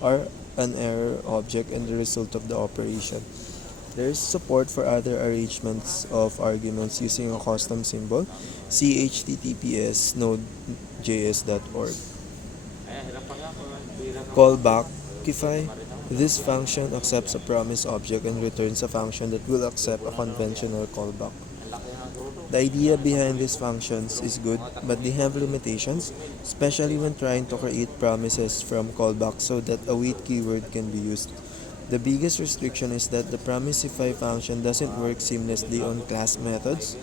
are an error object and the result of the operation. There is support for other arrangements of arguments using a custom symbol. See https node.js.org. Callbackify. This function accepts a promise object and returns a function that will accept a conventional callback. The idea behind these functions is good, but they have limitations, especially when trying to create promises from callbacks so that a wait keyword can be used. The biggest restriction is that the promisify function doesn't work seamlessly on class methods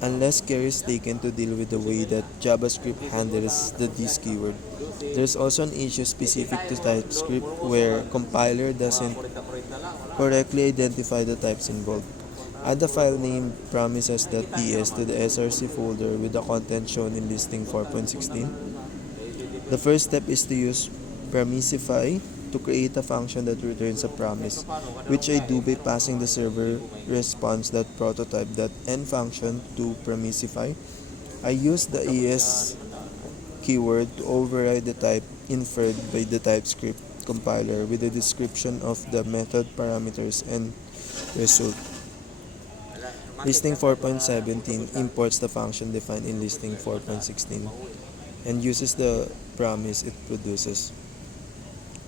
unless care is taken to deal with the way that JavaScript handles the this keyword. There's also an issue specific to TypeScript where compiler doesn't correctly identify the types involved. Add the file name promises.ts to the src folder with the content shown in listing 4.16. The first step is to use promisify to create a function that returns a promise, which I do by passing the server response.prototype.end function to promisify. I use the es keyword to override the type inferred by the TypeScript compiler with a description of the method parameters and result. Listing 4.17 imports the function defined in listing 4.16 and uses the promise it produces.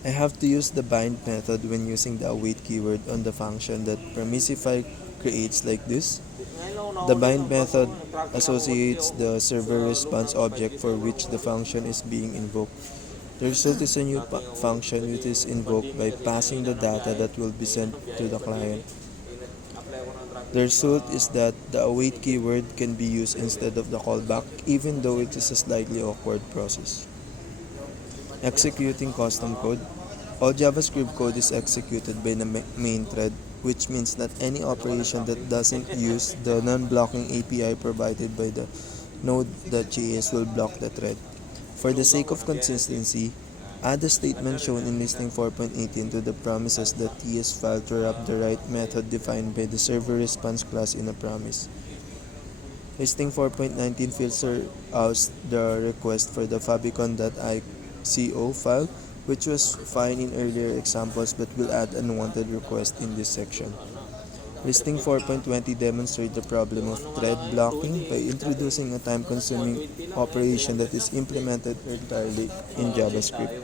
I have to use the bind method when using the await keyword on the function that promisify creates like this. The bind method associates the server response object for which the function is being invoked. The result is a new function which is invoked by passing the data that will be sent to the client. The result is that the await keyword can be used instead of the callback, even though it is a slightly awkward process. Executing custom code. All JavaScript code is executed by the main thread, which means that any operation that doesn't use the non-blocking API provided by the Node.js will block the thread. For the sake of consistency, add the statement shown in listing 4.18 to the promises.ts file to wrap the right method defined by the server response class in a promise. Listing 4.19 filters out the request for the favicon.ico file, which was fine in earlier examples but will add unwanted request in this section. Listing 4.20 demonstrates the problem of thread blocking by introducing a time-consuming operation that is implemented entirely in JavaScript.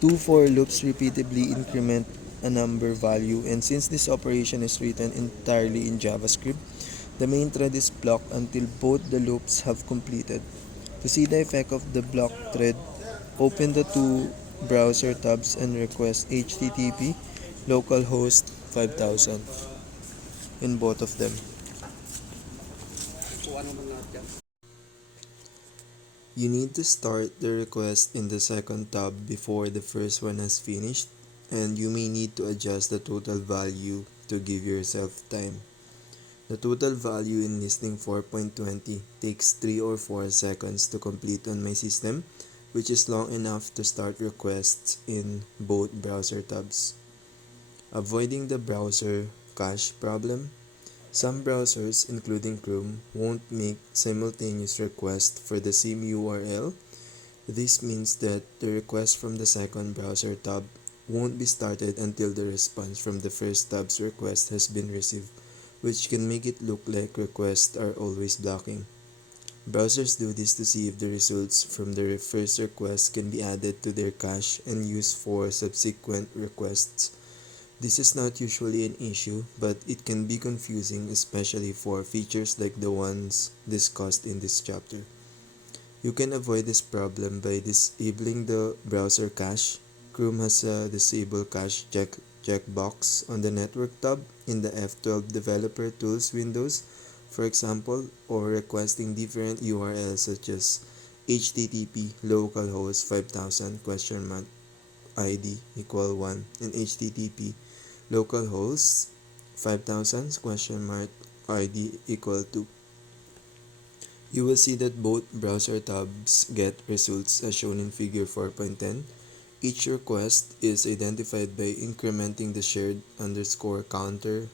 Two for loops repeatedly increment a number value, and since this operation is written entirely in JavaScript, the main thread is blocked until both the loops have completed. To see the effect of the blocked thread, open the two browser tabs and request HTTP localhost 5000 in both of them. You need to start the request in the second tab before the first one has finished, and you may need to adjust the total value to give yourself time. The total value in listening 4.20 takes 3 or 4 seconds to complete on my system, which is long enough to start requests in both browser tabs. Avoiding the browser cache problem. Some browsers, including Chrome, won't make simultaneous requests for the same URL. This means that the request from the second browser tab won't be started until the response from the first tab's request has been received, which can make it look like requests are always blocking. Browsers do this to see if the results from the first request can be added to their cache and used for subsequent requests. This is not usually an issue, but it can be confusing, especially for features like the ones discussed in this chapter. You can avoid this problem by disabling the browser cache. Chrome has a disable cache checkbox on the network tab in the F12 developer tools windows, for example, or requesting different URLs such as http localhost 5000 ID equal 1 and http localhost 5000 ID equal 2. You will see that both browser tabs get results as shown in figure 4.10. Each request is identified by incrementing the shared underscore counter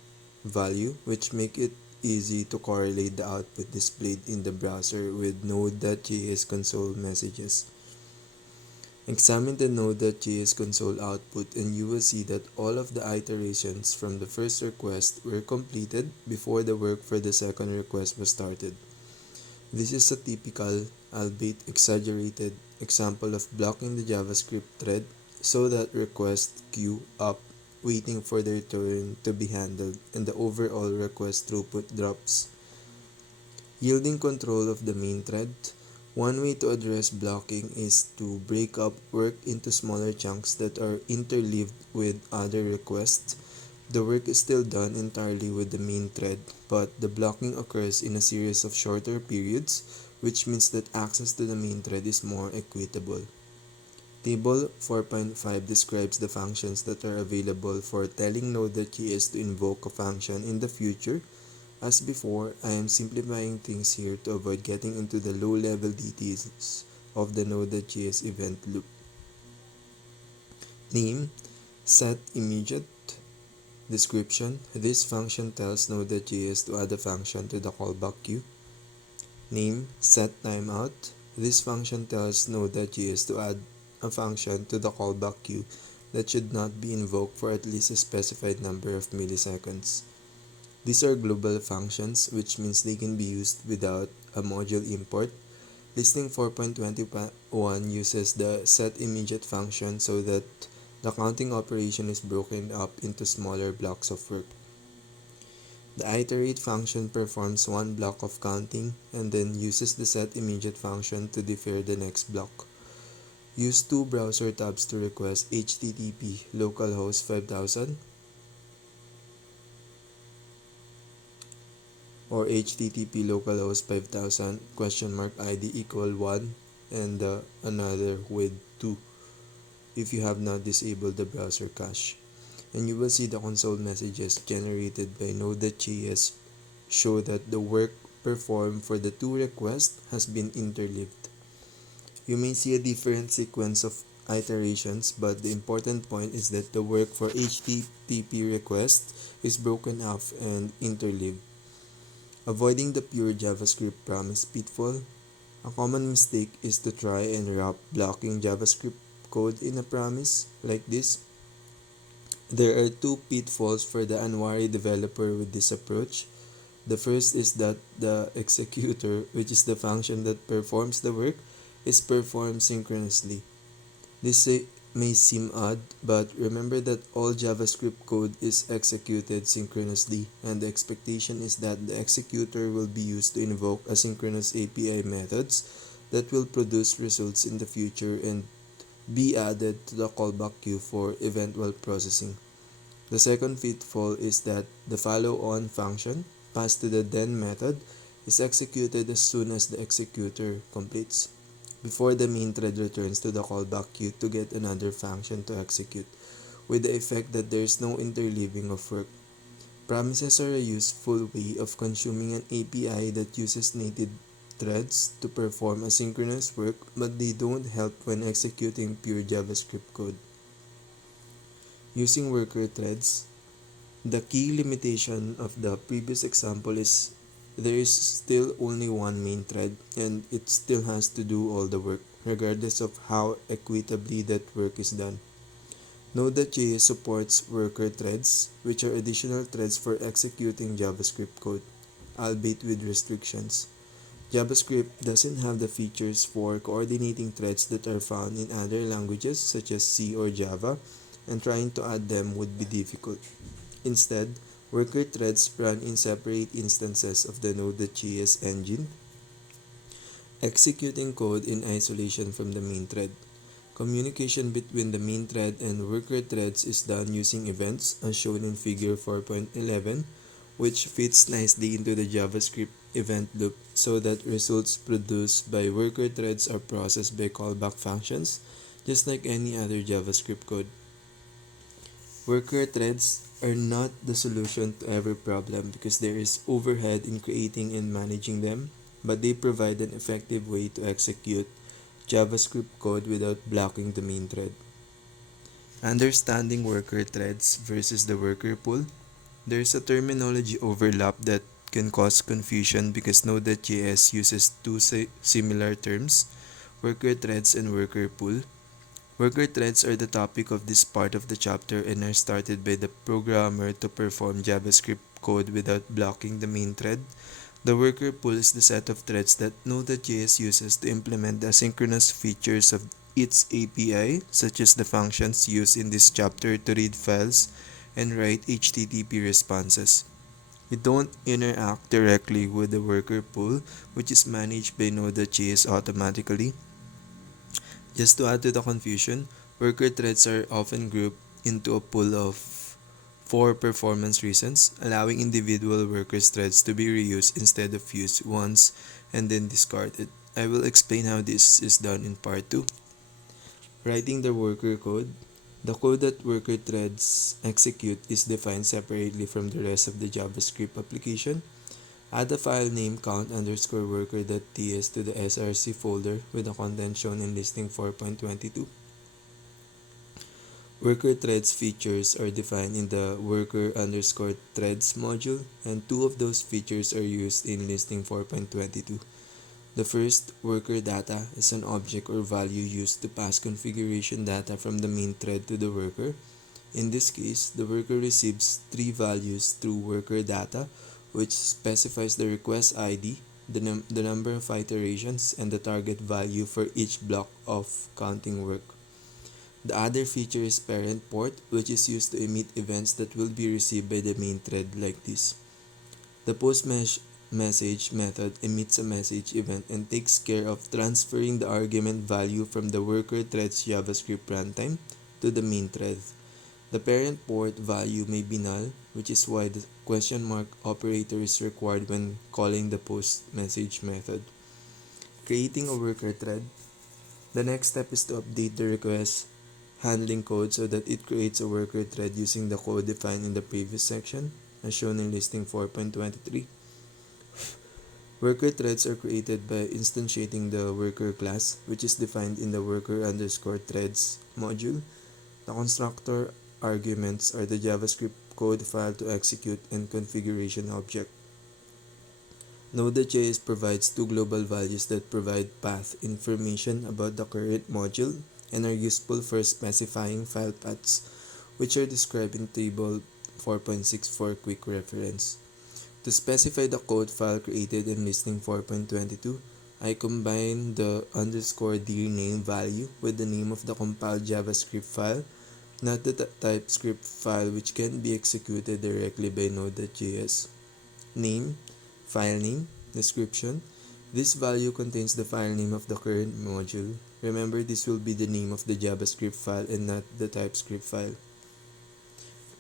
value, which make it easy to correlate the output displayed in the browser with Node.js console messages. Examine the Node.js console output and you will see that all of the iterations from the first request were completed before the work for the second request was started. This is a typical, albeit exaggerated, example of blocking the JavaScript thread so that requests queue up waiting for their turn to be handled and the overall request throughput drops. Yielding control of the main thread. One way to address blocking is to break up work into smaller chunks that are interleaved with other requests. The work is still done entirely with the main thread, but the blocking occurs in a series of shorter periods, which means that access to the main thread is more equitable. Table 4.5 describes the functions that are available for telling Node.js to invoke a function in the future. As before, I am simplifying things here to avoid getting into the low-level details of the Node.js event loop. Name, set immediate. Description, this function tells Node.js to add a function to the callback queue. Name, set timeout. This function tells Node.js to add a function to the callback queue that should not be invoked for at least a specified number of milliseconds. These are global functions, which means they can be used without a module import. Listening 4.21 uses the setImmediate function so that the counting operation is broken up into smaller blocks of work. The iterate function performs one block of counting and then uses the setImmediate function to defer the next block. Use two browser tabs to request http localhost 5000 or http localhost 5000 ID equal 1 and another with 2 if you have not disabled the browser cache. And you will see the console messages generated by Node.js show that the work performed for the two requests has been interleaved. You may see a different sequence of iterations, but the important point is that the work for HTTP request is broken off and interleaved. Avoiding the pure JavaScript promise pitfall. A common mistake is to try and wrap blocking JavaScript code in a promise like this. There are two pitfalls for the unwary developer with this approach. The first is that the executor, which is the function that performs the work, is performed synchronously. This may seem odd, but remember that all JavaScript code is executed synchronously, and the expectation is that the executor will be used to invoke asynchronous API methods that will produce results in the future and be added to the callback queue for eventual processing. The second pitfall is that the follow-on function passed to the then method is executed as soon as the executor completes, before the main thread returns to the callback queue to get another function to execute, with the effect that there is no interleaving of work. Promises are a useful way of consuming an API that uses native threads to perform asynchronous work, but they don't help when executing pure JavaScript code. Using worker threads, the key limitation of the previous example is there is still only one main thread and it still has to do all the work, regardless of how equitably that work is done. Node.js supports worker threads, which are additional threads for executing JavaScript code, albeit with restrictions. JavaScript doesn't have the features for coordinating threads that are found in other languages such as C or Java, and trying to add them would be difficult. Instead, worker threads run in separate instances of the Node.js engine, executing code in isolation from the main thread. Communication between the main thread and worker threads is done using events, as shown in figure 4.11, which fits nicely into the JavaScript event loop so that results produced by worker threads are processed by callback functions, just like any other JavaScript code. Worker threads are not the solution to every problem because there is overhead in creating and managing them, but they provide an effective way to execute JavaScript code without blocking the main thread. Understanding worker threads versus the worker pool. There's a terminology overlap that can cause confusion because Node.js uses two similar terms, worker threads and worker pool. Worker threads are the topic of this part of the chapter and are started by the programmer to perform JavaScript code without blocking the main thread. The worker pool is the set of threads that Node.js uses to implement the asynchronous features of its API, such as the functions used in this chapter to read files and write HTTP responses. We don't interact directly with the worker pool, which is managed by Node.js automatically. Just to add to the confusion, worker threads are often grouped into a pool of for performance reasons, allowing individual workers' threads to be reused instead of used once and then discarded. I will explain how this is done in part 2. Writing the worker code. The code that worker threads execute is defined separately from the rest of the JavaScript application. Add the file name count_worker.ts to the src folder with the content shown in listing 4.22. Worker threads features are defined in the worker_threads module, and two of those features are used in listing 4.22. The first, worker data, is an object or value used to pass configuration data from the main thread to the worker. In this case, the worker receives three values through worker data, which specifies the request ID, the number of iterations, and the target value for each block of counting work. The other feature is parent port, which is used to emit events that will be received by the main thread like this. The post message method emits a message event and takes care of transferring the argument value from the worker thread's JavaScript runtime to the main thread. The parent port value may be null, which is why the question mark operator is required when calling the post message method. Creating a worker thread. The next step is to update the request handling code so that it creates a worker thread using the code defined in the previous section, as shown in listing 4.23. Worker threads are created by instantiating the worker class, which is defined in the worker_threads module. The constructor arguments are the JavaScript code file to execute and configuration object. Node.js provides two global values that provide path information about the current module and are useful for specifying file paths, which are described in table 4.6 for quick reference. To specify the code file created in listing 4.22, I combine the _dir name value with the name of the compiled JavaScript file, not the TypeScript file which can be executed directly by Node.js. Name, file name, description. This value contains the file name of the current module. Remember, this will be the name of the JavaScript file and not the TypeScript file.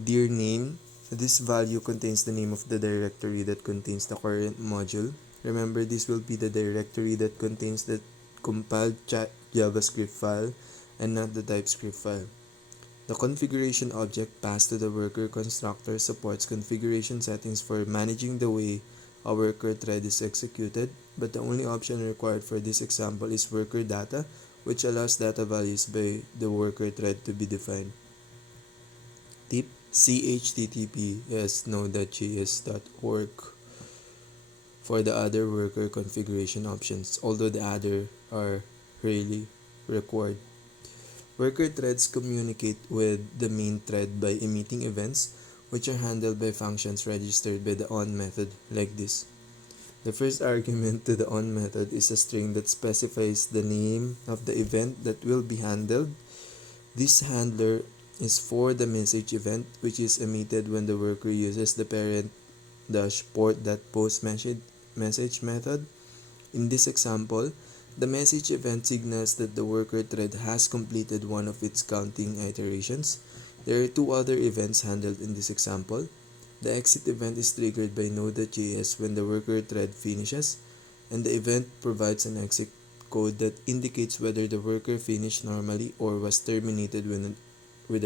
Dir name. This value contains the name of the directory that contains the current module. Remember, this will be the directory that contains the compiled JavaScript file and not the TypeScript file. The configuration object passed to the worker constructor supports configuration settings for managing the way a worker thread is executed, but the only option required for this example is worker data, which allows data values by the worker thread to be defined. Tip: see https node.js.org for the other worker configuration options, although the other are rarely required. Worker threads communicate with the main thread by emitting events, which are handled by functions registered by the on method, like this. The first argument to the on method is a string that specifies the name of the event that will be handled. This handler is for the message event, which is emitted when the worker uses the parent-port.post message method. In this example, the message event signals that the worker thread has completed one of its counting iterations. There are two other events handled in this example. The exit event is triggered by node.js when the worker thread finishes, and the event provides an exit code that indicates whether the worker finished normally or was terminated with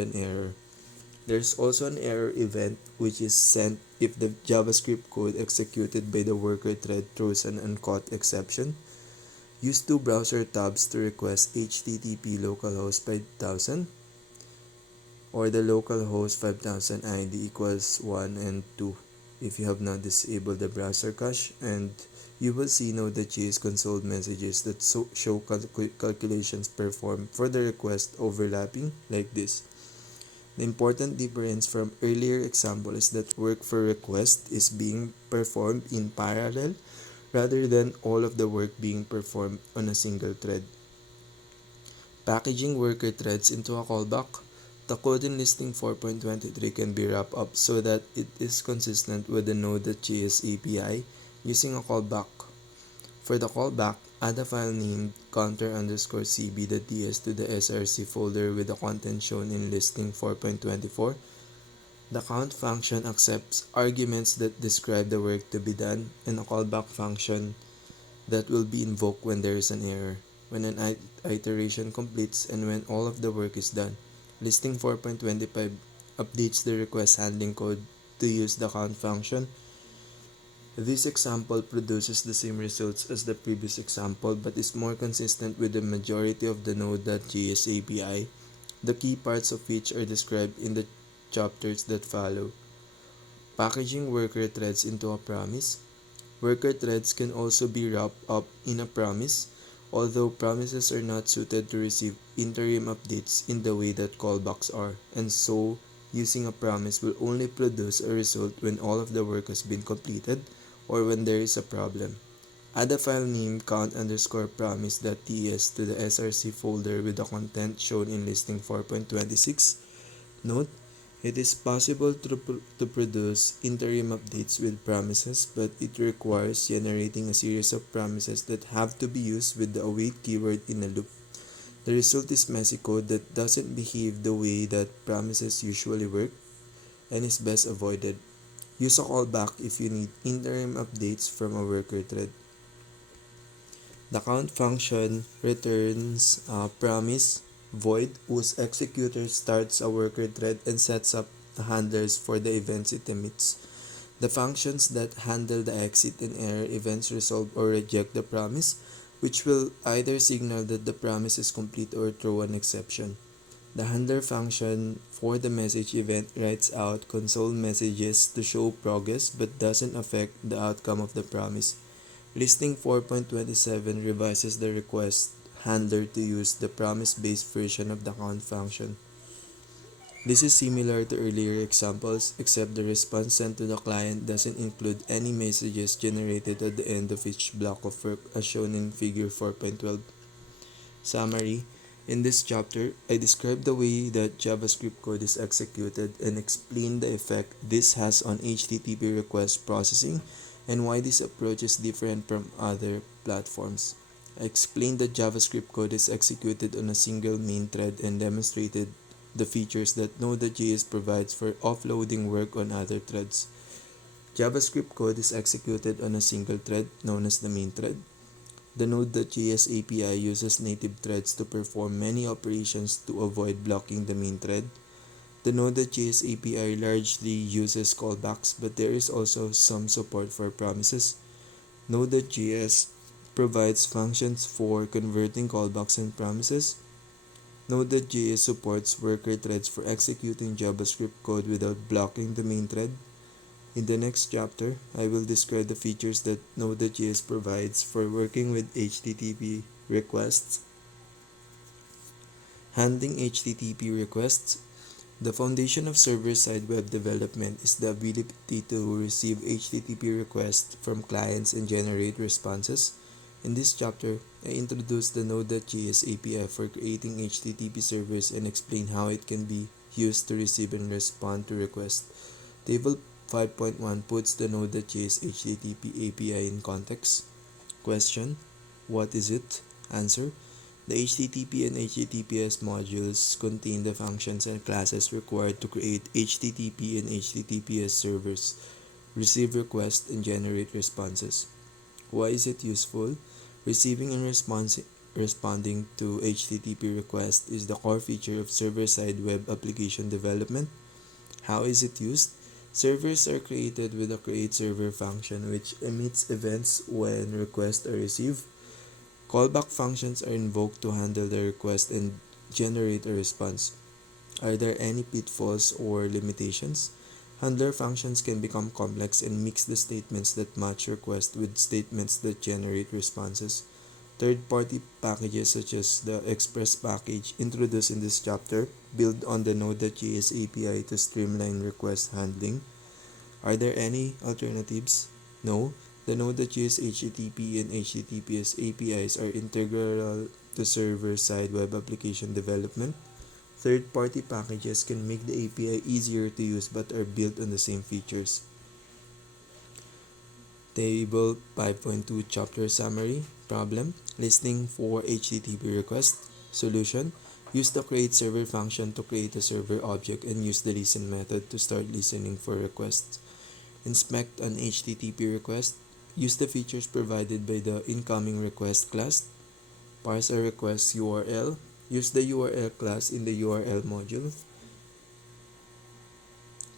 an error. There's also an error event which is sent if the JavaScript code executed by the worker thread throws an uncaught exception. Use two browser tabs to request HTTP localhost 5000 or the localhost 5000 ID equals 1 and 2 if you have not disabled the browser cache, and you will see Node.js console messages that show calculations performed for the request overlapping, like this. The important difference from earlier example is that work for request is being performed in parallel rather than all of the work being performed on a single thread. Packaging worker threads into a callback. The code in listing 4.23 can be wrapped up so that it is consistent with the Node.js API using a callback. For the callback, add a file named counter_cb.ts to the src folder with the content shown in listing 4.24. The count function accepts arguments that describe the work to be done, and a callback function that will be invoked when there is an error, when an iteration completes, and when all of the work is done. Listing 4.25 updates the request handling code to use the count function. This example produces the same results as the previous example but is more consistent with the majority of the Node.js API, the key parts of which are described in the chapters that follow. Packaging worker threads into a promise. Worker threads can also be wrapped up in a promise, although promises are not suited to receive interim updates in the way that callbacks are, and so using a promise will only produce a result when all of the work has been completed or when there is a problem. Add a file named count_promise.ts to the src folder with the content shown in listing 4.26. Note: it is possible to produce interim updates with promises, but it requires generating a series of promises that have to be used with the await keyword in a loop. The result is messy code that doesn't behave the way that promises usually work and is best avoided. Use a callback if you need interim updates from a worker thread. The count function returns a promise void whose executor starts a worker thread and sets up the handlers for the events it emits. The functions that handle the exit and error events resolve or reject the promise, which will either signal that the promise is complete or throw an exception. The handler function for the message event writes out console messages to show progress but doesn't affect the outcome of the promise. Listing 4.27 revises the request handler to use the promise-based version of the count function. This is similar to earlier examples, except the response sent to the client doesn't include any messages generated at the end of each block of work as shown in figure 4.12. Summary: in this chapter, I described the way that JavaScript code is executed and explained the effect this has on HTTP request processing and why this approach is different from other platforms. I explained that JavaScript code is executed on a single main thread and demonstrated the features that Node.js provides for offloading work on other threads. JavaScript code is executed on a single thread known as the main thread. The Node.js API uses native threads to perform many operations to avoid blocking the main thread. The Node.js API largely uses callbacks, but there is also some support for promises. Node.js provides functions for converting callbacks and promises. Node.js supports worker threads for executing JavaScript code without blocking the main thread. In the next chapter, I will describe the features that Node.js provides for working with HTTP requests. Handling HTTP requests. The foundation of server-side web development is the ability to receive HTTP requests from clients and generate responses. In this chapter, I introduce the Node.js API for creating HTTP servers and explain how it can be used to receive and respond to requests. Table 5.1 puts the Node.js HTTP API in context. Question: what is it? Answer: the HTTP and HTTPS modules contain the functions and classes required to create HTTP and HTTPS servers, receive requests, and generate responses. Why is it useful? Receiving and responding to HTTP requests is the core feature of server-side web application development. How is it used? Servers are created with a create server function which emits events when requests are received. Callback functions are invoked to handle the request and generate a response. Are there any pitfalls or limitations? Handler functions can become complex and mix the statements that match requests with statements that generate responses. Third-party packages such as the Express package introduced in this chapter build on the Node.js API to streamline request handling. Are there any alternatives? No. The Node.js HTTP and HTTPS APIs are integral to server-side web application development. Third-party packages can make the API easier to use but are built on the same features. Table 5.2 Chapter Summary. Problem: listening for HTTP requests. Solution: use the create server function to create a server object and use the listen method to start listening for requests. Inspect an HTTP request. Use the features provided by the incoming request class. Parse a request URL. Use the URL class in the URL module.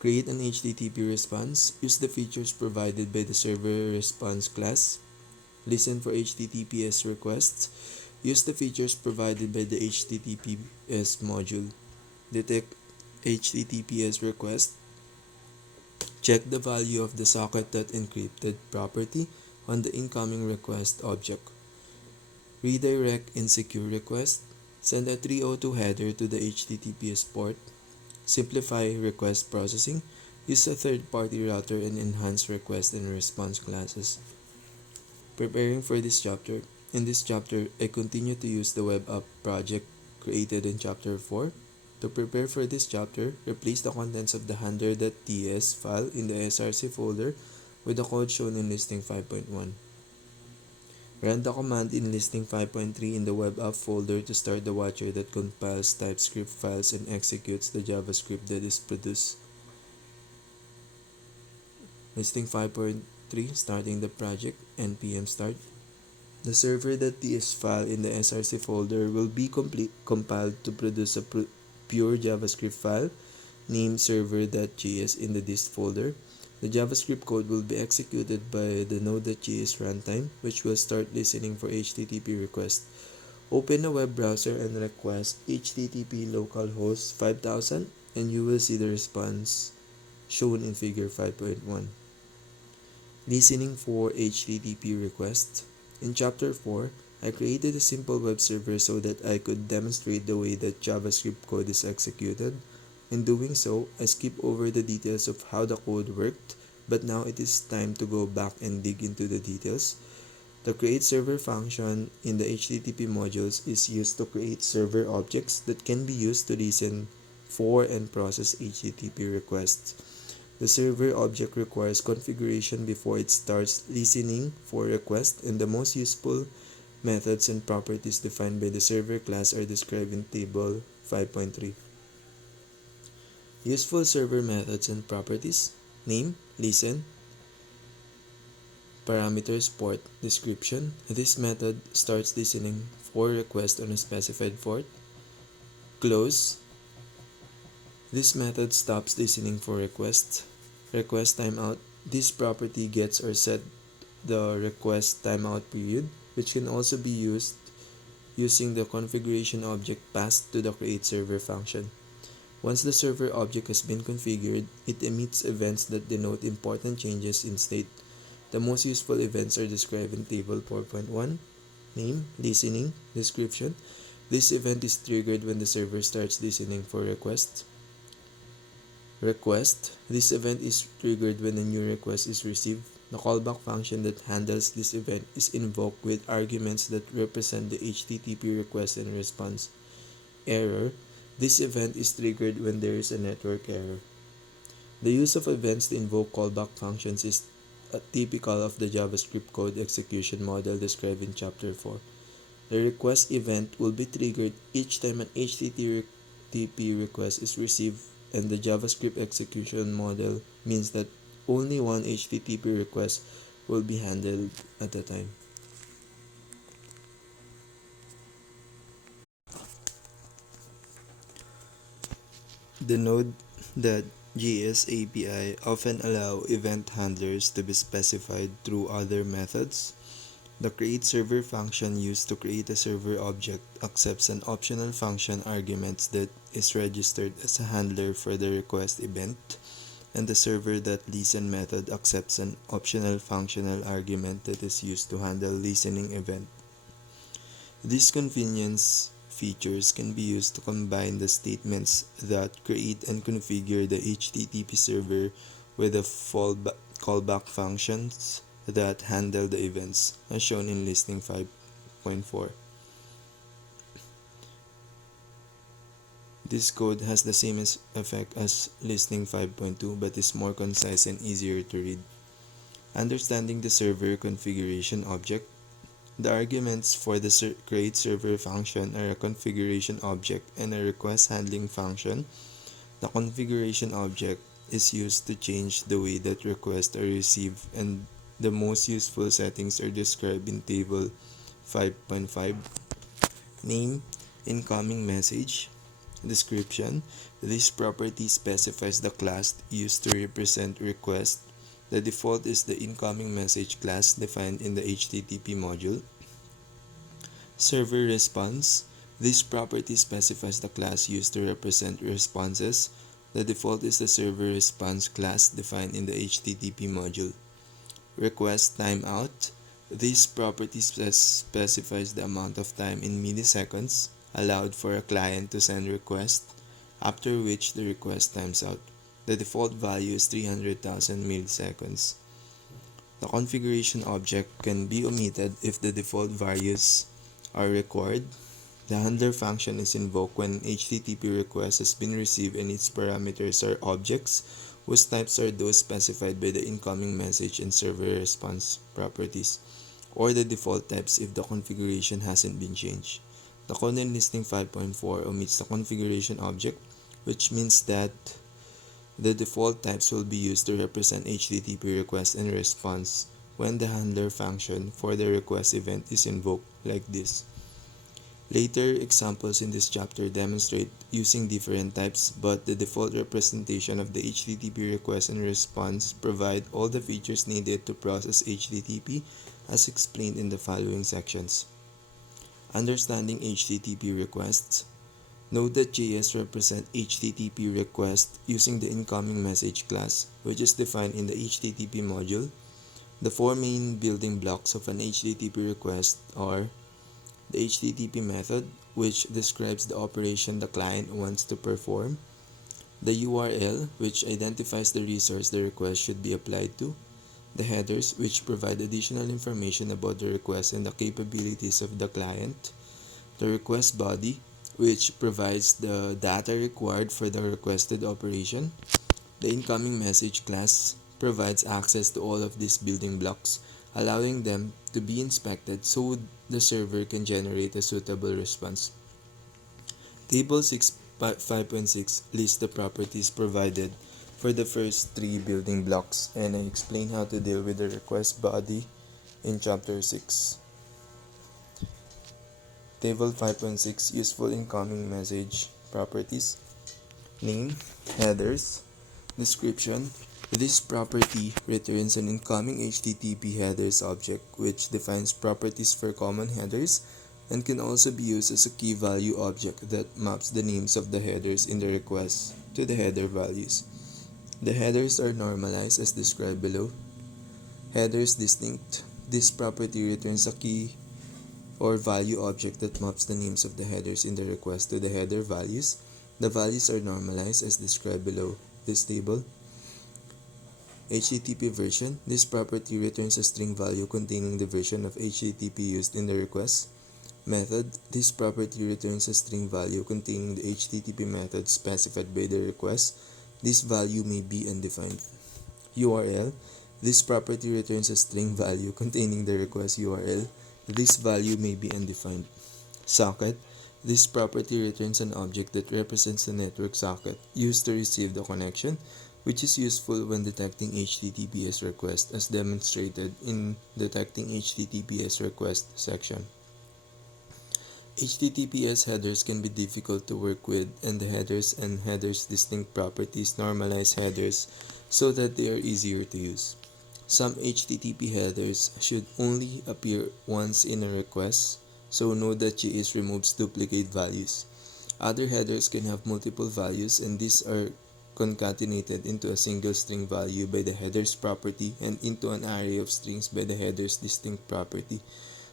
Create an HTTP response. Use the features provided by the server response class. Listen for HTTPS requests. Use the features provided by the HTTPS module. Detect HTTPS request. Check the value of the socket.encrypted property on the incoming request object. Redirect insecure request. Send a 302 header to the HTTPS port. Simplify request processing. Use a third-party router and enhance request and response classes. Preparing for this chapter. In this chapter, I continue to use the web app project created in chapter 4. To prepare for this chapter, replace the contents of the handler.ts file in the src folder with the code shown in listing 5.1. Run the command in listing 5.3 in the web app folder to start the watcher that compiles TypeScript files and executes the JavaScript that is produced. Listing 5.3, starting the project, npm start. The server.ts file in the src folder will be compiled to produce a pure JavaScript file named server.js in the dist folder. The JavaScript code will be executed by the Node.js runtime, which will start listening for HTTP requests. Open a web browser and request HTTP localhost 5000 and you will see the response shown in figure 5.1. Listening for HTTP requests. In chapter 4, I created a simple web server so that I could demonstrate the way that JavaScript code is executed. In doing so, I skip over the details of how the code worked, but now it is time to go back and dig into the details. The create server function in the HTTP modules is used to create server objects that can be used to listen for and process HTTP requests. The server object requires configuration before it starts listening for requests, and the most useful methods and properties defined by the server class are described in table 5.3. Useful server methods and properties: name, listen, parameters, port, description. This method starts listening for requests on a specified port. Close This method stops listening for requests. Request timeout. This property gets or set the request timeout period, which can also be used using the configuration object passed to the create server function. Once the server object has been configured, it emits events that denote important changes in state. The most useful events are described in table 4.1. Name, listening, description. This event is triggered when the server starts listening for requests. Request. This event is triggered when a new request is received. The callback function that handles this event is invoked with arguments that represent the HTTP request and response. Error. This event is triggered when there is a network error. The use of events to invoke callback functions is typical of the JavaScript code execution model described in Chapter 4. The request event will be triggered each time an HTTP request is received, and the JavaScript execution model means that only one HTTP request will be handled at a time. The Node.js API often allow event handlers to be specified through other methods. The create server function used to create a server object accepts an optional function argument that is registered as a handler for the request event, and the server.listen method accepts an optional functional argument that is used to handle listening event. These convenience features can be used to combine the statements that create and configure the HTTP server with the callback functions that handle the events, as shown in listing 5.4. This code has the same effect as listing 5.2 but is more concise and easier to read. Understanding the server configuration object. The arguments for the create server function are a configuration object and a request handling function. The configuration object is used to change the way that requests are received, and the most useful settings are described in table 5.5. Name, incoming message. Description. This property specifies the class used to represent request. The default is the incoming message class defined in the HTTP module. Server response. This property specifies the class used to represent responses. The default is the server response class defined in the HTTP module. Request timeout. This property specifies the amount of time in milliseconds allowed for a client to send request, after which the request times out. The default value is 300,000 milliseconds. The configuration object can be omitted if the default values are required. The handler function is invoked when an HTTP request has been received and its parameters are objects whose types are those specified by the incoming message and server response properties, or the default types if the configuration hasn't been changed. The code in listing 5.4 omits the configuration object, which means that the default types will be used to represent HTTP request and response when the handler function for the request event is invoked, like this. Later examples in this chapter demonstrate using different types, but the default representation of the HTTP request and response provide all the features needed to process HTTP as explained in the following sections. Understanding HTTP requests. Node.js represents HTTP request using the incoming message class, which is defined in the HTTP module. The four main building blocks of an HTTP request are the HTTP method, which describes the operation the client wants to perform. The URL, which identifies the resource the request should be applied to. The headers, which provide additional information about the request and the capabilities of the client. The request body, which provides the data required for the requested operation. The incoming message class provides access to all of these building blocks, allowing them to be inspected so the server can generate a suitable response. Table 5.6 lists the properties provided for the first three building blocks, and I explain how to deal with the request body in chapter 6. Table 5.6 Useful incoming message properties. Name, headers, description. This property returns an incoming HTTP headers object which defines properties for common headers and can also be used as a key value object that maps the names of the headers in the request to the header values. The headers are normalized as described below. Headers distinct. This property returns a key or value object that maps the names of the headers in the request to the header values. The values are normalized as described below this table. HTTP version. This property returns a string value containing the version of HTTP used in the request. Method. This property returns a string value containing the HTTP method specified by the request. This value may be undefined. URL. This property returns a string value containing the request URL. This value may be undefined. Socket. This property returns an object that represents the network socket used to receive the connection, which is useful when detecting HTTPS request as demonstrated in detecting HTTPS request section. HTTPS headers can be difficult to work with, and the headers and headers distinct properties normalize headers so that they are easier to use. Some HTTP headers should only appear once in a request, so Node.js removes duplicate values. Other headers can have multiple values, and these are concatenated into a single string value by the headers property and into an array of strings by the headers distinct property.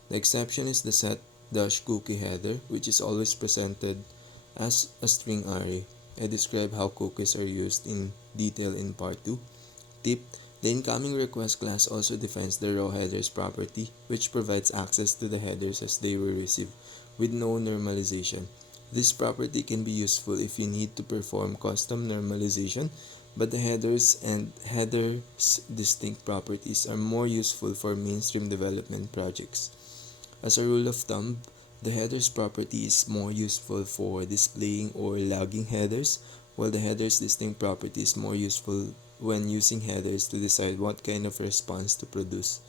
The exception is the set-cookie header, which is always presented as a string array. I describe how cookies are used in detail in part 2. Tip: the incoming request class also defines the raw headers property, which provides access to the headers as they were received, with no normalization. This property can be useful if you need to perform custom normalization, but the headers and headers distinct properties are more useful for mainstream development projects. As a rule of thumb, the headers property is more useful for displaying or logging headers, while the headers distinct property is more useful when using headers to decide what kind of response to produce.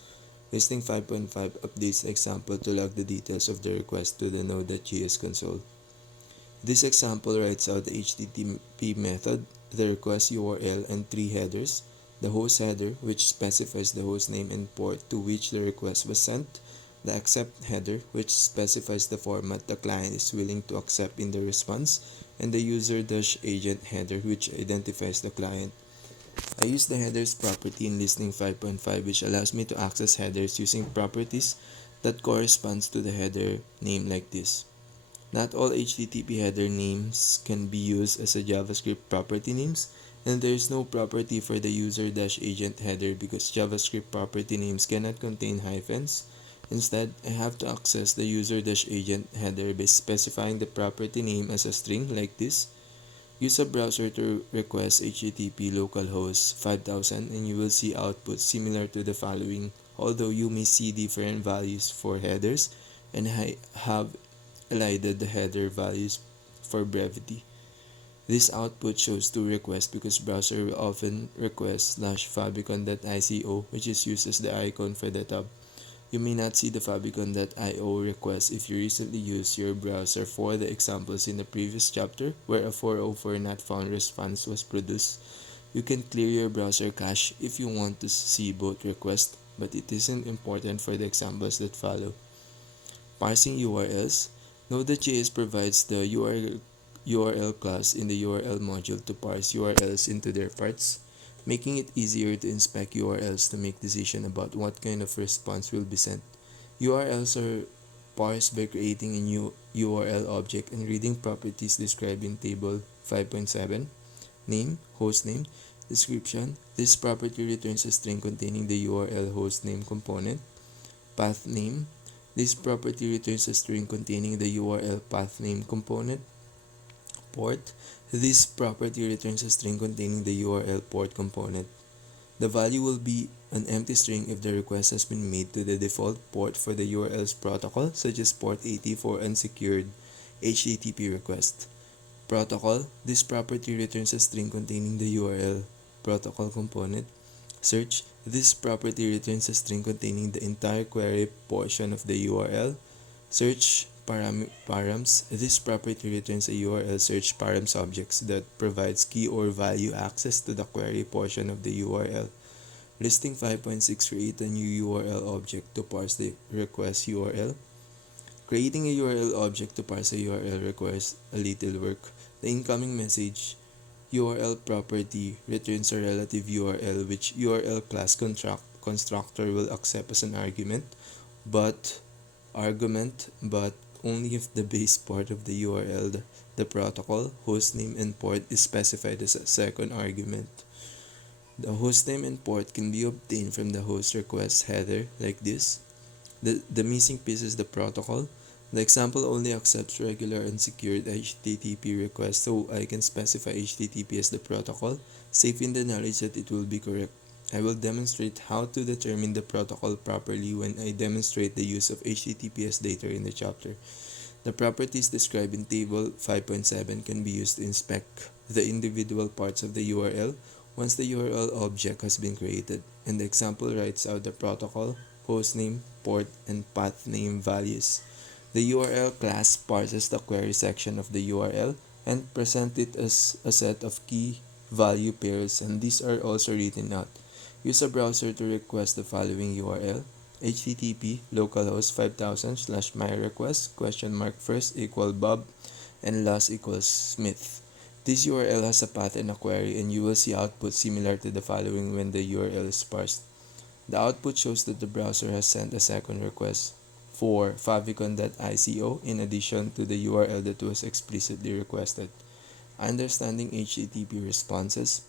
Listing 5.5 updates the example to log the details of the request to the Node.js console. This example writes out the HTTP method, the request URL, and three headers: the host header, which specifies the host name and port to which the request was sent; the accept header, which specifies the format the client is willing to accept in the response; and the user-agent header, which identifies the client. I use the headers property in Listening 5.5, which allows me to access headers using properties that corresponds to the header name like this. Not all HTTP header names can be used as a JavaScript property names, and there is no property for the user-agent header because JavaScript property names cannot contain hyphens. Instead, I have to access the user-agent header by specifying the property name as a string like this. Use a browser to request HTTP localhost 5000 and you will see outputs similar to the following, although you may see different values for headers, and I have elided the header values for brevity. This output shows two requests because browser will often request /favicon.ico, which is used as the icon for the tab. You may not see the favicon.io request if you recently used your browser for the examples in the previous chapter where a 404 not found response was produced. You can clear your browser cache if you want to see both requests, but it isn't important for the examples that follow. Parsing URLs. Node.js provides the URL class in the URL module to parse URLs into their parts, making it easier to inspect URLs to make decisions about what kind of response will be sent. URLs are parsed by creating a new URL object and reading properties described in table 5.7. Name, hostname, description. This property returns a string containing the URL hostname component. Path name. This property returns a string containing the URL path name component. Port. This property returns a string containing the URL port component. The value will be an empty string if the request has been made to the default port for the URL's protocol, such as port 80 for unsecured HTTP request. Protocol. This property returns a string containing the URL protocol component. Search. This property returns a string containing the entire query portion of the URL. Search params. This property returns a URL search params objects that provides key or value access to the query portion of the URL. Listing 5.6 create a new URL object to parse the request URL. Creating a URL object to parse a URL requires a little work. The incoming message URL property returns a relative URL which URL class constructor will accept as an but only if the base part of the URL, the protocol, hostname, and port is specified as a second argument. The hostname and port can be obtained from the host request header like this. The missing piece is the protocol. The example only accepts regular unsecured HTTP requests, so I can specify HTTP as the protocol, safe in the knowledge that it will be correct. I will demonstrate how to determine the protocol properly when I demonstrate the use of HTTPS later in the chapter. The properties described in Table 5.7 can be used to inspect the individual parts of the URL once the URL object has been created, and the example writes out the protocol, hostname, port, and path name values. The URL class parses the query section of the URL and presents it as a set of key value pairs, and these are also written out. Use a browser to request the following URL: http localhost 5000/myrequest first equal Bob and last equals Smith. This URL has a path and a query, and you will see output similar to the following when the URL is parsed. The output shows that the browser has sent a second request for favicon.ico in addition to the URL that was explicitly requested. Understanding HTTP responses.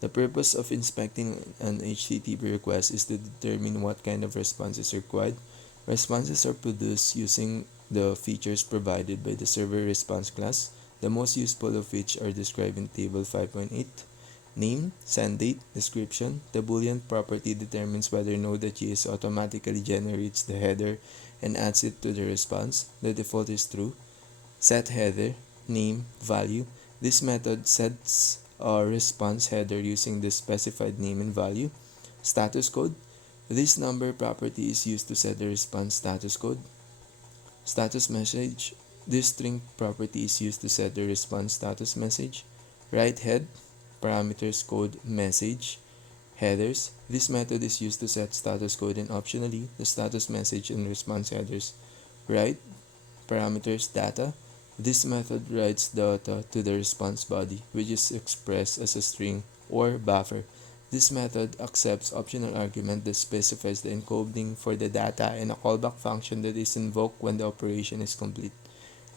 The purpose of inspecting an HTTP request is to determine what kind of response is required. Responses are produced using the features provided by the server response class, the most useful of which are described in Table 5.8. Name, send date, description. The Boolean property determines whether Node.js automatically generates the header and adds it to the response. The default is true. Set header, name, value. This method sets a response header using the specified name and value. Status code. This number property is used to set the response status code. Status message. This string property is used to set the response status message. Write head, parameters code message, headers. This method is used to set status code and optionally the status message and response headers. Write, parameters data. This method writes data to the response body, which is expressed as a string or buffer. This method accepts optional argument that specifies the encoding for the data and a callback function that is invoked when the operation is complete.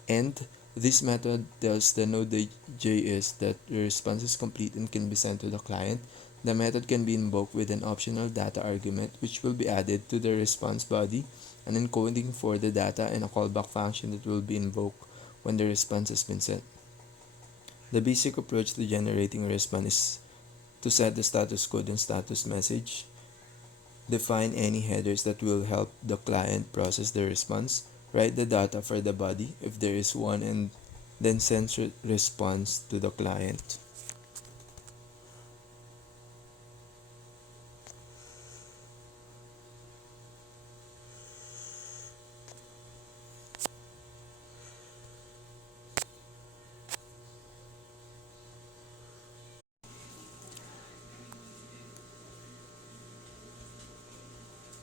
And this method tells the Node.js that the response is complete and can be sent to the client. The method can be invoked with an optional data argument which will be added to the response body, an encoding for the data, and a callback function that will be invoked when the response has been sent. The basic approach to generating a response is to set the status code and status message, define any headers that will help the client process the response, write the data for the body if there is one, and then send response to the client.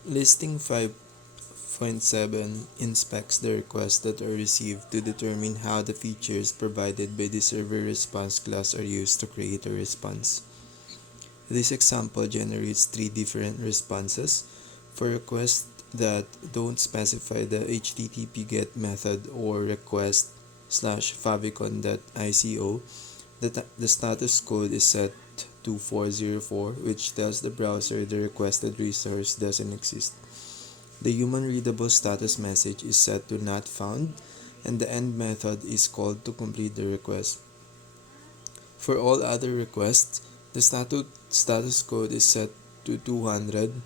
Listing 5.7 inspects the requests that are received to determine how the features provided by the server response class are used to create a response. This example generates three different responses. For requests that don't specify the HTTP GET method or request/favicon.ico, the status code is set to 404, which tells the browser the requested resource doesn't exist. The human readable status message is set to not found, and the end method is called to complete the request. For all other requests, the status code is set to 200,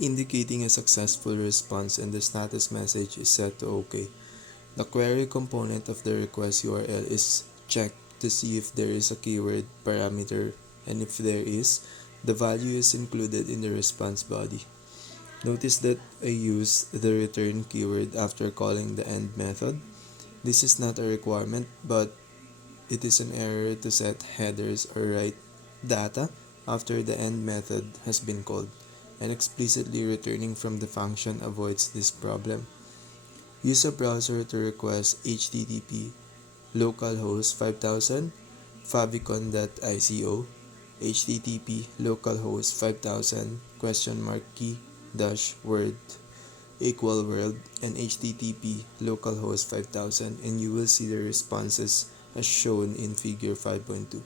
indicating a successful response, and the status message is set to OK. The query component of the request URL is checked to see if there is a keyword parameter, and if there is, the value is included in the response body. Notice that I use the return keyword after calling the end method. This is not a requirement, but it is an error to set headers or write data after the end method has been called, and explicitly returning from the function avoids this problem. Use a browser to request HTTP localhost 5000 favicon.ico, HTTP localhost 5000 question mark key dash word equal world, and HTTP localhost 5000, and you will see the responses as shown in figure 5.2.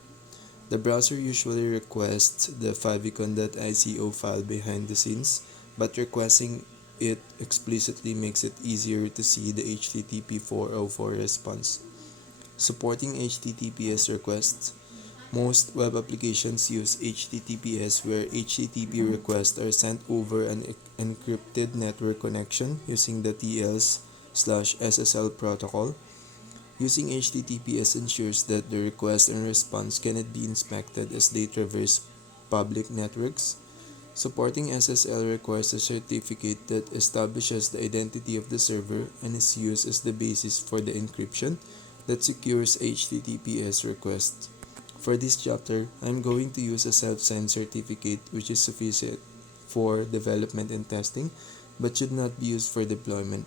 The browser usually requests the favicon.ico file behind the scenes, but requesting it explicitly makes it easier to see the HTTP 404 response. Supporting HTTPS requests. Most web applications use HTTPS, where HTTP requests are sent over an encrypted network connection using the TLS/SSL protocol. Using HTTPS ensures that the request and response cannot be inspected as they traverse public networks. Supporting SSL requires a certificate that establishes the identity of the server and is used as the basis for the encryption that secures HTTPS requests. For this chapter, I'm going to use a self-signed certificate, which is sufficient for development and testing but should not be used for deployment.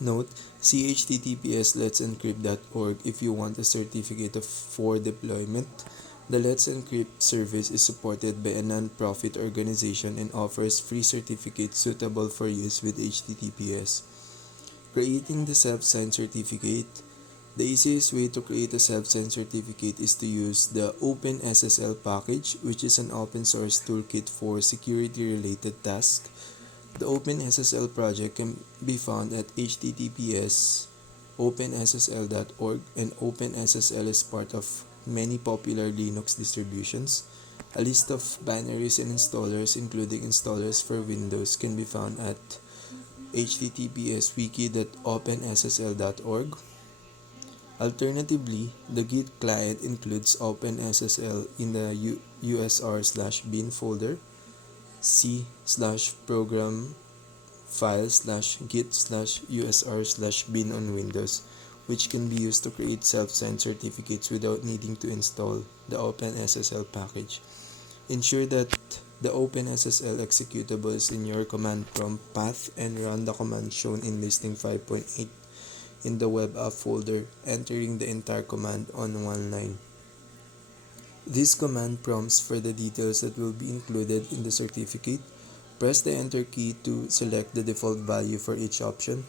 Note, see https let'sencrypt.org if you want a certificate for deployment. The Let's Encrypt service is supported by a non-profit organization and offers free certificates suitable for use with HTTPS. Creating the self-signed certificate. The easiest way to create a self-signed certificate is to use the OpenSSL package, which is an open source toolkit for security-related tasks. The OpenSSL project can be found at https openssl.org, and OpenSSL is part of many popular Linux distributions. A list of binaries and installers, including installers for Windows, can be found at https://wiki.openssl.org. Alternatively, the Git client includes OpenSSL in the usr/bin folder. C/program file/git/usr/bin on Windows, which can be used to create self-signed certificates without needing to install the OpenSSL package. Ensure that the OpenSSL executable is in your command prompt path and run the command shown in listing 5.8 in the web app folder, entering the entire command on one line. This command prompts for the details that will be included in the certificate. Press the enter key to select the default value for each option.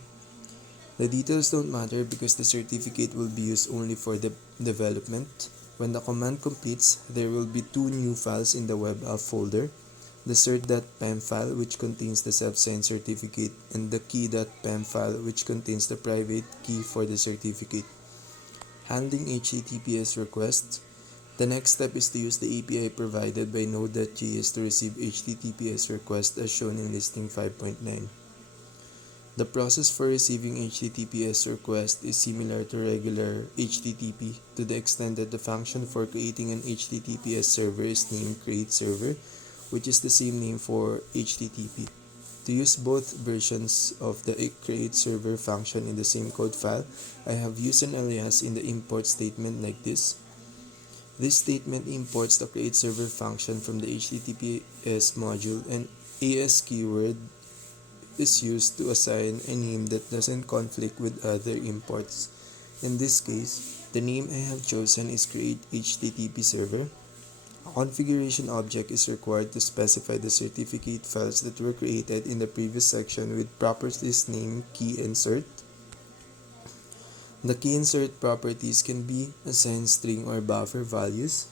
The details don't matter because the certificate will be used only for the development. When the command completes, there will be two new files in the web app folder: the cert.pem file, which contains the self-signed certificate, and the key.pem file, which contains the private key for the certificate. Handling HTTPS requests. The next step is to use the API provided by Node.js to receive HTTPS requests as shown in listing 5.9. The process for receiving HTTPS request is similar to regular HTTP, to the extent that the function for creating an HTTPS server is named createServer, which is the same name for HTTP. To use both versions of the createServer function in the same code file, I have used an alias in the import statement like this. This statement imports the createServer function from the HTTPS module, and AS keyword is used to assign a name that doesn't conflict with other imports. In this case, the name I have chosen is createHTTPServer. A configuration object is required to specify the certificate files that were created in the previous section with properties name, key, insert. The key insert properties can be assigned string or buffer values.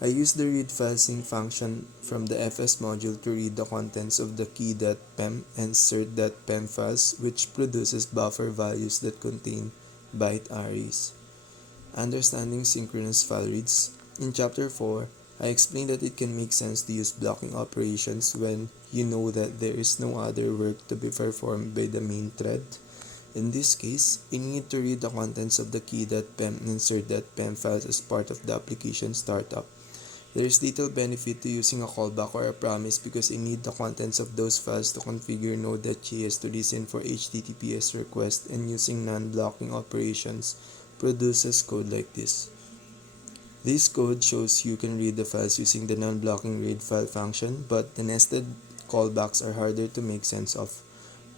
I use the readFileSync function from the FS module to read the contents of the key.pem and cert.pem files, which produces buffer values that contain byte arrays. Understanding synchronous file reads. In Chapter 4, I explained that it can make sense to use blocking operations when you know that there is no other work to be performed by the main thread. In this case, you need to read the contents of the key.pem and cert.pem files as part of the application startup. There is little benefit to using a callback or a promise because you need the contents of those files to configure Node.js to listen for HTTPS requests, and using non-blocking operations produces code like this. This code shows you can read the files using the non-blocking read file function, but the nested callbacks are harder to make sense of.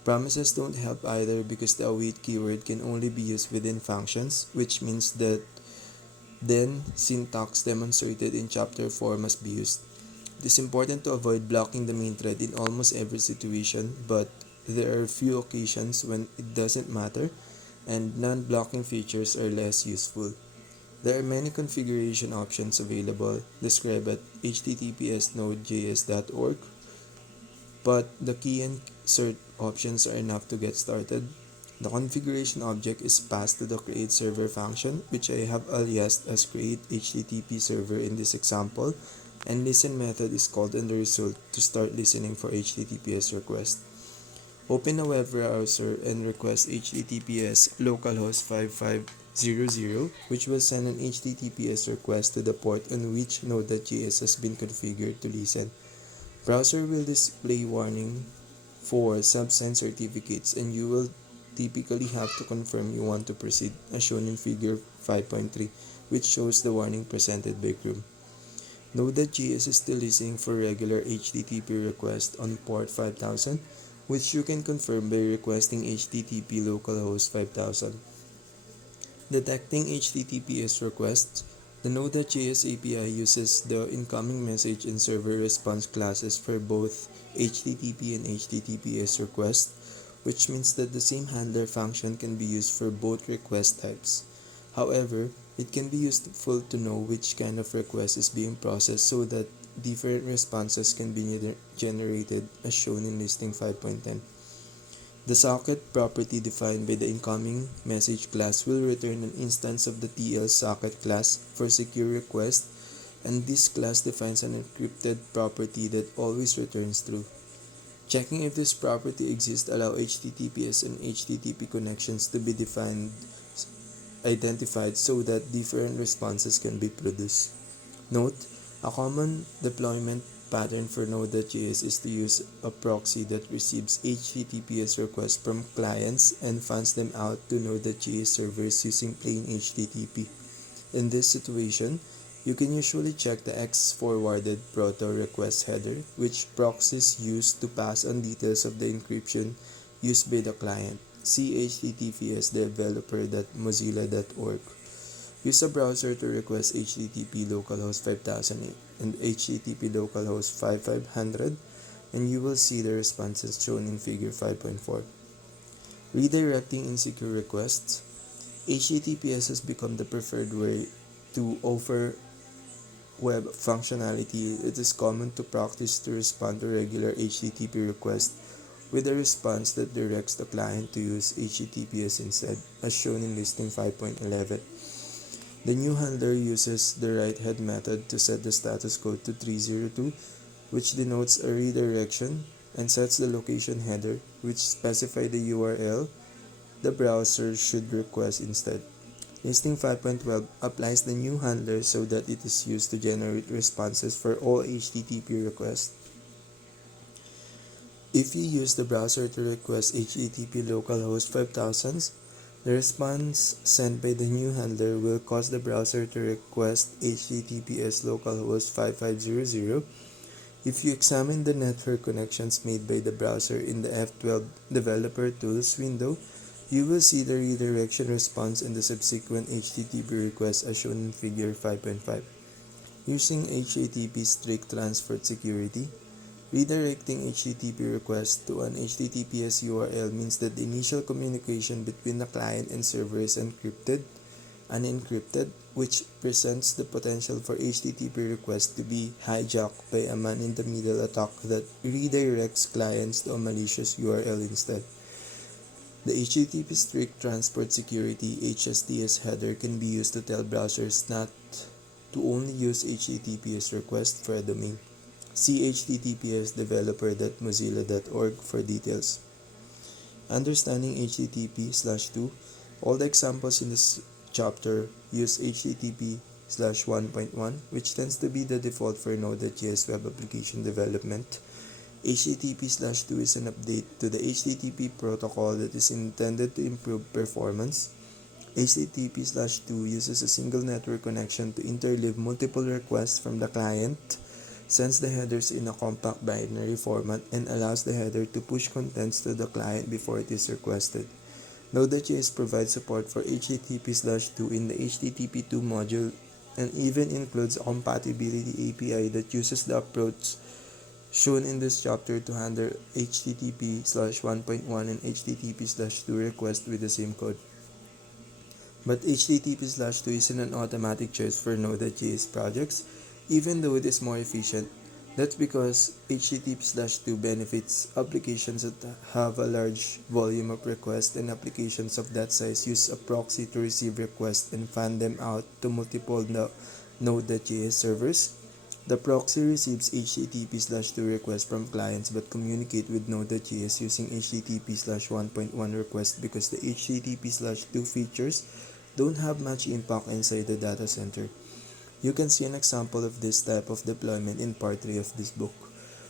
Promises don't help either because the await keyword can only be used within functions, which means that then syntax demonstrated in chapter 4 must be used. It is important to avoid blocking the main thread in almost every situation, but there are few occasions when it doesn't matter and non-blocking features are less useful. There are many configuration options available described at https://nodejs.org, but the key and cert options are enough to get started. The configuration object is passed to the create server function, which I have aliased as create HTTP server in this example, and listen method is called in the result to start listening for HTTPS request. Open a web browser and request HTTPS localhost 5500, which will send an HTTPS request to the port on which Node.js has been configured to listen. Browser will display warning for subsend certificates, and you will typically have to confirm you want to proceed, as shown in figure 5.3, which shows the warning presented by Chrome. Node.js is still listening for regular HTTP request on port 5000, which you can confirm by requesting HTTP localhost 5000. Detecting HTTPS requests. The Node.js API uses the incoming message and server response classes for both HTTP and HTTPS requests, which means that the same handler function can be used for both request types. However, it can be useful to know which kind of request is being processed so that different responses can be generated, as shown in listing 5.10. The socket property defined by the incoming message class will return an instance of the TL socket class for secure request, and this class defines an encrypted property that always returns true. Checking if this property exists allow HTTPS and HTTP connections to be identified so that different responses can be produced. Note: a common deployment pattern for Node.js is to use a proxy that receives HTTPS requests from clients and fans them out to Node.js servers using plain HTTP. In this situation, you can usually check the X-forwarded proto request header, which proxies use to pass on details of the encryption used by the client. See https://developer.mozilla.org. Use a browser to request HTTP localhost 5000 and HTTP localhost 5500, and you will see the responses shown in figure 5.4. Redirecting insecure requests. HTTPS has become the preferred way to offer web functionality. It is common to practice to respond to regular HTTP requests with a response that directs the client to use HTTPS instead, as shown in listing 5.11. The new handler uses the write-head method to set the status code to 302, which denotes a redirection, and sets the location header, which specifies the URL the browser should request instead. Listing 5.12 applies the new handler so that it is used to generate responses for all HTTP requests. If you use the browser to request HTTP localhost 5000, the response sent by the new handler will cause the browser to request HTTPS localhost 5500. If you examine the network connections made by the browser in the F12 Developer Tools window, you will see the redirection response and the subsequent HTTP request as shown in figure 5.5. Using HTTP strict transport security. Redirecting HTTP requests to an HTTPS URL means that the initial communication between the client and server is unencrypted, which presents the potential for HTTP requests to be hijacked by a man-in-the-middle attack that redirects clients to a malicious URL instead. The HTTP Strict Transport Security (HSTS) header can be used to tell browsers not to only use HTTPS requests for a domain. See https://developer.mozilla.org for details. Understanding HTTP/2. All the examples in this chapter use HTTP HTTP/1.1, which tends to be the default for Node.js web application development. HTTP/2 is an update to the HTTP protocol that is intended to improve performance. HTTP/2 uses a single network connection to interleave multiple requests from the client, sends the headers in a compact binary format, and allows the header to push contents to the client before it is requested. Node.js provides support for HTTP/2 in the HTTP2 module and even includes a compatibility API that uses the approach shown in this chapter to handle HTTP/1.1 and HTTP/2 requests with the same code. But HTTP/2 isn't an automatic choice for Node.js projects, even though it is more efficient. That's because HTTP/2 benefits applications that have a large volume of requests, and applications of that size use a proxy to receive requests and fan them out to multiple Node.js servers. The proxy receives HTTP/2 requests from clients but communicate with Node.js using HTTP/1.1 requests because the HTTP/2 features don't have much impact inside the data center. You can see an example of this type of deployment in part 3 of this book.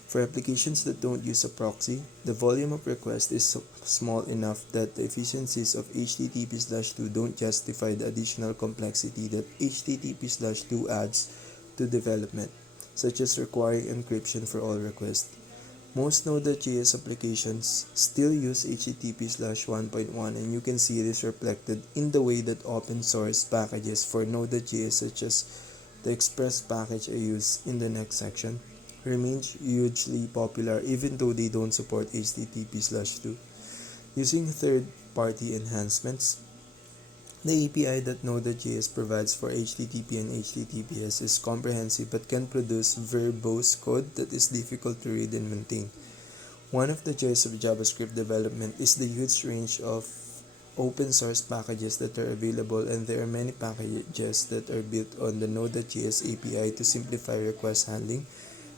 For applications that don't use a proxy, the volume of requests is small enough that the efficiencies of HTTP/2 don't justify the additional complexity that HTTP/2 adds to development, such as requiring encryption for all requests. Most Node.js applications still use HTTP/1.1, and you can see this reflected in the way that open source packages for Node.js, such as the Express package I use in the next section, remain hugely popular even though they don't support HTTP/2. Using third-party enhancements, the API that Node.js provides for HTTP and HTTPS is comprehensive but can produce verbose code that is difficult to read and maintain. One of the joys of JavaScript development is the huge range of open source packages that are available, and there are many packages that are built on the Node.js API to simplify request handling.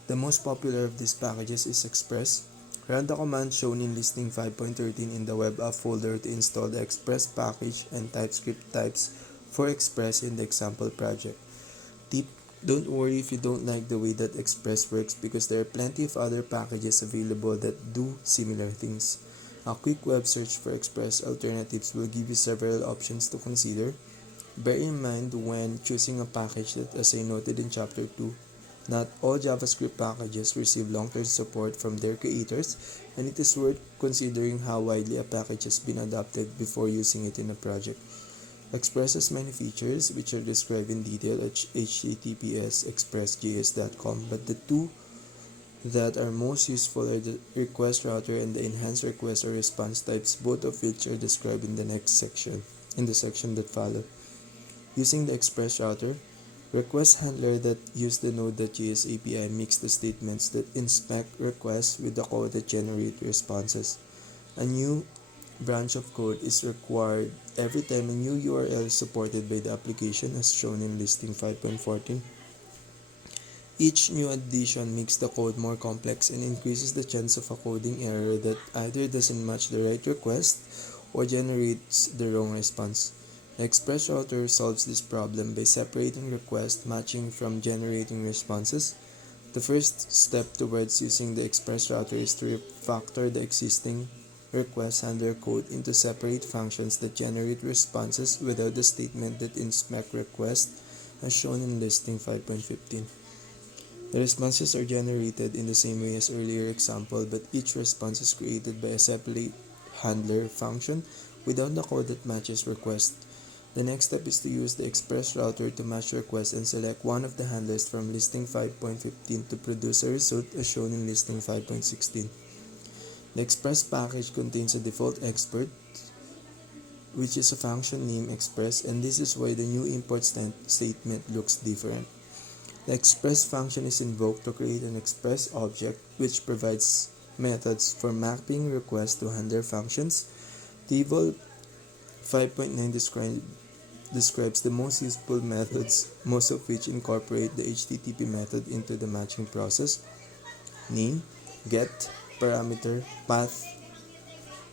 The most popular of these packages is Express. Run the command shown in listing 5.13 in the web app folder to install the Express package and TypeScript types for Express in the example project. Tip: don't worry if you don't like the way that Express works, because there are plenty of other packages available that do similar things. A quick web search for Express alternatives will give you several options to consider. Bear in mind when choosing a package that, as I noted in Chapter 2, not all JavaScript packages receive long-term support from their creators, and it is worth considering how widely a package has been adopted before using it in a project. Express has many features, which are described in detail at https://expressjs.com, but the two that are most useful are the request router and the enhanced request or response types, both of which are described in the section that follow. Using the Express router, request handler that use the Node.js API mix the statements that inspect requests with the code that generate responses. A new branch of code is required every time a new URL is supported by the application, as shown in listing 5.14. Each new addition makes the code more complex and increases the chance of a coding error that either doesn't match the right request or generates the wrong response. The Express router solves this problem by separating request matching from generating responses. The first step towards using the Express router is to refactor the existing request handler code into separate functions that generate responses without the statement that inspect request, as shown in listing 5.15. The responses are generated in the same way as earlier example, but each response is created by a separate handler function without the code that matches request. The next step is to use the Express router to match request and select one of the handlers from listing 5.15 to produce a result as shown in listing 5.16. The Express package contains a default export, which is a function named Express, and this is why the new import statement looks different. The Express function is invoked to create an Express object, which provides methods for mapping requests to handler functions. Table 5.9 describes the most useful methods, most of which incorporate the HTTP method into the matching process. Name, get, parameter, path,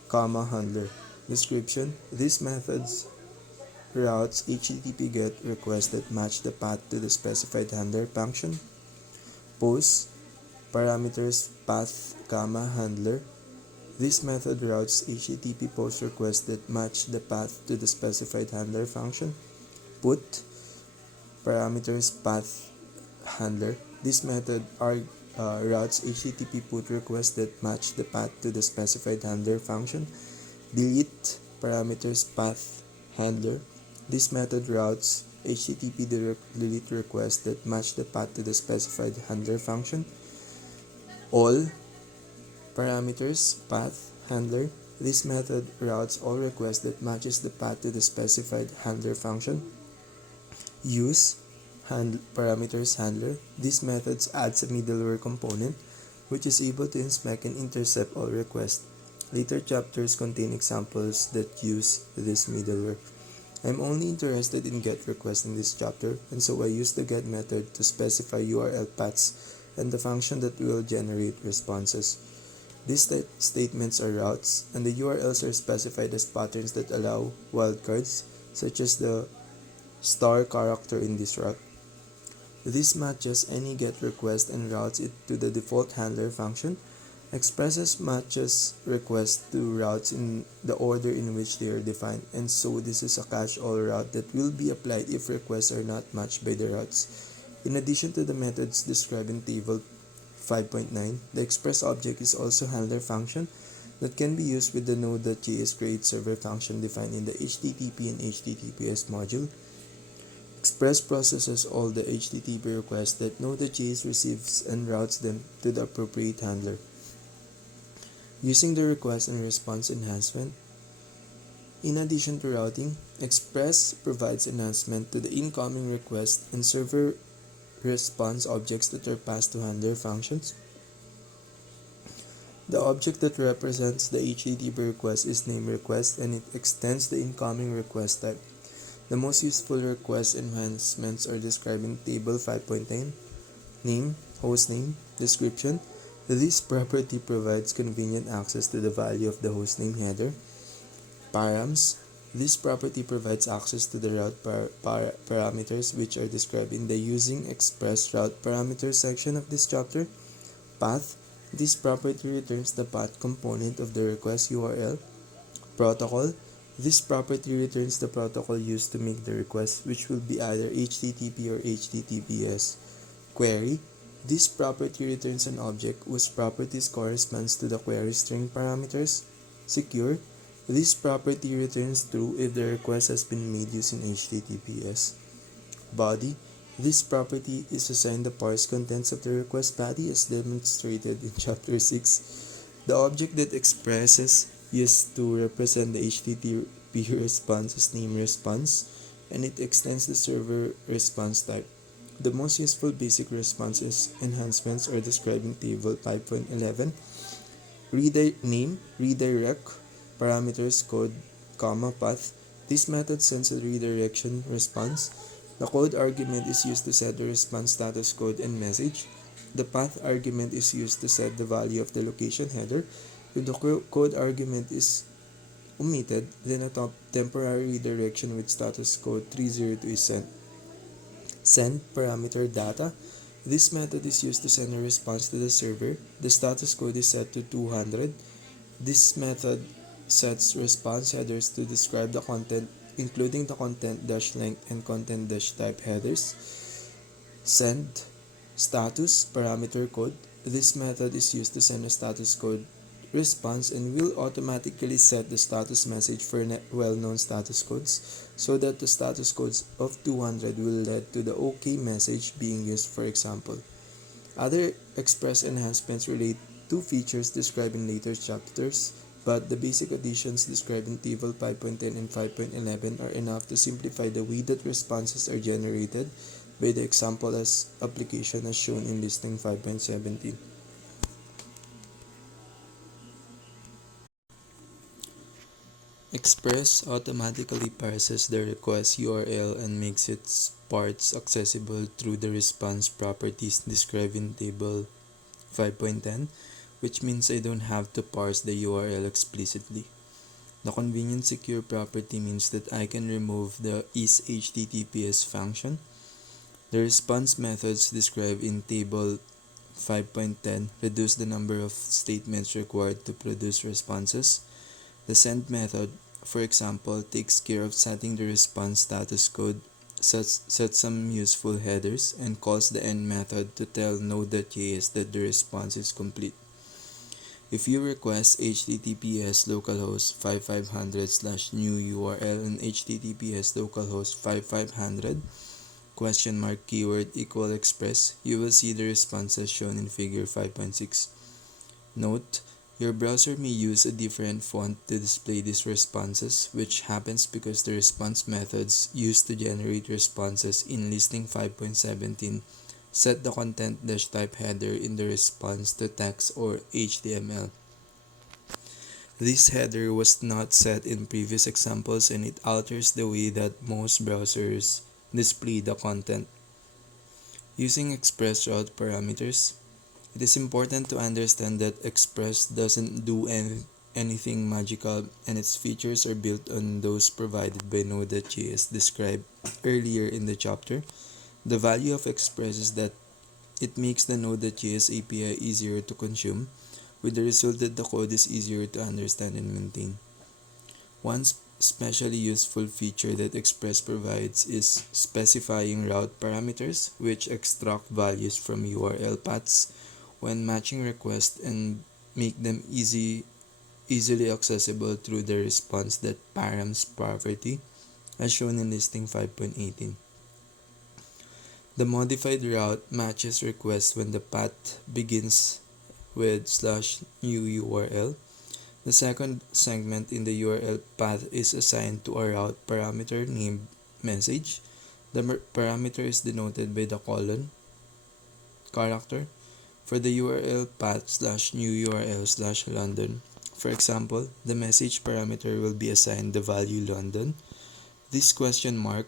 handler. Description: these methods routes HTTP GET requests that match the path to the specified handler function. Post parameters path, handler. This method routes HTTP post requests that match the path to the specified handler function. Put parameters path, handler. This method routes HTTP put requests that match the path to the specified handler function. Delete parameters path, handler. This method routes HTTP delete requests that match the path to the specified handler function. All parameters path, handler. This method routes all requests that matches the path to the specified handler function. Use parameters handler. This method adds a middleware component which is able to inspect and intercept all requests. Later chapters contain examples that use this middleware. I'm only interested in GET requests in this chapter, and so I use the GET method to specify URL paths and the function that will generate responses. These statements are routes, and the URLs are specified as patterns that allow wildcards, such as the star character in this route. This matches any GET request and routes it to the default handler function. Expresses matches requests to routes in the order in which they are defined, and so this is a catch-all route that will be applied if requests are not matched by the routes. In addition to the methods described in Table 5.9, the express object is also a handler function that can be used with the Node.js create server function defined in the HTTP and HTTPS module. Express processes all the HTTP requests that Node.js receives and routes them to the appropriate handler. Using the request and response enhancement. In addition to routing, Express provides enhancement to the incoming request and server response objects that are passed to handler functions. The object that represents the HTTP request is named request, and it extends the incoming request type. The most useful request enhancements are described in Table 5.10. Name, hostname, description. This property provides convenient access to the value of the hostname header. Params. This property provides access to the route parameters, which are described in the Using Express Route Parameters section of this chapter. Path. This property returns the path component of the request URL. Protocol. This property returns the protocol used to make the request, which will be either HTTP or HTTPS. Query. This property returns an object whose properties corresponds to the query string parameters. Secure. This property returns true if the request has been made using HTTPS. Body. This property is assigned the parsed contents of the request body as demonstrated in Chapter 6. The object that Express is used to represent the HTTP response is named response, and it extends the server response type. The most useful basic responses enhancements are described in Table 5.11. Name, redirect, parameters, code, path. This method sends a redirection response. The code argument is used to set the response status code and message. The path argument is used to set the value of the location header. If the code argument is omitted, then a temporary redirection with status code 302 is sent. Send parameter data. This method is used to send a response to the server. The status code is set to 200. This method sets response headers to describe the content, including the content-length and content-type headers. Send status parameter code. This method is used to send a status code response and will automatically set the status message for well-known status codes, so that the status codes of 200 will lead to the OK message being used, for example. Other Express enhancements relate to features described in later chapters, but the basic additions described in Table 5.10 and 5.11 are enough to simplify the way that responses are generated by the example as application as shown in Listing 5.17. Express automatically parses the request URL and makes its parts accessible through the response properties described in Table 5.10, which means I don't have to parse the URL explicitly. The convenient secure property means that I can remove the isHTTPS function. The response methods described in table 5.10 reduce the number of statements required to produce responses. The send method, for example, takes care of setting the response status code, sets some useful headers, and calls the end method to tell Node.js that the response is complete. If you request https localhost 5500/new URL and https localhost 5500 keyword equal express, you will see the responses shown in figure 5.6. Note: your browser may use a different font to display these responses, which happens because the response methods used to generate responses in listing 5.17 set the content-type header in the response to text or HTML. This header was not set in previous examples, and it alters the way that most browsers display the content. Using express route parameters, it is important to understand that Express doesn't do anything magical, and its features are built on those provided by Node.js described earlier in the chapter. The value of Express is that it makes the Node.js API easier to consume, with the result that the code is easier to understand and maintain. One especially useful feature that Express provides is specifying route parameters, which extract values from URL paths when matching requests and make them easily accessible through the response.params property, as shown in listing 5.18. The modified route matches requests when the path begins with /new URL. The second segment in the URL path is assigned to a route parameter named message. The parameter is denoted by the colon character for the URL path /new URL /London. For example, the message parameter will be assigned the value London. The question mark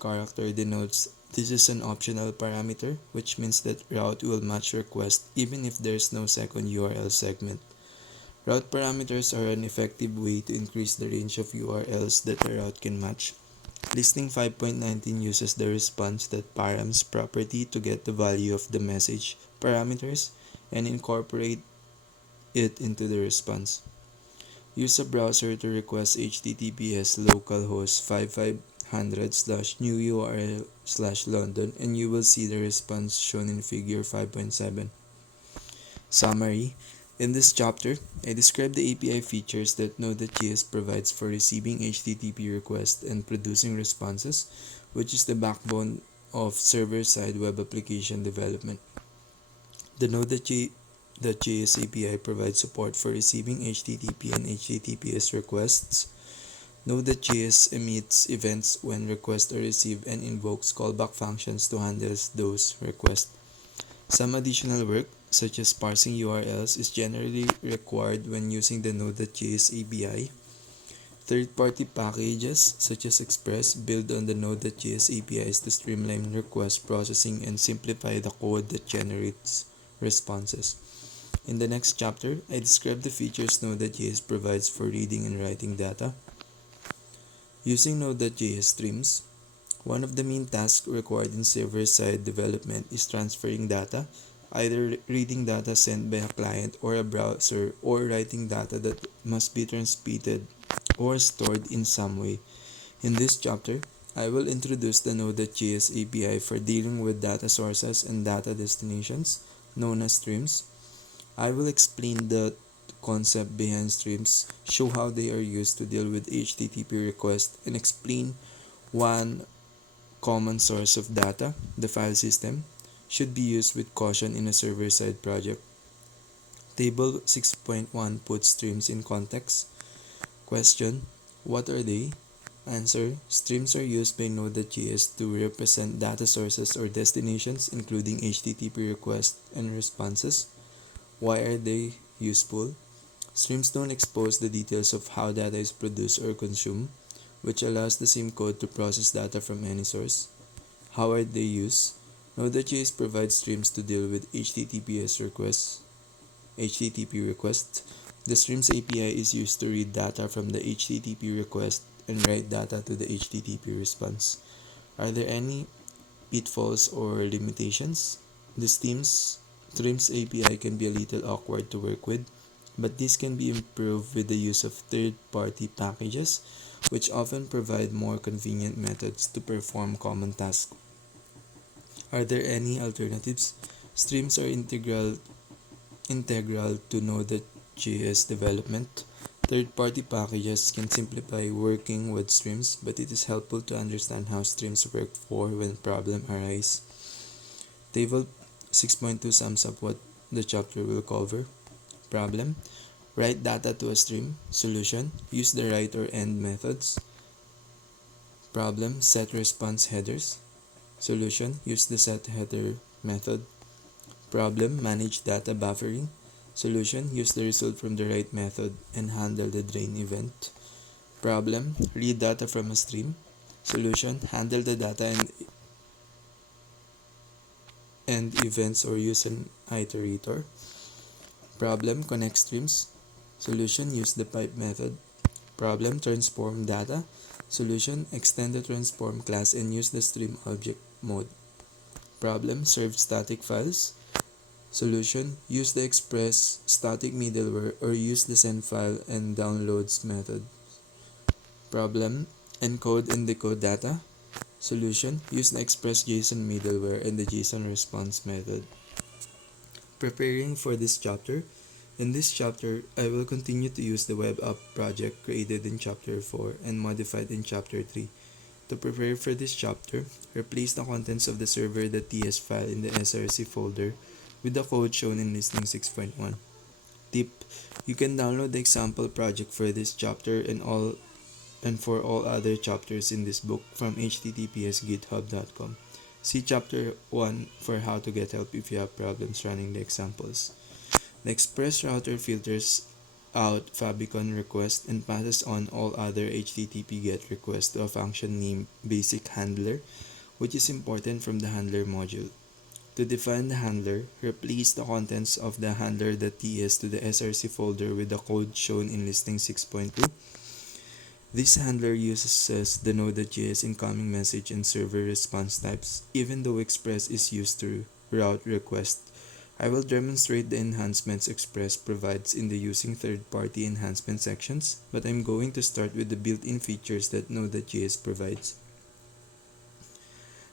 character denotes this is an optional parameter, which means that route will match request even if there is no second URL segment. Route parameters are an effective way to increase the range of URLs that a route can match. Listing 5.19 uses the response.params property to get the value of the message parameters and incorporate it into the response. Use a browser to request https localhost 5500/new URL/London, and you will see the response shown in figure 5.7. Summary: in this chapter, I described the API features that Node.js provides for receiving HTTP requests and producing responses, which is the backbone of server-side web application development. The Node.js API provides support for receiving HTTP and HTTPS requests. Node.js emits events when requests are received and invokes callback functions to handle those requests. Some additional work, such as parsing URLs, is generally required when using the Node.js API. Third-party packages, such as Express, build on the Node.js APIs to streamline request processing and simplify the code that generates responses. In the next chapter, I describe the features Node.js provides for reading and writing data. Using Node.js streams, one of the main tasks required in server-side development is transferring data, either reading data sent by a client or a browser, or writing data that must be transmitted or stored in some way. In this chapter, I will introduce the Node.js API for dealing with data sources and data destinations, known as streams. I will explain the concept behind streams, show how they are used to deal with HTTP requests, and explain one common source of data, the file system, should be used with caution in a server-side project. Table 6.1 puts streams in context. Question: what are they? Answer: streams are used by Node.js to represent data sources or destinations, including HTTP requests and responses. Why are they useful? Streams don't expose the details of how data is produced or consumed, which allows the same code to process data from any source. How are they used? Node.js provides streams to deal with HTTP requests. The Streams API is used to read data from the HTTP request and write data to the HTTP response. Are there any pitfalls or limitations? The Streams API can be a little awkward to work with, but this can be improved with the use of third-party packages, which often provide more convenient methods to perform common tasks. Are there any alternatives? Streams are integral to Node.js development. Third-party packages can simplify working with streams, but it is helpful to understand how streams work for when problems arise. Table 6.2 sums up what the chapter will cover. Problem: write data to a stream. Solution: use the write or end methods. Problem: set response headers. Solution: use the set header method. Problem: manage data buffering. Solution: use the result from the write method and handle the drain event. Problem: read data from a stream. Solution: handle the data and events or use an iterator. Problem: connect streams. Solution: use the pipe method. Problem: transform data. Solution: extend the transform class and use the stream object mode. Problem: serve static files. Solution: use the express static middleware or use the send file and downloads method. Problem: encode and decode data. Solution: use the express JSON middleware and the JSON response method. Preparing for this chapter. In this chapter, I will continue to use the web app project created in chapter 4 and modified in chapter 3. To prepare for this chapter, replace the contents of the server.ts file in the src folder with the code shown in Listening 6.1. Tip: you can download the example project for this chapter and for all other chapters in this book from https://github.com. See chapter 1 for how to get help if you have problems running the examples. The express router filters out favicon requests and passes on all other HTTP GET requests to a function named basic handler, which is important from the handler module. To define the handler, replace the contents of the handler.ts to the src folder with the code shown in Listening 6.2. This handler uses the Node.js incoming message and server response types, even though Express is used to route requests. I will demonstrate the enhancements Express provides in the using third-party enhancement sections, but I'm going to start with the built-in features that Node.js provides.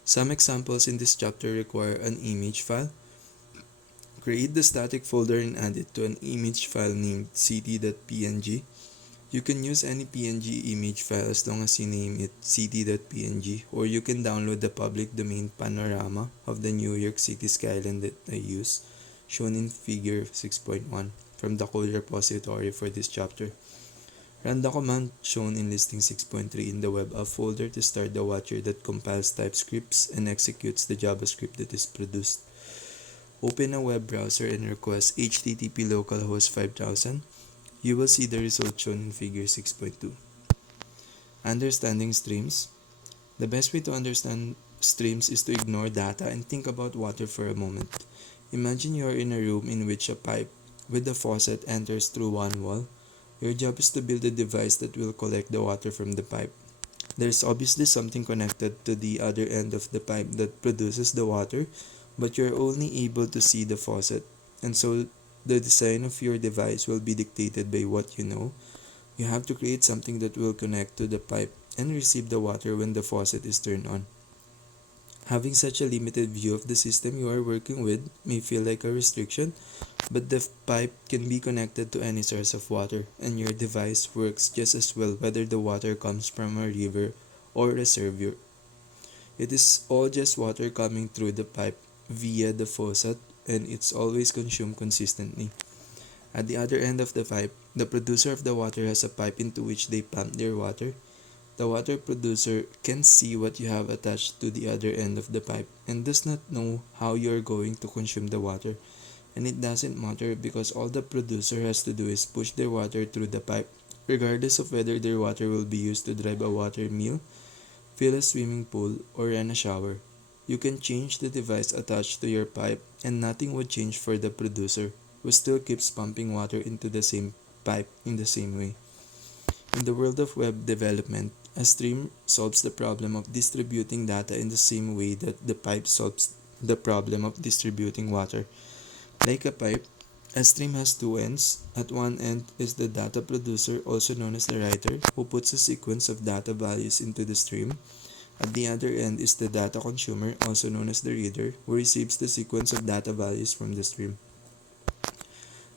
Some examples in this chapter require an image file. Create the static folder and add it to an image file named ct.png. You can use any PNG image file as long as you name it ct.png, or you can download the public domain panorama of the New York City skyline that I use, shown in figure 6.1, from the code repository for this chapter. Run the command shown in Listing 6.3 in the web app folder to start the watcher that compiles TypeScripts and executes the JavaScript that is produced. Open a web browser and request http localhost 5000. You will see the result shown in figure 6.2. Understanding streams. The best way to understand streams is to ignore data and think about water for a moment. Imagine you are in a room in which a pipe with a faucet enters through one wall. Your job is to build a device that will collect the water from the pipe. There's obviously something connected to the other end of the pipe that produces the water, but you're only able to see the faucet, and so the design of your device will be dictated by what you know. You have to create something that will connect to the pipe and receive the water when the faucet is turned on. Having such a limited view of the system you are working with may feel like a restriction, but the pipe can be connected to any source of water, and your device works just as well whether the water comes from a river or a reservoir. It is all just water coming through the pipe via the faucet, and it's always consumed consistently. At the other end of the pipe, the producer of the water has a pipe into which they pump their water. The water producer can see what you have attached to the other end of the pipe and does not know how you are going to consume the water. And it doesn't matter because all the producer has to do is push their water through the pipe, regardless of whether their water will be used to drive a water mill, fill a swimming pool, or run a shower. You can change the device attached to your pipe and nothing would change for the producer, who still keeps pumping water into the same pipe in the same way. In the world of web development, a stream solves the problem of distributing data in the same way that the pipe solves the problem of distributing water. Like a pipe, a stream has two ends. At one end is the data producer, also known as the writer, who puts a sequence of data values into the stream. At the other end is the data consumer, also known as the reader, who receives the sequence of data values from the stream.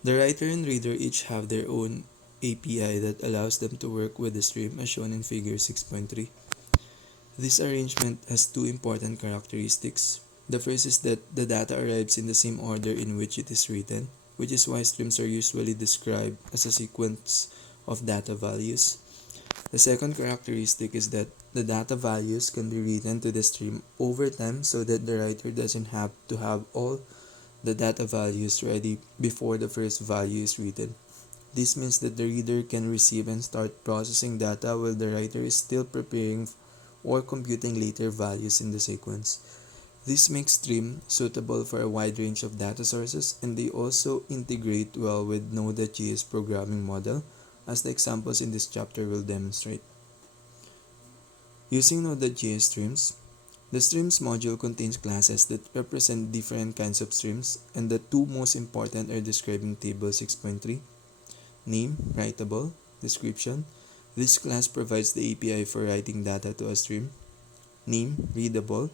The writer and reader each have their own API that allows them to work with the stream, as shown in figure 6.3. This arrangement has two important characteristics. The first is that the data arrives in the same order in which it is written, which is why streams are usually described as a sequence of data values. The second characteristic is that the data values can be written to the stream over time so that the writer doesn't have to have all the data values ready before the first value is written. This means that the reader can receive and start processing data while the writer is still preparing or computing later values in the sequence. This makes Stream suitable for a wide range of data sources, and they also integrate well with Node.js programming model, as the examples in this chapter will demonstrate. Using Node.js streams, the streams module contains classes that represent different kinds of streams, and the two most important are described in table 6.3. Name, writable, description. This class provides the API for writing data to a stream. Name, readable,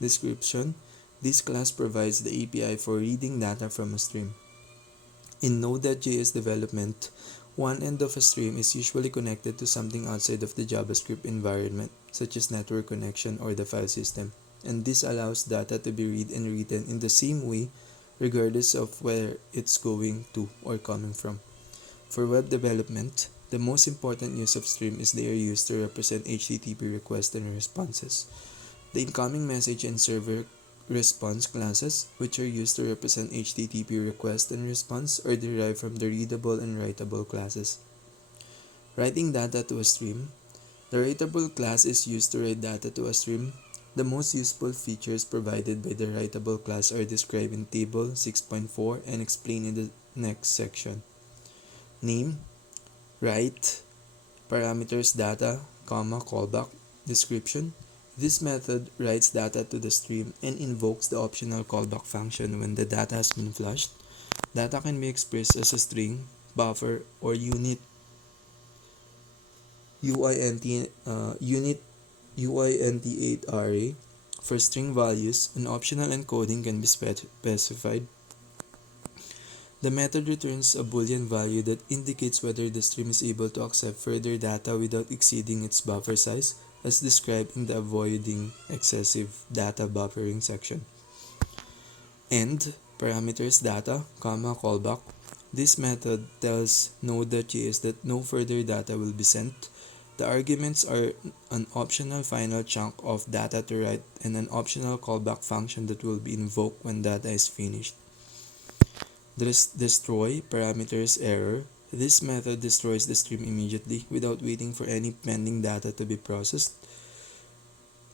description. This class provides the API for reading data from a stream. In Node.js development, one end of a stream is usually connected to something outside of the JavaScript environment, such as network connection or the file system, and this allows data to be read and written in the same way regardless of where it's going to or coming from. For web development, the most important use of stream is they are used to represent HTTP requests and responses. The incoming message and server response classes, which are used to represent HTTP request and response, are derived from the readable and writable classes. Writing data to a stream. The writable class is used to write data to a stream. The most useful features provided by the writable class are described in table 6.4 and explained in the next section. Name, write, parameters data, callback, description. This method writes data to the stream and invokes the optional callback function when the data has been flushed. Data can be expressed as a string, buffer, or unit UINT8 array. For string values, an optional encoding can be specified. The method returns a Boolean value that indicates whether the stream is able to accept further data without exceeding its buffer size, as described in the avoiding excessive data buffering section. End, parameters data, callback. This method tells Node.js that no further data will be sent. The arguments are an optional final chunk of data to write and an optional callback function that will be invoked when data is finished. Destroy, parameters error. This method destroys the stream immediately without waiting for any pending data to be processed.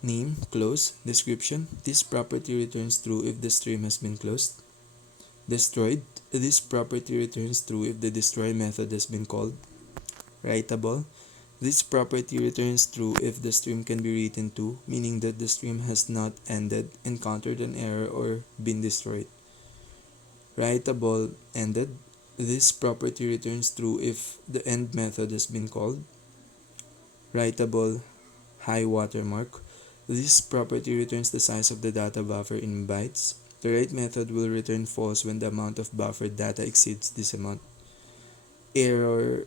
Name, close, description. This property returns true if the stream has been closed. Destroyed. This property returns true if the destroy method has been called. Writable. This property returns true if the stream can be written to, meaning that the stream has not ended, encountered an error, or been destroyed. Writable ended. This property returns true if the end method has been called. Writable high watermark. This property returns the size of the data buffer in bytes. The write method will return false when the amount of buffered data exceeds this amount. Error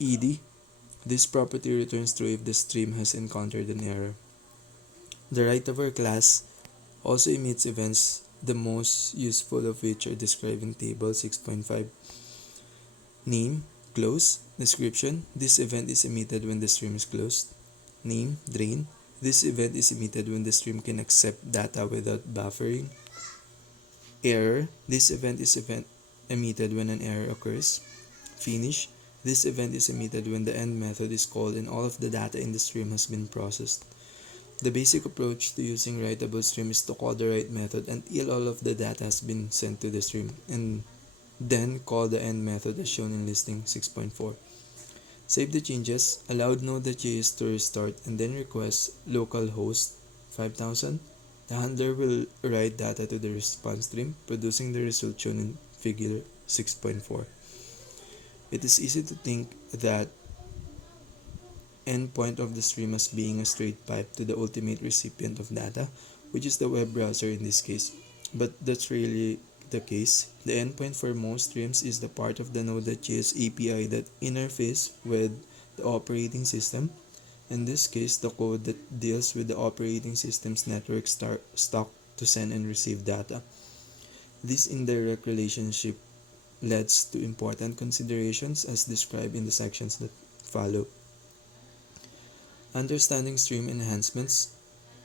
ed. This property returns true if the stream has encountered an error. The writeable class also emits events, the most useful of which are described in table 6.5. Name, close, description. This event is emitted when the stream is closed. Name, drain. This event is emitted when the stream can accept data without buffering. Error. This event is emitted when an error occurs. Finish. This event is emitted when the end method is called and all of the data in the stream has been processed. The basic approach to using writable stream is to call the write method until all of the data has been sent to the stream, and Then call the end method as shown in listing 6.4. Save the changes, allow Node.js to restart, and then request localhost 5000. The handler will write data to the response stream, producing the result shown in figure 6.4. It is easy to think that endpoint of the stream as being a straight pipe to the ultimate recipient of data, which is the web browser in this case. But that's really the case. The endpoint for most streams is the part of the Node.js API that interface with the operating system. In this case, the code that deals with the operating system's network stack to send and receive data. This indirect relationship leads to important considerations as described in the sections that follow. Understanding stream enhancements.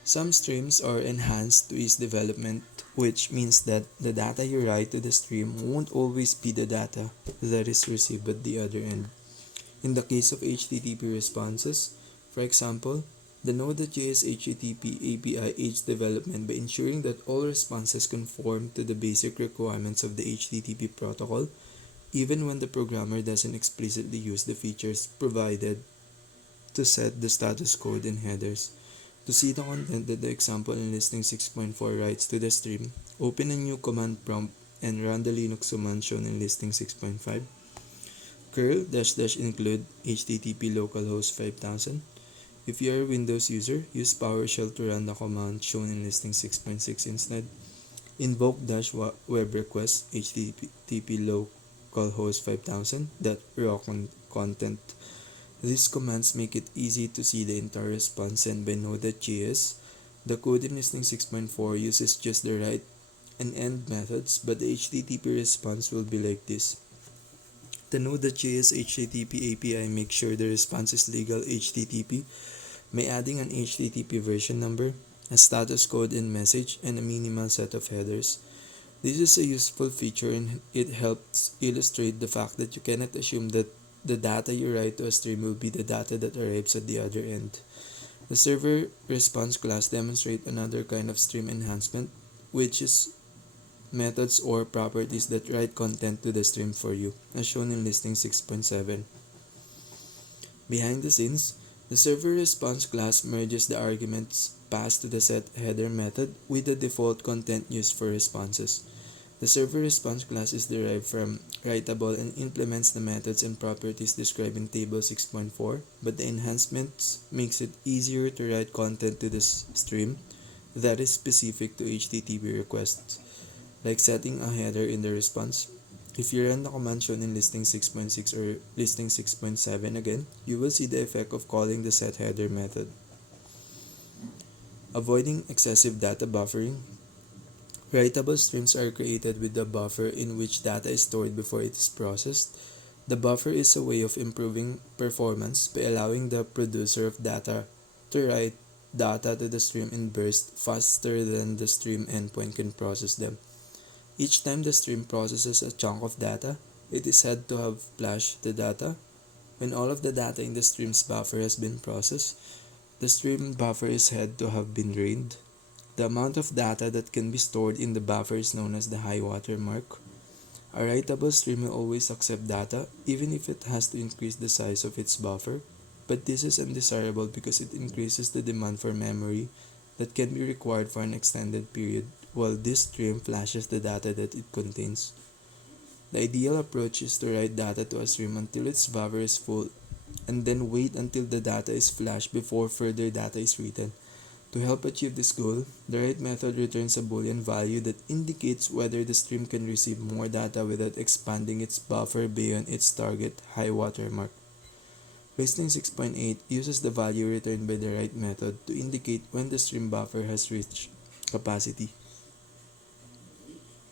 Some streams are enhanced to ease development, which means that the data you write to the stream won't always be the data that is received at the other end. In the case of HTTP responses, for example, the Node.js HTTP API aids development by ensuring that all responses conform to the basic requirements of the HTTP protocol, even when the programmer doesn't explicitly use the features provided to set the status code in headers. To see the content that the example in listing 6.4 writes to the stream, open a new command prompt and run the Linux command shown in listing 6.5. curl --include http localhost 5000. If you are a Windows user, use PowerShell to run the command shown in listing 6.6 instead. Invoke -web request http localhost 5000 .raw content. These commands make it easy to see the entire response sent by Node.js. The code in listing 6.4 uses just the write and end methods, but the HTTP response will be like this. The Node.js HTTP API makes sure the response is legal HTTP by adding an HTTP version number, a status code and message, and a minimal set of headers. This is a useful feature and it helps illustrate the fact that you cannot assume that the data you write to a stream will be the data that arrives at the other end. The server response class demonstrates another kind of stream enhancement, which is methods or properties that write content to the stream for you, as shown in listing 6.7. Behind the scenes, the server response class merges the arguments passed to the set header method with the default content used for responses. The server response class is derived from Writable and implements the methods and properties described in table 6.4, but the enhancements makes it easier to write content to the stream that is specific to HTTP requests, like setting a header in the response. If you run the command shown in listing 6.6 or listing 6.7 again, you will see the effect of calling the set header method. Avoiding excessive data buffering. Writable streams are created with the buffer in which data is stored before it is processed. The buffer is a way of improving performance by allowing the producer of data to write data to the stream in bursts faster than the stream endpoint can process them. Each time the stream processes a chunk of data, it is said to have flashed the data. When all of the data in the stream's buffer has been processed, the stream buffer is said to have been drained. The amount of data that can be stored in the buffer is known as the high water mark. A writable stream will always accept data, even if it has to increase the size of its buffer, but this is undesirable because it increases the demand for memory that can be required for an extended period, while this stream flashes the data that it contains. The ideal approach is to write data to a stream until its buffer is full, and then wait until the data is flashed before further data is written. To help achieve this goal, the write method returns a Boolean value that indicates whether the stream can receive more data without expanding its buffer beyond its target high water mark. Listing 6.8 uses the value returned by the write method to indicate when the stream buffer has reached capacity.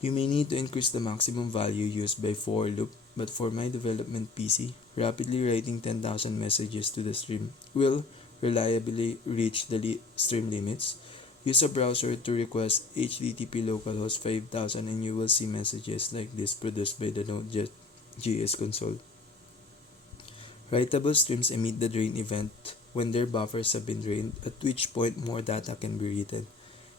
You may need to increase the maximum value used by for loop, but for my development PC, rapidly writing 10,000 messages to the stream will reliably reach the stream limits. Use a browser to request HTTP localhost 5000 and you will see messages like this produced by the Node.js console. Writable streams emit the drain event when their buffers have been drained, at which point more data can be written.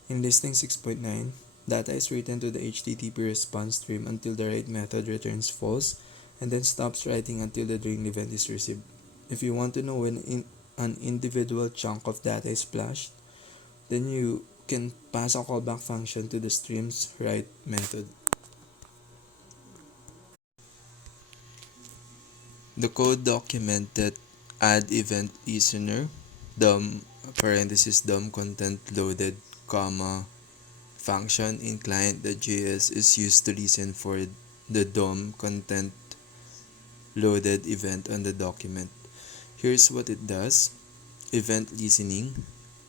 In listing 6.9, Data is written to the HTTP response stream until the write method returns false and then stops writing until the drain event is received. If you want to know when an individual chunk of data is flashed, then you can pass a callback function to the stream's write method. The code document that add event listener DOM DOM content loaded comma function in client.js is used to listen for the DOM content loaded event on the document. Here's what it does. Event listening.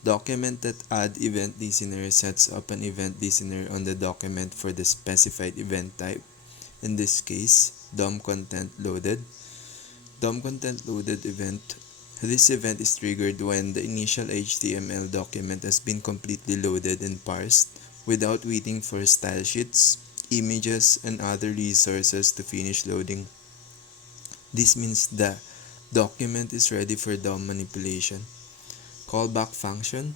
Document that add event listener sets up an event listener on the document for the specified event type. In this case, DOM content loaded. DOM content loaded event. This event is triggered when the initial HTML document has been completely loaded and parsed without waiting for style sheets, images, and other resources to finish loading. This means the document is ready for DOM manipulation. Callback function.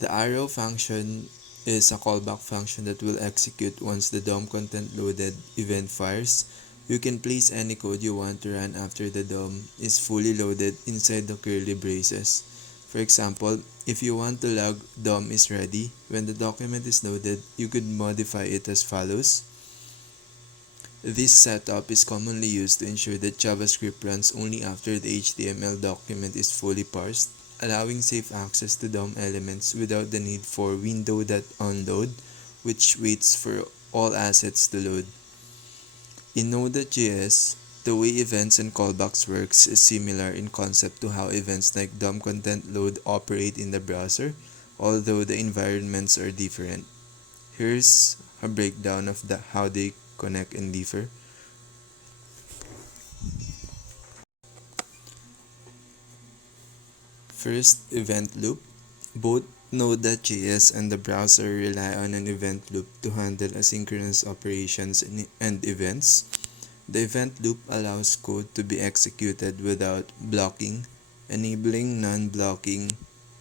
The arrow function is a callback function that will execute once the DOM content loaded event fires. You can place any code you want to run after the DOM is fully loaded inside the curly braces. For example, if you want to log DOM is ready, when the document is loaded, you could modify it as follows. This setup is commonly used to ensure that JavaScript runs only after the HTML document is fully parsed, allowing safe access to DOM elements without the need for window.onload, which waits for all assets to load. In Node.js, the way events and callbacks works is similar in concept to how events like DOM content load operate in the browser, although the environments are different. Here's a breakdown of how they connect and differ. First, event loop. Both Node.js and the browser rely on an event loop to handle asynchronous operations and events. The event loop allows code to be executed without blocking, enabling non-blocking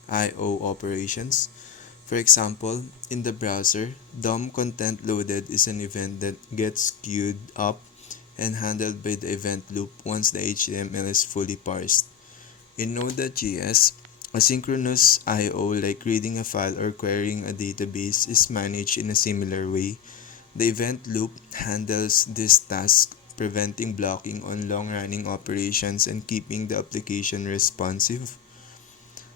I/O operations. For example, in the browser, DOM content loaded is an event that gets queued up and handled by the event loop once the HTML is fully parsed. In Node.js, asynchronous I/O like reading a file or querying a database is managed in a similar way. The event loop handles this task, preventing blocking on long-running operations and keeping the application responsive.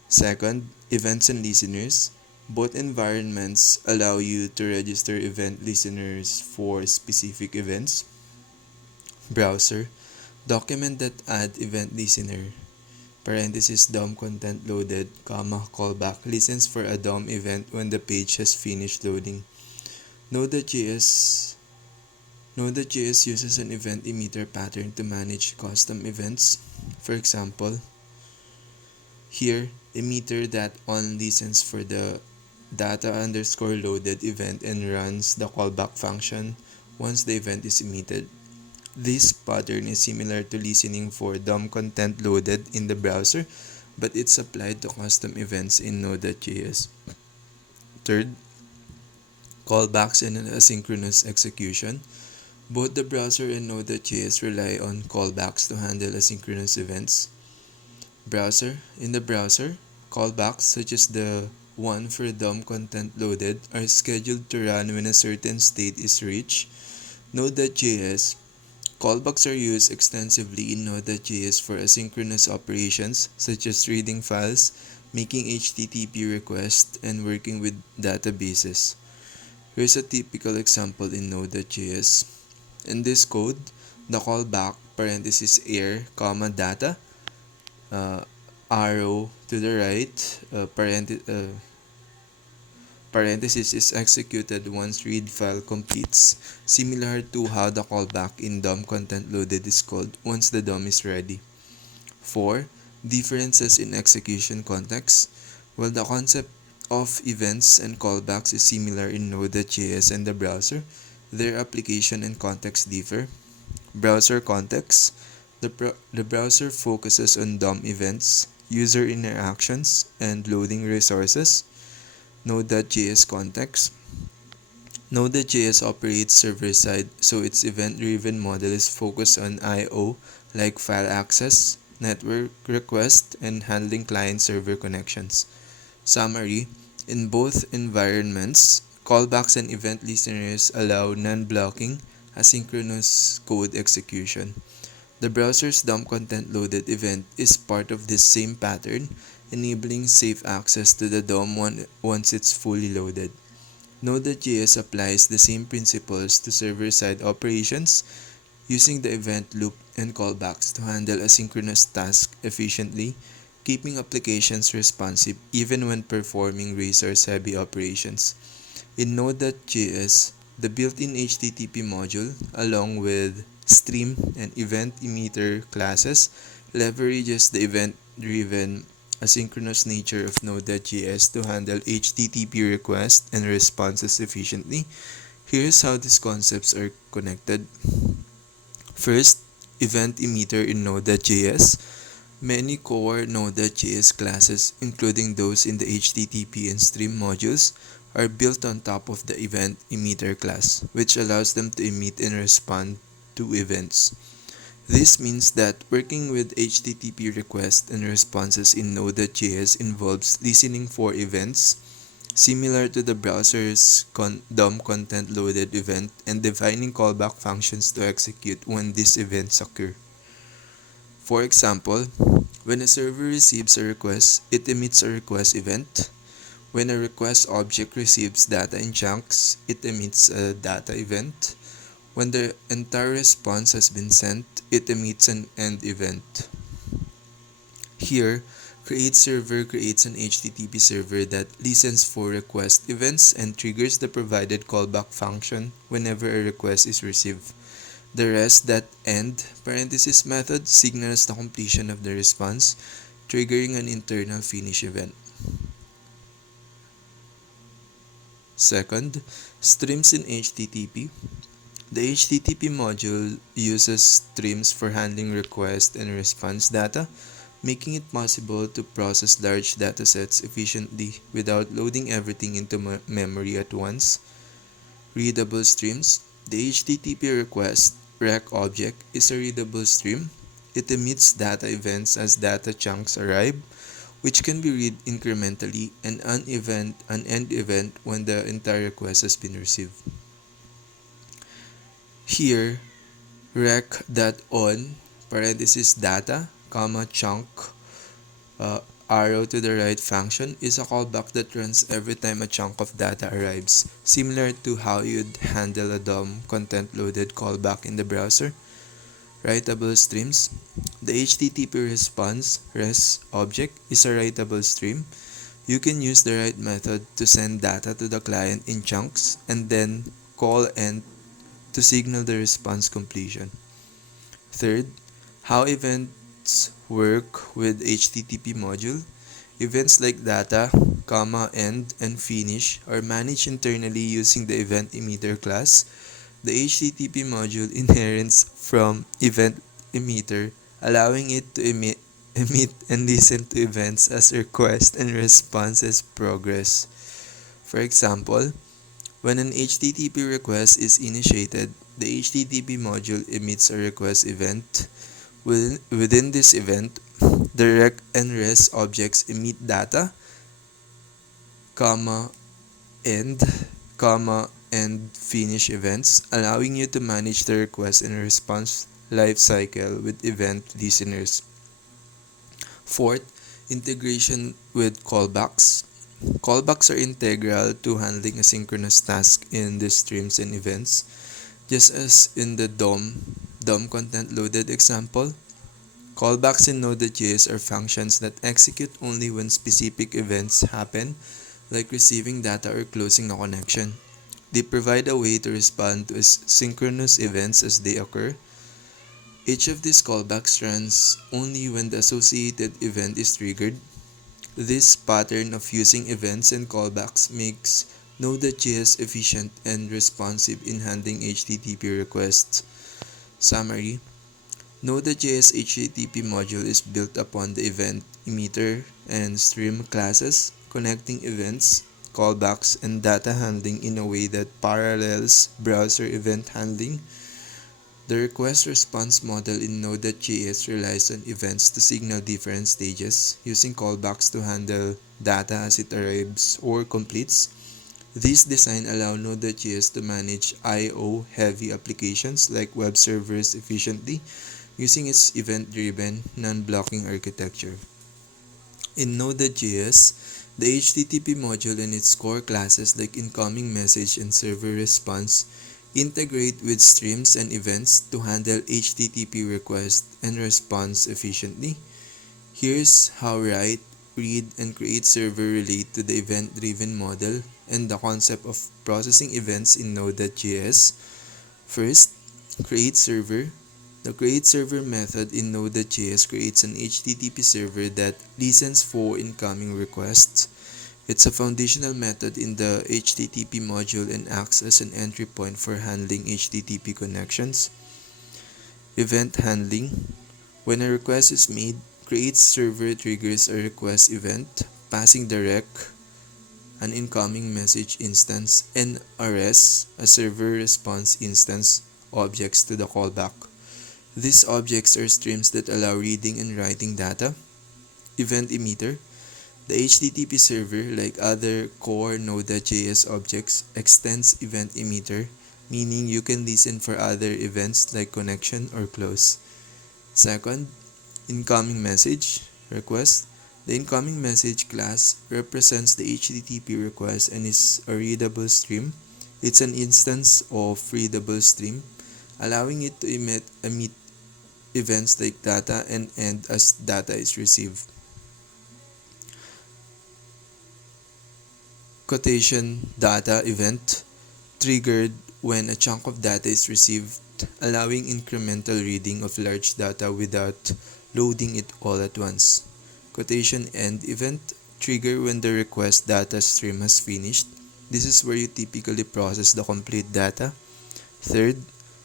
Second, events and listeners. Both environments allow you to register event listeners for specific events. Browser, document that add event listener DOM content loaded, callback listens for a DOM event when the page has finished loading. Node.js uses an event emitter pattern to manage custom events. For example, here, emitter.on listens for the data underscore loaded event and runs the callback function once the event is emitted. This pattern is similar to listening for DOM content loaded in the browser, but it's applied to custom events in Node.js. Third, callbacks and asynchronous execution. Both the browser and Node.js rely on callbacks to handle asynchronous events. In the browser, callbacks such as the one for DOM content loaded are scheduled to run when a certain state is reached. Node.js callbacks are used extensively in Node.js for asynchronous operations such as reading files, making HTTP requests, and working with databases. Here's a typical example in Node.js. In this code, the callback air, data, arrow to the right, parenthesis is executed once read file completes, similar to how the callback in DOM content loaded is called once the DOM is ready. 4. Differences in execution context. While the concept of events and callbacks is similar in Node.js and the browser, their application and context differ. Browser context. The browser focuses on DOM events, user interactions, and loading resources. Node.js context. Node.js operates server-side, so its event-driven model is focused on I/O, like file access, network request, and handling client-server connections. Summary: in both environments, callbacks and event listeners allow non-blocking, asynchronous code execution. The browser's DOM content loaded event is part of this same pattern, enabling safe access to the DOM once it's fully loaded. Node.js applies the same principles to server-side operations, using the event loop and callbacks to handle asynchronous tasks efficiently, keeping applications responsive even when performing resource-heavy operations. In Node.js, the built-in HTTP module, along with stream and event emitter classes, leverages the event-driven asynchronous nature of Node.js to handle HTTP requests and responses efficiently. Here's how these concepts are connected. First, event emitter in Node.js. Many core Node.js classes, including those in the HTTP and stream modules, are built on top of the event emitter class, which allows them to emit and respond to events. This means that working with HTTP requests and responses in Node.js involves listening for events, similar to the browser's DOM content loaded event, and defining callback functions to execute when these events occur. For example, when a server receives a request, it emits a request event. When a request object receives data in chunks, it emits a data event. When the entire response has been sent, it emits an end event. Here, createServer creates an HTTP server that listens for request events and triggers the provided callback function whenever a request is received. The rest.end method signals the completion of the response, triggering an internal finish event. Second, streams in HTTP. The HTTP module uses streams for handling request and response data, making it possible to process large datasets efficiently without loading everything into memory at once. Readable streams. The HTTP request rec object is a readable stream. It emits data events as data chunks arrive, which can be read incrementally, and an end event when the entire request has been received. Here, rec.on data, chunk, arrow to the right function is a callback that runs every time a chunk of data arrives, similar to how you'd handle a DOM content loaded callback in the browser. Writable streams. The HTTP response res object is a writable stream. You can use the write method to send data to the client in chunks and then call end to signal the response completion. Third, how events work with HTTP module. Events like data, end, and finish are managed internally using the event emitter class. The HTTP module inherits from event emitter, allowing it to emit and listen to events as request and responses progress. For example, when an HTTP request is initiated, the HTTP module emits a request event. Within this event, the rec and res objects emit data, end, and finish events, allowing you to manage the request and response lifecycle with event listeners. Fourth, integration with callbacks. Callbacks are integral to handling asynchronous tasks in the streams and events. Just as in the DOM content loaded example, callbacks in Node.js are functions that execute only when specific events happen, like receiving data or closing a connection. They provide a way to respond to synchronous events as they occur. Each of these callbacks runs only when the associated event is triggered. This pattern of using events and callbacks makes Node.js efficient and responsive in handling HTTP requests. Summary: Node.js HTTP module is built upon the event emitter and stream classes, connecting events, callbacks, and data handling in a way that parallels browser event handling. The request-response model in Node.js relies on events to signal different stages, using callbacks to handle data as it arrives or completes. This design allows Node.js to manage I/O-heavy applications like web servers efficiently using its event-driven, non-blocking architecture. In Node.js, the HTTP module and its core classes like incoming message and server response integrate with streams and events to handle HTTP request and response efficiently. Here's how write, read, and create server relate to the event-driven model and the concept of processing events in Node.js. First, create server. The create server method in Node.js creates an HTTP server that listens for incoming requests. It's a foundational method in the HTTP module and acts as an entry point for handling HTTP connections. Event handling. When a request is made, create server triggers a request event, passing the rec, an incoming message instance, and a res, a server response instance, objects to the callback. These objects are streams that allow reading and writing data. Event emitter. The HTTP server, like other core Node.js objects, extends event emitter, meaning you can listen for other events like connection or close. Second, incoming message request. The incoming message class represents the HTTP request and is a readable stream. It's an instance of readable stream, allowing it to emit events like data and end as data is received. Quotation data event triggered when a chunk of data is received, allowing incremental reading of large data without loading it all at once. Quotation end event trigger when the request data stream has finished. This is where you typically process the complete data. Third,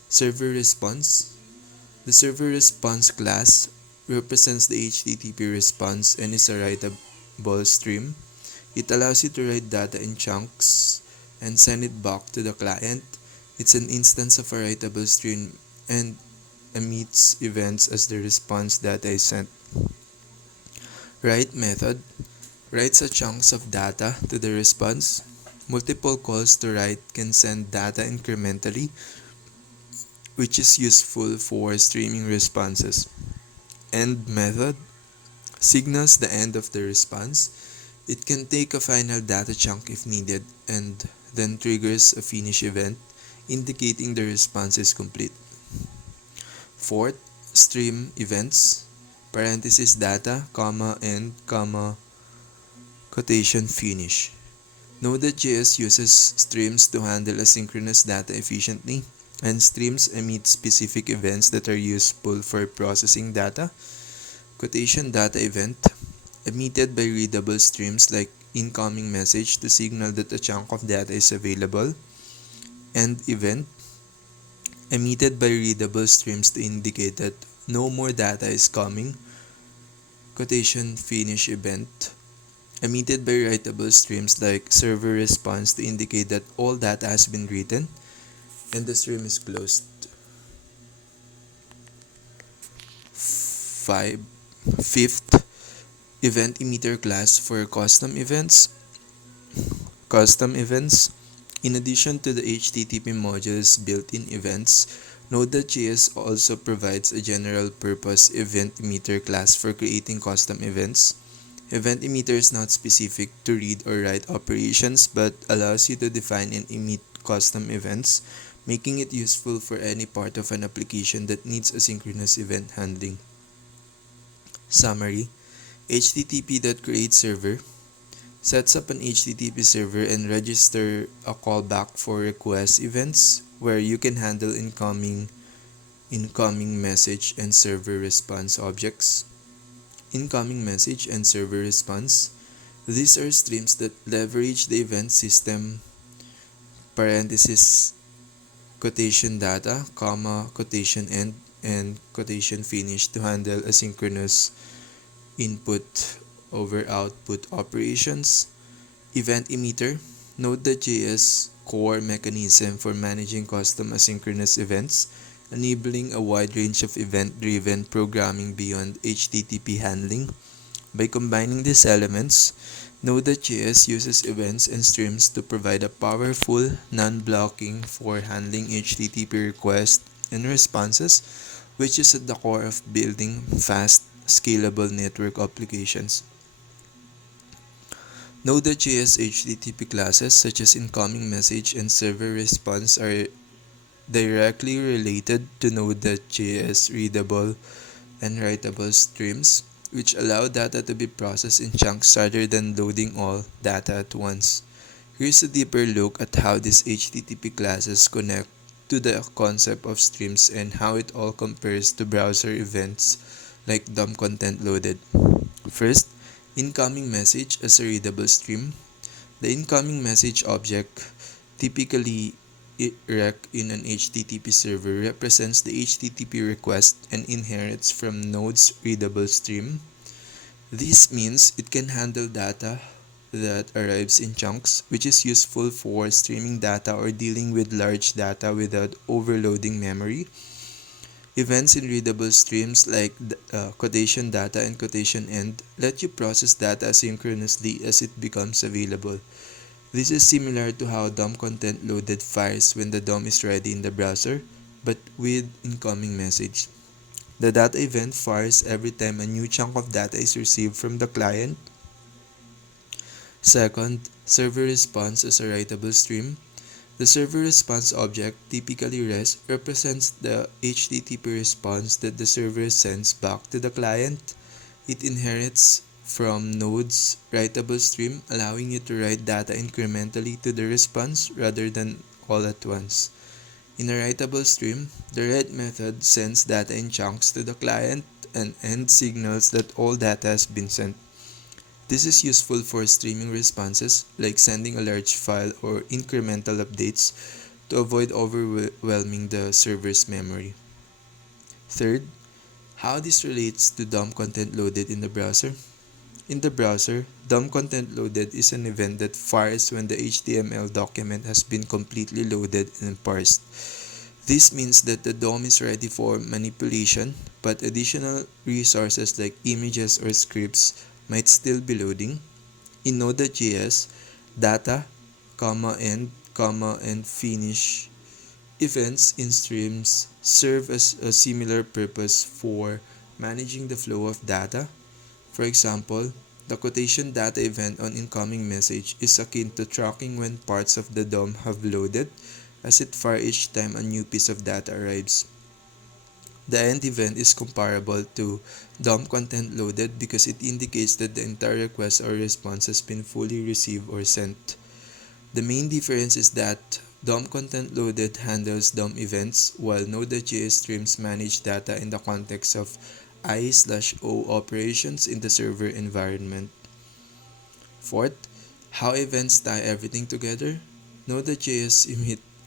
server response. The server response class represents the HTTP response and is a writable stream. It allows you to write data in chunks and send it back to the client. It's an instance of a writable stream and emits events as the response data is sent. Write method writes a chunks of data to the response. Multiple calls to write can send data incrementally, which is useful for streaming responses. End method signals the end of the response. It can take a final data chunk if needed and then triggers a finish event, indicating the response is complete. Fourth, stream events, parenthesis data, comma, end, comma, quotation finish. Node.js uses streams to handle asynchronous data efficiently, and streams emit specific events that are useful for processing data. Quotation data event emitted by readable streams like incoming message to signal that a chunk of data is available. End event emitted by readable streams to indicate that no more data is coming. Quotation finish event emitted by writable streams like server response to indicate that all data has been written and the stream is closed. 5th, event emitter class for custom events. Custom events. In addition to the HTTP module's built-in events, Node.js also provides a general-purpose event emitter class for creating custom events. Event emitter is not specific to read or write operations but allows you to define and emit custom events, making it useful for any part of an application that needs asynchronous event handling. Summary: HTTP.createServer sets up an HTTP server and register a callback for request events where you can handle incoming message and server response objects. Incoming message and server response. These are streams that leverage the event system, parenthesis, quotation data, comma, quotation end, and quotation finish to handle asynchronous input over output operations. Event emitter, Node.js core mechanism for managing custom asynchronous events, enabling a wide range of event-driven programming beyond HTTP handling. By combining these elements, Node.js uses events and streams to provide a powerful non-blocking for handling HTTP requests and responses, which is at the core of building fast, scalable network applications. Node.js HTTP classes such as incoming message and server response are directly related to Node.js readable and writable streams, which allow data to be processed in chunks rather than loading all data at once. Here's a deeper look at how these HTTP classes connect to the concept of streams and how it all compares to browser events like DOM content loaded. First, incoming message as a readable stream. The incoming message object, typically rec in an HTTP server, represents the HTTP request and inherits from Node's readable stream. This means it can handle data that arrives in chunks, which is useful for streaming data or dealing with large data without overloading memory. Events in readable streams like quotation data and quotation end let you process data synchronously as it becomes available. This is similar to how DOM content loaded fires when the DOM is ready in the browser, but with incoming message. The data event fires every time a new chunk of data is received from the client. Second, server response as a writable stream. The server response object, typically REST, represents the HTTP response that the server sends back to the client. It inherits from Node's writable stream, allowing you to write data incrementally to the response rather than all at once. In a writable stream, the write method sends data in chunks to the client and end signals that all data has been sent. This is useful for streaming responses like sending a large file or incremental updates to avoid overwhelming the server's memory. Third, how this relates to DOM content loaded in the browser. In the browser, DOM content loaded is an event that fires when the HTML document has been completely loaded and parsed. This means that the DOM is ready for manipulation, but additional resources like images or scripts might still be loading. In Node.js, data, end, and finish events in streams serve as a similar purpose for managing the flow of data. For example, the quotation data event on incoming message is akin to tracking when parts of the DOM have loaded, as it fires each time a new piece of data arrives. The end event is comparable to DOM content loaded because it indicates that the entire request or response has been fully received or sent. The main difference is that DOM content loaded handles DOM events, while Node.js streams manage data in the context of I/O operations in the server environment. Fourth, how events tie everything together. Node.js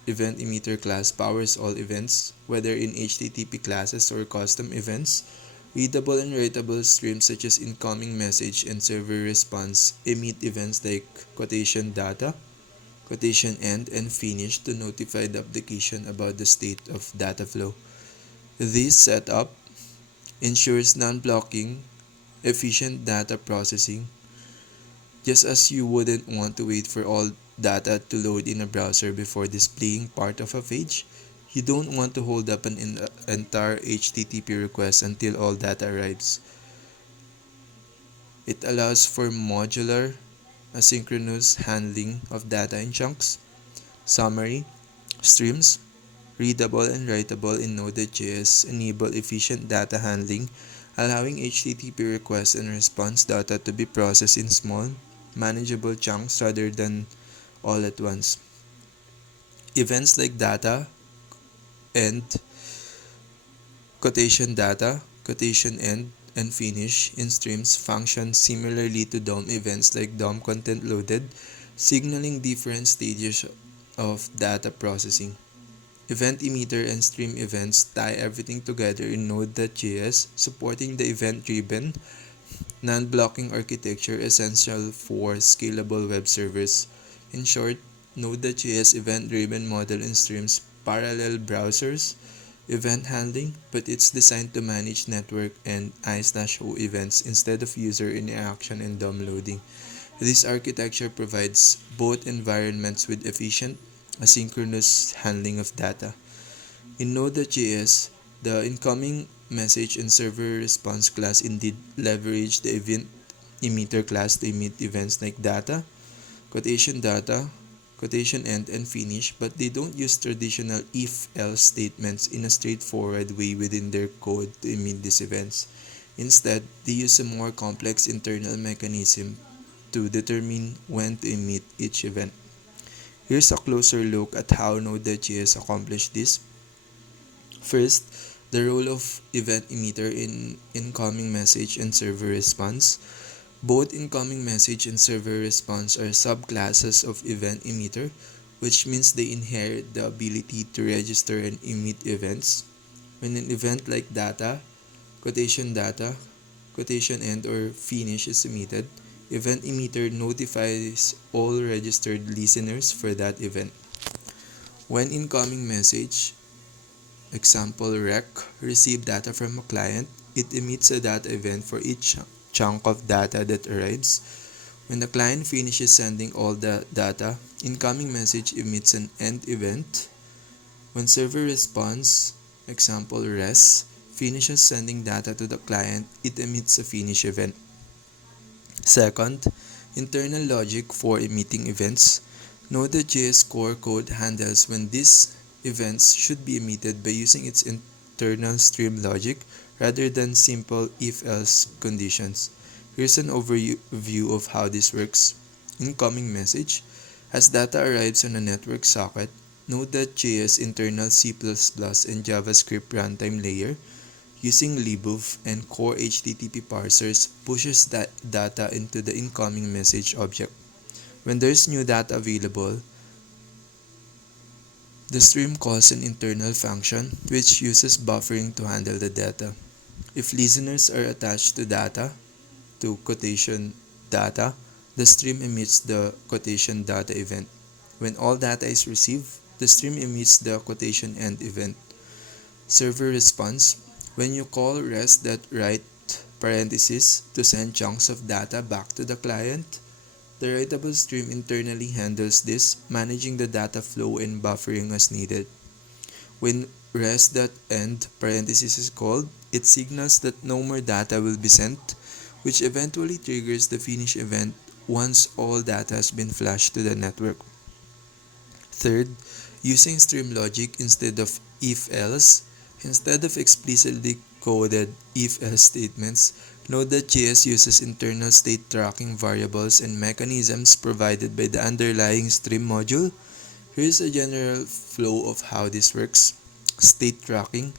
event emitter class powers all events, whether in HTTP classes or custom events. Readable and writable streams such as incoming message and server response emit events like quotation data, quotation end, and finish to notify the application about the state of data flow. This setup ensures non-blocking, efficient data processing. Just as you wouldn't want to wait for all data to load in a browser before displaying part of a page, you don't want to hold up an entire HTTP request until all data arrives. It allows for modular, asynchronous handling of data in chunks. Summary: streams, readable and writable in Node.js, enable efficient data handling, allowing HTTP request and response data to be processed in small, manageable chunks rather than all at once. Events like data, end, quotation data, quotation end, and finish in streams function similarly to DOM events like DOM content loaded, signaling different stages of data processing. Event emitter and stream events tie everything together in Node.js, supporting the event-driven, non-blocking architecture essential for scalable web servers. In short, Node.js event-driven model and streams parallel browsers event handling, but it's designed to manage network and I/O events instead of user interaction and DOM loading. This architecture provides both environments with efficient, asynchronous handling of data. In Node.js, the incoming message and server response class indeed leverage the event emitter class to emit events like data, quotation end, and finish, but they don't use traditional if-else statements in a straightforward way within their code to emit these events. Instead, they use a more complex internal mechanism to determine when to emit each event. Here's a closer look at how Node.js accomplished this. First, the role of event emitter in incoming message and server response. Both incoming message and server response are subclasses of event emitter, which means they inherit the ability to register and emit events. When an event like data, quotation end, or finish is emitted, event emitter notifies all registered listeners for that event. When incoming message, example rec, receive data from a client, it emits a data event for each chunk of data that arrives. When the client finishes sending all the data, incoming message emits an end event. When server response, example res, finishes sending data to the client, it emits a finish event. Second, internal logic for emitting events. Node.js core code handles when these events should be emitted by using its internal stream logic rather than simple if-else conditions. Here's an overview of how this works. Incoming message. As data arrives on a network socket, Node.js internal C++ and JavaScript runtime layer using libov and core HTTP parsers pushes that data into the incoming message object. When there's new data available, the stream calls an internal function which uses buffering to handle the data. If listeners are attached to quotation data, the stream emits the quotation data event. When all data is received, the stream emits the quotation end event. Server response. When you call res.write parentheses to send chunks of data back to the client, the writable stream internally handles this, managing the data flow and buffering as needed. When res.end parentheses is called, it signals that no more data will be sent, which eventually triggers the finish event once all data has been flashed to the network. Third, using stream logic instead of if-else. Instead of explicitly coded if-else statements, Node.js uses internal state tracking variables and mechanisms provided by the underlying stream module. Here's a general flow of how this works. State tracking.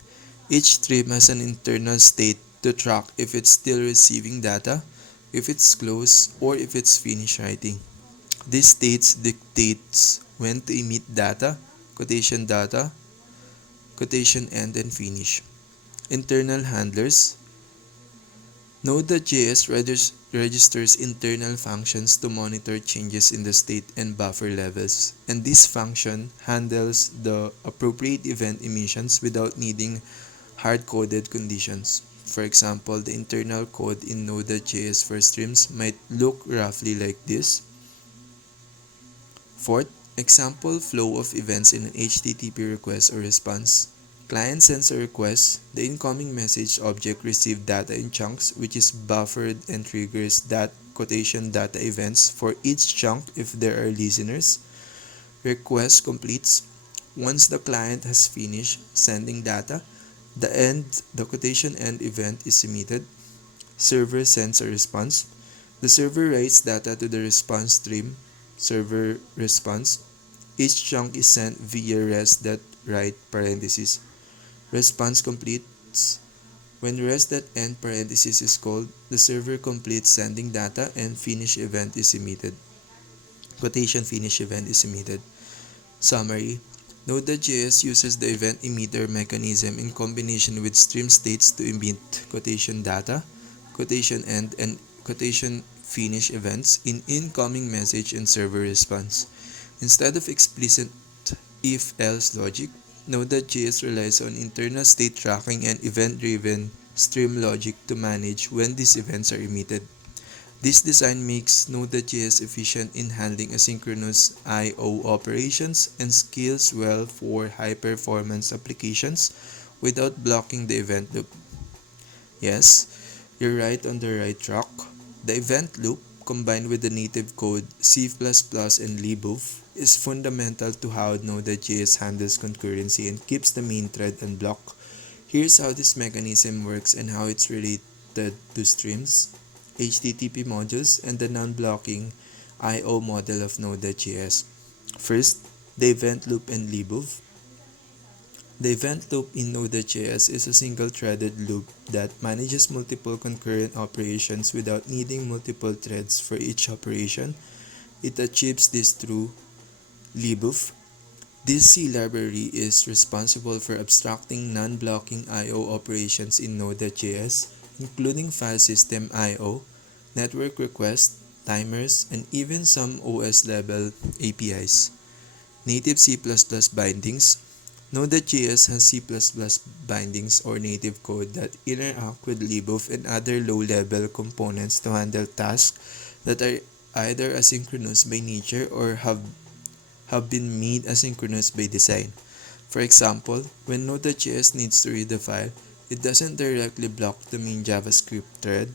Each stream has an internal state to track if it's still receiving data, if it's closed, or if it's finished writing. These states dictates when to emit data, quotation end, and finish. Internal handlers. Node.js registers internal functions to monitor changes in the state and buffer levels, and this function handles the appropriate event emissions without needing hard-coded conditions. For example, the internal code in Node.js for streams might look roughly like this. Fourth, example flow of events in an HTTP request or response. Client sends a request, the incoming message object receives data in chunks which is buffered and triggers that quotation data events for each chunk if there are listeners. Request completes. Once the client has finished sending data, the quotation end event is emitted. Server sends a response. The server writes data to the response stream, server response. Each chunk is sent via res.write parentheses. Response completes. When res.end parentheses is called, the server completes sending data and finish event is emitted. Quotation finish event is emitted. Summary. Node.js uses the event emitter mechanism in combination with stream states to emit quotation data, quotation end, and quotation finish events in incoming message and server response. Instead of explicit if-else logic, Node.js relies on internal state tracking and event-driven stream logic to manage when these events are emitted. This design makes Node.js efficient in handling asynchronous I/O operations and scales well for high-performance applications without blocking the event loop. Yes, you're right on the right track. The event loop, combined with the native code C++ and libov, is fundamental to how Node.js handles concurrency and keeps the main thread unblocked. Here's how this mechanism works and how it's related to streams, HTTP modules, and the non-blocking I/O model of Node.js. First, the event loop and libov. The event loop in Node.js is a single-threaded loop that manages multiple concurrent operations without needing multiple threads for each operation. It achieves this through libov. This C library is responsible for abstracting non-blocking I/O operations in Node.js, including file system I/O, network requests, timers, and even some OS-level APIs. Native C++ bindings. Node.js has C++ bindings or native code that interact with libov and other low-level components to handle tasks that are either asynchronous by nature or have been made asynchronous by design. For example, when Node.js needs to read a file, it doesn't directly block the main JavaScript thread.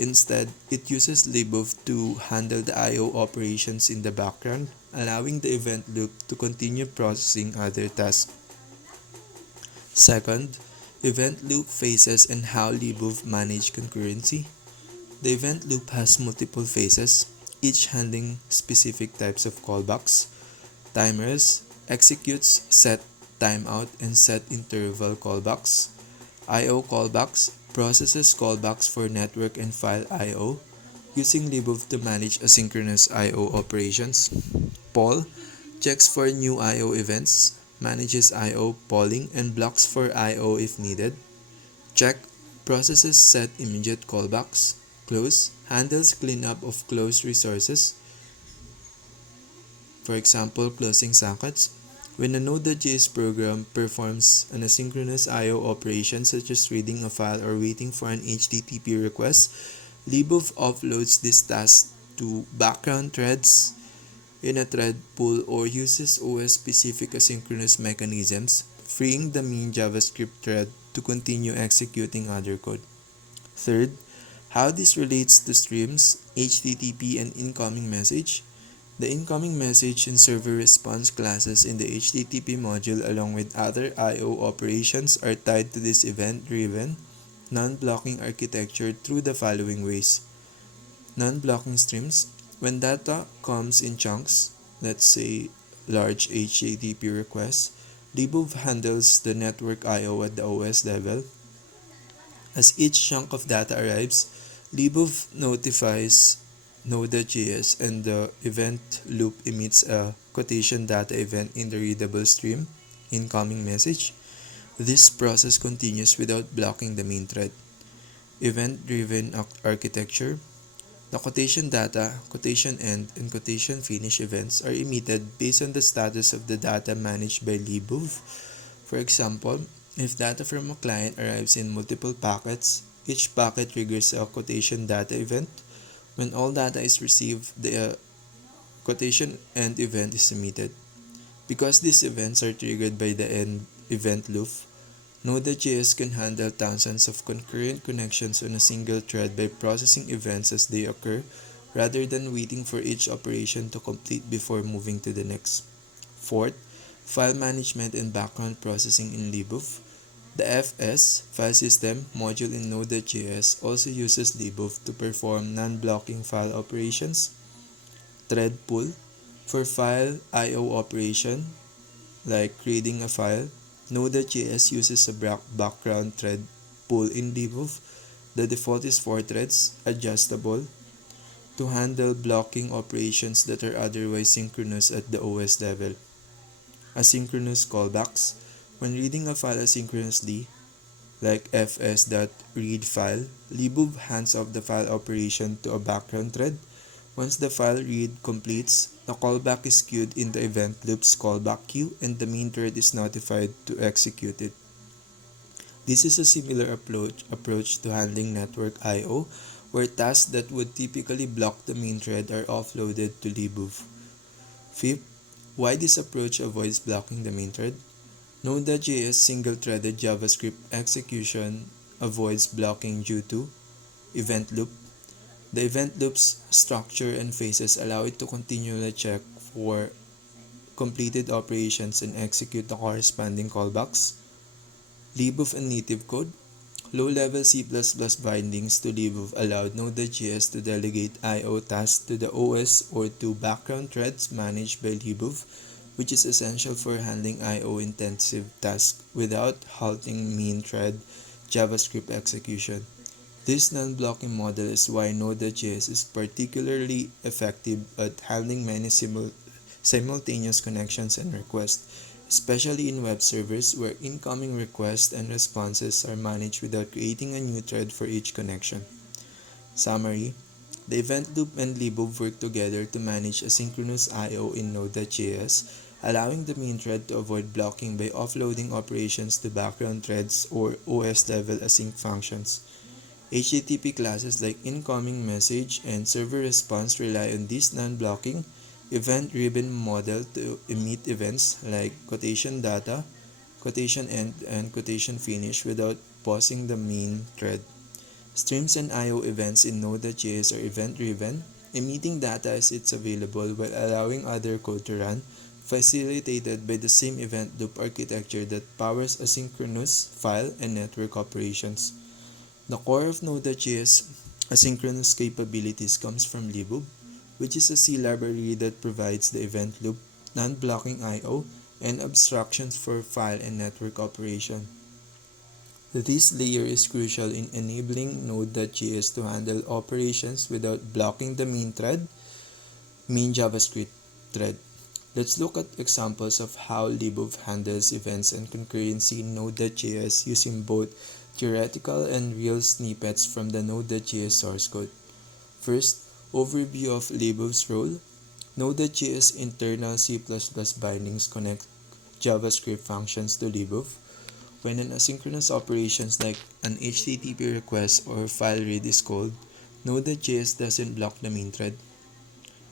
Instead, it uses libov to handle the I/O operations in the background, allowing the event loop to continue processing other tasks. Second, event loop phases and how libov manage concurrency. The event loop has multiple phases, each handling specific types of callbacks. Timers executes set timeout and set interval callbacks. I/O callbacks processes callbacks for network and file I/O, using libov to manage asynchronous I/O operations. Poll checks for new I/O events, manages I/O polling, and blocks for I/O if needed. Check processes set immediate callbacks. Close handles cleanup of closed resources, for example, closing sockets. When a Node.js program performs an asynchronous I/O operation such as reading a file or waiting for an HTTP request, libov offloads this task to background threads in a thread pool or uses OS-specific asynchronous mechanisms, freeing the main JavaScript thread to continue executing other code. Third, how this relates to streams, HTTP, and incoming message. The incoming message and server response classes in the HTTP module along with other I/O operations are tied to this event-driven, non-blocking architecture through the following ways. Non-blocking streams. When data comes in chunks, let's say large HTTP requests, libov handles the network I/O at the OS level. As each chunk of data arrives, libov notifies Node.js and the event loop emits a quotation data event in the readable stream, incoming message. This process continues without blocking the main thread. Event-driven architecture. The quotation data, quotation end, and quotation finish events are emitted based on the status of the data managed by libov. For example, if data from a client arrives in multiple packets, each packet triggers a quotation data event. When all data is received, the quotation end event is emitted. Because these events are triggered by the end event loop, Node.js can handle thousands of concurrent connections on a single thread by processing events as they occur, rather than waiting for each operation to complete before moving to the next. Fourth, file management and background processing in libov. The FS file system module in Node.js also uses libov to perform non-blocking file operations. Thread pool for file I/O operation, like reading a file. Node.js uses a background thread pool in libov. The default is 4 threads, adjustable, to handle blocking operations that are otherwise synchronous at the OS level. Asynchronous callbacks. When reading a file asynchronously, like fs.read file, libov hands off the file operation to a background thread. Once the file read completes, the callback is queued in the event loop's callback queue and the main thread is notified to execute it. This is a similar approach to handling network I/O, where tasks that would typically block the main thread are offloaded to libov. Fifth, why this approach avoids blocking the main thread? Node.js single-threaded JavaScript execution avoids blocking due to event loop. The event loop's structure and phases allow it to continually check for completed operations and execute the corresponding callbacks. libov and native code. Low-level C++ bindings to libov allowed Node.js to delegate I/O tasks to the OS or to background threads managed by libov, which is essential for handling I/O-intensive tasks without halting main thread JavaScript execution. This non-blocking model is why Node.js is particularly effective at handling many simultaneous connections and requests, especially in web servers where incoming requests and responses are managed without creating a new thread for each connection. Summary: the event loop and libov work together to manage asynchronous I/O in Node.js, allowing the main thread to avoid blocking by offloading operations to background threads or OS-level async functions. HTTP classes like incoming message and server response rely on this non-blocking, event-driven model to emit events like quotation data, quotation end, and quotation finish without pausing the main thread. Streams and I/O events in Node.js are event-driven, emitting data as it's available while allowing other code to run, facilitated by the same event loop architecture that powers asynchronous file and network operations. The core of Node.js asynchronous capabilities comes from libov, which is a C library that provides the event loop, non-blocking I/O, and abstractions for file and network operation. This layer is crucial in enabling Node.js to handle operations without blocking the main JavaScript thread. Let's look at examples of how libov handles events and concurrency in Node.js using both theoretical and real snippets from the Node.js source code. First, overview of libov's role. Node.js internal C++ bindings connect JavaScript functions to libov. When an asynchronous operations like an HTTP request or file read is called, Node.js doesn't block the main thread.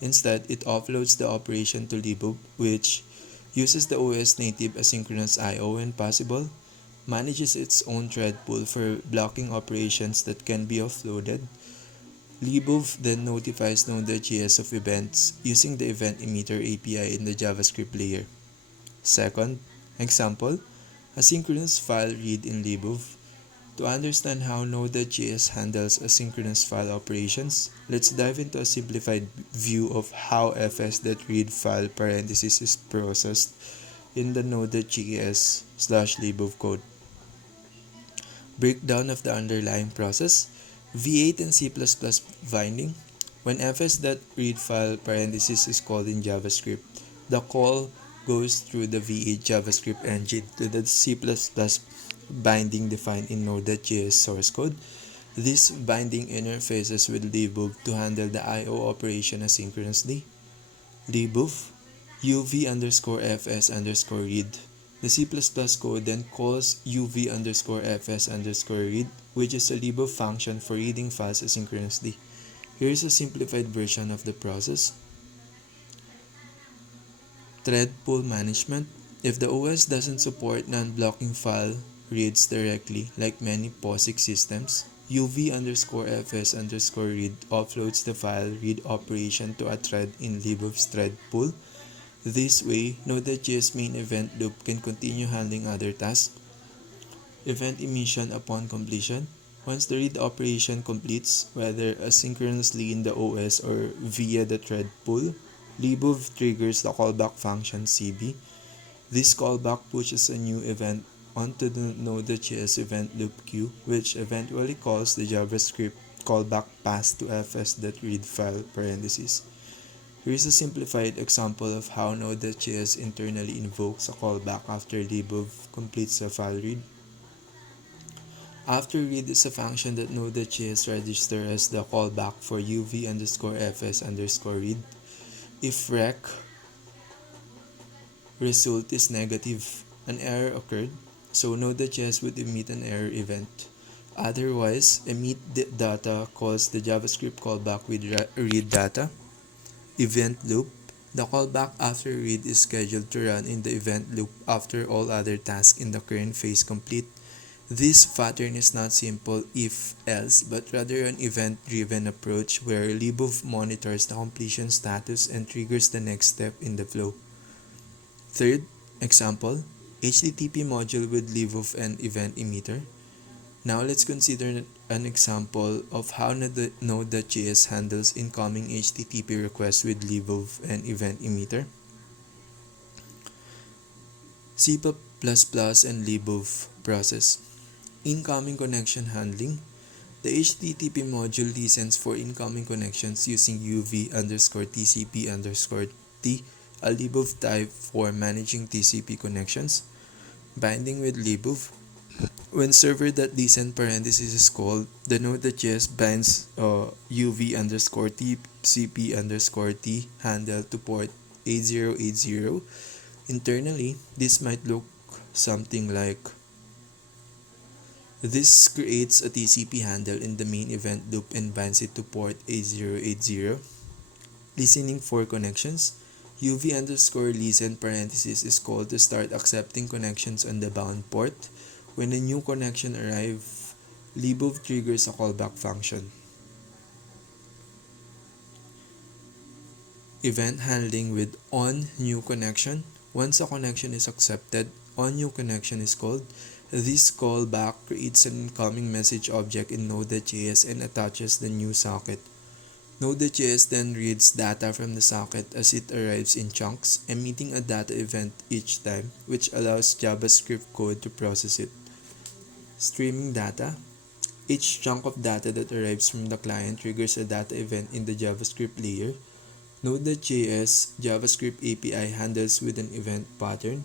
Instead, it offloads the operation to libov, which uses the OS native asynchronous I/O when possible, manages its own thread pool for blocking operations that can be offloaded. libov then notifies Node.js of events using the event emitter API in the JavaScript layer. Second, example, asynchronous file read in libov. To understand how Node.js handles asynchronous file operations, let's dive into a simplified view of how fs.read file parentheses is processed in the Node.js/libov code. Breakdown of the underlying process. V8 and C++ binding. When fs.read file parentheses is called in JavaScript, the call goes through the V8 JavaScript engine to the C++ binding defined in Node.js source code. This binding interfaces with libov to handle the I/O operation asynchronously. libov uv_fs_read. The C++ code then calls uv_fs_read, which is a libov function for reading files asynchronously. Here is a simplified version of the process. Thread pool management. If the OS doesn't support non-blocking file reads directly, like many POSIX systems, uv_fs_read offloads the file read operation to a thread in libov's thread pool. This way, Node.js main event loop can continue handling other tasks. Event emission upon completion. Once the read operation completes, whether asynchronously in the OS or via the thread pool, libov triggers the callback function cb. This callback pushes a new event onto the Node.js event loop queue, which eventually calls the JavaScript callback pass to fs.read file parentheses. Here's a simplified example of how Node.js internally invokes a callback after libov completes a file read. After read is a function that Node.js registers as the callback for uv underscore fs underscore read. If rec result is negative, an error occurred, so Node.js would emit an error event. Otherwise, emit data calls the JavaScript callback with read data. Event loop. The callback after read is scheduled to run in the event loop after all other tasks in the current phase complete. This pattern is not simple if-else, but rather an event-driven approach where libov monitors the completion status and triggers the next step in the flow. Third example, HTTP module with libov and event emitter. Now let's consider an example of how Node.js handles incoming HTTP requests with libov and event emitter. C++ and libov process. Incoming connection handling. The HTTP module listens for incoming connections using uv underscore TCP underscore T, a libov type for managing TCP connections. Binding with libov. When server.listen parenthesis is called, the Node.js binds uv underscore TCP underscore T handle to port 8080. Internally, this might look something like this. Creates a TCP handle in the main event loop and binds it to port 8080. Listening for connections. uv underscore listen parenthesis is called to start accepting connections on the bound port. When a new connection arrives, libov triggers a callback function. Event handling with on new connection. Once a connection is accepted, on new connection is called. This callback creates an incoming message object in Node.js and attaches the new socket. Node.js then reads data from the socket as it arrives in chunks, emitting a data event each time, which allows JavaScript code to process it. Streaming data. Each chunk of data that arrives from the client triggers a data event in the JavaScript layer. Node.js JavaScript API handles with an event pattern.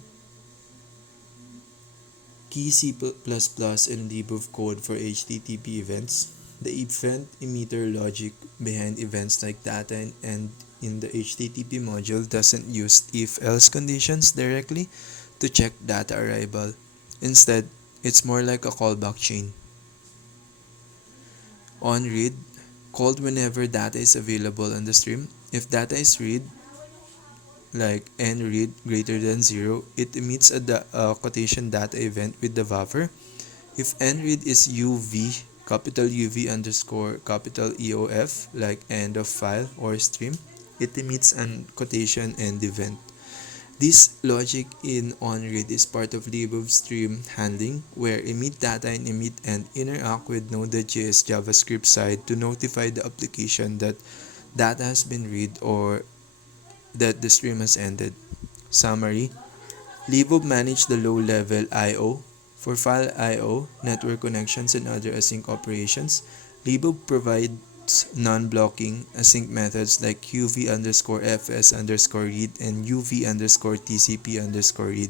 Key C++ and libov code for HTTP events. The event emitter logic behind events like data and in the HTTP module doesn't use if-else conditions directly to check data arrival. Instead, it's more like a callback chain. On read, called whenever data is available on the stream. If data is read, like nRead greater than 0, it emits a quotation data event with the buffer. If nRead is uv, capital UV underscore capital EOF, like end of file or stream, it emits an quotation end event. This logic in onRead is part of libov stream handling, where emit data and emit end interact with Node.js JavaScript side to notify the application that data has been read or that the stream has ended. Summary: libov manage the low-level I/O for file I/O, network connections, and other async operations. Libov provides non-blocking async methods like uv underscore fs underscore read and uv underscore TCP underscore read.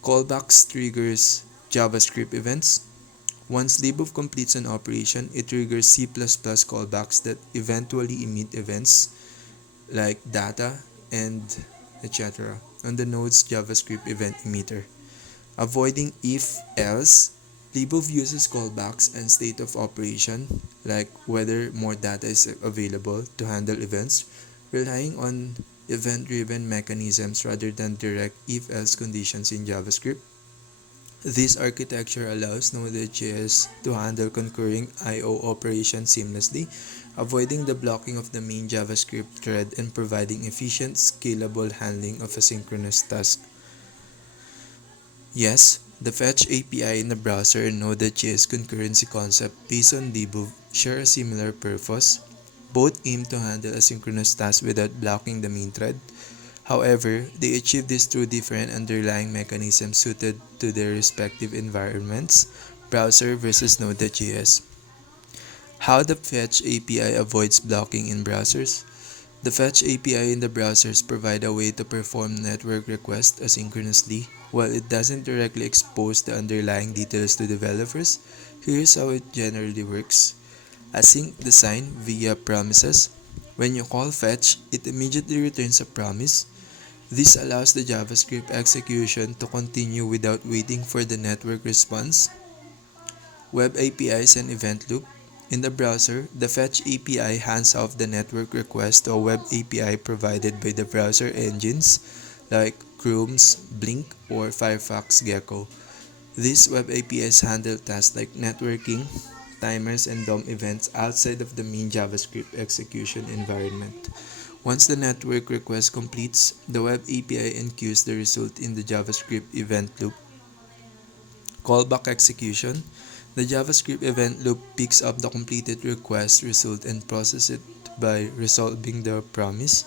Callbacks triggers JavaScript events. Once libov completes an operation, it triggers C++ callbacks that eventually emit events like data and etc. on the node's JavaScript event emitter. Avoiding if-else, libov uses callbacks and state of operation, like whether more data is available, to handle events, relying on event-driven mechanisms rather than direct if-else conditions in JavaScript. This architecture allows Node.js to handle concurring I/O operations seamlessly, avoiding the blocking of the main JavaScript thread and providing efficient, scalable handling of asynchronous tasks. Yes, the Fetch API in the browser and Node.js concurrency concept based on libov share a similar purpose. Both aim to handle asynchronous tasks without blocking the main thread. However, they achieve this through different underlying mechanisms suited to their respective environments, browser versus Node.js. How the Fetch API avoids blocking in browsers. The Fetch API in the browsers provide a way to perform network requests asynchronously, While it doesn't directly expose the underlying details to developers, here's how it generally works. Async design via promises. When you call fetch, it immediately returns a promise. This allows the JavaScript execution to continue without waiting for the network response. Web APIs and event loop. In the browser, the Fetch API hands off the network request to a web API provided by the browser engines like Chrome's Blink or Firefox Gecko. These web APIs handle tasks like networking, timers, and DOM events outside of the main JavaScript execution environment. Once the network request completes, the web API enqueues the result in the JavaScript event loop. Callback execution. The JavaScript event loop picks up the completed request result and processes it by resolving the promise.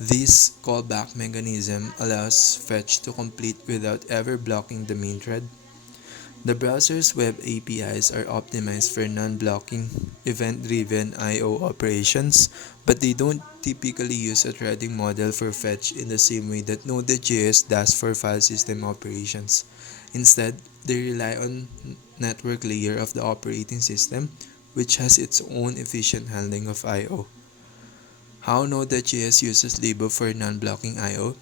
This callback mechanism allows fetch to complete without ever blocking the main thread. The browser's web APIs are optimized for non-blocking, event-driven I/O operations, but they don't typically use a threading model for fetch in the same way that Node.js does for file system operations. Instead, they rely on network layer of the operating system, which has its own efficient handling of I/O. How Node.js uses Libov for non-blocking I/O?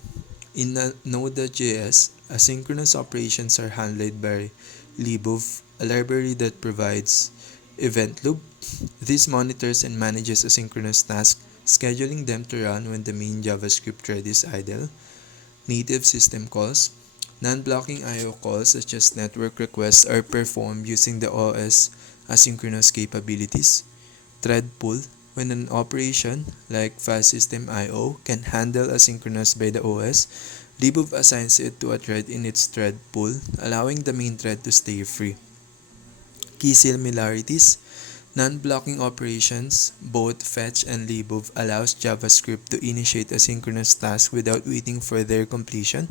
In Node.js, asynchronous operations are handled by Libov, a library that provides event loop. This monitors and manages asynchronous tasks, scheduling them to run when the main JavaScript thread is idle. Native system calls. Non-blocking I/O calls such as network requests are performed using the OS asynchronous capabilities. Thread pool. When an operation, like file system I/O, can handle asynchronous by the OS, Libov assigns it to a thread in its thread pool, allowing the main thread to stay free. Key similarities. Non-blocking operations, both fetch and Libov, allows JavaScript to initiate asynchronous tasks without waiting for their completion.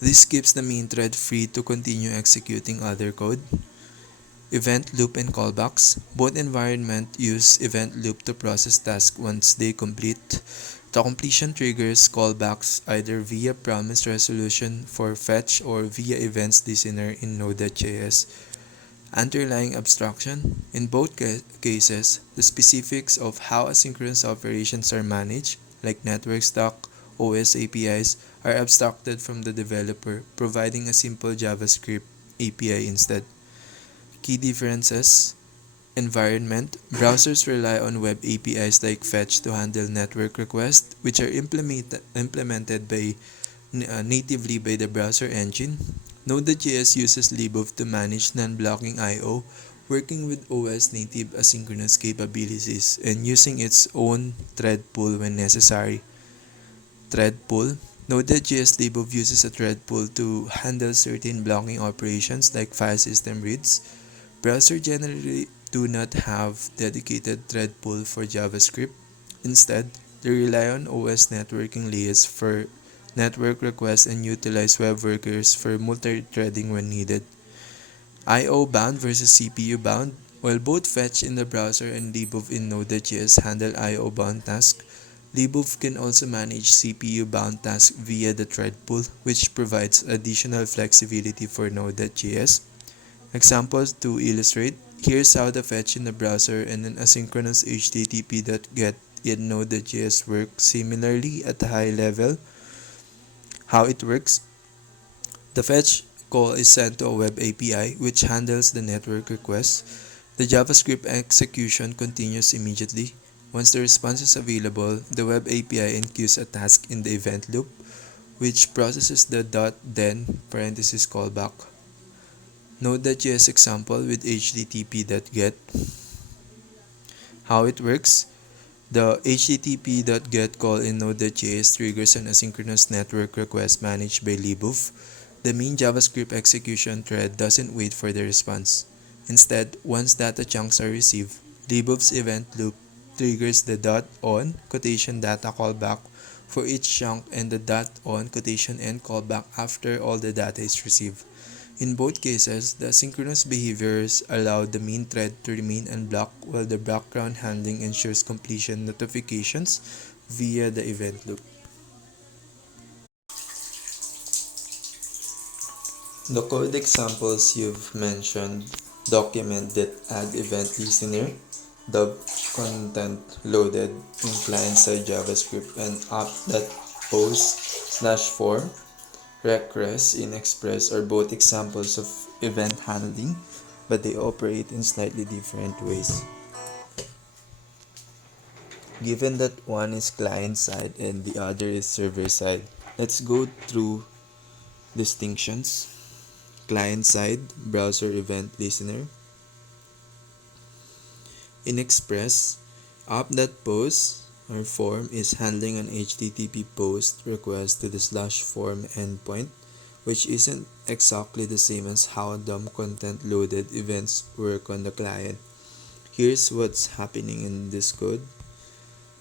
This keeps the main thread free to continue executing other code. Event loop and callbacks. Both environments use event loop to process tasks once they complete. The completion triggers callbacks either via promise resolution for fetch or via events listener in Node.js. Underlying abstraction. In both cases, the specifics of how asynchronous operations are managed, like network stack, OS APIs, are abstracted from the developer, providing a simple JavaScript API instead. Key differences. Environment. Browsers rely on web APIs like Fetch to handle network requests, which are implemented natively by the browser engine. Node.js uses Libov to manage non-blocking I/O, working with OS native asynchronous capabilities and using its own thread pool when necessary. Thread pool. Node.js Libov uses a thread pool to handle certain blocking operations like file system reads. Browsers generally do not have dedicated thread pool for JavaScript. Instead, they rely on OS networking layers for network requests and utilize web workers for multi-threading when needed. I/O bound versus CPU bound. While both Fetch in the browser and Libov in Node.js handle I/O bound tasks, Libov can also manage CPU bound tasks via the thread pool, which provides additional flexibility for Node.js. Examples to illustrate. Here's how the fetch in the browser and an asynchronous http.get in Node.js work similarly at a high level. How it works. The fetch call is sent to a web API which handles the network request. The JavaScript execution continues immediately. Once the response is available, the web API enqueues a task in the event loop, which processes the .then parenthesis callback. Node.js example with http.get. How it works. The http.get call in Node.js triggers an asynchronous network request managed by Libov. The main JavaScript execution thread doesn't wait for the response. Instead, once data chunks are received, Libov's event loop triggers the .on quotation data callback for each chunk and the .on quotation end callback after all the data is received. In both cases, the asynchronous behaviors allow the main thread to remain unblocked while the background handling ensures completion notifications via the event loop. The code examples you've mentioned document that add event listener, the content loaded in client-side JavaScript, and app.post/form requests in Express are both examples of event handling, but they operate in slightly different ways. Given that one is client-side and the other is server-side, let's go through distinctions. Client-side, browser event listener. In Express, app.post or form is handling an HTTP post request to the /form endpoint, which isn't exactly the same as how DOM content loaded events work on the client. Here's what's happening in this code.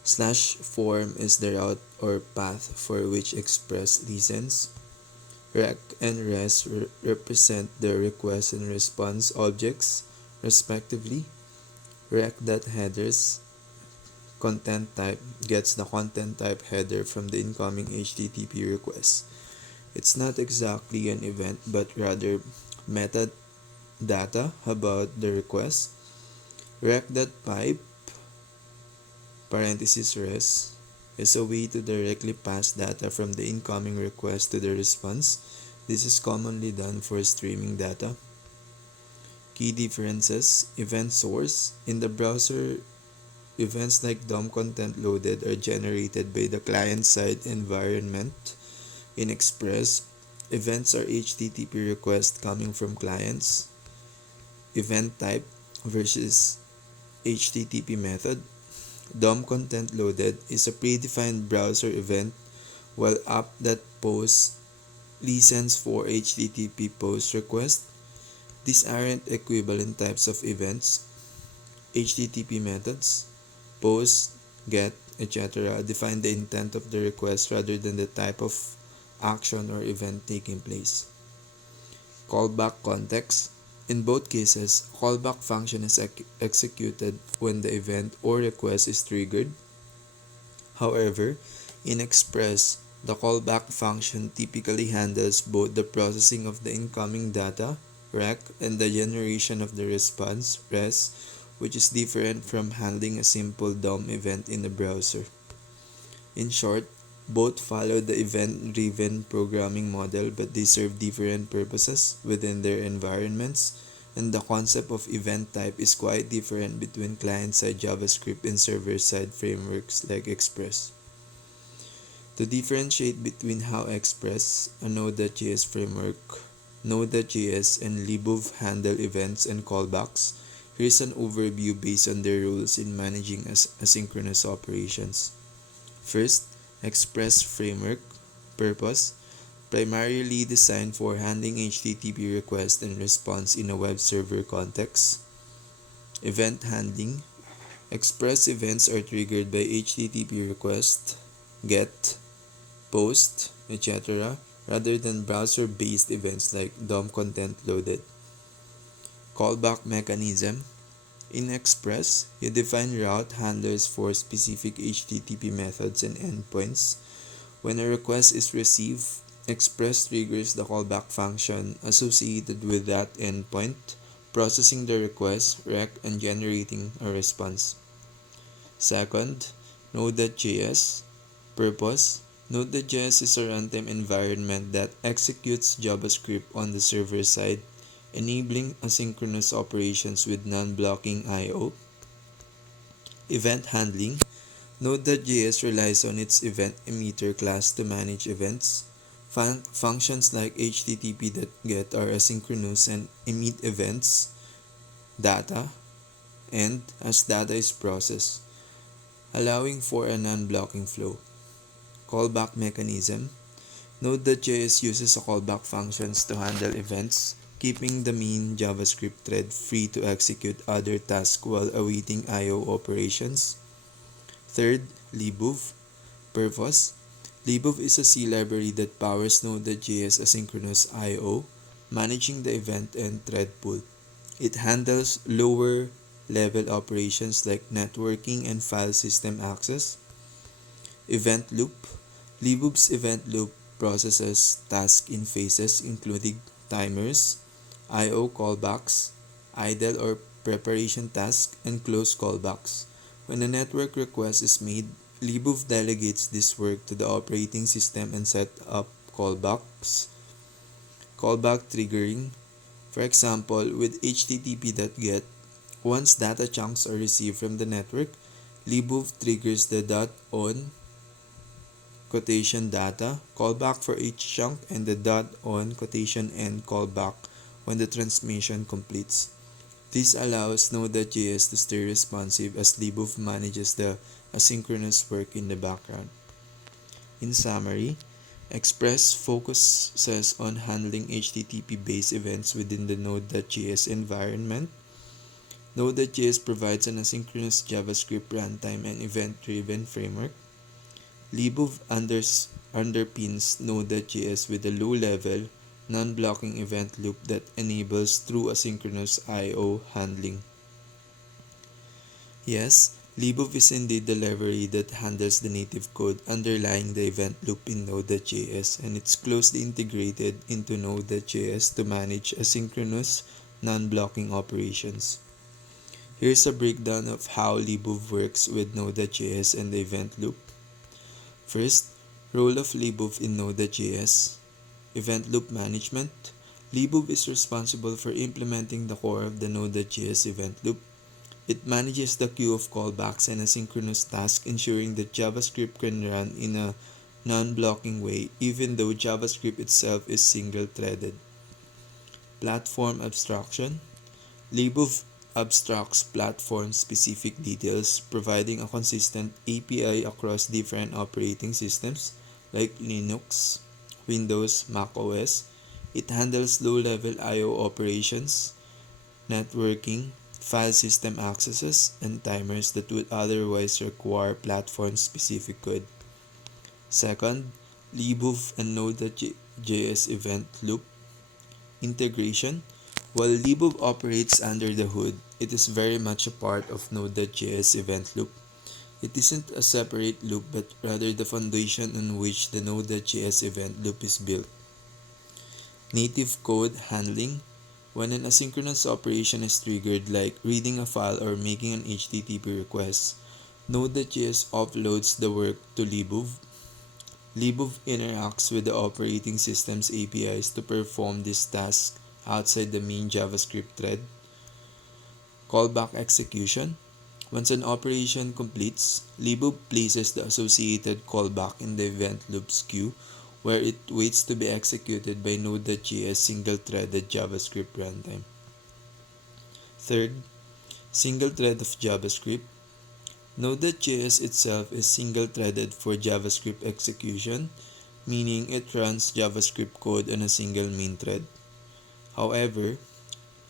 /form is the route or path for which Express listens. Rec and res represent the request and response objects, respectively. Rec.headers content type gets the content type header from the incoming HTTP request. It's not exactly an event, but rather metadata about the request. Rec.pipe (res) is a way to directly pass data from the incoming request to the response. This is commonly done for streaming data. Key differences. Event source. In the browser, events like DOM content loaded are generated by the client-side environment. In Express, events are HTTP requests coming from clients. Event type versus HTTP method. DOM content loaded is a predefined browser event, while app.post listens for HTTP post request. These aren't equivalent types of events. HTTP methods, post, get, etc. define the intent of the request rather than the type of action or event taking place. Callback context. In both cases, a callback function is executed when the event or request is triggered. However, in Express, the callback function typically handles both the processing of the incoming data, rec, and the generation of the response, res, which is different from handling a simple DOM event in the browser. In short, both follow the event-driven programming model, but they serve different purposes within their environments, and the concept of event type is quite different between client-side JavaScript and server-side frameworks like Express. To differentiate between how Express, a Node.js framework, Node.js, and Libov handle events and callbacks, here's an overview based on their rules in managing asynchronous operations. First, Express framework. Purpose: primarily designed for handling HTTP request and response in a web server context. Event handling. Express events are triggered by HTTP request, get, post, etc. rather than browser-based events like DOM content loaded. Callback mechanism. In Express, you define route handlers for specific HTTP methods and endpoints. When a request is received, Express triggers the callback function associated with that endpoint, processing the request, rec, and generating a response. Second, Node.js. Purpose: Node.js is a runtime environment that executes JavaScript on the server side, enabling asynchronous operations with non-blocking I/O. Event handling. Node.js relies on its event emitter class to manage events. Functions like HTTP.get are asynchronous and emit events, data, and as data is processed, allowing for a non-blocking flow. Callback mechanism. Node.js uses a callback functions to handle events, keeping the main JavaScript thread free to execute other tasks while awaiting I/O operations. Third, Libov. Purpose: Libov is a C library that powers Node.js asynchronous I/O, managing the event and thread pool. It handles lower level operations like networking and file system access. Event loop. Libov's event loop processes tasks in phases, including timers, I/O callbacks, idle or preparation tasks, and close callbacks. When a network request is made, libov delegates this work to the operating system and set up callbacks. Callback triggering. For example, with http.get, once data chunks are received from the network, libov triggers the .on quotation data callback for each chunk and the .on quotation end callback when the transmission completes. This allows Node.js to stay responsive as libov manages the asynchronous work in the background. In summary, Express focuses on handling HTTP-based events within the Node.js environment. Node.js provides an asynchronous JavaScript runtime and event-driven framework. libov underpins Node.js with a low-level, non-blocking event loop that enables true asynchronous I/O handling. Yes, libov is indeed the library that handles the native code underlying the event loop in Node.js, and it's closely integrated into Node.js to manage asynchronous, non-blocking operations. Here's a breakdown of how libov works with Node.js and the event loop. First, role of libov in Node.js. Event loop management. Libov is responsible for implementing the core of the Node.js event loop. It manages the queue of callbacks and asynchronous tasks, ensuring that JavaScript can run in a non-blocking way even though JavaScript itself is single-threaded. Platform abstraction. libov abstracts platform-specific details, providing a consistent API across different operating systems like Linux, Windows, macOS. It handles low-level I/O operations, networking, file system accesses, and timers that would otherwise require platform-specific code. Second, libov and Node.js event loop integration. While libov operates under the hood, it is very much a part of Node.js event loop. It isn't a separate loop but rather the foundation on which the Node.js event loop is built. Native code handling. When an asynchronous operation is triggered like reading a file or making an HTTP request, Node.js offloads the work to libov. Libov interacts with the operating system's APIs to perform this task outside the main JavaScript thread. Callback execution. Once an operation completes, libov places the associated callback in the event loop's queue, where it waits to be executed by Node.js single-threaded JavaScript runtime. Third, single thread of JavaScript. Node.js itself is single-threaded for JavaScript execution, meaning it runs JavaScript code on a single main thread. However,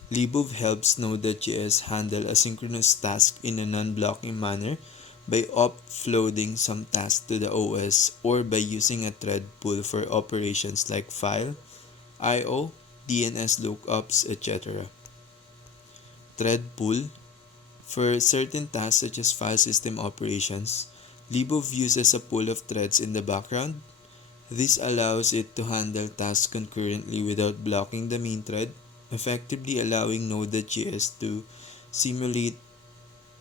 libov helps Node.js handle asynchronous tasks in a non-blocking manner by offloading some tasks to the OS or by using a thread pool for operations like file, I/O, DNS lookups, etc. Thread pool. For certain tasks such as file system operations, libov uses a pool of threads in the background. This allows it to handle tasks concurrently without blocking the main thread, effectively allowing Node.js to simulate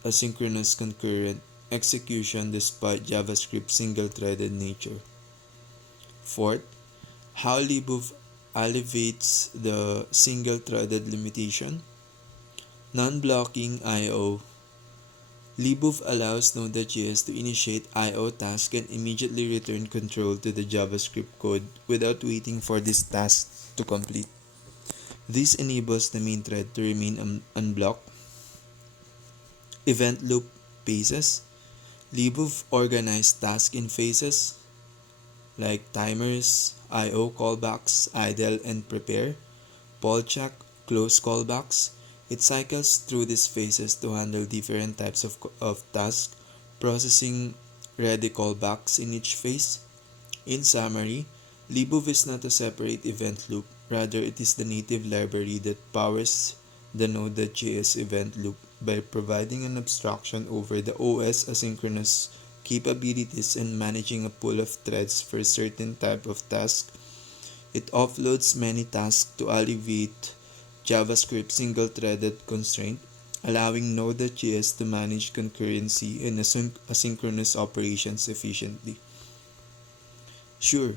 asynchronous concurrent execution despite JavaScript's single-threaded nature. Fourth, how libov alleviates the single-threaded limitation. Non-blocking I/O. libov allows Node.js to initiate I/O tasks and immediately return control to the JavaScript code without waiting for this task to complete. This enables the main thread to remain unblocked. Event loop phases. libov organizes tasks in phases like timers, I/O callbacks, idle, and prepare, poll check, close callbacks. It cycles through these phases to handle different types of tasks, processing ready callbacks in each phase. In summary, libov is not a separate event loop, rather it is the native library that powers the Node.js event loop by providing an abstraction over the OS asynchronous capabilities and managing a pool of threads for certain type of tasks It offloads many tasks to alleviate JavaScript single-threaded constraint, allowing Node.js to manage concurrency and asynchronous operations efficiently. Sure,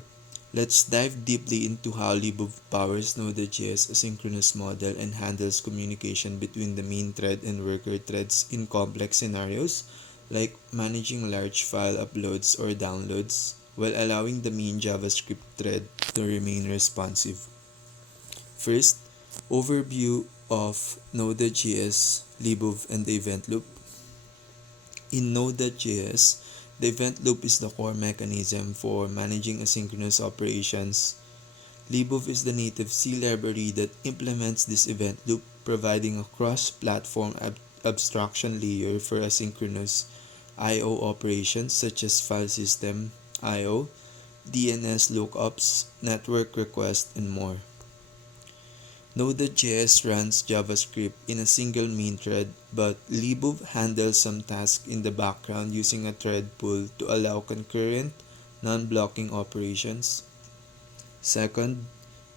let's dive deeply into how Libov powers Node.js asynchronous model and handles communication between the main thread and worker threads in complex scenarios, like managing large file uploads or downloads, while allowing the main JavaScript thread to remain responsive. First, overview of Node.js, Libov, and the event loop. In Node.js, the event loop is the core mechanism for managing asynchronous operations. Libov is the native C library that implements this event loop, providing a cross-platform abstraction layer for asynchronous I/O operations such as file system I/O, DNS lookups, network requests, and more. Node.js runs JavaScript in a single main thread, but Libov handles some tasks in the background using a thread pool to allow concurrent, non-blocking operations. Second,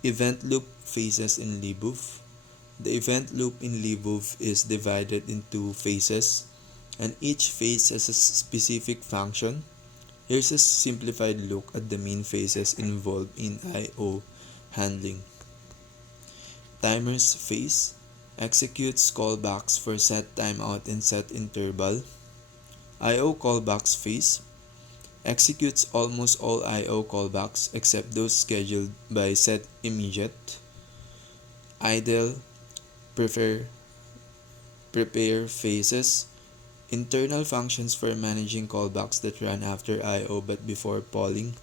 event loop phases in Libov. The event loop in Libov is divided into phases, and each phase has a specific function. Here's a simplified look at the main phases involved in I/O handling. Timers phase executes callbacks for set timeout and set interval. I/O callbacks phase executes almost all I/O callbacks except those scheduled by set immediate. Idle prepare phases internal functions for managing callbacks that run after I/O but before polling.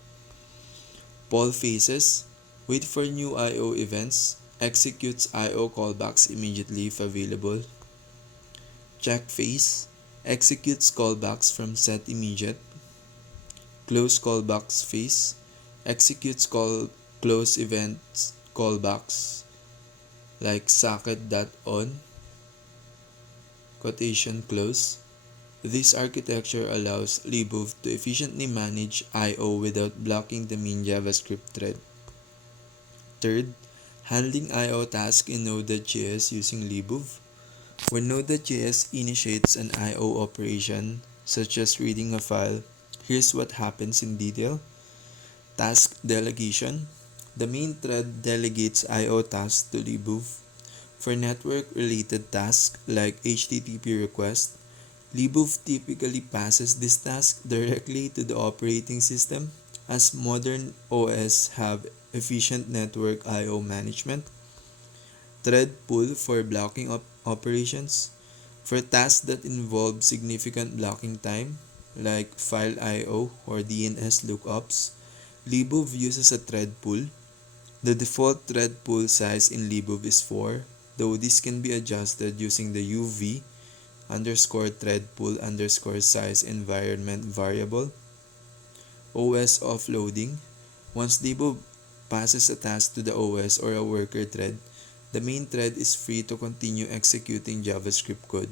Poll phases wait for new I/O events, executes I/O callbacks immediately if available. Check phase executes callbacks from set immediate. Close callbacks phase executes close events callbacks like socket.on quotation close. This architecture allows Libov to efficiently manage I/O without blocking the main JavaScript thread. Third, handling I/O tasks in Node.js using Libov. When Node.js initiates an I/O operation, such as reading a file, here's what happens in detail. Task delegation. The main thread delegates I/O tasks to Libov. For network-related tasks like HTTP requests, Libov typically passes this task directly to the operating system, as modern OS have efficient network I/O management. Thread pool for blocking operations. For tasks that involve significant blocking time, like file I/O or DNS lookups, Libov uses a thread pool. The default thread pool size in Libov is 4, though this can be adjusted using the UV underscore thread pool underscore size environment variable. OS offloading. Once Libov passes a task to the OS or a worker thread, the main thread is free to continue executing JavaScript code.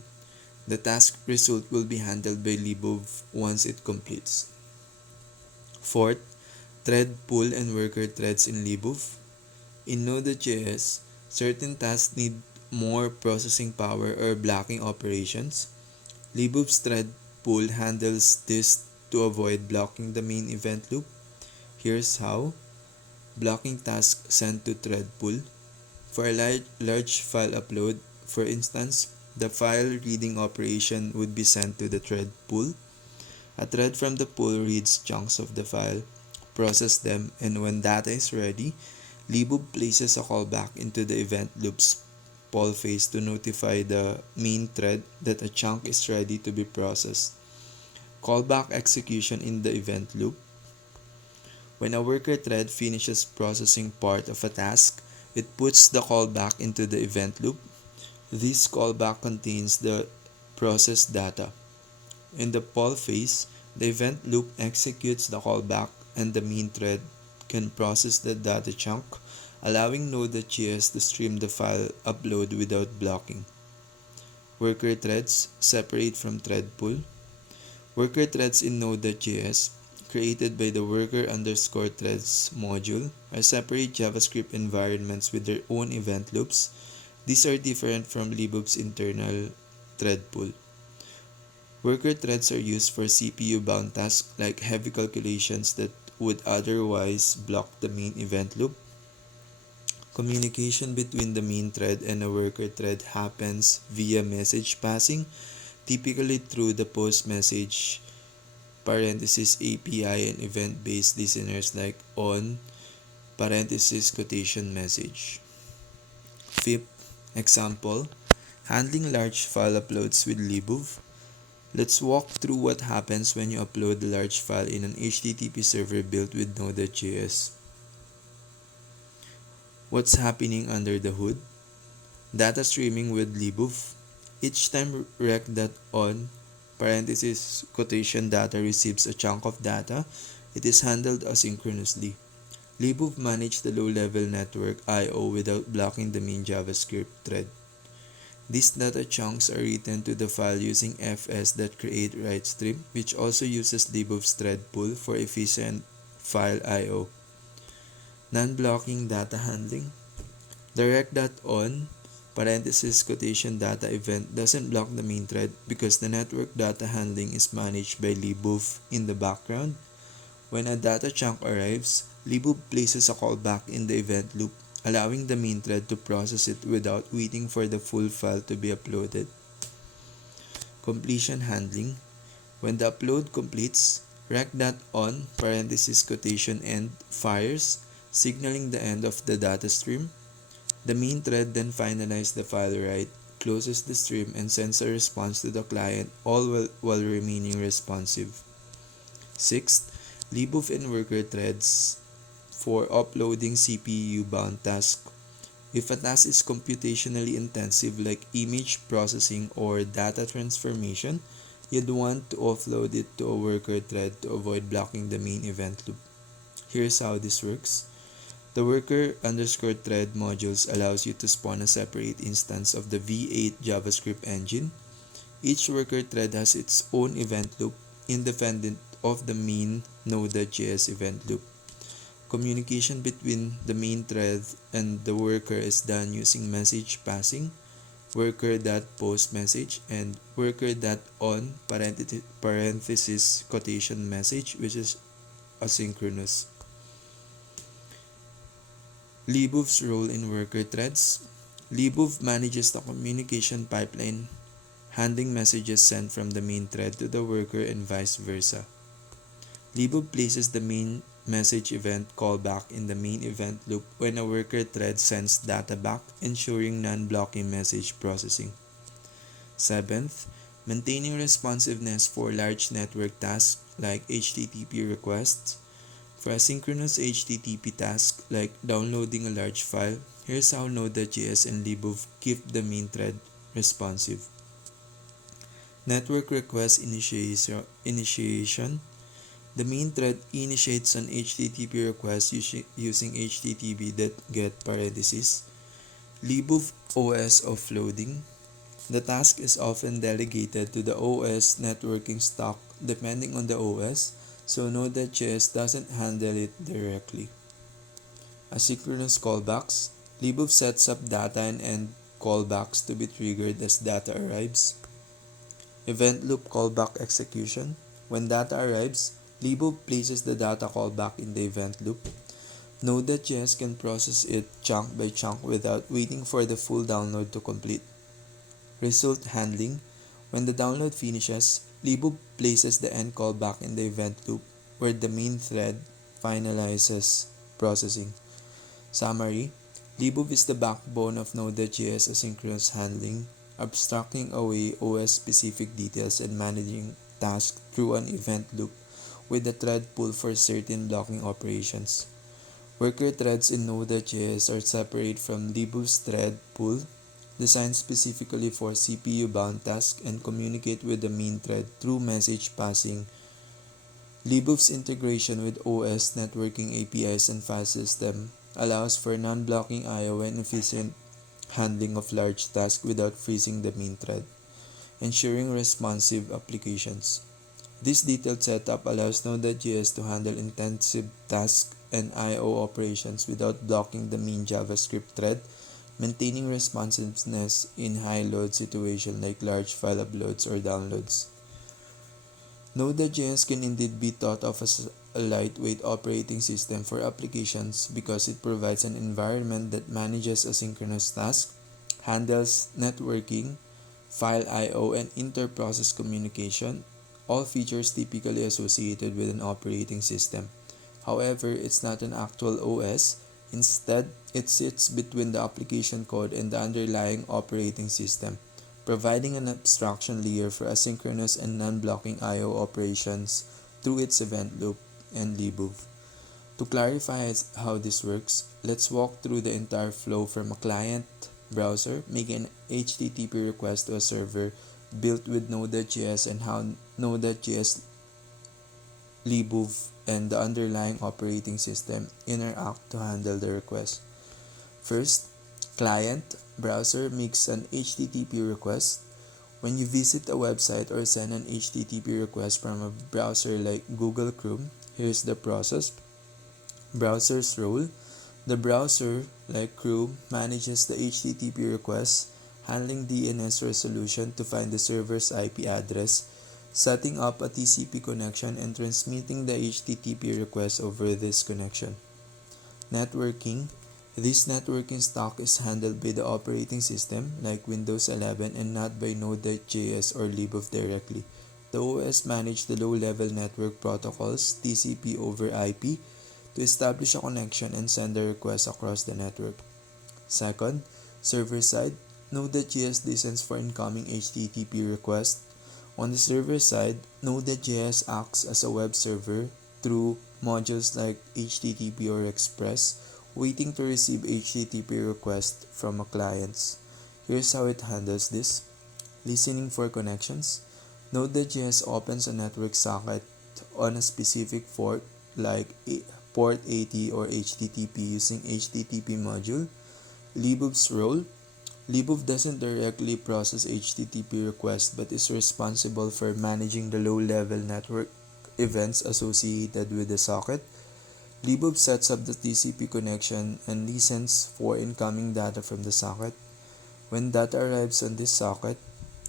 The task result will be handled by Libov once it completes. Fourth, thread pool and worker threads in Libov. In Node.js, certain tasks need more processing power or blocking operations. Libov's thread pool handles this to avoid blocking the main event loop. Here's how. Blocking task sent to thread pool. For a large file upload, for instance, the file reading operation would be sent to the thread pool. A thread from the pool reads chunks of the file, processes them, and when data is ready, Libov places a callback into the event loop's poll phase to notify the main thread that a chunk is ready to be processed. Callback execution in the event loop. When a worker thread finishes processing part of a task, it puts the callback into the event loop. This callback contains the processed data. In the poll phase, the event loop executes the callback and the main thread can process the data chunk, allowing Node.js to stream the file upload without blocking. Worker threads separate from thread pool. Worker threads in Node.js created by the worker underscore threads module are separate JavaScript environments with their own event loops. These are different from libov's internal thread pool. Worker threads are used for CPU-bound tasks like heavy calculations that would otherwise block the main event loop. Communication between the main thread and a worker thread happens via message passing, typically through the post message parenthesis API and event-based listeners like on parenthesis quotation message. Fifth example, handling large file uploads with libov. Let's walk through what happens when you upload a large file in an HTTP server built with Node.js. What's happening under the hood? Data streaming with libov. Each time rec.on parenthesis quotation data receives a chunk of data, it is handled asynchronously. libov manages the low-level network I/O without blocking the main JavaScript thread. These data chunks are written to the file using fs.create write stream, which also uses libov's thread pool for efficient file I/O. Non-blocking data handling. The rec.on parenthesis quotation data event doesn't block the main thread because the network data handling is managed by libov in the background. When a data chunk arrives, libov places a callback in the event loop, allowing the main thread to process it without waiting for the full file to be uploaded. Completion handling. When the upload completes, rec.on parenthesis quotation end fires, signaling the end of the data stream. The main thread then finalizes the file write, closes the stream, and sends a response to the client, all while remaining responsive. Sixth, libov and worker threads for uploading CPU-bound tasks. If a task is computationally intensive like image processing or data transformation, you'd want to offload it to a worker thread to avoid blocking the main event loop. Here's how this works. The worker underscore thread modules allows you to spawn a separate instance of the V8 JavaScript engine. Each worker thread has its own event loop, independent of the main Node.js event loop. Communication between the main thread and the worker is done using message passing, worker.postMessage, and worker.on parenthesis quotation message, which is asynchronous. libov's role in worker threads. libov manages the communication pipeline, handling messages sent from the main thread to the worker and vice versa. libov places the main message event callback in the main event loop when a worker thread sends data back, ensuring non-blocking message processing. Seventh, maintaining responsiveness for large network tasks like HTTP requests. For a synchronous HTTP task like downloading a large file, here's how Node.js and libov keep the main thread responsive. Network request initiation. The main thread initiates an HTTP request using http.get parentheses. libov OS offloading. The task is often delegated to the OS networking stack depending on the OS, so Node.js doesn't handle it directly. Asynchronous callbacks. libov sets up data and end callbacks to be triggered as data arrives. Event loop callback execution. When data arrives, libov places the data callback in the event loop. Node.js can process it chunk by chunk without waiting for the full download to complete. Result handling. When the download finishes, libov places the end callback in the event loop where the main thread finalizes processing. Summary. libov is the backbone of Node.js asynchronous handling, abstracting away OS-specific details and managing tasks through an event loop with a thread pool for certain blocking operations. Worker threads in Node.js are separate from libov's thread pool, designed specifically for CPU-bound tasks and communicate with the main thread through message passing. libov's integration with OS networking APIs and file system allows for non-blocking I/O and efficient handling of large tasks without freezing the main thread, ensuring responsive applications. This detailed setup allows Node.js to handle intensive tasks and I/O operations without blocking the main JavaScript thread, maintaining responsiveness in high-load situations like large file uploads or downloads. Node.js can indeed be thought of as a lightweight operating system for applications because it provides an environment that manages asynchronous tasks, handles networking, file I/O, and inter-process communication, all features typically associated with an operating system. However, it's not an actual OS. Instead, it sits between the application code and the underlying operating system, providing an abstraction layer for asynchronous and non-blocking I/O operations through its event loop and libov. To clarify how this works, let's walk through the entire flow from a client browser making an HTTP request to a server built with Node.js and how Node.js libov and the underlying operating system interact to handle the request. First, client browser makes an HTTP request. When you visit a website or send an HTTP request from a browser like Google Chrome, here's the process. Browser's role. The browser, like Chrome, manages the HTTP request, handling DNS resolution to find the server's IP address, setting up a TCP connection, and transmitting the HTTP request over this connection. Networking. This networking stack is handled by the operating system like Windows 11 and not by Node.js or libov directly. The OS manages the low-level network protocols TCP over IP to establish a connection and send the request across the network. Second, server side. Node.js listens for incoming HTTP requests. On the server side, Node.js acts as a web server through modules like HTTP or Express, waiting to receive HTTP requests from a client. Here's how it handles this. Listening for connections. Node.js opens a network socket on a specific port like port 80 or HTTP using HTTP module. Libov's role. Libov doesn't directly process HTTP requests but is responsible for managing the low-level network events associated with the socket. Libov sets up the TCP connection and listens for incoming data from the socket. When data arrives on this socket,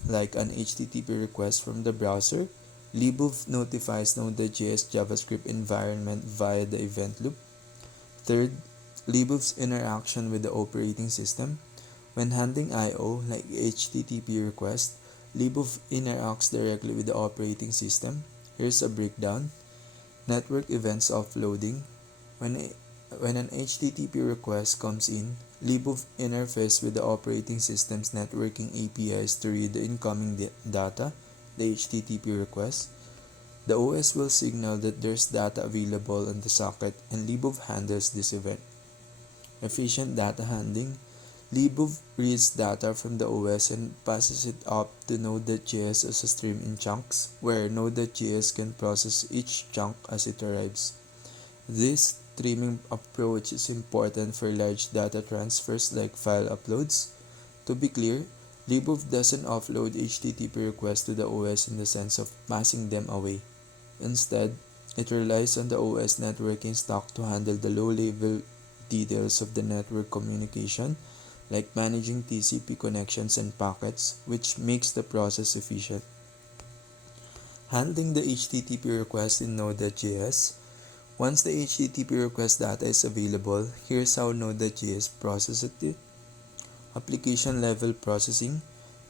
like an HTTP request from the browser, libov notifies Node.js JavaScript environment via the event loop. Third, libov's interaction with the operating system. When handling I/O like HTTP request, libov interacts directly with the operating system. Here's a breakdown. Network events offloading. When an HTTP request comes in, libov interfaces with the operating system's networking APIs to read the incoming data, the HTTP request. The OS will signal that there's data available on the socket and libov handles this event. Efficient data handling. Libov reads data from the OS and passes it up to Node.js as a stream in chunks, where Node.js can process each chunk as it arrives. This streaming approach is important for large data transfers like file uploads. To be clear, libov doesn't offload HTTP requests to the OS in the sense of passing them away. Instead, it relies on the OS networking stack to handle the low-level details of the network communication, like managing TCP connections and packets, which makes the process efficient. Handling the HTTP request in Node.js. Once the HTTP request data is available, here's how Node.js processes it. Application level processing.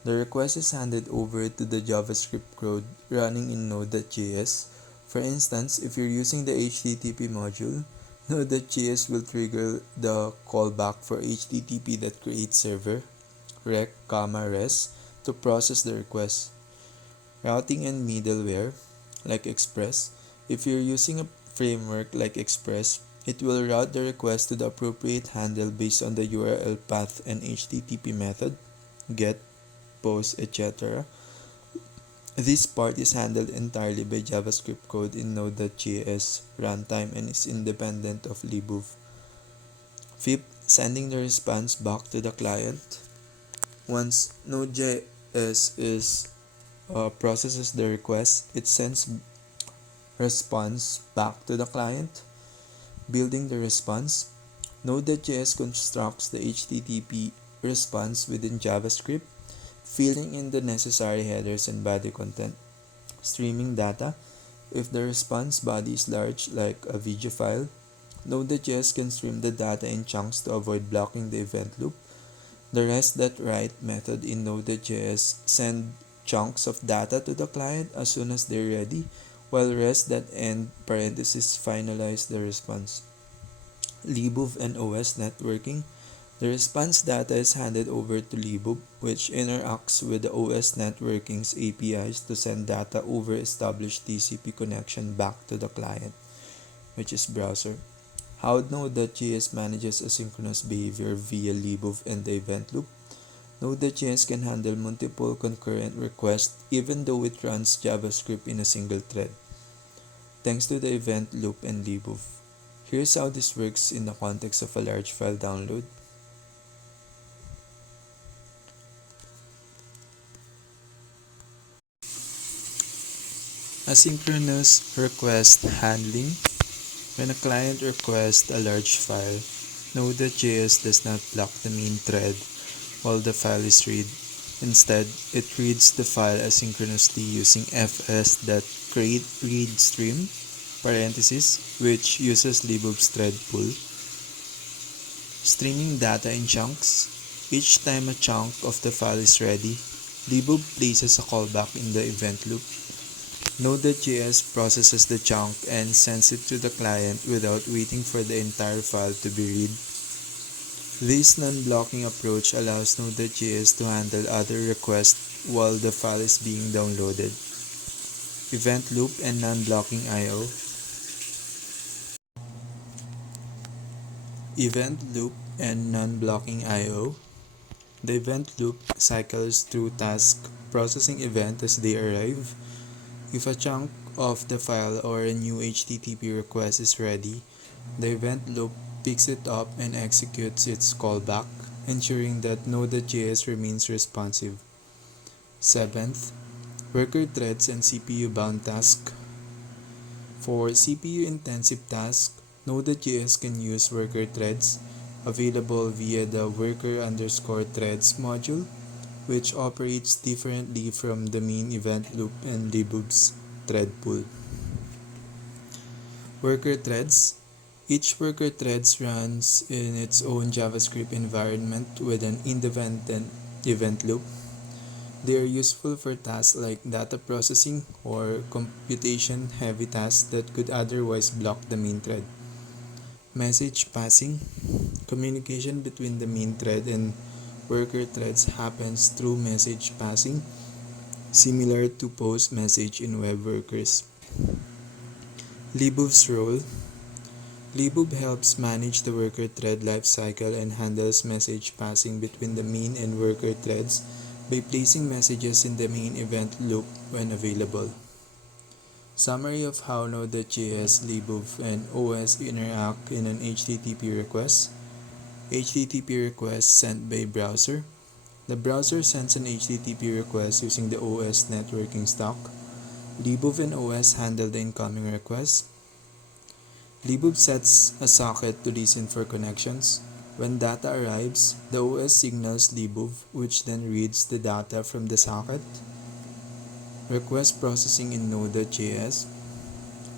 The request is handed over to the JavaScript code running in Node.js. For instance, if you're using the HTTP module, Node.js will trigger the callback for HTTP.createServer rec, res to process the request. Routing and middleware like Express. If you're using a framework like Express, it will route the request to the appropriate handle based on the URL path and HTTP method, get, post, etc. This part is handled entirely by JavaScript code in Node.js runtime and is independent of libov. Fifth, sending the response back to the client. Once Node.js processes the request, it sends response back to the client. Building the response. Node.js constructs the HTTP response within JavaScript, filling in the necessary headers and body content. Streaming data. If the response body is large, like a video file, Node.js can stream the data in chunks to avoid blocking the event loop. The rest.write method in Node.js send chunks of data to the client as soon as they're ready, while rest.end parentheses finalize the response. Libov and OS networking. The response data is handed over to Libov, which interacts with the OS networking's APIs to send data over established TCP connection back to the client, which is browser. How Node.js manages asynchronous behavior via Libov and the event loop. Node.js can handle multiple concurrent requests even though it runs JavaScript in a single thread, thanks to the event loop and Libov. Here's how this works in the context of a large file download. Asynchronous request handling. When a client requests a large file, Node.js does not block the main thread while the file is read. Instead, it reads the file asynchronously using fs.createReadStream, parentheses, which uses Libov's thread pool. Streaming data in chunks. Each time a chunk of the file is ready, Libov places a callback in the event loop. Node.js processes the chunk and sends it to the client without waiting for the entire file to be read. This non-blocking approach allows Node.js to handle other requests while the file is being downloaded. Event loop and non-blocking I/O. Event loop and non-blocking I/O. The event loop cycles through task processing event as they arrive. If a chunk of the file or a new HTTP request is ready, the event loop picks it up and executes its callback, ensuring that Node.js remains responsive. 7th, worker threads and CPU-bound tasks. For CPU-intensive tasks, Node.js can use worker threads, available via the worker_threads module, which operates differently from the main event loop and Libov's thread pool. Worker threads. Each worker thread runs in its own JavaScript environment with an independent event loop. They are useful for tasks like data processing or computation-heavy tasks that could otherwise block the main thread. Message passing. Communication between the main thread and worker threads happens through message passing, similar to post message in web workers. Libov's role. Libov helps manage the worker thread lifecycle and handles message passing between the main and worker threads by placing messages in the main event loop when available. Summary of how Node.js, Libov, and OS interact in an HTTP request. HTTP request sent by browser. The browser sends an HTTP request using the OS networking stack. Libov and OS handle the incoming request. Libov sets a socket to listen for connections. When data arrives, the OS signals Libov, which then reads the data from the socket. Request processing in Node.js.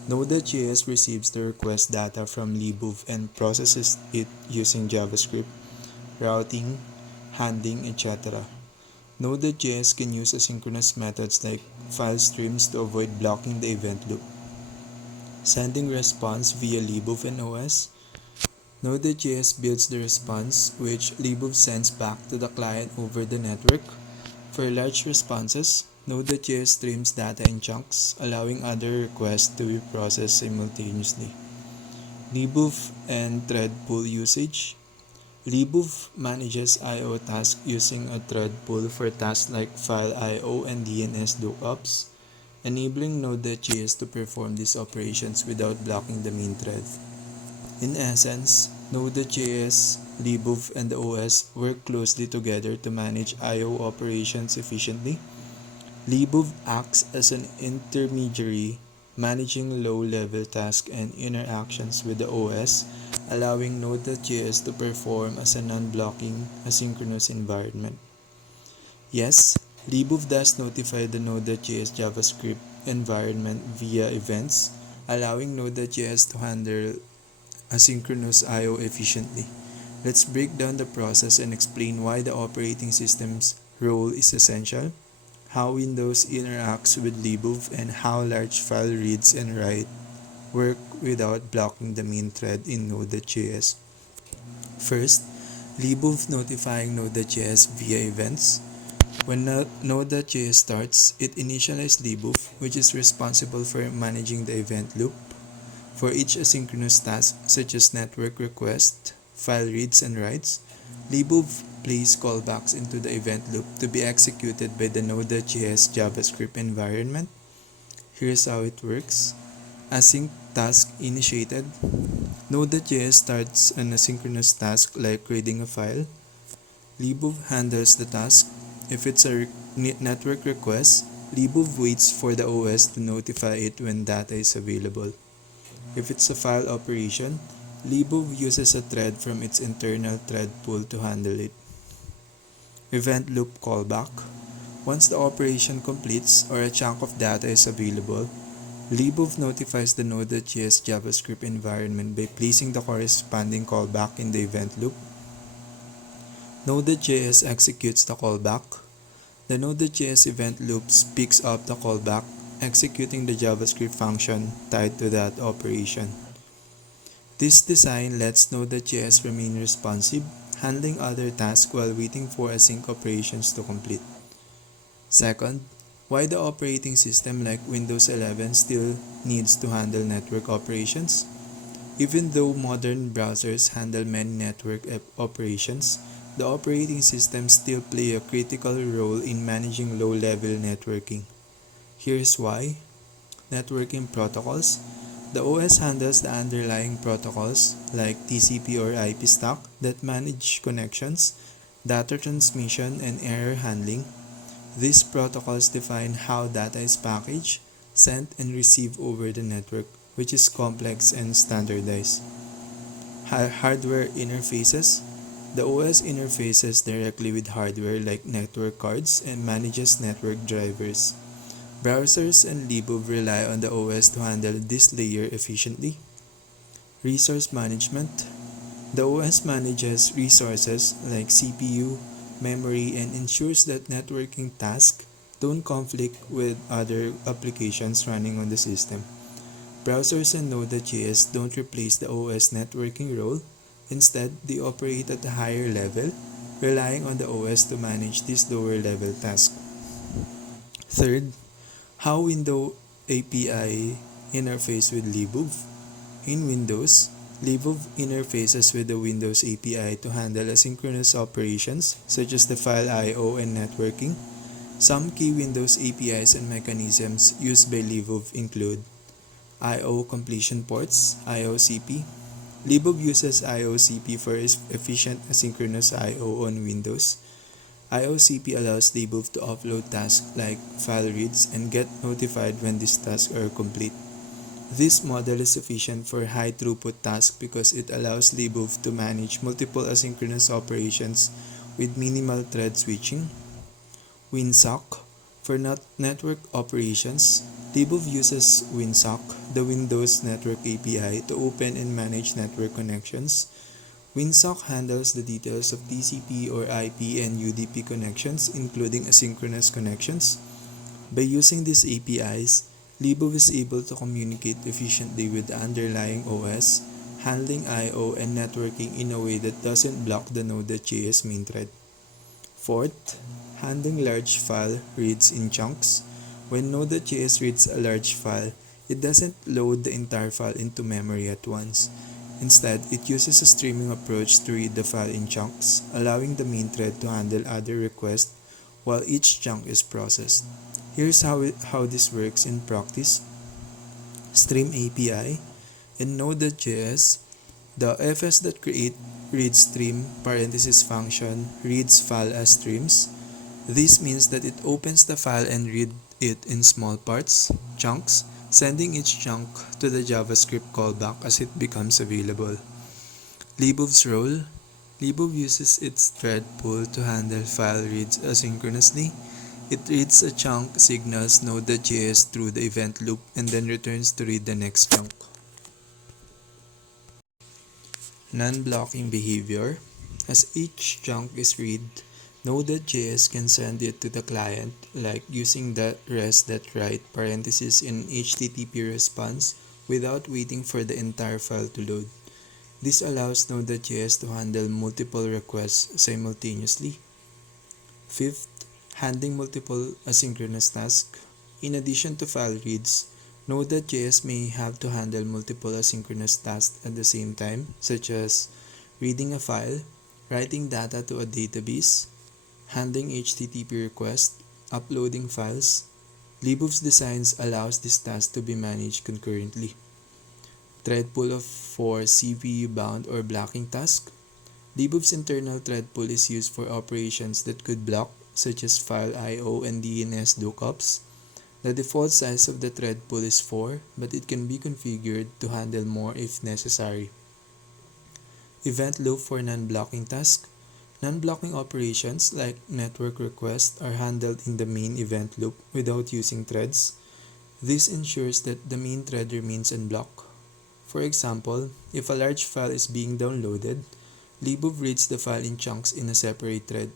Node.js receives the request data from Libov and processes it using JavaScript, routing, handling, etc. Node.js can use asynchronous methods like file streams to avoid blocking the event loop. Sending response via Libov and OS. Node.js builds the response, which Libov sends back to the client over the network. For large responses, Node.js streams data in chunks, allowing other requests to be processed simultaneously. Libov and thread pool usage. Libov manages I/O tasks using a thread pool for tasks like file I/O and DNS lookups, enabling Node.js to perform these operations without blocking the main thread. In essence, Node.js, Libov, and the OS work closely together to manage I/O operations efficiently. Libov acts as an intermediary managing low-level tasks and interactions with the OS, allowing Node.js to perform as a non-blocking asynchronous environment. Yes, Libov does notify the Node.js JavaScript environment via events, allowing Node.js to handle asynchronous I/O efficiently. Let's break down the process and explain why the operating system's role is essential, how Windows interacts with Libov, and how large file reads and write work without blocking the main thread in Node.js. First, Libov notifying Node.js via events. When Node.js starts, it initializes Libov, which is responsible for managing the event loop. For each asynchronous task, such as network request, file reads and writes, Libov plays callbacks into the event loop to be executed by the Node.js JavaScript environment. Here's how it works. Async task initiated. Node.js starts an asynchronous task like reading a file. Libov handles the task. If it's a network request, Libov waits for the OS to notify it when data is available. If it's a file operation, Libov uses a thread from its internal thread pool to handle it. Event loop callback. Once the operation completes or a chunk of data is available, Libov notifies the Node.js JavaScript environment by placing the corresponding callback in the event loop. Node.js executes the callback. The Node.js event loop picks up the callback, executing the JavaScript function tied to that operation. This design lets Node.js remain responsive, handling other tasks while waiting for async operations to complete. Second, why the operating system like Windows 11 still needs to handle network operations. Even though modern browsers handle many network operations, the operating system still plays a critical role in managing low-level networking. Here's why. Networking protocols. The OS handles the underlying protocols like TCP or IP stack that manage connections, data transmission, and error handling. These protocols define how data is packaged, sent, and received over the network, which is complex and standardized. Hardware interfaces. The OS interfaces directly with hardware like network cards and manages network drivers. Browsers and Libov rely on the OS to handle this layer efficiently. Resource management. The OS manages resources like CPU, memory, and ensures that networking tasks don't conflict with other applications running on the system. Browsers and Node.js don't replace the OS networking role. Instead, they operate at a higher level, relying on the OS to manage these lower level tasks. Third, how Windows API interface with Libov. In Windows, Libov interfaces with the Windows API to handle asynchronous operations such as the file I/O and networking. Some key Windows APIs and mechanisms used by Libov include I/O completion ports, IOCP. Libov uses IOCP for efficient asynchronous I/O on Windows. IOCP allows Libov to offload tasks like file reads and get notified when these tasks are complete. This model is efficient for high throughput tasks because it allows Libov to manage multiple asynchronous operations with minimal thread switching. WinSock. For network operations, Libov uses WinSock, the Windows Network API, to open and manage network connections. WinSock handles the details of TCP or IP and UDP connections, including asynchronous connections. By using these APIs, Libov is able to communicate efficiently with the underlying OS, handling I/O and networking in a way that doesn't block the Node.js main thread. Fourth, handling large file reads in chunks. When Node.js reads a large file, it doesn't load the entire file into memory at once. Instead, it uses a streaming approach to read the file in chunks, allowing the main thread to handle other requests while each chunk is processed. Here's how this works in practice. Stream API. In Node.js, the fs that create read stream function reads file as streams. This means that it opens the file and reads it in small parts, chunks, sending each chunk to the JavaScript callback as it becomes available. Libov's role: Libov uses its thread pool to handle file reads asynchronously. It reads a chunk, signals Node.js through the event loop, and then returns to read the next chunk. Non-blocking behavior: as each chunk is read, Node.js can send it to the client, like using the res.write parenthesis in HTTP response without waiting for the entire file to load. This allows Node.js to handle multiple requests simultaneously. Fifth, handling multiple asynchronous tasks. In addition to file reads, Node.js may have to handle multiple asynchronous tasks at the same time, such as reading a file, writing data to a database, handling HTTP requests, uploading files. Libov's designs allows this task to be managed concurrently. Thread pool for CPU-bound or blocking tasks. Libov's internal thread pool is used for operations that could block, such as file I/O and DNS lookups. The default size of the thread pool is 4, but it can be configured to handle more if necessary. Event loop for non-blocking tasks. Non-blocking operations like network requests are handled in the main event loop without using threads. This ensures that the main thread remains unblocked. For example, if a large file is being downloaded, Libov reads the file in chunks in a separate thread.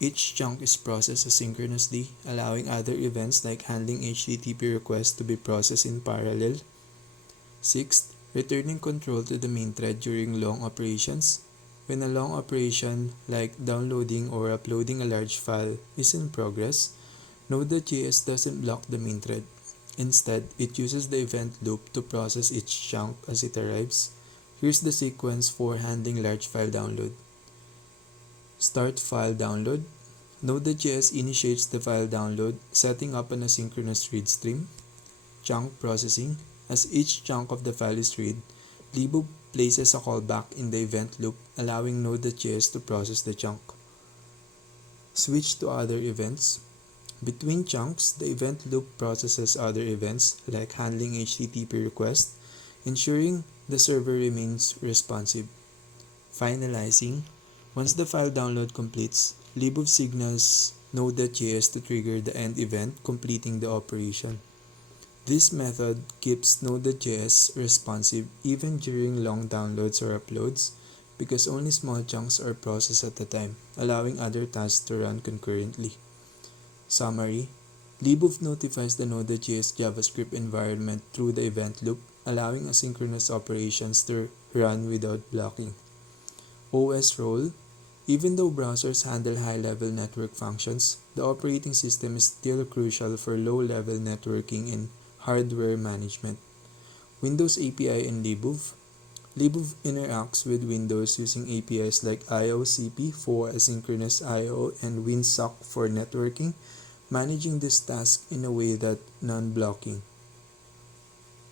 Each chunk is processed asynchronously, allowing other events like handling HTTP requests to be processed in parallel. Sixth, returning control to the main thread during long operations. When a long operation like downloading or uploading a large file is in progress, Node.js doesn't block the main thread. Instead, it uses the event loop to process each chunk as it arrives. Here's the sequence for handling large file download. Start file download. Node.js initiates the file download, setting up an asynchronous read stream. Chunk processing. As each chunk of the file is read, Libov places a callback in the event loop, allowing Node.js to process the chunk. Switch to other events. Between chunks, the event loop processes other events like handling HTTP requests, ensuring the server remains responsive. Finalizing. Once the file download completes, Libov signals Node.js to trigger the end event, completing the operation. This method keeps Node.js responsive even during long downloads or uploads because only small chunks are processed at a time, allowing other tasks to run concurrently. Summary: Libov notifies the Node.js JavaScript environment through the event loop, allowing asynchronous operations to run without blocking. OS role: even though browsers handle high-level network functions, the operating system is still crucial for low-level networking and hardware management. Windows API and Libov. Libov interacts with Windows using APIs like IOCP for asynchronous I/O and WinSock for networking, managing this task in a way that non-blocking.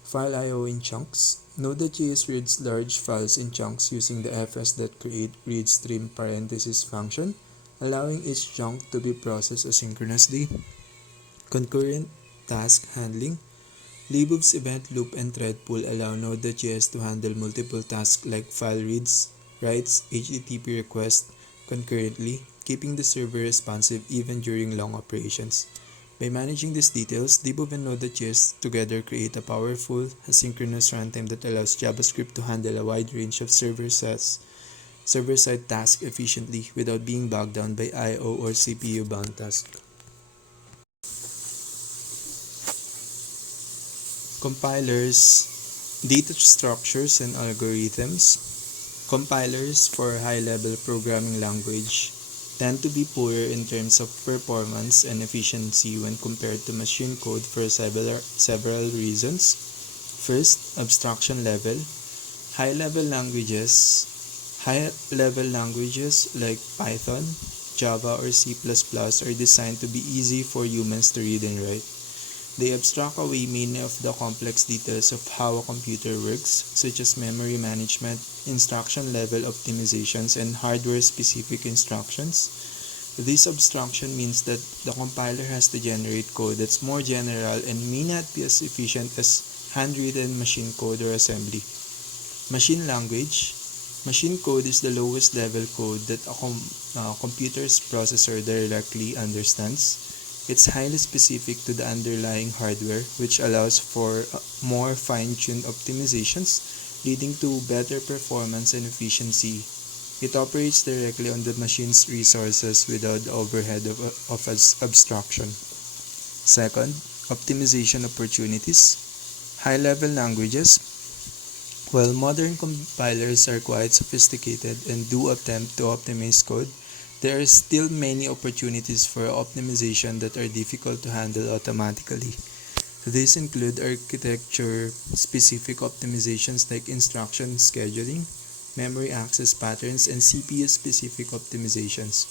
File I/O in chunks. Node.js reads large files in chunks using the fs.create read stream parenthesis function, allowing each chunk to be processed asynchronously. Concurrent task handling. Libov's event loop and thread pool allow Node.js to handle multiple tasks like file reads, writes, HTTP requests concurrently, keeping the server responsive even during long operations. By managing these details, Libov and Node.js together create a powerful, asynchronous runtime that allows JavaScript to handle a wide range of server-side tasks efficiently without being bogged down by I/O or CPU-bound tasks. Compilers, data structures and algorithms. Compilers for high-level programming language tend to be poorer in terms of performance and efficiency when compared to machine code for several reasons. First, abstraction level. High-level languages like Python, Java, or C++ are designed to be easy for humans to read and write. They abstract away many of the complex details of how a computer works, such as memory management, instruction level optimizations, and hardware-specific instructions. This abstraction means that the compiler has to generate code that's more general and may not be as efficient as handwritten machine code or assembly. Machine language. Machine code is the lowest level code that a computer's processor directly understands. It's highly specific to the underlying hardware, which allows for more fine-tuned optimizations, leading to better performance and efficiency. It operates directly on the machine's resources without the overhead of abstraction. Second, optimization opportunities. High-level languages. While modern compilers are quite sophisticated and do attempt to optimize code, there are still many opportunities for optimization that are difficult to handle automatically. These include architecture-specific optimizations like instruction scheduling, memory access patterns, and CPU-specific optimizations.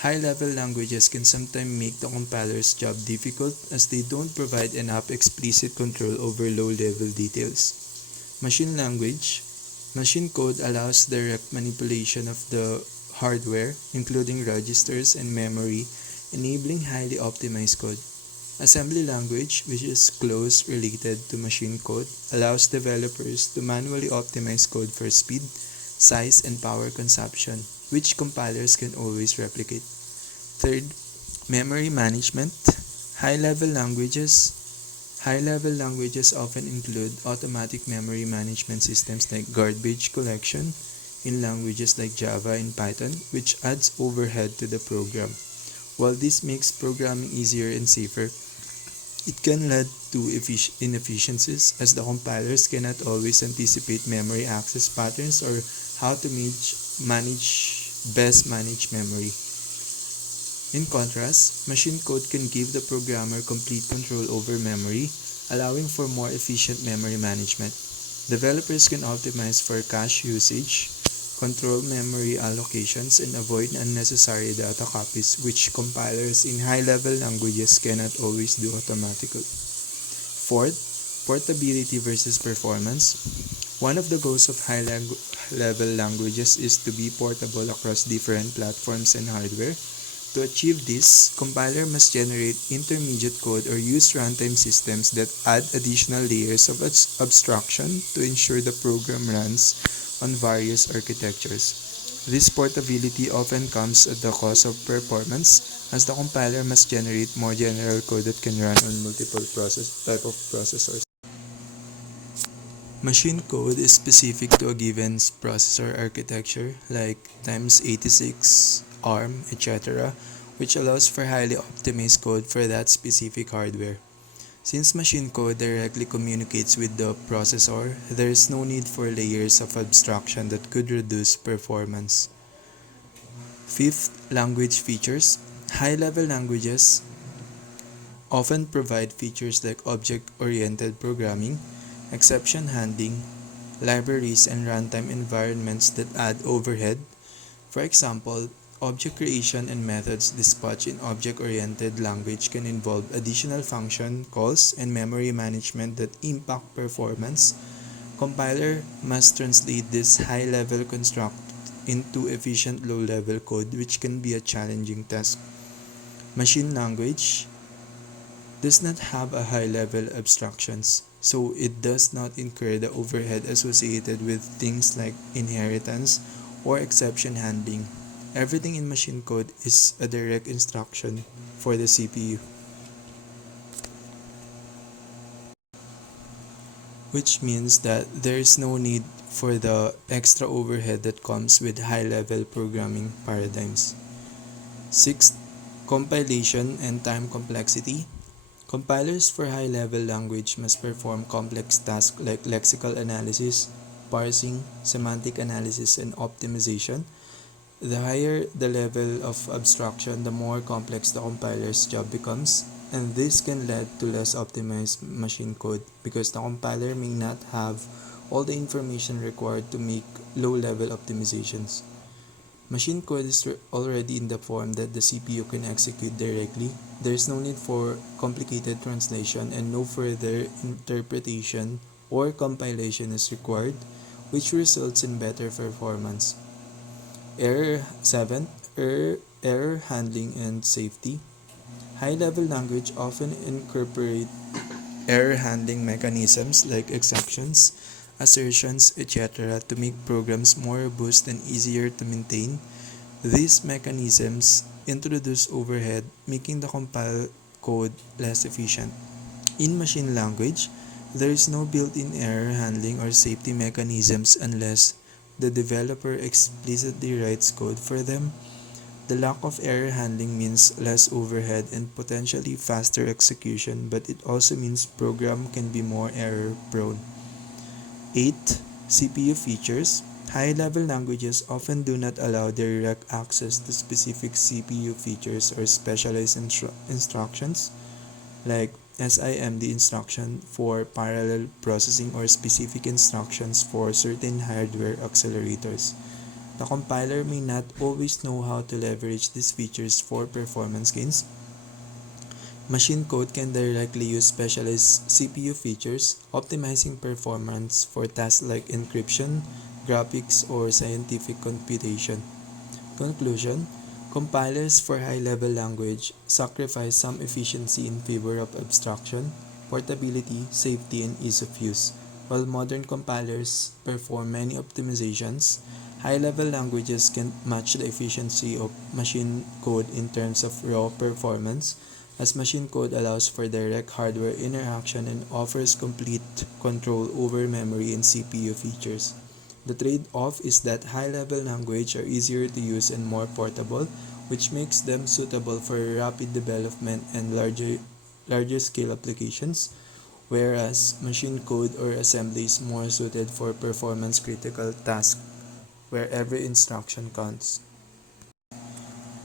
High-level languages can sometimes make the compiler's job difficult as they don't provide enough explicit control over low-level details. Machine language. Machine code allows direct manipulation of the hardware, including registers and memory, enabling highly optimized code. Assembly language, which is close related to machine code, allows developers to manually optimize code for speed, size, and power consumption, which compilers can always replicate. Third, memory management. High-level languages. High-level languages often include automatic memory management systems like garbage collection in languages like Java and Python, which adds overhead to the program. While this makes programming easier and safer, it can lead to inefficiencies as the compilers cannot always anticipate memory access patterns or how to best manage memory. In contrast, machine code can give the programmer complete control over memory, allowing for more efficient memory management. Developers can optimize for cache usage, control memory allocations, and avoid unnecessary data copies, which compilers in high-level languages cannot always do automatically. Fourth, portability versus performance. One of the goals of high-level languages is to be portable across different platforms and hardware. To achieve this, compiler must generate intermediate code or use runtime systems that add additional layers of abstraction to ensure the program runs on various architectures. This portability often comes at the cost of performance, as the compiler must generate more general code that can run on multiple type of processors. Machine code is specific to a given processor architecture like x86, ARM, etc., which allows for highly optimized code for that specific hardware. Since machine code directly communicates with the processor, there is no need for layers of abstraction that could reduce performance. Fifth, language features. High-level languages often provide features like object-oriented programming, exception handling, libraries, and runtime environments that add overhead. For example, object creation and methods dispatched in object-oriented language can involve additional function calls and memory management that impact performance. Compiler must translate this high-level construct into efficient low-level code, which can be a challenging task. Machine language does not have a high-level abstractions, so it does not incur the overhead associated with things like inheritance or exception handling. Everything in machine code is a direct instruction for the CPU, which means that there is no need for the extra overhead that comes with high-level programming paradigms. Sixth, compilation and time complexity. Compilers for high-level language must perform complex tasks like lexical analysis, parsing, semantic analysis, and optimization. The higher the level of abstraction, the more complex the compiler's job becomes, and this can lead to less optimized machine code because the compiler may not have all the information required to make low-level optimizations. Machine code is already in the form that the CPU can execute directly. There is no need for complicated translation and no further interpretation or compilation is required, which results in better performance. Error 7. Error Error handling and safety. High-level language often incorporate error handling mechanisms like exceptions, assertions, etc. to make programs more robust and easier to maintain. These mechanisms introduce overhead, making the compile code less efficient. In machine language, there is no built-in error handling or safety mechanisms unless the developer explicitly writes code for them. The lack of error handling means less overhead and potentially faster execution, but it also means program can be more error prone. 8. CPU features. High-level languages often do not allow direct access to specific CPU features or specialized instructions like SIMD instruction for parallel processing or specific instructions for certain hardware accelerators. The compiler may not always know how to leverage these features for performance gains. Machine code can directly use specialized CPU features, optimizing performance for tasks like encryption, graphics, or scientific computation. Conclusion: compilers for high-level language sacrifice some efficiency in favor of abstraction, portability, safety, and ease of use. While modern compilers perform many optimizations, high-level languages can match the efficiency of machine code in terms of raw performance, as machine code allows for direct hardware interaction and offers complete control over memory and CPU features. The trade-off is that high-level language are easier to use and more portable, which makes them suitable for rapid development and larger scale applications, whereas machine code or assembly is more suited for performance critical tasks where every instruction counts.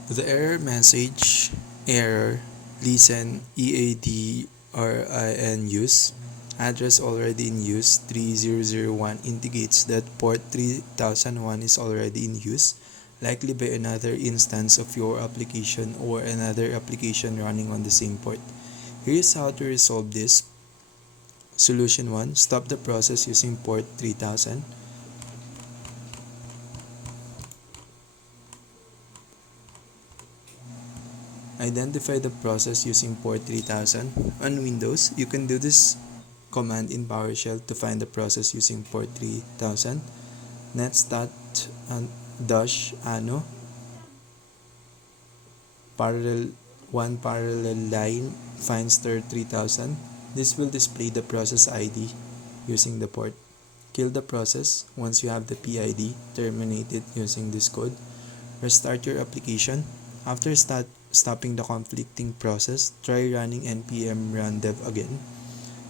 The error message, error, listen, EADRIN use, address already in use 3001 indicates that port 3001 is already in use, likely by another instance of your application or another application running on the same port. Here's how to resolve this. Solution 1. Stop the process using port 3000. Identify the process using port 3000. On Windows, you can do this command in PowerShell to find the process using port 3000. netstat dash ano parallel line find star 3000. This will display the process ID using the port. Kill the process once you have the PID. Terminate it using this code. Restart your application. After stopping the conflicting process, try running npm run dev again.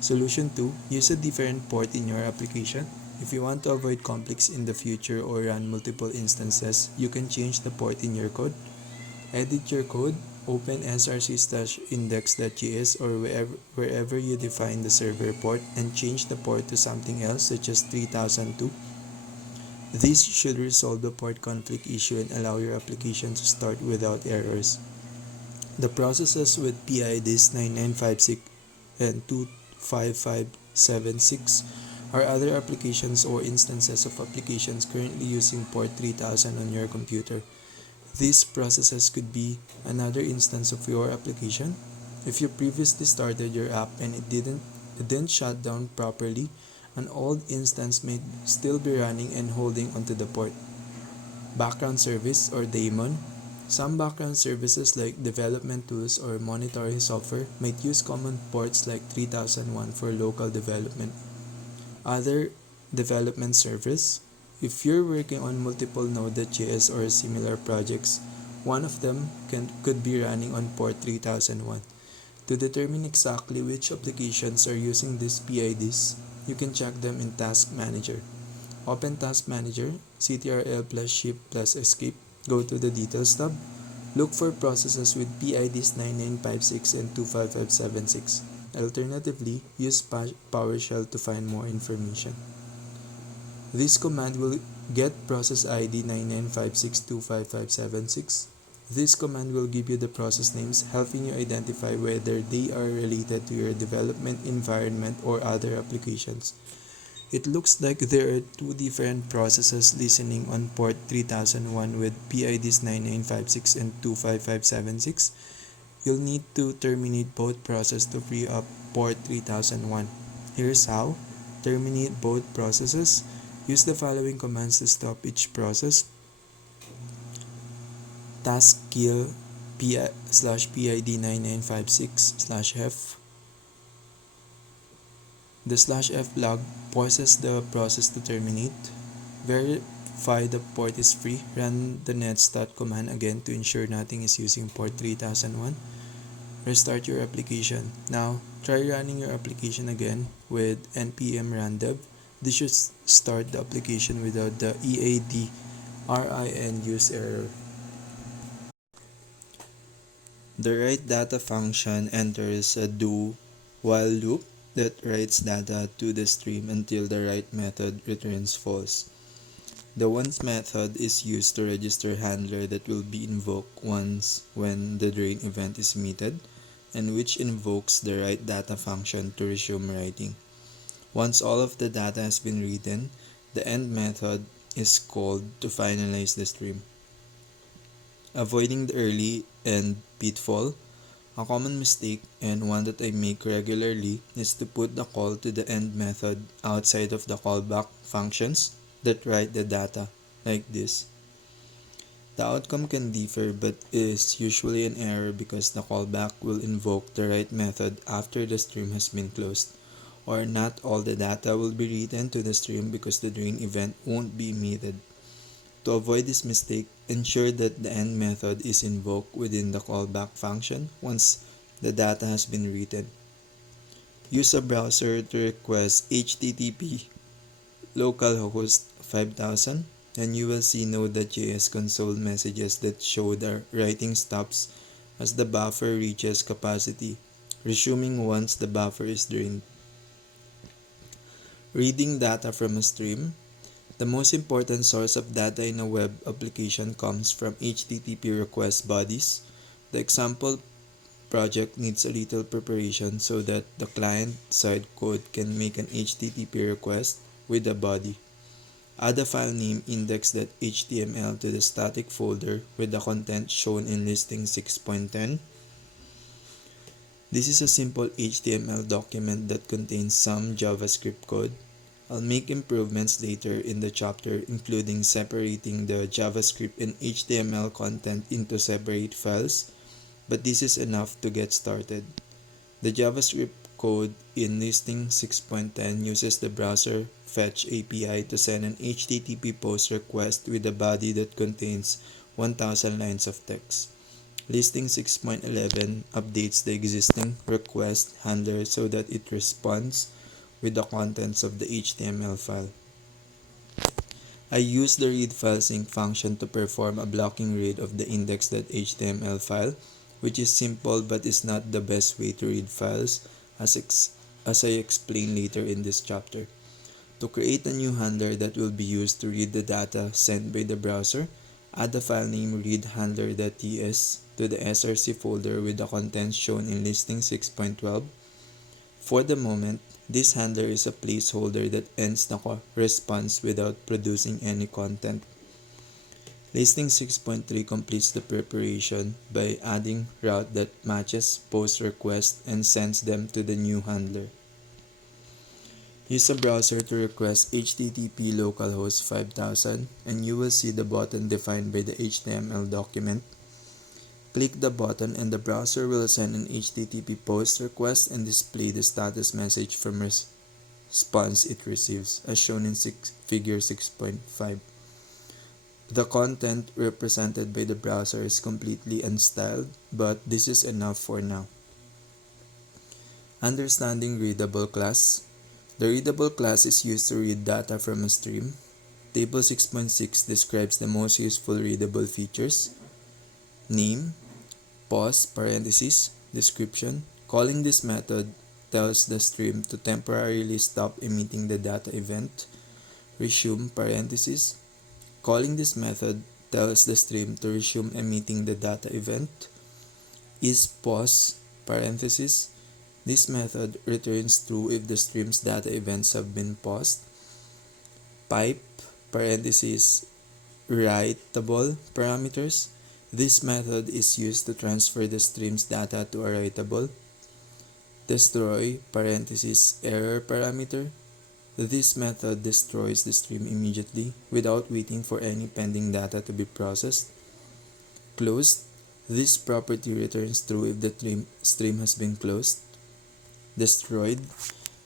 Solution 2. Use a different port in your application. If you want to avoid conflicts in the future or run multiple instances, you can change the port in your code. Edit your code. Open src-index.js or wherever you define the server port and change the port to something else such as 3002. This should resolve the port conflict issue and allow your application to start without errors. The processes with PIDs 9956 and 25576 are other applications or instances of applications currently using port 3000 on your computer. These processes could be another instance of your application. If you previously started your app and it didn't shut down properly, an old instance may still be running and holding onto the port. Background service or daemon. Some background services like development tools or monitoring software might use common ports like 3001 for local development. Other development service. If you're working on multiple Node.js or similar projects, one of them could be running on port 3001. To determine exactly which applications are using these PIDs, you can check them in Task Manager. Open Task Manager, ctrl plus shift plus escape, go to the Details tab. Look for processes with PIDs 9956 and 25576. Alternatively, use PowerShell to find more information. This command will get process ID 9956255576. This command will give you the process names, helping you identify whether they are related to your development environment or other applications. It looks like there are two different processes listening on port 3001 with PIDs 9956 and 25576. You'll need to terminate both processes to free up port 3001. Here's how. Terminate both processes. Use the following commands to stop each process. Task kill /PID 9956 /F. The /F log forces the process to terminate. Verify the port is free. Run the netstat command again to ensure nothing is using port 3001. Restart your application. Now, try running your application again with npm rundev. This should start the application without the EADRIN use error. The write data function enters a do while loop that writes data to the stream until the write method returns false. The once method is used to register handler that will be invoked once when the drain event is emitted, and which invokes the write data function to resume writing. Once all of the data has been written, the end method is called to finalize the stream. Avoiding the early end pitfall. A common mistake, and one that I make regularly, is to put the call to the end method outside of the callback functions that write the data, like this. The outcome can differ but is usually an error because the callback will invoke the write method after the stream has been closed, or not all the data will be written to the stream because the drain event won't be emitted. To avoid this mistake, ensure that the end method is invoked within the callback function once the data has been written. Use a browser to request HTTP localhost 5000, and you will see Node.js console messages that show the writing stops as the buffer reaches capacity, resuming once the buffer is drained. Reading data from a stream. The most important source of data in a web application comes from HTTP request bodies. The example project needs a little preparation so that the client-side code can make an HTTP request with a body. Add a file name index.html to the static folder with the content shown in listing 6.10. This is a simple HTML document that contains some JavaScript code. I'll make improvements later in the chapter, including separating the JavaScript and HTML content into separate files, but this is enough to get started. The JavaScript code in listing 6.10 uses the browser fetch API to send an HTTP post request with a body that contains 1000 lines of text. Listing 6.11 updates the existing request handler so that it responds with the contents of the HTML file. I use the readFileSync function to perform a blocking read of the index.html file, which is simple but is not the best way to read files, as I explain later in this chapter. To create a new handler that will be used to read the data sent by the browser, add the file name readhandler.ts to the src folder with the contents shown in listing 6.12. For the moment, this handler is a placeholder that ends the response without producing any content. Listing 6.3 completes the preparation by adding route that matches post request and sends them to the new handler. Use a browser to request HTTP localhost 5000 and you will see the button defined by the HTML document. Click the button and the browser will send an HTTP post request and display the status message from response it receives, as shown in figure 6.5. The content represented by the browser is completely unstyled, but this is enough for now. Understanding readable class. The readable class is used to read data from a stream. Table 6.6 describes the most useful readable features. Name, pause, parenthesis, description. Calling this method tells the stream to temporarily stop emitting the data event. Resume, parenthesis. Calling this method tells the stream to resume emitting the data event. Is pause, parenthesis. This method returns true if the stream's data events have been paused. pipe parentheses writable parameters. This method is used to transfer the stream's data to a writable. Destroy parentheses error parameter. This method destroys the stream immediately without waiting for any pending data to be processed. Closed. This property returns true if the stream has been closed. Destroyed.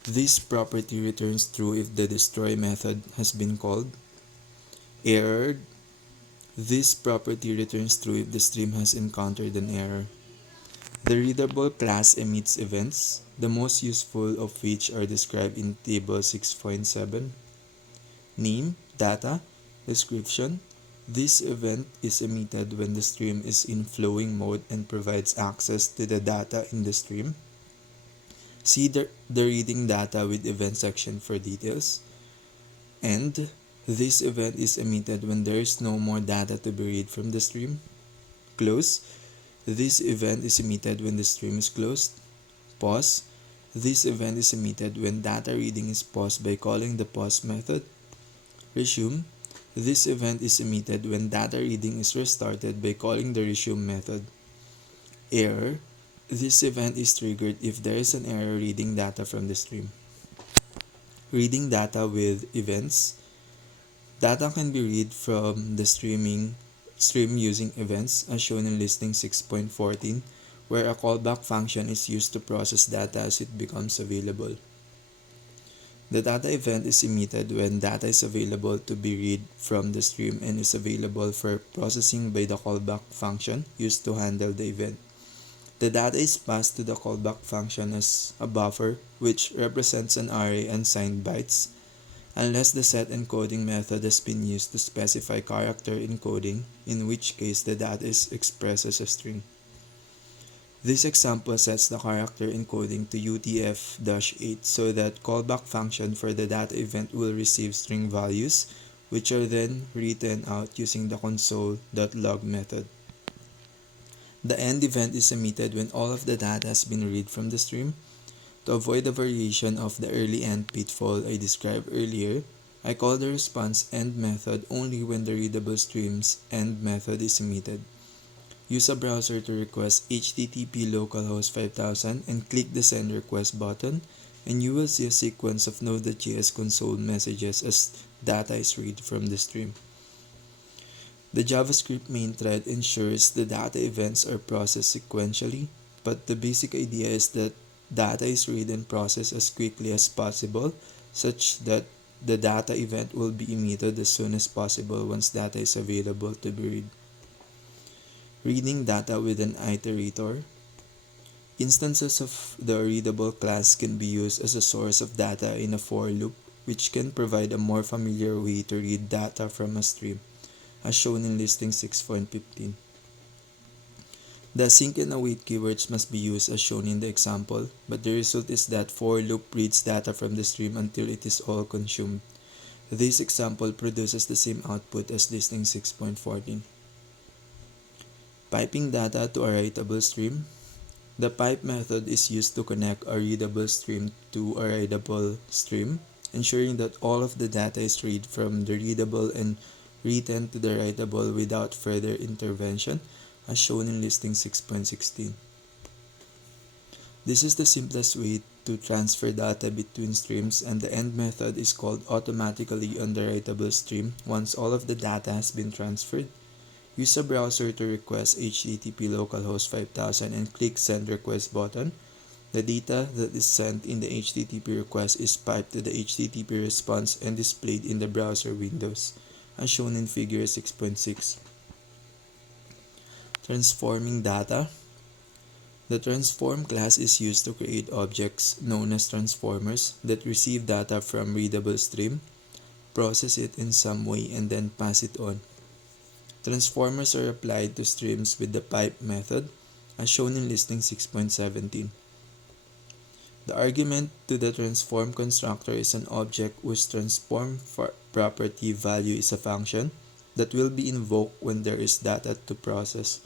This property returns true if the destroy method has been called. Errored. This property returns true if the stream has encountered an error. The readable class emits events, the most useful of which are described in Table 6.7. Name, data, description. This event is emitted when the stream is in flowing mode and provides access to the data in the stream. See the reading data with event section for details. End. This event is emitted when there is no more data to be read from the stream. Close. This event is emitted when the stream is closed. Pause. This event is emitted when data reading is paused by calling the pause method. Resume. This event is emitted when data reading is restarted by calling the resume method. Error. This event is triggered if there is an error reading data from the stream. Reading data with events. Data can be read from the stream using events as shown in listing 6.14, where a callback function is used to process data as it becomes available. The data event is emitted when data is available to be read from the stream and is available for processing by the callback function used to handle the event. The data is passed to the callback function as a buffer, which represents an array unsigned bytes, unless the set encoding method has been used to specify character encoding, in which case the data is expressed as a string. This example sets the character encoding to UTF-8 so that callback function for the data event will receive string values, which are then written out using the console.log method. The end event is emitted when all of the data has been read from the stream. To avoid the variation of the early end pitfall I described earlier, I call the response end method only when the readable stream's end method is emitted. Use a browser to request HTTP localhost 5000 and click the send request button, and you will see a sequence of Node.js console messages as data is read from the stream. The JavaScript main thread ensures the data events are processed sequentially, but the basic idea is that data is read and processed as quickly as possible, such that the data event will be emitted as soon as possible once data is available to be read. Reading data with an iterator. Instances of the readable class can be used as a source of data in a for loop, which can provide a more familiar way to read data from a stream, as shown in listing 6.15. The async and await keywords must be used as shown in the example, but the result is that for loop reads data from the stream until it is all consumed. This example produces the same output as listing 6.14. Piping data to a writable stream. The pipe method is used to connect a readable stream to a writable stream, ensuring that all of the data is read from the readable and written to the writable without further intervention, as shown in listing 6.16. This is the simplest way to transfer data between streams, and the end method is called automatically on the writable stream once all of the data has been transferred. Use a browser to request HTTP localhost 5000 and click send request button. The data that is sent in the HTTP request is piped to the HTTP response and displayed in the browser windows, as shown in figure 6.6. Transforming data. The transform class is used to create objects known as transformers that receive data from readable stream, process it in some way, and then pass it on. Transformers are applied to streams with the pipe method, as shown in listing 6.17. The argument to the transform constructor is an object whose transform property value is a function that will be invoked when there is data to process.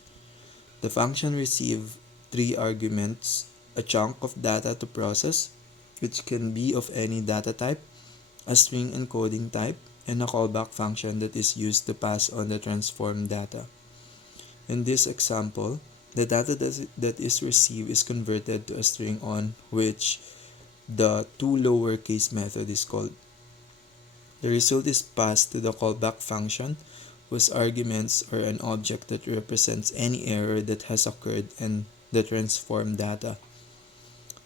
The function receives 3 arguments: a chunk of data to process, which can be of any data type, a string encoding type, and a callback function that is used to pass on the transformed data. In this example, the data that is received is converted to a string on which the toLowerCase method is called. The result is passed to the callback function, whose arguments are an object that represents any error that has occurred in the transformed data.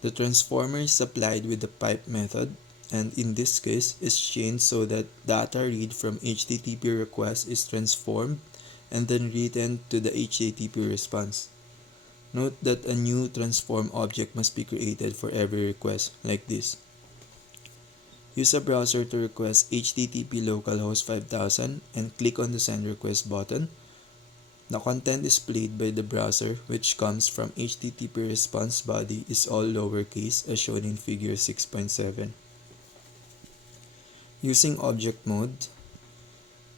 The transformer is supplied with the pipe method, and in this case is changed so that data read from HTTP request is transformed and then written to the HTTP response. Note that a new transform object must be created for every request, like this. Use a browser to request HTTP localhost 5000 and click on the send request button. The content displayed by the browser, which comes from HTTP response body, is all lowercase as shown in figure 6.7. Using object mode,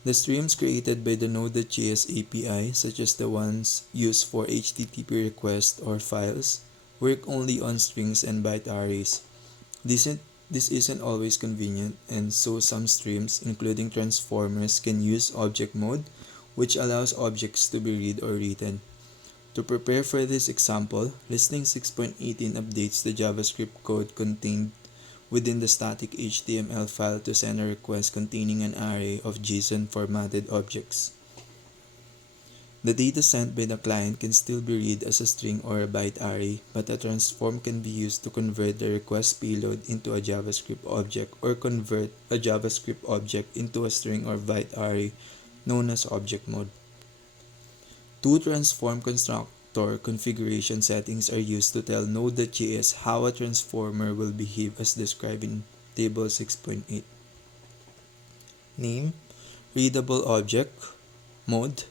the streams created by the Node.js API, such as the ones used for HTTP requests or files, work only on strings and byte arrays. This isn't always convenient, and so some streams, including transformers, can use object mode, which allows objects to be read or written. To prepare for this example, Listing 6.18 updates the JavaScript code contained within the static HTML file to send a request containing an array of JSON formatted objects. The data sent by the client can still be read as a string or a byte array, but a transform can be used to convert the request payload into a JavaScript object or convert a JavaScript object into a string or byte array known as object mode. Two transform constructor configuration settings are used to tell Node.js how a transformer will behave as described in Table 6.8. Name, readable object, mode,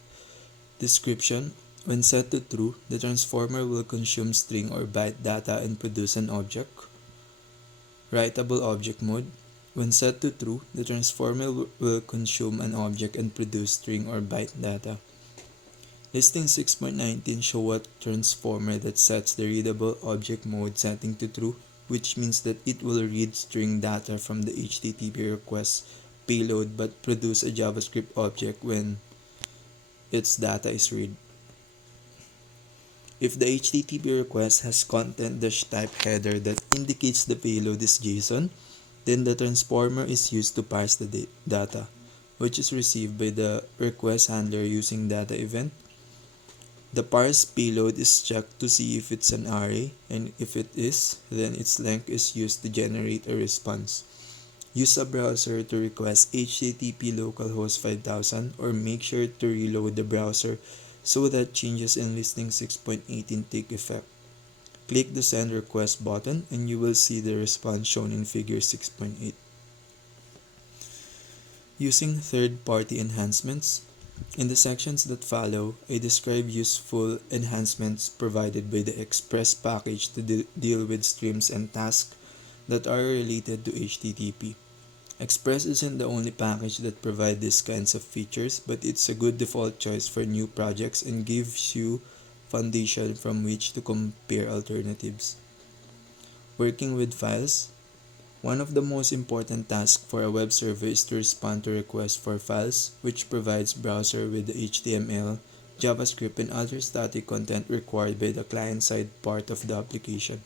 description. When set to true, the transformer will consume string or byte data and produce an object. Writable object mode. When set to true, the transformer will consume an object and produce string or byte data. Listing 6.19 show a transformer that sets the readable object mode setting to true, which means that it will read string data from the HTTP request payload but produce a JavaScript object when its data is read. If the HTTP request has content-type header that indicates the payload is JSON, then the transformer is used to parse the data, which is received by the request handler using data event. The parse payload is checked to see if it's an array, and if it is, then its length is used to generate a response. Use a browser to request HTTP localhost 5000 or make sure to reload the browser so that changes in Listing 6.18 take effect. Click the send request button and you will see the response shown in figure 6.8. Using third-party enhancements. In the sections that follow, I describe useful enhancements provided by the Express package to deal with streams and tasks that are related to HTTP. Express isn't the only package that provides these kinds of features, but it's a good default choice for new projects and gives you foundation from which to compare alternatives. Working with files. One of the most important tasks for a web server is to respond to requests for files, which provides browser with the HTML, JavaScript, and other static content required by the client-side part of the application.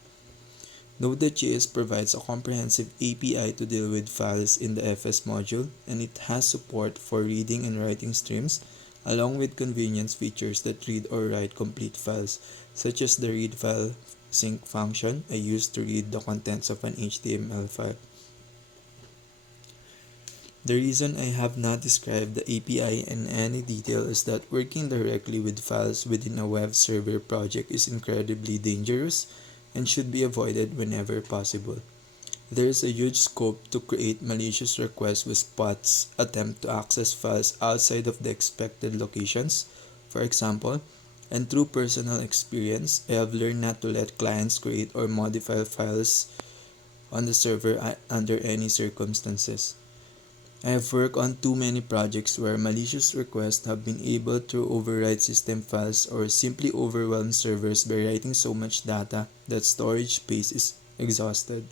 Node.js provides a comprehensive API to deal with files in the FS module, and it has support for reading and writing streams, along with convenience features that read or write complete files, such as the read file sync function I use to read the contents of an HTML file. The reason I have not described the API in any detail is that working directly with files within a web server project is incredibly dangerous and should be avoided whenever possible. There is a huge scope to create malicious requests with bots attempt to access files outside of the expected locations. For example, and through personal experience, I have learned not to let clients create or modify files on the server under any circumstances. I have worked on too many projects where malicious requests have been able to override system files or simply overwhelm servers by writing so much data that storage space is exhausted.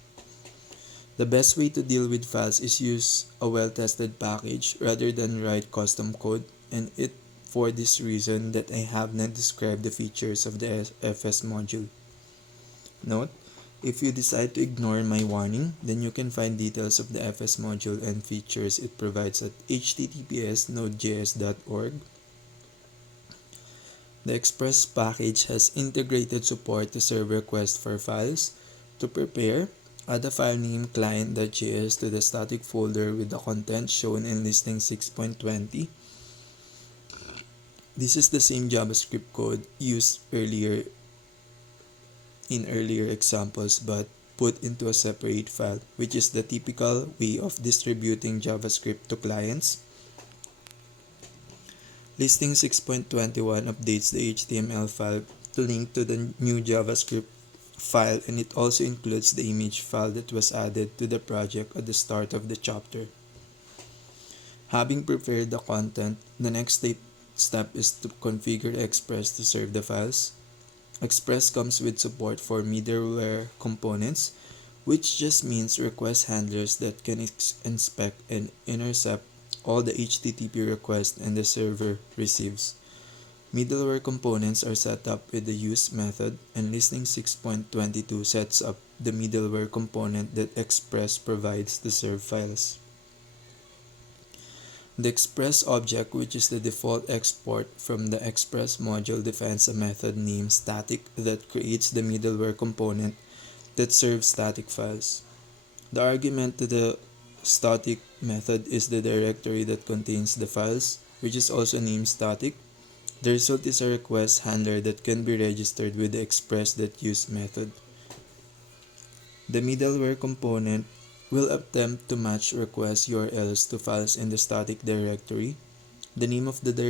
The best way to deal with files is use a well-tested package rather than write custom code, and it for this reason that I have not described the features of the FS module. Note, if you decide to ignore my warning, then you can find details of the FS module and features it provides at https://nodejs.org. The Express package has integrated support to serve requests for files. To prepare, add a file name client.js to the static folder with the content shown in listing 6.20. This is the same JavaScript code used earlier examples, but put into a separate file, which is the typical way of distributing JavaScript to clients. Listing 6.21 updates the HTML file to link to the new JavaScript file, and it also includes the image file that was added to the project at the start of the chapter. Having prepared the content, the next step is to configure Express to serve the files. Express comes with support for middleware components, which just means request handlers that can inspect and intercept all the HTTP requests and the server receives. Middleware components are set up with the use method, and Listing 6.22 sets up the middleware component that Express provides to serve files. The Express object, which is the default export from the Express module, defines a method named static that creates the middleware component that serves static files. The argument to the static method is the directory that contains the files, which is also named static. The result is a request handler that can be registered with the express.use method. The middleware component will attempt to match request URLs to files in the static directory. The name of the directory